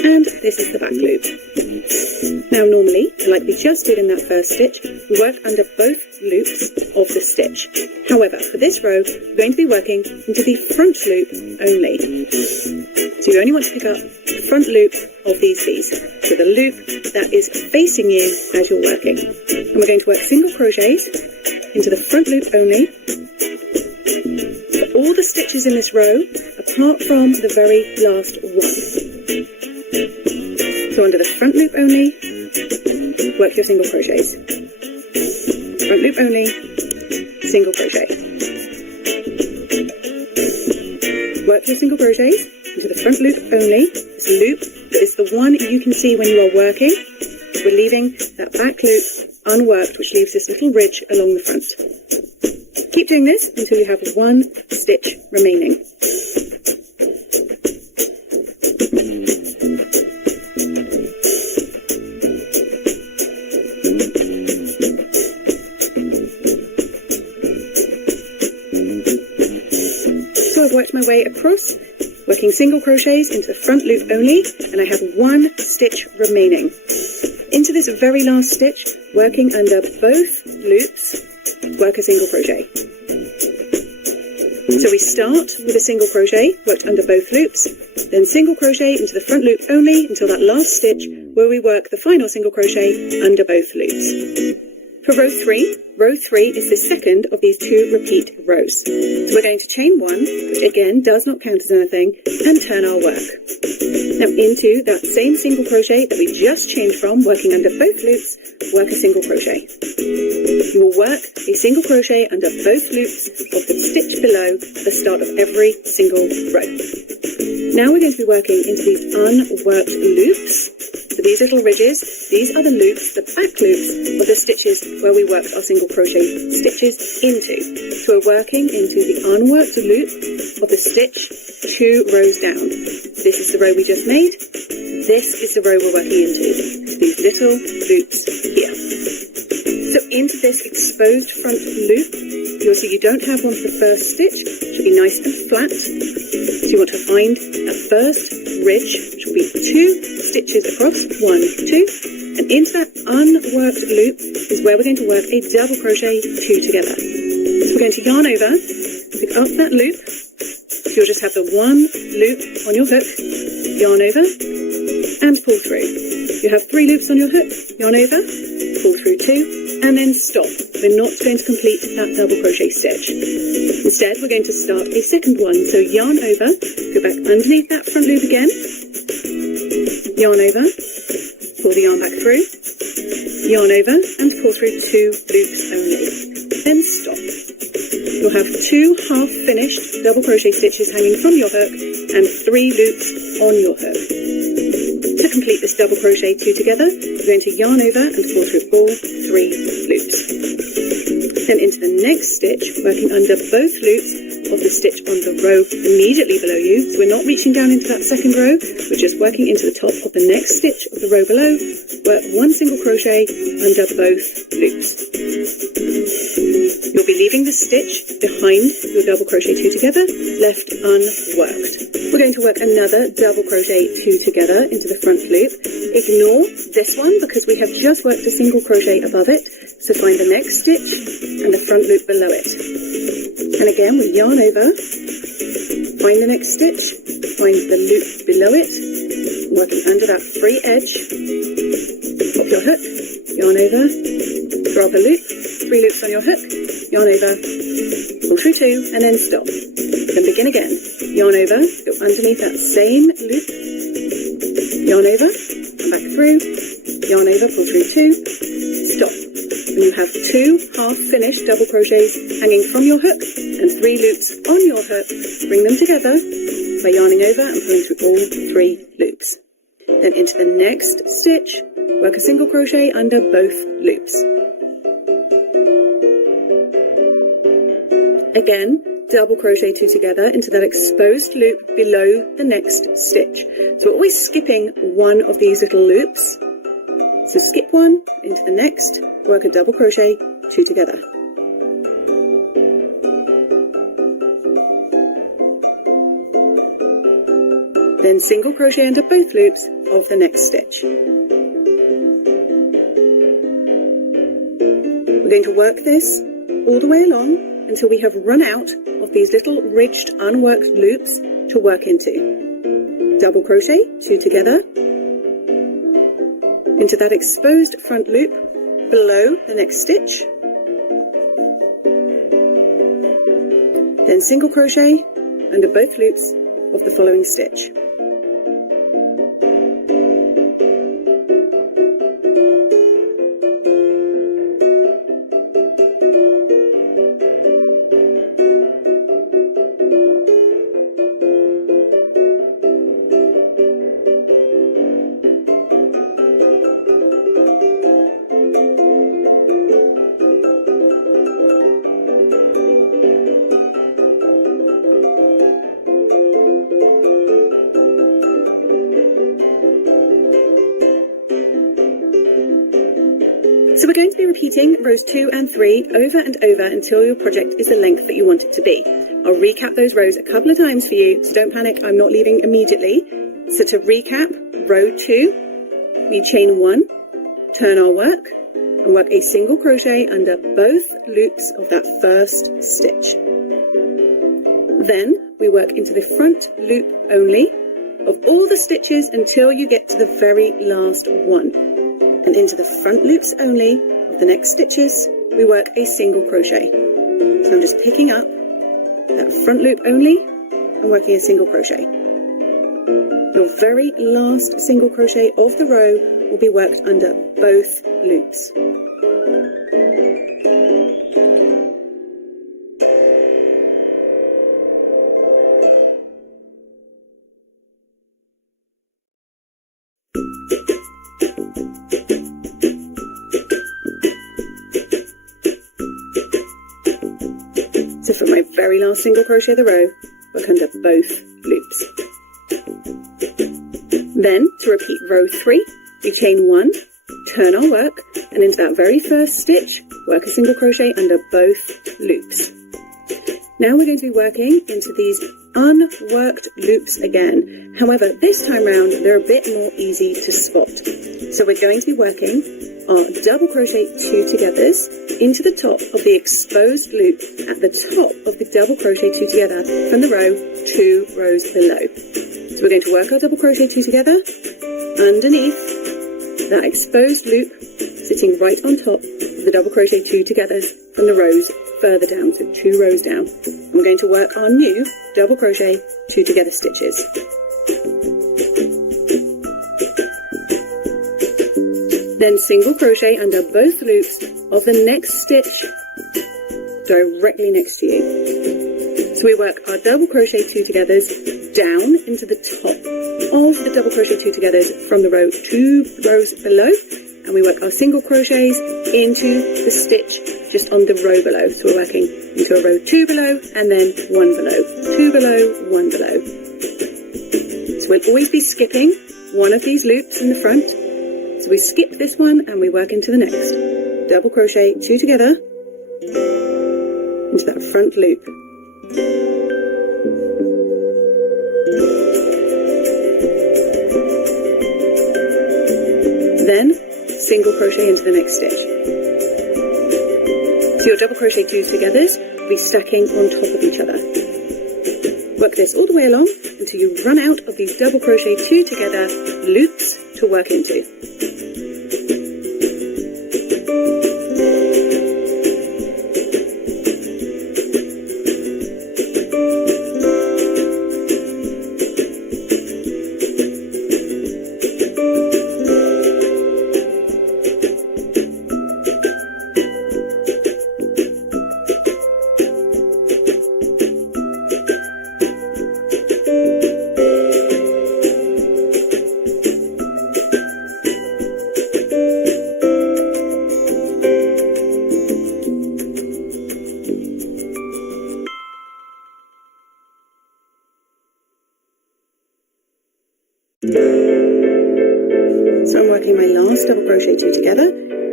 and this is the back loop. Now normally, like we just did in that first stitch, we work under both loops of the stitch. However, for this row, we're going to be working into the front loop only. So you only want to pick up the front loop of these V's. So the loop that is facing you as you're working. And we're going to work single crochets into the front loop only. For all the stitches in this row, apart from the very last one. So under the front loop only, work your single crochets. Front loop only, single crochet. Work your single crochets into the front loop only. This loop that is the one you can see when you are working. We're leaving that back loop unworked, which leaves this little ridge along the front. Keep doing this until you have one stitch remaining. So I've worked my way across, working single crochets into the front loop only, and I have one stitch remaining. Into this very last stitch, working under both loops, work a single crochet. So we start with a single crochet, worked under both loops, then single crochet into the front loop only until that last stitch where we work the final single crochet under both loops. For row 3 is the second of these two repeat rows. So we're going to chain one, which again does not count as anything, and turn our work. Now into that same single crochet that we just chained from, working under both loops, work a single crochet. You will work a single crochet under both loops of the stitch below at the start of every single row. Now we're going to be working into these unworked loops. So these little ridges, these are the loops, the back loops of the stitches where we worked our single crochet stitches into. So we're working into the unworked loop of the stitch 2 rows down. This is the row we just made. This is the row we're working into. These little loops here. So into this exposed front loop, you'll see you don't have one for the first stitch. It should be nice and flat. So you want to find that first ridge, which will be 2 stitches across, 1, 2, and into that unworked loop is where we're going to work a double crochet 2 together. So we're going to yarn over, pick up that loop. You'll just have the one loop on your hook, yarn over, and pull through. You have 3 loops on your hook, yarn over, pull through 2, and then stop. We're not going to complete that double crochet stitch. Instead, we're going to start a second one. So yarn over, go back underneath that front loop again, yarn over, pull the yarn back through, yarn over, and pull through 2 loops only. Then stop. You'll have 2 half-finished double crochet stitches hanging from your hook and 3 loops on your hook. To complete this double crochet 2 together, you're going to yarn over and pull through all 3 loops. Then into the next stitch, working under both loops of the stitch on the row immediately below you. So we're not reaching down into that second row, we're just working into the top of the next stitch of the row below. Work 1 single crochet under both loops. You'll be leaving the stitch behind your double crochet 2 together, left unworked. We're going to work another double crochet 2 together into the front loop. Ignore this one because we have just worked a single crochet above it. So find the next stitch and the front loop below it. And again, we yarn over, find the next stitch, find the loop below it, working under that free edge, pop your hook, yarn over, throw up a loop, 3 loops on your hook, yarn over, pull through 2, and then stop. Then begin again, yarn over, go underneath that same loop, yarn over, come back through, yarn over, pull through 2, stop. And you have 2 half-finished double crochets hanging from your hook and 3 loops on your hook. Bring them together by yarning over and pulling through all 3 loops. Then into the next stitch, work a single crochet under both loops. Again, double crochet 2 together into that exposed loop below the next stitch. So we're always skipping one of these little loops. So skip one into the next, work a double crochet 2 together. Then single crochet under both loops of the next stitch. We're going to work this all the way along until we have run out of these little ridged unworked loops to work into. Double crochet, 2 together, into that exposed front loop below the next stitch, then single crochet under both loops of the following stitch. So we're going to be repeating rows 2 and 3 over and over until your project is the length that you want it to be. I'll recap those rows a couple of times for you, so don't panic, I'm not leaving immediately. So to recap, row 2, we chain 1, turn our work, and work a single crochet under both loops of that first stitch. Then we work into the front loop only of all the stitches until you get to the very last one. And into the front loops only of the next stitches, we work a single crochet. So I'm just picking up that front loop only and working a single crochet. Your very last single crochet of the row will be worked under both loops. So for my very last single crochet of the row, work under both loops. Then, to repeat row 3, we chain 1, turn our work, and into that very first stitch, work a single crochet under both loops. Now we're going to be working into these unworked loops again. However, this time round, they're a bit more easy to spot. So we're going to be working our double crochet 2 togethers into the top of the exposed loop at the top of the double crochet 2 together from the row 2 rows below. So we're going to work our double crochet 2 together underneath that exposed loop, sitting right on top of the double crochet 2 togethers from the rows further down, so 2 rows down. And we're going to work our new double crochet 2 together stitches. Then single crochet under both loops of the next stitch directly next to you. So we work our double crochet 2 togethers down into the top of the double crochet 2 togethers from the row 2 rows below, and we work our single crochets into the stitch just on the row below. So we're working into a row 2 below and then 1 below, 2 below, 1 below. So we'll always be skipping one of these loops in the front. So we skip this one and we work into the next. Double crochet 2 together into that front loop. Then single crochet into the next stitch. So your double crochet 2 togethers will be stacking on top of each other. Work this all the way along until you run out of these double crochet 2 together loops to work into. So I'm working my last double crochet 2 together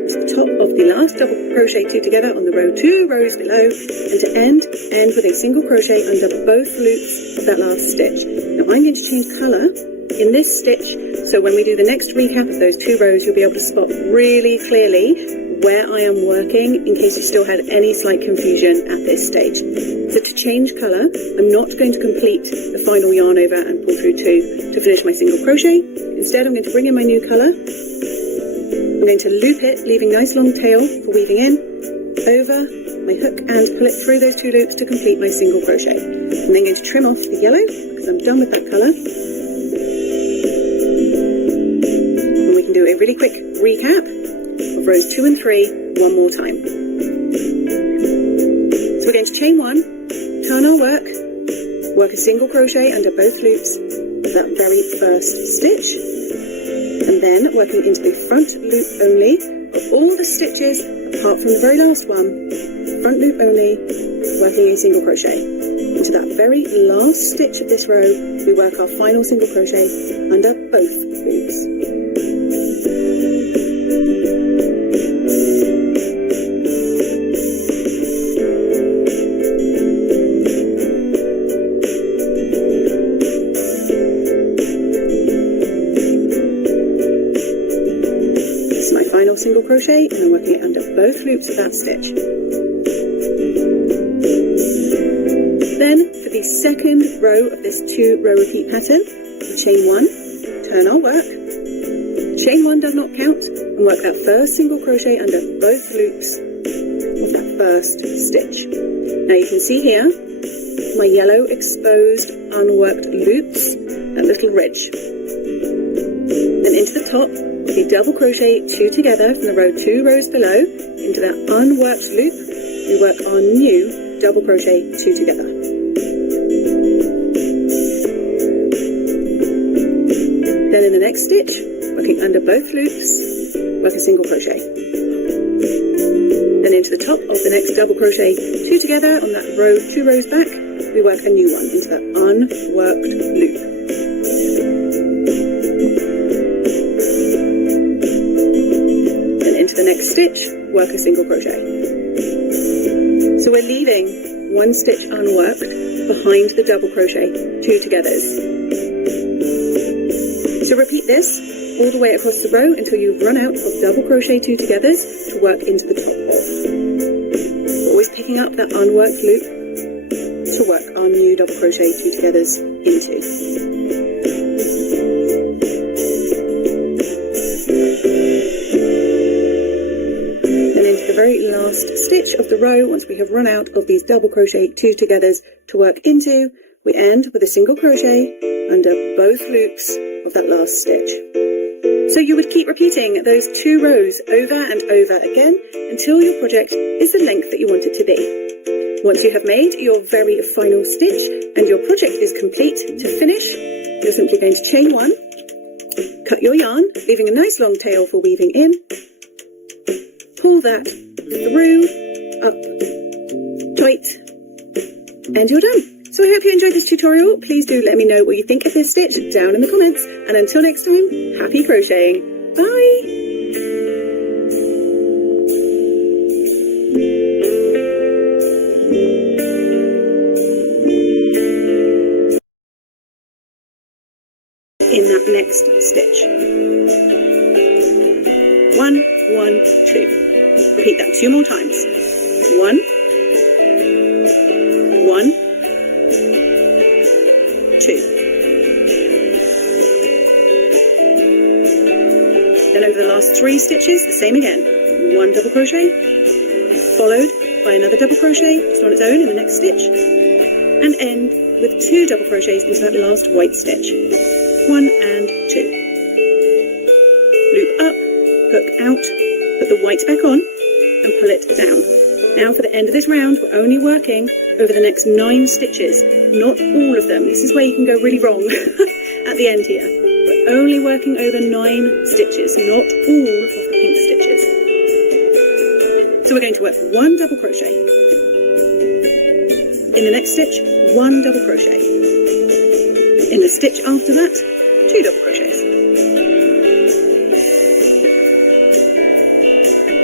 to the top of the last double crochet 2 together on the row 2 rows below, and to end with a single crochet under both loops of that last stitch. Now I'm going to change colour in this stitch, so when we do the next recap of those 2 rows, you'll be able to spot really clearly where I am working, in case you still had any slight confusion at this stage. So to change colour, I'm not going to complete the final yarn over and pull through 2 to finish my single crochet. Instead, I'm going to bring in my new colour. I'm going to loop it, leaving nice long tail for weaving in, over my hook, and pull it through those 2 loops to complete my single crochet. I'm then going to trim off the yellow, because I'm done with that colour. And we can do a really quick recap of rows 2 and 3 one more time. So we're going to chain 1, turn our work a single crochet under both loops of that very first stitch, and then working into the front loop only of all the stitches apart from the very last one, front loop only, working a single crochet. Into that very last stitch of this row, we work our final single crochet under both loops. Single crochet, and I'm working it under both loops of that stitch. Then for the second row of this 2 row repeat pattern, we chain 1, turn our work, chain 1 does not count, and work that first single crochet under both loops of that first stitch. Now you can see here my yellow exposed unworked loops, that little ridge. Then into the top, we double crochet 2 together from the row 2 rows below into that unworked loop. We work our new double crochet 2 together. Then in the next stitch, working under both loops, work a single crochet. Then into the top of the next double crochet 2 together on that row 2 rows back, we work a new one into that unworked loop. The next stitch, work a single crochet. So we're leaving 1 stitch unworked behind the double crochet 2 togethers. So repeat this all the way across the row until you've run out of double crochet 2 togethers to work into the top of. Always picking up that unworked loop to work our new double crochet 2 togethers into. The very last stitch of the row, once we have run out of these double crochet 2 togethers to work into, we end with a single crochet under both loops of that last stitch. So you would keep repeating those 2 rows over and over again until your project is the length that you want it to be. Once you have made your very final stitch and your project is complete, to finish, you're simply going to chain 1, cut your yarn, leaving a nice long tail for weaving in, pull that through, up, tight, and you're done. So I hope you enjoyed this tutorial. Please do let me know what you think of this stitch down in the comments. And until next time, happy crocheting. Bye! In that next stitch. 1, 1, 2. Repeat that 2 more times. 1, 1, 2. Then over the last 3 stitches, the same again. 1 double crochet, followed by another double crochet, just on its own in the next stitch, and end with 2 double crochets into that last white stitch. 1 and 2. Loop up, hook out, put the white back on, and pull it down. Now for the end of this round, we're only working over the next 9 stitches, not all of them. This is where you can go really wrong at the end here. We're only working over 9 stitches, not all of the pink stitches. So we're going to work 1 double crochet. In the next stitch, 1 double crochet. In the stitch after that, 2 double crochets.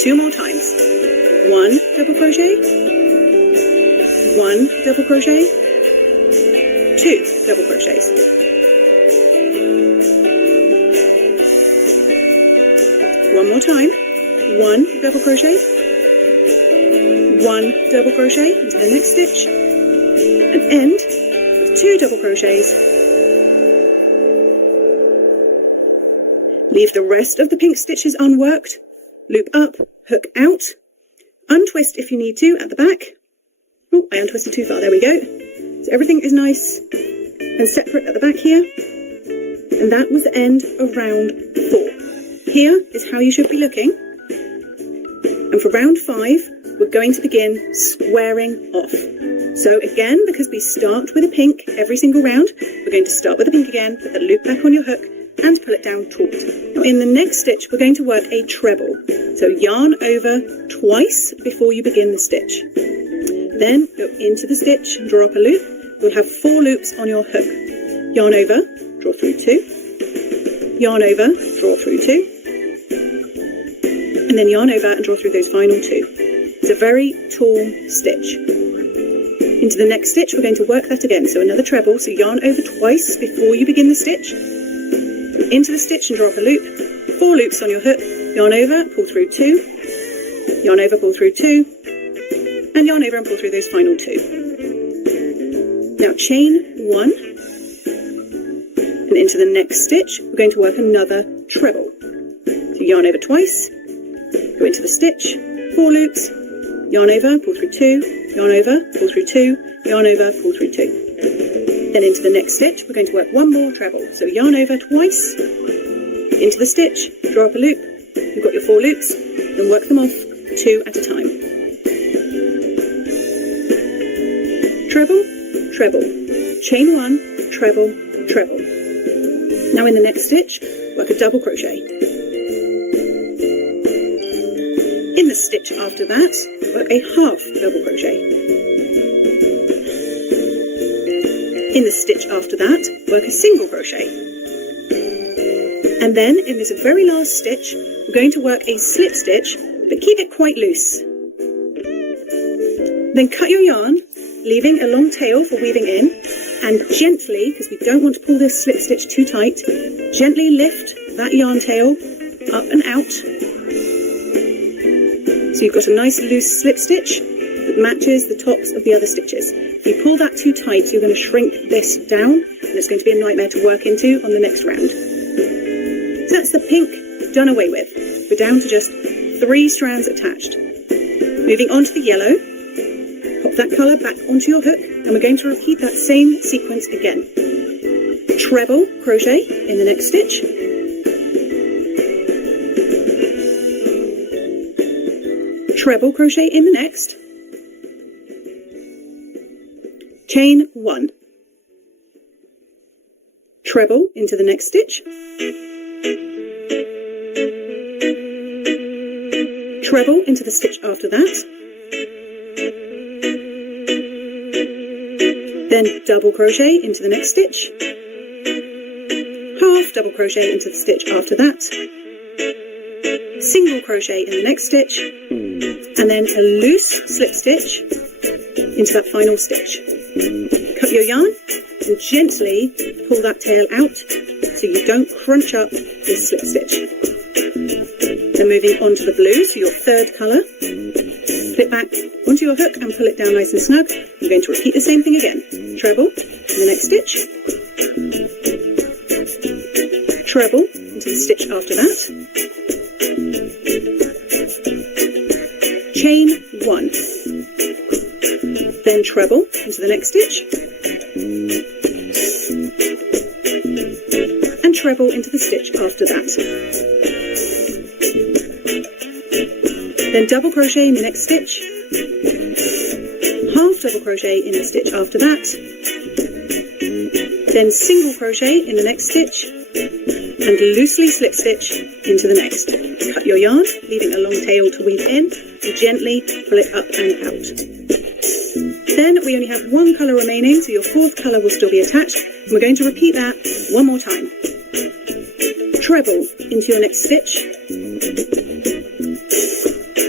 2 more times. 1 double crochet, 1 double crochet, 2 double crochets. One more time. 1 double crochet, 1 double crochet into the next stitch, and end with 2 double crochets. Leave the rest of the pink stitches unworked. Loop up, hook out, untwist if you need to at the back. Oh, I untwisted too far, there we go. So everything is nice and separate at the back here. And that was the end of round 4. Here is how you should be looking. And for round 5, we're going to begin squaring off. So again, because we start with a pink every single round, we're going to start with a pink again, put the loop back on your hook, and pull it down taut. Now in the next stitch, we're going to work a treble. So yarn over twice before you begin the stitch. Then go into the stitch, draw up a loop. You'll have 4 loops on your hook. Yarn over, draw through 2. Yarn over, draw through 2. And then yarn over and draw through those final 2. It's a very tall stitch. Into the next stitch, we're going to work that again. So another treble, so yarn over twice before you begin the stitch. Into the stitch and draw up a loop. 4 loops on your hook. Yarn over, pull through 2. Yarn over, pull through 2. And yarn over and pull through those final 2. Now chain 1. And into the next stitch, we're going to work another treble. So yarn over twice. Go into the stitch, 4 loops, yarn over, pull through 2, yarn over, pull through 2, yarn over, pull through 2. Then into the next stitch, we're going to work 1 more treble. So yarn over twice, into the stitch, draw up a loop, you've got your 4 loops, then work them off 2 at a time. Treble, treble, chain 1, treble, treble. Now in the next stitch, work a double crochet. In the stitch after that, work a half double crochet. In the stitch after that, work a single crochet. And then in this very last stitch, we're going to work a slip stitch, but keep it quite loose. Then cut your yarn, leaving a long tail for weaving in, and gently, because we don't want to pull this slip stitch too tight, gently lift that yarn tail up and out. So you've got a nice loose slip stitch that matches the tops of the other stitches. If you pull that too tight, you're going to shrink this down, and it's going to be a nightmare to work into on the next round. So that's the pink done away with. We're down to just 3 strands attached. Moving on to the yellow, pop that colour back onto your hook, and we're going to repeat that same sequence again. Treble crochet in the next stitch. Treble crochet in the next. Chain 1. Treble into the next stitch. Treble into the stitch after that. Then double crochet into the next stitch. Half double crochet into the stitch after that. Single crochet in the next stitch, and then a loose slip stitch into that final stitch. Cut your yarn and gently pull that tail out so you don't crunch up this slip stitch. Then moving on to the blue, so your 3rd colour, flip back onto your hook and pull it down nice and snug. I'm going to repeat the same thing again. Treble in the next stitch, treble into the stitch after that. Chain 1, then treble into the next stitch, and treble into the stitch after that. Then double crochet in the next stitch, half double crochet in the stitch after that, then single crochet in the next stitch, and loosely slip stitch into the next. Cut your yarn, leaving a long tail to weave in, and gently pull it up and out. Then we only have 1 colour remaining, so your 4th colour will still be attached, and we're going to repeat that 1 more time. Treble into your next stitch,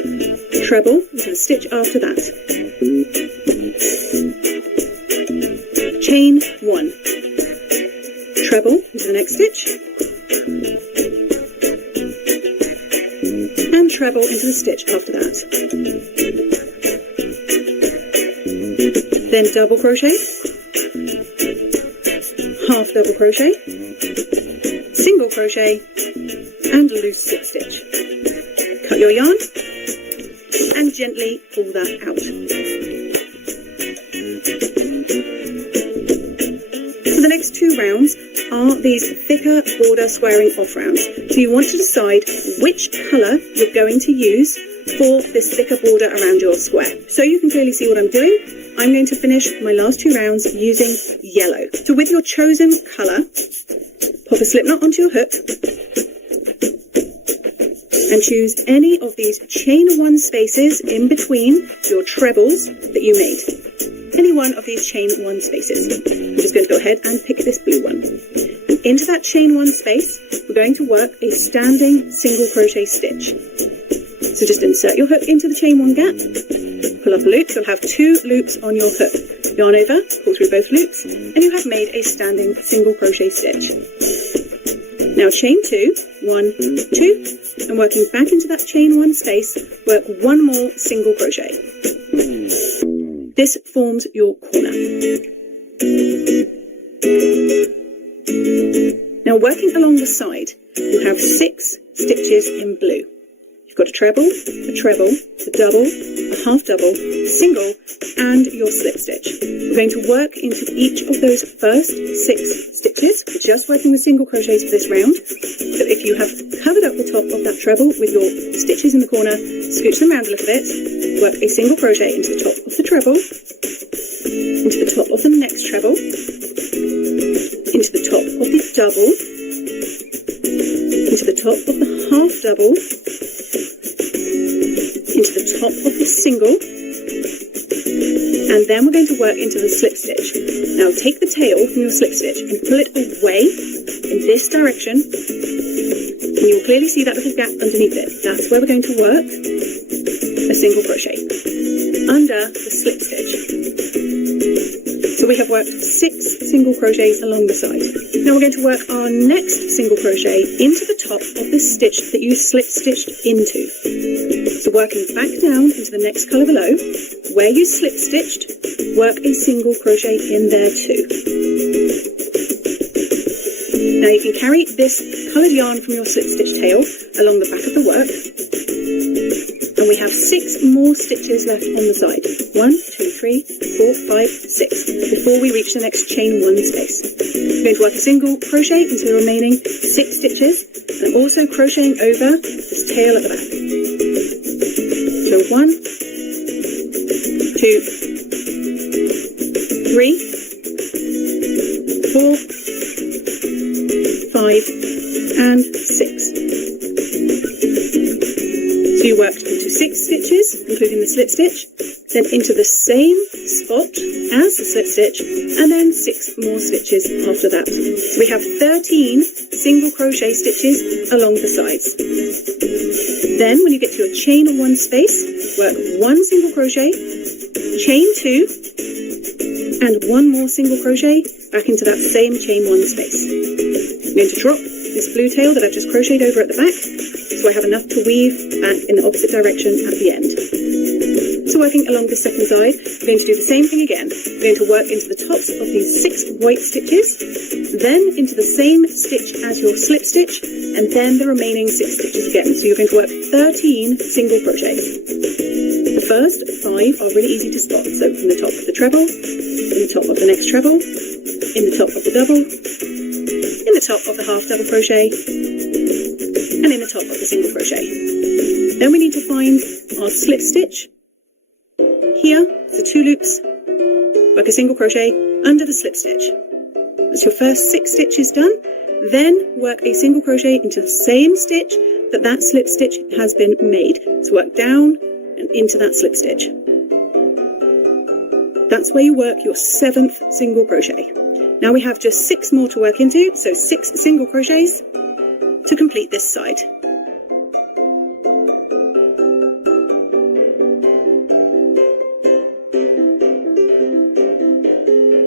treble into the stitch after that. Chain 1, treble into the next stitch, and treble into the stitch after that. Then double crochet, half double crochet, single crochet, and loose slip stitch. Cut your yarn and gently pull that out. So the next 2 rounds are these thicker border squaring off rounds. So you want to decide which colour you're going to use for this thicker border around your square. So you can clearly see what I'm doing. I'm going to finish my last 2 rounds using yellow. So with your chosen colour, pop a slip knot onto your hook and choose any of these chain 1 spaces in between your trebles that you made. Any one of these chain 1 spaces. I'm just going to go ahead and pick this blue one. And into that chain 1 space, we're going to work a standing single crochet stitch. So just insert your hook into the chain 1 gap, pull up a loop. You'll have 2 loops on your hook. Yarn over, pull through both loops, and you have made a standing single crochet stitch. Now chain 2, 1, 2, and working back into that chain 1 space, work 1 more single crochet. This forms your corner. Now working along the side, you have 6 stitches in blue. You've got a treble, a double, a half double, single, and your slip stitch. We're going to work into each of those first 6 stitches. We're just working with single crochets for this round. So if you have covered up the top of that treble with your stitches in the corner, scooch them around a little bit, work a single crochet into the top of the treble, into the top of the next treble, into the top of the double, into the top of the half double, into the top of the single, and then we're going to work into the slip stitch. Now take the tail from your slip stitch and pull it away in this direction, and you'll clearly see that little gap underneath it. That's where we're going to work a single crochet under the slip stitch. So we have worked 6 single crochets along the side. Now we're going to work our next single crochet into the top of the stitch that you slip stitched into. So working back down into the next colour below, where you slip stitched, work a single crochet in there too. Now you can carry this coloured yarn from your slip stitch tail along the back of the work, and we have 6 more stitches left on the side. 1, 2, 3, 4, 5, 6, before we reach the next chain 1 space. We're going to work a single crochet into the remaining 6 stitches, and I'm also crocheting over this tail at the back. So 1, 2, 3, 4, 5, and 6. So you worked into 6 stitches, including the slip stitch, then into the same spot as the slip stitch, and then 6 more stitches after that. So we have 13 single crochet stitches along the sides. Then when you get to a chain 1 space, work 1 single crochet, chain 2, and 1 more single crochet back into that same chain 1 space. I'm going to drop this blue tail that I've just crocheted over at the back, so I have enough to weave back in the opposite direction at the end. So working along the second side, we're going to do the same thing again. We're going to work into the tops of these 6 white stitches, then into the same stitch as your slip stitch, and then the remaining 6 stitches again. So you're going to work 13 single crochets. The first 5 are really easy to spot. So in the top of the treble, in the top of the next treble, in the top of the double, in the top of the half double crochet, and in the top of the single crochet. Then we need to find our slip stitch. Here, the 2 loops, work a single crochet under the slip stitch. That's your first 6 stitches done. Then work a single crochet into the same stitch that slip stitch has been made. So work down and into that slip stitch. That's where you work your 7th single crochet. Now we have just 6 more to work into, so 6 single crochets to complete this side.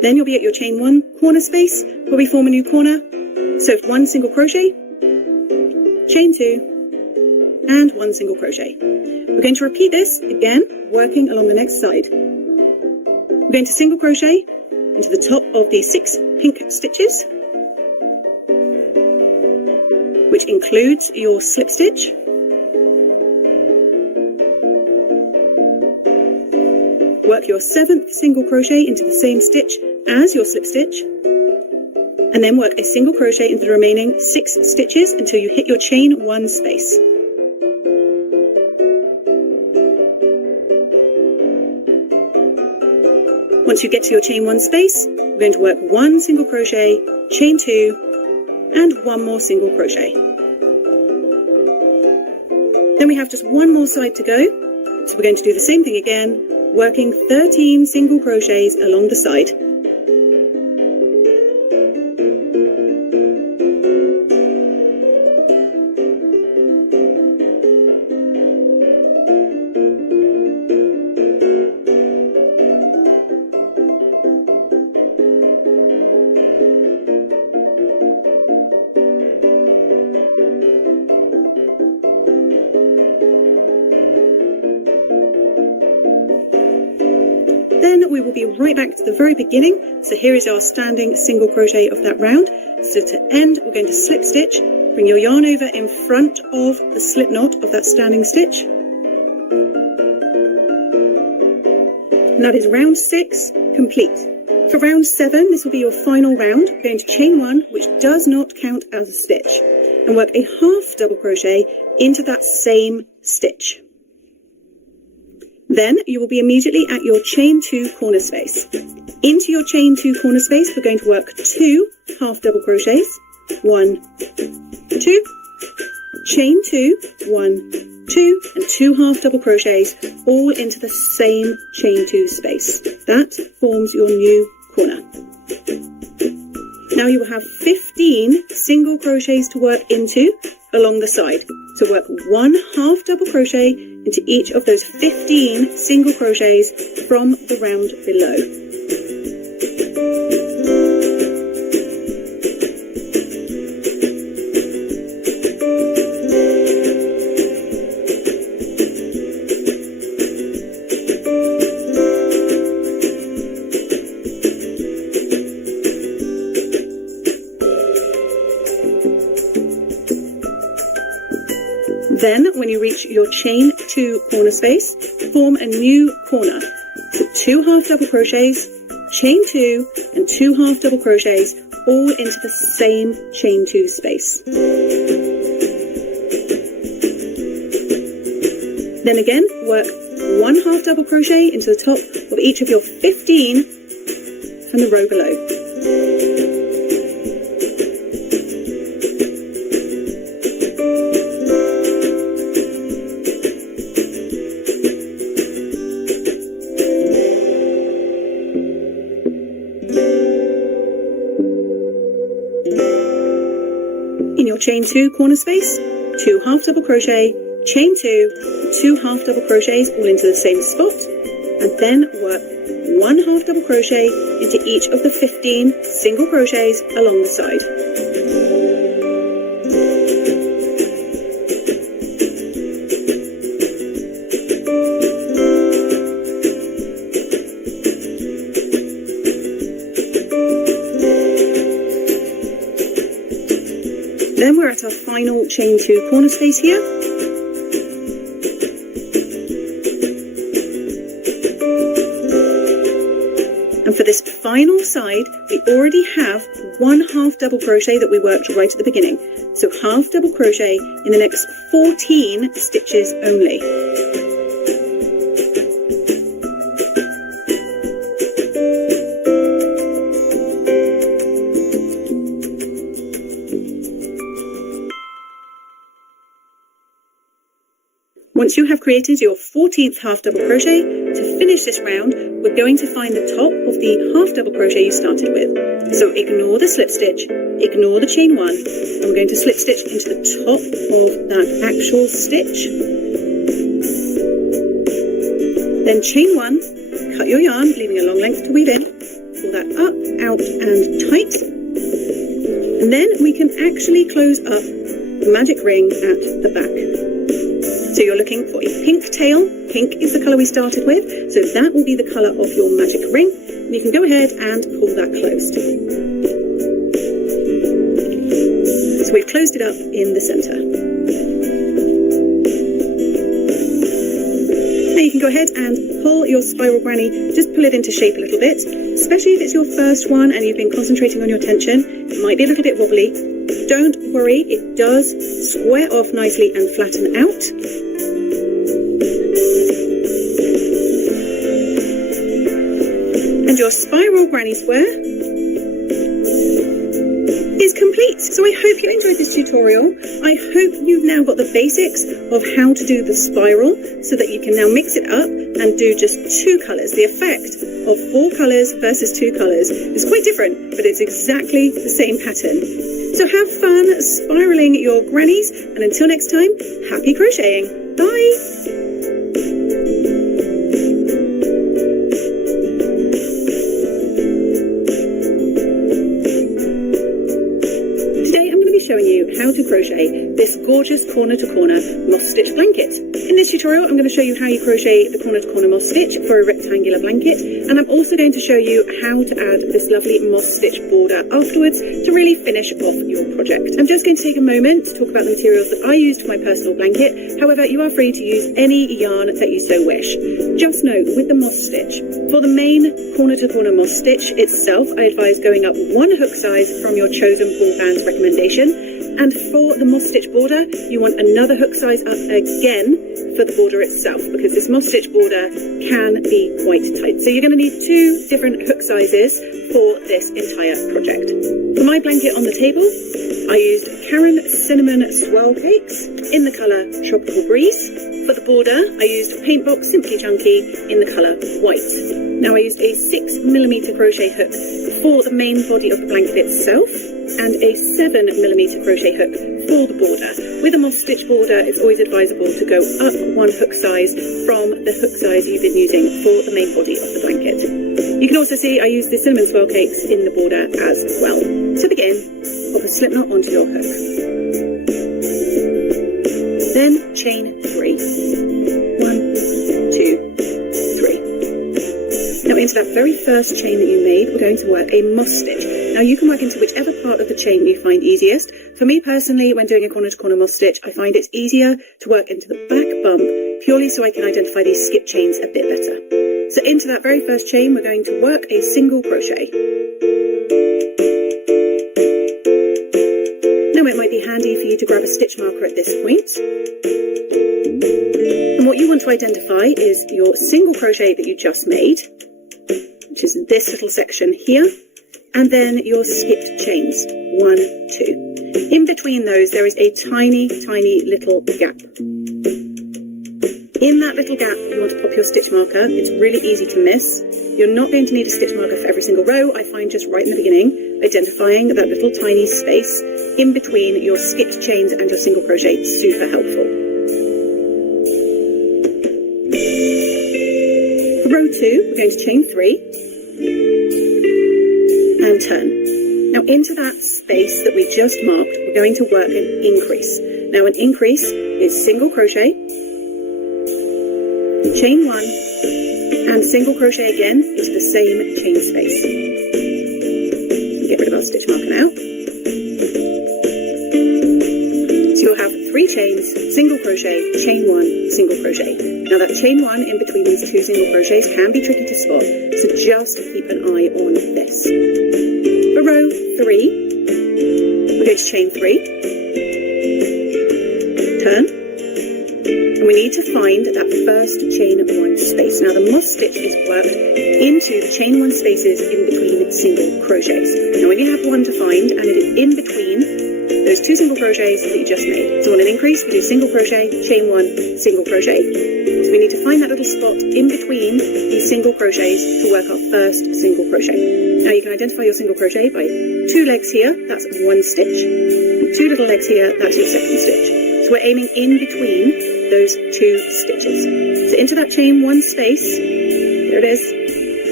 Then you'll be at your chain 1 corner space where we form a new corner. So 1 single crochet, chain 2, and 1 single crochet. We're going to repeat this again, working along the next side. We're going to single crochet into the top of the 6 pink stitches, which includes your slip stitch. Work your 7th single crochet into the same stitch as your slip stitch, and then work a single crochet into the remaining 6 stitches until you hit your chain 1 space. Once you get to your chain 1 space, we're going to work 1 single crochet, chain 2, and 1 more single crochet. Then we have just 1 more side to go, so we're going to do the same thing again, working 13 single crochets along the side. Then we will be right back to the very beginning. So here is our standing single crochet of that round. So to end, we're going to slip stitch, bring your yarn over in front of the slip knot of that standing stitch. And that is round 6 complete. For round 7, this will be your final round. We're going to chain 1, which does not count as a stitch, and work a half double crochet into that same stitch. Then you will be immediately at your chain 2 corner space. Into your chain 2 corner space, we're going to work 2 half double crochets, 1, 2, chain 2, 1, 2, and 2 half double crochets, all into the same chain 2 space. That forms your new corner. Now you will have 15 single crochets to work into along the side. So work 1 half double crochet into each of those 15 single crochets from the round below. Then, when you reach your chain 2 corner space, form a new corner. So 2 half double crochets, chain 2, and 2 half double crochets, all into the same chain 2 space. Then again, work 1 half double crochet into the top of each of your 15 from the row below. In your chain 2 corner space, 2 half double crochet, chain 2, 2 half double crochets all into the same spot, and then work 1 half double crochet into each of the 15 single crochets along the side. Then we're at our final chain 2 corner space here. And for this final side, we already have 1 half double crochet that we worked right at the beginning. So half double crochet in the next 14 stitches only. Once you have created your 14th half double crochet, to finish this round, we're going to find the top of the half double crochet you started with. So ignore the slip stitch, ignore the chain 1, and we're going to slip stitch into the top of that actual stitch. Then chain 1, cut your yarn, leaving a long length to weave in. pull that up, out and tight. And then we can actually close up the magic ring at the back. So you're looking for a pink tail. Pink is the colour we started with, so that will be the colour of your magic ring. And you can go ahead and pull that closed. So we've closed it up in the centre. Now you can go ahead and pull your spiral granny, just pull it into shape a little bit, especially if it's your first one and you've been concentrating on your tension. It might be a little bit wobbly. Don't worry, it does square off nicely and flatten out. And your spiral granny square is complete. So I hope you enjoyed this tutorial. I hope you've now got the basics of how to do the spiral so that you can now mix it up and do just 2 colours. The effect of 4 colours versus 2 colours is quite different, but it's exactly the same pattern. So have fun spiraling your grannies, and until next time, happy crocheting. Bye! Showing you how to crochet this gorgeous corner to corner moss stitch blanket. In this tutorial I'm going to show you how you crochet the corner to corner moss stitch for a rectangular blanket, and I'm also going to show you how to add this lovely moss stitch border afterwards to really finish off your project. I'm just going to take a moment to talk about the materials that I used for my personal blanket. However, you are free to use any yarn that you so wish. Just note, with the moss stitch, for the main corner to corner moss stitch itself, I advise going up 1 hook size from your chosen ball band recommendation. And for the moss stitch border, you want another hook size up again for the border itself, because this moss stitch border can be quite tight. So you're going to need 2 different hook sizes for this entire project. For my blanket on the table, I used Karen Cinnamon Swirl Cakes in the colour Tropical Breeze. For the border, I used Paintbox Simply Chunky in the colour White. Now I used a 6mm crochet hook for the main body of the blanket itself, and a 7mm crochet hook for the border. With a moss stitch border, it's always advisable to go up 1 hook size from the hook size you've been using for the main body of the blanket. You can also see I used the cinnamon swirl cakes in the border as well. To begin, pop a slip knot onto your hook. Then chain 3. 1, 2, 3. Now into that very first chain that you made, we're going to work a moss stitch. Now you can work into whichever part of the chain you find easiest. For me personally, when doing a corner to corner moss stitch, I find it's easier to work into the back bump, purely so I can identify these skip chains a bit better. So into that very first chain, we're going to work a single crochet. Now it might be handy for you to grab a stitch marker at this point. And what you want to identify is your single crochet that you just made, which is this little section here. And then your skipped chains, 1, 2. In between those, there is a tiny, tiny little gap. In that little gap, you want to pop your stitch marker. It's really easy to miss. You're not going to need a stitch marker for every single row. I find just right in the beginning, identifying that little tiny space in between your skipped chains and your single crochet is super helpful. For row 2, we're going to chain 3. And turn. Now into that space that we just marked, we're going to work an increase. Now an increase is single crochet, chain 1, and single crochet again into the same chain space. Get rid of our stitch marker now. So you'll have 3 chains, single crochet, chain 1, single crochet. Now that chain 1 in between these 2 single crochets can be tricky to spot, so just keep an eye on this. For row 3, we're going to chain 3, turn, and we need to find that first chain 1 space. Now the moss stitch is worked into the chain 1 spaces in between single crochets. Now when you have one to find, and it is in between those 2 single crochets that you just made. So on an increase, we do single crochet, chain 1, single crochet. So we need to find that little spot in between these single crochets to work our first single crochet. Now you can identify your single crochet by 2 legs here, that's 1 stitch, and 2 little legs here, that's your second stitch. So we're aiming in between those 2 stitches. So into that chain 1 space, there it is,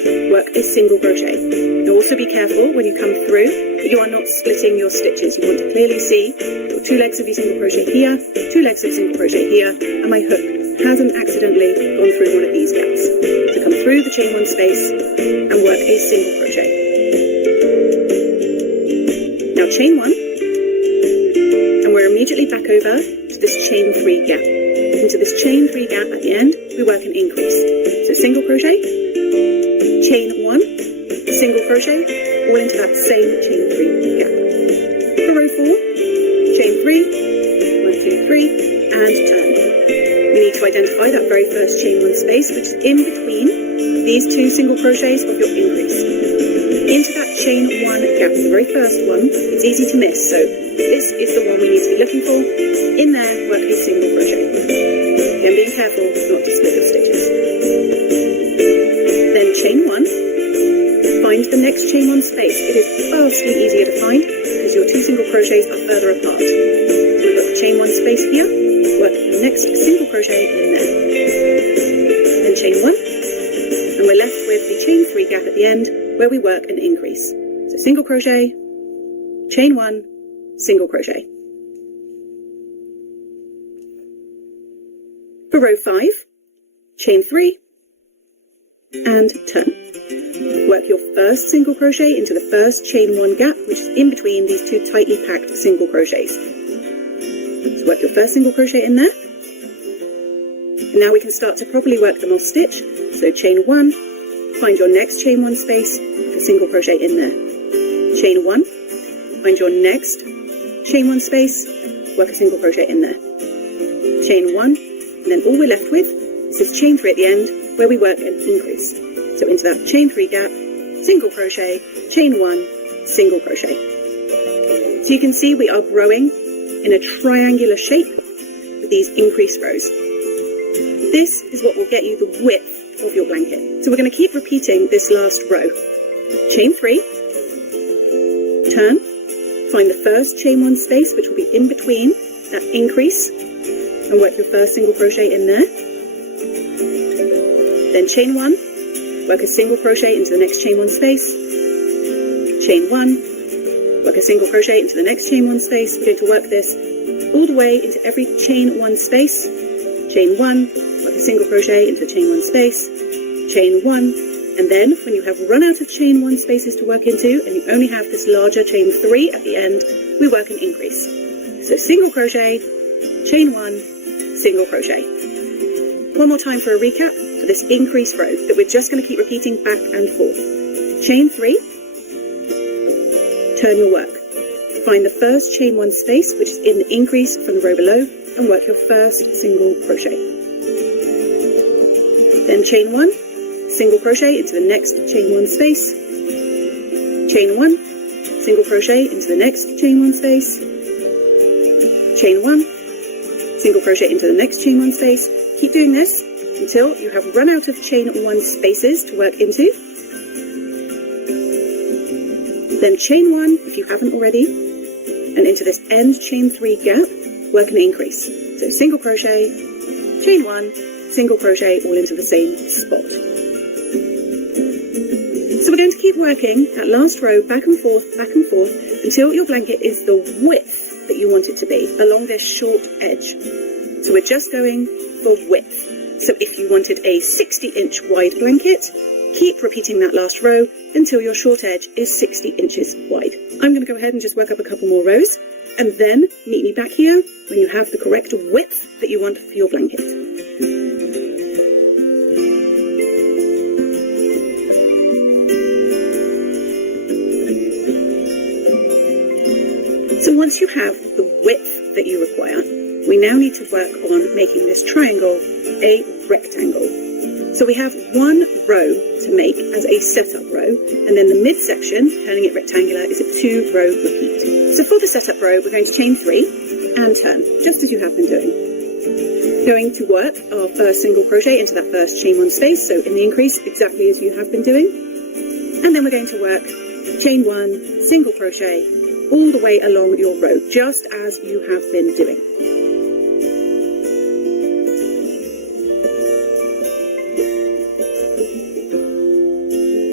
work a single crochet. Now also be careful when you come through that you are not splitting your stitches. You want to clearly see your 2 legs of your single crochet here, 2 legs of single crochet here, and my hook hasn't accidentally gone through one of these gaps. So come through the chain 1 space and work a single crochet. Now chain 1, and we're immediately back over to this chain 3 gap. Into this chain 3 gap at the end, we work an increase. So single crochet, chain 1, single crochet, all into that same chain 3 gap. For row 4, chain 3, 1, 2, 3, and turn. We need to identify that very first chain 1 space, which is in between these 2 single crochets of your increase. Into that chain 1 gap, the very first one, it's easy to miss, so this is the one we need to be looking for. In there, work a single crochet. Again, being careful not to split your stitches. Then chain 1, find the next chain 1 space. It is vastly easier to find because your 2 single crochets are further apart. So we've got the chain 1 space here, work the next single crochet in there. Then chain 1, and we're left with the chain 3 gap at the end where we work an increase. So single crochet, chain 1, single crochet. For row 5, chain 3, and turn. Work your first single crochet into the first chain 1 gap, which is in between these 2 tightly packed single crochets. So work your first single crochet in there. And now we can start to properly work the moss stitch. So chain 1, find your next chain 1 space, work a single crochet in there. Chain 1, find your next chain 1 space, work a single crochet in there. Chain 1, and then all we're left with is this chain 3 at the end where we work an increase. So into that chain 3 gap, single crochet, chain 1, single crochet. So you can see we are growing in a triangular shape with these increase rows. This is what will get you the width of your blanket. So we're going to keep repeating this last row. Chain 3, turn, find the first chain 1 space which will be in between that increase, and work your first single crochet in there. Then chain 1, work a single crochet into the next chain 1 space. Chain 1, work a single crochet into the next chain 1 space. We're going to work this all the way into every chain 1 space. Chain 1, work a single crochet into the chain 1 space. Chain 1, and then when you have run out of chain 1 spaces to work into and you only have this larger chain 3 at the end, we work an increase. So single crochet, chain 1, single crochet. One more time for a recap for this increase row that we're just going to keep repeating back and forth. Chain 3, turn your work. Find the first chain 1 space which is in the increase from the row below and work your first single crochet. Then chain 1, single crochet into the next chain 1 space. Chain 1, single crochet into the next chain 1 space. Chain 1, single crochet into the next chain 1 space. Keep doing this until you have run out of chain 1 spaces to work into. Then chain 1 if you haven't already, and into this end chain 3 gap, work an increase. So single crochet, chain 1, single crochet all into the same spot. So we're going to keep working that last row back and forth until your blanket is the width that you want it to be along this short edge. So we're just going for width. So if you wanted a 60-inch wide blanket, keep repeating that last row until your short edge is 60 inches wide. I'm going to go ahead and just work up a couple more rows and then meet me back here when you have the correct width that you want for your blanket. So once you have the width that you require, we now need to work on making this triangle a rectangle. So we have one row to make as a setup row, and then the midsection, turning it rectangular, is a 2-row repeat. So for the setup row, we're going to chain 3 and turn, just as you have been doing. Going to work our first single crochet into that first chain 1 space, so in the increase, exactly as you have been doing. And then we're going to work chain 1, single crochet, all the way along your row, just as you have been doing.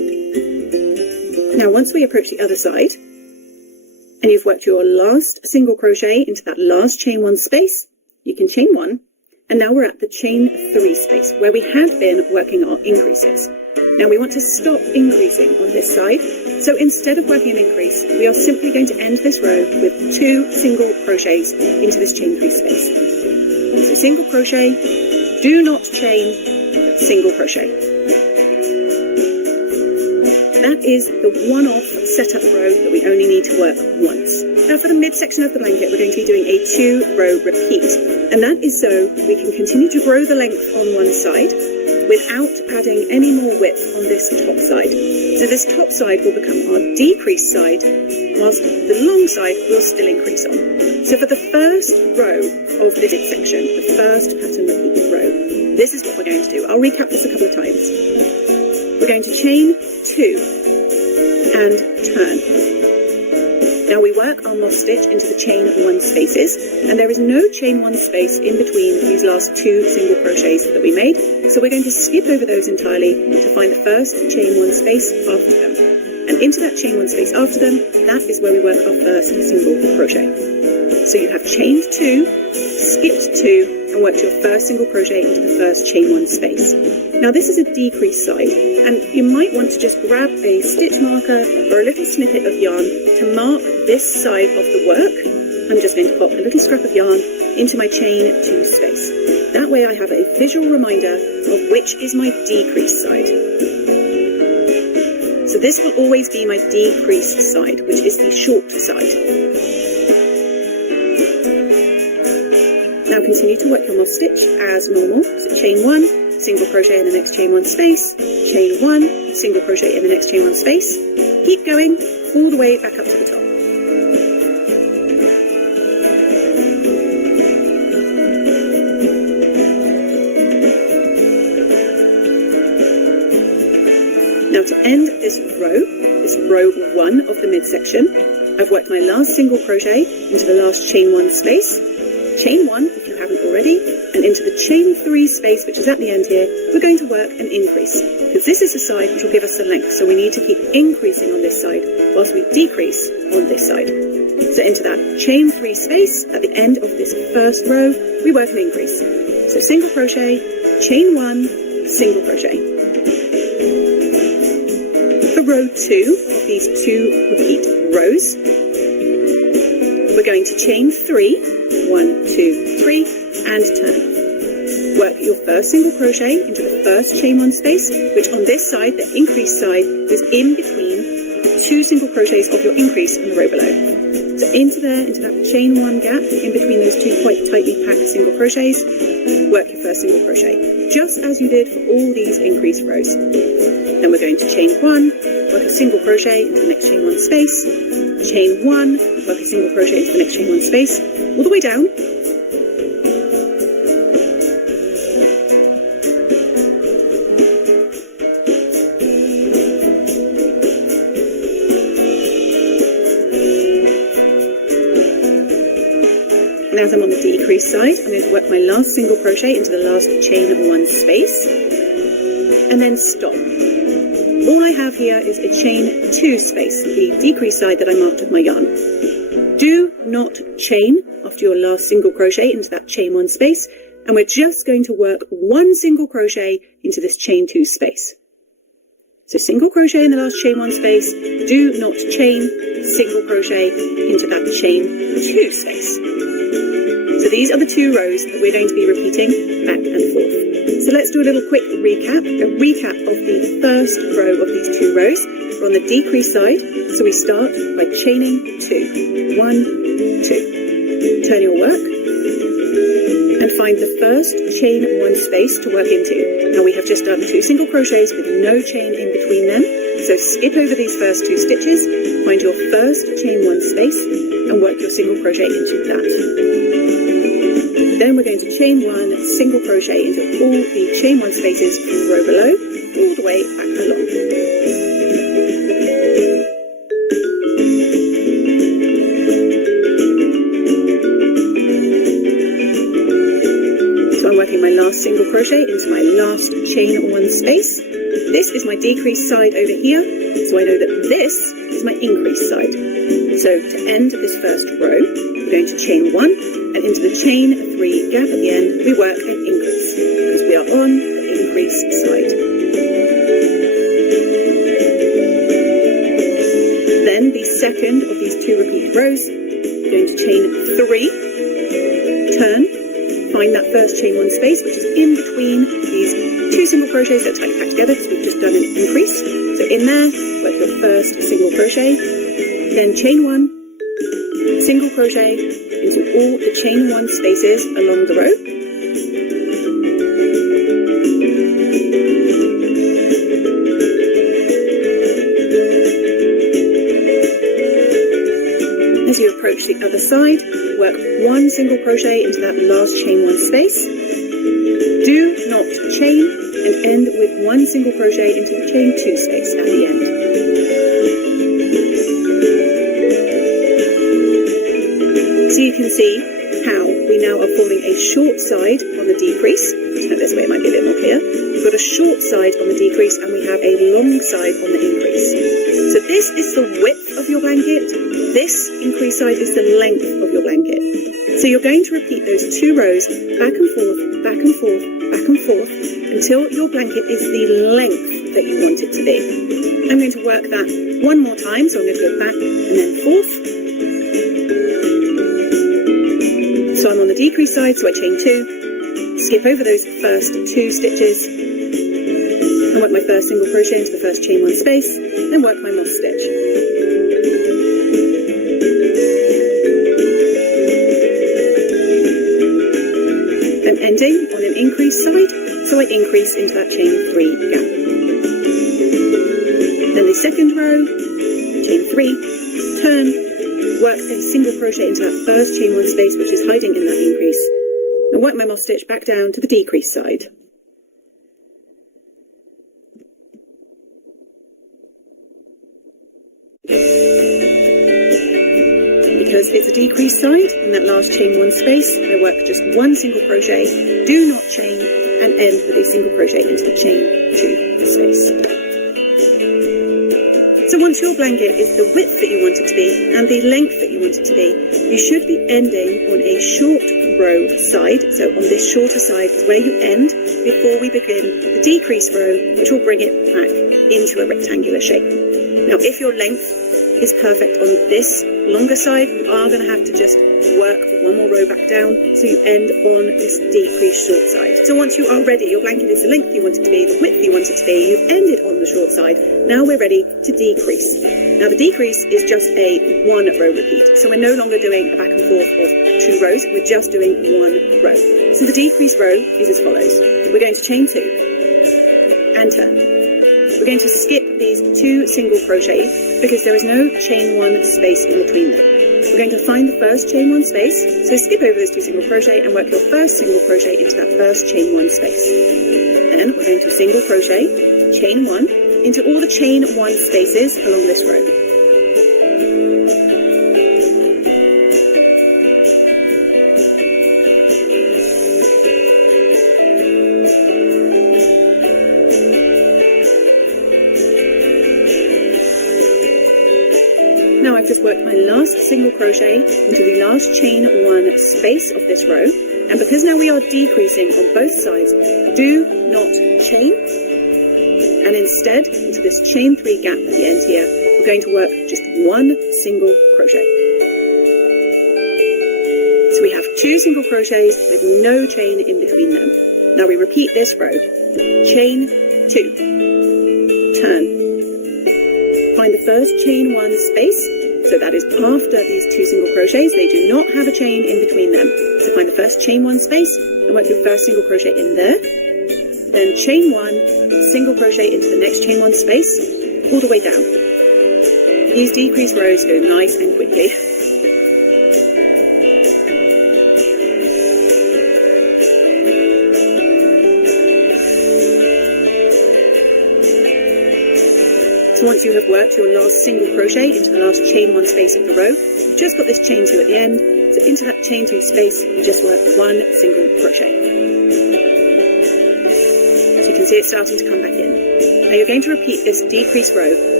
Now once we approach the other side, and you've worked your last single crochet into that last chain 1 space, you can chain 1, and now we're at the chain 3 space where we had been working our increases. Now we want to stop increasing on this side, so instead of working an increase, we are simply going to end this row with 2 single crochets into this chain 3 space. So single crochet, do not chain, single crochet. That is the one-off setup row that we only need to work once. Now for the midsection of the blanket, we're going to be doing a 2-row repeat. And that is so we can continue to grow the length on one side without adding any more width on this top side. So this top side will become our decreased side, whilst the long side will still increase on. So for the first row of this section, the first pattern repeat row, this is what we're going to do. I'll recap this a couple of times. We're going to chain 2 and turn. Now we work our moss stitch into the chain 1 spaces, and there is no chain 1 space in between these last 2 single crochets that we made, so we're going to skip over those entirely to find the first chain 1 space after them. And into that chain 1 space after them, that is where we work our first single crochet. So you have chained 2, skipped 2, and worked your first single crochet into the first chain 1 space. Now this is a decreased side, and you might want to just grab a stitch marker or a little snippet of yarn to mark this side of the work. I'm just going to pop a little scrap of yarn into my chain 2 space. That way I have a visual reminder of which is my decreased side. So this will always be my decreased side, which is the short side. Now continue to work your moss stitch as normal. So chain 1, single crochet in the next chain 1 space, chain 1, single crochet in the next chain 1 space. Keep going all the way back up to the top. Now to end this row 1 of the midsection, I've worked my last single crochet into the last chain 1 space, chain 1 if you haven't already, and into the chain 3 space, which is at the end here, we're going to work an increase, because this is the side which will give us the length, so we need to keep increasing on this side whilst we decrease on this side. So into that chain 3 space at the end of this first row, we work an increase. So single crochet, chain 1, single crochet. For row 2 of these 2 repeat rows, we're going to chain 3, 1, 2, 3, and turn. Work your first single crochet into the first chain 1 space, which on this side, the increased side, is in between the 2 single crochets of your increase in the row below. So into that chain 1 gap, in between those 2 quite tightly packed single crochets, work your first single crochet, just as you did for all these increased rows. Then we're going to chain 1, work a single crochet into the next chain 1 space, chain 1, work a single crochet into the next chain 1 space, all the way down. And as I'm on the decrease side, I'm going to work my last single crochet into the last chain 1 space, and then stop. All I have here is a chain 2 space, the decrease side that I marked with my yarn. Do not chain after your last single crochet into that chain 1 space, and we're just going to work 1 single crochet into this chain 2 space. So single crochet in the last chain 1 space, do not chain, single crochet into that chain 2 space. So these are the 2 rows that we're going to be repeating back and forth. So let's do a little quick recap. A recap of the first row of these 2 rows. We're on the decrease side, so we start by chaining 2. 1, 2. Turn your work and find the first chain 1 space to work into. Now we have just done 2 single crochets with no chain in between them. So skip over these first 2 stitches, find your first chain 1 space and work your single crochet into that. Then we're going to chain 1, single crochet into all the chain 1 spaces in the row below, all the way back along. So I'm working my last single crochet into my last chain 1 space. This is my decreased side over here. So I know that this is my increase side. So to end this first row, we're going to chain 1, and into the chain 3 gap at the end, we work an increase, because we are on the increase side. Then the second of these 2 repeated rows, we're going to chain 3, turn, find that first chain 1 space, which is in between these 2 single crochets that are tightly packed together, because we've just done an increase. So in there, work your first single crochet, then chain 1, single crochet into all the chain 1 spaces along the row. As you approach the other side, work 1 single crochet into that last chain 1 space. Do not chain, and end with 1 single crochet into the chain 2 space at the end. So you can see how we now are forming a short side on the decrease. So this way it might be a bit more clear. We've got a short side on the decrease, and we have a long side on the increase. So this is the width of your blanket. This increase side is the length of your blanket. So you're going to repeat those 2 rows back and forth, back and forth, back and forth, until your blanket is the length that you want it to be. I'm going to work that one more time, so I'm going to go back and then forth. So I'm on the decrease side, so I chain 2, skip over those first 2 stitches, and work my first single crochet into the first chain 1 space, then work my moss stitch. I'm ending on an increase side, so I increase into that chain 3 gap. Then the second row, chain 3, turn, work a single crochet into that first chain 1 space, which is hiding in that increase, and work my moss stitch back down to the decrease side. Because it's a decrease side in that last chain 1 space, I work just 1 single crochet, do not chain, and end with a single crochet into the chain 2 space. So once your blanket is the width that you want it to be and the length that you want it to be, you should be ending on a short row side. So on this shorter side is where you end before we begin the decrease row, which will bring it back into a rectangular shape. Now, if your length is perfect on this longer side, you are going to have to just work 1 more row back down, so you end on this decreased short side. So once you are ready, your blanket is the length you want it to be, the width you want it to be, you've ended on the short side, now we're ready to decrease. Now the decrease is just a 1 row repeat, so we're no longer doing a back and forth of 2 rows, we're just doing 1 row. So the decrease row is as follows. We're going to chain 2 and turn. We're going to skip these 2 single crochets because there is no chain 1 space in between them. We're going to find the first chain 1 space, so skip over those 2 single crochet and work your first single crochet into that first chain 1 space. Then we're going to single crochet, chain 1 into all the chain 1 spaces along this row. Now I've just worked my last single crochet into the last chain 1 space of this row, and because now we are decreasing on both sides, do not chain, and instead into this chain 3 gap at the end here, we're going to work just 1 single crochet. So we have 2 single crochets with no chain in between them. Now we repeat this row, chain 2, turn, find the first chain 1 space, so that is after these 2 single crochets. They do not have a chain in between them. So find the first chain 1 space and work your first single crochet in there. Then chain 1, single crochet into the next chain 1 space, all the way down. These decrease rows go nice and quickly. So once you have worked your last single crochet into the last chain 1 space of the row, you've just got this chain 2 at the end, so into that chain 2 space, you just work 1 single crochet. So you can see it's starting to come back in. Now you're going to repeat this decrease row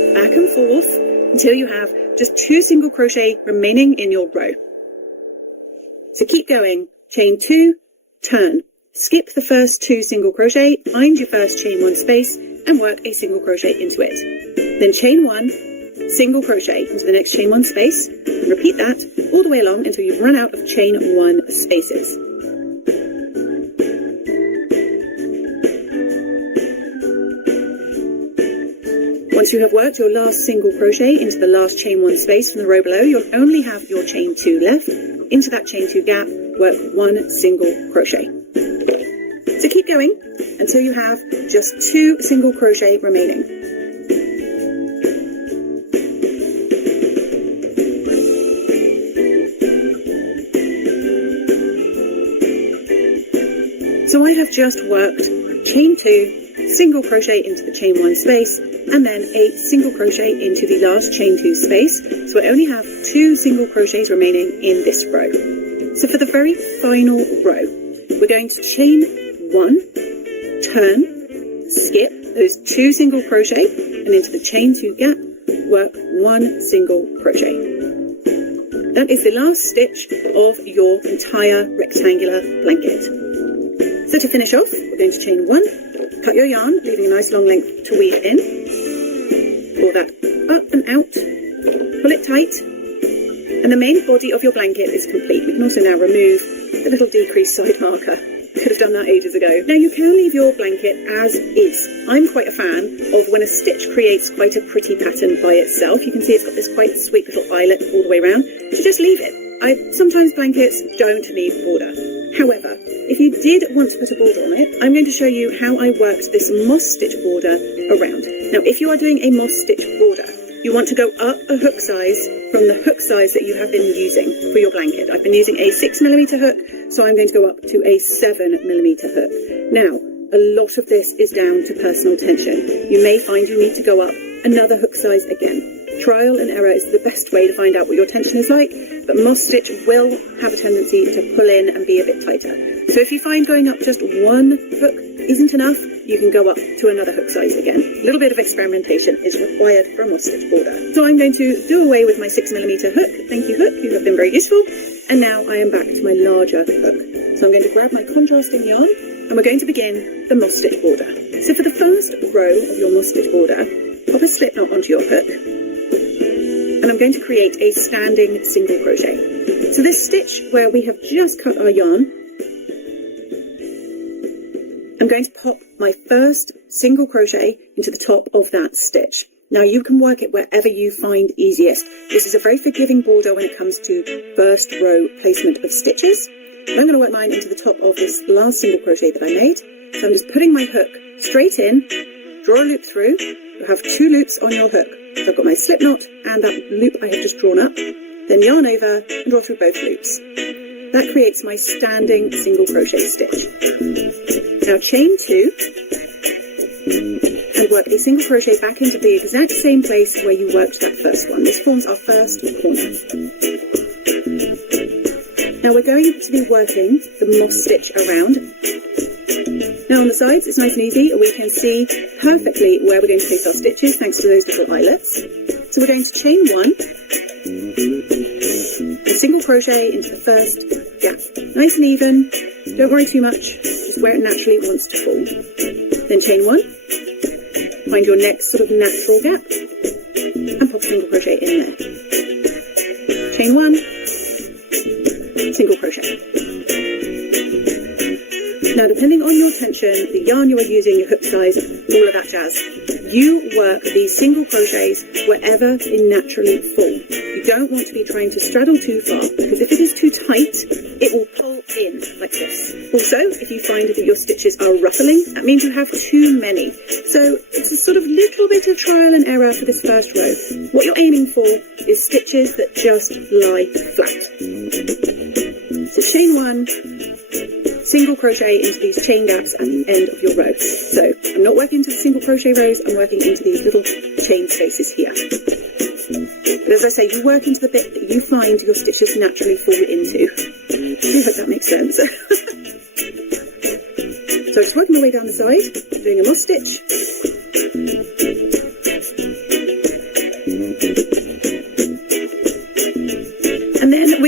back and forth until you have just 2 single crochet remaining in your row. So keep going, chain 2, turn, skip the first 2 single crochet, find your first chain 1 space and work a single crochet into it. Then chain 1, single crochet into the next chain 1 space, and repeat that all the way along until you've run out of chain 1 spaces. Once you have worked your last single crochet into the last chain 1 space from the row below, you'll only have your chain 2 left. Into that chain 2 gap, work 1 single crochet. So keep going until you have just 2 single crochet remaining. So I have just worked chain 2, single crochet into the chain 1 space, and then a single crochet into the last chain 2 space. So I only have 2 single crochets remaining in this row. So for the very final row, we're going to chain 1, turn, skip those 2 single crochet, and into the chain 2 gap, work 1 single crochet. That is the last stitch of your entire rectangular blanket. So to finish off, we're going to chain 1, cut your yarn, leaving a nice long length to weave in. Pull that up and out, pull it tight, and the main body of your blanket is complete. We can also now remove the little decreased side marker. Could have done that ages ago. Now you can leave your blanket as is. I'm quite a fan of when a stitch creates quite a pretty pattern by itself. You can see it's got this quite sweet little eyelet all the way around. So just leave it. Sometimes blankets don't need border. However, if you did want to put a border on it, I'm going to show you how I worked this moss stitch border around. Now, if you are doing a moss stitch border, you want to go up a hook size from the hook size that you have been using for your blanket. I've been using a 6mm hook, so I'm going to go up to a 7mm hook. Now, a lot of this is down to personal tension. You may find you need to go up another hook size again. Trial and error is the best way to find out what your tension is like, but moss stitch will have a tendency to pull in and be a bit tighter. So if you find going up just 1 hook isn't enough, you can go up to another hook size again. A little bit of experimentation is required for a moss stitch border. So I'm going to do away with my 6mm hook. Thank you, hook, you have been very useful. And now I am back to my larger hook. So I'm going to grab my contrasting yarn, and we're going to begin the moss stitch border. So for the first row of your moss stitch border, pop a slip knot onto your hook, and I'm going to create a standing single crochet. So this stitch where we have just cut our yarn, I'm going to pop my first single crochet into the top of that stitch. Now you can work it wherever you find easiest. This is a very forgiving border when it comes to first row placement of stitches. I'm going to work mine into the top of this last single crochet that I made. So I'm just putting my hook straight in, draw a loop through. You have 2 loops on your hook. So I've got my slip knot and that loop I have just drawn up, then yarn over and draw through both loops. That creates my standing single crochet stitch. Now chain 2 and work a single crochet back into the exact same place where you worked that first one. This forms our first corner. Now we're going to be working the moss stitch around. Now on the sides, it's nice and easy. We can see perfectly where we're going to place our stitches thanks to those little eyelets. So we're going to chain 1 and single crochet into the first gap. Nice and even. Don't worry too much, just where it naturally wants to fall. Then chain 1, find your next sort of natural gap, and pop a single crochet in there. Chain 1, single crochet. Now, depending on your tension, the yarn you are using, your hook size, all of that jazz, you work these single crochets wherever they naturally fall. You don't want to be trying to straddle too far, because if it is too tight, it will pull in like this. Also, if you find that your stitches are ruffling, that means you have too many. So it's a sort of little bit of trial and error for this first row. What you're aiming for is stitches that just lie flat. So chain 1, single crochet into these chain gaps at the end of your row. So I'm not working into the single crochet rows, I'm working into these little chain spaces here. But as I say, you work into the bit that you find your stitches naturally fall into. I hope that makes sense. So just working my way down the side, doing a moss stitch.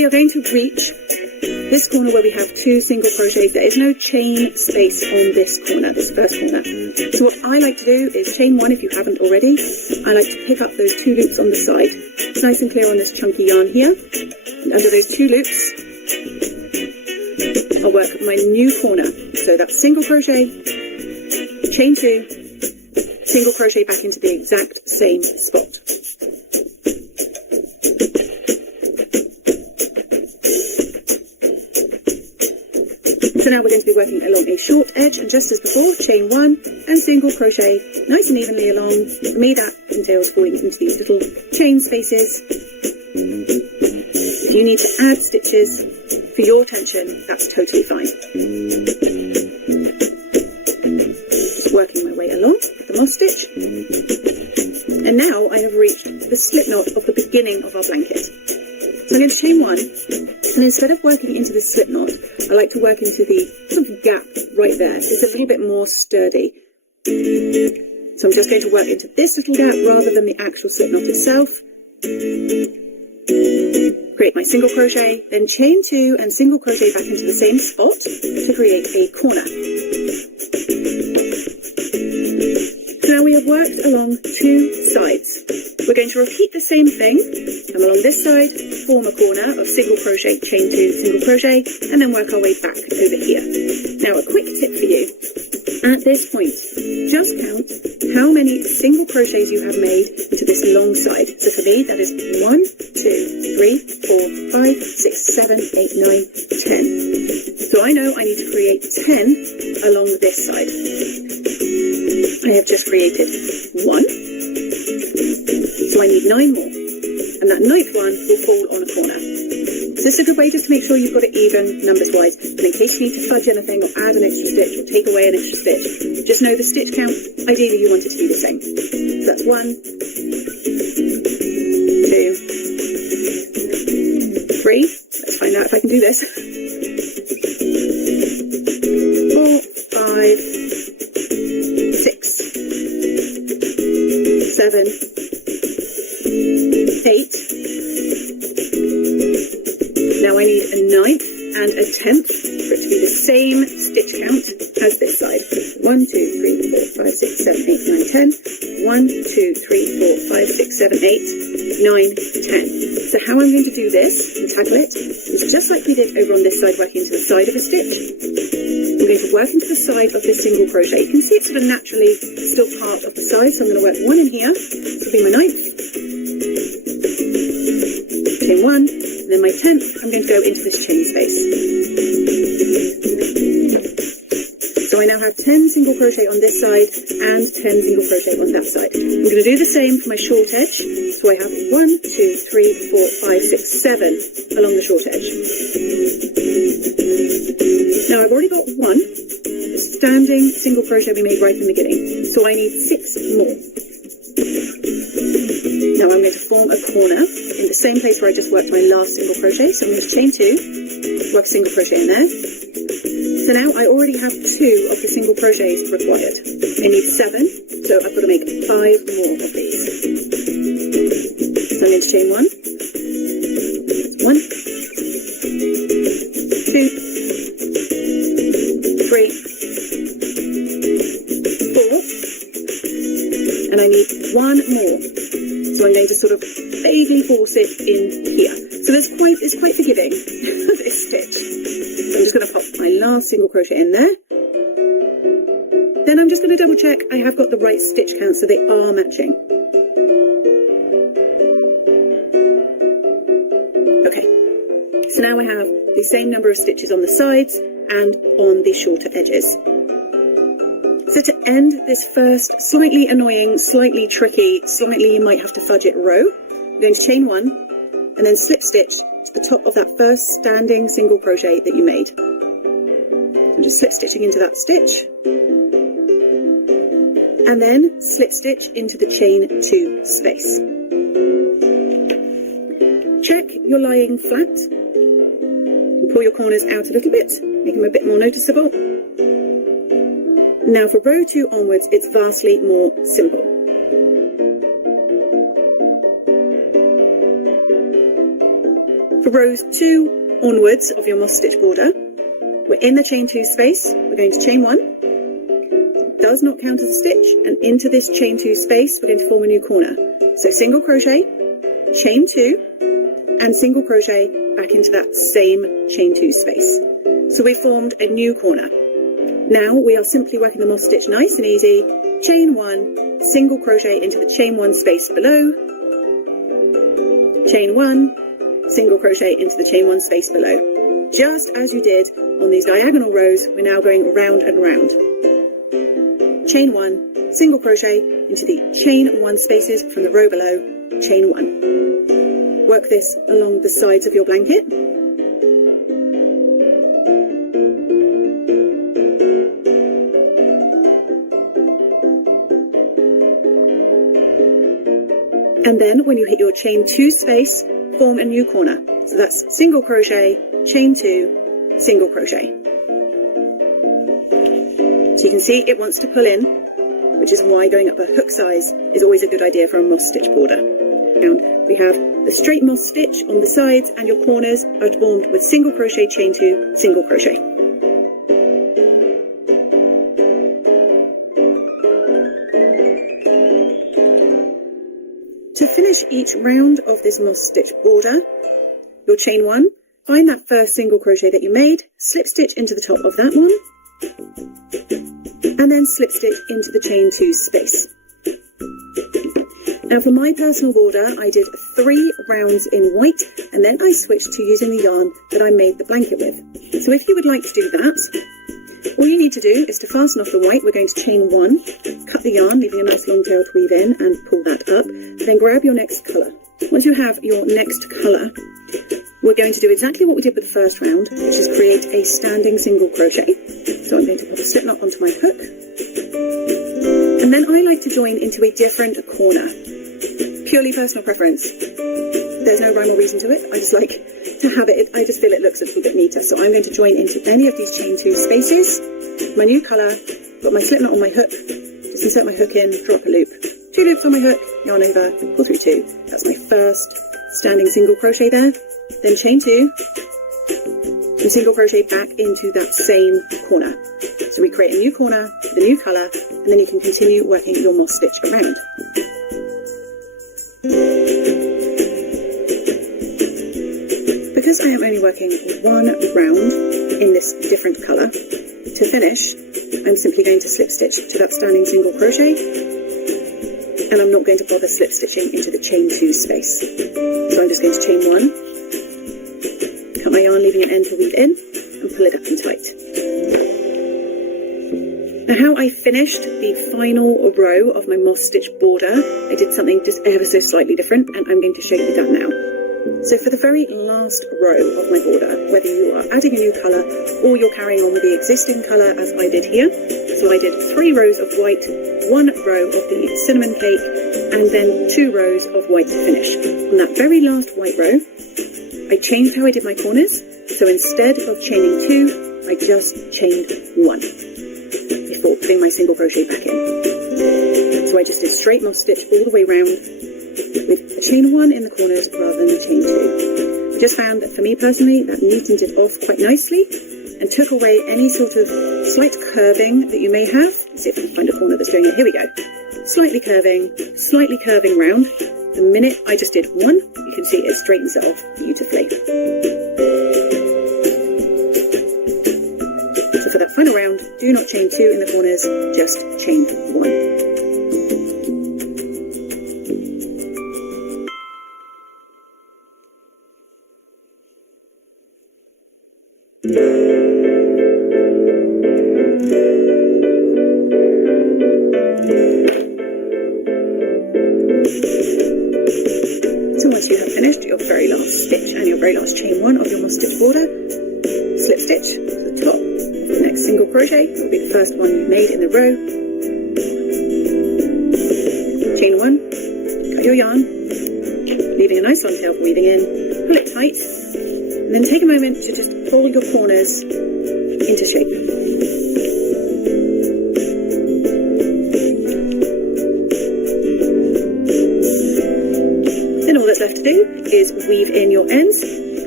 you're going to reach this corner where we have 2 single crochets. There is no chain space on this corner, this first corner. So what I like to do is chain 1 if you haven't already. I like to pick up those 2 loops on the side. It's nice and clear on this chunky yarn here. And under those 2 loops, I'll work my new corner. So that's single crochet, chain 2, single crochet back into the exact same spot. So now we're going to be working along a short edge, and just as before, chain 1 and single crochet nice and evenly along. For me that entails falling into these little chain spaces. If you need to add stitches for your tension, that's totally fine. Just working my way along with the moss stitch. And now I have reached the slip knot of the beginning of our blanket. So I'm going to chain 1, and instead of working into the slip knot, I like to work into the sort of gap right there. It's a little bit more sturdy. So I'm just going to work into this little gap rather than the actual slip knot itself. Create my single crochet, then chain 2 and single crochet back into the same spot to create a corner. So now we have worked along 2 sides. We're going to repeat the same thing. Come along this side, form a corner of single crochet, chain 2, single crochet, and then work our way back over here. Now a quick tip for you. At this point, just count how many single crochets you have made into this long side. So for me, that is 1, 2, 3, 4, 5, 6, 7, 8, 9, 10. So I know I need to create 10 along this side. I have just created 1. So I need 9 more. And that 9th one will fall on a corner. So this is a good way just to make sure you've got it even numbers-wise. And in case you need to fudge anything or add an extra stitch or take away an extra stitch, just know the stitch count, ideally you want it to be the same. So that's 1, 2, 3. Let's find out if I can do this. 4, 5, 6, 7, 8. Now I need a 9th and a 10th for it to be the same stitch count as this side. 1, 2, 3, 4, 5, 6, 7, 8, 9, 10. 1, 2, 3, 4, 5, 6, 7, 8, 9, 10. So how I'm going to do this and tackle it is just like we did over on this side, working into the side of a stitch. I'm going to work into the side of this single crochet. You can see it's sort of naturally still part of the side, so I'm going to work 1 in here. This will be my 9th. Chain 1, and then my 10th, I'm going to go into this chain space. So I now have 10 single crochet on this side and 10 single crochet on that side. I'm going to do the same for my short edge. So I have 1, 2, 3, 4, 5, 6, 7 along the short edge. Now I've already got 1 standing single crochet we made right in the beginning. So I need 6 more. Now I'm going to form a corner in the same place where I just worked my last single crochet. So I'm going to chain 2, work a single crochet in there. So now I already have 2 of the single crochets required. I need 7, so I've got to make 5 more of these. So I'm going to chain 1, 1, 2, 3, 4, and I need 1 more. So I'm going to sort of vaguely force it in here. So it's quite forgiving, this stitch. So I'm just going to pop my last single crochet in there. Then I'm just going to double check I have got the right stitch count so they are matching. Okay, so now I have the same number of stitches on the sides and on the shorter edges. So to end this first slightly annoying, slightly tricky, slightly you might have to fudge it row, I'm going to chain 1 and then slip stitch to the top of that first standing single crochet that you made. I'm just slip stitching into that stitch and then slip stitch into the chain 2 space. Check you're lying flat and pull your corners out a little bit, make them a bit more noticeable. Now for row 2 onwards, it's vastly more simple. For rows 2 onwards of your moss stitch border, we're in the chain 2 space, we're going to chain 1, does not count as a stitch, and into this chain 2 space we're going to form a new corner. So single crochet, chain 2, and single crochet back into that same chain 2 space. So we formed a new corner. Now we are simply working the moss stitch nice and easy, chain 1, single crochet into the chain 1 space below, chain 1, single crochet into the chain 1 space below. Just as you did on these diagonal rows, we're now going round and round. Chain 1, single crochet into the chain 1 spaces from the row below, chain 1. Work this along the sides of your blanket. And then when you hit your chain 2 space, form a new corner. So that's single crochet, chain 2, single crochet. So you can see it wants to pull in, which is why going up a hook size is always a good idea for a moss stitch border. And we have the straight moss stitch on the sides, and your corners are formed with single crochet, chain 2, single crochet. To finish each round of this moss stitch border, you'll chain 1, find that first single crochet that you made, slip stitch into the top of that one, and then slip stitch into the chain 2 space. Now for my personal border, I did 3 rounds in white, and then I switched to using the yarn that I made the blanket with. So if you would like to do that, all you need to do is to fasten off the white. We're going to chain 1, cut the yarn, leaving a nice long tail to weave in, and pull that up. Then grab your next colour. Once you have your next colour, we're going to do exactly what we did with the first round, which is create a standing single crochet. So I'm going to put a slip knot onto my hook. And then I like to join into a different corner. Purely personal preference. There's no rhyme or reason to it. I just like to have it. I just feel it looks a little bit neater. So I'm going to join into any of these chain 2 spaces. My new colour, got my slip knot on my hook. Just insert my hook in, drop a loop. 2 loops on my hook, yarn over, pull through 2. That's my first standing single crochet there. Then chain 2, and single crochet back into that same corner. So we create a new corner with a new colour, and then you can continue working your moss stitch around. Because I am only working 1 round in this different colour, to finish, I'm simply going to slip stitch to that standing single crochet, and I'm not going to bother slip stitching into the chain 2 space. So I'm just going to chain 1, cut my yarn, leaving an end to weave in, and pull it up and tight. Now how I finished the final row of my moss stitch border, I did something just ever so slightly different, and I'm going to show you that now. So for the very last row of my border, whether you are adding a new colour or you're carrying on with the existing colour as I did here, so I did 3 rows of white, 1 row of the cinnamon cake, and then 2 rows of white to finish. On that very last white row, I changed how I did my corners, so instead of chaining 2, I just chained 1 before putting my single crochet back in. So I just did straight moss stitch all the way round with a chain 1 in the corners rather than a chain 2. I just found that for me personally, that neatened it off quite nicely and took away any sort of slight curving that you may have. Let's see if I can find a corner that's going in. Here we go. Slightly curving round. The minute I just did 1, you can see it straightens it off beautifully. So for that final round, do not chain 2 in the corners, just chain 1. So once you have finished your very last stitch and your very last chain 1 of your moss stitch border, slip stitch to the top of the next single crochet. It will be the first one you made in the row. Chain 1, cut your yarn, leaving a nice long tail for weaving in, pull it tight, and then take a moment to just pull your corners into shape. Then all that's left to do is weave in your ends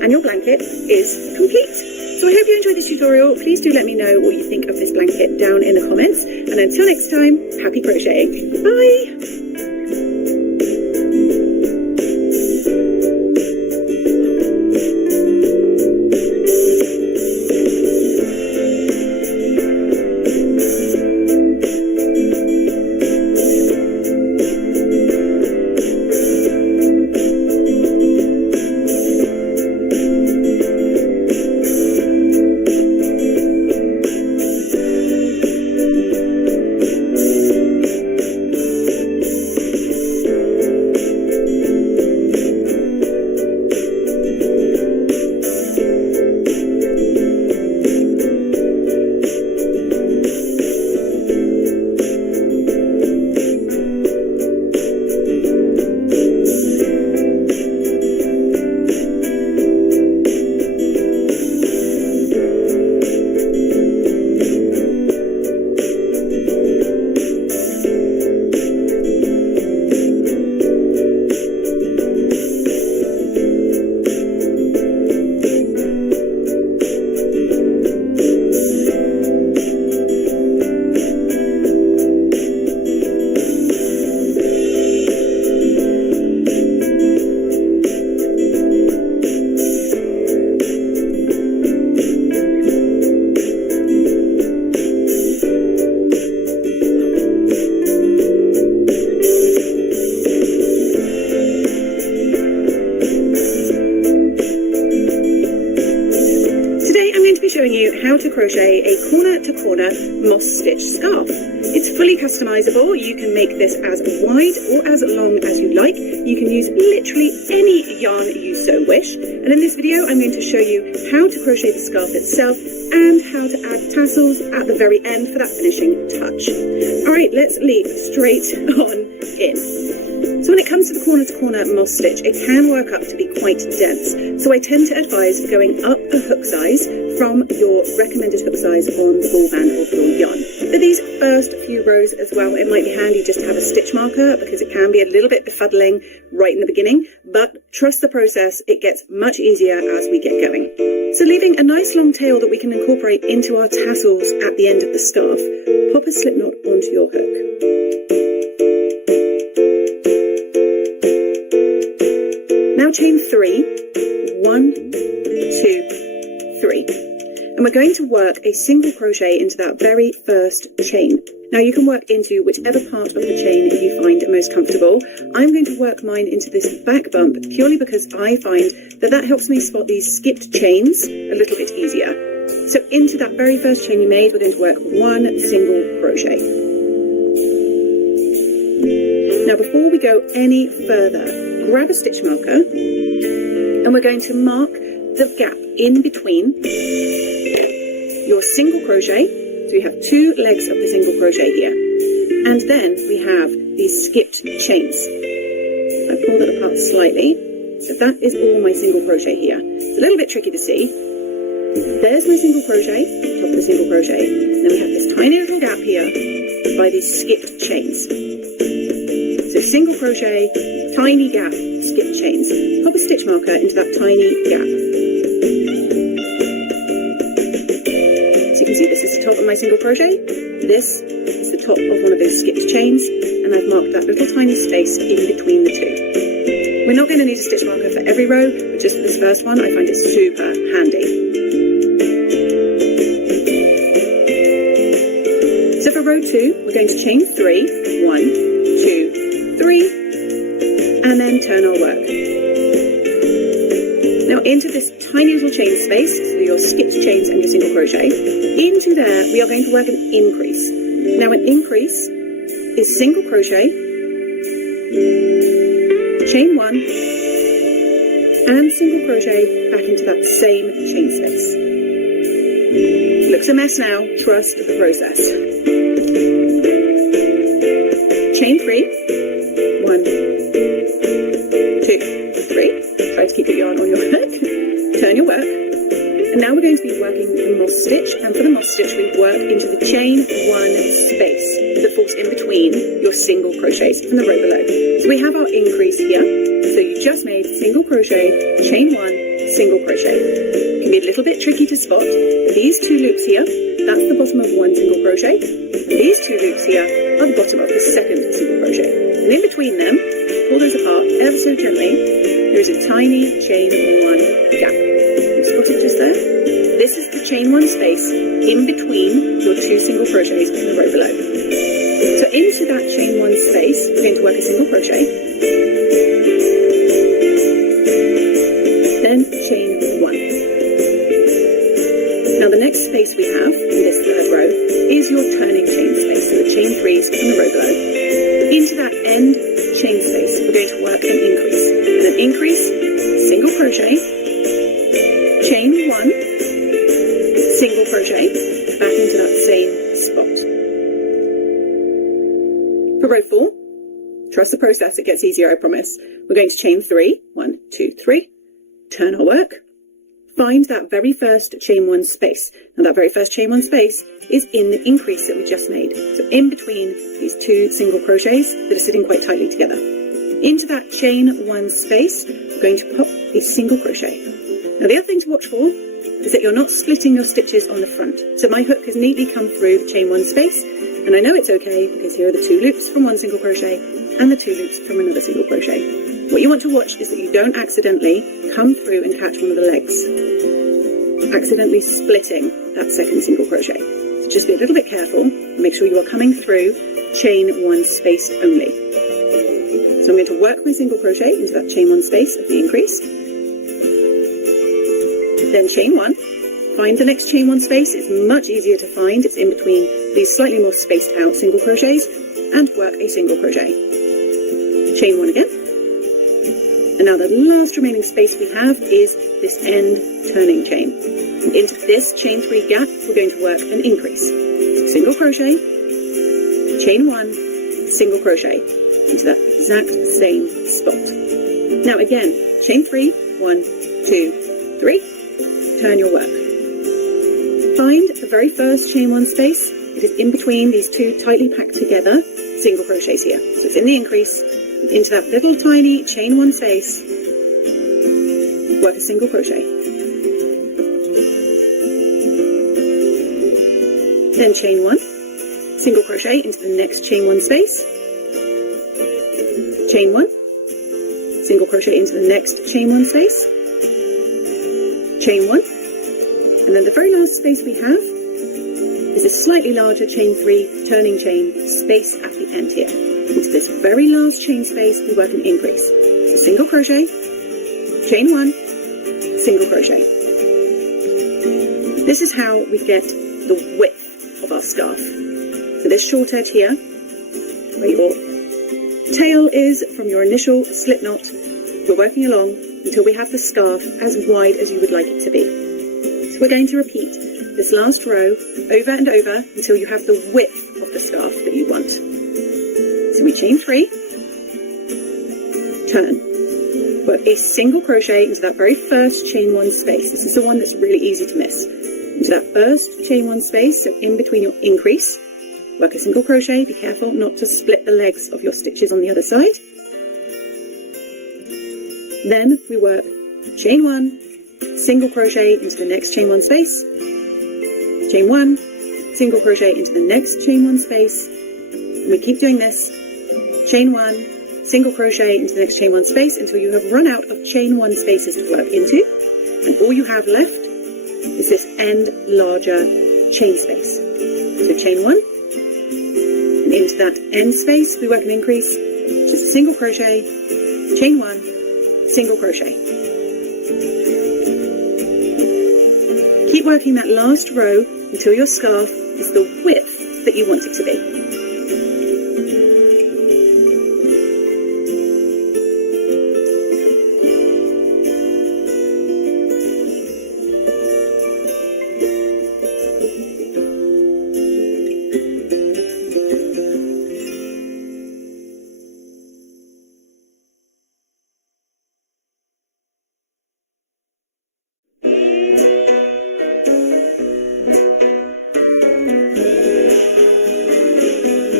and your blanket is complete. So I hope you enjoyed this tutorial. Please do let me know what you think of this blanket down in the comments. And until next time, happy crocheting. Bye! How to crochet a corner-to-corner moss stitch scarf. It's fully customizable. You can make this as wide or as long as you like. You can use literally any yarn you so wish. And in this video, I'm going to show you how to crochet the scarf itself and how to add tassels at the very end for that finishing touch. All right, let's leap straight on in. So when it comes to the corner-to-corner moss stitch, it can work up to be quite dense. So I tend to advise going up a hook size from your recommended hook size on the ball band of your yarn. For these first few rows as well, it might be handy just to have a stitch marker because it can be a little bit befuddling right in the beginning, but trust the process, it gets much easier as we get going. So leaving a nice long tail that we can incorporate into our tassels at the end of the scarf, pop a slip knot onto your hook. Now chain 3, 1, 2, 3. And we're going to work a single crochet into that very first chain. Now you can work into whichever part of the chain you find most comfortable. I'm going to work mine into this back bump purely because I find that helps me spot these skipped chains a little bit easier. So into that very first chain you made, we're going to work one single crochet. Now before we go any further, grab a stitch marker and we're going to mark the gap in between your single crochet. So we have 2 legs of the single crochet here. And then we have these skipped chains. I pulled it apart slightly. So that is all my single crochet here. It's a little bit tricky to see. There's my single crochet, top of the single crochet. Then we have this tiny little gap here by these skipped chains. So single crochet, tiny gap, skipped chains. Pop a stitch marker into that tiny gap. So you can see this is the top of my single crochet. This is the top of one of those skipped chains, and I've marked that little tiny space in between the two. We're not going to need a stitch marker for every row, but just for this first one, I find it super handy. So for row 2, we're going to chain 3, 1, 2, 3, and then turn our work. Now into this tiny little chain space, so your skipped chains and your single crochet, into there we are going to work an increase. Now an increase is single crochet, chain 1, and single crochet back into that same chain space. Looks a mess now, trust the process. Chain 3, 1, 2, 3. Try to keep your yarn on your hook. Turn your work. And now we're going to be working the moss stitch, and for the moss stitch we work into the chain 1 space that falls in between your single crochets from the row below. So we have our increase here. So you just made single crochet, chain 1, single crochet. It can be a little bit tricky to spot. These two loops here, that's the bottom of one single crochet. And these two loops here are the bottom of the second single crochet. And in between them, pull those apart ever so gently, there is a tiny chain 1 gap. You spot it just there? This is the chain 1 space in between your 2 single crochets in the row below. So into that chain 1 space, we're going to work a single crochet, then chain 1. Now the next space we have in this third row is your turning chain space, so the chain 3s in the row below. Into that end chain space, we're going to work an increase. And an increase, single crochet, chain 1, single crochet, back into that same spot. For row 4, trust the process, it gets easier, I promise. We're going to chain 3, 1, 2, 3, turn our work, find that very first chain 1 space. Now that very first chain 1 space is in the increase that we just made. So in between these 2 single crochets that are sitting quite tightly together. Into that chain 1 space, we're going to pop a single crochet. Now the other thing to watch for is that you're not splitting your stitches on the front. So my hook has neatly come through the chain 1 space, and I know it's okay because here are the 2 loops from 1 single crochet and the 2 loops from another single crochet. What you want to watch is that you don't accidentally come through and catch one of the legs, accidentally splitting that second single crochet. So just be a little bit careful and make sure you are coming through chain 1 space only. So I'm going to work my single crochet into that chain 1 space of the increase, then chain 1, find the next chain 1 space. It's much easier to find, it's in between these slightly more spaced out single crochets, and work a single crochet. Chain 1 again, and now the last remaining space we have is this end turning chain. And into this chain 3 gap, we're going to work an increase. Single crochet, chain 1, single crochet, into that exact same spot. Now again, chain 3, 1, 2, 3, turn your work. Find the very first chain 1 space. It is in between these 2 tightly packed together single crochets here. So it's in the increase, into that little tiny chain 1 space, work a single crochet. Then chain 1, single crochet into the next chain 1 space, chain 1, single crochet into the next chain 1 space, chain 1, and then the very last space we have is a slightly larger chain 3 turning chain space at the end here. Into this very last chain space we work an increase. So single crochet, chain 1, single crochet. This is how we get the width of our scarf. So this short edge here, where your tail is from your initial slip knot, we're working along until we have the scarf as wide as you would like it to be. So we're going to repeat this last row over and over until you have the width of the scarf that you want. So we chain 3, turn, work a single crochet into that very first chain 1 space. This is the one that's really easy to miss. Into that first chain 1 space, so in between your increase, work a single crochet. Be careful not to split the legs of your stitches on the other side. Then we work chain 1, single crochet into the next chain 1 space, chain 1, single crochet into the next chain 1 space, and we keep doing this, chain 1, single crochet into the next chain 1 space until you have run out of chain 1 spaces to work into, and all you have left is this end larger chain space. So chain 1, and into that end space we work an increase, just a single crochet, chain 1, single crochet. Keep working that last row until your scarf is the width that you want it to be.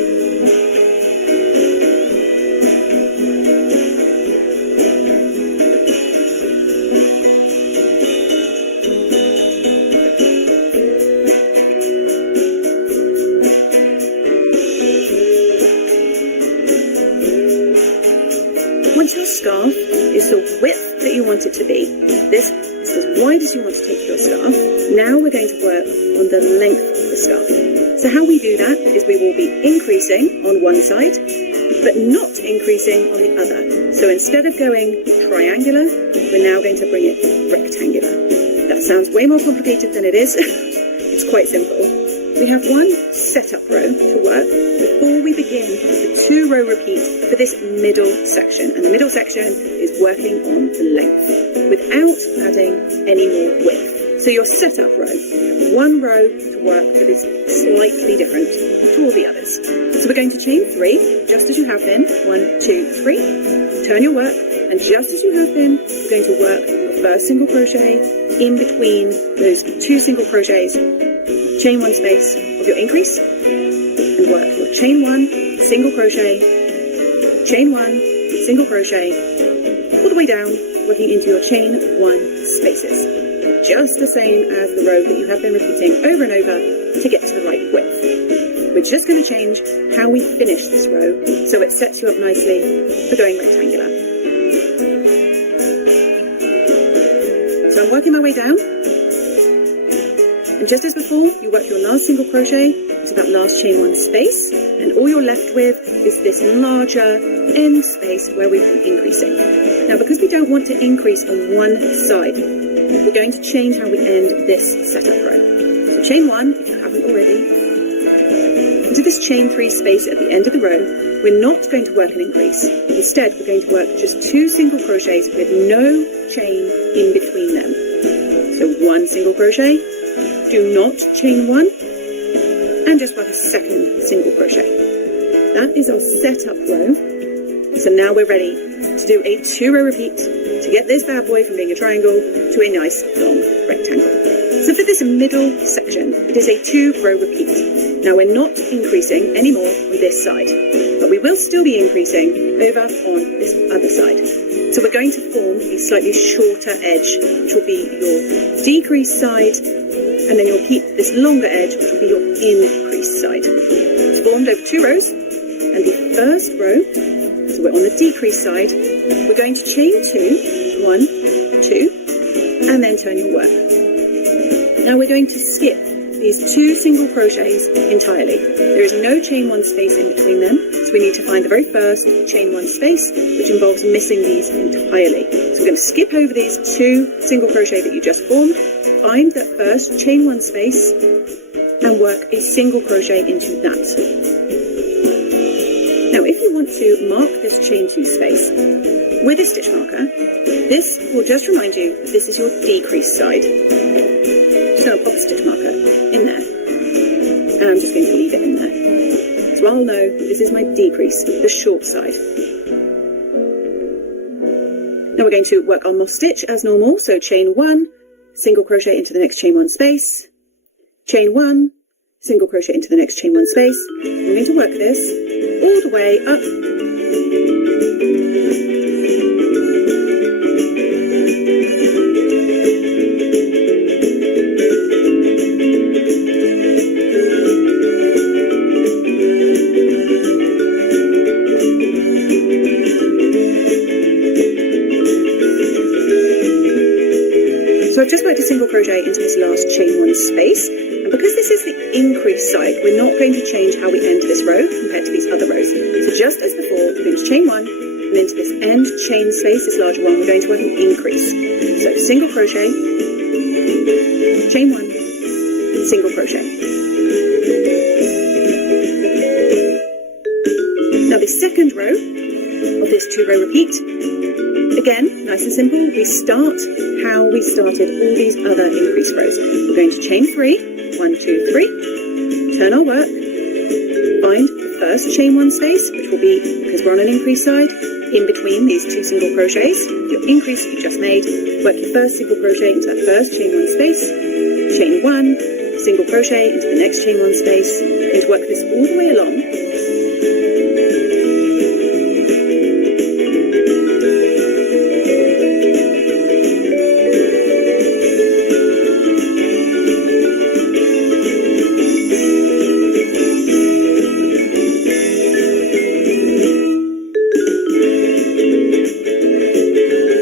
is the width that you want it to be. This is as wide as you want to take your scarf. Now we're going to work on the length of the scarf. So how we do that is we will be increasing on one side, but not increasing on the other. So instead of going triangular, we're now going to bring it rectangular. That sounds way more complicated than it is. It's quite simple. We have one setup row to work before we begin the 2-row repeat for this middle section. And the middle section is working on the length without adding any more width. So your setup row, one row to work that is slightly different to all the others. So we're going to chain 3, just as you have been. 1, 2, 3. Turn your work, and just as you have been, we're going to work the first single crochet in between those 2 single crochets. Chain 1 space of your increase, and work your chain 1, single crochet, chain 1, single crochet, all the way down, working into your chain 1 spaces. Just the same as the row that you have been repeating over and over to get to the right width. We're just going to change how we finish this row so it sets you up nicely for going rectangular. So I'm working my way down. And just as before, you work your last single crochet into that last chain 1 space, and all you're left with is this larger end space where we've been increasing. Now, because we don't want to increase on one side, we're going to change how we end this setup row. So chain 1, if you haven't already, into this chain 3 space at the end of the row, we're not going to work an increase. Instead, we're going to work just 2 single crochets with no chain in between them. So 1 single crochet, do not chain 1, and just work a second single crochet. That is our setup row. So now we're ready to do a 2-row repeat to get this bad boy from being a triangle to a nice long rectangle. So for this middle section, it is a 2-row repeat. Now we're not increasing anymore on this side, but we will still be increasing over on this other side. So we're going to form a slightly shorter edge, which will be your decreased side, and then you'll keep this longer edge, which will be your increased side. It's formed over 2 rows, and the first row, so we're on the decreased side, we're going to chain 2, 1, 2, and then turn your work. Now we're going to skip these 2 single crochets entirely. There is no chain 1 space in between them, so we need to find the very first chain 1 space, which involves missing these entirely. So we're going to skip over these 2 single crochet that you just formed, find that first chain 1 space, and work a single crochet into that. Now if you want to mark this chain 2 space with a stitch marker, this will just remind you that this is your decreased side. So I'll pop a stitch marker in there, and I'm just going to leave it in there. So I'll know this is my decrease, the short side. Now we're going to work our moss stitch as normal, so chain 1, single crochet into the next chain 1 space, chain 1, single crochet into the next chain 1 space. We're going to work this all the way up. So I've just worked a single crochet into this last chain 1 space, and because this is the increased side, we're not going to change how we end this row compared to these other rows. So just as before, we're going to chain 1, and into this end chain space, this larger one, we're going to work an increase. So single crochet, chain 1, single crochet. Now the second row of this 2-row repeat, again, nice and simple, we start how we started all these other increase rows. We're going to chain 3, 1, 2, 3, turn our work, find the first chain 1 space, which will be, because we're on an increase side, in between these 2 single crochets, your increase you just made, work your first single crochet into that first chain 1 space, chain 1, single crochet into the next chain 1 space, and to work this all the way along.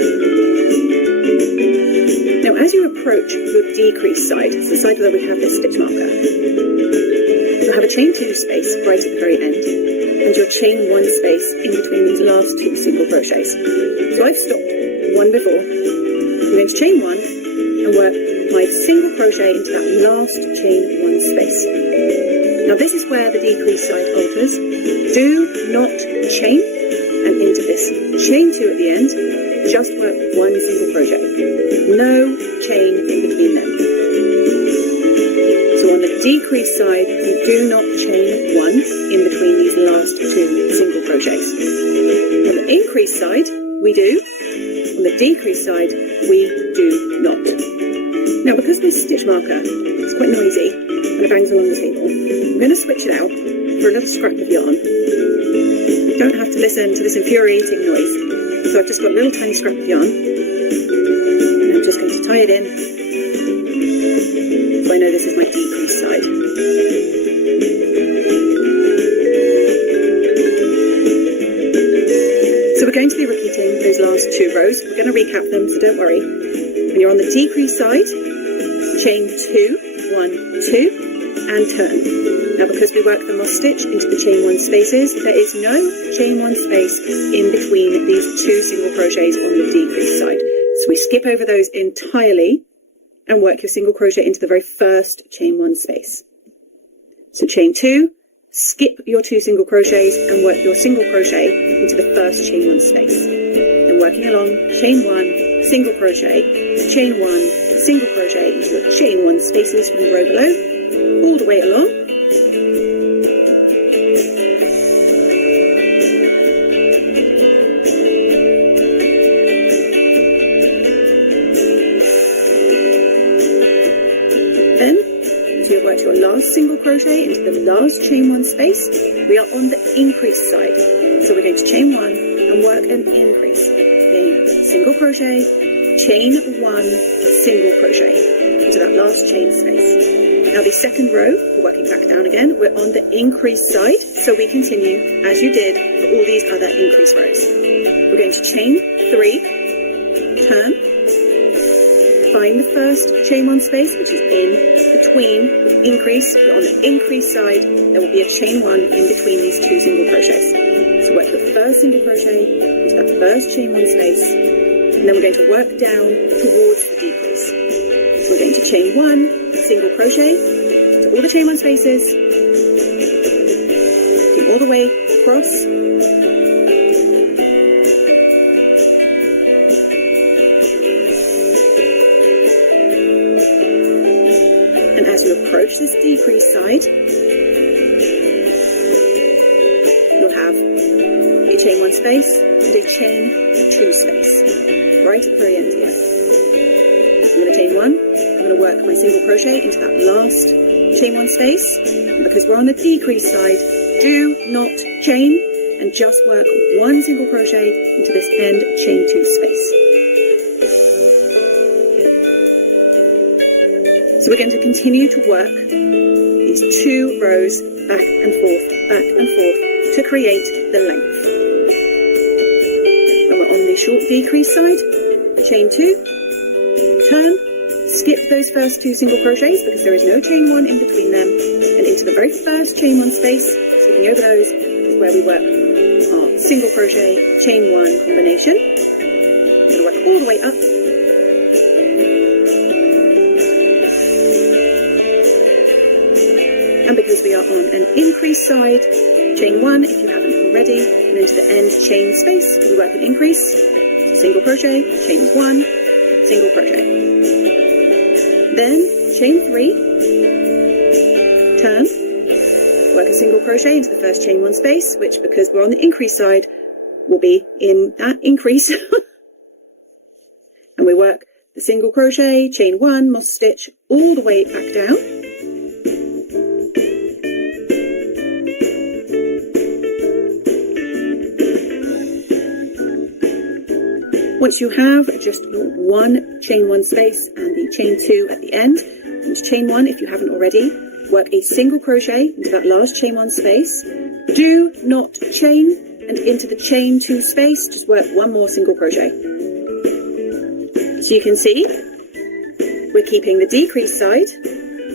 side where we have this stitch marker. You'll have a chain 2 space right at the very end, and your chain 1 space in between these last 2 single crochets. So I've stopped one before. I'm going to chain 1 and work my single crochet into that last chain 1 space. Now this is where the decrease side alters. Do not chain and into this chain 2 at the end, just work 1 single crochet. No chain in between them. So on the decrease side, we do not chain 1 in between these last 2 single crochets. On the increase side, we do. On the decrease side, we do not. Now because this stitch marker is quite noisy and it bangs along the table, I'm going to switch it out for a little scrap of yarn. You don't have to listen to this infuriating noise. So I've just got a little tiny scrap of yarn, and I'm just going to tie it in, so I know this is my decrease side. So we're going to be repeating those last 2 rows. We're going to recap them, so don't worry. When you're on the decrease side, chain 2, 1, 2, and turn. Now because we work the moss stitch into the chain 1 spaces, there is no chain 1 space in between these 2 single crochets on the decrease side. So we skip over those entirely and work your single crochet into the very first chain 1 space. So chain 2, skip your 2 single crochets and work your single crochet into the first chain 1 space. Then working along, chain 1, single crochet, chain 1, single crochet into your chain 1 spaces from the row below, all the way along. Then, as you work your last single crochet into the last chain 1 space, we are on the increase side. So we're going to chain 1 and work an increase. Then single crochet, chain 1, single crochet into that last chain space. Now the second row, we're working back down again, we're on the increase side, so we continue as you did for all these other increase rows. We're going to chain 3, turn, find the first chain 1 space, which is in between increase. We're on the increase side, there will be a chain 1 in between these 2 single crochets. So work your first single crochet into that first chain 1 space, and then we're going to work down towards the decrease. So we're going to chain 1, single crochet to all the chain 1 spaces, all the way across, and as you approach this decrease side, you'll have a chain 1 space and a chain 2 space right at the very end here. I'm going to chain 1. I'm going to work my single crochet into that last chain 1 space. And because we're on the decrease side, do not chain and just work 1 single crochet into this end chain 2 space. So we're going to continue to work these 2 rows back and forth to create the length. When we're on the short decrease side, chain 2, turn, skip those first 2 single crochets because there is no chain 1 in between them, and into the very first chain 1 space, skipping over those, is where we work our single crochet, chain 1 combination. We're going to work all the way up. And because we are on an increase side, chain 1 if you haven't already, and then to the end chain space, we work an increase, single crochet, chain 1, single crochet. Then chain 3, turn, work a single crochet into the first chain 1 space, which because we're on the increase side will be in that increase. And we work the single crochet, chain 1, moss stitch all the way back down. Once you have just 1 chain 1 space and the chain 2 at the end, into chain 1 if you haven't already, work a single crochet into that last chain 1 space. Do not chain, and into the chain 2 space, just work 1 more single crochet. So you can see, we're keeping the decrease side,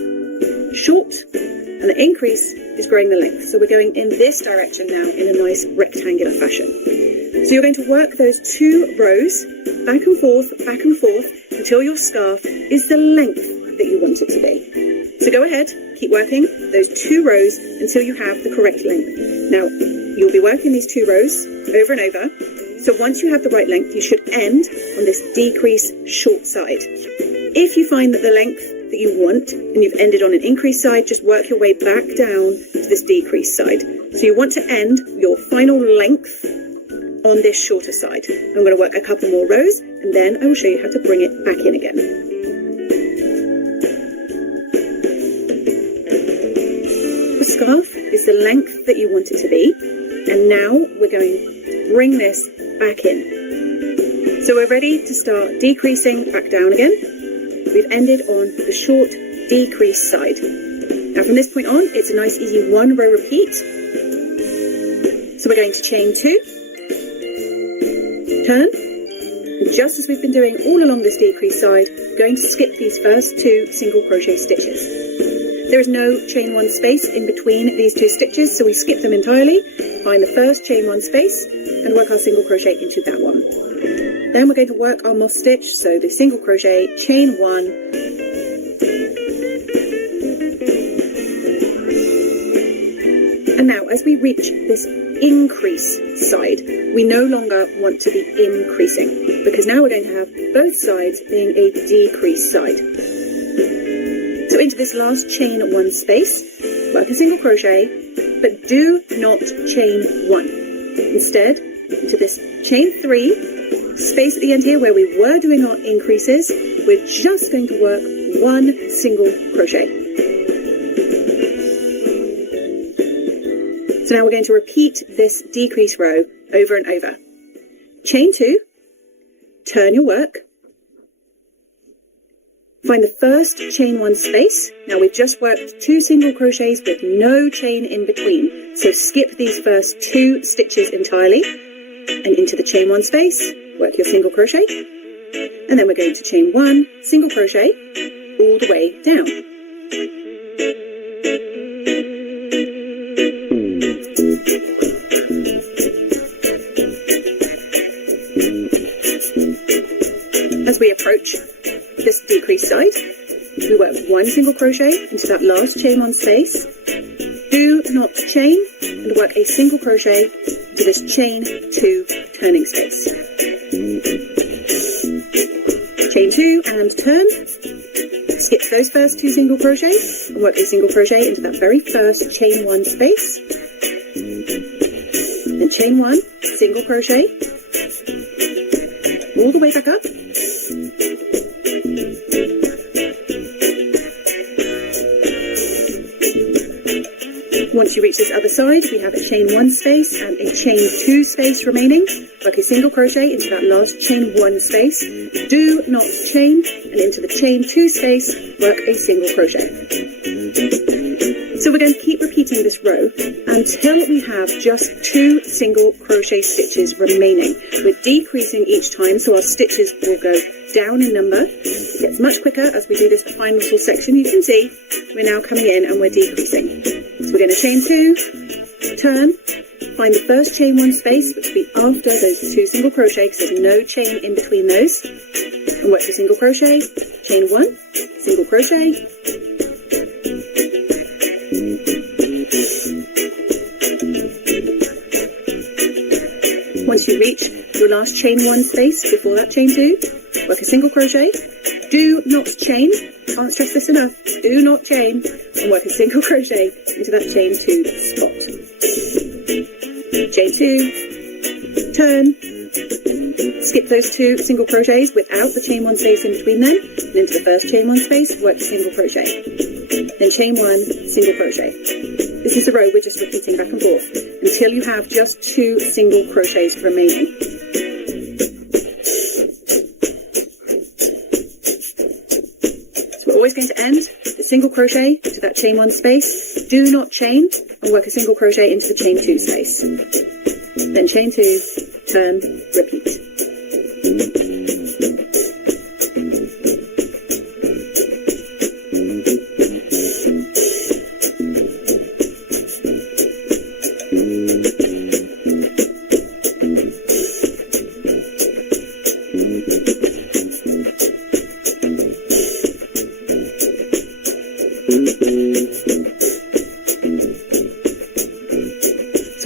short, and the increase is growing the length. So we're going in this direction now in a nice rectangular fashion. So you're going to work those 2 rows back and forth until your scarf is the length that you want it to be. So go ahead, keep working those 2 rows until you have the correct length. Now, you'll be working these 2 rows over and over. So once you have the right length, you should end on this decrease short side. If you find that the length that you want and you've ended on an increase side, just work your way back down to this decrease side. So you want to end your final length on this shorter side. I'm going to work a couple more rows and then I will show you how to bring it back in again. The scarf is the length that you want it to be, and now we're going to bring this back in. So we're ready to start decreasing back down again. We've ended on the short decrease side. Now from this point on, it's a nice easy 1 row repeat. So we're going to chain 2, turn, and just as we've been doing all along this decrease side, we're going to skip these first 2 single crochet stitches. There is no chain 1 space in between these 2 stitches, so we skip them entirely, find the first chain 1 space, and work our single crochet into that one. Then we're going to work our moth stitch, so the single crochet, chain 1, and now as we reach this increase side, we no longer want to be increasing, because now we're going to have both sides being a decrease side. So into this last chain 1 space, work a single crochet, but do not chain 1. Instead, into this chain 3, space at the end here where we were doing our increases, we're just going to work 1 single crochet. So now we're going to repeat this decrease row over and over. Chain 2, turn your work, find the first chain 1 space. Now we've just worked 2 single crochets with no chain in between, so skip these first 2 stitches entirely, and into the chain 1 space, work your single crochet, and then we're going to chain 1 single crochet all the way down. As we approach this decrease side, we work 1 single crochet into that last chain 1 space. Do not chain, and work a single crochet into this chain 2 turning space. Chain 2 and turn. Skip those first 2 single crochets and work a single crochet into that very first chain 1 space. Then chain 1, single crochet, all the way back up. Once you reach this other side, we have a chain 1 space and a chain 2 space remaining. Work a single crochet into that last chain 1 space. Do not chain, and into the chain 2 space, work a single crochet. So we're going to keep repeating this row until we have just 2 single crochet stitches remaining. We're decreasing each time, so our stitches will go down in number. It gets much quicker as we do this final little section. You can see we're now coming in and we're decreasing. So we're going to chain 2, turn, find the first chain 1 space, which will be after those 2 single crochet, because there's no chain in between those, and work the single crochet, chain 1, single crochet, once you reach your last chain 1 space before that chain 2, work a single crochet, do not chain, can't stress this enough, do not chain, and work a single crochet into that chain 2 spot. Chain 2, turn, skip those 2 single crochets without the chain 1 space in between them, and into the first chain 1 space, work single crochet. Then chain 1, single crochet. This is the row we're just repeating back and forth until you have just 2 single crochets remaining. So we're always going to end the single crochet to that chain 1 space. Do not chain, and work a single crochet into the chain 2 space. Then chain 2, turn, repeat.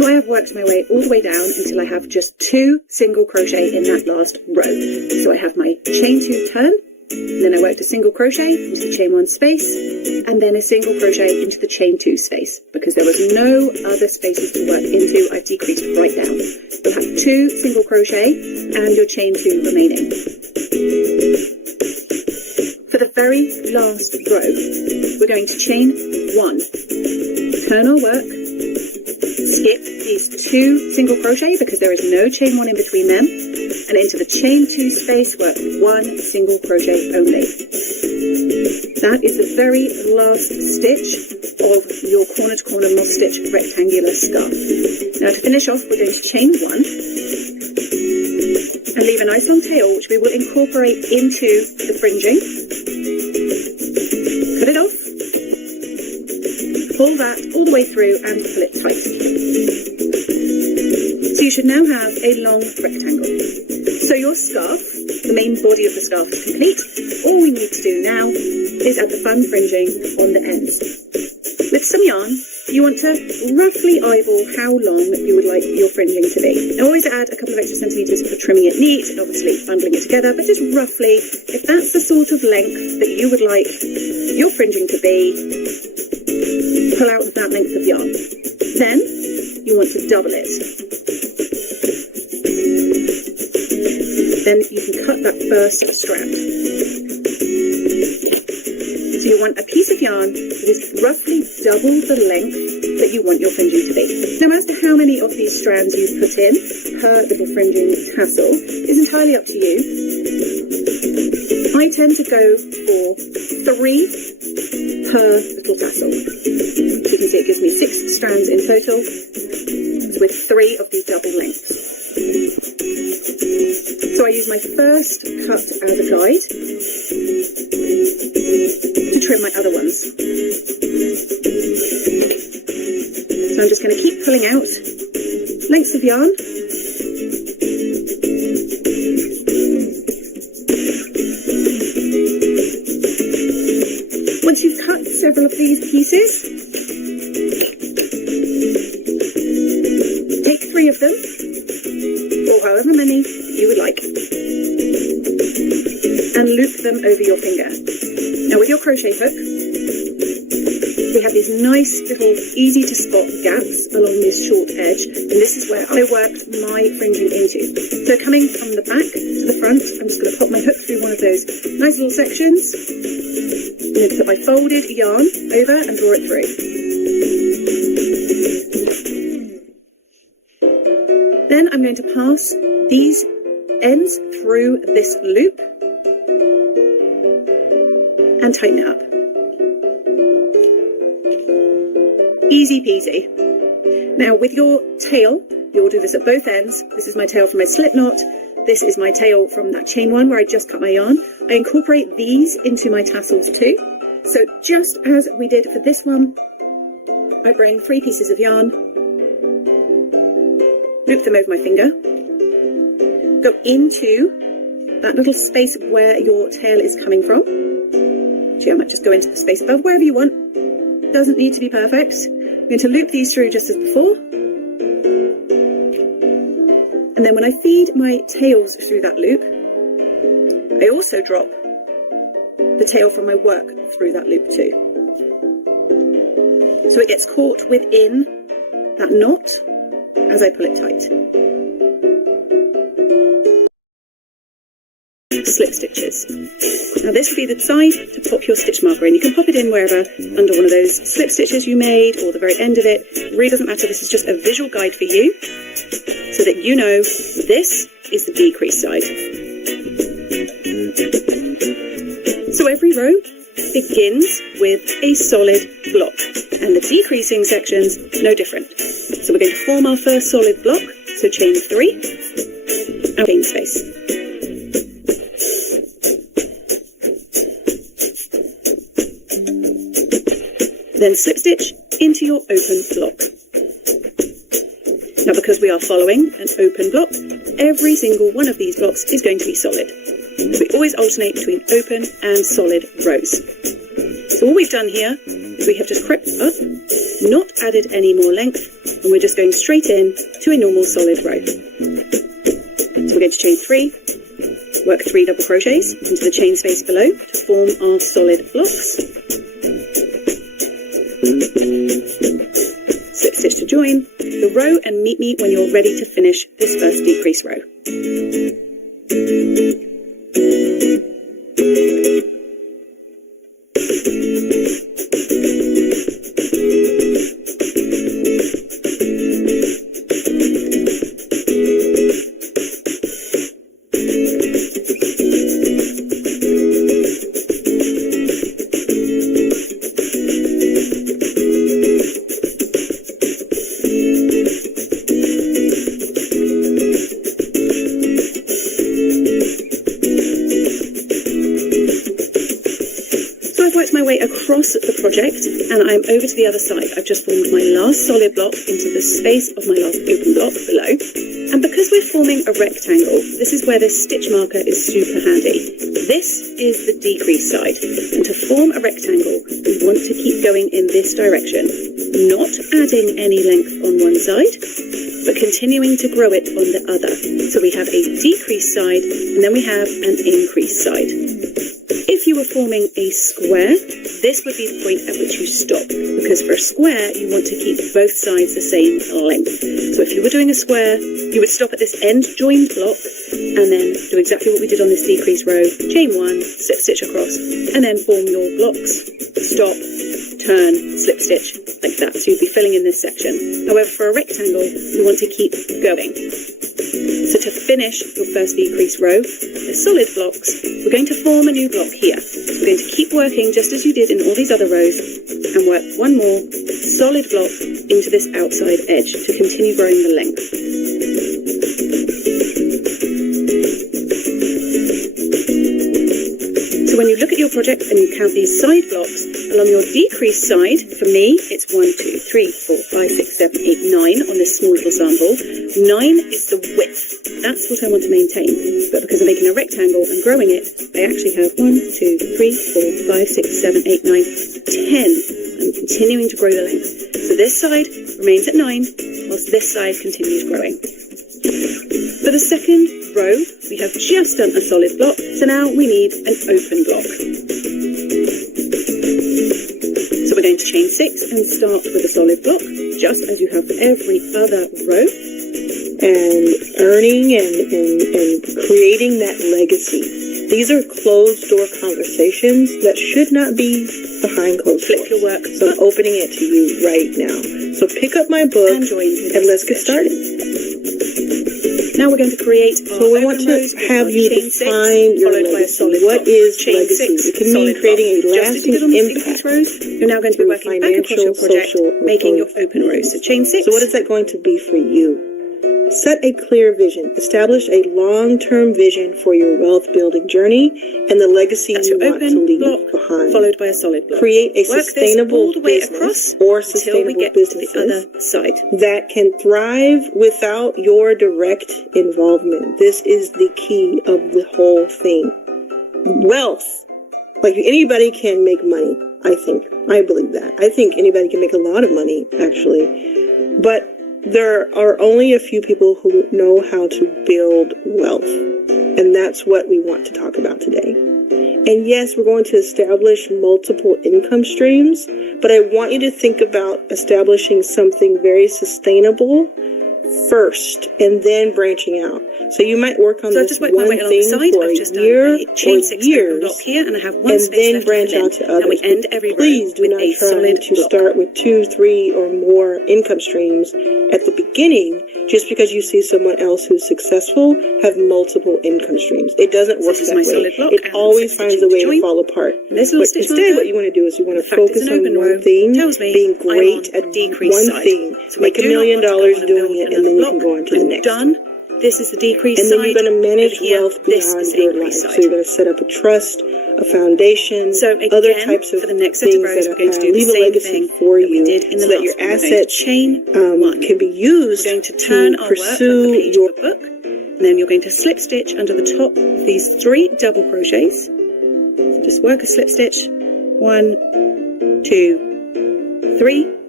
So I have worked my way all the way down until I have just 2 single crochet in that last row. So I have my chain 2 turn, and then I worked a single crochet into the chain 1 space, and then a single crochet into the chain 2 space. Because there was no other spaces to work into, I've decreased right down. You'll have 2 single crochet and your chain 2 remaining. For the very last row, we're going to chain 1, turn our work, skip these 2 single crochet because there is no chain 1 in between them, and into the chain 2 space work 1 single crochet only. That is the very last stitch of your corner to corner moss stitch rectangular scarf. Now to finish off, we're going to chain 1 and leave a nice long tail which we will incorporate into the fringing. Cut it off, pull that all the way through and pull it tight. So you should now have a long rectangle. So your scarf, the main body of the scarf is complete. All we need to do now is add the fun fringing on the ends. With some yarn, you want to roughly eyeball how long you would like your fringing to be. Now always add a couple of extra centimetres for trimming it neat and obviously bundling it together, but just roughly, if that's the sort of length that you would like your fringing to be, pull out that length of yarn. Then you want to double it. Then you can cut that first strand. So you want a piece of yarn that is roughly double the length that you want your fringing to be. Now as to how many of these strands you put in per little fringing tassel is entirely up to you. I tend to go for 3 per little tassel. So you can see it gives me 6 strands in total with 3 of these double lengths. So I use my first cut as a guide to trim my other ones. So I'm just going to keep pulling out lengths of yarn. Once you've cut several of these pieces, take 3 of them, or however many you would like, and loop them over your finger. Now with your crochet hook, we have these nice little easy to spot gaps along this short edge, and this is where I worked my fringing into. So coming from the back to the front, I'm just going to pop my hook through one of those nice little sections, and then put my folded yarn over and draw it through. Then I'm going to pass these ends through this loop and tighten it up. Easy peasy. Now with your tail, you'll do this at both ends. This is my tail from my slip knot. This is my tail from that chain 1 where I just cut my yarn. I incorporate these into my tassels too. So just as we did for this one, I bring 3 pieces of yarn, loop them over my finger, go into that little space where your tail is coming from. Actually, I might just go into the space above, wherever you want. Doesn't need to be perfect. I'm going to loop these through just as before. And then when I feed my tails through that loop, I also drop the tail from my work through that loop too. So it gets caught within that knot as I pull it tight. Slip stitches. Now this would be the side to pop your stitch marker in. You can pop it in wherever, under one of those slip stitches you made or the very end of it. It really doesn't matter. This is just a visual guide for you so that you know this is the decrease side. So every row begins with a solid block and the decreasing sections no different. So we're going to form our first solid block. So chain 3 and chain space. Then slip stitch into your open block. Now because we are following an open block, every single one of these blocks is going to be solid. So we always alternate between open and solid rows. So all we've done here is we have just crept up not added any more length, and we're just going straight in to a normal solid row. So we're going to chain 3, work 3 double crochets into the chain space below to form our solid blocks. Slip stitch to join the row and meet me when you're ready to finish this first decrease row. Across the project, and I'm over to the other side. I've just formed my last solid block into the space of my last open block below, and because we're forming a rectangle, this is where this stitch marker is super handy. This is the decrease side, and to form a rectangle we want to keep going in this direction, not adding any length on one side but continuing to grow it on the other. So we have a decrease side and then we have an increase side. If you were forming a square, this would be the point at which you stop, because for a square you want to keep both sides the same length. So if you were doing a square, you would stop at this end joined block and then do exactly what we did on this decrease row, chain 1, slip stitch across, and then form your blocks. Stop, turn, slip stitch, like that. So you'd be filling in this section. However, for a rectangle, you want to keep going. So to finish your first decrease row, the solid blocks, we're going to form a new block here. We're going to keep working just as you did in all these other rows and work one more solid block into this outside edge to continue growing the length. So when you look at your project and you count these side blocks, along your decrease side, for me, it's 1, 2, 3, 4, 5, 6, 7, 8, 9 on this small little sample. 9 is the width. That's what I want to maintain. But because I'm making a rectangle and growing it, I actually have 1, 2, 3, 4, 5, 6, 7, 8, 9, 10. I'm continuing to grow the length. So this side remains at 9, whilst this side continues growing. For the second row, we have just done a solid block, so now we need an open block. So we're going to chain 6 and start with a solid block, just as you have for every other row. And earning and creating that legacy. These are closed door conversations that should not be behind closed doors. Flip your work. So I'm opening it to you right now. So pick up my book and let's get started. Now we're going to create our So we want to have you define your legacy. What is legacy? It can mean creating a lasting impact. You're now going to be working back across your project, making your open rows. So chain 6. So what is that going to be for you? Set a clear vision. Establish a long-term vision for your wealth-building journey and the legacy you want to leave behind. Followed by a solid block. Create a sustainable business or sustainable businesses that can thrive without your direct involvement. This is the key of the whole thing. Wealth. Like anybody can make money, I think. I believe that. I think anybody can make a lot of money, actually. But there are only a few people who know how to build wealth. And that's what we want to talk about today. And yes, we're going to establish multiple income streams, but I want you to think about establishing something very sustainable first and then branching out. So you might work on this one thing for a year or years here, and I have one and then branch out to others. Please do not try to start with 2, 3 or more income streams at the beginning just because you see someone else who's successful have multiple income streams. It doesn't work that way. It always finds a way to fall apart. But instead what you want to do is you want to focus on one thing, being great at one thing, make $1 million doing it, and then you can go on to the next. This is the decrease and then you're going to manage wealth beyond your life. So you're going to set up a trust, a foundation, other types of things that leave a legacy for you so that your assets can be used to pursue your book. And then you're going to slip stitch under the top of these 3 double crochets. So just work a slip stitch, 1, 2, 3.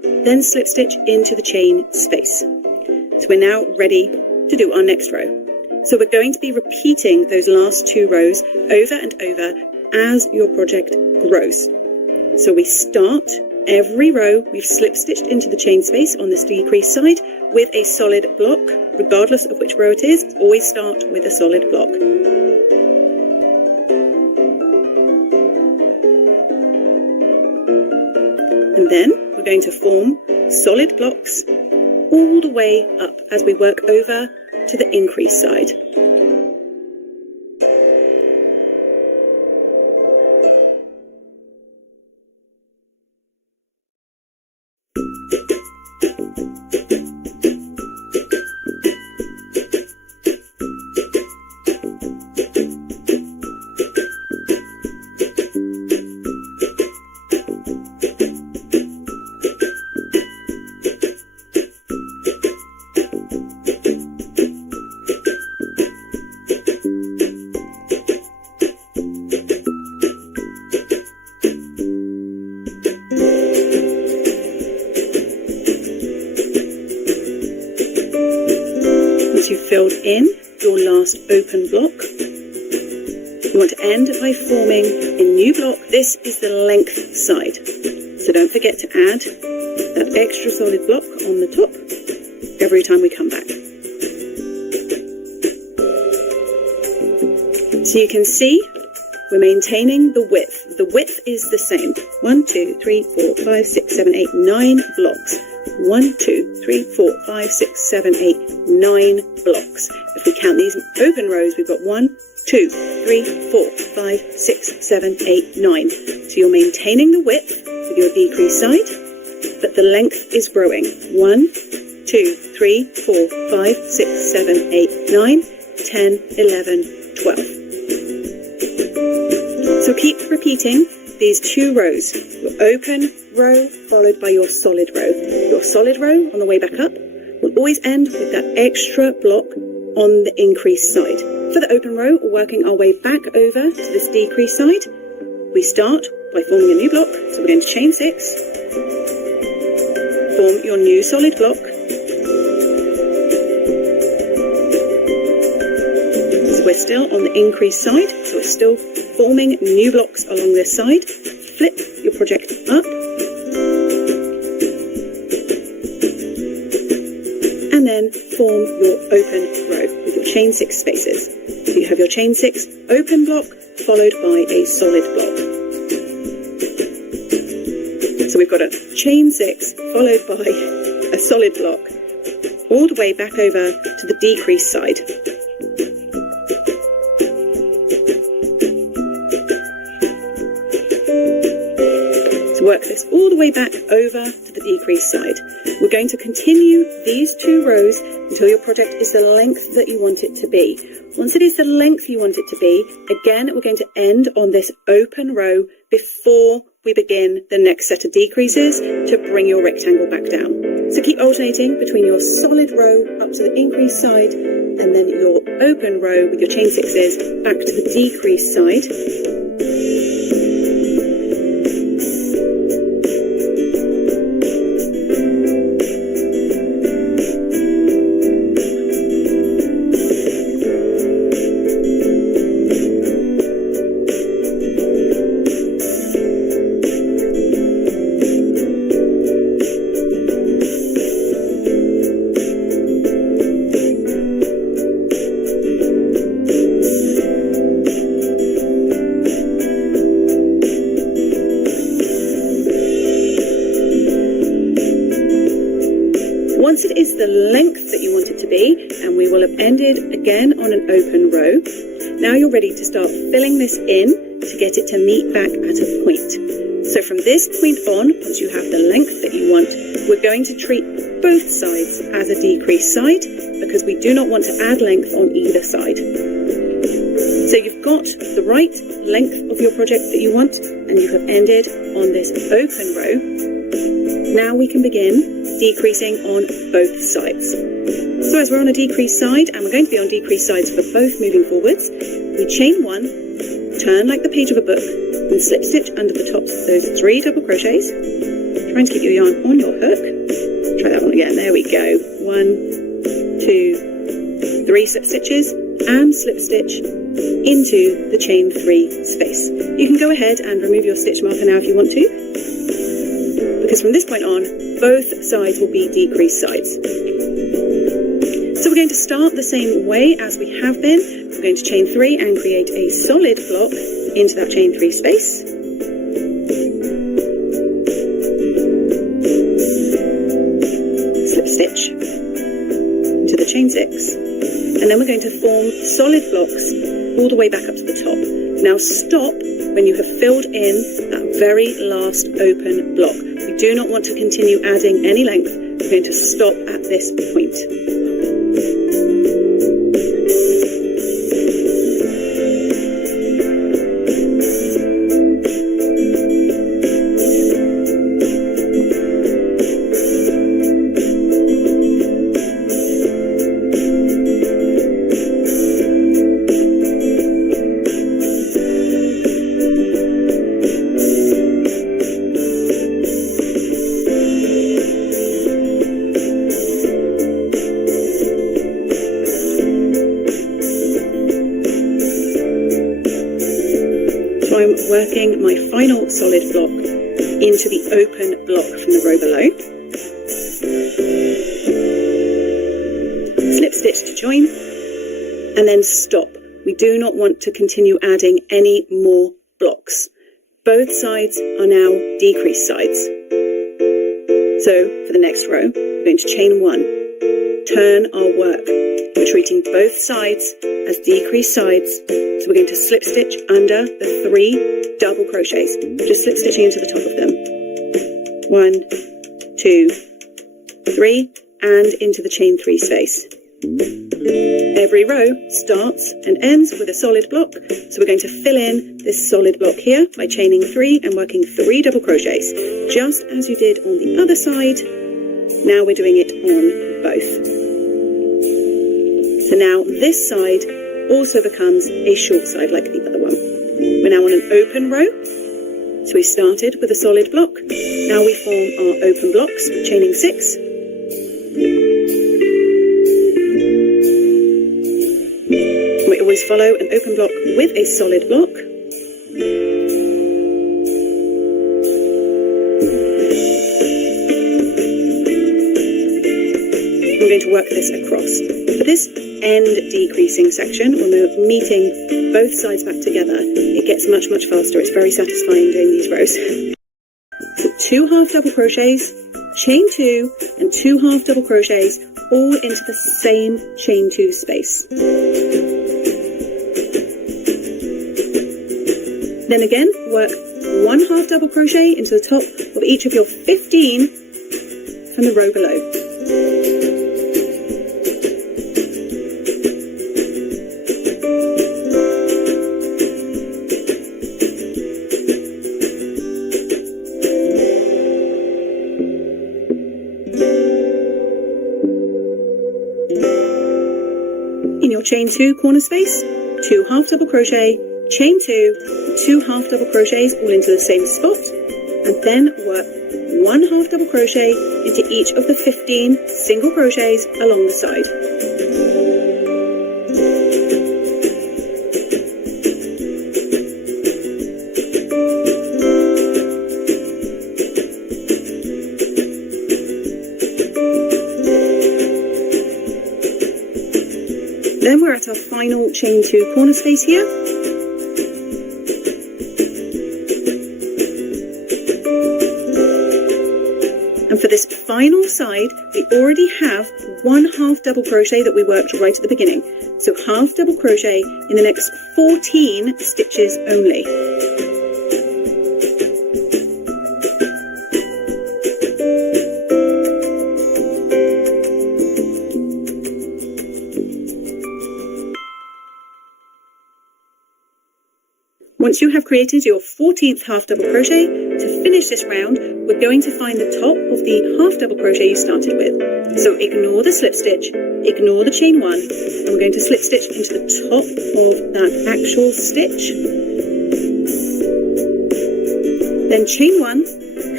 then slip stitch into the chain space. So we're now ready to do our next row. So we're going to be repeating those last 2 rows over and over as your project grows. So we start every row, we've slip stitched into the chain space on this decrease side with a solid block, regardless of which row it is, always start with a solid block. And then we're going to form solid blocks all the way up as we work over to the increase side. Filled in your last open block. You want to end by forming a new block. This is the length side. So don't forget to add that extra solid block on the top every time we come back. So you can see we're maintaining the width. The width is the same. 1, 2, 3, 4, 5, 6, 7, 8, 9 blocks. 1, 2, 3, 4, 5, 6, 7, 8, 9 blocks. If we count these open rows, we've got 1, 2, 3, 4, 5, 6, 7, 8, 9. So you're maintaining the width with your decrease side, but the length is growing. 1, 2, 3, 4, 5, 6, 7, 8, 9, 10, 11, 12. So keep repeating these 2 rows. Your open row followed by your solid row. Your solid row on the way back up will always end with that extra block on the increase side. For the open row, we're working our way back over to this decrease side. We start by forming a new block. So we're going to chain 6, form your new solid block. So we're still on the increase side, so it's still forming new blocks along this side. Flip your project up. And then form your open row with your chain 6 spaces. So you have your chain 6 open block followed by a solid block. So we've got a chain 6 followed by a solid block all the way back over to the decrease side. Work this all the way back over to the decrease side. We're going to continue these 2 rows until your project is the length that you want it to be. Once it is the length you want it to be, again, we're going to end on this open row before we begin the next set of decreases to bring your rectangle back down. So keep alternating between your solid row up to the increase side and then your open row with your chain 6s back to the decrease side. Once it is the length that you want it to be, and we will have ended again on an open row, now you're ready to start filling this in to get it to meet back at a point. So from this point on, once you have the length that you want, we're going to treat both sides as a decrease side because we do not want to add length on either side. So you've got the right length of your project that you want, and you have ended on this open row. Now we can begin decreasing on both sides. So as we're on a decrease side, and we're going to be on decrease sides for both moving forwards, we chain 1, turn like the page of a book, and slip stitch under the top of those 3 double crochets, trying to keep your yarn on your hook. Try that one again. There we go. 1, 2, 3 slip stitches and slip stitch into the chain 3 space. You can go ahead and remove your stitch marker now if you want to, because from this point on, both sides will be decreased sides. So we're going to start the same way as we have been. We're going to chain 3 and create a solid block into that chain 3 space. Slip stitch into the chain 6. And then we're going to form solid blocks all the way back up to the top. Now stop when you have filled in that very last open block. You do not want to continue adding any length. We're going to stop at this point. Working my final solid block into the open block from the row below. Slip stitch to join and then stop. We do not want to continue adding any more blocks. Both sides are now decreased sides. So for the next row, we're going to chain 1, turn our work. We're treating both sides as decreased sides. So we're going to slip stitch under the 3 double crochets, just slip stitching into the top of them. 1, 2, 3, and into the chain 3 space. Every row starts and ends with a solid block, so we're going to fill in this solid block here by chaining 3 and working 3 double crochets, just as you did on the other side. Now we're doing it on both. So now this side also becomes a short side like the other one. We're now on an open row. So we started with a solid block. Now we form our open blocks, chaining 6. We always follow an open block with a solid block. We're going to work this across. For this end decreasing section, when we're meeting both sides back together, it gets much, much faster. It's very satisfying doing these rows. So 2 half double crochets, chain 2, and 2 half double crochets all into the same chain 2 space. Then again, work 1 half double crochet into the top of each of your 15 from the row below. Chain 2 corner space, 2 half double crochet, chain 2, 2 half double crochets all into the same spot, and then work 1 half double crochet into each of the 15 single crochets along the side. Then we're at our final chain 2 corner space here. And for this final side, we already have 1 half double crochet that we worked right at the beginning. So half double crochet in the next 14 stitches only. Once you have created your 14th half double crochet, to finish this round, we're going to find the top of the half double crochet you started with. So ignore the slip stitch, ignore the chain 1, and we're going to slip stitch into the top of that actual stitch. Then chain 1,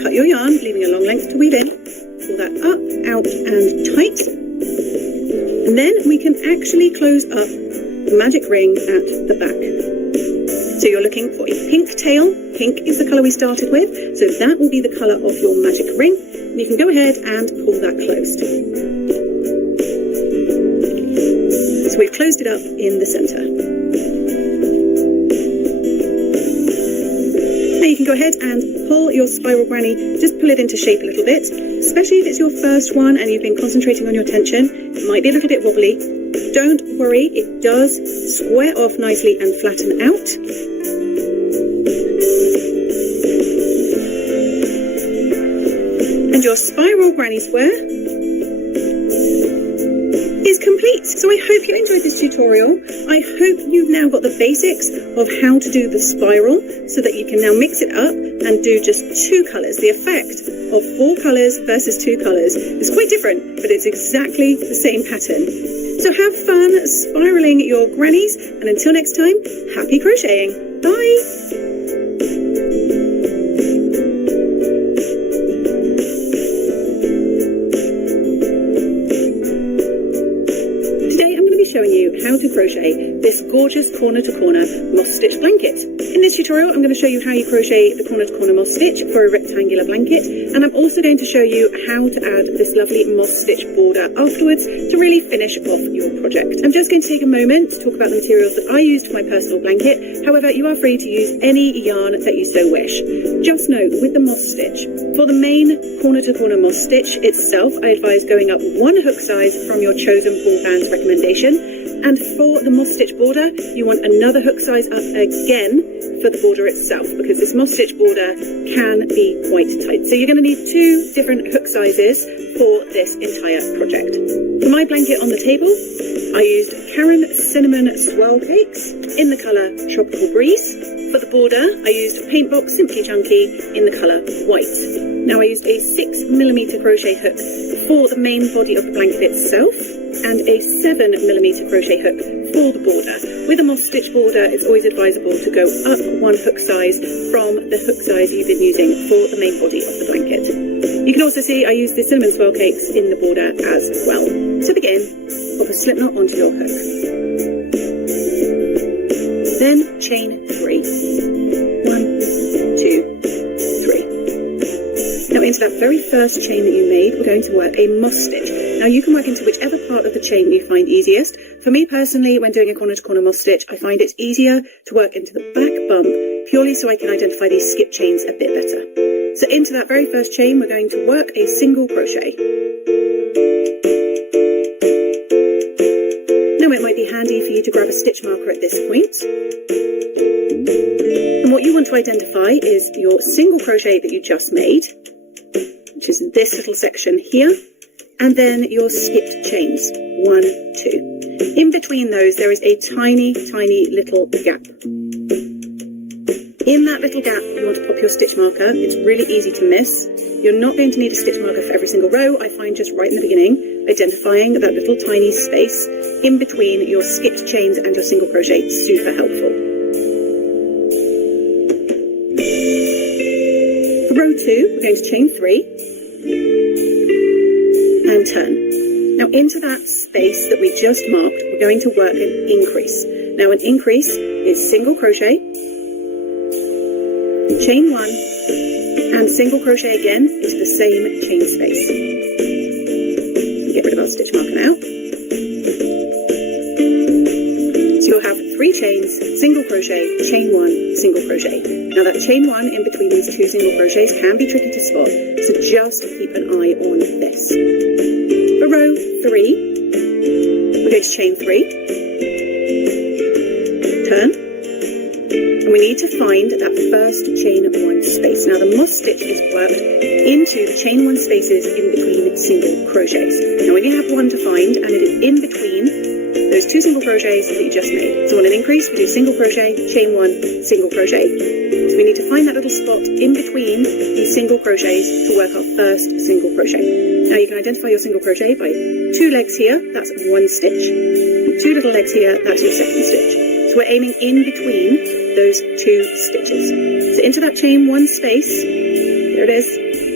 cut your yarn, leaving a long length to weave in. Pull that up, out and tight. And then we can actually close up the magic ring at the back. So you're looking for a pink tail. Pink is the colour we started with, so that will be the colour of your magic ring. And you can go ahead and pull that closed. So we've closed it up in the centre. Now you can go ahead and pull your spiral granny, just pull it into shape a little bit, especially if it's your first one and you've been concentrating on your tension. It might be a little bit wobbly. Don't worry, it does square off nicely and flatten out. And your spiral granny square is complete. So I hope you enjoyed this tutorial. I hope you've now got the basics of how to do the spiral so that you can now mix it up and do just 2 colours. The effect of 4 colours versus 2 colours is quite different, but it's exactly the same pattern. So have fun spiraling your grannies, and until next time, happy crocheting. Bye! Showing you how to crochet this gorgeous corner-to-corner moss stitch blanket. In this tutorial, I'm going to show you how you crochet the corner-to-corner moss stitch for a rectangular blanket, and I'm also going to show you how to add this lovely moss stitch border afterwards to really finish off your project. I'm just going to take a moment to talk about the materials that I used for my personal blanket. However, you are free to use any yarn that you so wish. Just note, with the moss stitch, for the main corner-to-corner moss stitch itself, I advise going up 1 hook size from your chosen ball band recommendation. And for the moss stitch border, you want another hook size up again for the border itself, because this moss stitch border can be quite tight. So you're going to need 2 different hook sizes for this entire project. For my blanket on the table, I used Karen Cinnamon Swirl Cakes in the colour Tropical Breeze. For the border, I used Paint Box Simply Chunky in the colour White. Now I used a 6mm crochet hook for the main body of the blanket itself, and a 7mm crochet hook for the border. With a moss stitch border, it's always advisable to go up 1 hook size from the hook size you've been using for the main body of the blanket. You can also see I used the cinnamon swirl cakes in the border as well. To begin, pop a slip knot onto your hook. Then chain 3. 1, 2, 3. Now into that very first chain that you made, we're going to work a moss stitch. Now you can work into whichever part of the chain you find easiest. For me personally, when doing a corner-to-corner moss stitch, I find it's easier to work into the back bump, purely so I can identify these skip chains a bit better. So into that very first chain, we're going to work a single crochet. Now it might be handy for you to grab a stitch marker at this point. And what you want to identify is your single crochet that you just made, which is this little section here. And then your skipped chains, 1, 2. In between those, there is a tiny, tiny little gap. In that little gap, you want to pop your stitch marker. It's really easy to miss. You're not going to need a stitch marker for every single row. I find just right in the beginning, identifying that little tiny space in between your skipped chains and your single crochet, super helpful. For row 2, we're going to chain 3. And turn. Now into that space that we just marked, we're going to work an increase. Now an increase is single crochet, chain 1, and single crochet again into the same chain space. Get rid of our stitch marker now. So you'll have 3 chains, single crochet, chain 1, single crochet. Now that chain 1 in between these 2 single crochets can be tricky to spot, so just keep an eye on this. For row 3, we're going to chain 3, turn, and we need to find that first chain 1 space. Now the moss stitch is worked into the chain 1 spaces in between single crochets. Now we only have 1 to find, and it is in between those 2 single crochets that you just made. So on an increase, we do single crochet, chain 1, single crochet. So we need to find that little spot in between these single crochets to work our first single crochet. Now you can identify your single crochet by 2 legs here, that's 1 stitch, and 2 little legs here, that's your second stitch. So we're aiming in between those 2 stitches. So into that chain 1 space, there it is,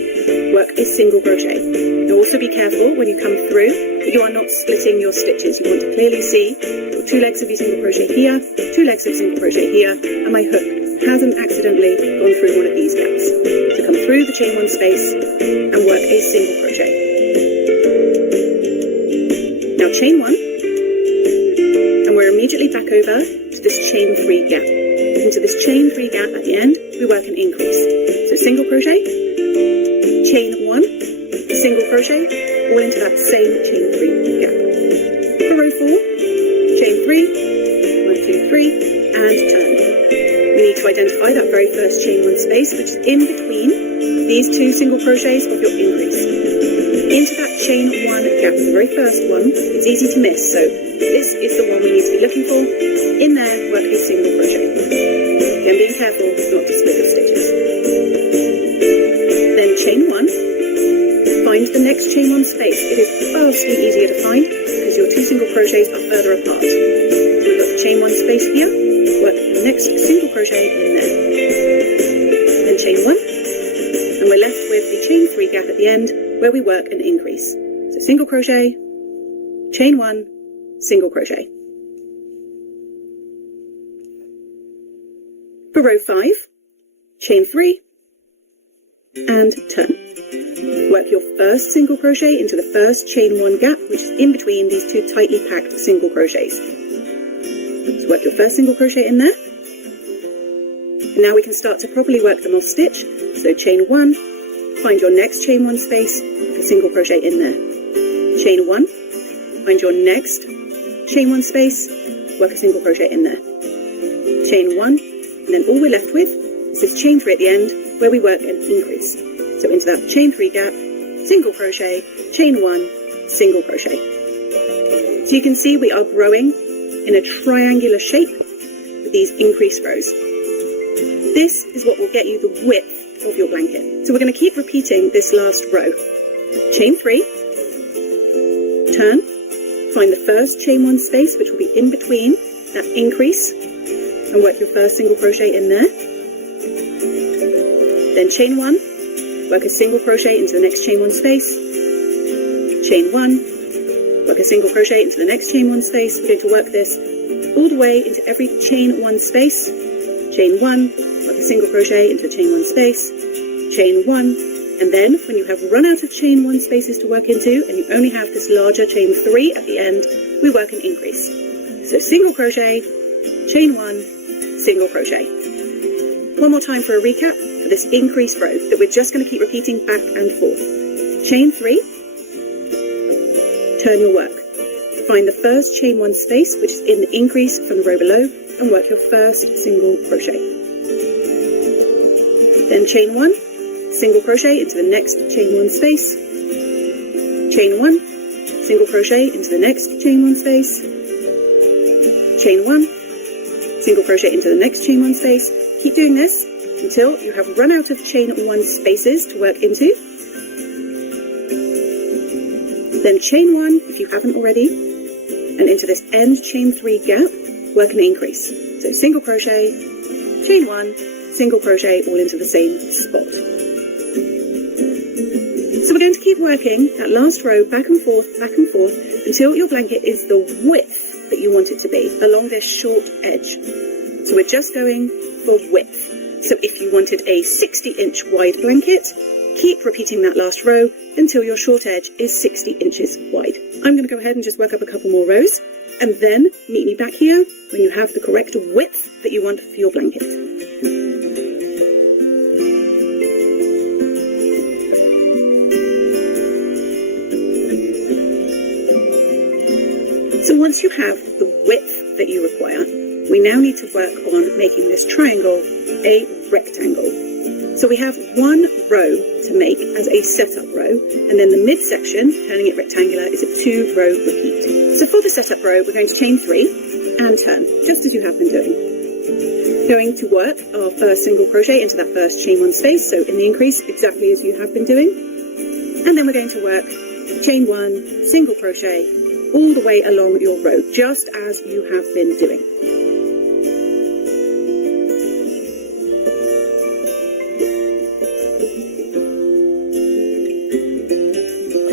work a single crochet. Now also be careful when you come through that you are not splitting your stitches. You want to clearly see your 2 legs of your single crochet here, 2 legs of single crochet here, and my hook hasn't accidentally gone through one of these gaps. So come through the chain 1 space and work a single crochet. Now chain 1, and we're immediately back over to this chain 3 gap. Into this chain 3 gap at the end, we work an increase. So single crochet, chain 1, single crochet, all into that same chain 3 gap. For row 4, chain 3, 1, 2, 3, and turn. We need to identify that very first chain 1 space, which is in between these 2 single crochets of your increase. Into that chain 1 gap, the very first one, it's easy to miss, so this is the one we need to be looking for. In there, work a single crochet. Again, being careful not to split your stitches. Then chain 1, find the next chain 1 space. It is vastly easier to find because your 2 single crochets are further apart. So we've got the chain 1 space here, work the next single crochet in there. Then chain 1, and we're left with the chain 3 gap at the end where we work an increase. So single crochet, chain 1, single crochet. For row 5, chain 3, and turn. Work your first single crochet into the first chain 1 gap, which is in between these 2 tightly packed single crochets. So work your first single crochet in there. And now we can start to properly work them off stitch. So chain 1, find your next chain 1 space, work a single crochet in there. Chain 1, find your next chain 1 space, work a single crochet in there. Chain 1, and then all we're left with is this chain 3 at the end where we work an increase. So into that chain 3 gap, single crochet, chain 1, single crochet. So you can see we are growing in a triangular shape with these increase rows. This is what will get you the width of your blanket. So we're going to keep repeating this last row. Chain 3, turn, find the first chain 1 space which will be in between that increase, and work your first single crochet in there. Then chain 1, work a single crochet into the next chain 1 space. Chain 1, work a single crochet into the next chain 1 space. We're going to work this all the way into every chain 1 space. Chain 1, work a single crochet into the chain 1 space. Chain 1, and then when you have run out of chain 1 spaces to work into and you only have this larger chain 3 at the end, we work an increase. So single crochet, chain 1, single crochet. One more time for a recap for this increase row that we're just going to keep repeating back and forth. Chain 3, turn your work. Find the first chain 1 space which is in the increase from the row below and work your first single crochet. Then chain 1, single crochet into the next chain 1 space. Chain 1, single crochet into the next chain 1 space. Chain 1, single crochet into the next chain 1 space. Keep doing this until you have run out of chain 1 spaces to work into. Then chain 1 if you haven't already, and into this end chain 3 gap, work an increase. So single crochet, chain 1, single crochet all into the same spot. So we're going to keep working that last row back and forth until your blanket is the width that you want it to be along this short edge. So we're just going for width. So if you wanted a 60-inch wide blanket, keep repeating that last row until your short edge is 60 inches wide. I'm going to go ahead and just work up a couple more rows, and then meet me back here when you have the correct width that you want for your blanket. So once you have the width that you require, we now need to work on making this triangle a rectangle. So we have one row to make as a setup row, and then the midsection, turning it rectangular, is a 2-row repeat. So for the setup row, we're going to chain 3 and turn, just as you have been doing. Going to work our first single crochet into that first chain 1 space, so in the increase, exactly as you have been doing. And then we're going to work chain 1, single crochet, all the way along your row, just as you have been doing.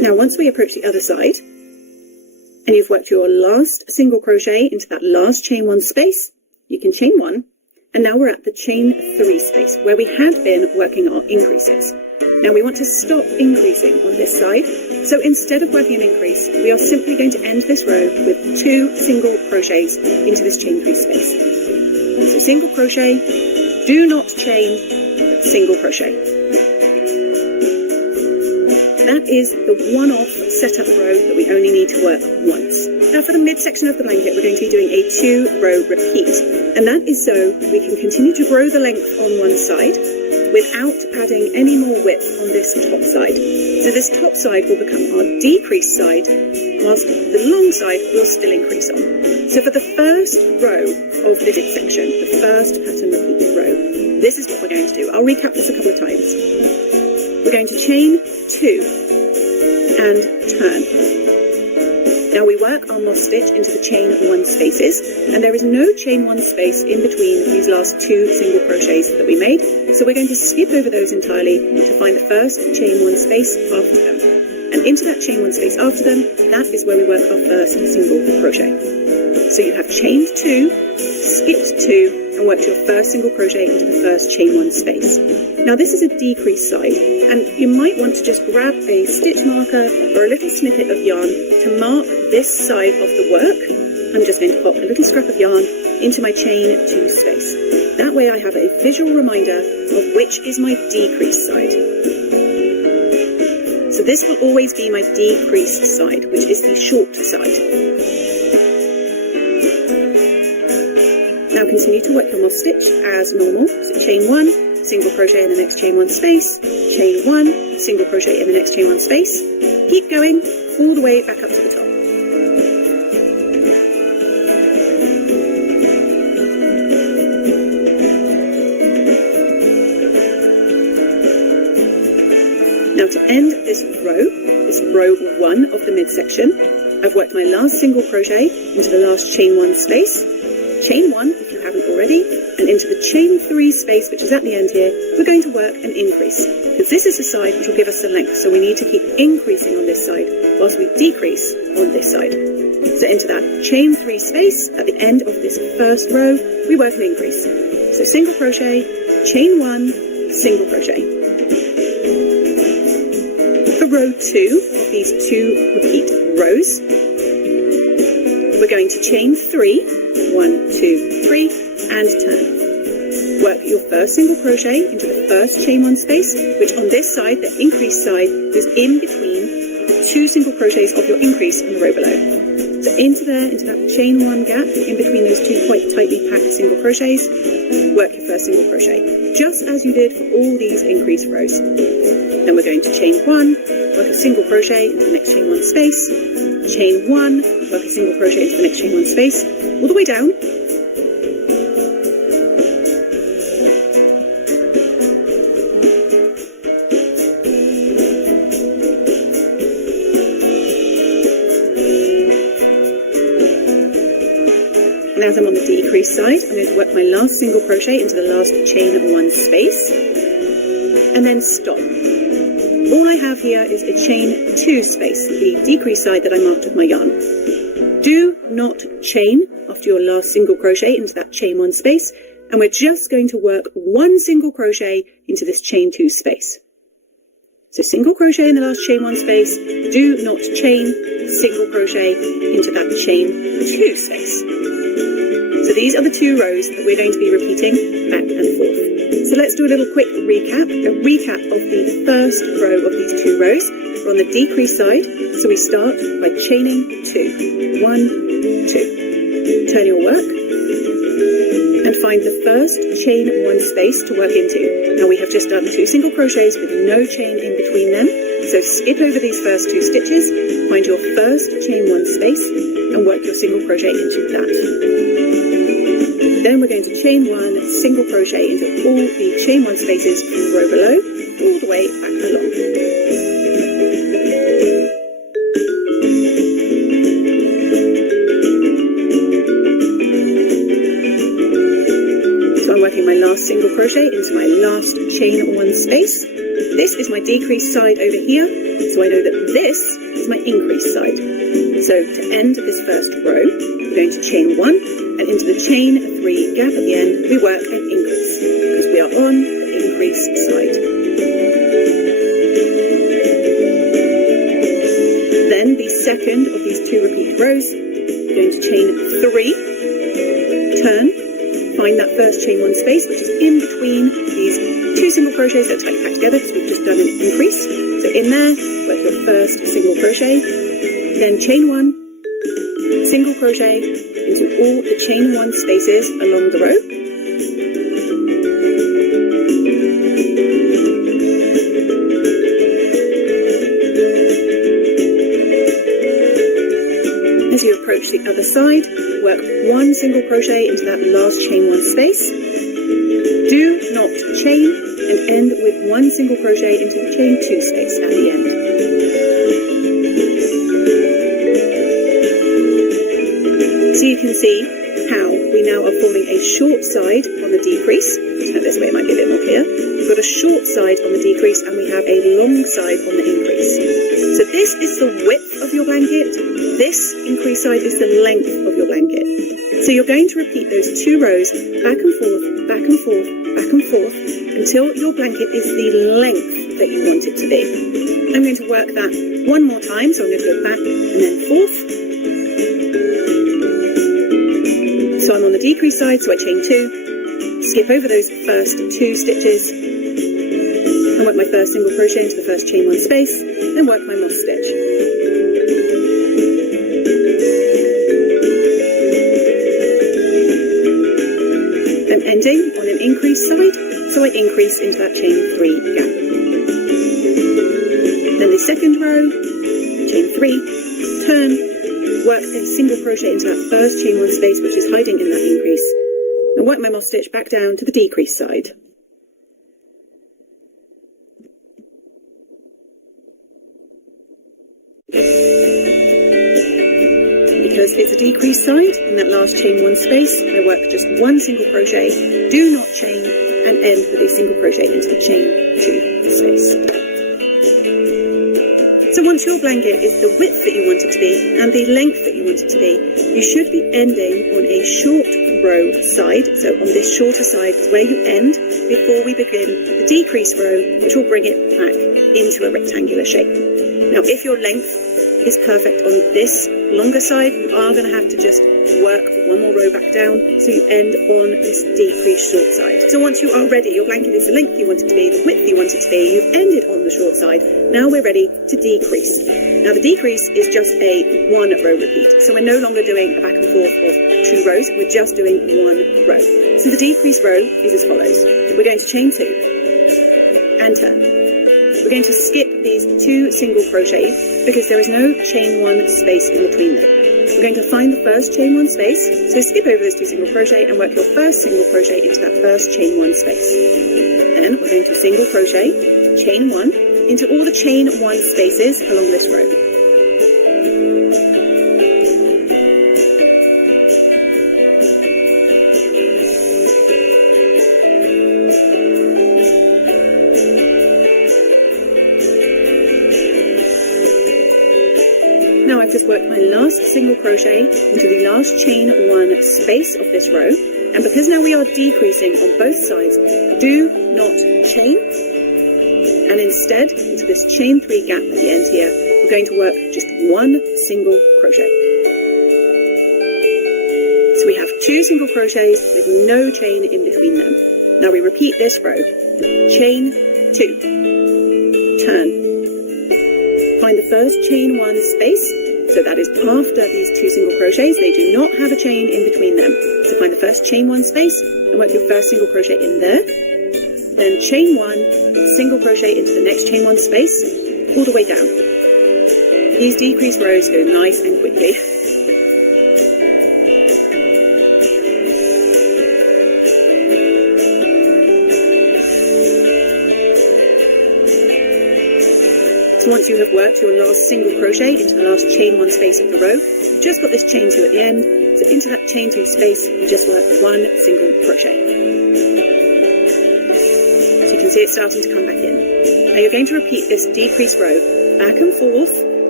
Now once we approach the other side, and you've worked your last single crochet into that last chain 1 space, you can chain 1, and now we're at the chain 3 space where we had been working our increases. Now we want to stop increasing on this side, so instead of working an increase, we are simply going to end this row with 2 single crochets into this chain 3 space. So single crochet, do not chain, single crochet. That is the one-off setup row that we only need to work once. Now for the midsection of the blanket, we're going to be doing a 2-row repeat. And that is so we can continue to grow the length on one side without adding any more width on this top side. So this top side will become our decrease side, whilst the long side will still increase on. So for the first row of this midsection, the first pattern repeat row, this is what we're going to do. I'll recap this a couple of times. We're going to chain 2 and turn. Now we work our moss stitch into the chain 1 spaces, and there is no chain 1 space in between these last 2 single crochets that we made, so we're going to skip over those entirely to find the first chain 1 space after them. And into that chain 1 space after them, that is where we work our first single crochet. So you have chained 2, skipped 2, and worked your first single crochet into the first chain 1 space. Now this is a decrease side, and you might want to just grab a stitch marker or a little snippet of yarn to mark this side of the work. I'm just going to pop a little scrap of yarn into my chain 2 space. That way I have a visual reminder of which is my decrease side. So this will always be my decrease side, which is the short side. Now continue to work your moss stitch as normal. So chain 1, single crochet in the next chain 1 space, chain 1, single crochet in the next chain 1 space. Keep going all the way back up to the top. Now to end this row 1 of the midsection, I've worked my last single crochet into the last chain 1 space, chain 1 if you haven't already, and into the chain 3 space, which is at the end here, we're going to work an increase, because this is the side which will give us the length, so we need to keep increasing on this side whilst we decrease on this side. So into that chain 3 space, at the end of this first row, we work an increase. So single crochet, chain 1, single crochet. For row 2 of these 2 repeat rows, we're going to chain 3, 1, 2, 3, and turn. Work your first single crochet into the first chain 1 space, which on this side, the increase side, is in between the 2 single crochets of your increase in the row below. So into that chain 1 gap, in between those 2 quite tightly packed single crochets, work your first single crochet, just as you did for all these increased rows. Then we're going to chain 1, work a single crochet into the next chain 1 space, chain 1, work a single crochet into the next chain 1 space, all the way down. And as I'm on the decrease side, I'm going to work my last single crochet into the last chain 1 space, and then stop. All I have here is a chain 2 space, the decrease side that I marked with my yarn. Do not chain after your last single crochet into that chain 1 space, and we're just going to work 1 single crochet into this chain 2 space. So single crochet in the last chain 1 space, do not chain, single crochet into that chain 2 space. So these are the 2 rows that we're going to be repeating back and forth. So let's do a little quick recap, of the first row of these 2 rows. We're on the decrease side, so we start by chaining 2, 1, 2. Turn your work and find the first chain 1 space to work into. Now we have just done 2 single crochets with no chain in between them, so skip over these first 2 stitches, find your first chain 1 space and work your single crochet into that. Then we're going to chain 1, single crochet into all the chain 1 spaces from the row below, all the way back along. So I'm working my last single crochet into my last chain 1 space. This is my decrease side over here, so I know that this is my increase side. So to end this first row, we're going to chain 1, and into the chain 3 gap at the end, we work an increase, because we are on the increase side. Then the second of these 2 repeat rows, we're going to chain 3, turn, find that first chain 1 space, which is in between these 2 single crochets that are tightly packed together, because we've just done an increase. So in there, work your first single crochet, then chain 1, single crochet into all the chain 1 spaces along the row. As you approach the other side, work 1 single crochet into that last chain 1 space. Do not chain, and end with 1 single crochet into the chain 2 space at the end. So you can see how we now are forming a short side on the decrease. So this way it might be a bit more clear. We've got a short side on the decrease, and we have a long side on the increase. So this is the width of your blanket. This increase side is the length of your blanket. So you're going to repeat those 2 rows back and forth, back and forth, back and forth, until your blanket is the length that you want it to be. I'm going to work that one more time, so I'm going to go back and then forth. So I'm on the decrease side, so I chain 2, skip over those first 2 stitches, and work my first single crochet into the first chain 1 space, then work my moss stitch. I'm ending on an increase side, so I increase into that chain 3 gap. Then the second row, chain 3, turn, work a single crochet into that first chain 1 space, which is hiding in that increase, and work my moss stitch back down to the decrease side. Because it's a decrease side in that last chain 1 space, I work just 1 single crochet, do not chain, and end with a single crochet into the chain 2 space. So once your blanket is the width that you want it to be and the length that you want it to be, you should be ending on a short row side. So on this shorter side is where you end before we begin the decrease row, which will bring it back into a rectangular shape. Now, if your length is perfect on this longer side, you are going to have to just work 1 more row back down, so you end on this decreased short side. So once you are ready, your blanket is the length you want it to be, the width you want it to be, you've ended on the short side, now we're ready to decrease. Now the decrease is just a 1 row repeat, so we're no longer doing a back and forth of 2 rows, we're just doing 1 row. So the decrease row is as follows. We're going to chain 2 and turn. We're going to skip these 2 single crochets because there is no chain 1 space in between them. We're going to find the first chain 1 space, so skip over those 2 single crochet and work your first single crochet into that first chain 1 space. Then we're going to single crochet, chain 1, into all the chain 1 spaces along this row. Now I've just worked my last single crochet into the last chain 1 space of this row, and because now we are decreasing on both sides, do not chain, and instead into this chain 3 gap at the end here, we're going to work just 1 single crochet. So we have 2 single crochets with no chain in between them. Now we repeat this row, chain 2, turn, find the first chain 1 space, so that is after these 2 single crochets. They do not have a chain in between them. So find the first chain 1 space and work your first single crochet in there. Then chain 1, single crochet into the next chain 1 space, all the way down. These decrease rows go nice and quickly. So once you have worked your last single crochet into the last chain 1 space of the row, you've just got this chain 2 at the end, so into that chain 2 space, you just work 1 single crochet. So you can see it's starting to come back in. Now you're going to repeat this decrease row back and forth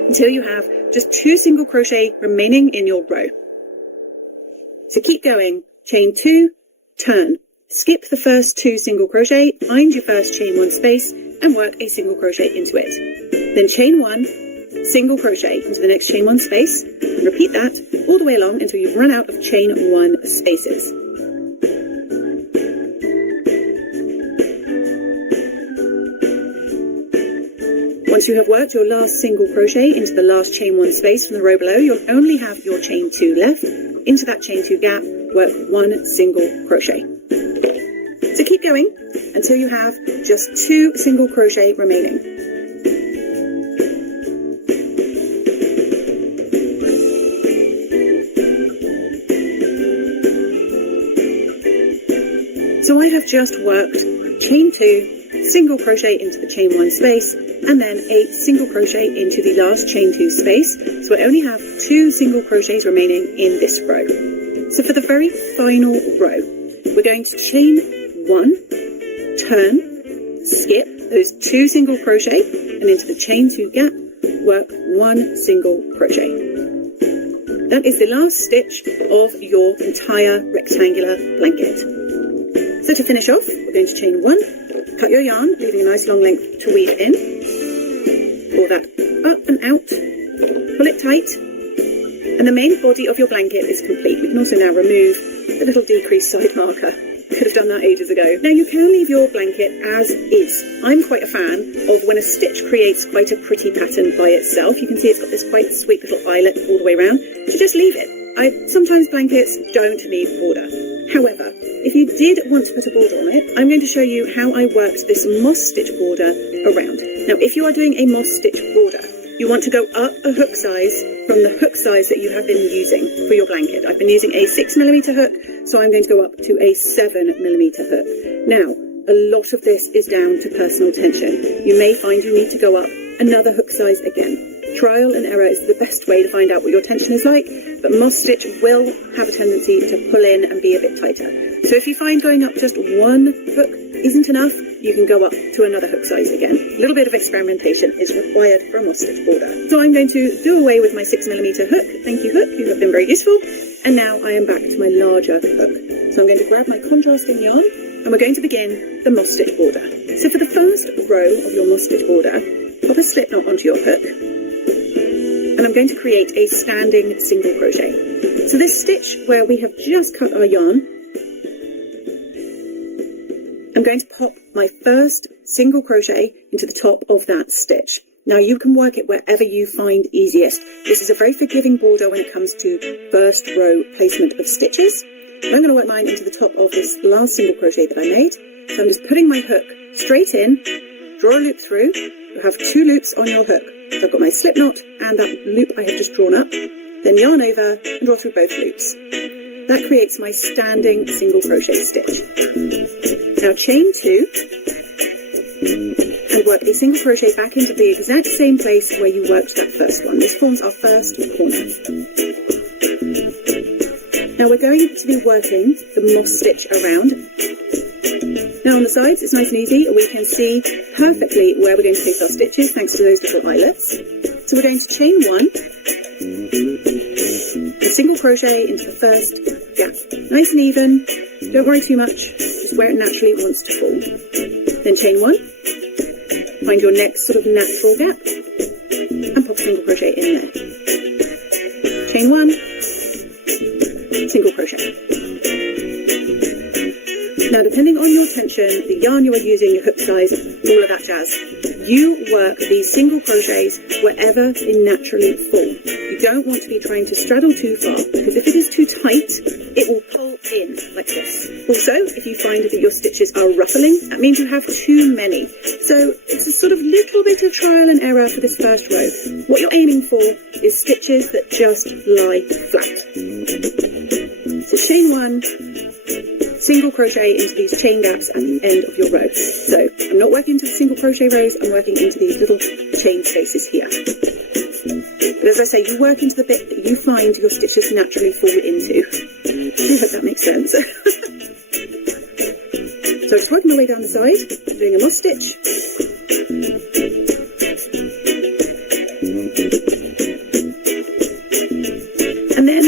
until you have just 2 single crochet remaining in your row. So keep going, chain 2, turn, skip the first 2 single crochet, find your first chain 1 space and work a single crochet into it. Then chain 1, single crochet into the next chain 1 space, and repeat that all the way along until you've run out of chain 1 spaces. Once you have worked your last single crochet into the last chain 1 space from the row below, you'll only have your chain 2 left. Into that chain 2 gap, work 1 single crochet. So keep going until you have just 2 single crochet remaining. So I have just worked chain 2, single crochet into the chain 1 space, and then a single crochet into the last chain 2 space. So I only have 2 single crochets remaining in this row. So for the very final row, we're going to chain 1, turn, skip those 2 single crochet, and into the chain 2 gap, work 1 single crochet. That is the last stitch of your entire rectangular blanket. So to finish off, we're going to chain 1, cut your yarn, leaving a nice long length to weave in. Pull that up and out, pull it tight, and the main body of your blanket is complete. We can also now remove the little decreased side marker. Could have done that ages ago. Now you can leave your blanket as is. I'm quite a fan of when a stitch creates quite a pretty pattern by itself. You can see it's got this quite sweet little eyelet all the way around. So just leave it. Sometimes blankets don't need border. However, if you did want to put a border on it, I'm going to show you how I worked this moss stitch border around. Now, if you are doing a moss stitch border, you want to go up a hook size from the hook size that you have been using for your blanket. I've been using a 6mm hook, so I'm going to go up to a 7mm hook. Now, a lot of this is down to personal tension. You may find you need to go up another hook size again. Trial and error is the best way to find out what your tension is like, but moss stitch will have a tendency to pull in and be a bit tighter. So if you find going up just 1 hook isn't enough, you can go up to another hook size again. A little bit of experimentation is required for a moss stitch border. So I'm going to do away with my 6mm hook. Thank you, hook, you have been very useful. And now I am back to my larger hook. So I'm going to grab my contrasting yarn, and we're going to begin the moss stitch border. So for the first row of your moss stitch border, pop a slip knot onto your hook, and I'm going to create a standing single crochet. So this stitch where we have just cut our yarn, I'm going to pop my first single crochet into the top of that stitch. Now you can work it wherever you find easiest. This is a very forgiving border when it comes to first row placement of stitches. I'm going to work mine into the top of this last single crochet that I made. So I'm just putting my hook straight in, draw a loop through. You have 2 loops on your hook. So I've got my slip knot and that loop I have just drawn up, then yarn over and draw through both loops. That creates my standing single crochet stitch. Now chain 2 and work a single crochet back into the exact same place where you worked that first one. This forms our first corner. Now we're going to be working the moss stitch around. Now on the sides, it's nice and easy. We can see perfectly where we're going to place our stitches thanks to those little eyelets. So we're going to chain 1, a single crochet into the first gap. Nice and even. Don't worry too much. Just where it naturally wants to fall. Then chain 1. Find your next sort of natural gap and pop a single crochet in there. Chain 1, single crochet. Now, depending on your tension, the yarn you are using, your hook size, all of that jazz, you work these single crochets wherever they naturally fall. You don't want to be trying to straddle too far, because if it is too tight, it will pull in like this. Also, if you find that your stitches are ruffling, that means you have too many. So it's a sort of little bit of trial and error for this first row. What you're aiming for is stitches that just lie flat. So chain 1, single crochet into these chain gaps at the end of your row. So I'm not working into the single crochet rows, I'm working into these little chain spaces here. But as I say, you work into the bit that you find your stitches naturally fall into. I hope that makes sense. So just working my way down the side, doing a moss stitch.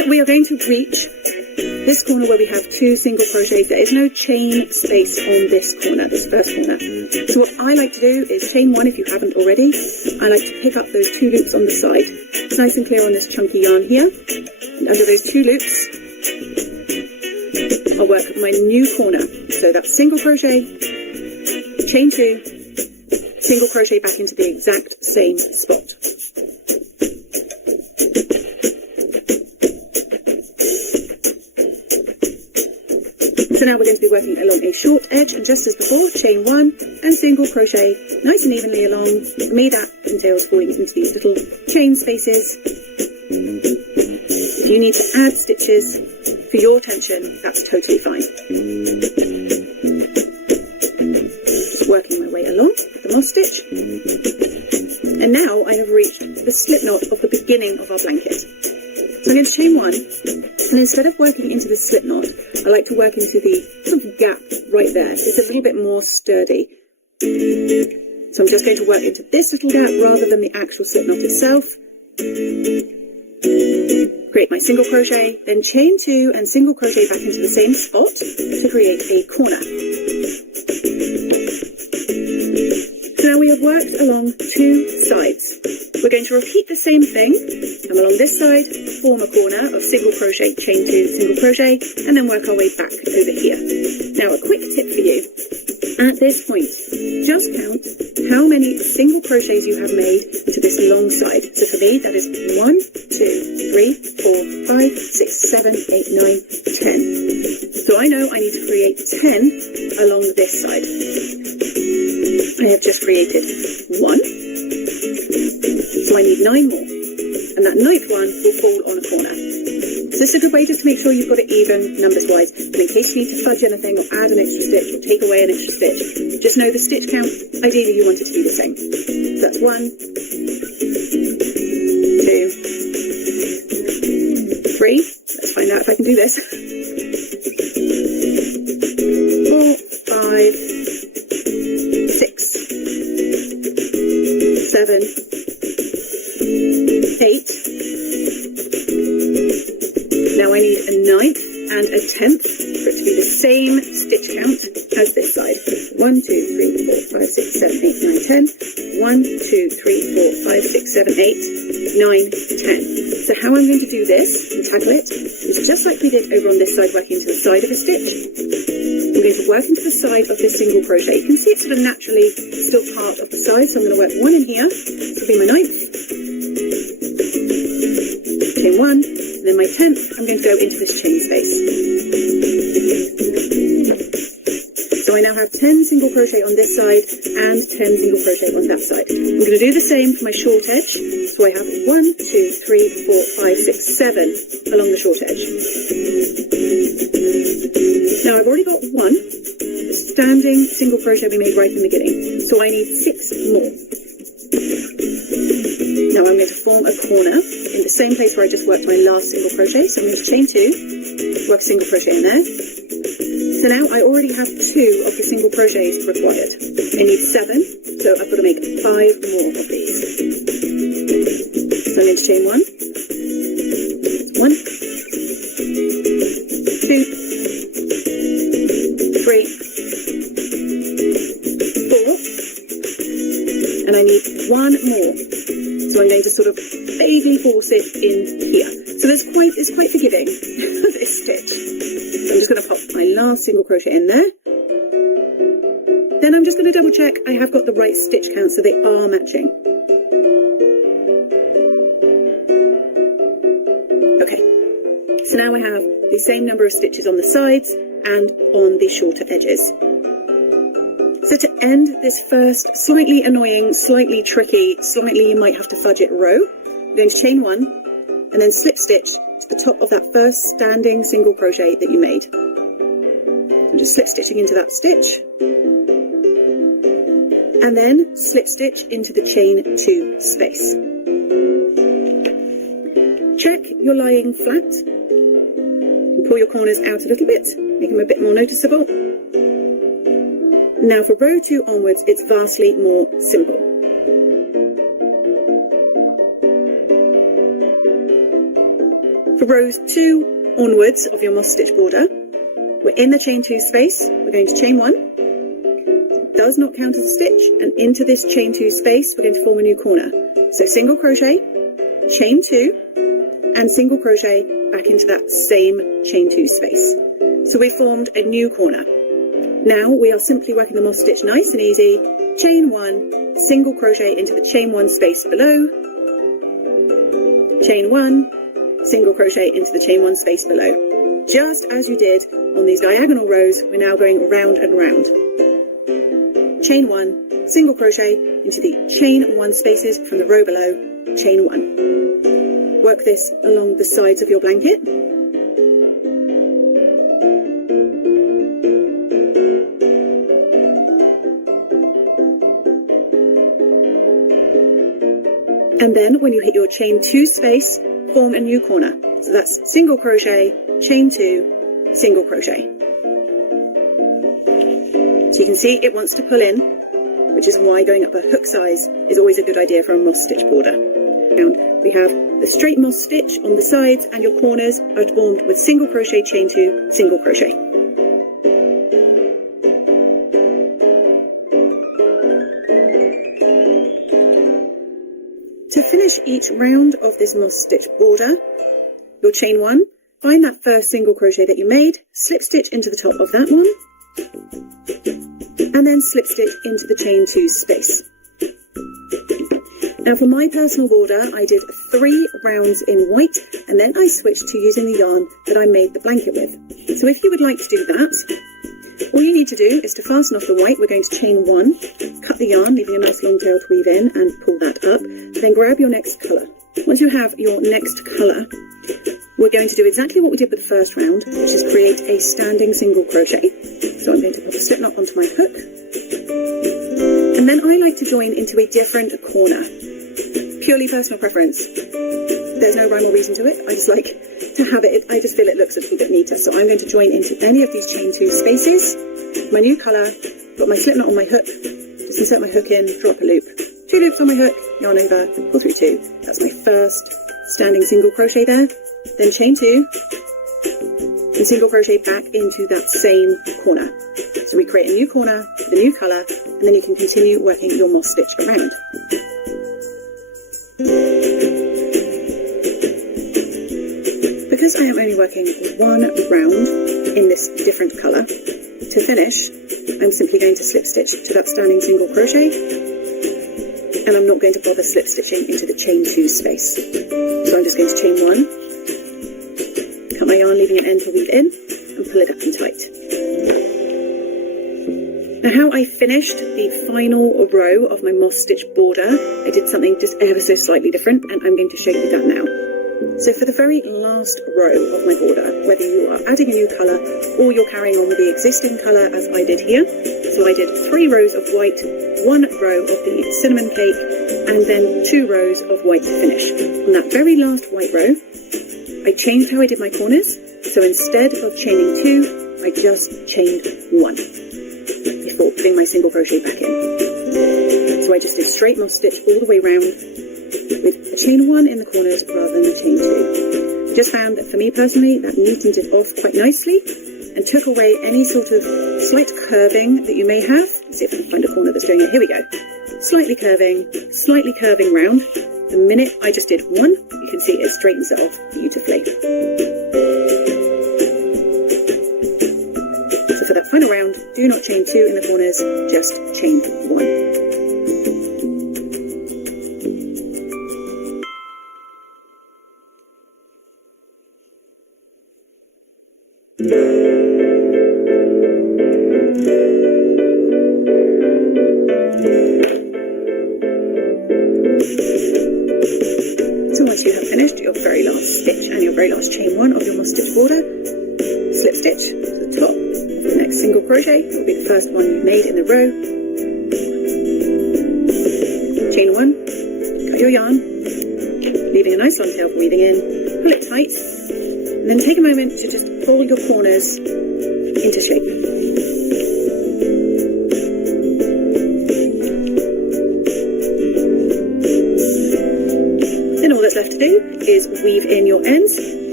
we are going to reach this corner where we have 2 single crochets. There is no chain space on this corner, this first corner. So what I like to do is chain 1 if you haven't already. I like to pick up those 2 loops on the side. It's nice and clear on this chunky yarn here. And under those 2 loops, I'll work my new corner. So that's single crochet, chain 2, single crochet back into the exact same spot. So now we're going to be working along a short edge, and just as before, chain 1 and single crochet nice and evenly along. For me, that entails falling into these little chain spaces. If you need to add stitches for your tension, that's totally fine. Just working my way along with the moss stitch. And now I have reached the slip knot of the beginning of our blanket. So I'm going to chain 1, and instead of working into the slip knot, I like to work into the sort of gap right there. It's a little bit more sturdy. So I'm just going to work into this little gap rather than the actual slip knot itself. Create my single crochet, then chain 2 and single crochet back into the same spot to create a corner. So now we have worked along 2 sides. We're going to repeat the same thing. Come along this side, form a corner of single crochet, chain 2, single crochet, and then work our way back over here. Now a quick tip for you. At this point, just count how many single crochets you have made to this long side. So for me, that is 1, 2, 3, 4, 5, 6, 7, 8, 9, 10. So I know I need to create 10 along this side. I have just created 1. So I need 9 more. And that 9th one will fall on a corner. So this is a good way just to make sure you've got it even numbers-wise. And in case you need to fudge anything or add an extra stitch or take away an extra stitch, just know the stitch count, ideally you want it to be the same. So that's 1, 2, 3. Let's find out if I can do this. 4, 5, 6, 7, 8. Now I need a 9th and a 10th for it to be the same stitch count as this side. 1, 2, 3, 4, 5, 6, 7, 8, 9, 10. 1, 2, 3, 4, 5, 6, 7, 8, 9, 10. So how I'm going to do this and tackle it is just like we did over on this side, working into the side of a stitch. I'm going to work into the side of this single crochet. You can see it's sort of naturally still part of the side, so I'm going to work 1 in here. This will be my 9th. Chain 1, and then my 10th, I'm going to go into this chain space. So I now have 10 single crochet on this side and 10 single crochet on that side. I'm going to do the same for my short edge. So I have 1, 2, 3, 4, 5, 6, 7 along the short edge. Now I've already got 1 standing single crochet we made right in the beginning. So I need 6 more. Now I'm going to form a corner in the same place where I just worked my last single crochet. So I'm going to chain 2, work single crochet in there. So now I already have 2 of the single crochets required. I need 7, so I've got to make 5 more of these. So I'm going to chain 1, 1, 2, 3, 4, and I need 1 more. So I'm going to sort of vaguely force it in here. So it's quite forgiving, this stitch. So I'm just going to pop my last single crochet in there. Then I'm just going to double check I have got the right stitch count so they are matching. Okay, so now I have the same number of stitches on the sides and on the shorter edges. So to end this first slightly annoying, slightly tricky, slightly you might have to fudge it row, I'm going to chain 1 and then slip stitch to the top of that first standing single crochet that you made. I'm just slip stitching into that stitch and then slip stitch into the chain 2 space. Check you're lying flat. Pull your corners out a little bit, make them a bit more noticeable. Now for row 2 onwards, it's vastly more simple. For rows 2 onwards of your moss stitch border, we're in the chain 2 space, we're going to chain 1, it does not count as a stitch, and into this chain 2 space we're going to form a new corner. So single crochet, chain 2, and single crochet back into that same chain 2 space. So we formed a new corner. Now we are simply working the moss stitch nice and easy, chain 1, single crochet into the chain 1 space below, chain 1, single crochet into the chain 1 space below. Just as you did on these diagonal rows, we're now going round and round. Chain 1, single crochet into the chain 1 spaces from the row below, chain 1. Work this along the sides of your blanket. And then when you hit your chain 2 space, form a new corner. So that's single crochet, chain 2, single crochet. So you can see it wants to pull in, which is why going up a hook size is always a good idea for a moss stitch border. And we have the straight moss stitch on the sides, and your corners are formed with single crochet, chain 2, single crochet. To finish each round of this moss stitch border, you'll chain 1, find that first single crochet that you made, slip stitch into the top of that one, and then slip stitch into the chain 2 space. Now for my personal border, I did 3 rounds in white, and then I switched to using the yarn that I made the blanket with. So if you would like to do that, all you need to do is to fasten off the white. We're going to chain 1, cut the yarn, leaving a nice long tail to weave in, and pull that up. Then grab your next colour. Once you have your next colour, we're going to do exactly what we did with the first round, which is create a standing single crochet. So I'm going to put a slip knot onto my hook. And then I like to join into a different corner. Purely personal preference. There's no rhyme or reason to it. I just like to have it. I just feel it looks a little bit neater. So I'm going to join into any of these chain 2 spaces. My new colour, put my slip knot on my hook, just insert my hook in, drop a loop. 2 loops on my hook, yarn over, pull through 2. That's my first standing single crochet there. Then chain 2, and single crochet back into that same corner. So we create a new corner with a new colour, and then you can continue working your moss stitch around. Because I am only working 1 round in this different colour, to finish, I'm simply going to slip stitch to that standing single crochet, and I'm not going to bother slip stitching into the chain 2 space. So I'm just going to chain 1, cut my yarn, leaving an end to weave in, and pull it up and tight. Now how I finished the final row of my moss stitch border, I did something just ever so slightly different, and I'm going to show you that now. So for the very last row of my border, whether you are adding a new colour or you're carrying on with the existing colour as I did here, so I did 3 rows of white, 1 row of the cinnamon cake, and then 2 rows of white to finish. On that very last white row, I changed how I did my corners, so instead of chaining 2, I just chained 1 before putting my single crochet back in. So I just did straight moss stitch all the way round with a chain 1 in the corners rather than a chain 2. Just found that for me personally, that neatened it off quite nicely and took away any sort of slight curving that you may have. Let's see if I can find a corner that's doing it. Here we go. Slightly curving round. The minute I just did 1, you can see it straightens it off beautifully. So for that final round, do not chain 2 in the corners, just chain 1. So once you have finished your very last stitch and your very last chain 1 of your moss stitch border, slip stitch to the top of the next single crochet. It will be the first one you made in the row. Chain 1, cut your yarn, leaving a nice long tail for weaving in, pull it tight, and then take a moment to just pull your corners into shape. Then all that's left to do is weave in your ends.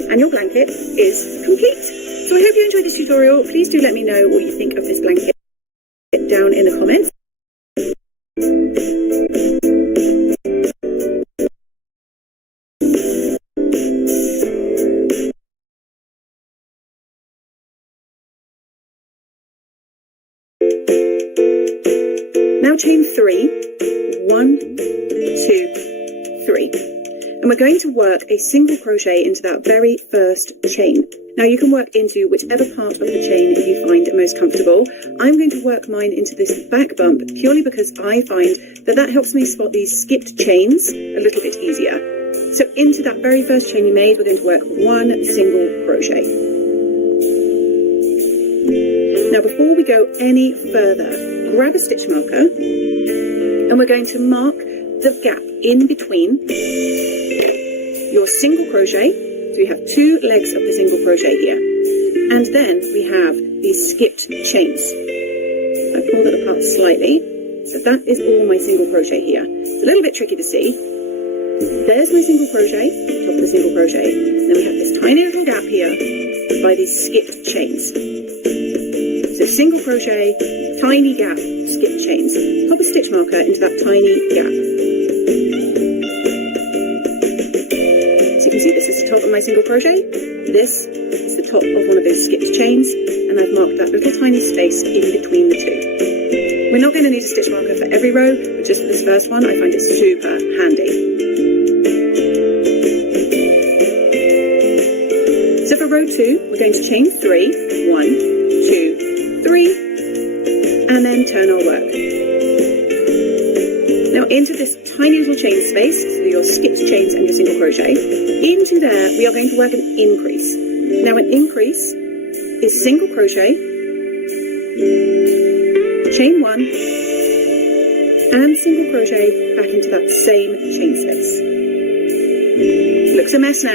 and your blanket is complete. So I hope you enjoyed this tutorial. Please do let me know what you think of this blanket down in the comments. Now chain 3, 1, 2, 3. And we're going to work a single crochet into that very first chain. Now you can work into whichever part of the chain you find most comfortable. I'm going to work mine into this back bump purely because I find that helps me spot these skipped chains a little bit easier. So into that very first chain you made, we're going to work one single crochet. Now before we go any further, grab a stitch marker and we're going to mark the gap in between your single crochet. So we have 2 legs of the single crochet here. And then we have these skipped chains. I pulled it apart slightly. So that is all my single crochet here. It's a little bit tricky to see. There's my single crochet, top of the single crochet. And then we have this tiny little gap here by these skipped chains. So single crochet, tiny gap, skipped chains. Pop a stitch marker into that tiny gap. So you can see this is the top of my single crochet. This is the top of one of those skipped chains, and I've marked that little tiny space in between the two. We're not going to need a stitch marker for every row, but just for this first one, I find it super handy. So for row 2, we're going to chain 3, 1, 2, 3, and then turn our work. Now into this tiny little chain space, so your skipped chains and your single crochet, into there we are going to work an increase. Now an increase is single crochet, chain 1, and single crochet back into that same chain space. Looks a mess now.